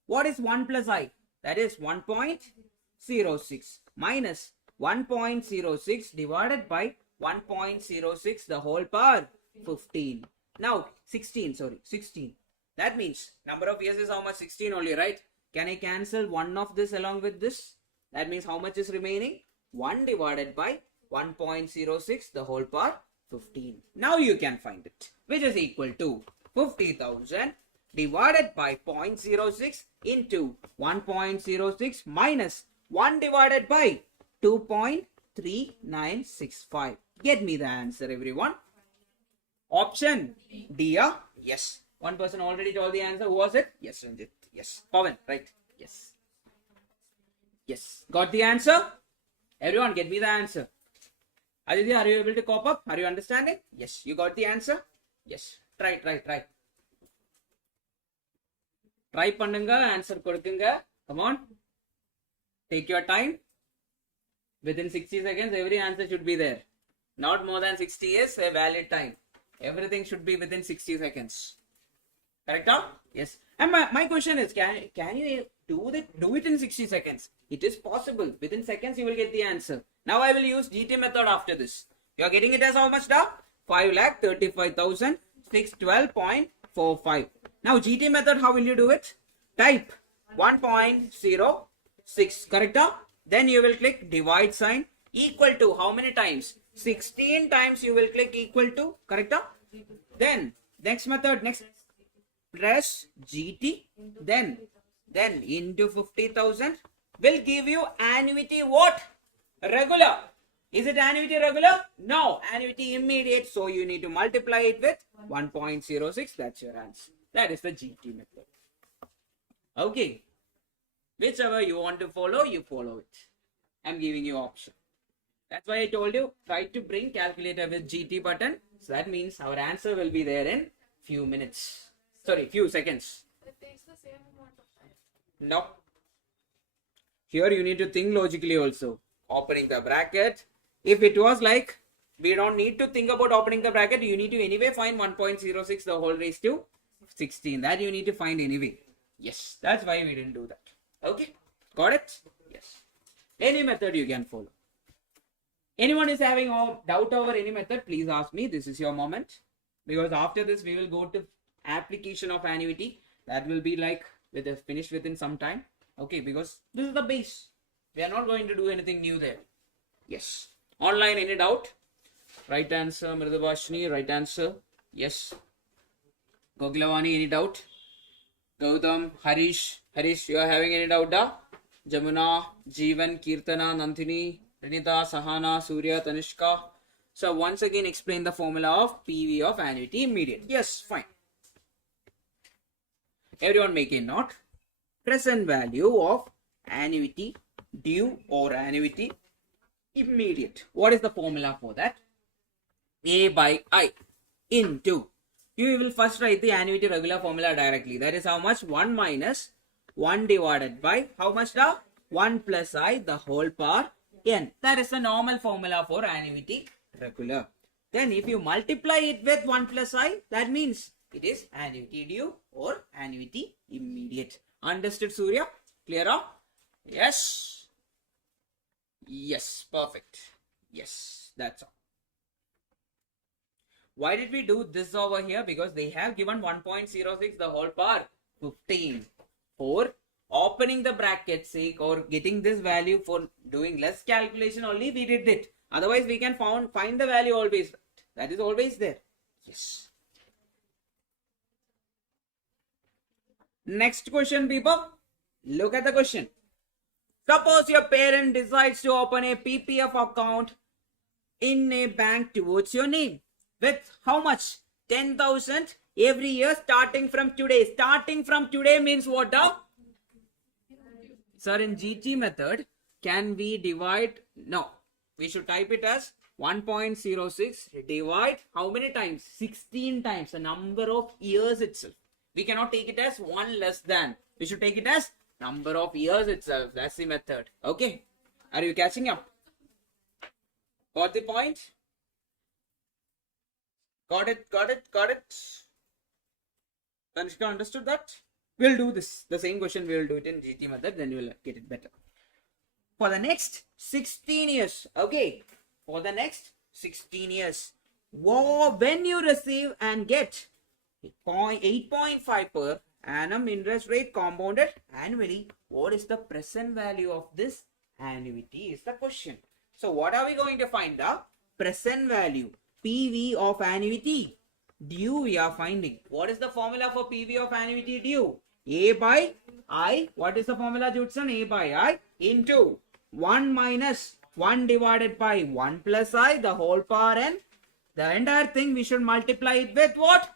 What is 1 plus I? That is 1.06 minus 1.06 divided by 1.06 the whole power 15. Now 16, sorry, 16. That means number of years is how much? 16 only, right? Can I cancel one of this along with this? That means how much is remaining? 1 divided by 1.06 the whole power 15. Now you can find it, which is equal to 50,000 divided by 0.06 into 1.06 minus 1 divided by 2.3965. Get me the answer, everyone. Option D, yes. One person already told the answer. Who was it? Yes, Ranjit. Yes. Pawan, right? Yes. Yes. Got the answer? Everyone, get me the answer. Aditya, are you able to cop up? Are you understanding? Yes. You got the answer? Yes. Try. Try பண்ணுங்க, answer கொடுக்குங்க. Come on. Take your time. Within 60 seconds, every answer should be there. Not more than 60 is a valid time. Everything should be within 60 seconds. Correct? Yes. And my question is, can you do it in 60 seconds? It is possible. Within seconds, you will get the answer. Now I will use GT method after this. You are getting it as how much da? 5,35,612.45. Now GT method, how will you do it? Type 1.06. Correct? Then you will click divide sign equal to how many times? 16 times you will click equal to. Correct? Then next method, next press GT, then into 50,000 will give you annuity what? Regular. Is it annuity regular? No, annuity immediate. So you need to multiply it with 1.06. That's your answer. That is the GT method. Okay. Whichever you want to follow, you follow it. I'm giving you option. That's why I told you, try to bring calculator with GT button. So that means our answer will be there in few minutes. Sorry, few seconds. It takes the same amount of time. No. Here you need to think logically also. Opening the bracket. If it was like, we don't need to think about opening the bracket, you need to anyway find 1.06 the whole raised to 16. That you need to find anyway. Yes, that's why we didn't do that. Okay, got it? Yes. Any method you can follow. Anyone is having a doubt over any method, please ask me. This is your moment. Because after this, we will go to application of annuity. That will be like finished within some time. Okay, because this is the base. We are not going to do anything new there. Yes. Online, any doubt? Right answer, Mridubhashini. Right answer. Yes. Gogilavani, any doubt? Gautam, Harish. Harish, you are having any doubt? Da? Jamuna, Jeevan, Kirtana, Nandini, Renita, Sahana, Surya, Tanishka. So once again explain the formula of PV of annuity immediate. Yes, fine. Everyone make a note. Present value of annuity due or annuity immediate. What is the formula for that? A by I into. You will first write the annuity regular formula directly. That is how much? 1 minus 1 divided by how much? 1 plus I the whole power n. That is the normal formula for annuity regular. Then if you multiply it with 1 plus I, that means it is annuity due or annuity immediate. Understood, Surya? Clear up? Yes. Yes, perfect. Yes, that's all. Why did we do this over here? Because they have given 1.06 the whole power 15. For opening the bracket sake or getting this value for doing less calculation only, we did it. Otherwise, we can find the value always. That is always there. Yes. Next question, people. Look at the question. Suppose your parent decides to open a PPF account in a bank towards your name. With how much? 10,000 every year starting from today. Starting from today means what? Sir, in GT method, can we divide? No. We should type it as 1.06 divide how many times? 16 times. The number of years itself. We cannot take it as 1 less than. We should take it as number of years itself. That's the method. Okay. Are you catching up? Got the point? Got it, got it, got it. Kanishka understood that? We'll do this. The same question we will do it in GT method, then you will get it better. For the next 16 years, okay? For the next 16 years, when you receive and get 8.5 per annum interest rate compounded annually, what is the present value of this annuity is the question. So what are we going to find? The present value, PV of annuity due we are finding. What is the formula for PV of annuity due? A by I. What is the formula, Judson? A by I into 1 minus 1 divided by 1 plus I, the whole power n. The entire thing we should multiply it with what?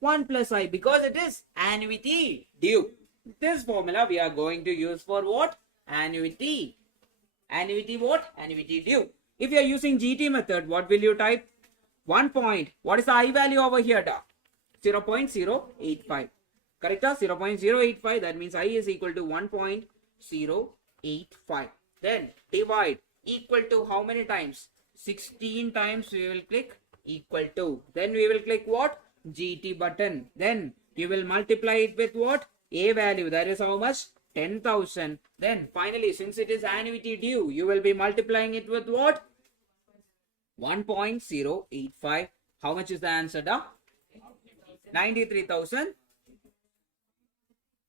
1 plus I, because it is annuity due. This formula we are going to use for what? Annuity. Annuity what? Annuity due. If you are using GT method, what will you type? 1 point. What is the I value over here? 0.085. Correct? 0.085. That means I is equal to 1.085. Then divide equal to how many times? 16 times we will click equal to. Then we will click what? GT button. Then you will multiply it with what? A value. That is how much? 10,000. Then finally, since it is annuity due, you will be multiplying it with what? 1.085. How much is the answer? 93,000.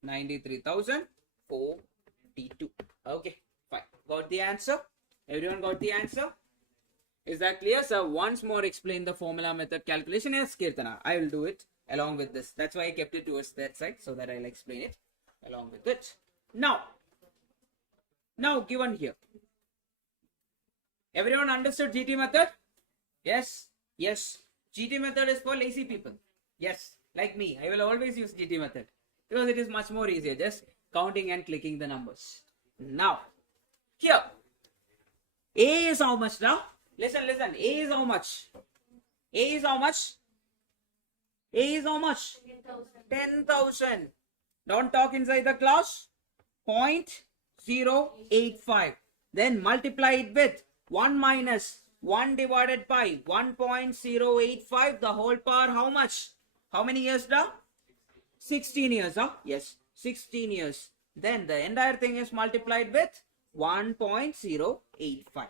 93,042. Okay, fine. Got the answer? Everyone got the answer? Is that clear, sir? Once more explain the formula method calculation. Yes, Kirtana. I will do it along with this. That's why I kept it towards that side so that I'll explain it along with it. Now given here. Everyone understood GT method? Yes. Yes. GT method is for lazy people. Yes. Like me. I will always use GT method because it is much more easier. Just counting and clicking the numbers. Now, here. A is how much now? Listen. A is how much? A is how much? A is how much? 10,000. Don't talk inside the class. 0.085. Then multiply it with 1 minus 1 divided by 1.085. The whole power how much? How many years now? 16 years. Yes, 16 years. Then the entire thing is multiplied with 1.085.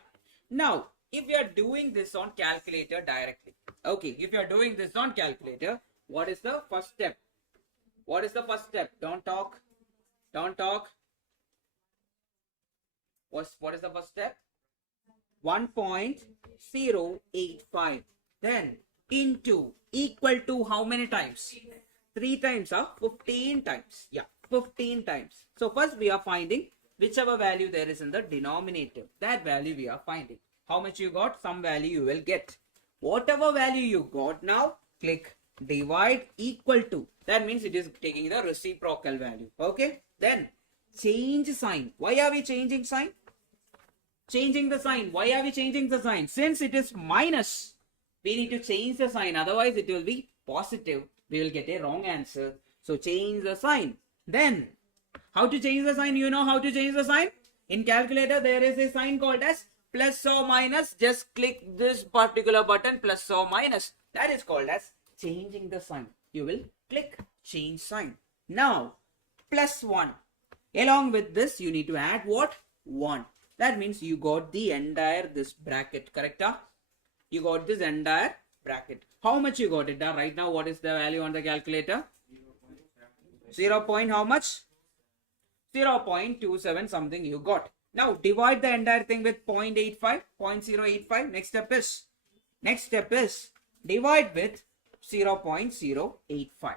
Now, if you are doing this on calculator directly. Okay, if you are doing this on calculator, what is the first step? What is the first step? Don't talk. Don't talk. What is the first step? 1.085. Then into equal to how many times? 3 times, 15 times. Yeah, 15 times. So first we are finding whichever value there is in the denominator. That value we are finding. How much you got? Some value you will get. Whatever value you got now, click divide equal to. That means it is taking the reciprocal value. Okay. Then change sign. Why are we changing sign? Changing the sign. Why are we changing the sign? Since it is minus, we need to change the sign. Otherwise it will be positive. We will get a wrong answer. So change the sign. Then how to change the sign? You know how to change the sign? In calculator there is a sign called as plus or minus. Just click this particular button, plus or minus. That is called as changing the sign. You will click change sign. Now plus 1. Along with this you need to add what? 1. That means you got the entire this bracket. Correct? You got this entire bracket. How much you got it? Right now what is the value on the calculator? 0. How much? 0.27 something you got. Now divide the entire thing with 0.85. Next step is divide with 0.085.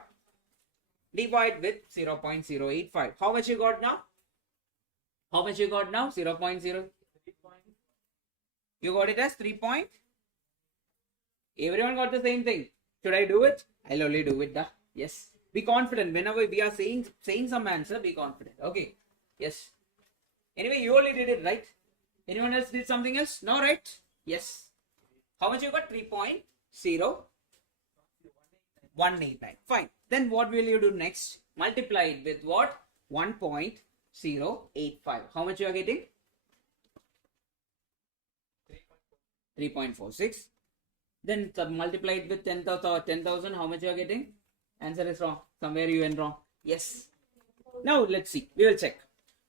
Divide with 0.085. How much you got now? How much you got now? 0.0. You got it as 3 point. Everyone got the same thing. Should I do it? I'll only do it. Yes. Be confident. Whenever we are saying some answer, be confident. Okay. Yes. Anyway, you only did it, right? Anyone else did something else? No, right? Yes. How much you got? 3.0189. Fine. Then what will you do next? Multiply it with what? 1.085. How much you are getting? 3.46. Then multiply it with 10,000. How much you are getting? Answer is wrong. Somewhere you went wrong. Yes. Now let's see. We will check.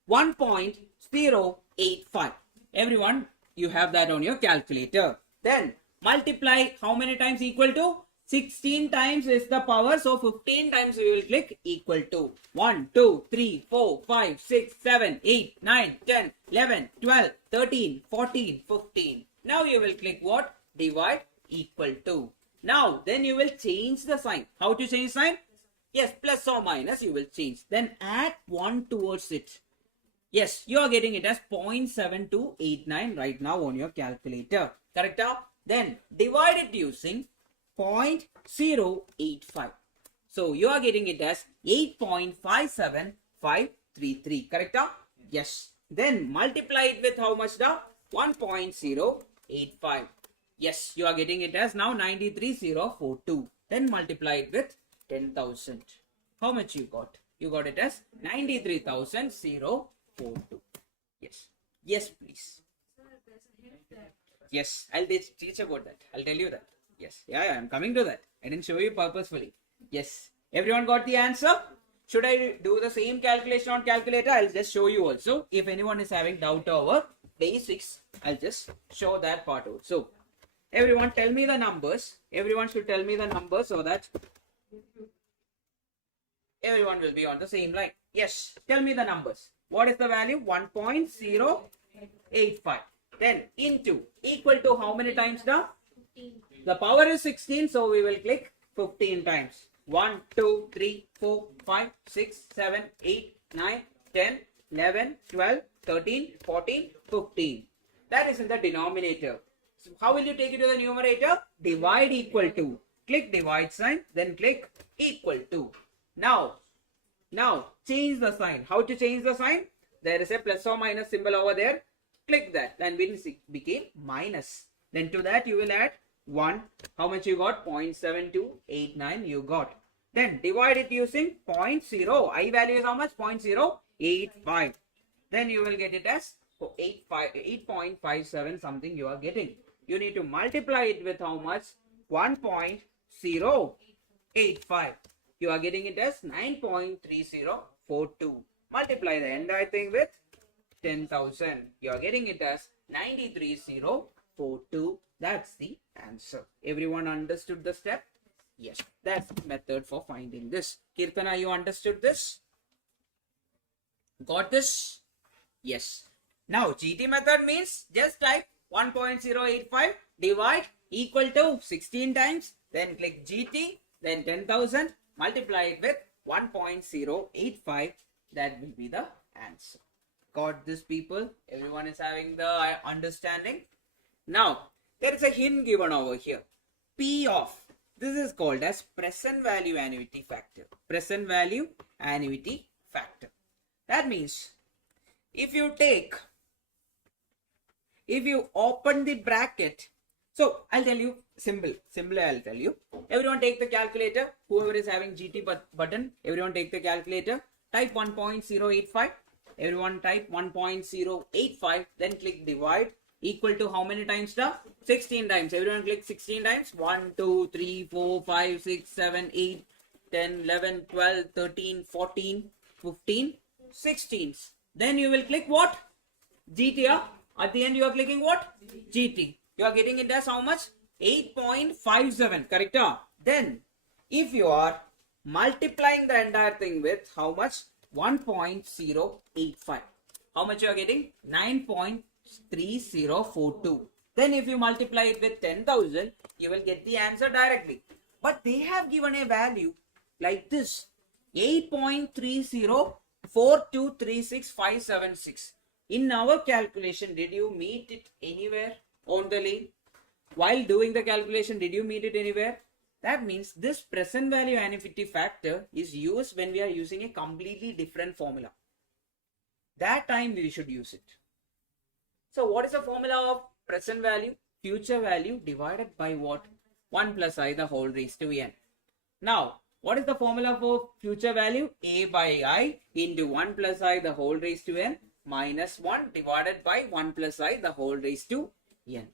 1.085. Everyone, you have that on your calculator. Then multiply how many times equal to? 16 times is the power. So 15 times we will click equal to. 1, 2, 3, 4, 5, 6, 7, 8, 9, 10, 11, 12, 13, 14, 15. Now you will click what? Divide equal to. Now then you will change the sign. How to change sign? Yes, plus or minus you will change. Then add 1 towards it. Yes, you are getting it as 0.7289 right now on your calculator. Correct? Then divide it using 0.085. So you are getting it as 8.57533. Correct? Yes. Then multiply it with how much? 1.085. Yes, you are getting it as now 93042. Then multiply it with 10,000. How much you got? You got it as 93,042. Yes. Yes, please. Sir, there's a hint that Yes, I'll teach about that. I'll tell you that. Yes. Yeah, I'm coming to that. I didn't show you purposefully. Yes. Everyone got the answer? Should I do the same calculation on calculator? I'll just show you also. If anyone is having doubt over basics, I'll just show that part also. Everyone tell me the numbers. Everyone should tell me the numbers so that everyone will be on the same line. Yes, tell me the numbers. What is the value? 1.085. Then into equal to how many times now? 15. The power is 16, so we will click 15 times. 1, 2, 3, 4, 5, 6, 7, 8, 9, 10, 11, 12, 13, 14, 15. That is in the denominator. So how will you take it to the numerator? Divide equal to. Click divide sign, then click equal to. Now change the sign. How to change the sign? There is a plus or minus symbol over there. Click that, then it became minus. Then to that you will add 1. How much you got? 0.7289 you got. Then divide it using 0.0. I value is how much? 0.085. Then you will get it as 8.57 something you are getting. You need to multiply it with how much? 1.085. You are getting it as 9.3042. Multiply the entire thing with 10,000. You are getting it as 93042. That's the answer. Everyone understood the step? Yes. That's the method for finding this. Kirtana, you understood this? Got this? Yes. Now GT method means just type 1.085 divide equal to 16 times. Then click GT. Then 10,000. Multiply it with 1.085. That will be the answer. Got this, people? Everyone is having the understanding? Now, there is a hint given over here. P of. This is called as present value annuity factor. Present value annuity factor. That means, if you open the bracket, so I'll tell you, simply I'll tell you. Everyone take the calculator. Whoever is having GT button, everyone take the calculator. Type 1.085. Everyone type 1.085. Then click divide. Equal to how many times? 16 times. Everyone click 16 times. 1, 2, 3, 4, 5, 6, 7, 8, 10, 11, 12, 13, 14, 15, 16. Then you will click what? GT. At the end you are clicking what? GT. You are getting it as how much? 8.57. Correct? Then if you are multiplying the entire thing with how much? 1.085. How much you are getting? 9.3042. Then if you multiply it with 10,000, you will get the answer directly. But they have given a value like this. 8.304236,576. In our calculation, did you meet it anywhere on the lane? While doing the calculation, did you meet it anywhere? That means this present value annuity factor is used when we are using a completely different formula. That time we should use it. So what is the formula of present value? Future value divided by what? 1 plus I the whole raised to n. Now, what is the formula for future value? A by I into 1 plus I the whole raised to n minus 1 divided by 1 plus I the whole raised to n.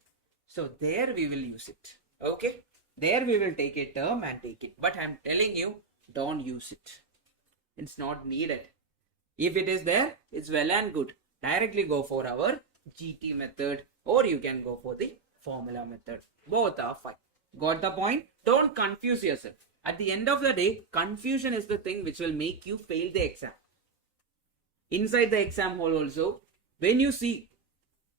So there we will use it. Okay. There we will take a term and take it. But I'm telling you, don't use it. It's not needed. If it is there, it's well and good. Directly go for our GT method, or you can go for the formula method. Both are fine. Got the point? Don't confuse yourself. At the end of the day, confusion is the thing which will make you fail the exam. Inside the exam hall also, when you see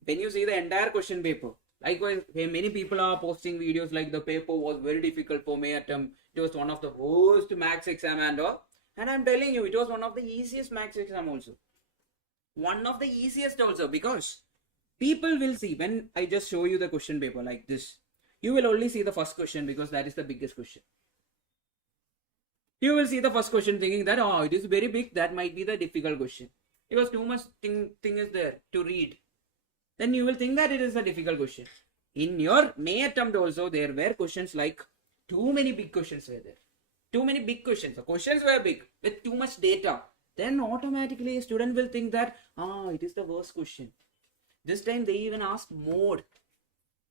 the entire question paper, likewise, many people are posting videos like the paper was very difficult for May attempt. It was one of the worst maths exam and all. And I'm telling you, it was one of the easiest maths exam also. One of the easiest also, because people will see when I just show you the question paper like this. You will only see the first question because that is the biggest question. You will see the first question thinking that, oh, it is very big. That might be the difficult question. Because too much thing is there to read. Then you will think that it is a difficult question. In your May attempt also, there were questions like too many big questions were there. Too many big questions. The questions were big with too much data. Then automatically a student will think that, it is the worst question. This time they even asked mode.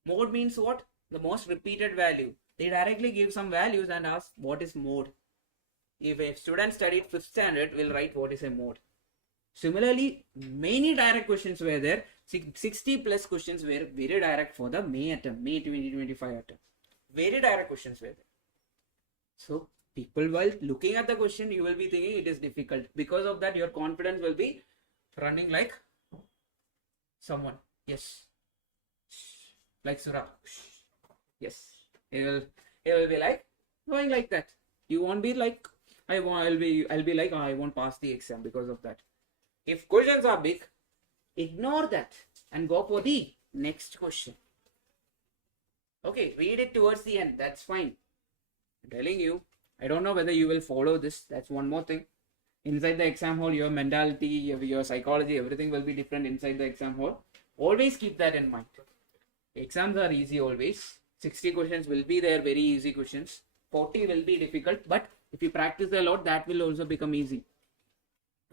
Mode means what? The most repeated value. They directly give some values and ask what is mode. If a student studied 5th standard, will write what is a mode. Similarly, many direct questions were there. 60 plus questions were very direct for the May attempt, May 2025 attempt. Very direct questions were there. So, people while looking at the question, you will be thinking it is difficult. Because of that, your confidence will be running like someone. Yes. Like Surah. Yes. It will be like going like that. You won't be like, I'll be like, I won't pass the exam because of that. If questions are big, ignore that and go for the next question. Okay, read it towards the end. That's fine. I'm telling you, I don't know whether you will follow this. That's one more thing. Inside the exam hall, your mentality, your psychology, everything will be different inside the exam hall. Always keep that in mind. Exams are easy always. 60 questions will be there, very easy questions. 40 will be difficult, but if you practice a lot, that will also become easy.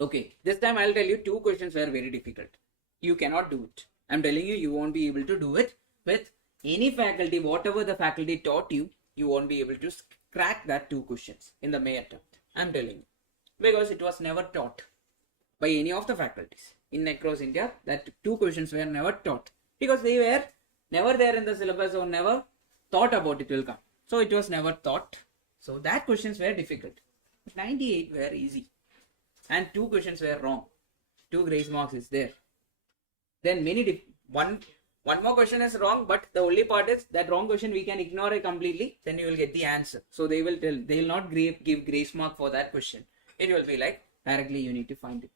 Okay, this time I'll tell you 2 questions were very difficult. You cannot do it. I'm telling you, you won't be able to do it with any faculty. Whatever the faculty taught you, you won't be able to crack that 2 questions in the May attempt. I'm telling you. Because it was never taught by any of the faculties. In across India, that 2 questions were never taught. Because they were never there in the syllabus or never thought about it will come. So it was never taught. So that questions were difficult. 98 were easy. And 2 questions were wrong. 2 grace marks is there. Then one more question is wrong, but the only part is that wrong question we can ignore it completely. Then you will get the answer. So they will not give grace mark for that question. It will be like directly you need to find it.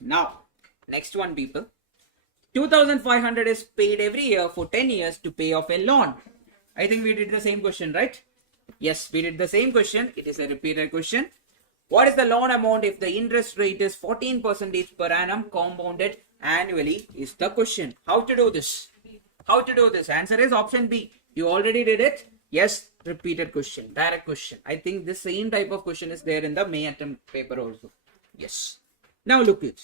Now, next one, people. 2,500 is paid every year for 10 years to pay off a loan. I think we did the same question, right? Yes, we did the same question. It is a repeated question. What is the loan amount if the interest rate is 14% per annum compounded annually is the question. How to do this? How to do this? Answer is option B. You already did it. Yes, repeated question, direct question. I think the same type of question is there in the May attempt paper also. Yes. Now look it.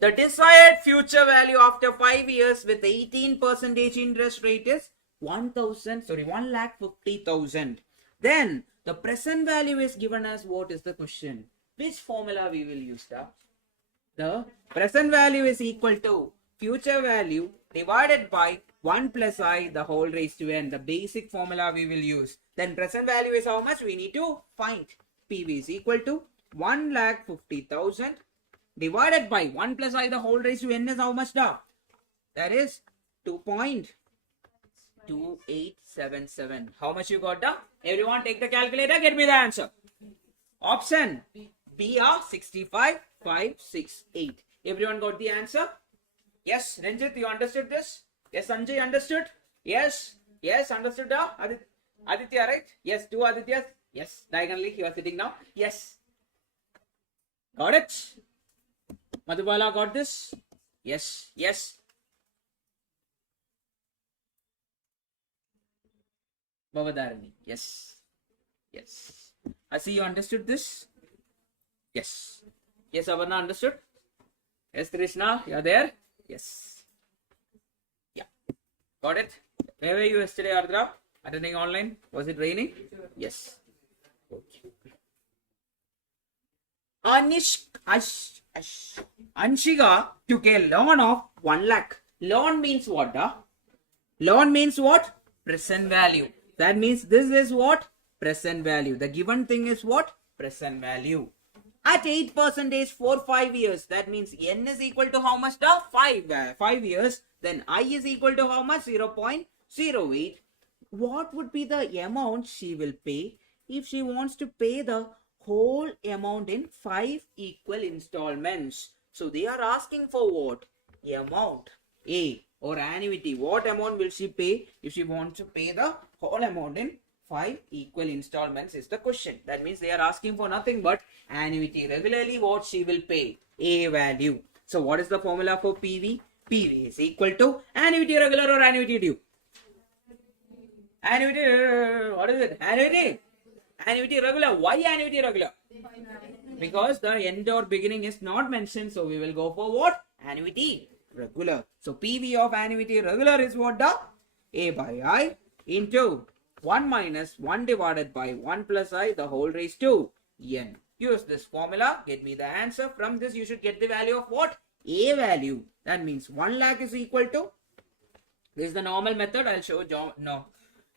The desired future value after 5 years with 18% interest rate is 1,50,000. Then the present value is given as what is the question? Which formula we will use now? The present value is equal to future value divided by 1 plus I the whole raised to n. The basic formula we will use. Then present value is how much? We need to find. PV is equal to 1,50,000 divided by 1 plus I the whole raised to n is how much now? That is 2.2877. How much you got now? Everyone take the calculator, get me the answer. Option B are 65,568. Everyone got the answer? Yes, Ranjit, you understood this? Yes, Sanjay understood? Yes, understood now? Aditya, right? Yes, 2 Adityas. Yes, diagonally you are sitting now. Yes. Got it? Madhubala got this? Yes. Bhavadarani. Yes. I see you understood this. Yes, Avarna understood. Yes, Krishna, you are there. Yes. Yeah. Got it? Where were you yesterday, Ardra? Attending online? Was it raining? Yes. Okay. Anshika took a loan of 1 lakh. Loan means what? Loan means what? Present value. That means this is what? Present value. The given thing is what? Present value. At 8% for 5 years. That means n is equal to how much? 5 years. Then I is equal to how much? 0.08. What would be the amount she will pay if she wants to pay the whole amount in 5 equal installments? So they are asking for what? Amount. A or annuity. What amount will she pay if she wants to pay the whole amount in 5 equal installments is the question. That means they are asking for nothing but annuity. Regularly what she will pay? A value. So what is the formula for PV? PV is equal to annuity regular or annuity due? Annuity, what is it? Annuity? Annuity regular. Why annuity regular? Because the end or beginning is not mentioned. So we will go for what? Annuity regular. So PV of annuity regular is what? The A by I into 1 minus 1 divided by 1 plus I the whole raised to n. Use this formula. Get me the answer. From this you should get the value of what? A value. That means 1 lakh is equal to. This is the normal method. I'll show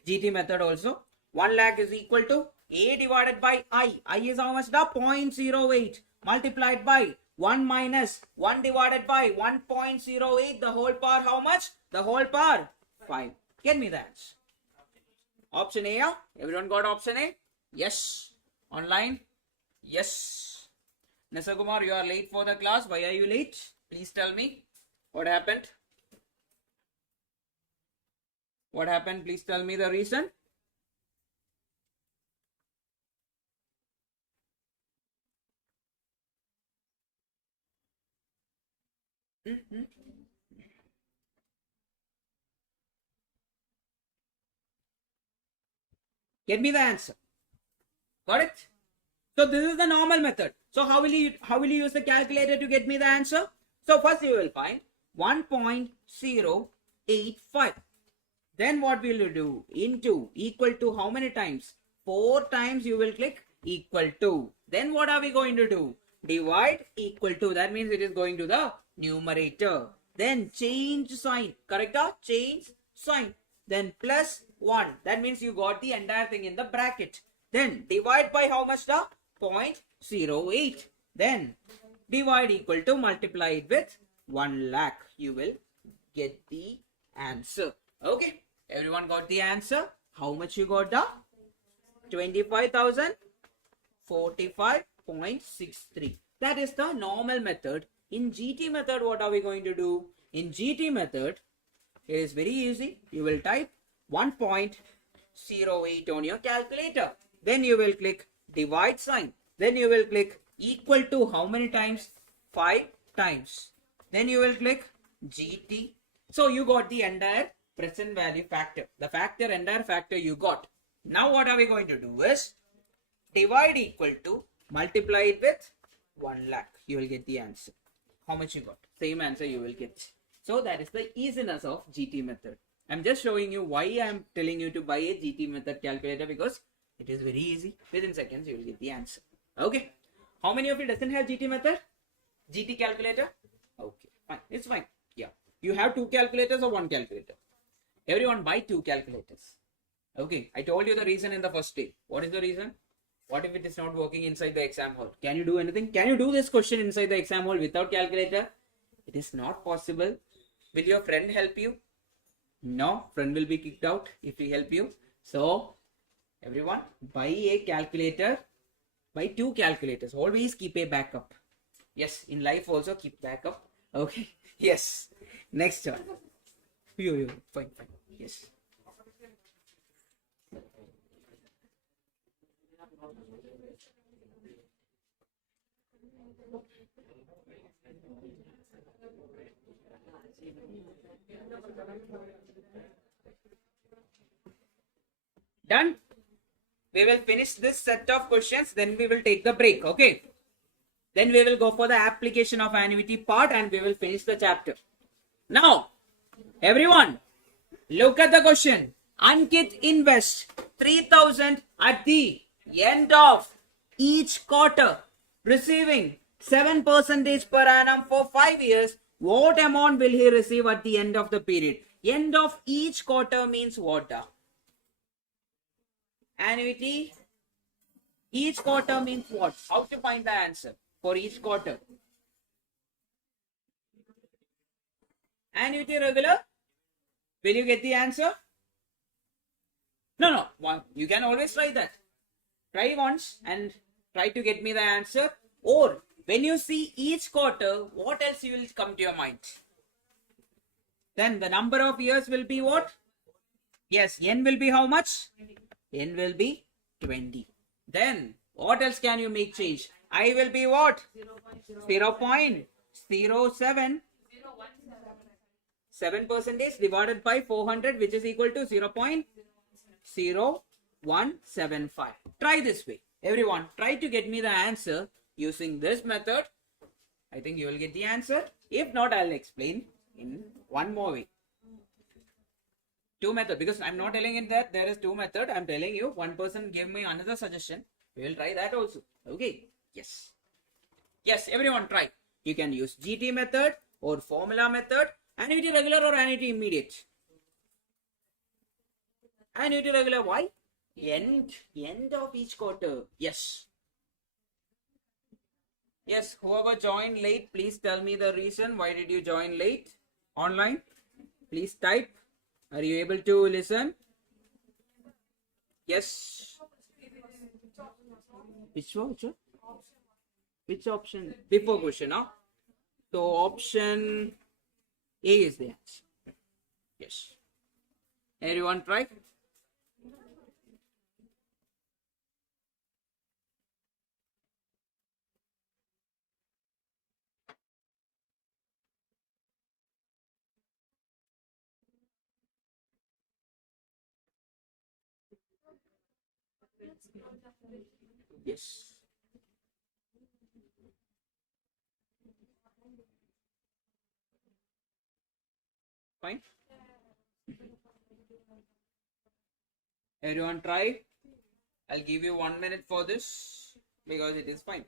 GT method also. 1 lakh is equal to A divided by I. I is how much? The 0.08 multiplied by 1 minus 1 divided by 1.08. The whole power how much? The whole power 5. Get me the answer. Option A. Everyone got option A? Yes. Online? Yes. Nasakumar, you are late for the class. Why are you late? Please tell me. What happened? What happened? Please tell me the reason. Get me the answer. Got it? So this is the normal method. So how will you use the calculator to get me the answer? So first you will find 1.085. Then what will you do? Into equal to how many times? 4 times you will click equal to. Then what are we going to do? Divide equal to. That means it is going to the numerator. Then change sign. Correct? Change sign. Then plus 1. That means you got the entire thing in the bracket. Then divide by how much? 0.08. Then divide equal to multiply it with 1 lakh. You will get the answer. Okay. Everyone got the answer? How much you got? 25,045.63. That is the normal method. In GT method, what are we going to do? In GT method, it is very easy. You will type 1.08 on your calculator. Then you will click divide sign. Then you will click equal to how many times? 5 times. Then you will click GT. So you got the entire present value factor. The factor, entire factor you got. Now what are we going to do is divide equal to multiply it with 1 lakh. You will get the answer. How much you got? Same answer you will get. So that is the easiness of GT method. I'm just showing you why I'm telling you to buy a GT method calculator, because it is very easy. Within seconds you will get the answer. Okay. How many of you doesn't have GT method? GT calculator? Okay. Fine. It's fine. Yeah. You have 2 calculators or 1 calculator? Everyone buy 2 calculators. Okay. I told you the reason in the first day. What is the reason? What if it is not working inside the exam hall? Can you do anything? Can you do this question inside the exam hall without calculator? It is not possible. Will your friend help you? No, friend will be kicked out if he help you. So, everyone, buy a calculator. Buy 2 calculators. Always keep a backup. Yes, in life also keep backup. Okay. Yes. Next one. Fine. Yes. Done? We will finish this set of questions, then we will take the break, okay? Then we will go for the application of annuity part and we will finish the chapter. Now, everyone, Look at the question. Ankit invests 3,000 at the end of each quarter, receiving 7% per annum for 5 years. What amount will he receive at the end of the period? End of each quarter means what? Annuity. Each quarter means what? How to find the answer for each quarter? Annuity regular. Will you get the answer? No. You can always try that. Try once and try to get me the answer. Or when you see each quarter, what else will come to your mind? Then the number of years will be what? Yes, n will be how much? N will be 20. Then what else can you make change? I will be what? 0.07. 7% divided by 400, which is equal to 0.0175. Try this way. Everyone, try to get me the answer using this method. I think you will get the answer. If not, I'll explain in one more way. Two method, because I'm not telling it that there is two method. I'm telling you, one person gave me another suggestion. We will try that also. Okay. Yes. Yes, everyone try. You can use GT method or formula method. Annuity regular or annuity immediate? Annuity regular, why? End of each quarter. Yes. Yes, whoever joined late, please tell me the reason. Why did you join late online? Please type. Are you able to listen? Yes. Which one? Which option? Before question, huh? So option A is the answer. Yes. Everyone try. Yes. Fine. Everyone try. I'll give you 1 minute for this because it is fine.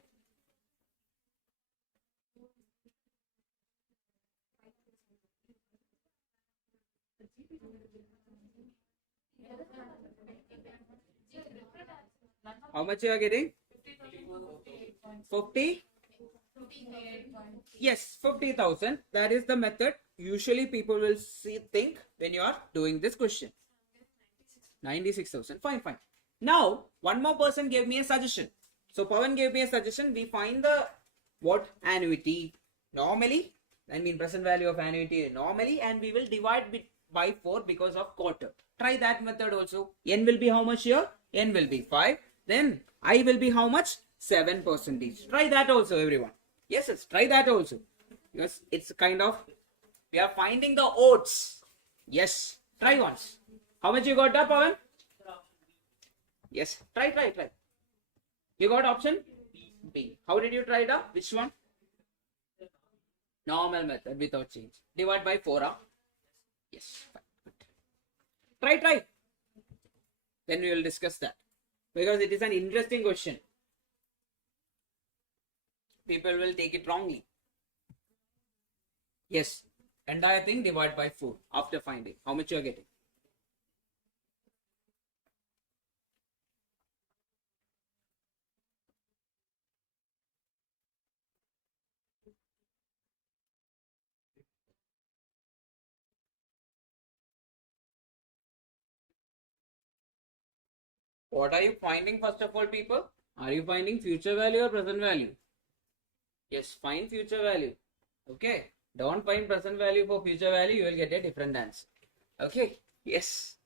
How much you are getting? 50? Yes, 50,000. That is the method. Usually people will think when you are doing this question. 96,000. Fine. Now, one more person gave me a suggestion. So, Pawan gave me a suggestion. We find the what? Annuity normally. I mean present value of annuity normally, and we will divide by 4 because of quarter. Try that method also. N will be how much here? N will be 5. Then I will be how much? 7%. Try that also, everyone. Yes, try that also. Because it's kind of, we are finding the odds. Yes, try once. How much you got up, Pawan? Yes, try. You got option B. How did you try it up? Which one? Normal method without change. Divide by 4. Yes, fine. Try. Then we will discuss that. Because it is an interesting question. People will take it wrongly. Yes, entire thing divide by 4 after finding. How much you are getting? What are you finding first of all, people? Are you finding future value or present value? Yes, find future value. Okay. Don't find present value for future value. You will get a different answer. Okay. Yes.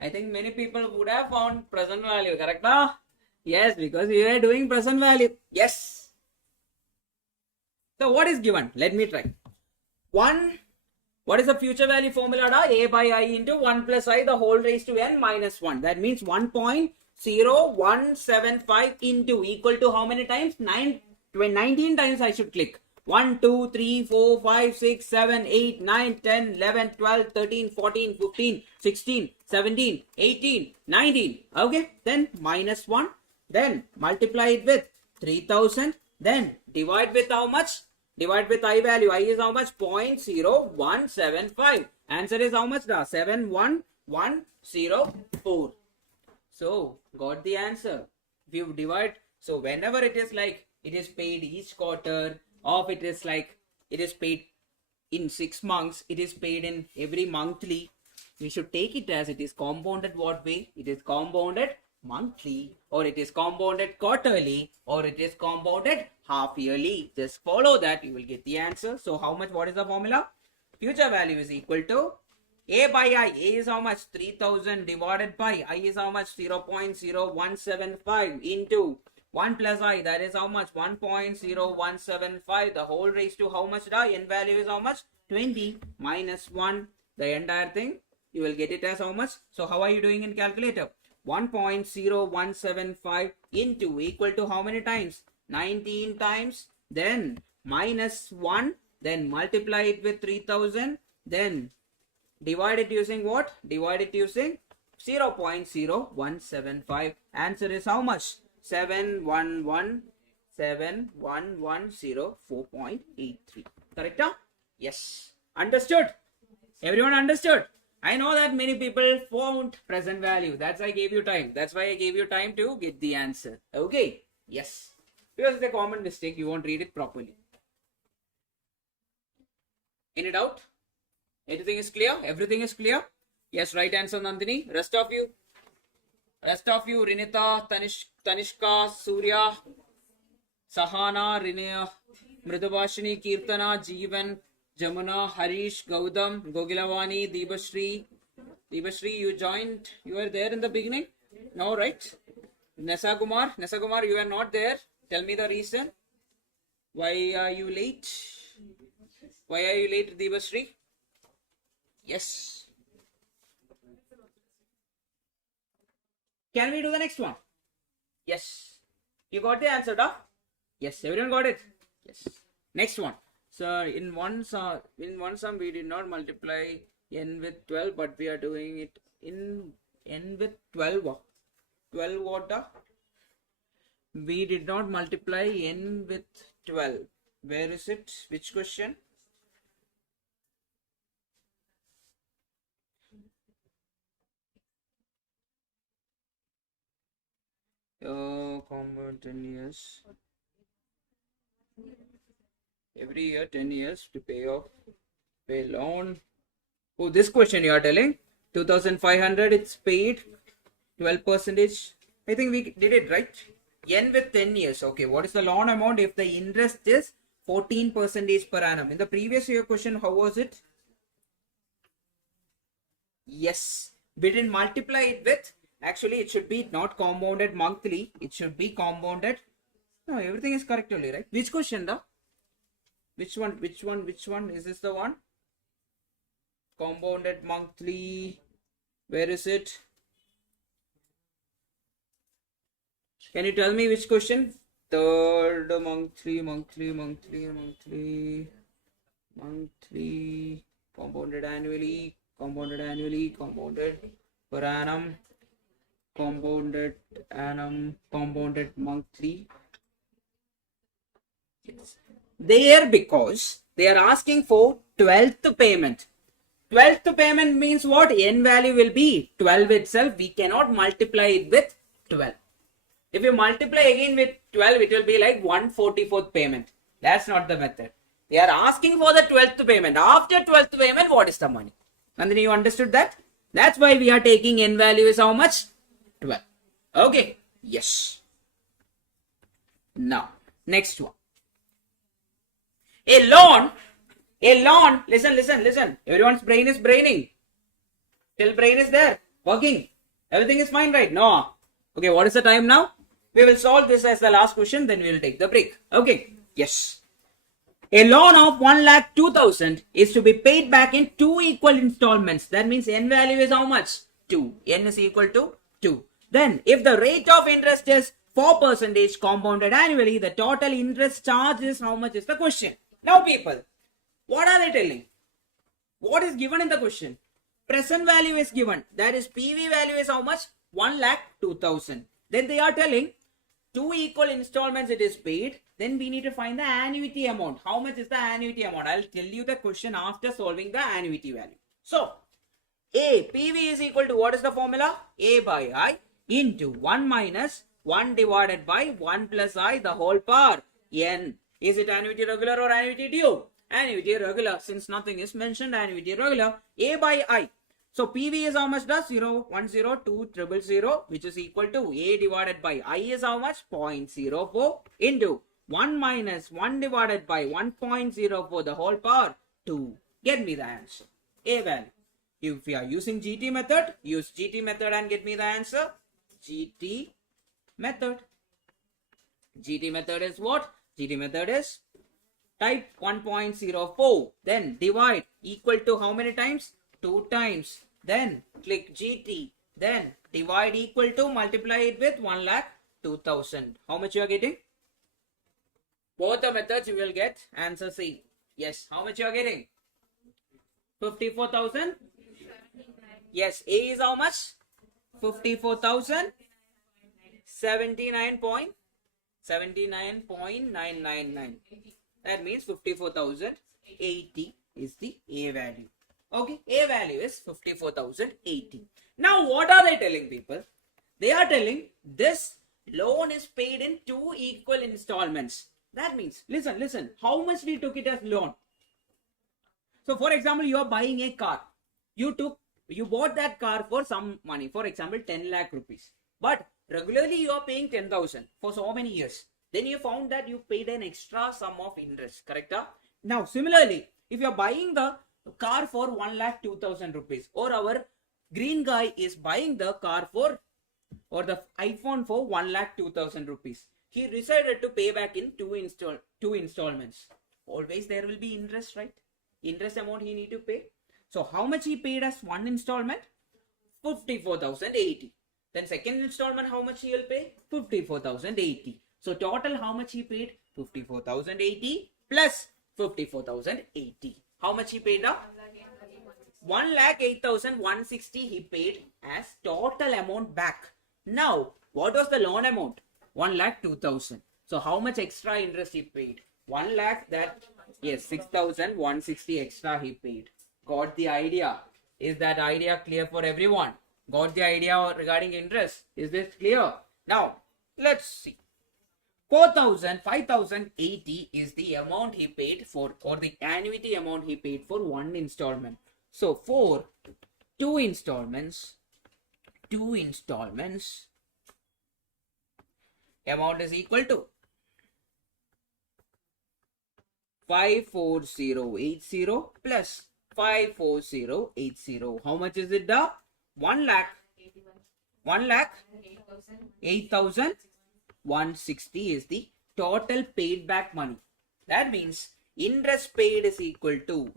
I think many people would have found present value. Correct now? Yes, because we are doing present value. Yes. So what is given? Let me try. 1. What is the future value formula? A by I into 1 plus I the whole raised to n minus 1. That means 1.0175 into equal to how many times? 19 times I should click. 1, 2, 3, 4, 5, 6, 7, 8, 9, 10, 11, 12, 13, 14, 15, 16, 17, 18, 19. Okay, then minus 1. Then multiply it with 3000. Then divide with how much? Divide with I value. I is how much? 0.0175. Answer is how much? 71104. So got the answer. If you divide, so whenever it is like it is paid each quarter, or if it is like it is paid in 6 months, it is paid in every monthly, we should take it as it is compounded what way? It is compounded monthly, or it is compounded quarterly, or it is compounded half yearly. Just follow that, you will get the answer. So how much? What is the formula? Future value is equal to A by I. A is how much? 3000 divided by I is how much? 0.0175 into 1 plus I, that is how much? 1.0175. The whole raised to how much? N value is how much? 20 minus 1. The entire thing, you will get it as how much? So how are you doing in calculator? 1.0175 into equal to how many times? 19 times. Then minus 1. Then multiply it with 3000. Then divide it using what? Divide it using 0.0175. Answer is how much? 71104.83. Correct? Huh? Yes. Understood? Everyone understood? I know that many people found present value. That's why I gave you time. That's why I gave you time to get the answer. Okay? Yes. Because it's a common mistake. You won't read it properly. Any doubt? Anything is clear? Everything is clear? Yes, right answer Nandini. Rest of you, Rinita, Tanishka, Surya, Sahana, Rinaya, Mridavashini, Kirtana, Jeevan, Jamuna, Harish, Gaudam, Gogilavani, Debashri. Debashri, you joined, you were there in the beginning? No, right? Nesa Kumar, you are not there. Tell me the reason. Why are you late? Why are you late, Debashri? Yes. Can we do the next one? Yes. You got the answer, duh? Yes. Everyone got it? Yes. Next one. So in one sum we did not multiply n with 12, but we are doing it in n with 12. 12 what? Duh? We did not multiply n with 12. Where is it? Which question? Compound 10 years. Every year 10 years to pay loan. Oh, this question you are telling? 2,500 it's paid 12%. I think we did it right. N with 10 years. Okay, what is the loan amount if the interest is 14% per annum? In the previous year question, how was it? Yes, we didn't multiply it with. Actually, it should be not compounded monthly. It should be compounded. No, everything is correct only, right? Which question, though? Which one? Is this the one? Compounded monthly. Where is it? Can you tell me which question? Third monthly. Compounded annually. Compounded per annum. Compounded monthly. Yes. There, because they are asking for 12th payment. 12th payment means what? N value will be 12 itself. We cannot multiply it with 12. If you multiply again with 12, it will be like 144th payment. That's not the method. They are asking for the 12th payment. After 12th payment, what is the money? Nandini, you understood that? That's why we are taking N value is how much? 12. Okay. Yes. Now, next one. A loan, listen. Everyone's brain is braining. Till brain is there, working. Everything is fine, right? No. Okay, what is the time now? We will solve this as the last question, then we will take the break. Okay. Yes. A loan of 1,02,000 is to be paid back in 2 equal installments. That means N value is how much? 2. N is equal to 2. Then, if the rate of interest is 4% compounded annually, the total interest charge is how much is the question? Now people, what are they telling? What is given in the question? Present value is given. That is PV value is how much? 1,02,000. Then they are telling 2 equal installments it is paid. Then we need to find the annuity amount. How much is the annuity amount? I'll tell you the question after solving the annuity value. So, A, PV is equal to what is the formula? A by I into 1 minus 1 divided by 1 plus I the whole power n. Is it annuity regular or annuity due? Annuity regular. Since nothing is mentioned, annuity regular. A by I. So PV is how much? Does 0, 1, 0, 2, 0, 0, which is equal to A divided by I is how much? 0.04 into 1 minus 1 divided by 1.04 the whole power 2. Get me the answer. A value. If you are using GT method, use GT method and get me the answer. GT method. GT method is what? GT method is type 1.04. Then divide equal to how many times? 2 times. Then click GT. Then divide equal to multiply it with 1,02,000. How much you are getting? Both the methods you will get answer C. Yes. How much you are getting? 54,000. Yes. A is how much? 54,000. 79.999. That means 54,080 is the A value. Okay, A value is 54,080. Now what are they telling people? They are telling this loan is paid in 2 equal installments. That means, listen, how much we took it as loan? So for example, you are buying a car. You bought that car for some money, for example 10 lakh rupees. But regularly you are paying 10,000 for so many years. Then you found that you paid an extra sum of interest, correct? Now similarly, if you are buying the car for 1,02,000 rupees, or our green guy is buying the car for, or the iPhone for 1,02,000 rupees. He decided to pay back in two installments. Always there will be interest, right? Interest amount he need to pay. So how much he paid as one installment? 54,080. Then second installment, how much he will pay? 54,080. So total how much he paid? 54,080 plus 54,080. How much he paid up? 1,08,160 he paid as total amount back. Now, what was the loan amount? 1,02,000. So how much extra interest he paid? 1 lakh, that, yes, 6,160 extra he paid. Got the idea? Is that idea clear for everyone? Got the idea regarding interest? Is this clear? Now, let's see. 5,080 is the amount he paid for, or the annuity amount he paid for one installment. So for two installments, amount is equal to 54080 plus 54080. How much is it? 1 lakh 8,160 is the total paid back money. That means interest paid is equal to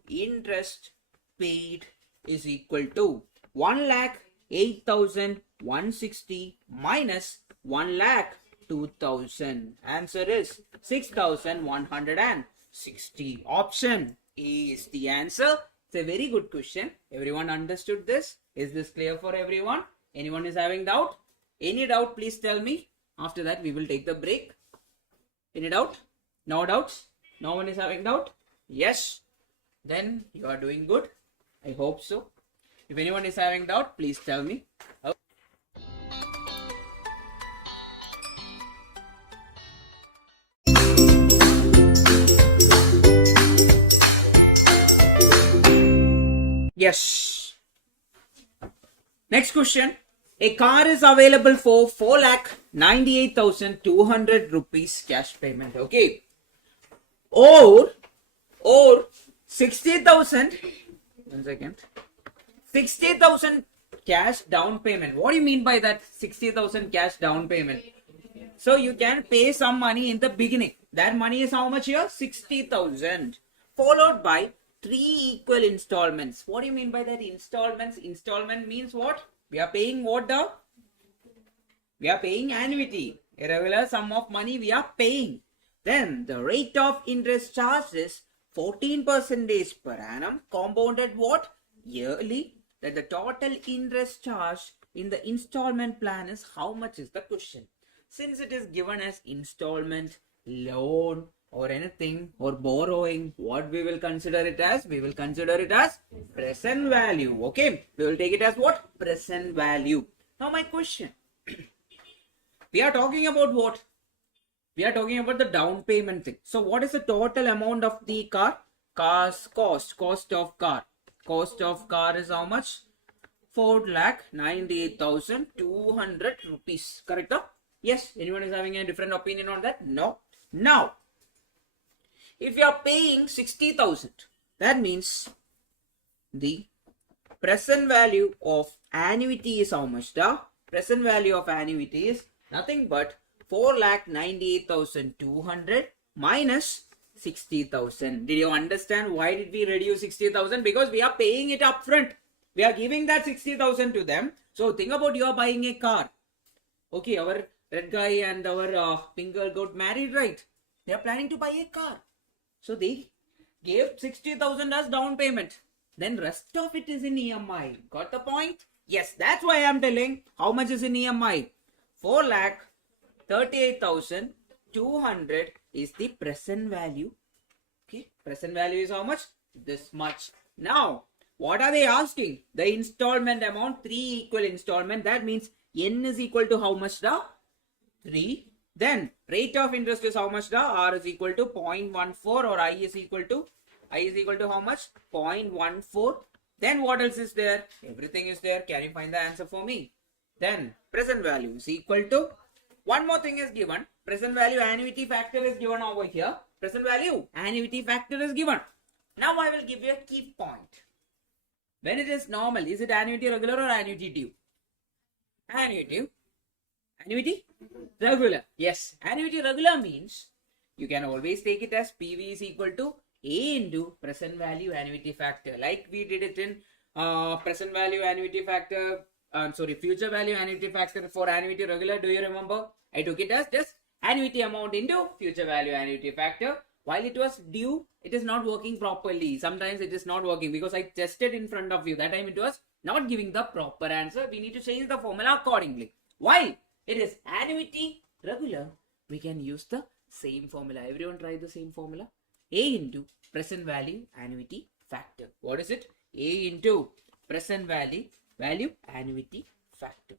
1,08,160 minus 1,02,000. Answer is 6,160. Option A is the answer. It's a very good question. Everyone understood this? Is this clear for everyone? Anyone is having doubt? Any doubt, please tell me. After that, we will take the break. Any doubt? No doubts? No one is having doubt? Yes? Then you are doing good. I hope so. If anyone is having doubt, please tell me. Yes. Next question. A car is available for 4,98,200 rupees cash payment. Okay. Or 60,000. 1 second. 60,000 cash down payment. What do you mean by that 60,000 cash down payment? So you can pay some money in the beginning. That money is how much here? 60,000. Followed by 3 equal installments. What do you mean by that installments? Installment means what? We are paying what now? We are paying annuity. A regular sum of money we are paying. Then the rate of interest charged is 14% per annum compounded what? Yearly. That the total interest charged in the installment plan is how much is the question. Since it is given as installment, loan or anything or borrowing, what we will consider it as? We will consider it as present value. Okay, we will take it as what? Present value. Now my question, we are talking about what? We are talking about the down payment thing. So what is the total amount of the car? Cost of car. Cost of car is how much? 4,98,200 rupees. Correct? Huh? Yes. Anyone is having a different opinion on that? No. Now, if you are paying 60,000, that means the present value of annuity is how much? The present value of annuity is nothing but 4,98,200 minus 60,000. Did you understand why did we reduce 60,000? Because we are paying it upfront. We are giving that 60,000 to them. So think about you are buying a car. Okay, our red guy and our pink girl got married, right? They are planning to buy a car. So they gave 60,000 as down payment. Then rest of it is in EMI. Got the point? Yes, that's why I am telling how much is in EMI. 4,38,200 is the present value. Okay, present value is how much? This much. Now, what are they asking? The installment amount, 3 equal installment. That means N is equal to how much? The 3. Then rate of interest is how much? The R is equal to 0.14 or I is equal to how much? 0.14. Then what else is there? Everything is there. Can you find the answer for me? Then present value is equal to, one more thing is given. Present value annuity factor is given over here. Present value annuity factor is given. Now I will give you a key point. When it is normal, is it annuity regular or annuity due? Annuity regular. Yes, annuity regular means you can always take it as PV is equal to A into present value annuity factor. Like we did it in present value annuity factor. Future value annuity factor for annuity regular. Do you remember? I took it as just annuity amount into future value annuity factor. While it was due, it is not working properly. Sometimes it is not working because I tested in front of you. That time it was not giving the proper answer. We need to change the formula accordingly. While it is annuity regular, we can use the same formula. Everyone try the same formula. A into present value annuity factor. What is it? A into present value annuity factor.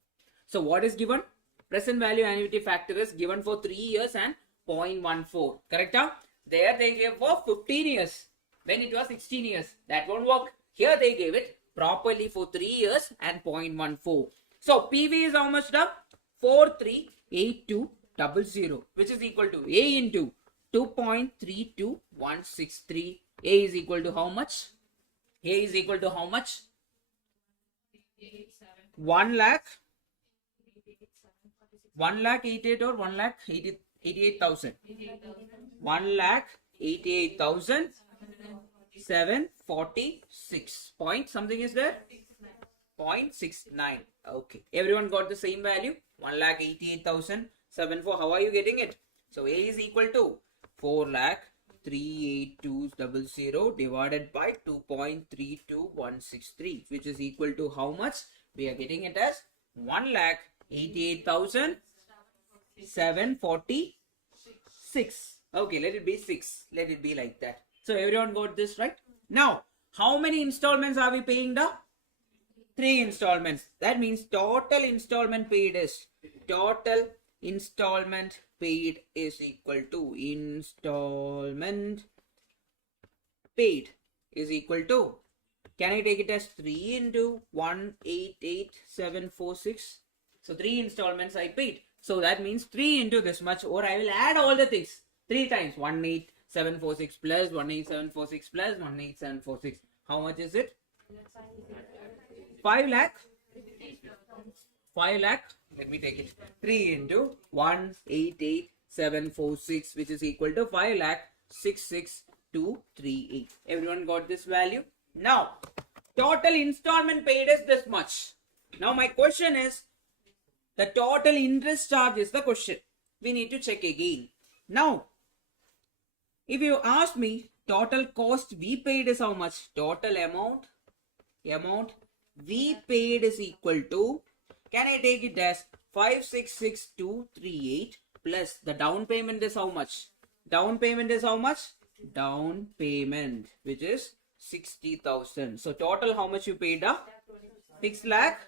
So what is given? Present value annuity factor is given for 3 years and 0.14. Correct? Huh? There they gave for 15 years. When it was 16 years. That won't work. Here they gave it properly for 3 years and 0.14. So PV is how much? 438200, which is equal to A into 2.32163. A is equal to how much? A is equal to how much? 1 lakh 88 or 1 lakh 88,000. 1 lakh 88,746 point something is there? 0.69. Okay. Everyone got the same value? 1,88,704. How are you getting it? So A is equal to 4,38,200 divided by 2.32163, which is equal to how much? We are getting it as 1,88,746. Okay, let it be 6. Let it be like that. So everyone got this right? Now, how many installments are we paying? The 3 installments. That means total installment paid is equal to installment paid is equal to, can I take it as 3 into 188,746? So 3 installments I paid. So that means 3 into this much, or I will add all the things 3 times. 18746 plus 18746 plus 18746. How much is it? 5 lakh. 5 lakh. Let me take it. 3 into 188,746, which is equal to 5,66,238. Everyone got this value? Now, total installment paid is this much. Now, my question is, the total interest charge is the question. We need to check again. Now, if you ask me, total cost we paid is how much? Total amount we paid is equal to, can I take it as 566238 plus the down payment is how much? Down payment is how much? Down payment, which is 60,000. So total how much you paid up? 6 lakh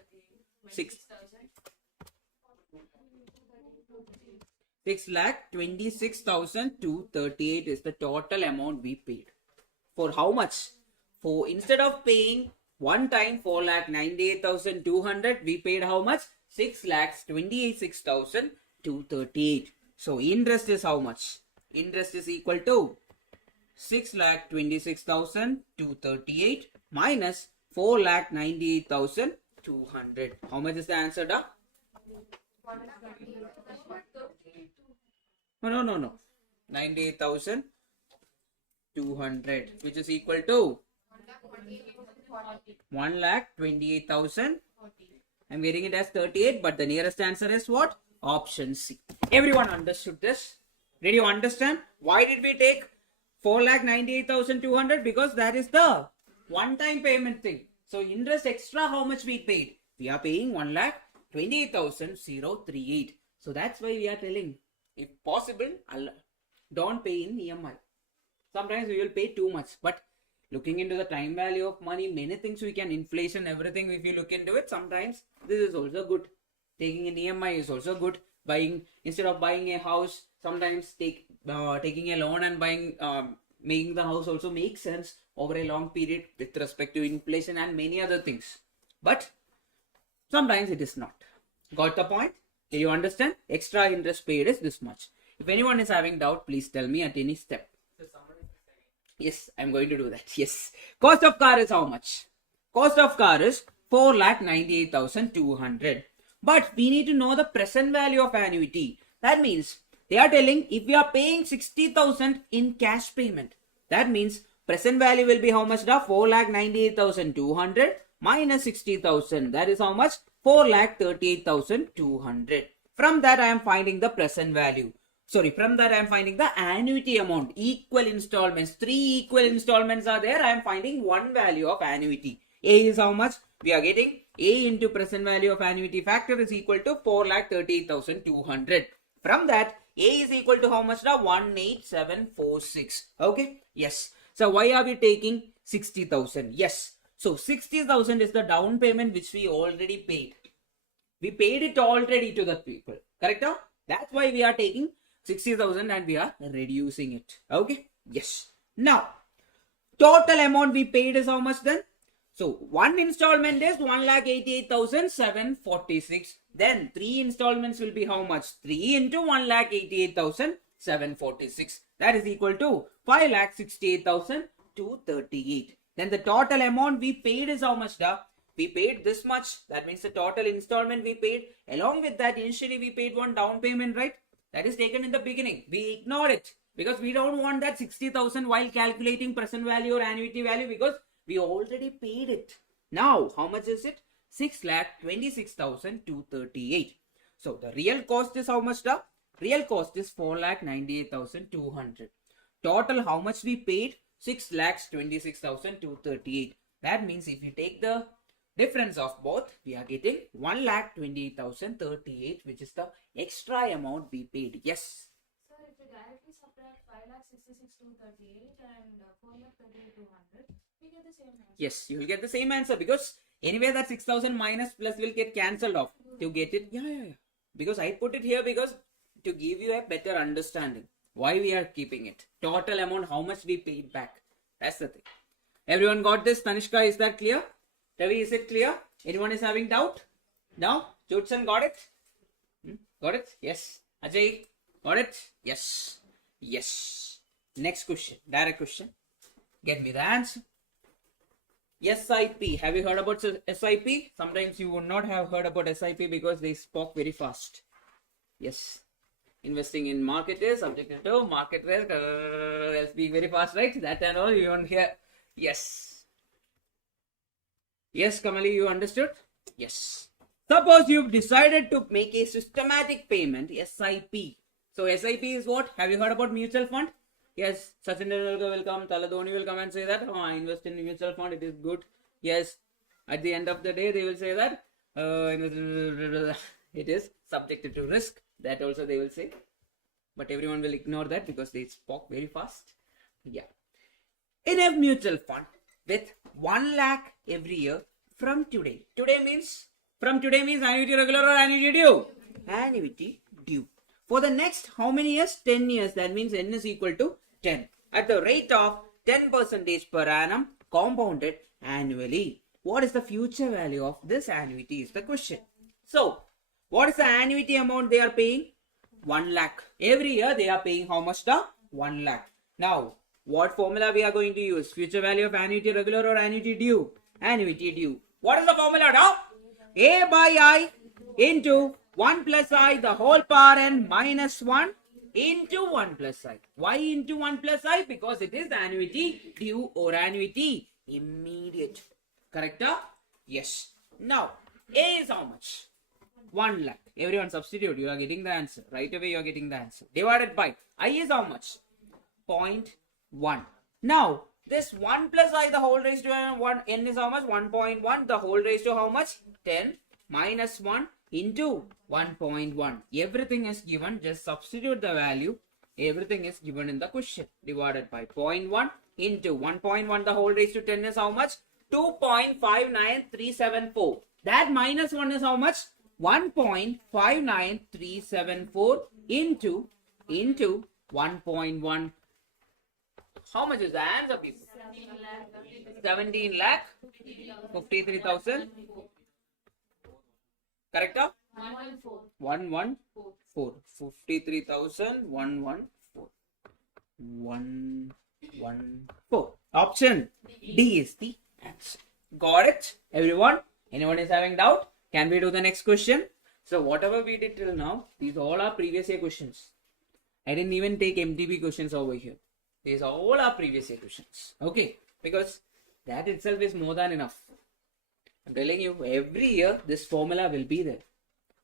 6,26,238 is the total amount we paid. For how much? For instead of paying one time 4,98,200, we paid how much? 6,26,238. So interest is how much? Interest is equal to 6,26,238 minus 4,98,200. How much is the answer, da? No. 98,200, which is equal to 1,28,000. I'm getting it as 38, but the nearest answer is what? Option C. Everyone understood this? Did you understand? Why did we take 4,98,200? Because that is the one-time payment thing. So interest extra, how much we paid? We are paying 1,28,038. So that's why we are telling, if possible, don't pay in EMI. Sometimes we will pay too much, but looking into the time value of money, many things we can, inflation, everything, if you look into it, sometimes this is also good. Taking an EMI is also good. Buying, instead of buying a house, sometimes taking a loan and buying, making the house also makes sense over a long period with respect to inflation and many other things. But sometimes it is not. Got the point? Do you understand? Extra interest paid is this much. If anyone is having doubt, please tell me at any step. Yes, I'm going to do that. Yes. Cost of car is how much? Cost of car is 4,98,200. But we need to know the present value of annuity. That means they are telling if we are paying 60,000 in cash payment, that means present value will be how much? 4,98,200 minus 60,000. That is how much? 4,38,200. From that I am finding the present value. From that I am finding the annuity amount. Equal installments. 3 equal installments are there. I am finding one value of annuity. A is how much? We are getting A into present value of annuity factor is equal to 4,38,200. From that, A is equal to how much now? 18746. Okay? Yes. So why are we taking 60,000? Yes. So 60,000 is the down payment which we already paid. We paid it already to the people. Correct? Now? That's why we are taking 60,000 and we are reducing it. Okay? Yes. Now, total amount we paid is how much then? So, one installment is 1,88,746. Then, 3 installments will be how much? 3 into 1,88,746. That is equal to 5,68,238. Then, the total amount we paid is how much? We paid this much. That means the total installment we paid. Along with that, initially we paid one down payment, right? That is taken in the beginning. We ignore it because we don't want that 60,000 while calculating present value or annuity value because we already paid it. Now, how much is it? 6,26,238. So, the real cost is how much? Real cost is 4,98,200. Total, how much we paid? 6,26,238. That means if you take the difference of both, we are getting 1,28,038, which is the extra amount we paid. Yes. Sir, if we directly subtract 5,66,238 and 4,38,200, we get the same answer. Yes, you will get the same answer because anyway that 6,000 minus plus will get cancelled off to get it. Yeah. Because I put it here because to give you a better understanding why we are keeping it. Total amount, how much we paid back. That's the thing. Everyone got this? Tanishka, is that clear? Ravi, is it clear? Anyone is having doubt? No? Judson got it? Got it? Yes. Ajay, got it? Yes. Yes. Next question. Direct question. Get me the answer. SIP. Have you heard about SIP? Sometimes you would not have heard about SIP because they spoke very fast. Yes. Investing in market is subject to market risk. They'll speak very fast, right? That and all you won't hear. Yes. Yes, Kamali, you understood? Yes. Suppose you've decided to make a systematic payment, SIP. So SIP is what? Have you heard about mutual fund? Yes, Sachin Tendulkar will come, Taladoni will come and say that, oh, I invest in mutual fund, it is good. Yes, at the end of the day, they will say that it is subjected to risk. That also they will say. But everyone will ignore that because they spoke very fast. Yeah. In a mutual fund with 1 lakh every year from today. From today means annuity regular or annuity due? Annuity due. For the next how many years? 10 years. That means N is equal to 10. At the rate of 10% per annum compounded annually. What is the future value of this annuity is the question. So, what is the annuity amount they are paying? 1 lakh. Every year they are paying how much? The 1 lakh. Now, what formula we are going to use? Future value of annuity regular or annuity due? Annuity due. What is the formula now? A by I into 1 plus I the whole power n minus 1 into 1 plus I. Why into 1 plus I? Because it is the annuity due or annuity immediate. Correct? Yes. Now, A is how much? 1 lakh. Everyone substitute. You are getting the answer. Right away you are getting the answer. Divided by I is how much? 0.1. Now, this 1 plus I the whole raised to 1 n is how much? 1.1. The whole raised to how much? 10 minus 1 into 1.1. Everything is given. Just substitute the value. Everything is given in the question. Divided by 0.1 into 1.1. The whole raised to 10 is how much? 2.59374. That minus 1 is how much? 1.59374 into 1.1. How much is the answer, people? 17 lakh 53,000. Correct? 114. 53,000 114. 114. Option D is the answer. Got it, everyone? Anyone is having doubt? Can we do the next question? So whatever we did till now, these all are previous year questions. I didn't even take MTB questions over here. These all are previous year questions. Okay, because that itself is more than enough. I'm telling you, every year this formula will be there.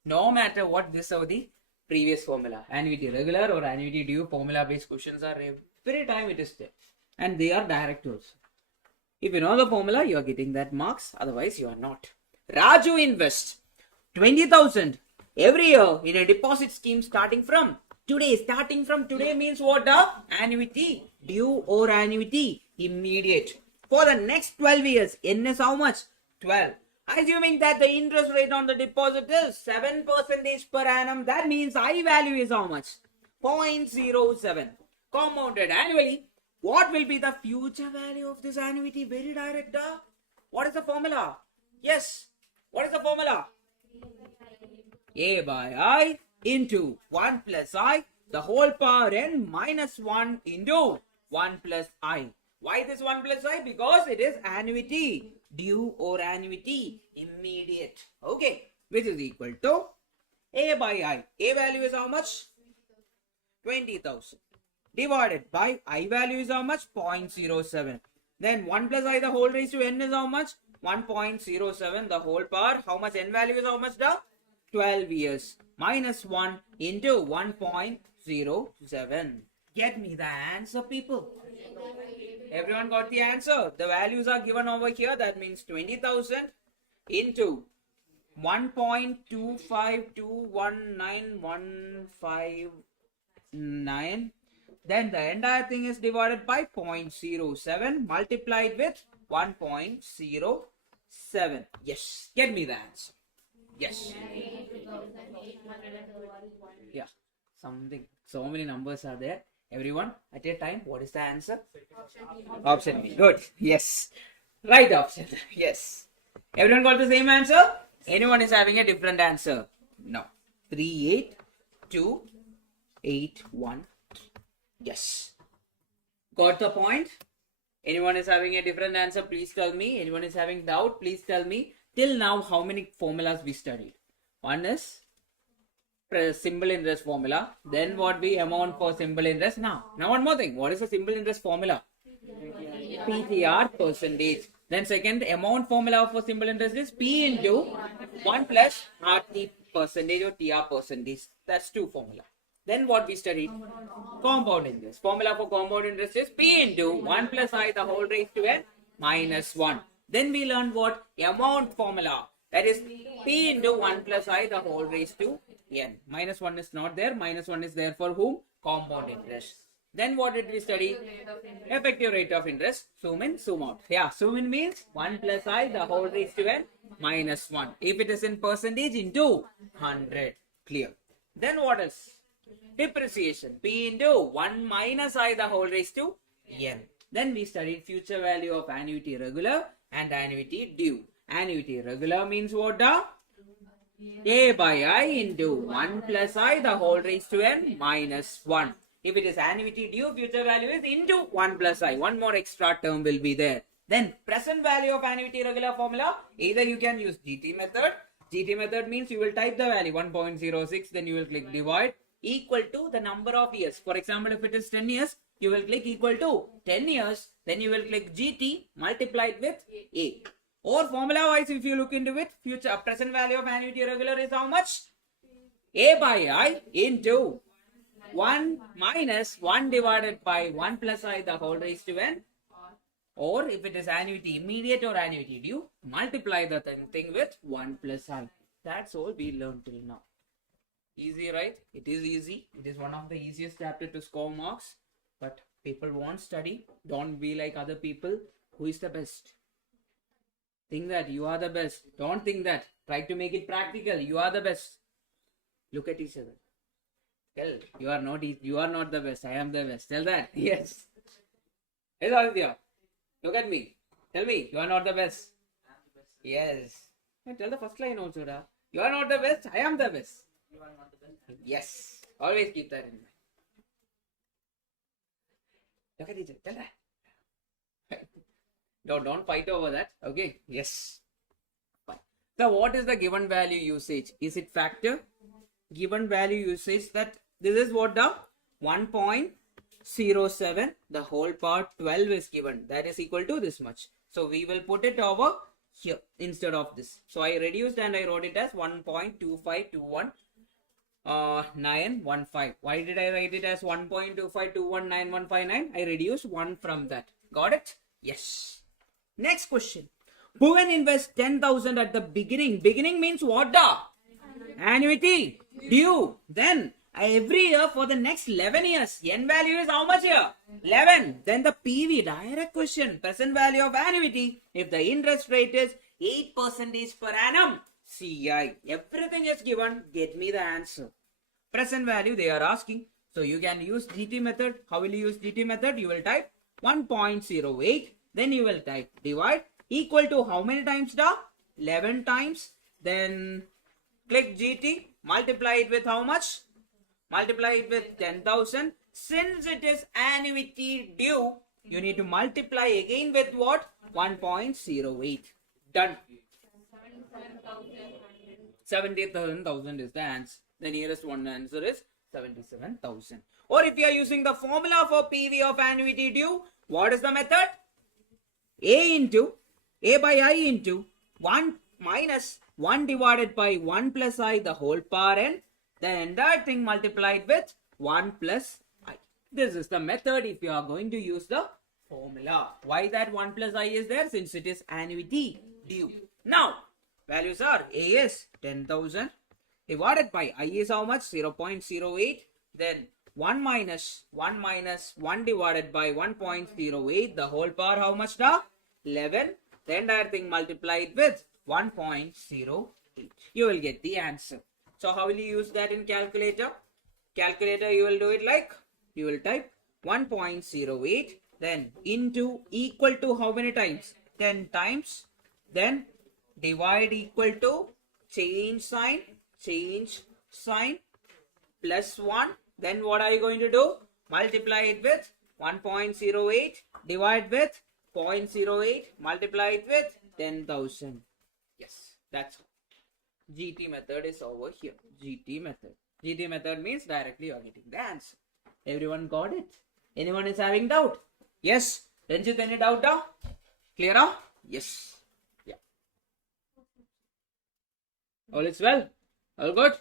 No matter what this or the previous formula, annuity regular or annuity due formula based questions are every time it is there. And they are direct also. If you know the formula, you are getting that marks. Otherwise, you are not. Raju invests 20,000 every year in a deposit scheme starting from today. Starting from today means what? Annuity due or annuity immediate. For the next 12 years, N is how much? 12. Assuming that the interest rate on the deposit is 7% per annum, that means I value is how much? 0.07. Compounded annually. What will be the future value of this annuity? Very direct. What is the formula? Yes. What is the formula? A by I into 1 plus I, the whole power n minus 1 into 1 plus I. Why this 1 plus I? Because it is annuity due or annuity immediate. Okay. Which is equal to A by I. A value is how much? 20,000. Divided by I value is how much? 0.07. Then 1 plus I the whole raised to n is how much? 1.07 the whole power. How much n value is how much? 12 years. Minus 1 into 1.07. Get me the answer, people. Everyone got the answer? The values are given over here. That means 20,000 into 1.25219,159. Then the entire thing is divided by 0.07 multiplied with 1.07. Yes. Get me the answer. Yes. Yeah. Something. So many numbers are there. Everyone, at a time, what is the answer? Option B. Good. Yes. Right option. Yes. Everyone got the same answer? Anyone is having a different answer? No. 38281. Yes. Got the point? Anyone is having a different answer? Please tell me. Anyone is having doubt? Please tell me. Till now, how many formulas we studied? One is simple interest formula. Then what we amount for simple interest. Now one more thing. What is the simple interest formula? PTR percentage. Then second amount formula for simple interest is P into 1 plus RT percentage or TR percentage. That's two formula. Then what we studied? Compound interest. Formula for compound interest is P into 1 plus I the whole raised to n minus 1. Then we learned what? Amount formula. That is P into 1 plus I the whole raised to n. Minus 1 is not there. Minus 1 is there for whom? Compound interest. Then what did we study? Effective rate of interest. Zoom in, zoom out. Yeah, zoom in means 1 plus I the whole raised to n minus 1. If it is in percentage, into 100. Clear. Then what else? Depreciation. P into 1 minus I the whole raised to n. Then we studied future value of annuity regular and annuity due. Annuity regular means what? A by I into 1 plus I the whole raised to n minus 1. If it is annuity due, future value is into 1 plus I. One more extra term will be there. Then present value of annuity regular formula. Either you can use GT method. GT method means you will type the value 1.06, then you will click divide equal to the number of years. For example, if it is 10 years, you will click equal to 10 years, then you will click GT multiplied with A. Or formula wise, if you look into it, future present value of annuity regular is how much? A by I into 1 minus 1 divided by 1 plus I the whole raised to n. Or if it is annuity immediate or annuity due, multiply the thing with 1 plus I. That's all we learned till now. Easy, right? It is easy. It is one of the easiest chapter to score marks. But people won't study. Don't be like other people. Who is the best? Think that you are the best. Don't think that. Try to make it practical. You are the best. Look at each other. Tell you are not the best. I am the best. Tell that. Yes. Hey Aditya, look at me. Tell me you are not the best. Yes. Tell the first line also. Da. You are not the best. I am the best. You are not the best. Yes. Always keep that in mind. Look at each other. Tell that. Don't fight over that. Okay. Yes. Fine. So what is the given value usage? Is it factor? Given value usage, that this is what the 1.07, the whole part 12 is given. That is equal to this much. So we will put it over here instead of this. So I reduced and I wrote it as 1.2521915. Why did I write it as 1.2521915? I reduced 1 from that. Got it? Yes. Next question. Bhuvan invests 10,000 at the beginning. Beginning means what? The annuity due. Then every year for the next 11 years. N value is how much here? 11. Then the PV, direct question. Present value of annuity. If the interest rate is 8% per annum. CI. Everything is given. Get me the answer. Present value they are asking. So you can use GT method. How will you use GT method? You will type 1.08. Then you will type divide equal to how many times? 11 times. Then click GT. Multiply it with how much? Multiply it with 10,000. Since it is annuity due, you need to multiply again with what? 1.08. Done. 77,000 is the answer. The nearest one answer is 77,000. Or if you are using the formula for PV of annuity due, what is the method? A by I into 1 minus 1 divided by 1 plus I the whole power n. The entire thing multiplied with 1 plus I. This is the method if you are going to use the formula. Why that 1 plus I is there? Since it is annuity due. Now, values are A is 10,000 divided by I is how much? 0.08. Then 1 minus 1 divided by 1.08. The whole power how much? 11. The entire thing multiplied with 1.08. You will get the answer. So how will you use that in calculator? Calculator you will do it like, you will type 1.08 then into equal to how many times? 10 times. Then divide equal to change sign plus 1. Then what are you going to do? Multiply it with 1.08 divide with 0.08 multiply it with 10,000. Yes, that's all. GT method is over here. GT method. GT method means directly you are getting the answer. Everyone got it? Anyone is having doubt? Yes. Ranjit, any doubt? Clear? Yes. Yeah. All is well? All good?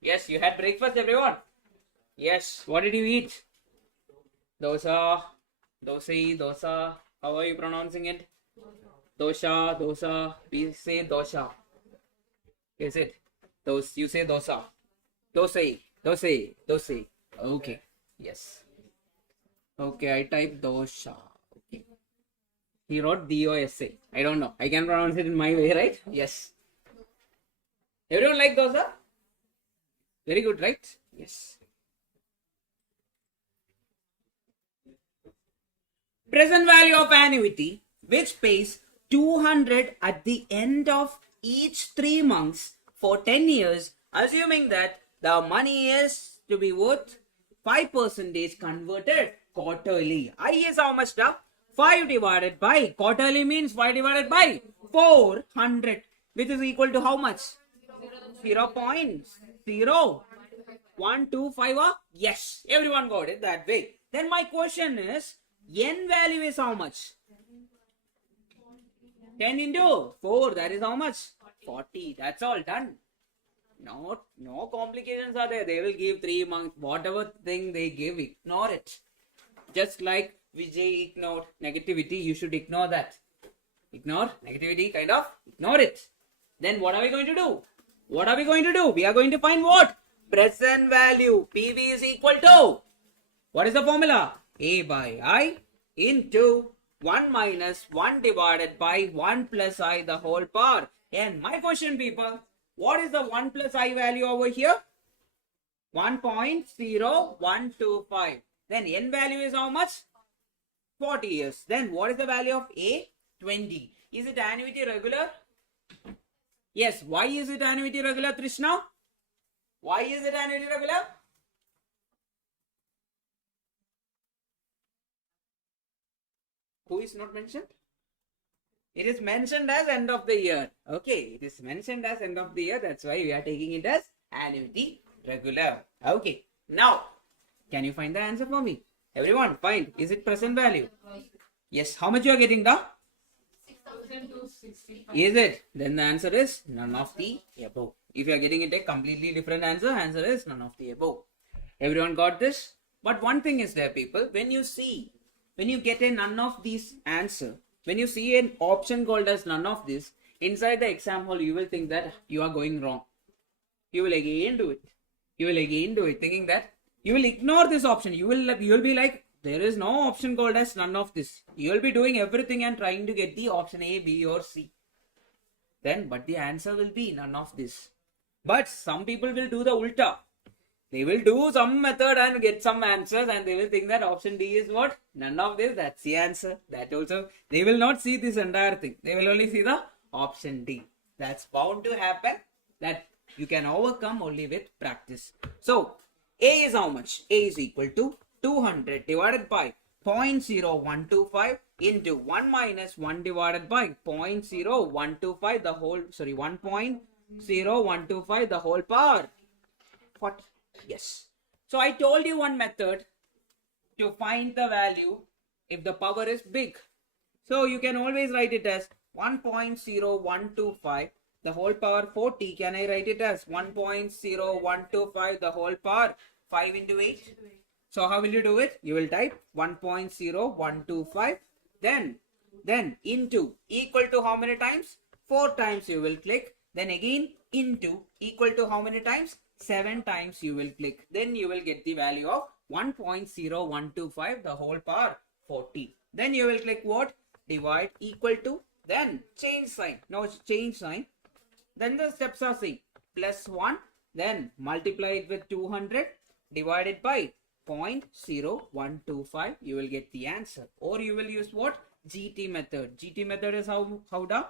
Yes, you had breakfast, everyone? Yes. What did you eat? Dosa, dosai, dosa. How are you pronouncing it? Dosha, dosa. We say dosha. Is it? You say dosa. Dosai, dosai, dosai. Okay. Yes. Okay, I type dosha. Okay. He wrote DOSA. I don't know. I can pronounce it in my way, right? Yes. Everyone like dosa? Very good, right? Yes. Present value of annuity, which pays 200 at the end of each 3 months for 10 years, assuming that the money is to be worth 5% converted quarterly. I is how much now? 5 divided by quarterly means 5 divided by 400, which is equal to how much? 0.0125. Yes, everyone got it that way. Then my question is, n value is how much? 10 into 4, that is how much? 40. That's all done. No complications are there. They will give 3 months, whatever thing they give, ignore it. Just like Vijay ignored negativity, you should ignore that. Ignore negativity, kind of ignore it. Then what are we going to do? What are we going to do? We are going to find what? Present value. PV is equal to, what is the formula? A by I into 1 minus 1 divided by 1 plus I the whole power. And my question, people, what is the 1 plus I value over here? 1.0125. Then n value is how much? 40 years. Then what is the value of A? 20. Is it annuity regular? Yes. Why is it annuity regular, Trishna? Why is it annuity regular? Who is not mentioned? It is mentioned as end of the year. Okay, it is mentioned as end of the year. That's why we are taking it as annuity regular. Okay, now can you find the answer for me? Everyone, find. Is it present value? Yes. How much you are getting the? 6,265. Is it? Then the answer is none of the above. If you are getting it a completely different answer is none of the above. Everyone got this? But one thing is there, people. When you get a none of these answer, when you see an option called as none of this, inside the exam hall, you will think that you are going wrong. You will again do it. Thinking that you will ignore this option. You will be like, there is no option called as none of this. You will be doing everything and trying to get the option A, B or C. But the answer will be none of this. But some people will do the ulta. They will do some method and get some answers and they will think that option D is what? None of this, that's the answer. That also, they will not see this entire thing. They will only see the option D. That's bound to happen. That you can overcome only with practice. So, A is how much? A is equal to 200 divided by 0.0125 into 1 minus 1 divided by 0.0125 the whole, 1.0125 the whole power. What? Yes. So I told you one method to find the value if the power is big. So you can always write it as 1.0125 the whole power 40. Can I write it as 1.0125 the whole power 5 into 8? So how will you do it? You will type 1.0125 then into equal to how many times? 4 times you will click. Then again into equal to how many times? 7 times you will click. Then you will get the value of 1.0125 the whole power 40. Then you will click what? Divide equal to. Then change sign. Now change sign. Then the steps are same. Plus 1. Then multiply it with 200 divided by 0.0125. You will get the answer. Or you will use what? GT method. GT method is how the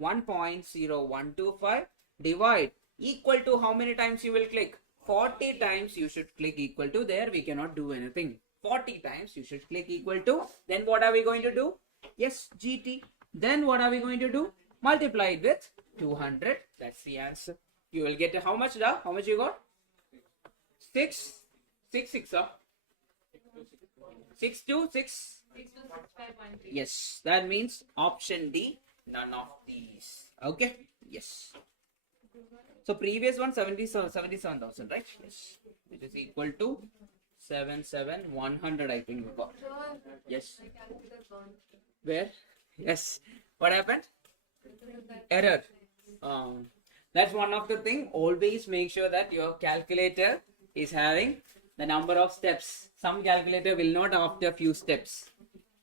1.0125 divide equal to how many times you will click? 40 times you should click equal to. There we cannot do anything. 40 times you should click equal to. Then what are we going to do? Yes, GT. Then what are we going to do? Multiply it with 200. That's the answer. You will get how much da? How much you got? 6 6 6 to 6. 6,265.3. Yes, that means option D, none of these. Okay, yes. So previous one 77,000, right? Yes, which is equal to 100 I think you got. Yes. Where? Yes. What happened? Error. That's one of the thing. Always make sure that your calculator is having the number of steps. Some calculator will not after few steps.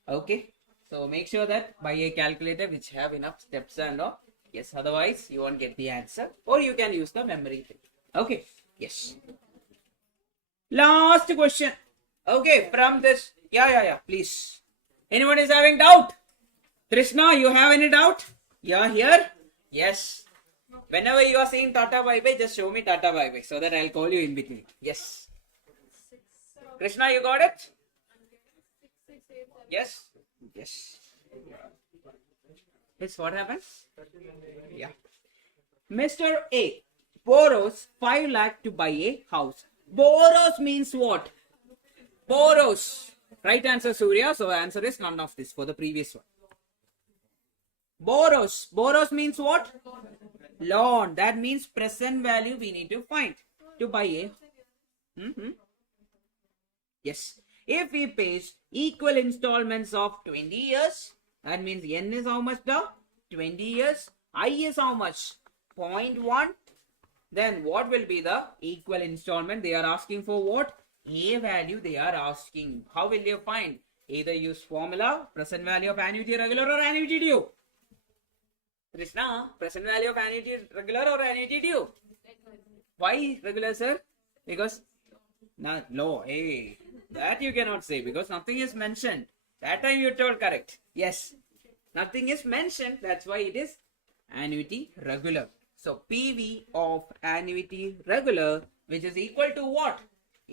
Okay. So make sure that buy a calculator which have enough steps and all. Yes. Otherwise you won't get the answer. Or you can use the memory thing. Okay. Yes. Last question. Okay. From this. Yeah. Please. Anyone is having doubt? Krishna, you have any doubt? You are here? Yes. Whenever you are saying Tata bye bye, just show me Tata bye bye so that I'll call you in between. Yes. Krishna, you got it? Yes. Yes. Yes, what happens? Yeah. Mr. A borrows 5 lakh to buy a house. Borrows means what? Borrows. Right answer, Surya. So answer is none of this for the previous one. Borrows. Borrows means what? Loan. That means present value we need to find to buy a. Yes. If he pays equal installments of 20 years, that means N is how much now? 20 years. I is how much? 0.1. Then what will be the equal installment? They are asking for what? A value they are asking. How will you find? Either use formula, present value of annuity regular or annuity due. Krishna, present value of annuity regular or annuity due? Why regular, sir? Because no, hey, that you cannot say because nothing is mentioned. That time you told correct. Yes, nothing is mentioned. That's why it is annuity regular. So PV of annuity regular, which is equal to what?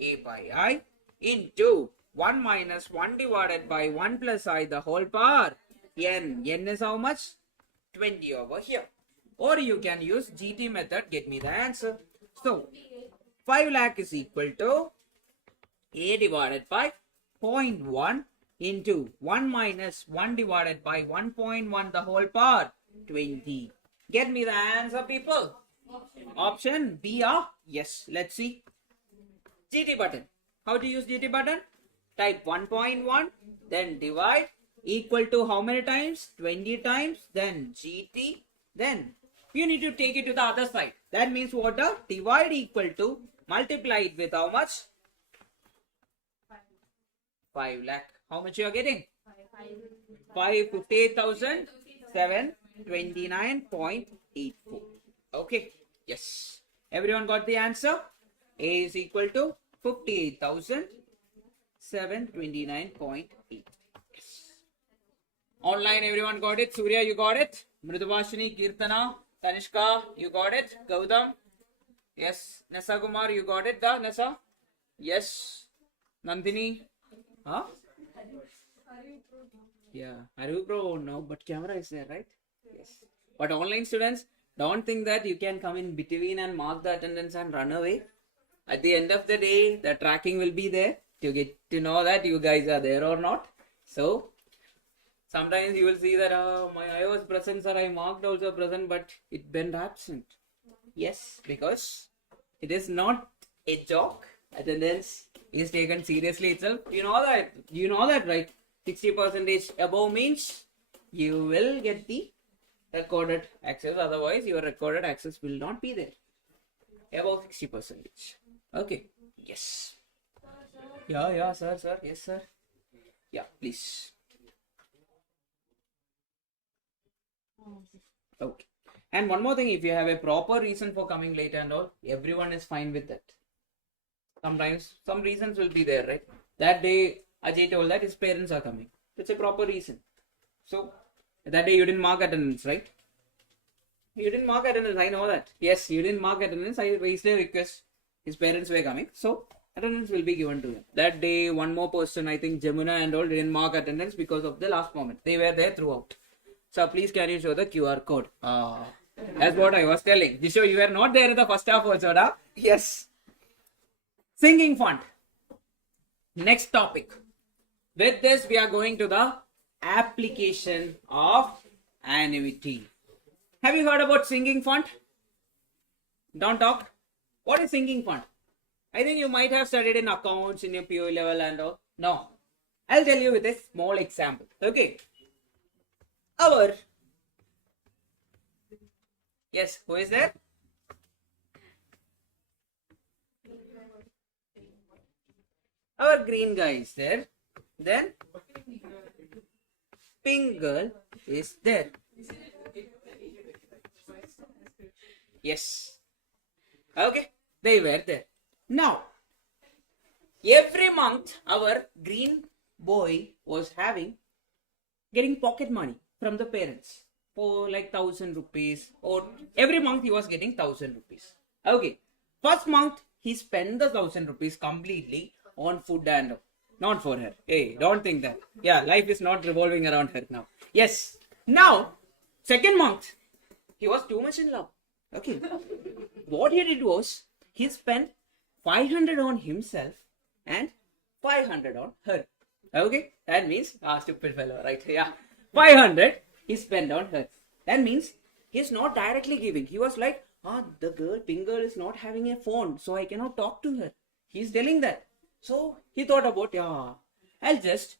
A by I into 1 minus 1 divided by 1 plus I the whole power. N is how much? 20 over here. Or you can use GT method, get me the answer. So 5 lakh is equal to A divided by 0.1 into 1 minus 1 divided by 1.1 the whole power 20. Get me the answer, people. Option B. Yes. Let's see. GT button. How to use GT button? Type 1.1, then divide, equal to how many times? 20 times, then GT, then you need to take it to the other side. That means what? Divide equal to, multiply it with how much? 5 lakh. How much you are getting? 558,729.84. Okay. Yes. Everyone got the answer? A is equal to 58,729.8. Yes. Online, everyone got it? Surya, you got it? Mridubhashini, Kirtana, Tanishka, you got it? Gautam? Yes. Nessa Kumar, you got it? Nessa? Yes. Nandini? Huh? Yeah. ArivuPro, no, but camera is there, right? Yes. But online students, don't think that you can come in between and mark the attendance and run away. At the end of the day, the tracking will be there to get to know that you guys are there or not. So, sometimes you will see that I was present, sir, I marked also present, but it went absent. Yes, because it is not a joke. Attendance is taken seriously itself. You know that. You know that, right? 60% above means you will get the recorded access. Otherwise, your recorded access will not be there. Above 60%. Okay. Yes. Yeah, sir. Yes, sir. Yeah, please. Okay. And one more thing, if you have a proper reason for coming late and all, everyone is fine with that. Sometimes some reasons will be there, right? That day, Ajay told that his parents are coming. It's a proper reason. So, that day you didn't mark attendance, right? You didn't mark attendance, I know that. Yes, you didn't mark attendance. I raised a request. His parents were coming. So, attendance will be given to him. That day, one more person, I think Jamuna and all, didn't mark attendance because of the last moment. They were there throughout. So, please can you show the QR code? That's what I was telling. Jisho, you were not there in the first half also, da? Yes. Sinking fund. Next topic. With this, we are going to the application of annuity. Have you heard about sinking fund? Don't talk. What is sinking fund? I think you might have studied in accounts in your PO level and all. No. I'll tell you with a small example. Okay. Yes, who is there? Our green guy is there. Then pink girl is there. Yes. Okay. They were there. Now, every month our green boy was getting pocket money from the parents for like 1,000 rupees, or every month he was getting 1,000 rupees. Okay. First month he spent the 1,000 rupees completely on food and not for her. Hey, don't think that. Yeah, life is not revolving around her now. Yes. Now, second month he was too much in love. Okay. What he did was he spent 500 on himself and 500 on her. Okay, that means stupid fellow, right? Yeah, 500 he spent on her. That means he's not directly giving. He was like, the pink girl is not having a phone, so I cannot talk to her. He's telling that. So he thought about, yeah, I'll just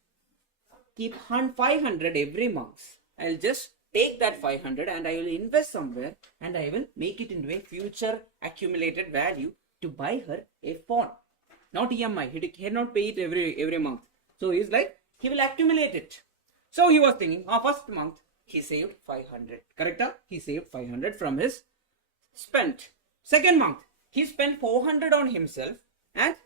keep 500 every month. I'll just take that 500 and I will invest somewhere and I will make it into a future accumulated value to buy her a phone. Not EMI. He cannot pay it every month. So he's like, he will accumulate it. So he was thinking, first month he saved 500. Correct? He saved 500 from his spent. Second month he spent 400 on himself and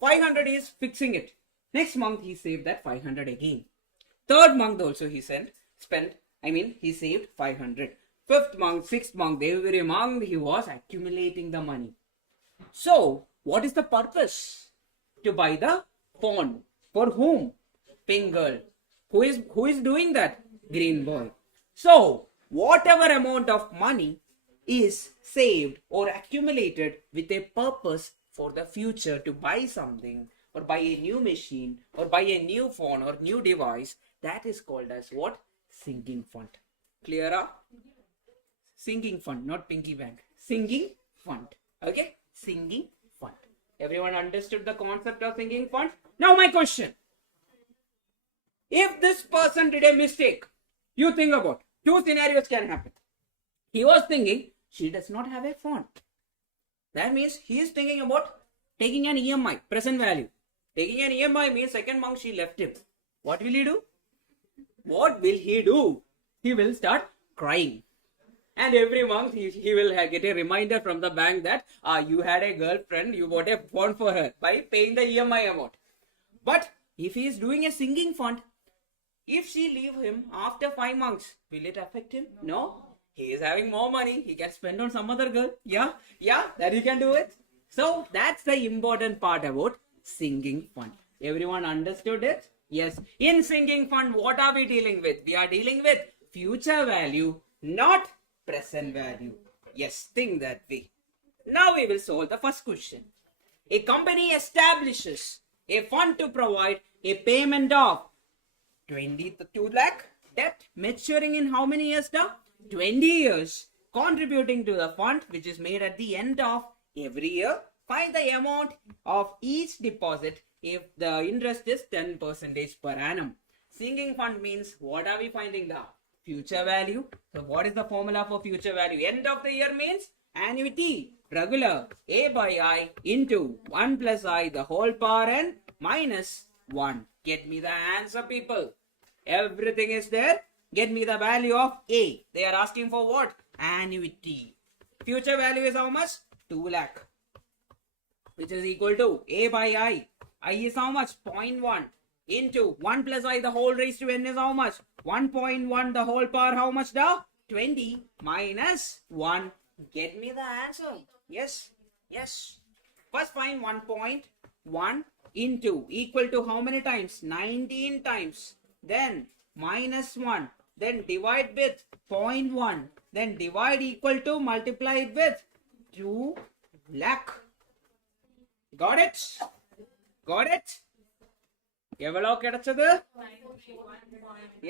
500 is fixing it. Next month he saved that 500 again. Third month also he saved 500. Fifth month, sixth month, every month he was accumulating the money. So what is the purpose? To buy the phone. For whom? Pink girl. Who is doing that? Green boy. So whatever amount of money is saved or accumulated with a purpose for the future to buy something or buy a new machine or buy a new phone or new device, that is called as what? Sinking fund. Clear? Sinking fund, not pinky bank. Sinking fund. Okay? Sinking fund. Everyone understood the concept of sinking fund? Now my question. If this person did a mistake, you think about, two scenarios can happen. He was thinking, she does not have a phone. That means he is thinking about taking an EMI, present value. Taking an EMI means second month she left him. What will he do? What will he do? He will start crying. And every month he will get a reminder from the bank that you had a girlfriend, you bought a phone for her by paying the EMI amount. But if he is doing a sinking fund, if she leave him after 5 months, will it affect him? No. He is having more money. He can spend on some other girl. Yeah, that he can do it. So that's the important part about sinking fund. Everyone understood it? Yes. In sinking fund, what are we dealing with? We are dealing with future value, not present value. Yes, think that way. Now we will solve the first question. A company establishes a fund to provide a payment of 22 lakh debt maturing in how many years now? 20 years, contributing to the fund which is made at the end of every year. Find the amount of each deposit if the interest is 10% per annum. Sinking fund means what are we finding the future value? So what is the formula for future value? End of the year means annuity, regular, A by I into 1 plus I the whole power n minus 1. Get me the answer, people. Everything is there. Get me the value of A. They are asking for what? Annuity. Future value is how much? 2 lakh. Which is equal to A by I. I is how much? 0.1 into 1 plus I the whole raised to n is how much? 1.1 the whole power how much now? 20 minus 1. Get me the answer. Yes. First find 1.1 into equal to how many times? 19 times. Then minus 1. Then divide with 0.1. Then divide equal to multiply it with 2 lakh. Got it? எவ்வளோ கிடைச்சது?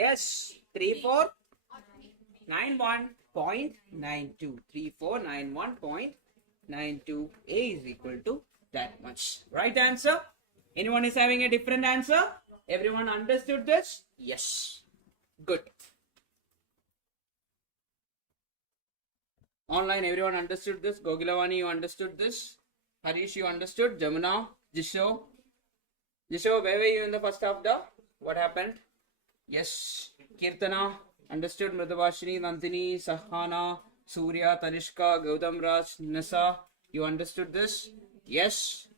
Yes, 3491.92. 3491.92. A is equal to that much. Right answer? Anyone is having a different answer? Everyone understood this? Yes. Good. Online, everyone understood this? Gogilavani, you understood this? Harish, you understood? Jamuna, Jisho? Jisho, where were you in the first half? What happened? Yes. Kirtana, understood? Mridavashini, Nandini, Sahana, Surya, Tanishka, Gautam Raj, Nisa, you understood this? Yes.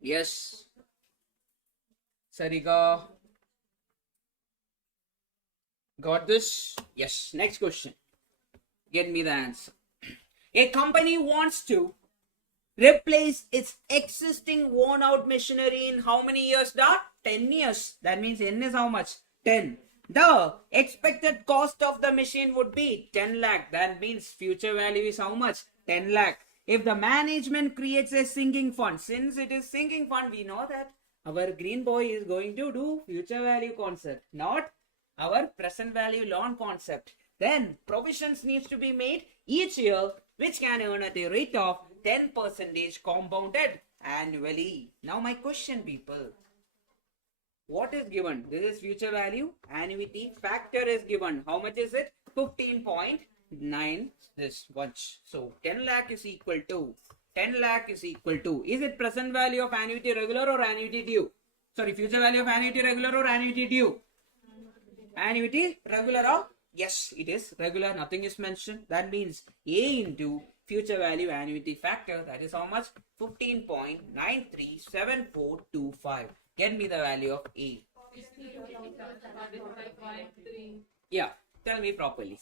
Yes. Sarika, got this? Yes. Next question. Get me the answer. A company wants to replace its existing worn out machinery in how many years? 10 years. That means N is how much? 10. The expected cost of the machine would be 10 lakh. That means future value is how much? 10 lakh. If the management creates a sinking fund, since it is sinking fund, we know that our green boy is going to do future value concept, not our present value loan concept. Then provisions needs to be made each year, which can earn at a rate of 10% compounded annually. Now my question, people, what is given? This is future value. Annuity factor is given. How much is it? 15.9 this much. So 10 lakh is equal to 10 lakh is equal to, is it present value of annuity regular or annuity due? Sorry, future value of annuity regular or annuity due? Annuity regular or? Yes, it is regular. Nothing is mentioned. That means A into future value annuity factor, that is how much? 15.937425. Get me the value of A. Yeah, tell me properly.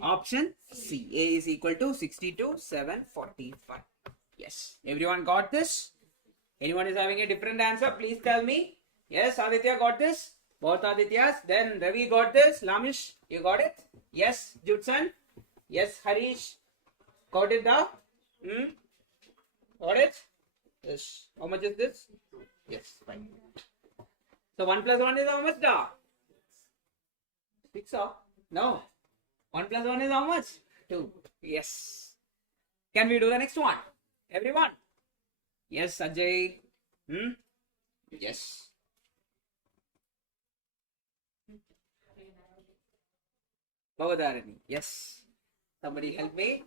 Option C. A is equal to 62,745. Yes, everyone got this? Anyone is having a different answer? Please tell me. Yes, Aditya got this? Both Adityas. Then Ravi got this. Lamish, you got it? Yes, Judson. Yes, Harish. Got it now? Got it? Yes. How much is this? Yes, fine. So 1 plus 1 is how much da? 6 or? No. 1 plus 1 is how much? 2. Yes. Can we do the next one? Everyone? Yes, Ajay. Yes. Bhavadarani. Yes. Somebody help me.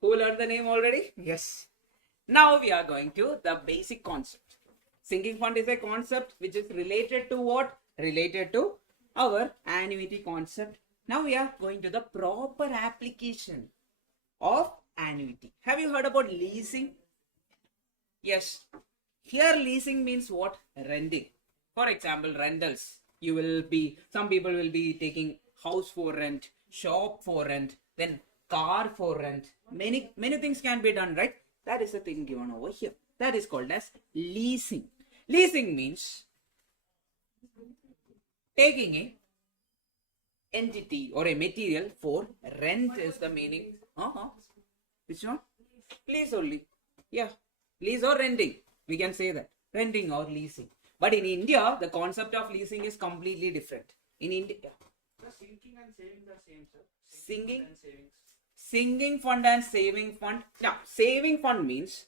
Who learned the name already? Yes. Now we are going to the basic concept. Sinking fund is a concept which is related to what? Related to our annuity concept. Now we are going to the proper application of annuity. Have you heard about leasing? Yes. Here leasing means what? Renting. For example, rentals. Some people will be taking house for rent, shop for rent, then car for rent. Many things can be done, right? That is the thing given over here. That is called as leasing. Leasing means taking a entity or a material for rent is the meaning. Which one? Lease only. Yeah. Lease or renting. We can say that. Renting or leasing. But in India, the concept of leasing is completely different. In India, sinking and savings are same, sir. Sinking fund and saving fund. Now, saving fund means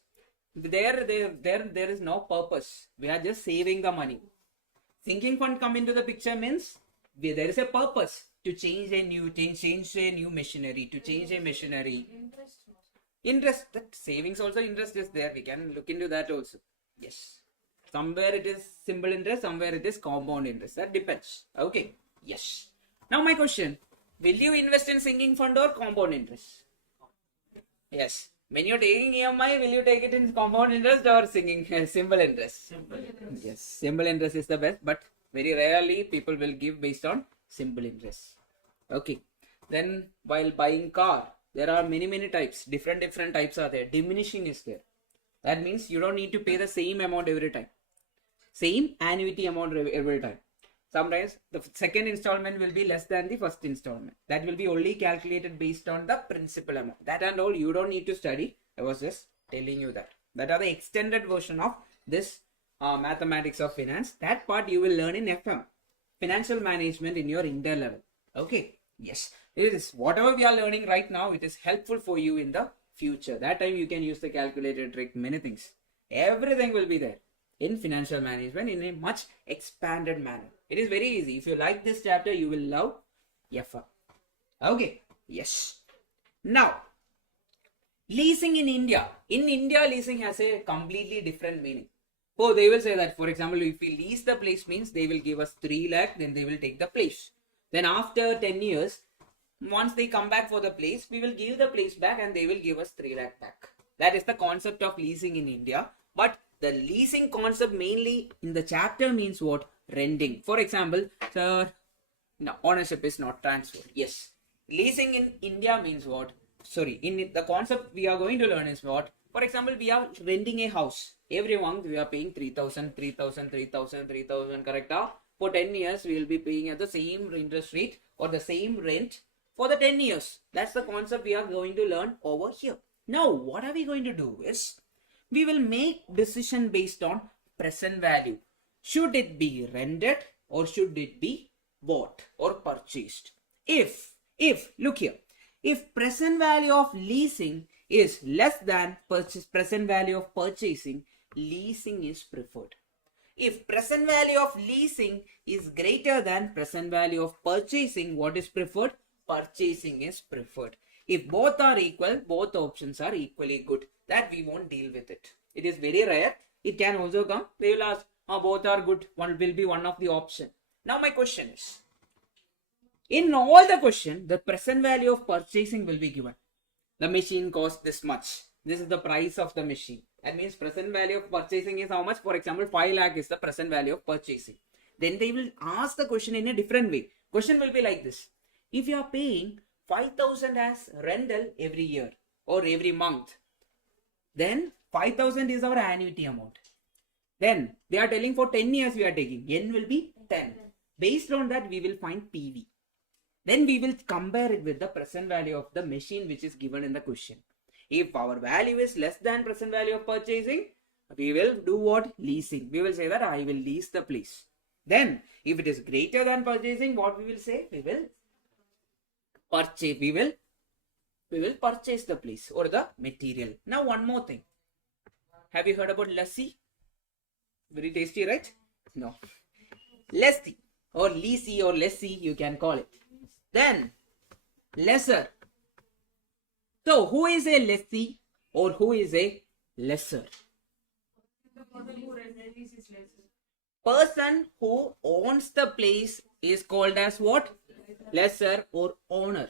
there is no purpose. We are just saving the money. Sinking fund come into the picture means there is a purpose to change a new machinery, to change a machinery. Interest, that savings also interest is there. We can look into that also. Yes. Somewhere it is simple interest, somewhere it is compound interest. That depends. Okay. Yes. Now my question, will you invest in sinking fund or compound interest? Yes. When you're taking EMI, will you take it in compound interest or simple interest? Simple interest. Yes. Simple interest is the best, but very rarely people will give based on simple interest. Okay. Then while buying car, there are many types. Different types are there. Diminishing is there. That means you don't need to pay the same amount every time. Same annuity amount every time. Sometimes the second installment will be less than the first installment. That will be only calculated based on the principal amount. That and all you don't need to study. I was just telling you that. That are the extended version of this mathematics of finance. That part you will learn in FM. Financial management in your inter level. Okay. Yes. It is whatever we are learning right now. It is helpful for you in the future. That time you can use the calculator trick, many things. Everything will be there in financial management in a much expanded manner. It is very easy. If you like this chapter, you will love FR. Okay, yes. Now, leasing in India. In India, leasing has a completely different meaning. Oh, they will say that, for example, if we lease the place means they will give us 3 lakh, then they will take the place. Then after 10 years, once they come back for the place, we will give the place back and they will give us 3 lakh back. That is the concept of leasing in India. But the leasing concept mainly in the chapter means what? Renting. For example, sir, no, ownership is not transferred. Yes. Leasing in India means what? Sorry, in the concept we are going to learn is what? For example, we are renting a house. Every month we are paying 3,000, 3,000, 3,000, 3,000, correct? For 10 years we will be paying at the same interest rate or the same rent for the 10 years. That's the concept we are going to learn over here. Now, what are we going to do is, we will make decision based on present value. Should it be rented or should it be bought or purchased? If look here, if present value of leasing is less than present value of purchasing, leasing is preferred. If present value of leasing is greater than present value of purchasing, what is preferred? Purchasing is preferred. If both are equal, both options are equally good. That we won't deal with it. It is very rare. It can also come. They will ask, oh, both are good. One will be one of the option. Now my question is, in all the question, the present value of purchasing will be given. The machine costs this much. This is the price of the machine. That means present value of purchasing is how much? For example, 5 lakh is the present value of purchasing. Then they will ask the question in a different way. Question will be like this. If you are paying 5,000 as rental every year or every month, then 5,000 is our annuity amount. Then they are telling for 10 years we are taking. N will be 10. Based on that, we will find PV. Then we will compare it with the present value of the machine which is given in the question. If our value is less than present value of purchasing, we will do what? Leasing. We will say that I will lease the place. Then if it is greater than purchasing, what we will say? We will purchase. We will purchase the place or the material. Now one more thing. Have you heard about lassi? Very tasty, right? No. Lassi or leasee or lassi, you can call it. Then lesser. So who is a lessee or who is a lesser? Person who owns the place is called as what? Lesser or owner.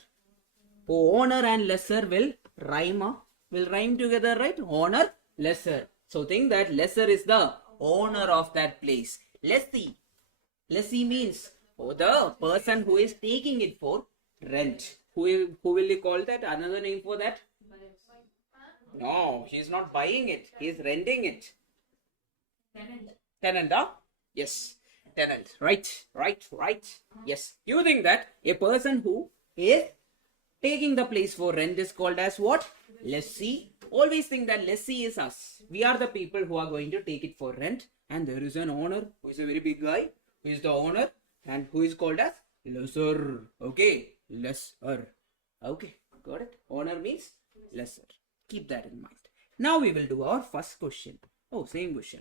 So owner and lesser will rhyme together, right? Owner, lesser. So think that lesser is the owner of that place. Lessee. Lessee means the person who is taking it for rent. Who will you call that? Another name for that? No, he is not buying it. He is renting it. Tenant, yes. Tenant. Right. Yes. You think that a person who is taking the place for rent is called as what? Lessee. Always think that lessee is us. We are the people who are going to take it for rent. And there is an owner who is a very big guy, who is the owner and who is called as lesser. Okay. Lesser. Okay. Got it? Owner means lesser. Keep that in mind. Now we will do our first question. Oh, same question.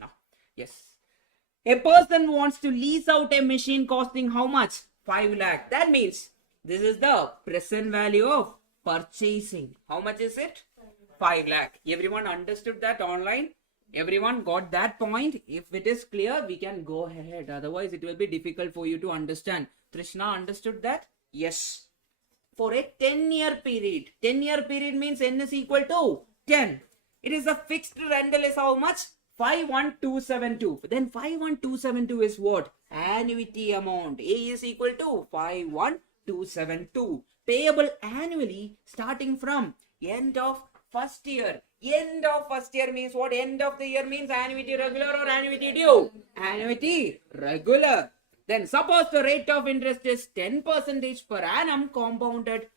Yes. A person wants to lease out a machine costing how much? 5 lakh. That means this is the present value of purchasing. How much is it? 5 lakh. Everyone understood that online? Everyone got that point? If it is clear, we can go ahead. Otherwise, it will be difficult for you to understand. Trishna understood that? Yes. For a 10-year period. 10-year period means N is equal to 10. It is a fixed rental is how much? 51272. Then 51272 is what? Annuity amount. A is equal to 51272. Payable annually starting from end of first year. End of first year means what? End of the year means annuity regular or annuity due? Annuity regular. Then suppose the rate of interest is 10% per annum compounded.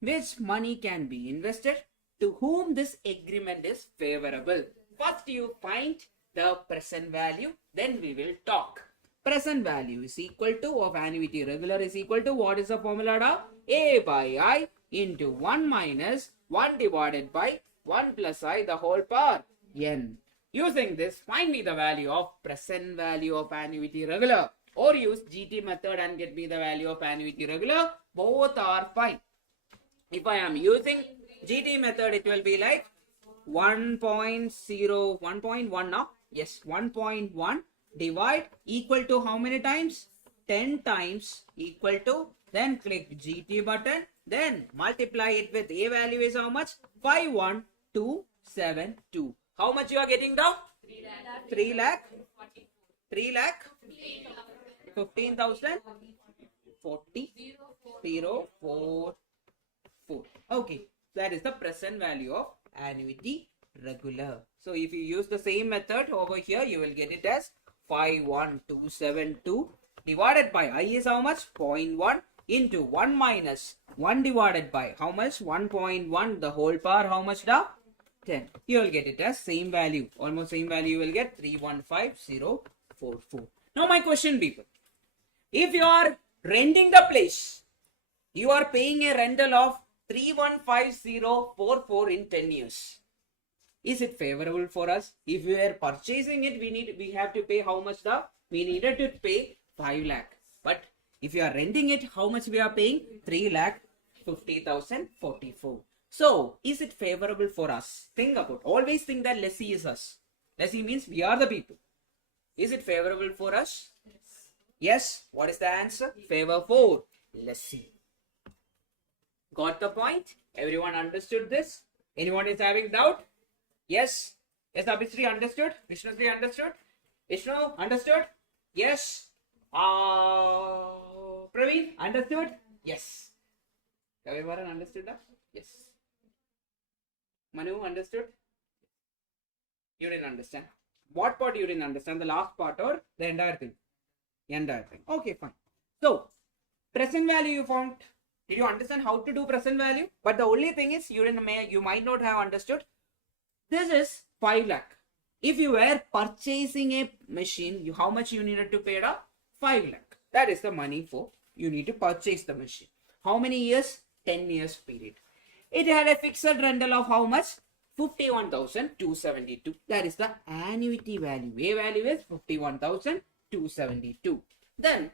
Which money can be invested? To whom this agreement is favorable? First you find the present value, then we will talk. Present value is equal to of annuity regular is equal to what is the formula? A by I into 1 minus 1 divided by 1 plus I the whole power n. Using this, find me the value of present value of annuity regular, or use GT method and get me the value of annuity regular. Both are fine. If I am using GT method, it will be like 1.0, 1.1 now. Yes, 1.1 divide equal to how many times? 10 times equal to, then click GT button, then multiply it with A value is how much? 51272. How much you are getting now? 3 lakh 15,000 40,044. Okay, that is the present value of annuity regular. So if you use the same method over here, you will get it as 51272 divided by I is how much? 0.1 into 1 minus 1 divided by how much? 1.1 the whole power how much now? 10. You will get it as same value, almost same value you will get 315044. Now my question, people, if you are renting the place, you are paying a rental of 315044 in 10 years. Is it favorable for us? If we are purchasing it, we have to pay how much we needed to pay 5 lakh. But if you are renting it, how much we are paying? 3,50,044. So, is it favorable for us? Think about, always think that lessee is us. Lessee means we are the people. Is it favorable for us? Yes. What is the answer? Favor for lessee. Got the point? Everyone understood this? Anyone is having doubt? Yes. Yes, Abhisri understood? Vishnusri understood? Vishnu understood? Yes. Praveen understood? Yes. Kavivaran understood that? Yes. Manu understood? You didn't understand. What part you didn't understand? The last part or the entire thing? Entire thing. Okay, fine. So, present value you found. Did you understand how to do present value? But the only thing is you might not have understood. This is 5 lakh. If you were purchasing a machine, how much you needed to pay? 5 lakh. That is the money for you need to purchase the machine. How many years? 10 years period. It had a fixed rental of how much? 51,272. That is the annuity value. A value is 51,272. Then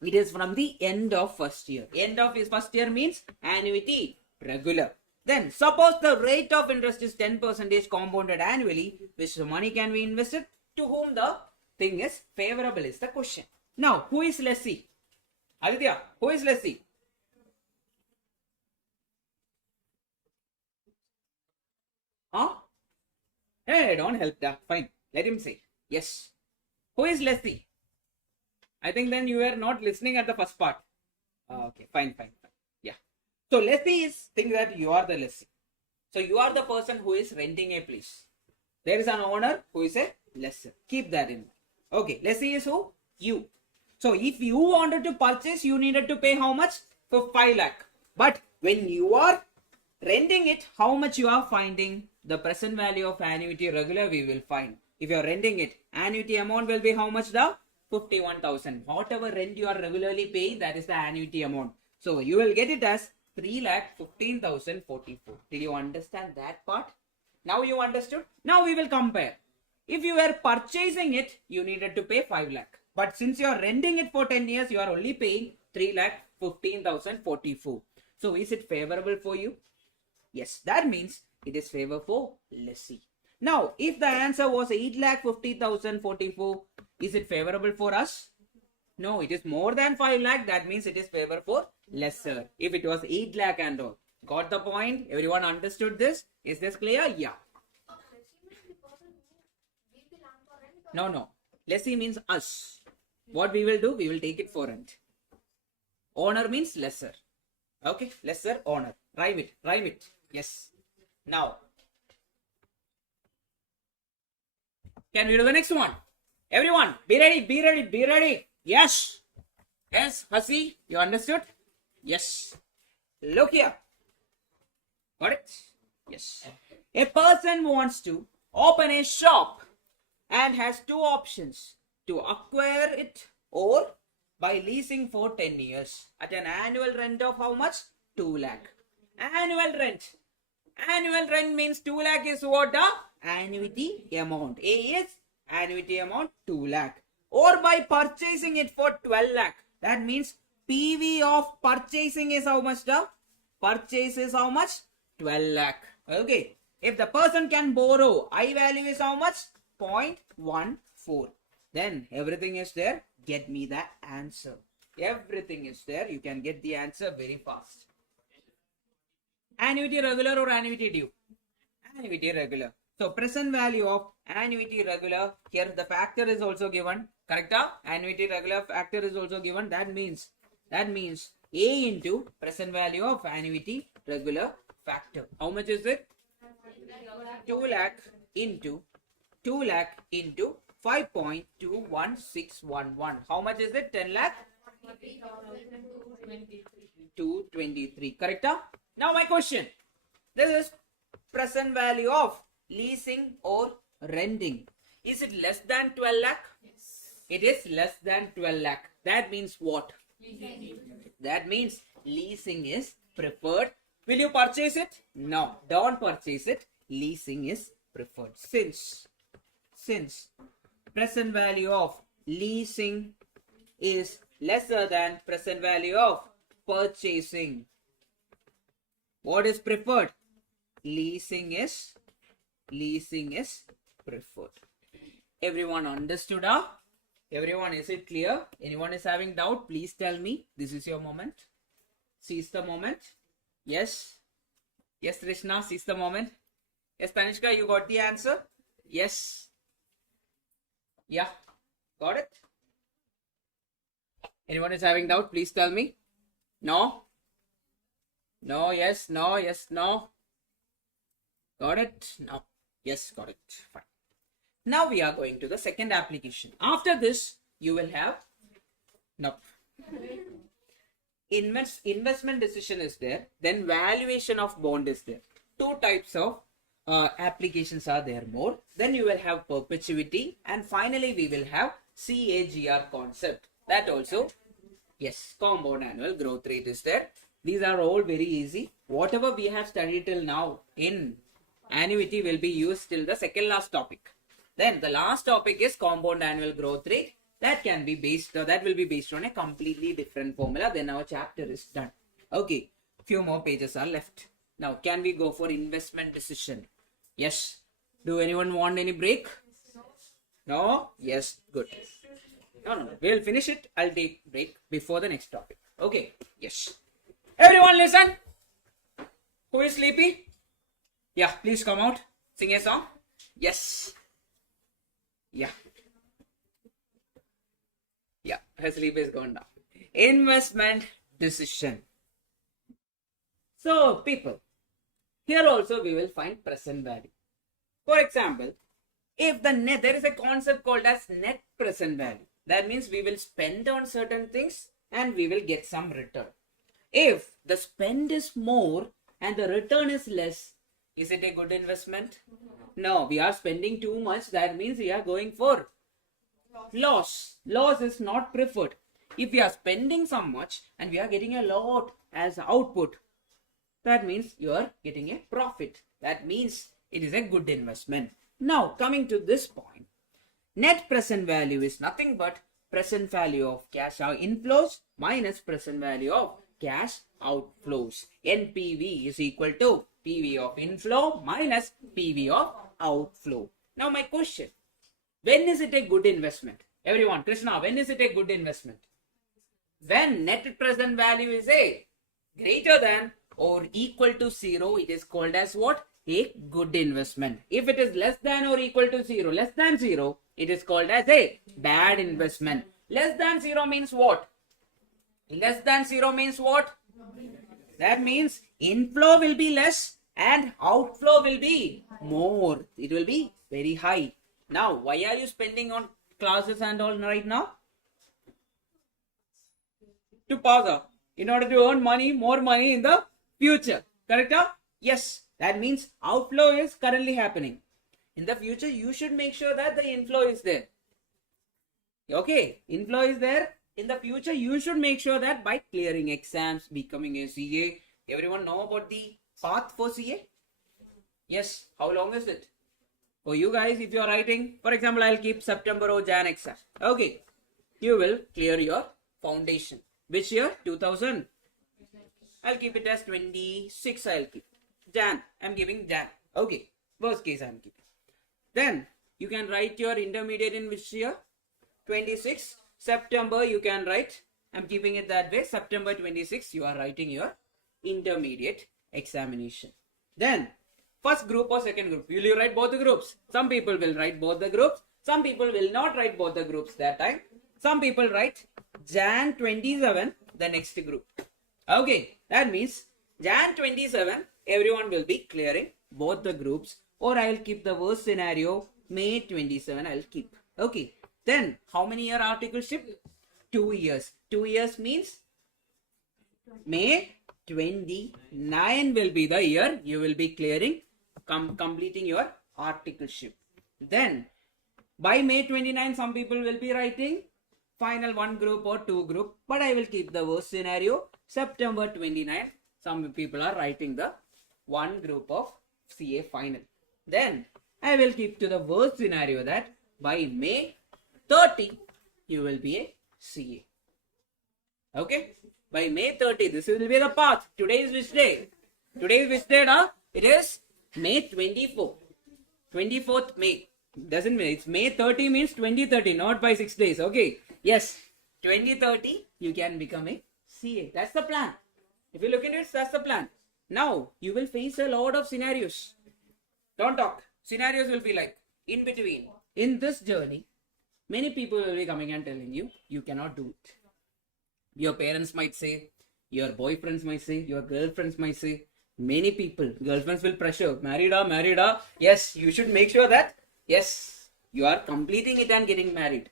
it is from the end of first year. End of his first year means annuity regular. Then suppose the rate of interest is 10% compounded annually, which the money can be invested, to whom the thing is favorable is the question. Now, who is lessee? Aditya, who is lessee? Huh? Hey, don't help that. Fine. Let him say. Yes. Who is lessee? I think then you were not listening at the first part. Okay, fine. Yeah. So lessee is think that you are the lessee. So you are the person who is renting a place. There is an owner who is a lessee. Keep that in mind. Okay, lessee is who? You. So if you wanted to purchase, you needed to pay how much? For 5 lakh. But when you are renting it, how much you are finding? The present value of annuity regular we will find. If you are renting it, annuity amount will be how much? The 51,000. Whatever rent you are regularly paying, that is the annuity amount. So you will get it as 3,15,044. Did you understand that part? Now you understood? Now we will compare. If you were purchasing it, you needed to pay 5 lakh. But since you are renting it for 10 years, you are only paying 3,15,044. So is it favorable for you? Yes, that means it is favor for lessee. Now, if the answer was 8,50,044, is it favorable for us? No, it is more than 5 lakh. That means it is favor for lesser. If it was 8 lakh and all. Got the point? Everyone understood this? Is this clear? Yeah. No. Lessee means us. What we will do? We will take it for rent. Owner means lesser. Okay, lesser owner. Rhyme it. Yes. Now, can we do the next one? Everyone, be ready. Yes. Yes, Hasi, you understood? Yes. Look here. Got it? Yes. A person wants to open a shop and has two options: to acquire it or by leasing for 10 years at an annual rent of how much? 2 lakh. Annual rent. Annual rent means 2 lakh is what the annuity amount. A is annuity amount 2 lakh. Or by purchasing it for 12 lakh. That means PV of purchasing is how much the? Purchase is how much? 12 lakh. Okay. If the person can borrow, I value is how much? 0.14. Then everything is there. Get me the answer. Everything is there. You can get the answer very fast. Annuity regular or annuity due? Annuity regular. So present value of annuity regular. Here the factor is also given. Correct? Annuity regular factor is also given. That means A into present value of annuity regular factor. How much is it? 2 lakh into 5.21611. How much is it? 10 lakh? 223. Correct? Now my question. This is present value of leasing or renting. Is it less than 12 lakh? Yes. It is less than 12 lakh. That means what? That means leasing is preferred. Will you purchase it? No, don't purchase it. Leasing is preferred. Since present value of leasing is lesser than present value of purchasing, what is preferred? Leasing is preferred. Everyone understood? Everyone, is it clear? Anyone is having doubt? Please tell me. This is your moment. Seize the moment. Yes. Yes, Krishna, seize the moment. Yes, Tanishka, you got the answer? Yes. Yeah. Got it? Anyone is having doubt? Please tell me. No? No, yes, no, yes, no. Got it? No. Yes, got it. Fine. Now we are going to the second application. After this, you will have investment decision is there. Then valuation of bond is there. Two types of applications are there more. Then you will have perpetuity. And finally, we will have CAGR concept. That also, yes, compound annual growth rate is there. These are all very easy. Whatever we have studied till now in annuity will be used till the second last topic. Then the last topic is compound annual growth rate. That can be based, that will be based on a completely different formula. Then our chapter is done. Okay, few more pages are left. Now, can we go for investment decision? Yes. Do anyone want any break? No? Yes, good. No. We'll finish it. I'll take break before the next topic. Okay. Yes. Everyone listen. Who is sleepy? Yeah, please come out. Sing a song. Yes. Yeah. Yeah, her sleep is gone now. Investment decision. So, people, here also we will find present value. For example, if the net, there is a concept called as net present value. That means we will spend on certain things and we will get some return. If the spend is more and the return is less, is it a good investment? No, we are spending too much. That means we are going for loss. Loss is not preferred. If we are spending so much and we are getting a lot as output, that means you are getting a profit. That means it is a good investment. Now, coming to this point, net present value is nothing but present value of cash inflows minus present value of cash outflows. NPV is equal to PV of inflow minus PV of outflow. Now, my question, when is it a good investment? Everyone, Krishna, when is it a good investment? When net present value is a greater than or equal to 0, it is called as what? A good investment. If it is less than or equal to 0, less than 0, it is called as a bad investment. Less than 0 means what? Less than 0 means what? That means inflow will be less and outflow will be more. It will be very high. Now, why are you spending on classes and all right now? To pass in order to earn money, more money in the future. Correct? Yes. That means outflow is currently happening. In the future, you should make sure that the inflow is there. Okay. Inflow is there. In the future, you should make sure that by clearing exams, becoming a CA. Everyone know about the path for CA? Yes, how long is it? For you guys, if you are writing, for example, I'll keep September or Jan exam. Okay, you will clear your foundation. Which year? 2000. I'll keep it as 26. I'll keep Jan. I'm giving Jan. Okay, worst case I'm keeping. Then you can write your intermediate in which year? 26. September you can write. I'm keeping it that way. September 26 you are writing your intermediate examination. Then first group or second group, will you write both the groups? Some people will write both the groups. Some people will not write both the groups that time. Some people write Jan 27 the next group. Okay, that means Jan 27 everyone will be clearing both the groups, or I will keep the worst scenario May 27 I will keep. Okay, then how many year articleship? 2 years. 2 years means May 29 will be the year you will be clearing, completing your articleship. Then by May 29 some people will be writing final 1 group or 2 group, but I will keep the worst scenario September 29 some people are writing the 1 group of CA final. Then I will keep to the worst scenario that by May 30 you will be a CA. Okay, by May 30 this will be the path. Today is which day? Today is which day now? It is May 24th. 24th May. Doesn't mean it's May 30 means 2030, not by 6 days. Okay, yes, 2030 you can become a CA. That's the plan. If you look into it, that's the plan. Now you will face a lot of scenarios. Don't talk. Scenarios will be like in between. In this journey, many people will be coming and telling you, you cannot do it. Your parents might say, your boyfriends might say, your girlfriends might say, many people, girlfriends will pressure, married. Yes, you should make sure that, yes, you are completing it and getting married.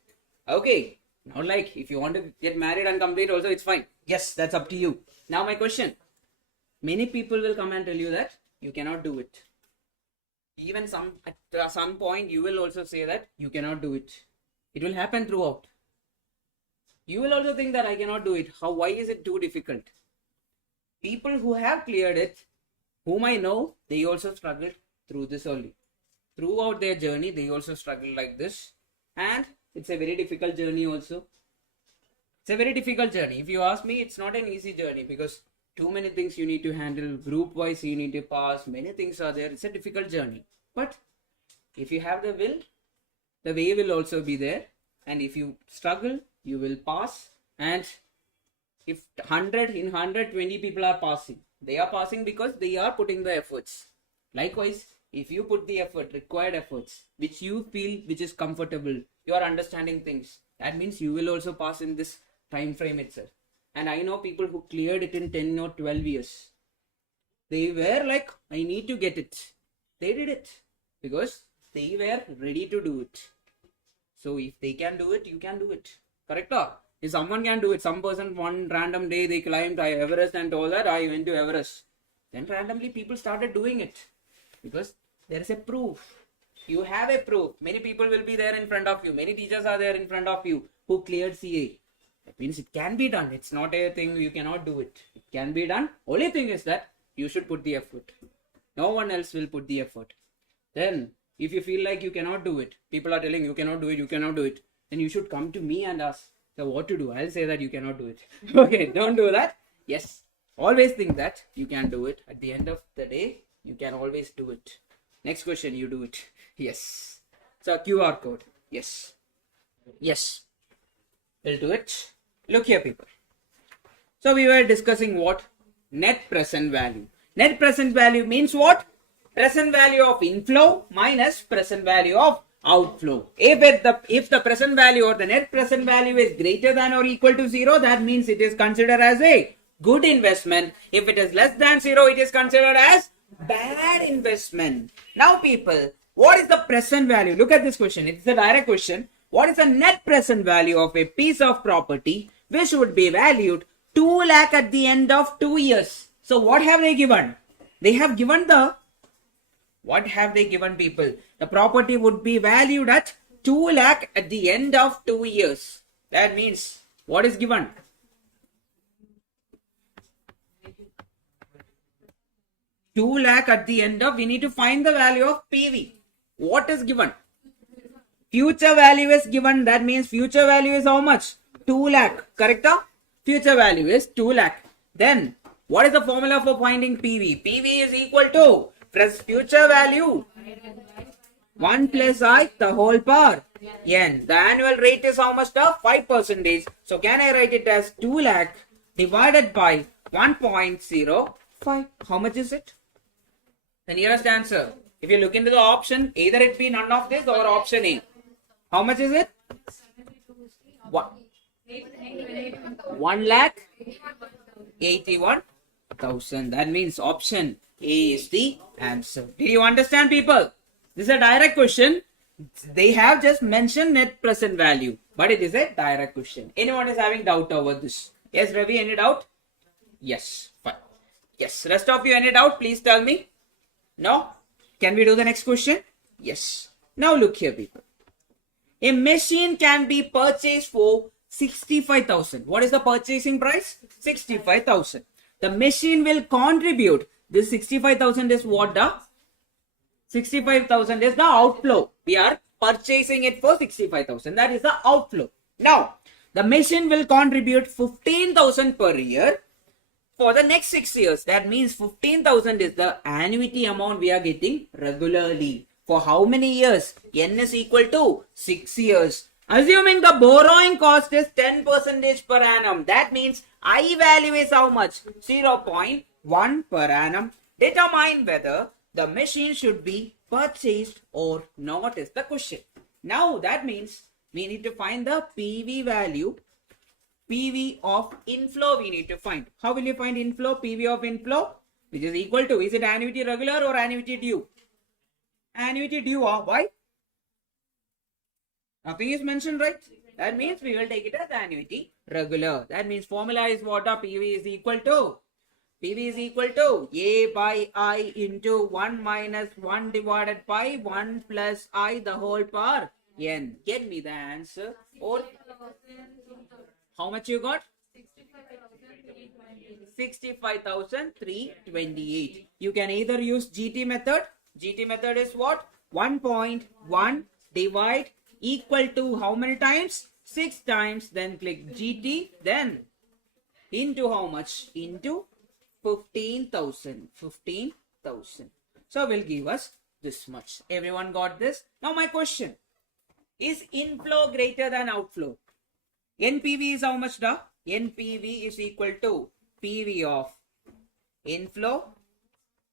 Okay, not like if you want to get married and complete also, it's fine. Yes, that's up to you. Now my question, many people will come and tell you that you cannot do it. Even at some point you will also say that you cannot do it. It will happen throughout. You will also think that I cannot do it. Why is it too difficult? People who have cleared it, whom I know, they also struggled through this only. Throughout their journey, they also struggle like this. And it's a very difficult journey also. It's a very difficult journey. If you ask me, it's not an easy journey because too many things you need to handle. Group wise, you need to pass. Many things are there. It's a difficult journey. But if you have the will, the way will also be there. And if you struggle, you will pass. And if 120 people are passing, they are passing because they are putting the efforts. Likewise, if you put the effort, required efforts, which you feel which is comfortable, you are understanding things, that means you will also pass in this time frame itself. And I know people who cleared it in 10 or 12 years. They were like, I need to get it. They did it because they were ready to do it. So if they can do it, you can do it. Correct? Or if someone can do it, some person one random day they climbed Everest and told that I went to Everest. Then randomly people started doing it because there is a proof. You have a proof. Many people will be there in front of you. Many teachers are there in front of you who cleared CA. That means it can be done. It's not a thing you cannot do it. It can be done. Only thing is that you should put the effort. No one else will put the effort. Then if you feel like you cannot do it, people are telling you cannot do it, you cannot do it, then you should come to me and ask, so what to do? I'll say that you cannot do it. Okay, don't do that. Yes, always think that you can do it. At the end of the day, you can always do it. Next question, you do it. Yes. So QR code. Yes. Yes. We'll do it. Look here, people. So we were discussing what? Net present value. Net present value means what? Present value of inflow minus present value of outflow. If the present value or the net present value is greater than or equal to 0, that means it is considered as a good investment. If it is less than 0, it is considered as bad investment. Now people, what is the present value? Look at this question. It's a direct question. What is the net present value of a piece of property which would be valued 2 lakh at the end of 2 years? So what have they given? They have given what have they given people? The property would be valued at 2 lakh at the end of 2 years. That means what is given? 2 lakh at the end of, we need to find the value of PV. What is given? Future value is given. That means future value is how much? 2 lakh. Correct? Future value is 2 lakh. Then what is the formula for finding PV? PV is equal to future value 1 plus I the whole power n. The annual rate is how much? 5%. So can I write it as 2 lakh divided by 1.05? How much is it? The nearest answer. If you look into the option, either it be none of this or option A. How much is it? What? 1,81,000. That means option A is the answer. Did you understand, people? This is a direct question. They have just mentioned net present value, but it is a direct question. Anyone is having doubt over this? Yes, Ravi, any doubt? Yes, fine. Yes, rest of you, any doubt? Please tell me. No? Can we do the next question? Yes. Now look here, people. A machine can be purchased for 65,000. What is the purchasing price? 65,000. The machine will contribute. This 65,000 is what? 65,000 is the outflow. We are purchasing it for 65,000. That is the outflow. Now, the machine will contribute 15,000 per year for the next 6 years. That means 15,000 is the annuity amount we are getting regularly. For how many years? N is equal to 6 years. Assuming the borrowing cost is 10% per annum. That means I value is how much? 0.1 per annum. Determine whether the machine should be purchased or not is the question. Now that means we need to find the PV value. PV of inflow we need to find. How will you find inflow? PV of inflow, which is equal to, is it annuity regular or annuity due? Annuity due. Why? Nothing is mentioned, right? That means we will take it as annuity regular. That means formula is what? PV is equal to, PV is equal to A by I into 1 minus 1 divided by 1 plus I the whole power n. Get me the answer. Or how much you got? 65,328. You can either use GT method. GT method is what? 1.1 divide equal to how many times? 6 times. Then click GT. Then into how much? Into 15,000. 15,000. So will give us this much. Everyone got this? Now my question. Is inflow greater than outflow? NPV is how much? NPV is equal to PV of inflow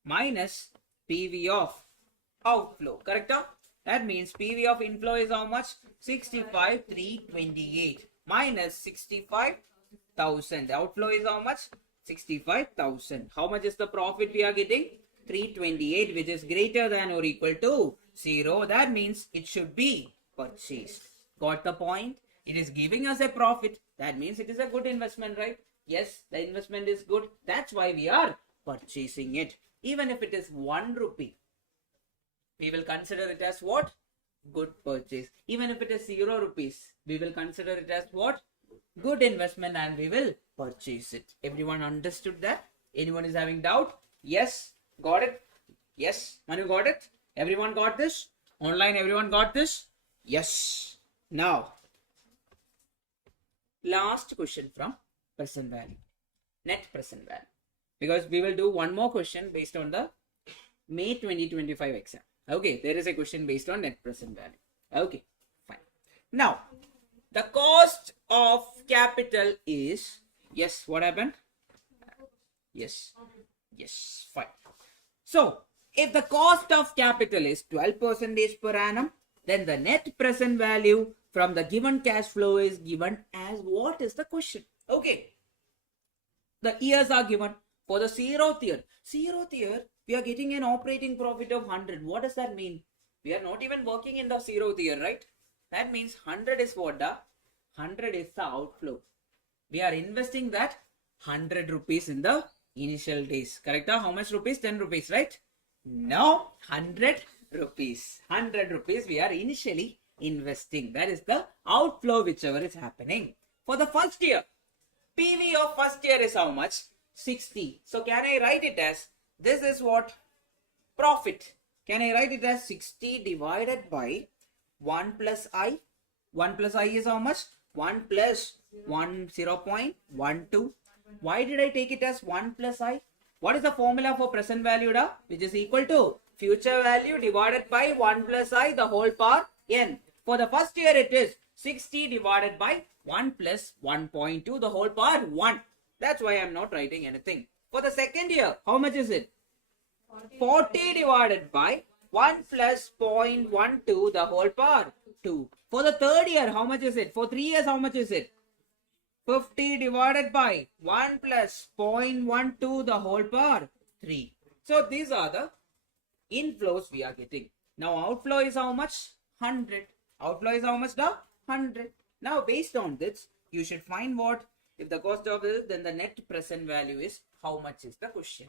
minus PV of outflow. Correct? That means PV of inflow is how much? 65,328 minus 65,000. Outflow is how much? 65,000. How much is the profit we are getting? 328, which is greater than or equal to 0. That means it should be purchased. Got the point? It is giving us a profit. That means it is a good investment, right? Yes, the investment is good. That's why we are purchasing it. Even if it is 1 rupee, we will consider it as what? Good purchase. Even if it is 0 rupees, we will consider it as what? Good investment, and we will purchase it. Everyone understood that? Anyone is having doubt? Yes. Got it? Yes. Manu got it? Everyone got this? Online, everyone got this? Yes. Now, last question from present value. Net present value. Because we will do one more question based on the May 2025 exam. Okay, there is a question based on net present value. Okay, fine. Now, the cost of capital is, yes, what happened? Yes, yes, fine. So, if the cost of capital is 12% per annum, then the net present value from the given cash flow is given as what is the question? Okay, the years are given. For the 0th year, we are getting an operating profit of 100. What does that mean? We are not even working in the 0th year, right? That means 100 is what? 100 is the outflow. We are investing that 100 rupees in the initial days. Correct? How much rupees? 10 rupees, right? No, 100 rupees. 100 rupees we are initially investing. That is the outflow whichever is happening. For the first year, PV of first year is how much? 60. So can I write it as This is what? Profit. Can I write it as 60 divided by 1 plus I? 1 plus I is how much? 1 plus 1, 0.12. Why did I take it as 1 plus I? What is the formula for present value, da? Which is equal to future value divided by 1 plus I, the whole power n. For the first year, it is 60 divided by 1 plus 1.2, the whole power 1. That's why I'm not writing anything. For the second year, how much is it? 40 divided by 1 plus 0.12, the whole power 2. For the third year, how much is it? For 3 years, how much is it? 50 divided by 1 plus 0.12, the whole power 3. So these are the inflows we are getting. Now outflow is how much? 100. Outflow is how much? The 100. Now based on this, you should find what? If the cost of this, then the net present value is how much is the question.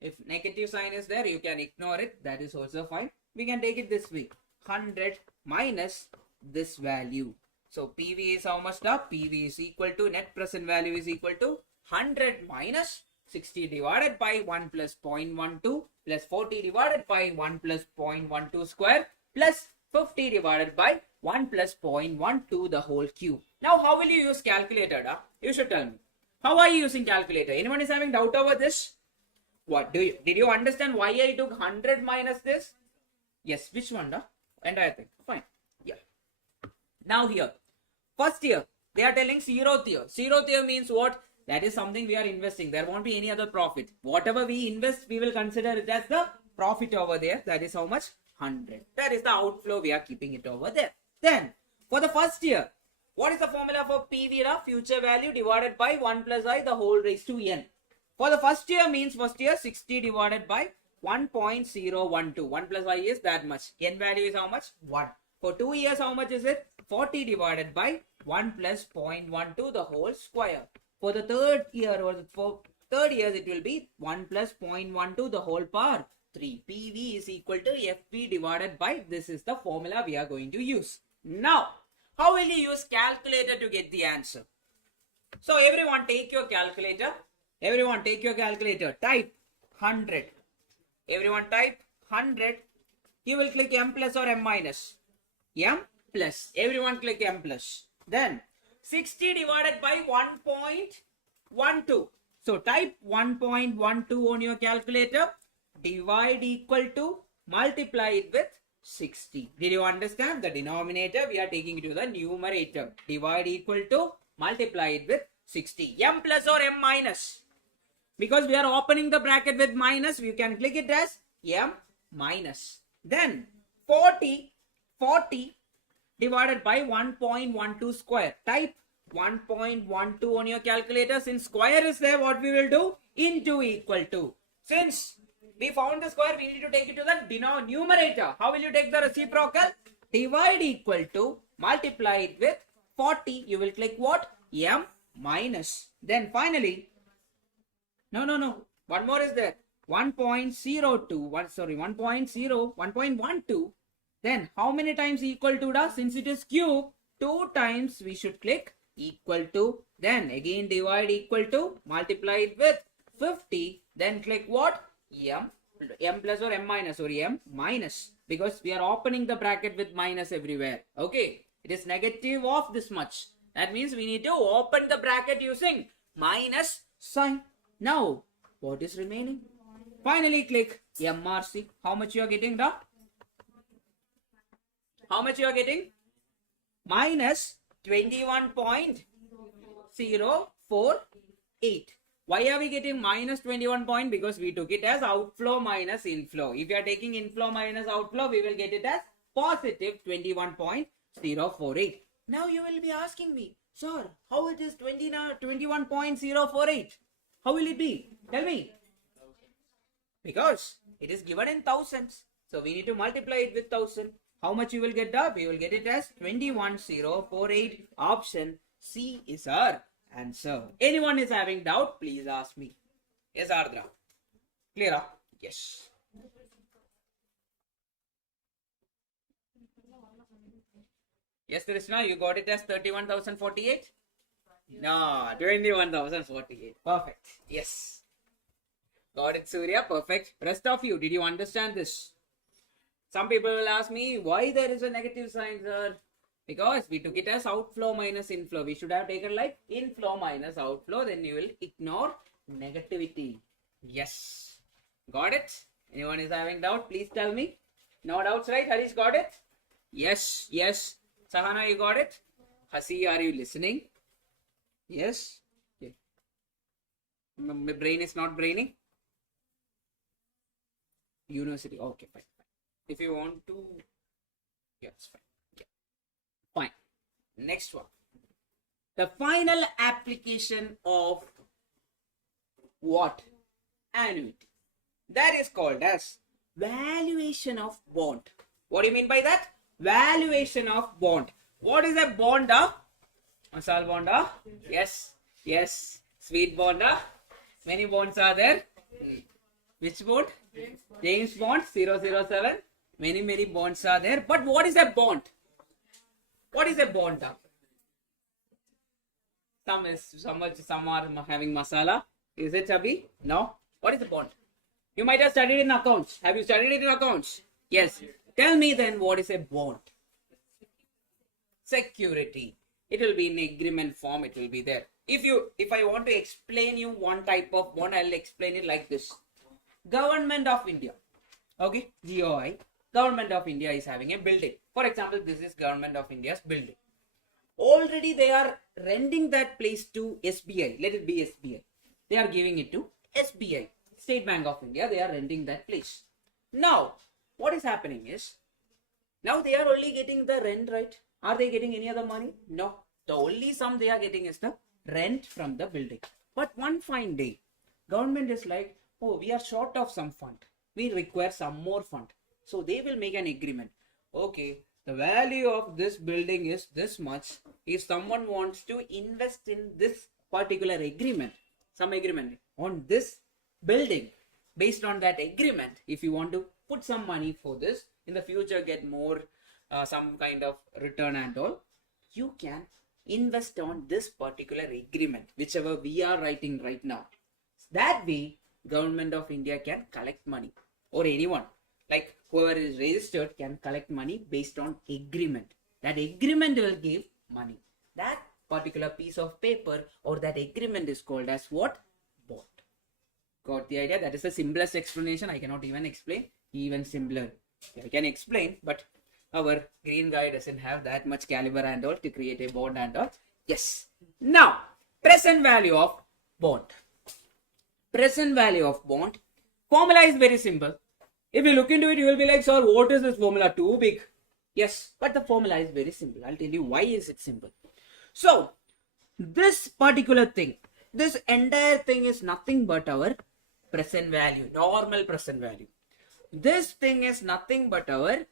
If negative sign is there, you can ignore it. That is also fine. We can take it this way. 100 minus this value. So PV is how much? The PV is equal to net present value is equal to 100 minus 60 divided by 1 plus 0.12 plus 40 divided by 1 plus 0.12 square plus 50 divided by 1 plus 0.12 the whole cube. Now how will you use calculator? Da? You should tell me. How are you using calculator? Anyone is having doubt over this? What did you understand why I took 100 minus this? Yes, which one? Da? Entire thing. Fine. Yeah. Now here, first year, they are telling 0th year. 0th year means what? That is something we are investing. There won't be any other profit. Whatever we invest, we will consider it as the profit over there. That is how much? 100. That is the outflow. We are keeping it over there. Then, for the first year, what is the formula for PV? Future value divided by 1 plus I, the whole raised to n. For the first year means first year 60 divided by 1.012. 1 plus I is that much. N value is how much? 1. For 2 years, how much is it? 40 divided by 1 plus 0.12 the whole square. For the third year or for third years, it will be 1 plus 0.12 the whole power 3. PV is equal to FV divided by, this is the formula we are going to use. Now, how will you use calculator to get the answer? So everyone take your calculator. Everyone take your calculator. Type 100. Everyone type 100. You will click M plus or M minus. M plus. Everyone click M plus. Then 60 divided by 1.12. So type 1.12 on your calculator. Divide equal to multiply it with 60. Did you understand? The denominator we are taking to the numerator. Divide equal to multiply it with 60. M plus or M minus? Because we are opening the bracket with minus, we can click it as M minus. Then 40 divided by 1.12 square. Type 1.12 on your calculator. Since square is there, what we will do? Into equal to. Since we found the square, we need to take it to the numerator. How will you take the reciprocal? Divide equal to, multiply it with 40. You will click what? M minus. Then finally, no. One more is there. 1.12. Then how many times equal to da? Since it is cube, 2 times we should click equal to. Then again divide equal to, multiply it with 50. Then click what? M plus or M minus or M minus. Because we are opening the bracket with minus everywhere. Okay. It is negative of this much. That means we need to open the bracket using minus sign. Now, what is remaining? Finally, click MRC. How much you are getting, da? How much you are getting? Minus 21.048. Why are we getting minus 21 point? Because we took it as outflow minus inflow. If you are taking inflow minus outflow, we will get it as positive 21.048. Now you will be asking me, sir, how it is 21.048? How will it be? Tell me. Because it is given in thousands. So we need to multiply it with 1000. How much you will get up? We will get it as 21.048. Option C is our answer. Anyone is having doubt? Please ask me. Yes, Ardra. Clear? Yes. Yes, Krishna, you got it as 31,048? No, 21,048. Perfect. Yes. Got it, Surya. Perfect. Rest of you, did you understand this? Some people will ask me why there is a negative sign, sir. Because we took it as outflow minus inflow. We should have taken like inflow minus outflow. Then you will ignore negativity. Yes. Got it? Anyone is having doubt? Please tell me. No doubts, right? Harish got it? Yes. Yes. Sahana, you got it? Hasi, are you listening? Yes. Okay. My brain is not braining. University. Okay, fine. If you want to, yeah, it's fine. Yeah. Fine. Next one. The final application of what? Annuity. That is called as valuation of bond. What do you mean by that? Valuation of bond. What is a bond? Masal bond? Yes. Yes. Sweet bond? Many bonds are there. Which bond? James Bond 007. Many bonds are there. But what is a bond? What is a bond? Some are having masala. Is it, Chabi? No. What is a bond? You might have studied in accounts. Have you studied it in accounts? Yes. Tell me then, what is a bond? Security. It will be in agreement form. It will be there. If I want to explain you one type of bond, I will explain it like this. Government of India. Okay. GOI. Government of India is having a building. For example, this is Government of India's building. Already they are renting that place to SBI. Let it be SBI. They are giving it to SBI. State Bank of India. They are renting that place. Now, what is happening is, now they are only getting the rent, right? Are they getting any other money? No. The only sum they are getting is the rent from the building. But one fine day, government is like, oh, we are short of some fund. We require some more fund. So they will make an agreement. Okay, the value of this building is this much. If someone wants to invest in this particular agreement, some agreement on this building, based on that agreement, if you want to put some money for this, in the future get more, some kind of return and all, you can invest on this particular agreement, whichever we are writing right now. That way, Government of India can collect money, or anyone, like whoever is registered, can collect money based on agreement. That agreement will give money. That particular piece of paper or that agreement is called as what? Bond. Got the idea? That is the simplest explanation. I cannot even explain even simpler. I can explain, but our green guy doesn't have that much caliber and all to create a bond and all. Yes. Now, present value of bond. Present value of bond. Formula is very simple. If you look into it, you will be like, sir, what is this formula? Too big. Yes, but the formula is very simple. I'll tell you why is it simple. So, this particular thing, this entire thing is nothing but our present value, normal present value. This thing is nothing but our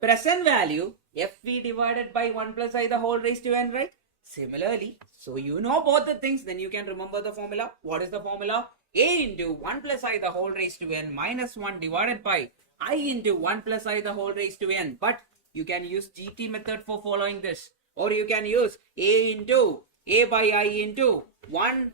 present value, FV divided by 1 plus I the whole raised to n, right? Similarly, so you know both the things, then you can remember the formula. What is the formula? A into 1 plus I the whole raised to n minus 1 divided by I into 1 plus I the whole raised to n. But you can use GT method for following this. Or you can use A into A by I into 1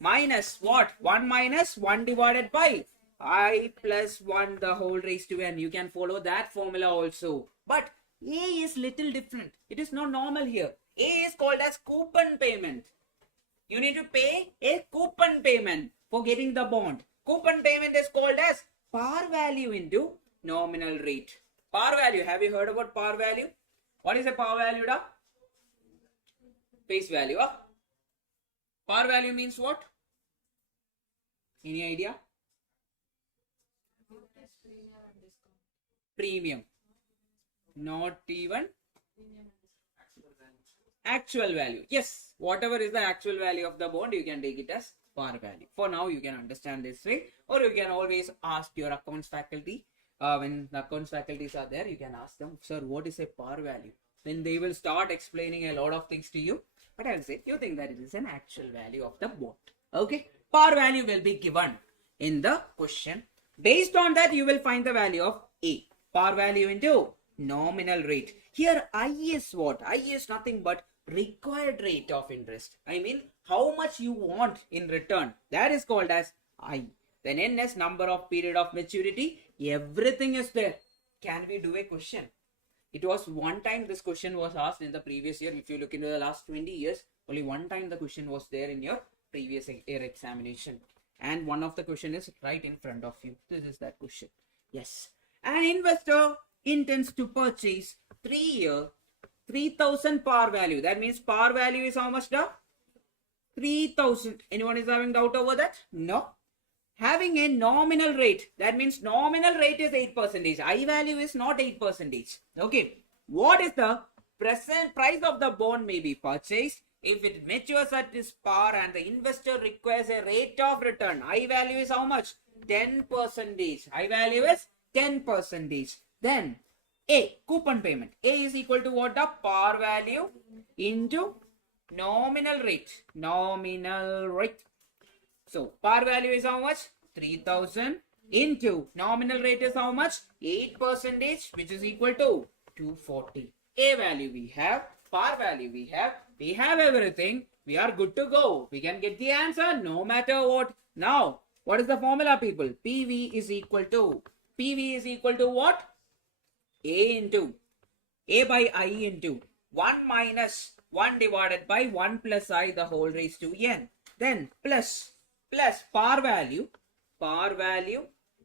minus what? 1 minus 1 divided by I plus 1 the whole raised to n. You can follow that formula also. But A is little different. It is not normal here. A is called as coupon payment. You need to pay a coupon payment for getting the bond. Coupon payment is called as par value into nominal rate. Par value. Have you heard about par value? What is a par value? Da? Face value. Par value means what? Any idea? Premium. Not even actual value. Yes, whatever is the actual value of the bond, you can take it as par value. For now, you can understand this way, or you can always ask your accounts faculty. When the accounts faculties are there, you can ask them, sir, what is a par value? Then they will start explaining a lot of things to you. But I'll say, you think that it is an actual value of the bond. Okay, par value will be given in the question. Based on that, you will find the value of A. Par value into nominal rate. Here, I is what? I is nothing but required rate of interest. I mean, how much you want in return. That is called as I. then NS, number of period of maturity, everything is there. Can we do a question? It was one time this question was asked in the previous year. If you look into the last 20 years, only one time the question was there in your previous year examination. And one of the question is right in front of you. This is that question. Yes. An investor intends to purchase 3-year 3,000 par value. That means par value is how much now? 3,000. Anyone is having doubt over that? No. Having a nominal rate. That means nominal rate is 8%. I value is not 8%. Okay. What is the present price of the bond may be purchased if it matures at this par and the investor requires a rate of return. I value is how much? 10%. I value is 10%. Then A, coupon payment. A is equal to what? The par value into nominal rate. Nominal rate. So par value is how much? 3,000 into nominal rate is how much? 8%, which is equal to 240. A value we have, par value we have everything. We are good to go. We can get the answer no matter what. Now, what is the formula, people? PV is equal to what? A by I into 1 minus 1 divided by 1 plus I the whole raised to n. Then plus par value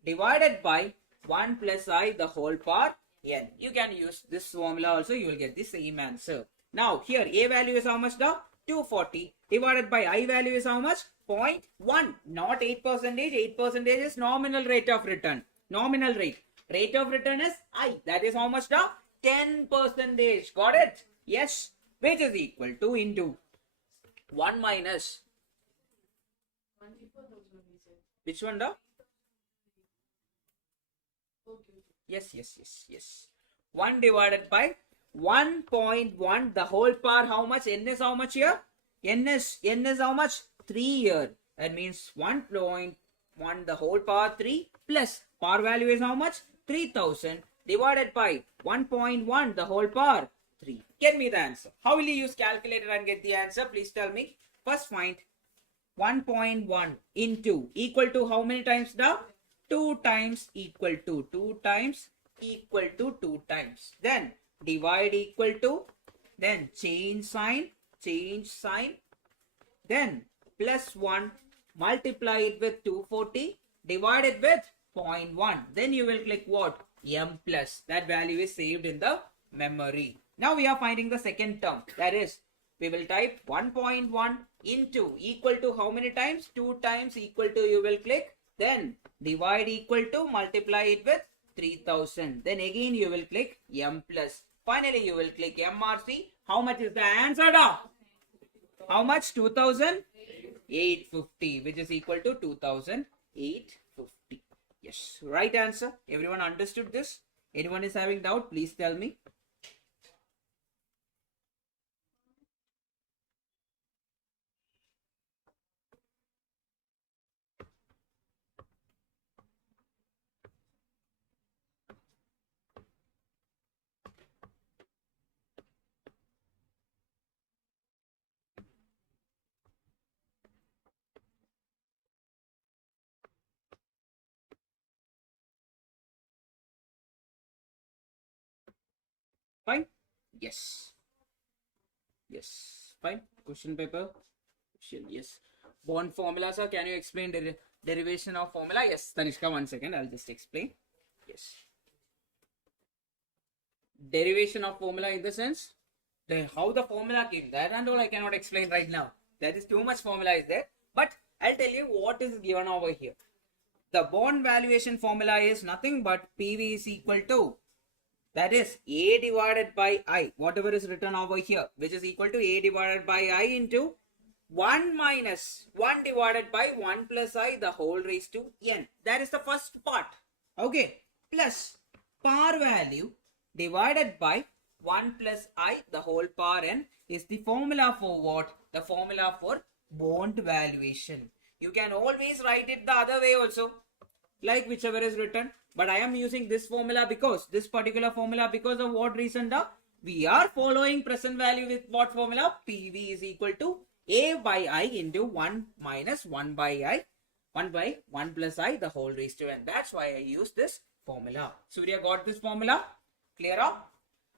divided by 1 plus I the whole power n. You can use this formula also. You will get the same answer. Now here A value is how much now? 240 divided by I value is how much? 0.1. Not 8%. 8% is nominal rate of return. Nominal rate. Rate of return is I. That is how much now? 10%. Got it? Yes. Which is equal to into 1 minus. Which one now? Yes. 1 divided by 1.1 the whole power how much? N is how much here? N is how much? 3 here. That means 1.1 the whole power 3 plus power value is how much? 3,000 divided by 1.1 the whole power 3. Get me the answer. How will you use calculator and get the answer? Please tell me. First find 1.1 into equal to how many times now? 2 times equal to 2 times equal to 2 times. Then divide equal to, then change sign, then plus 1, multiply it with 240, divide it with 0.1. Then you will click what? M plus. That value is saved in the memory. Now we are finding the second term. That is, we will type 1.1 into equal to how many times? 2 times equal to, you will click. Then divide equal to, multiply it with 3,000. Then again you will click M plus. Finally you will click MRC. How much is the answer now? How much? 2,850, which is equal to 2,850. Yes, right answer. Everyone understood this? Anyone is having doubt? Please tell me. Fine? Yes. Fine. Question paper. Yes. Bond formula, sir. Can you explain the derivation of formula? Yes. Tanishka, 1 second. I'll just explain. Yes. Derivation of formula in the sense, how the formula came. That and all I cannot explain right now. That is too much formula is there. But I'll tell you what is given over here. The bond valuation formula is nothing but PV is equal to, that is A divided by I, whatever is written over here, which is equal to A divided by I into 1 minus 1 divided by 1 plus I the whole raised to n. That is the first part. Okay. Plus par value divided by 1 plus I the whole power n is the formula for what? The formula for bond valuation. You can always write it the other way also, like whichever is written. But I am using this formula because, this particular formula, because of what reason? We are following present value with what formula? PV is equal to A by I into 1 minus 1 by I 1 by 1 plus I the whole raised to n. That's why I use this formula. Surya got this formula? Clear up?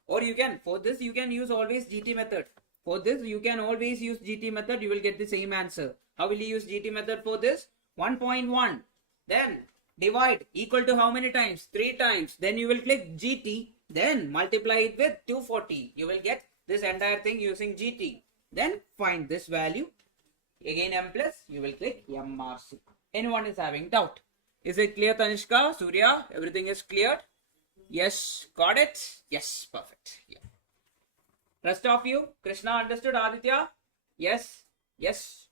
Or you can, for this you can use always GT method. For this you can always use GT method, you will get the same answer. How will you use GT method for this? 1.1. Then divide equal to how many times? 3 times. Then you will click GT. Then multiply it with 240. You will get this entire thing using GT. Then find this value. Again M plus, you will click MRC. Anyone is having doubt? Is it clear, Tanishka? Surya, everything is cleared? Yes, got it? Yes, perfect. Yeah. Rest of you, Krishna understood? Aditya? Yes, yes,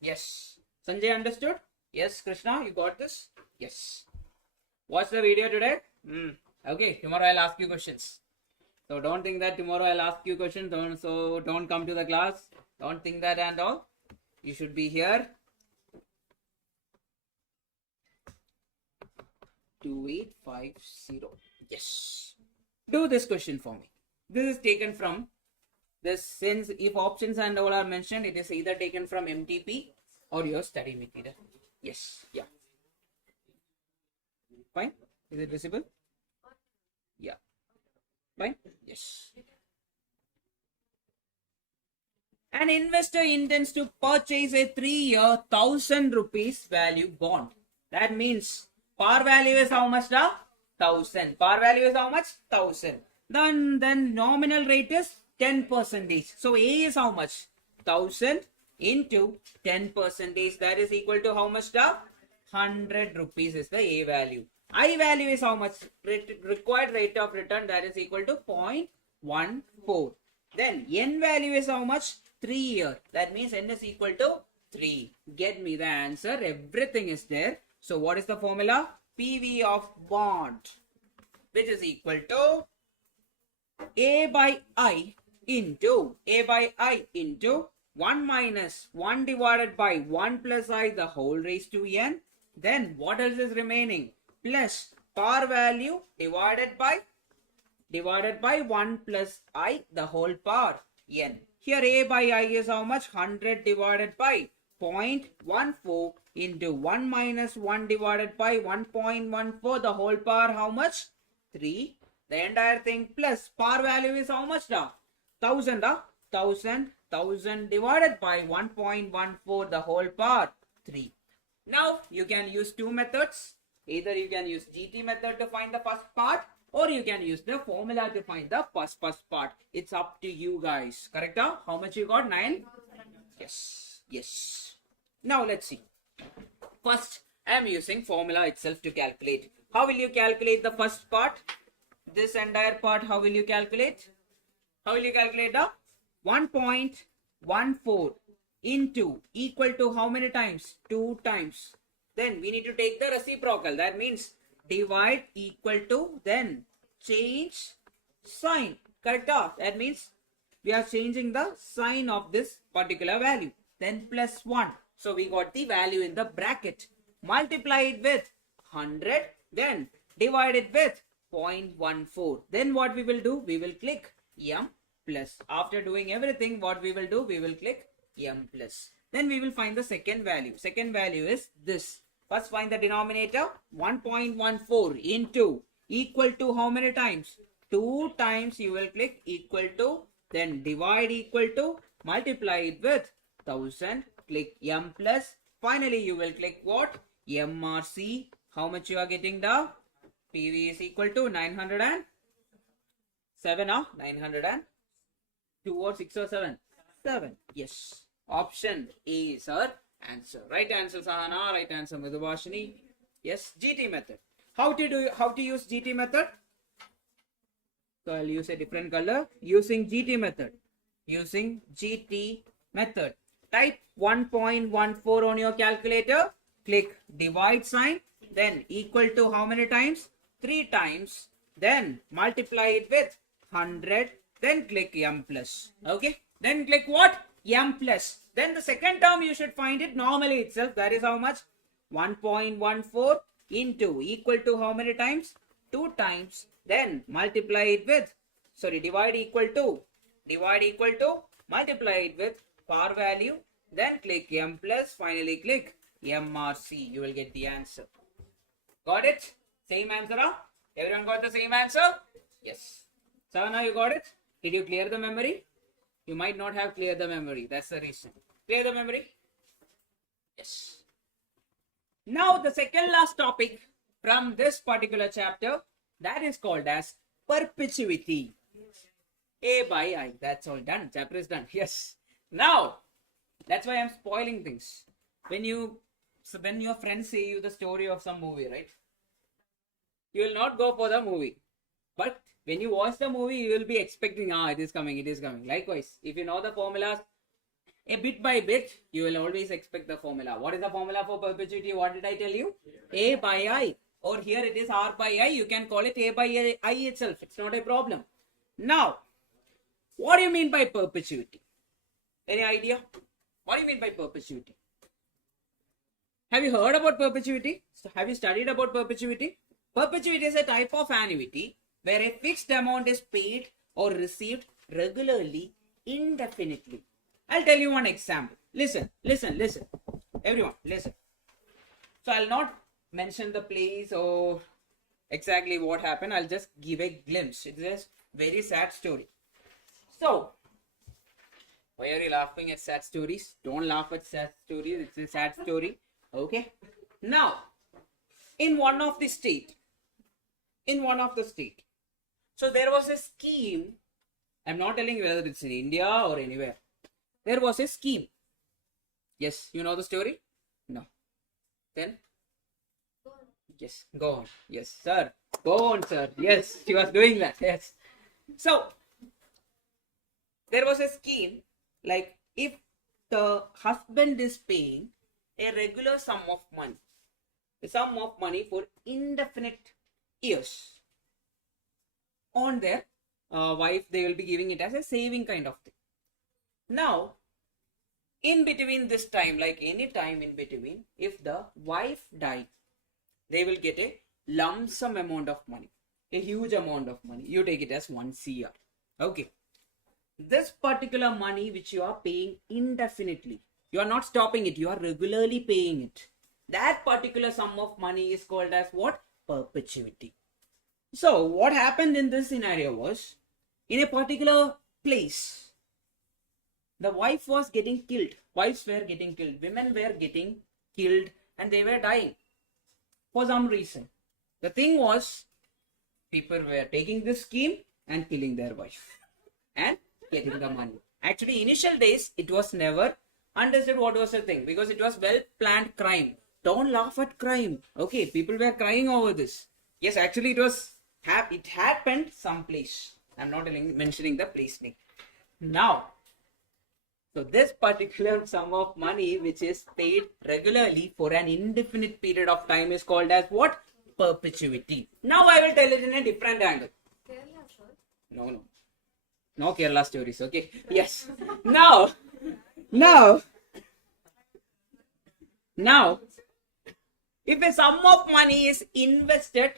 yes. Sanjay understood? Yes, Krishna, you got this? Yes. Watch the video today? Okay, tomorrow I'll ask you questions. So don't think that tomorrow I'll ask you questions. Don't come to the class. Don't think that and all. You should be here. 2850. Yes. Do this question for me. This is taken from this, since if options and all are mentioned, it is either taken from MTP or your study material. Yes. Yeah. Fine. Is it visible? Yeah. Fine. Yes. An investor intends to purchase a 3-year 1,000 rupees value bond. That means par value is how much now? 1,000. Par value is how much? 1,000. Then nominal rate is 10%. So A is how much? 1,000 into 10%. That is equal to how much now? 100 rupees is the A value. I value is how much? Required rate of return, that is equal to 0.14. Then N value is how much? 3 year. That means N is equal to 3. Get me the answer. Everything is there. So what is the formula? PV of bond, which is equal to A by I into 1 minus 1 divided by 1 plus I the whole raised to n. Then what else is remaining? Plus par value divided by 1 plus I the whole power n. Here A by I is how much? 100 divided by 0.14 into 1 minus 1 divided by 1.14 the whole power how much? 3. The entire thing plus par value is how much now? 1,000. 1,000 divided by 1.14 the whole power 3. Now you can use two methods. Either you can use GT method to find the first part, or you can use the formula to find the first part. It's up to you guys. Correct? How much you got? 9? Yes. Yes. Now let's see. First, I am using formula itself to calculate. How will you calculate the first part? This entire part, how will you calculate? How will you calculate the 1.14 into equal to how many times? 2 times. Then we need to take the reciprocal. That means divide equal to, then change sign. Correct? That means we are changing the sign of this particular value. Then plus 1. So we got the value in the bracket. Multiply it with 100. Then divide it with 0.14. Then what we will do? We will click M plus. After doing everything, what we will do? We will click M plus. Then we will find the second value. Second value is this. First find the denominator. 1.14 into equal to how many times? 2 times you will click equal to. Then divide equal to. Multiply it with 1,000. Click M plus. Finally you will click what? MRC. How much you are getting the? PV is equal to 907. 902 or 6 or 7? 7. Yes. Option A is our answer. Right answer Sahana. Right answer Madhubhashini. Yes. GT method. How to use GT method? So I'll use a different color. Using GT method. Using GT method. Type 1.14 on your calculator. Click divide sign. Then equal to how many times? 3 times. Then multiply it with 100. Then click M plus. Okay. Then click what? M plus. Then the second term you should find it normally itself. That is how much? 1.14 into equal to how many times? 2 times. Then multiply it with, divide equal to, multiply it with par value. Then click M plus. Finally click MRC. You will get the answer. Got it? Same answer, huh? Everyone got the same answer? Yes. So now you got it? Did you clear the memory? You might not have cleared the memory. That's the reason. Clear the memory? Yes. Now the second last topic from this particular chapter, that is called as perpetuity. A by I. That's all done. Chapter is done. Yes. Now, that's why I'm spoiling things. When your friends say you the story of some movie, right? You will not go for the movie. But when you watch the movie, you will be expecting, it is coming, it is coming. Likewise, if you know the formulas, a bit by bit, you will always expect the formula. What is the formula for perpetuity? What did I tell you? A by I. Or here it is R by I. You can call it A by I itself. It's not a problem. Now, what do you mean by perpetuity? Any idea? What do you mean by perpetuity? Have you heard about perpetuity? Have you studied about perpetuity? Perpetuity is a type of annuity where a fixed amount is paid or received regularly, indefinitely. I'll tell you one example. Listen. Everyone, listen. So I'll not mention the place or exactly what happened. I'll just give a glimpse. It's a very sad story. So, why are you laughing at sad stories? Don't laugh at sad stories. It's a sad story. Okay. Now, in one of the state. So there was a scheme. I'm not telling you whether it's in India or anywhere. There was a scheme. Yes, you know the story? No. Then? Yes, go on. Yes, sir. Go on, sir. Yes, she was doing that. Yes. So, there was a scheme like if the husband is paying a regular sum of money for indefinite years on their wife, they will be giving it as a saving kind of thing. Now, in between this time, like any time in between, if the wife dies, they will get a lump sum amount of money, a huge amount of money. You take it as 1 CR. Okay. This particular money which you are paying indefinitely, you are not stopping it, you are regularly paying it. That particular sum of money is called as what? Perpetuity. So, what happened in this scenario was, in a particular place, the wife was getting killed. Wives were getting killed. Women were getting killed and they were dying for some reason. The thing was, people were taking this scheme and killing their wife and getting the money. Actually, initial days, it was never understood what was the thing because it was well-planned crime. Don't laugh at crime. Okay, people were crying over this. Yes, actually, it happened someplace. I'm not mentioning the place name. Now, so this particular sum of money which is paid regularly for an indefinite period of time is called as what? Perpetuity. Now I will tell it in a different angle. Kerala, sir. No. No Kerala stories, okay? Yes. Now, if a sum of money is invested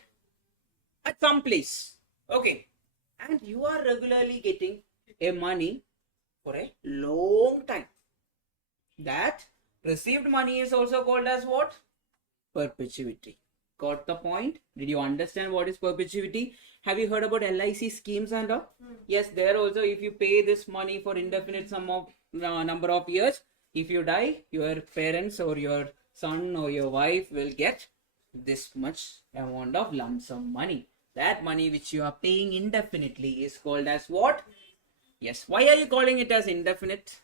at some place, okay, and you are regularly getting a money for a long time, that received money is also called as what? Perpetuity. Got the point? Did you understand what is perpetuity? Have you heard about LIC schemes and all? Yes, there also if you pay this money for indefinite sum of number of years, if you die, your parents or your son or your wife will get this much amount of lump sum money. That money which you are paying indefinitely is called as what? Yes. Why are you calling it as indefinite?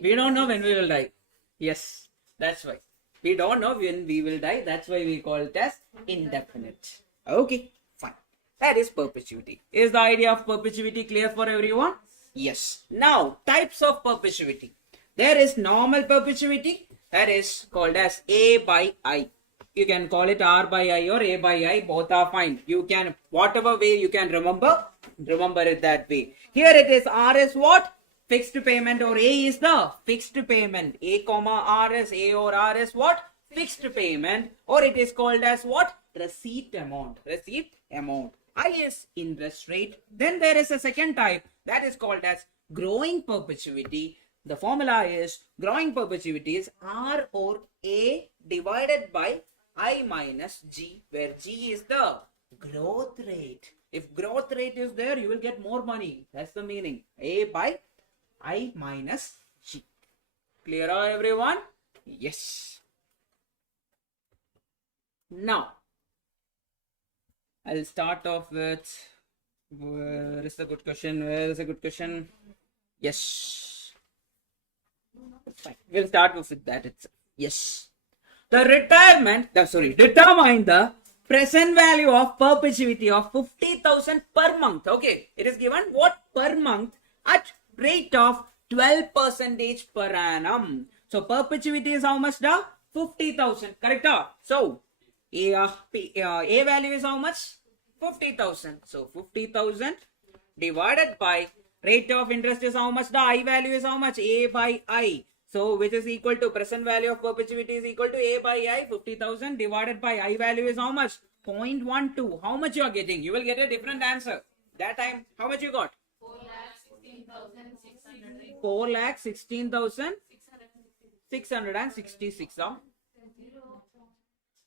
We don't know when we will die. Yes, that's why. We don't know when we will die. That's why we call it as indefinite. Okay, fine. That is perpetuity. Is the idea of perpetuity clear for everyone? Yes. Now, types of perpetuity. There is normal perpetuity. That is called as A by I. You can call it R by I or A by I. Both are fine. You can, whatever way you can remember it that way. Here it is R is what? Fixed payment, or A is the fixed payment. A comma R is A or R is what? Fixed payment, or it is called as what? Receipt amount. Receipt amount. I is interest rate. Then there is a second type that is called as growing perpetuity. The formula is growing perpetuity is R or A divided by I minus G, where G is the growth rate. If growth rate is there, you will get more money. That's the meaning. A by I minus G. Clear everyone? Yes. Now, I'll start off with, where is the good question? Where is a good question? Yes. Fine. We'll start with that itself. Yes. Determine the present value of perpetuity of 50,000 per month. Okay. It is given what per month at rate of 12% per annum. So perpetuity is how much? The 50,000. Correct? So A value is how much? 50,000. So 50,000 divided by rate of interest is how much? The I value is how much? A by I. So which is equal to present value of perpetuity is equal to A by I. 50,000 divided by I value is how much? 0.12. How much you are getting? You will get a different answer. That time, how much you got? 4,16,666.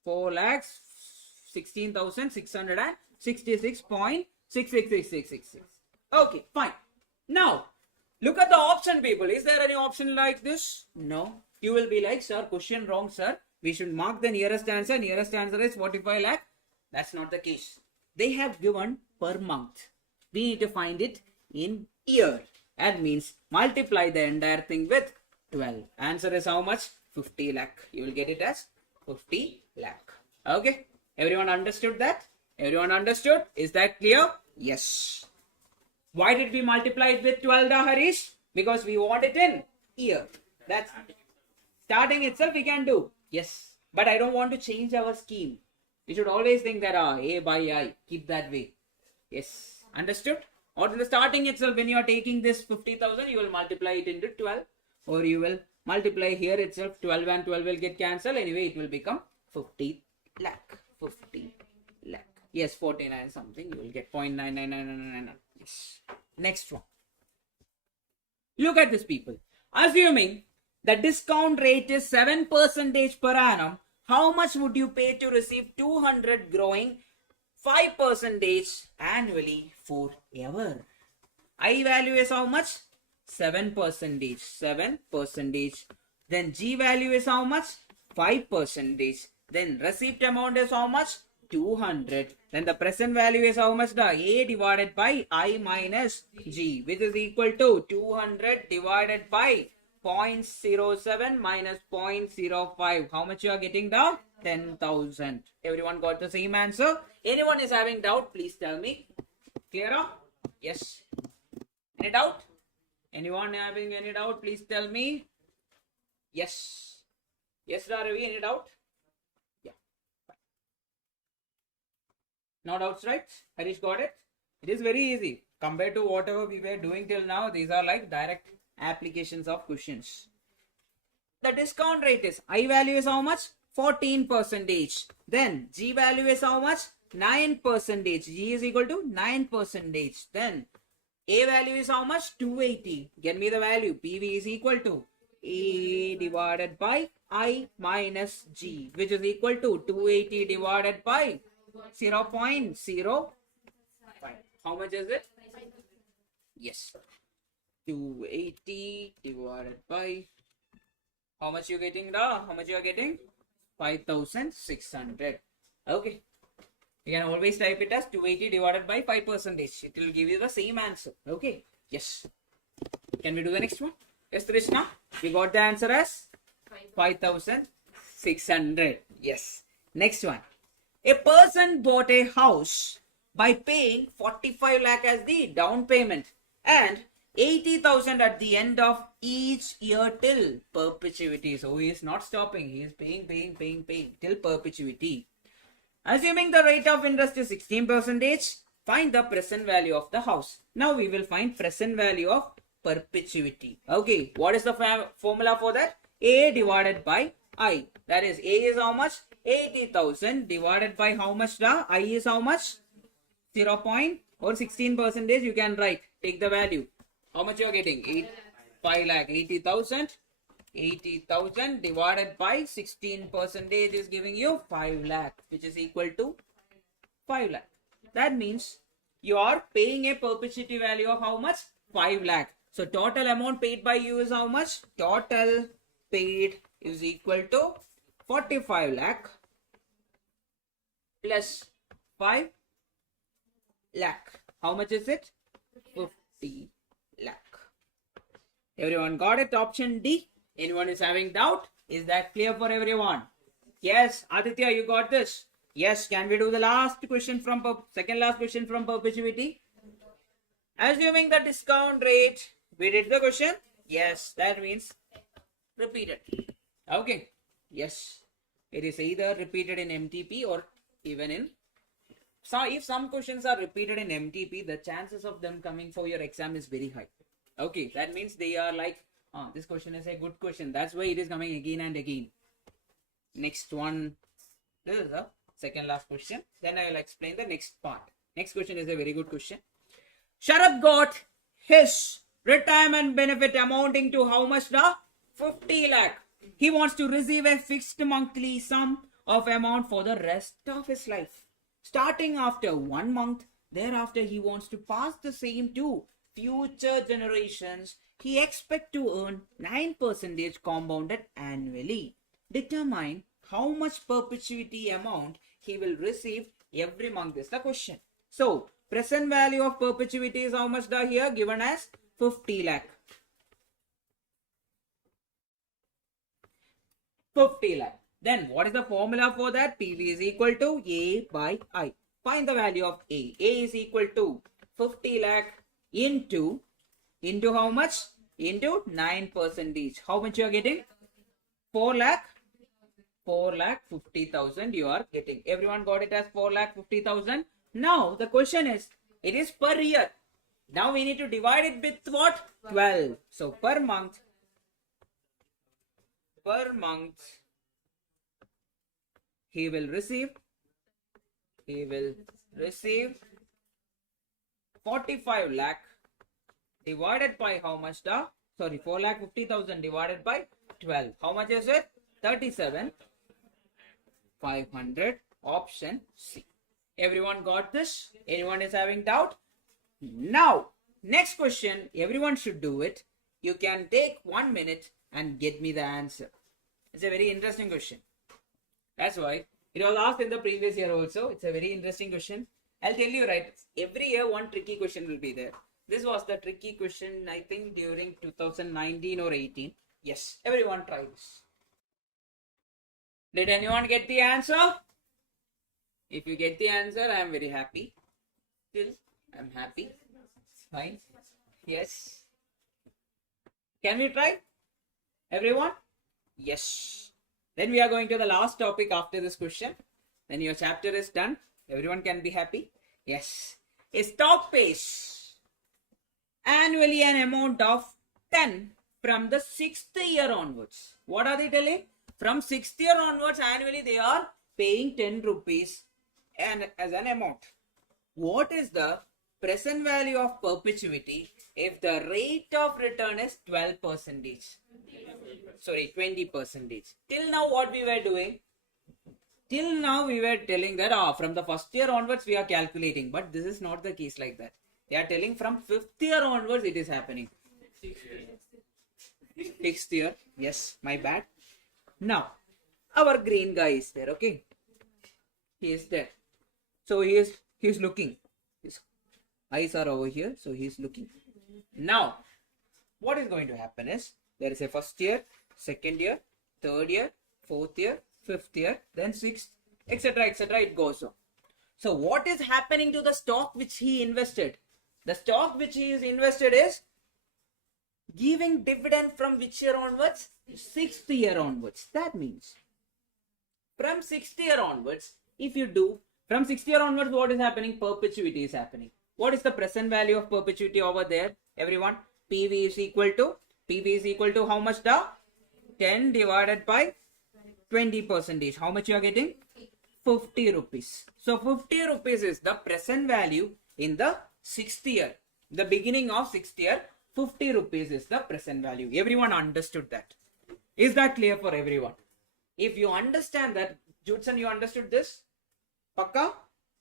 4,16,666.6666. Okay, fine. Now, look at the option, people. Is there any option like this? No. You will be like, sir, question wrong, sir. We should mark the nearest answer. Nearest answer is 45 lakh. That's not the case. They have given per month. We need to find it in year. That means multiply the entire thing with 12. Answer is how much? 50 lakh. You will get it as 50 lakh. Okay. Everyone understood that? Everyone understood? Is that clear? Yes. Why did we multiply it with 12, Harish? Because we want it in year. That's starting itself we can do. Yes. But I don't want to change our scheme. We should always think that A by I. Keep that way. Yes. Understood? Or in the starting itself, when you are taking this 50,000, you will multiply it into 12. Or you will multiply here itself. 12 and 12 will get cancelled. Anyway, it will become 50 lakh. 50 lakh. Yes, 49 something. You will get 0.99999. Yes. Next one. Look at this, people. Assuming the discount rate is 7% per annum, how much would you pay to receive 200 growing 5% annually forever? I value is how much? 7%. 7%. Then G value is how much? 5%. Then receipt amount is how much? 200. Then the present value is how much? The A divided by I minus G, which is equal to 200 divided by 0.07 minus 0.05. How much you are getting? The 10,000. Everyone got the same answer? Anyone is having doubt? Please tell me. Clear? Yes. Any doubt? Anyone having any doubt? Please tell me. Yes. Yes, Ravi, any doubt? Yeah. No doubts, right? Harish got it? It is very easy. Compared to whatever we were doing till now, these are like direct applications of questions. The discount rate is, I value is how much? 14%. Then G value is how much? 9%. G is equal to 9%. Then A value is how much? 280. Get me the value. PV is equal to A divided by I minus G, which is equal to 280 divided by 0.05. How much is it? Yes. 280 divided by, how much you getting? How much you are getting? 5,600. Okay. You can always type it as 280 divided by 5%. It will give you the same answer. Okay. Yes. Can we do the next one? Yes, Trishna. We got the answer as 5,600. Yes. Next one. A person bought a house by paying 45 lakh as the down payment and 80,000 at the end of each year till perpetuity. So he is not stopping. He is paying till perpetuity. Assuming the rate of interest is 16%, find the present value of the house. Now we will find present value of perpetuity. Okay, what is the formula for that? A divided by I. That is, A is how much? 80,000 divided by how much? The I is how much? 0. Or 16% you can write. Take the value. How much you are getting? 5 lakh, 80,000. 80,000 divided by 16% is giving you 5 lakh, which is equal to 5 lakh. That means you are paying a perpetuity value of how much? 5 lakh. So total amount paid by you is how much? Total paid is equal to 45 lakh plus 5 lakh. How much is it? 50 lakh. Everyone got it? Option D. Anyone is having doubt? Is that clear for everyone? Yes, Aditya, you got this. Yes, can we do the last question from second last question from perpetuity? Assuming the discount rate, we did the question. Yes, that means repeated. Okay. Yes, it is either repeated in MTP or even in. So if some questions are repeated in MTP, the chances of them coming for your exam is very high. Okay, that means they are like, this question is a good question. That's why it is coming again and again. Next one. This is the second last question. Then I will explain the next part. Next question is a very good question. Sharad got his retirement benefit amounting to how much now? 50 lakh. He wants to receive a fixed monthly sum of amount for the rest of his life. Starting after 1 month, thereafter he wants to pass the same to future generations. He expects to earn 9% compounded annually. Determine how much perpetuity amount he will receive every month is the question. So, present value of perpetuity is how much here given as 50 lakh. 50 lakh. Then what is the formula for that? PV is equal to A by I. Find the value of A. A is equal to 50 lakh into how much? Into 9%. How much you are getting? 4 lakh. 4 lakh 50,000 you are getting. Everyone got it as 4 lakh 50,000. Now the question is, it is per year. Now we need to divide it with what? 12. So per month he will receive 45 lakh divided by how much? 4 lakh 50,000 divided by 12. How much is it? 37,500. Option C. Everyone got this? Anyone is having doubt? Now, next question. Everyone should do it. You can take 1 minute and get me the answer. It's a very interesting question. That's why it was asked in the previous year also. It's a very interesting question. I'll tell you right. Every year one tricky question will be there. This was the tricky question, I think, during 2019 or 18. Yes, everyone try this. Did anyone get the answer? If you get the answer, I am very happy. Still, I am happy. Fine. Yes. Can we try? Everyone? Yes. Then we are going to the last topic after this question. Then your chapter is done. Everyone can be happy. Yes. A stock pays annually an amount of 10 from the 6th year onwards. What are they telling? From 6th year onwards, annually they are paying 10 rupees and as an amount. What is the present value of perpetuity if the rate of return is 12%? Sorry, 20%. Till now what we were doing? Till now we were telling that from the 1st year onwards we are calculating, but this is not the case like that. They are telling from 5th year onwards it is happening. 6th year. Yes, my bad. Now, our green guy is there, okay? He is there. So he is looking. His eyes are over here, so he is looking. Now, what is going to happen is, there is a 1st year, 2nd year, 3rd year, 4th year, 5th year, then 6th, etc., etc. It goes on. So what is happening to the stock which he invested? The stock which he is invested is giving dividend from which year onwards? 6th year onwards. That means from 6th year onwards, if you do, from 6th year onwards, what is happening? Perpetuity is happening. What is the present value of perpetuity over there? Everyone, PV is equal to how much? 10 divided by 20%. How much you are getting? 50 rupees. So 50 rupees is the present value in the 6th year. The beginning of 6th year. 50 rupees is the present value. Everyone understood that? Is that clear for everyone? If you understand that, Judson, you understood this? Pakka?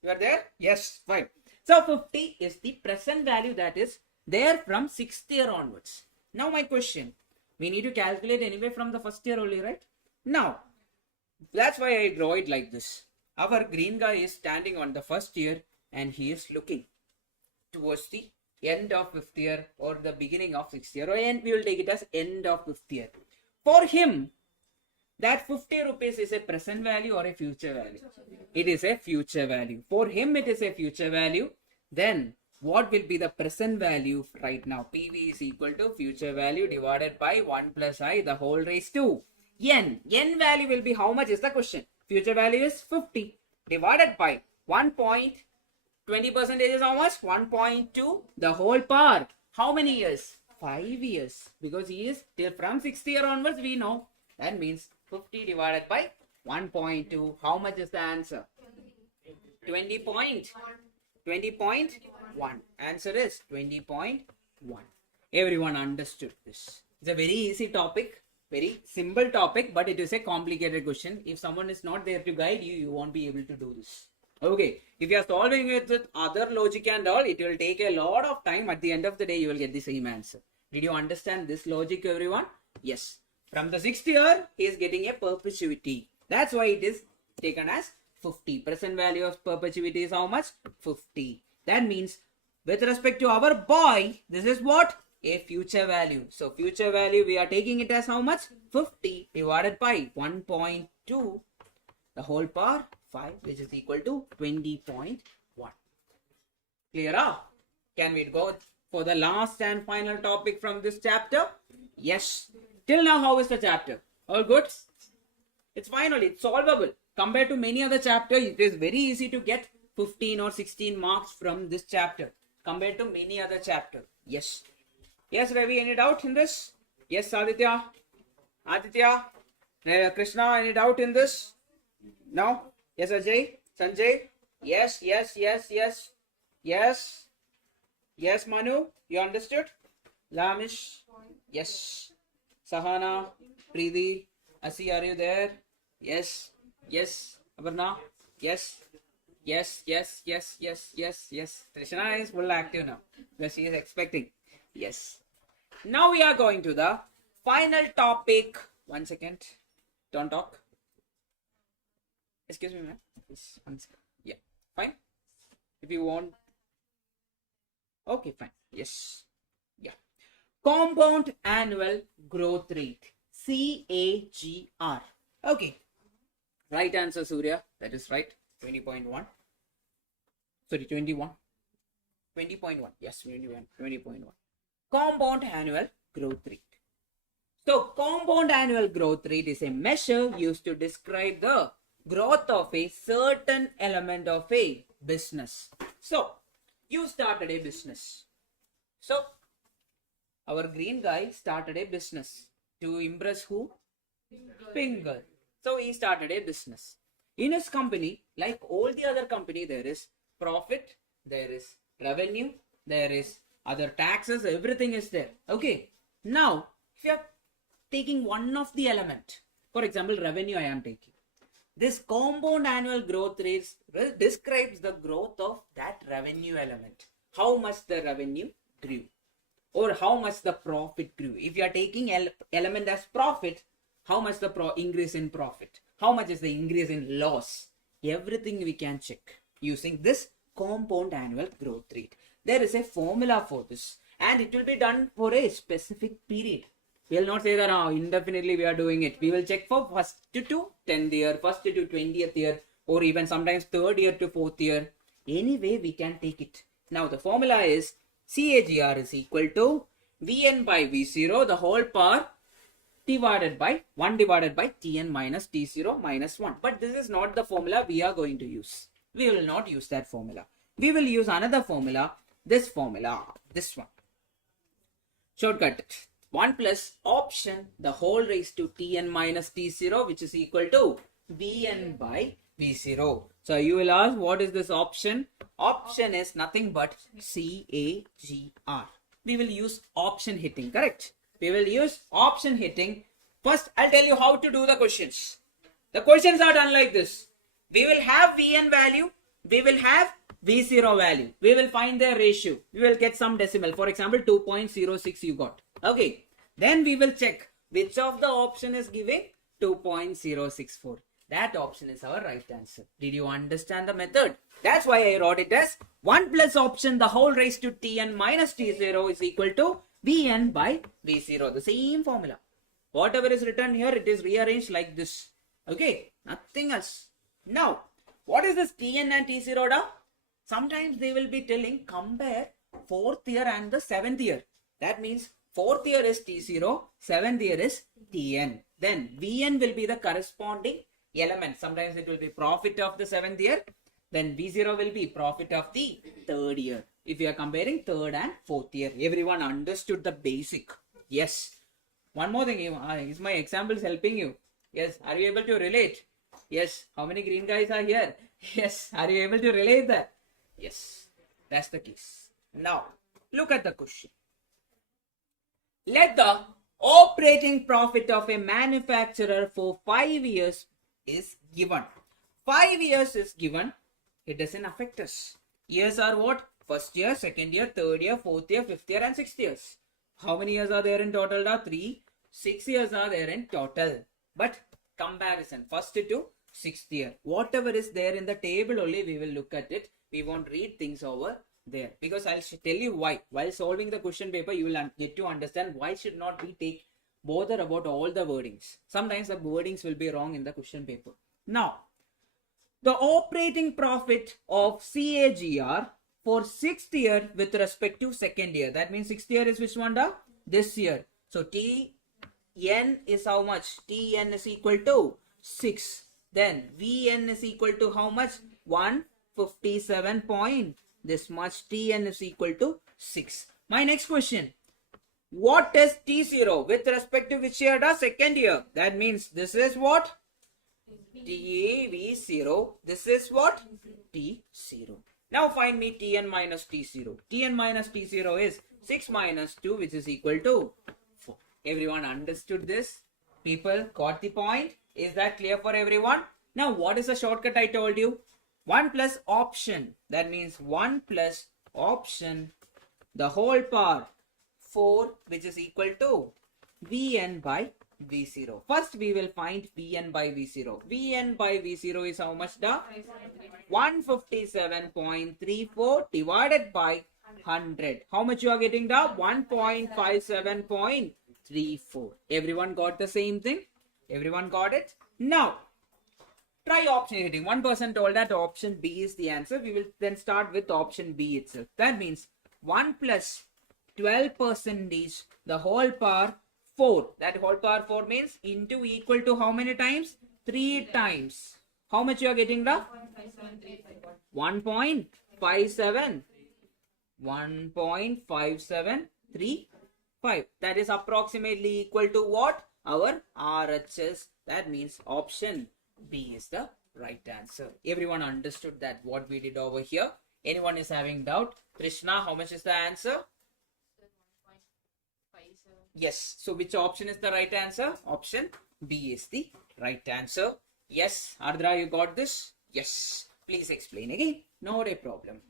You are there? Yes, fine. So 50 is the present value that is there from 6th year onwards. Now my question, we need to calculate anyway from the first year only, right? Now, that's why I draw it like this. Our green guy is standing on the first year and he is looking towards the end of 5th year or the beginning of 6th year, and we will take it as end of 5th year. For him, that 50 rupees is a present value or a future value? It is a future value. For him, it is a future value. Then, what will be the present value right now? PV is equal to future value divided by 1 plus I, the whole raised to n. N value will be how much is the question? Future value is 50 divided by 1.20% is how much? 1.2, the whole power. How many years? 5 years. Because he is till from 6th year onwards, we know. That means 50 divided by 1.2. How much is the answer? 20.1. Answer is 20.1. Everyone understood this. It's a very easy topic, very simple topic, but it is a complicated question. If someone is not there to guide you, you won't be able to do this. Okay, if you are solving it with other logic and all, it will take a lot of time. At the end of the day, you will get the same answer. Did you understand this logic, everyone? Yes. From the 6th year, he is getting a perpetuity. That's why it is taken as 50. Present value of perpetuity is how much? 50. That means with respect to our boy, this is what? A future value. So future value, we are taking it as how much? 50 divided by 1.2, the whole power 5, which is equal to 20.1. Clear? Can we go for the last and final topic from this chapter? Yes. Till now, how is the chapter? All good? It's final. It's solvable. Compared to many other chapters, it is very easy to get 15 or 16 marks from this chapter compared to many other chapters. Yes. Yes, Ravi, any doubt in this? Yes, Aditya? Aditya? Krishna, any doubt in this? No? Yes, Ajay? Sanjay? Yes, yes, yes, yes. Yes. Yes, Manu? You understood? Lamish? Yes. Sahana? Preeti? Asi, are you there? Yes. Yes. Aparna? Yes. Yes, yes, yes, yes, yes, yes. Krishna is full active now because she is expecting. Yes. Now we are going to the final topic. 1 second. Don't talk. Excuse me, ma'am. Please, 1 second. Yeah. Fine. If you want. Okay, fine. Yes. Yeah. Compound annual growth rate. CAGR. Okay. Right answer, Surya. That is right. 20.1. Sorry, 21. 20.1. Yes, 21. 20.1. Compound annual growth rate. So, compound annual growth rate is a measure used to describe the growth of a certain element of a business. So, you started a business. So, our green guy started a business to impress who? Pink girl. So, he started a business. In his company, like all the other company, there is profit, there is revenue, there is other taxes, everything is there. Okay. Now, if you are taking one of the element, for example, revenue I am taking. This compound annual growth rate describes the growth of that revenue element. How much the revenue grew or how much the profit grew. If you are taking element as profit, how much the increase in profit? How much is the increase in loss? Everything we can check using this compound annual growth rate. There is a formula for this and it will be done for a specific period. We will not say that indefinitely we are doing it. We will check for first to 10th year, first to 20th year, or even sometimes 3rd year to 4th year. Anyway, we can take it. Now the formula is CAGR is equal to Vn by V0, the whole power divided by 1 divided by Tn minus T0 minus 1. But this is not the formula we are going to use. We will not use that formula. We will use another formula, this formula, this one. Shortcut. 1 plus option, the whole raised to Tn minus T0, which is equal to Vn by V0. So you will ask, what is this option? Option is nothing but CAGR. we will use option hitting, correct? We will use option hitting. First, I'll tell you how to do the questions. The questions are done like this. We will have Vn value. We will have V0 value. We will find their ratio. We will get some decimal. For example, 2.06 you got. Okay. Then we will check which of the option is giving 2.064. That option is our right answer. Did you understand the method? That's why I wrote it as 1 plus option the whole raised to Tn minus T0 is equal to Vn by V0. The same formula. Whatever is written here, it is rearranged like this. Okay, nothing else. Now, what is this Tn and T0 da? Sometimes they will be telling compare 4th year and the 7th year. That means 4th year is T0, 7th year is Tn. Then Vn will be the corresponding element. Sometimes it will be profit of the 7th year. Then V0 will be profit of the 3rd year. If you are comparing 3rd and 4th year. Everyone understood the basic. Yes. One more thing. Is my examples helping you? Yes. Are you able to relate? Yes. How many green guys are here? Yes. Are you able to relate that? Yes. That's the case. Now, look at the question. Let the operating profit of a manufacturer for 5 years is given. 5 years is given. It doesn't affect us. Years are what? First year, second year, third year, fourth year, fifth year and 6th years. How many years are there in total? 3. 6 years are there in total. But comparison, first to 6th year. Whatever is there in the table only we will look at it. We won't read things over there. Because I'll tell you why. While solving the question paper, you will get to understand why should not we take bother about all the wordings. Sometimes the wordings will be wrong in the question paper. Now, the operating profit of CAGR for 6th year with respect to 2nd year. That means 6th year is which one da? This year. So Tn is how much? Tn is equal to 6. Then Vn is equal to how much? 157 point. This much. Tn is equal to 6. My next question. What is T0 with respect to which year da? 2nd year. That means this is what? TV0. This is what? T0. Now find me Tn minus T0. Tn minus T0 is 6 minus 2 which is equal to 4. Everyone understood this? People got the point? Is that clear for everyone? Now what is the shortcut I told you? 1 plus option. That means 1 plus option the whole power 4 which is equal to Vn by V0. First we will find Vn by V0. Vn by V0 is how much da? 157.34 divided by 100. How much you are getting da? 1.57.34. Everyone got the same thing? Everyone got it? Now, try option hitting. One person told that option B is the answer. We will then start with option B itself. That means 1 plus 12% the whole power 4. That whole power 4 means into equal to how many times? 3 times. How much you are getting da? 1.57. 1.5735. That is approximately equal to what? Our RHS. That means option B is the right answer. Everyone understood that what we did over here? Anyone is having doubt? Krishna, how much is the answer? Yes. So which option is the right answer? Option B is the right answer. Yes. Ardra, you got this? Yes. Please explain again. Not a problem.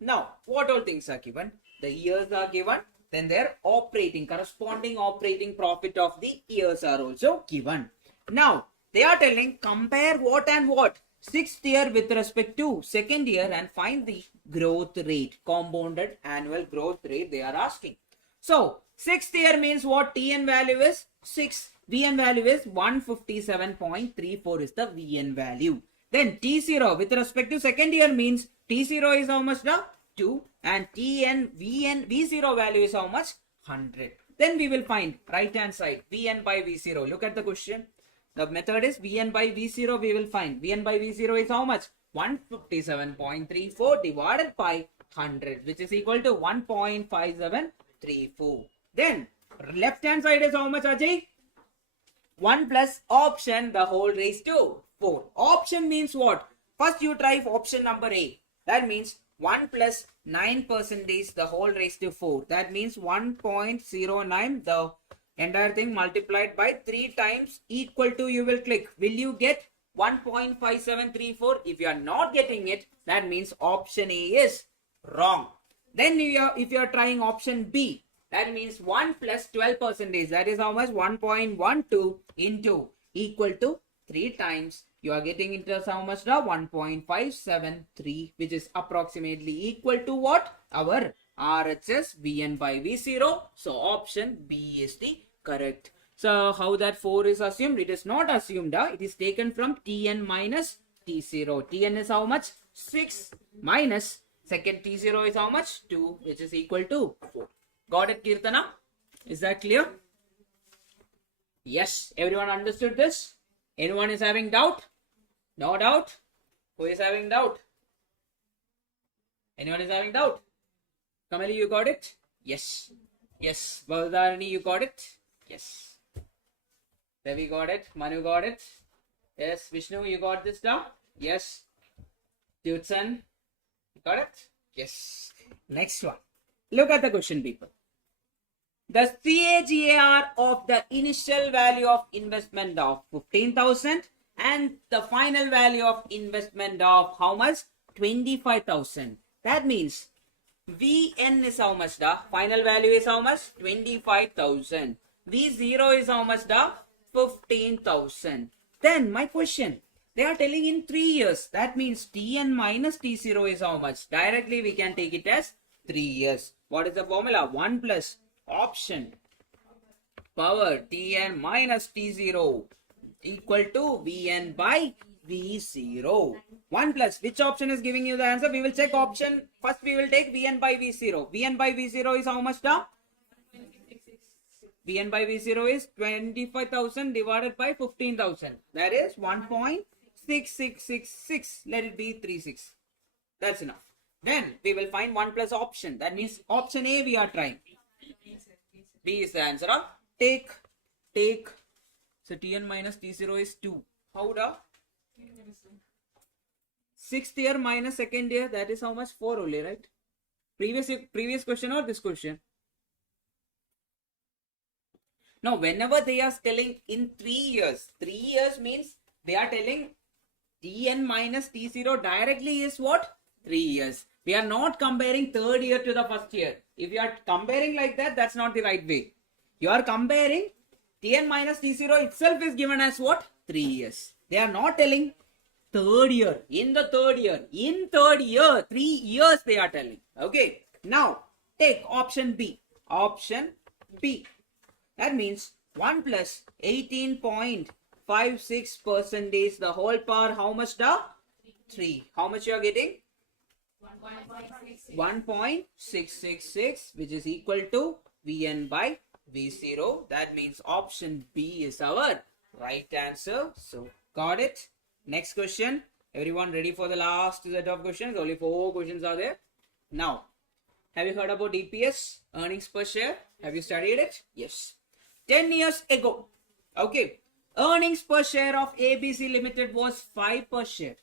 Now, what all things are given? The years are given. Then their corresponding operating profit of the years are also given. Now, they are telling compare what and what? 6th year with respect to 2nd year and find the growth rate. Compounded annual growth rate they are asking. So, 6th year means what? Tn value is 6. Vn value is 157.34 is the Vn value. Then T0 with respect to 2nd year means T0 is how much now? 2 and Tn V0 value is how much? 100. Then we will find right hand side Vn by V0. Look at the question. The method is Vn by V0 we will find. Vn by V0 is how much? 157.34 divided by 100 which is equal to 1.5734. Then left hand side is how much, Ajay? 1 plus option the whole raised to 4. Option means what? First you try option number A. That means 1 plus 9 percentage the whole raised to 4. That means 1.09, the entire thing multiplied by 3 times equal to, you will click. Will you get 1.5734? If you are not getting it, that means option A is wrong. Then if you are trying option B, that means 1 plus 12 percentage. That is how much? 1.12 into equal to 3 times. You are getting interest how much now? 1.573, which is approximately equal to what? Our RHS VN by V0. So option B is the correct. So how that 4 is assumed? It is not assumed. It is taken from Tn minus T0. Tn is how much? 6 minus second T0 is how much? 2, which is equal to 4. Got it, Kirtana? Is that clear? Yes. Everyone understood this? Anyone is having doubt? No doubt? Who is having doubt? Anyone is having doubt? Kamali, you got it? Yes. Yes. Vardharani, you got it? Yes. Ravi got it. Manu got it. Yes. Vishnu, you got this down? Yes. Tutsan, you got it? Yes. Next one. Look at the question, people. The CAGR of the initial value of investment of 15,000 and the final value of investment of how much? 25,000. That means VN is how much? The final value is how much? 25,000. V0 is how much? The 15,000. Then my question, they are telling in 3 years. That means Tn minus T0 is how much? Directly we can take it as 3 years. What is the formula? 1 plus option power Tn minus T0 equal to Vn by V0. 1 plus, which option is giving you the answer? We will check option. First we will take Vn by V0. Vn by V0 is how much now? Vn by V0 is 25,000 divided by 15,000. That is 1.6666. Let it be 36. That's enough. Then we will find 1 plus option. That means option A we are trying. B is the answer. Take. So Tn minus T0 is 2. How da? 6th year minus 2nd year. That is how much? 4 only, right? Previous question or this question? Now, whenever they are telling in 3 years, 3 years means they are telling Tn minus T0 directly is what? 3 years. We are not comparing 3rd year to the 1st year. If you are comparing like that, that's not the right way. You are comparing Tn minus T0 itself is given as what? 3 years. They are not telling 3rd year. In the 3rd year. In 3rd year, 3 years they are telling. Okay. Now, take option B. Option B. That means 1 plus 18.56 percentage the whole power. How much da? 3. How much you are getting? 1.666, which is equal to Vn by V0. That means option B is our right answer. So, got it. Next question. Everyone ready for the last set of questions? Only 4 questions are there. Now, have you heard about EPS? Earnings per share? Have you studied it? Yes. 10 years ago, okay, earnings per share of ABC Limited was 5 per share.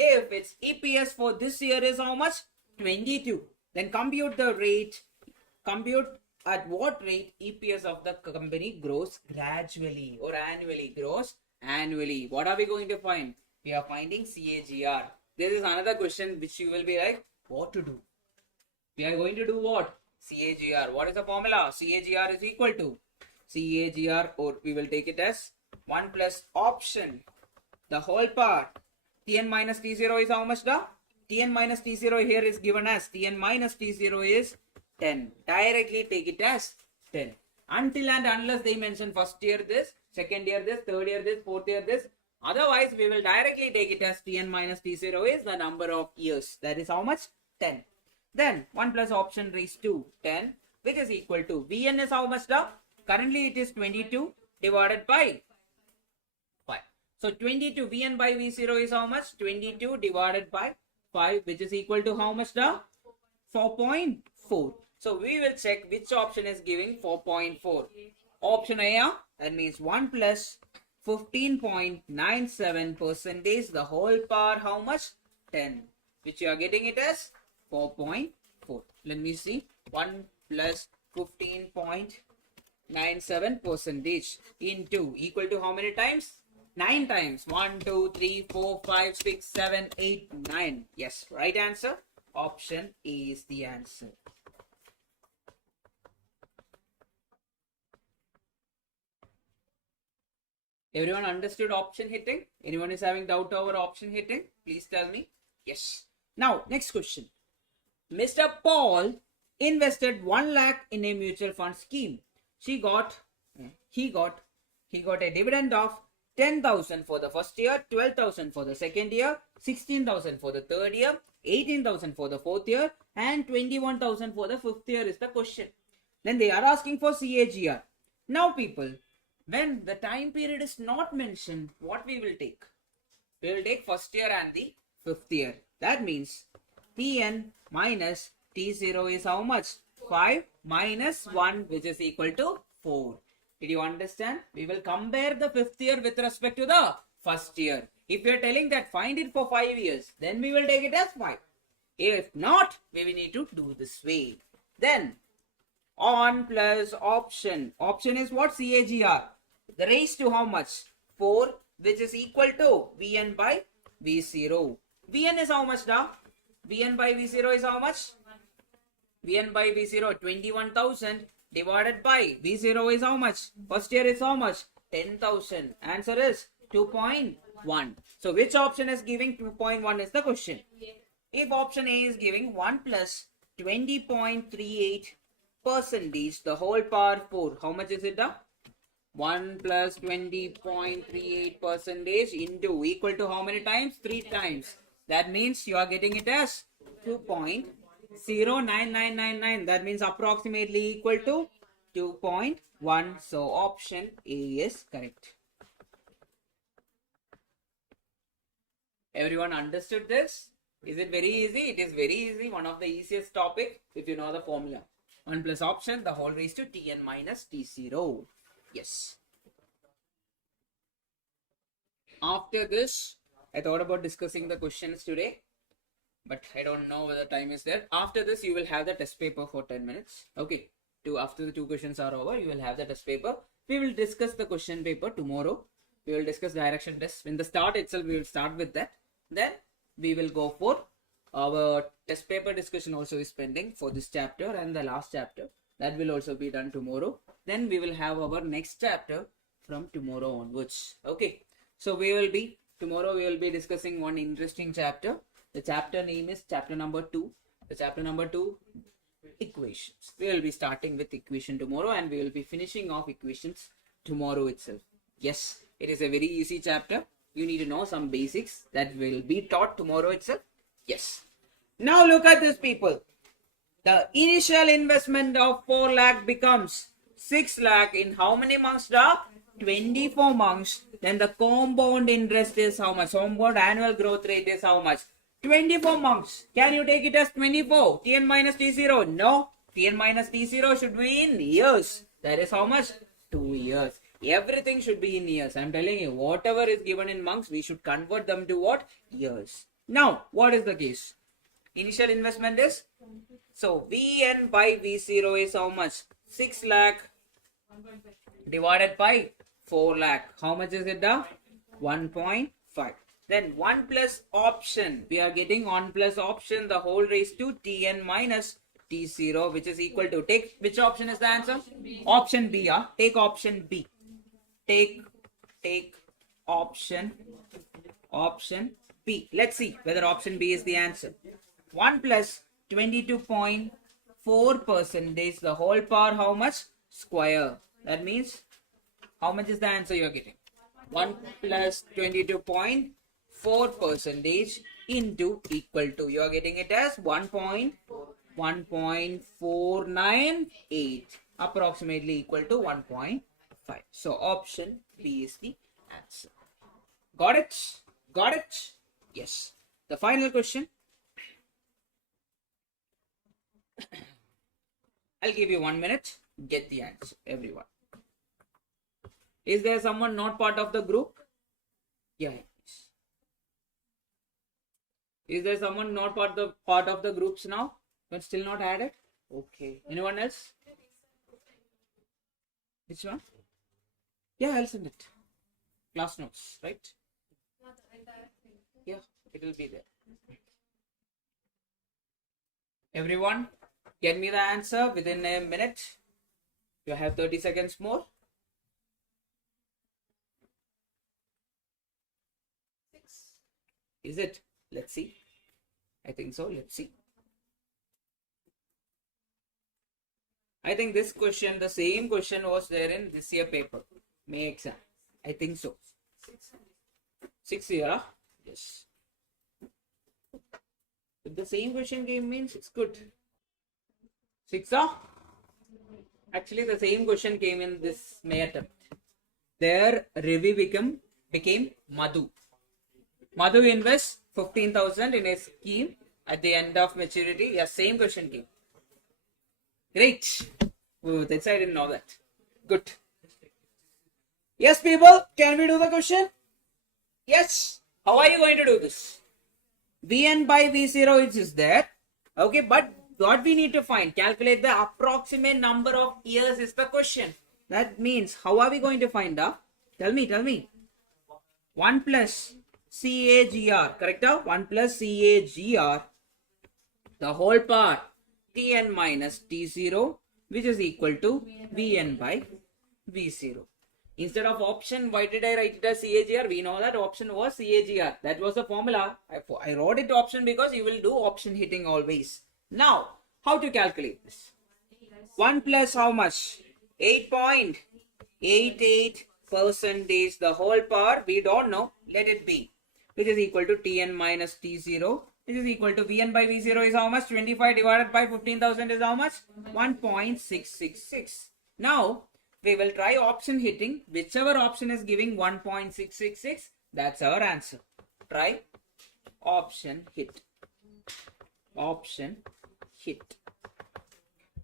If its EPS for this year is how much? 22. Then compute the rate. Compute at what rate EPS of the company grows gradually or annually. Grows annually. What are we going to find? We are finding CAGR. This is another question which you will be like, what to do? We are going to do what? CAGR. What is the formula? CAGR is equal to CAGR, or we will take it as 1 plus option the whole part. Tn minus T0 is how much da? Tn minus T0 here is given as Tn minus T0 is 10. Directly take it as 10. Until and unless they mention 1st year this, 2nd year this, 3rd year this, 4th year this. Otherwise, we will directly take it as Tn minus T0 is the number of years. That is how much? 10. Then 1 plus option raised to 10, which is equal to Vn is how much da? Currently it is 22 divided by 5. So 22 Vn by V0 is how much? 22 divided by 5, which is equal to how much da? 4.4. So we will check which option is giving 4.4. Option A, that means 1 plus 15.97 percentage the whole power how much? 10. Which you are getting it as 4.4. Let me see. 1 plus 15.97 percentage into equal to how many times? 9 times. 1, 2, 3, 4, 5, 6, 7, 8, 9. Yes, right answer. Option A is the answer. Everyone understood option hitting? Anyone is having doubt over option hitting? Please tell me. Yes. Now, next question. Mr. Paul invested 1 lakh in a mutual fund scheme. He got a dividend of 10,000 for the first year, 12,000 for the second year, 16,000 for the third year, 18,000 for the fourth year, and 21,000 for the fifth year is the question. Then they are asking for CAGR. Now, people, when the time period is not mentioned, what we will take? We will take first year and the fifth year. That means Tn minus T0 is how much? 5 minus 1, which is equal to 4. Did you understand? We will compare the fifth year with respect to the first year. If you are telling that find it for 5 years, then we will take it as 5. If not, we will need to do this way. Then on plus option. Option is what? CAGR. The raised to how much? 4, which is equal to Vn by V0. Vn is how much now? Vn by V0 is how much? Vn by V0, 21,000 divided by V0 is how much? First year is how much? 10,000. Answer is 2.1. So which option is giving 2.1 is the question. If option A is giving 1 plus 20.38 percentage, the whole power 4, how much is it now? 1 plus 20.38 percentage into equal to how many times? 3 times. That means you are getting it as 2.09999. That means approximately equal to 2.1. So option A is correct. Everyone understood this? Is it very easy? It is very easy. One of the easiest topic if you know the formula. 1 plus option, the whole raised to Tn minus T0. Yes. After this, I thought about discussing the questions today, but I don't know whether time is there. After this, you will have the test paper for 10 minutes. Okay. After the 2 questions are over, you will have the test paper. We will discuss the question paper tomorrow. We will discuss direction test. In the start itself, we will start with that. Then we will go for our test paper discussion also is pending for this chapter and the last chapter. That will also be done tomorrow. Then we will have our next chapter from tomorrow onwards. Okay. So tomorrow we will be discussing one interesting chapter. The chapter name is chapter number 2. The chapter number 2, equations. We will be starting with equation tomorrow and we will be finishing off equations tomorrow itself. Yes, it is a very easy chapter. You need to know some basics that will be taught tomorrow itself. Yes. Now look at this, people. The initial investment of 4 lakh becomes 6 lakh in how many months, da? 24 months. Then the compound interest is how much? Compound annual growth rate is how much? 24 months. Can you take it as 24? Tn minus T0? No. Tn minus T0 should be in years. That is how much? 2 years. Everything should be in years. I am telling you, whatever is given in months, we should convert them to what? Years. Now, what is the case? Initial investment is? So, Vn by V0 is how much? 6 lakh divided by 4 lakh. How much is it now? 1.5. Then 1 plus option. We are getting 1 plus option, the whole raised to Tn minus T0, which is equal to, take which option is the answer? Option B. Take option B. Take option B. Let's see whether option B is the answer. 1 plus 22.4 percentage, the whole power how much? Square. That means how much is the answer you are getting? 1 plus 22.4 percentage into equal to, you are getting it as 1.498, approximately equal to 1.5. So option B is the answer. Got it? Got it? Yes. The final question. I'll give you 1 minute. Get the answer, everyone. Is there someone not part of the group? Yeah. Is there someone not part of the groups now, but still not added? Okay. Anyone else? Which one? Yeah, I'll send it. Class notes, right? Not the entire thing. Yeah, it will be there. Everyone, get me the answer within a minute. You have 30 seconds more. 6. Is it? Let's see. I think so. Let's see. I think this question, the same question was there in this year paper, May exam. I think so. 6 year, huh? Yes. If the same question came means it's good. 6, huh? Actually, the same question came in this May attempt. Their review became Madhu. Madhu invests 15,000 in a scheme at the end of maturity. Yeah, same question came. Great. Oh, that's I didn't know that. Good. Yes, people, can we do the question? Yes. How are you going to do this? Vn by V0 is there. Okay, but what we need to find, calculate the approximate number of years is the question. That means, how are we going to find out? Tell me. 1 plus CAGR, correct? 1 plus CAGR, the whole power Tn minus T0, which is equal to Vn by V0. Instead of option, why did I write it as CAGR? We know that option was CAGR. That was the formula. I wrote it option because you will do option hitting always. Now, how to calculate this? 1 plus how much? 8.88 percentage, the whole power, we don't know, let it be, which is equal to Tn minus T0, which is equal to Vn by V0 is how much? 25 divided by 15,000 is how much? 1.666. Now, we will try option hitting. Whichever option is giving 1.666, that's our answer. Try option hit. Option hit.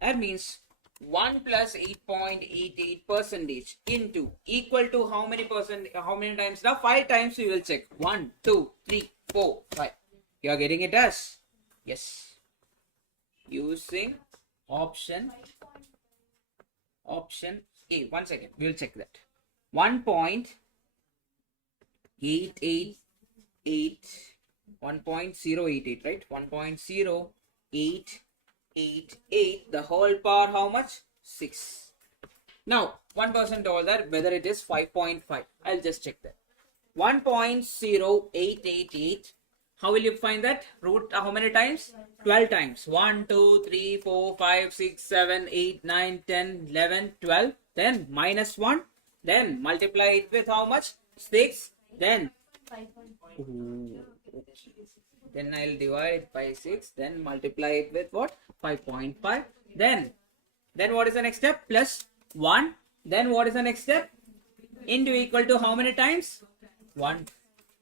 That means 1 plus 8.88 percentage into equal to how many percent? How many times? Now 5 times we will check. 1, 2, 3, 4, 5. You are getting it as? Yes. Using option A. 1 second. We will check that. 1.888. 1.088, right? 1.0888. The whole power how much? 6. Now, one person told that whether it is 5.5. I'll just check that. 1.0888. How will you find that? Root how many times? 12 times. 1, 2, 3, 4, 5, 6, 7, 8, 9, 10, 11, 12. Then minus 1. Then multiply it with how much? 6. Then then I'll divide it by 6. Then multiply it with what? 5.5. Then what is the next step? Plus 1. Then what is the next step? Into equal to how many times? 1,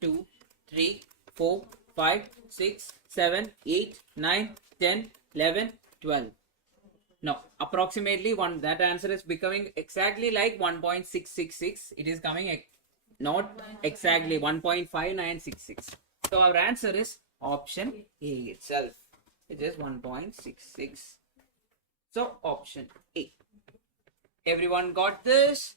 2, 3, 4, 5, 6, 7, 8, 9, 10, 11, 12. No, approximately that answer is becoming exactly like 1.666. It is coming not exactly 1.5966. So our answer is option A itself. It is 1.66. So option A. Everyone got this?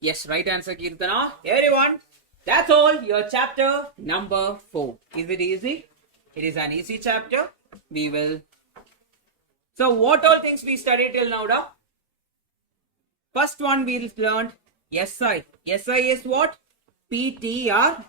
Yes, right answer, Kirtana. Everyone, that's all. Your chapter number 4. Is it easy? It is an easy chapter. We will. So what all things we studied till now, da? First one we learned SI. SI is what? PTR.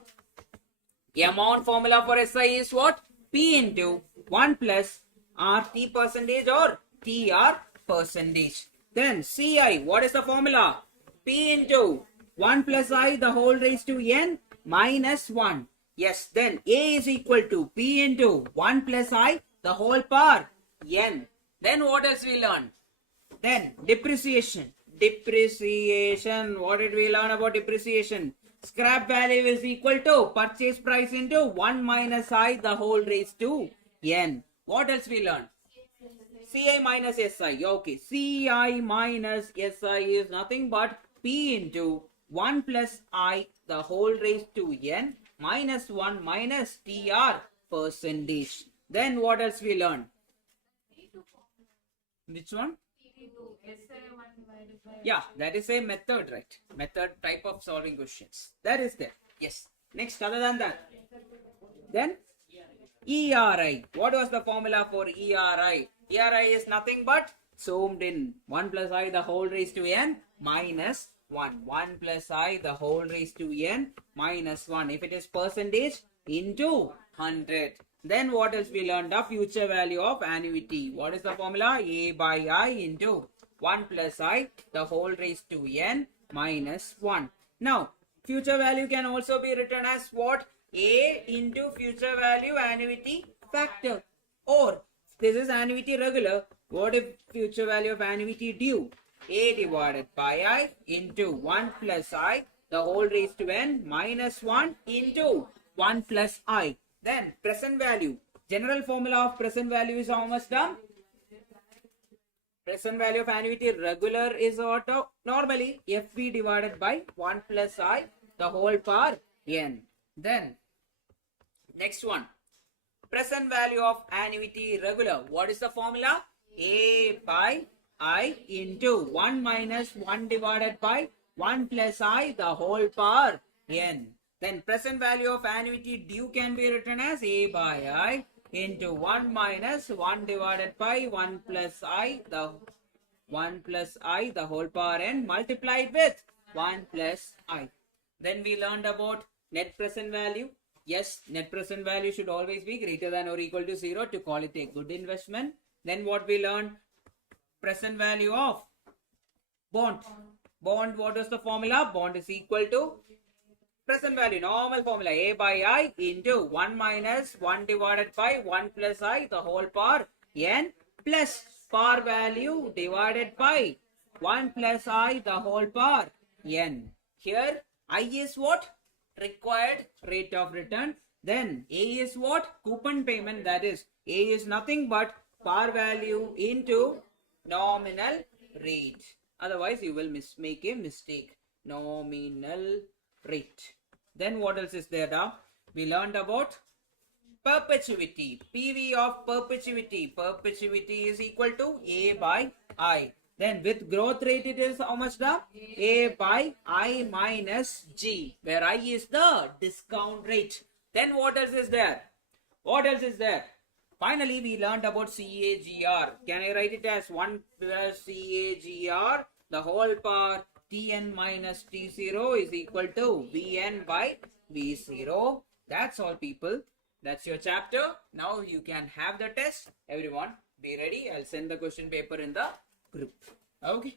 Amount formula for SI is what? P into 1 plus RT percentage or TR percentage. Then CI, what is the formula? P into 1 plus I the whole raised to N minus 1. Yes, then A is equal to P into 1 plus I the whole power N. Then what else we learn? Then depreciation. Depreciation. What did we learn about depreciation? Scrap value is equal to purchase price into 1 minus I the whole raised to N. What else we learn? CI minus SI. Okay. CI minus SI is nothing but P into 1 plus I the whole raised to N minus 1 minus TR percentage. Then what else we learn? Which one? Yeah, that is a method, right? Method type of solving questions. That is there. Yes. Next, other than that, then ERI. What was the formula for ERI? ERI is nothing but zoomed in 1 plus I the whole raised to n minus 1. 1 plus I the whole raised to n minus 1. If it is percentage into 100. Then what else we learned? The future value of annuity. What is the formula? A by I into 1 plus I the whole raised to n minus 1. Now, future value can also be written as what? A into future value annuity factor. Or this is annuity regular. What if future value of annuity due? A divided by I into 1 plus I the whole raised to n minus 1 into 1 plus I. Then present value. General formula of present value is how much term? Present value of annuity regular is what? Normally FV divided by 1 plus I the whole power n. Then next one. Present value of annuity regular. What is the formula? A by I into 1 minus 1 divided by 1 plus I the whole power n. Then present value of annuity due can be written as A by I into 1 minus 1 divided by 1 plus I the 1 plus I the whole power n multiplied with 1 plus I. Then we learned about net present value. Yes, net present value should always be greater than or equal to 0 to call it a good investment. Then what we learned? Present value of bond. Bond, what is the formula? Bond is equal to present value, normal formula, A by I into 1 minus 1 divided by 1 plus I the whole power n plus par value divided by 1 plus I the whole power n. Here I is what? Required rate of return. Then A is what? Coupon payment, that is A is nothing but par value into nominal rate. Otherwise you will make a mistake. Nominal rate. Then what else is there now? We learned about perpetuity. PV of perpetuity. Perpetuity is equal to A by I. Then with growth rate it is how much now? A by I minus G, where I is the discount rate. Then what else is there? What else is there? Finally we learned about CAGR. Can I write it as 1 plus CAGR the whole power Tn minus T0 is equal to Vn by V0. That's all, people. That's your chapter. Now you can have the test. Everyone be ready. I'll send the question paper in the group. Okay.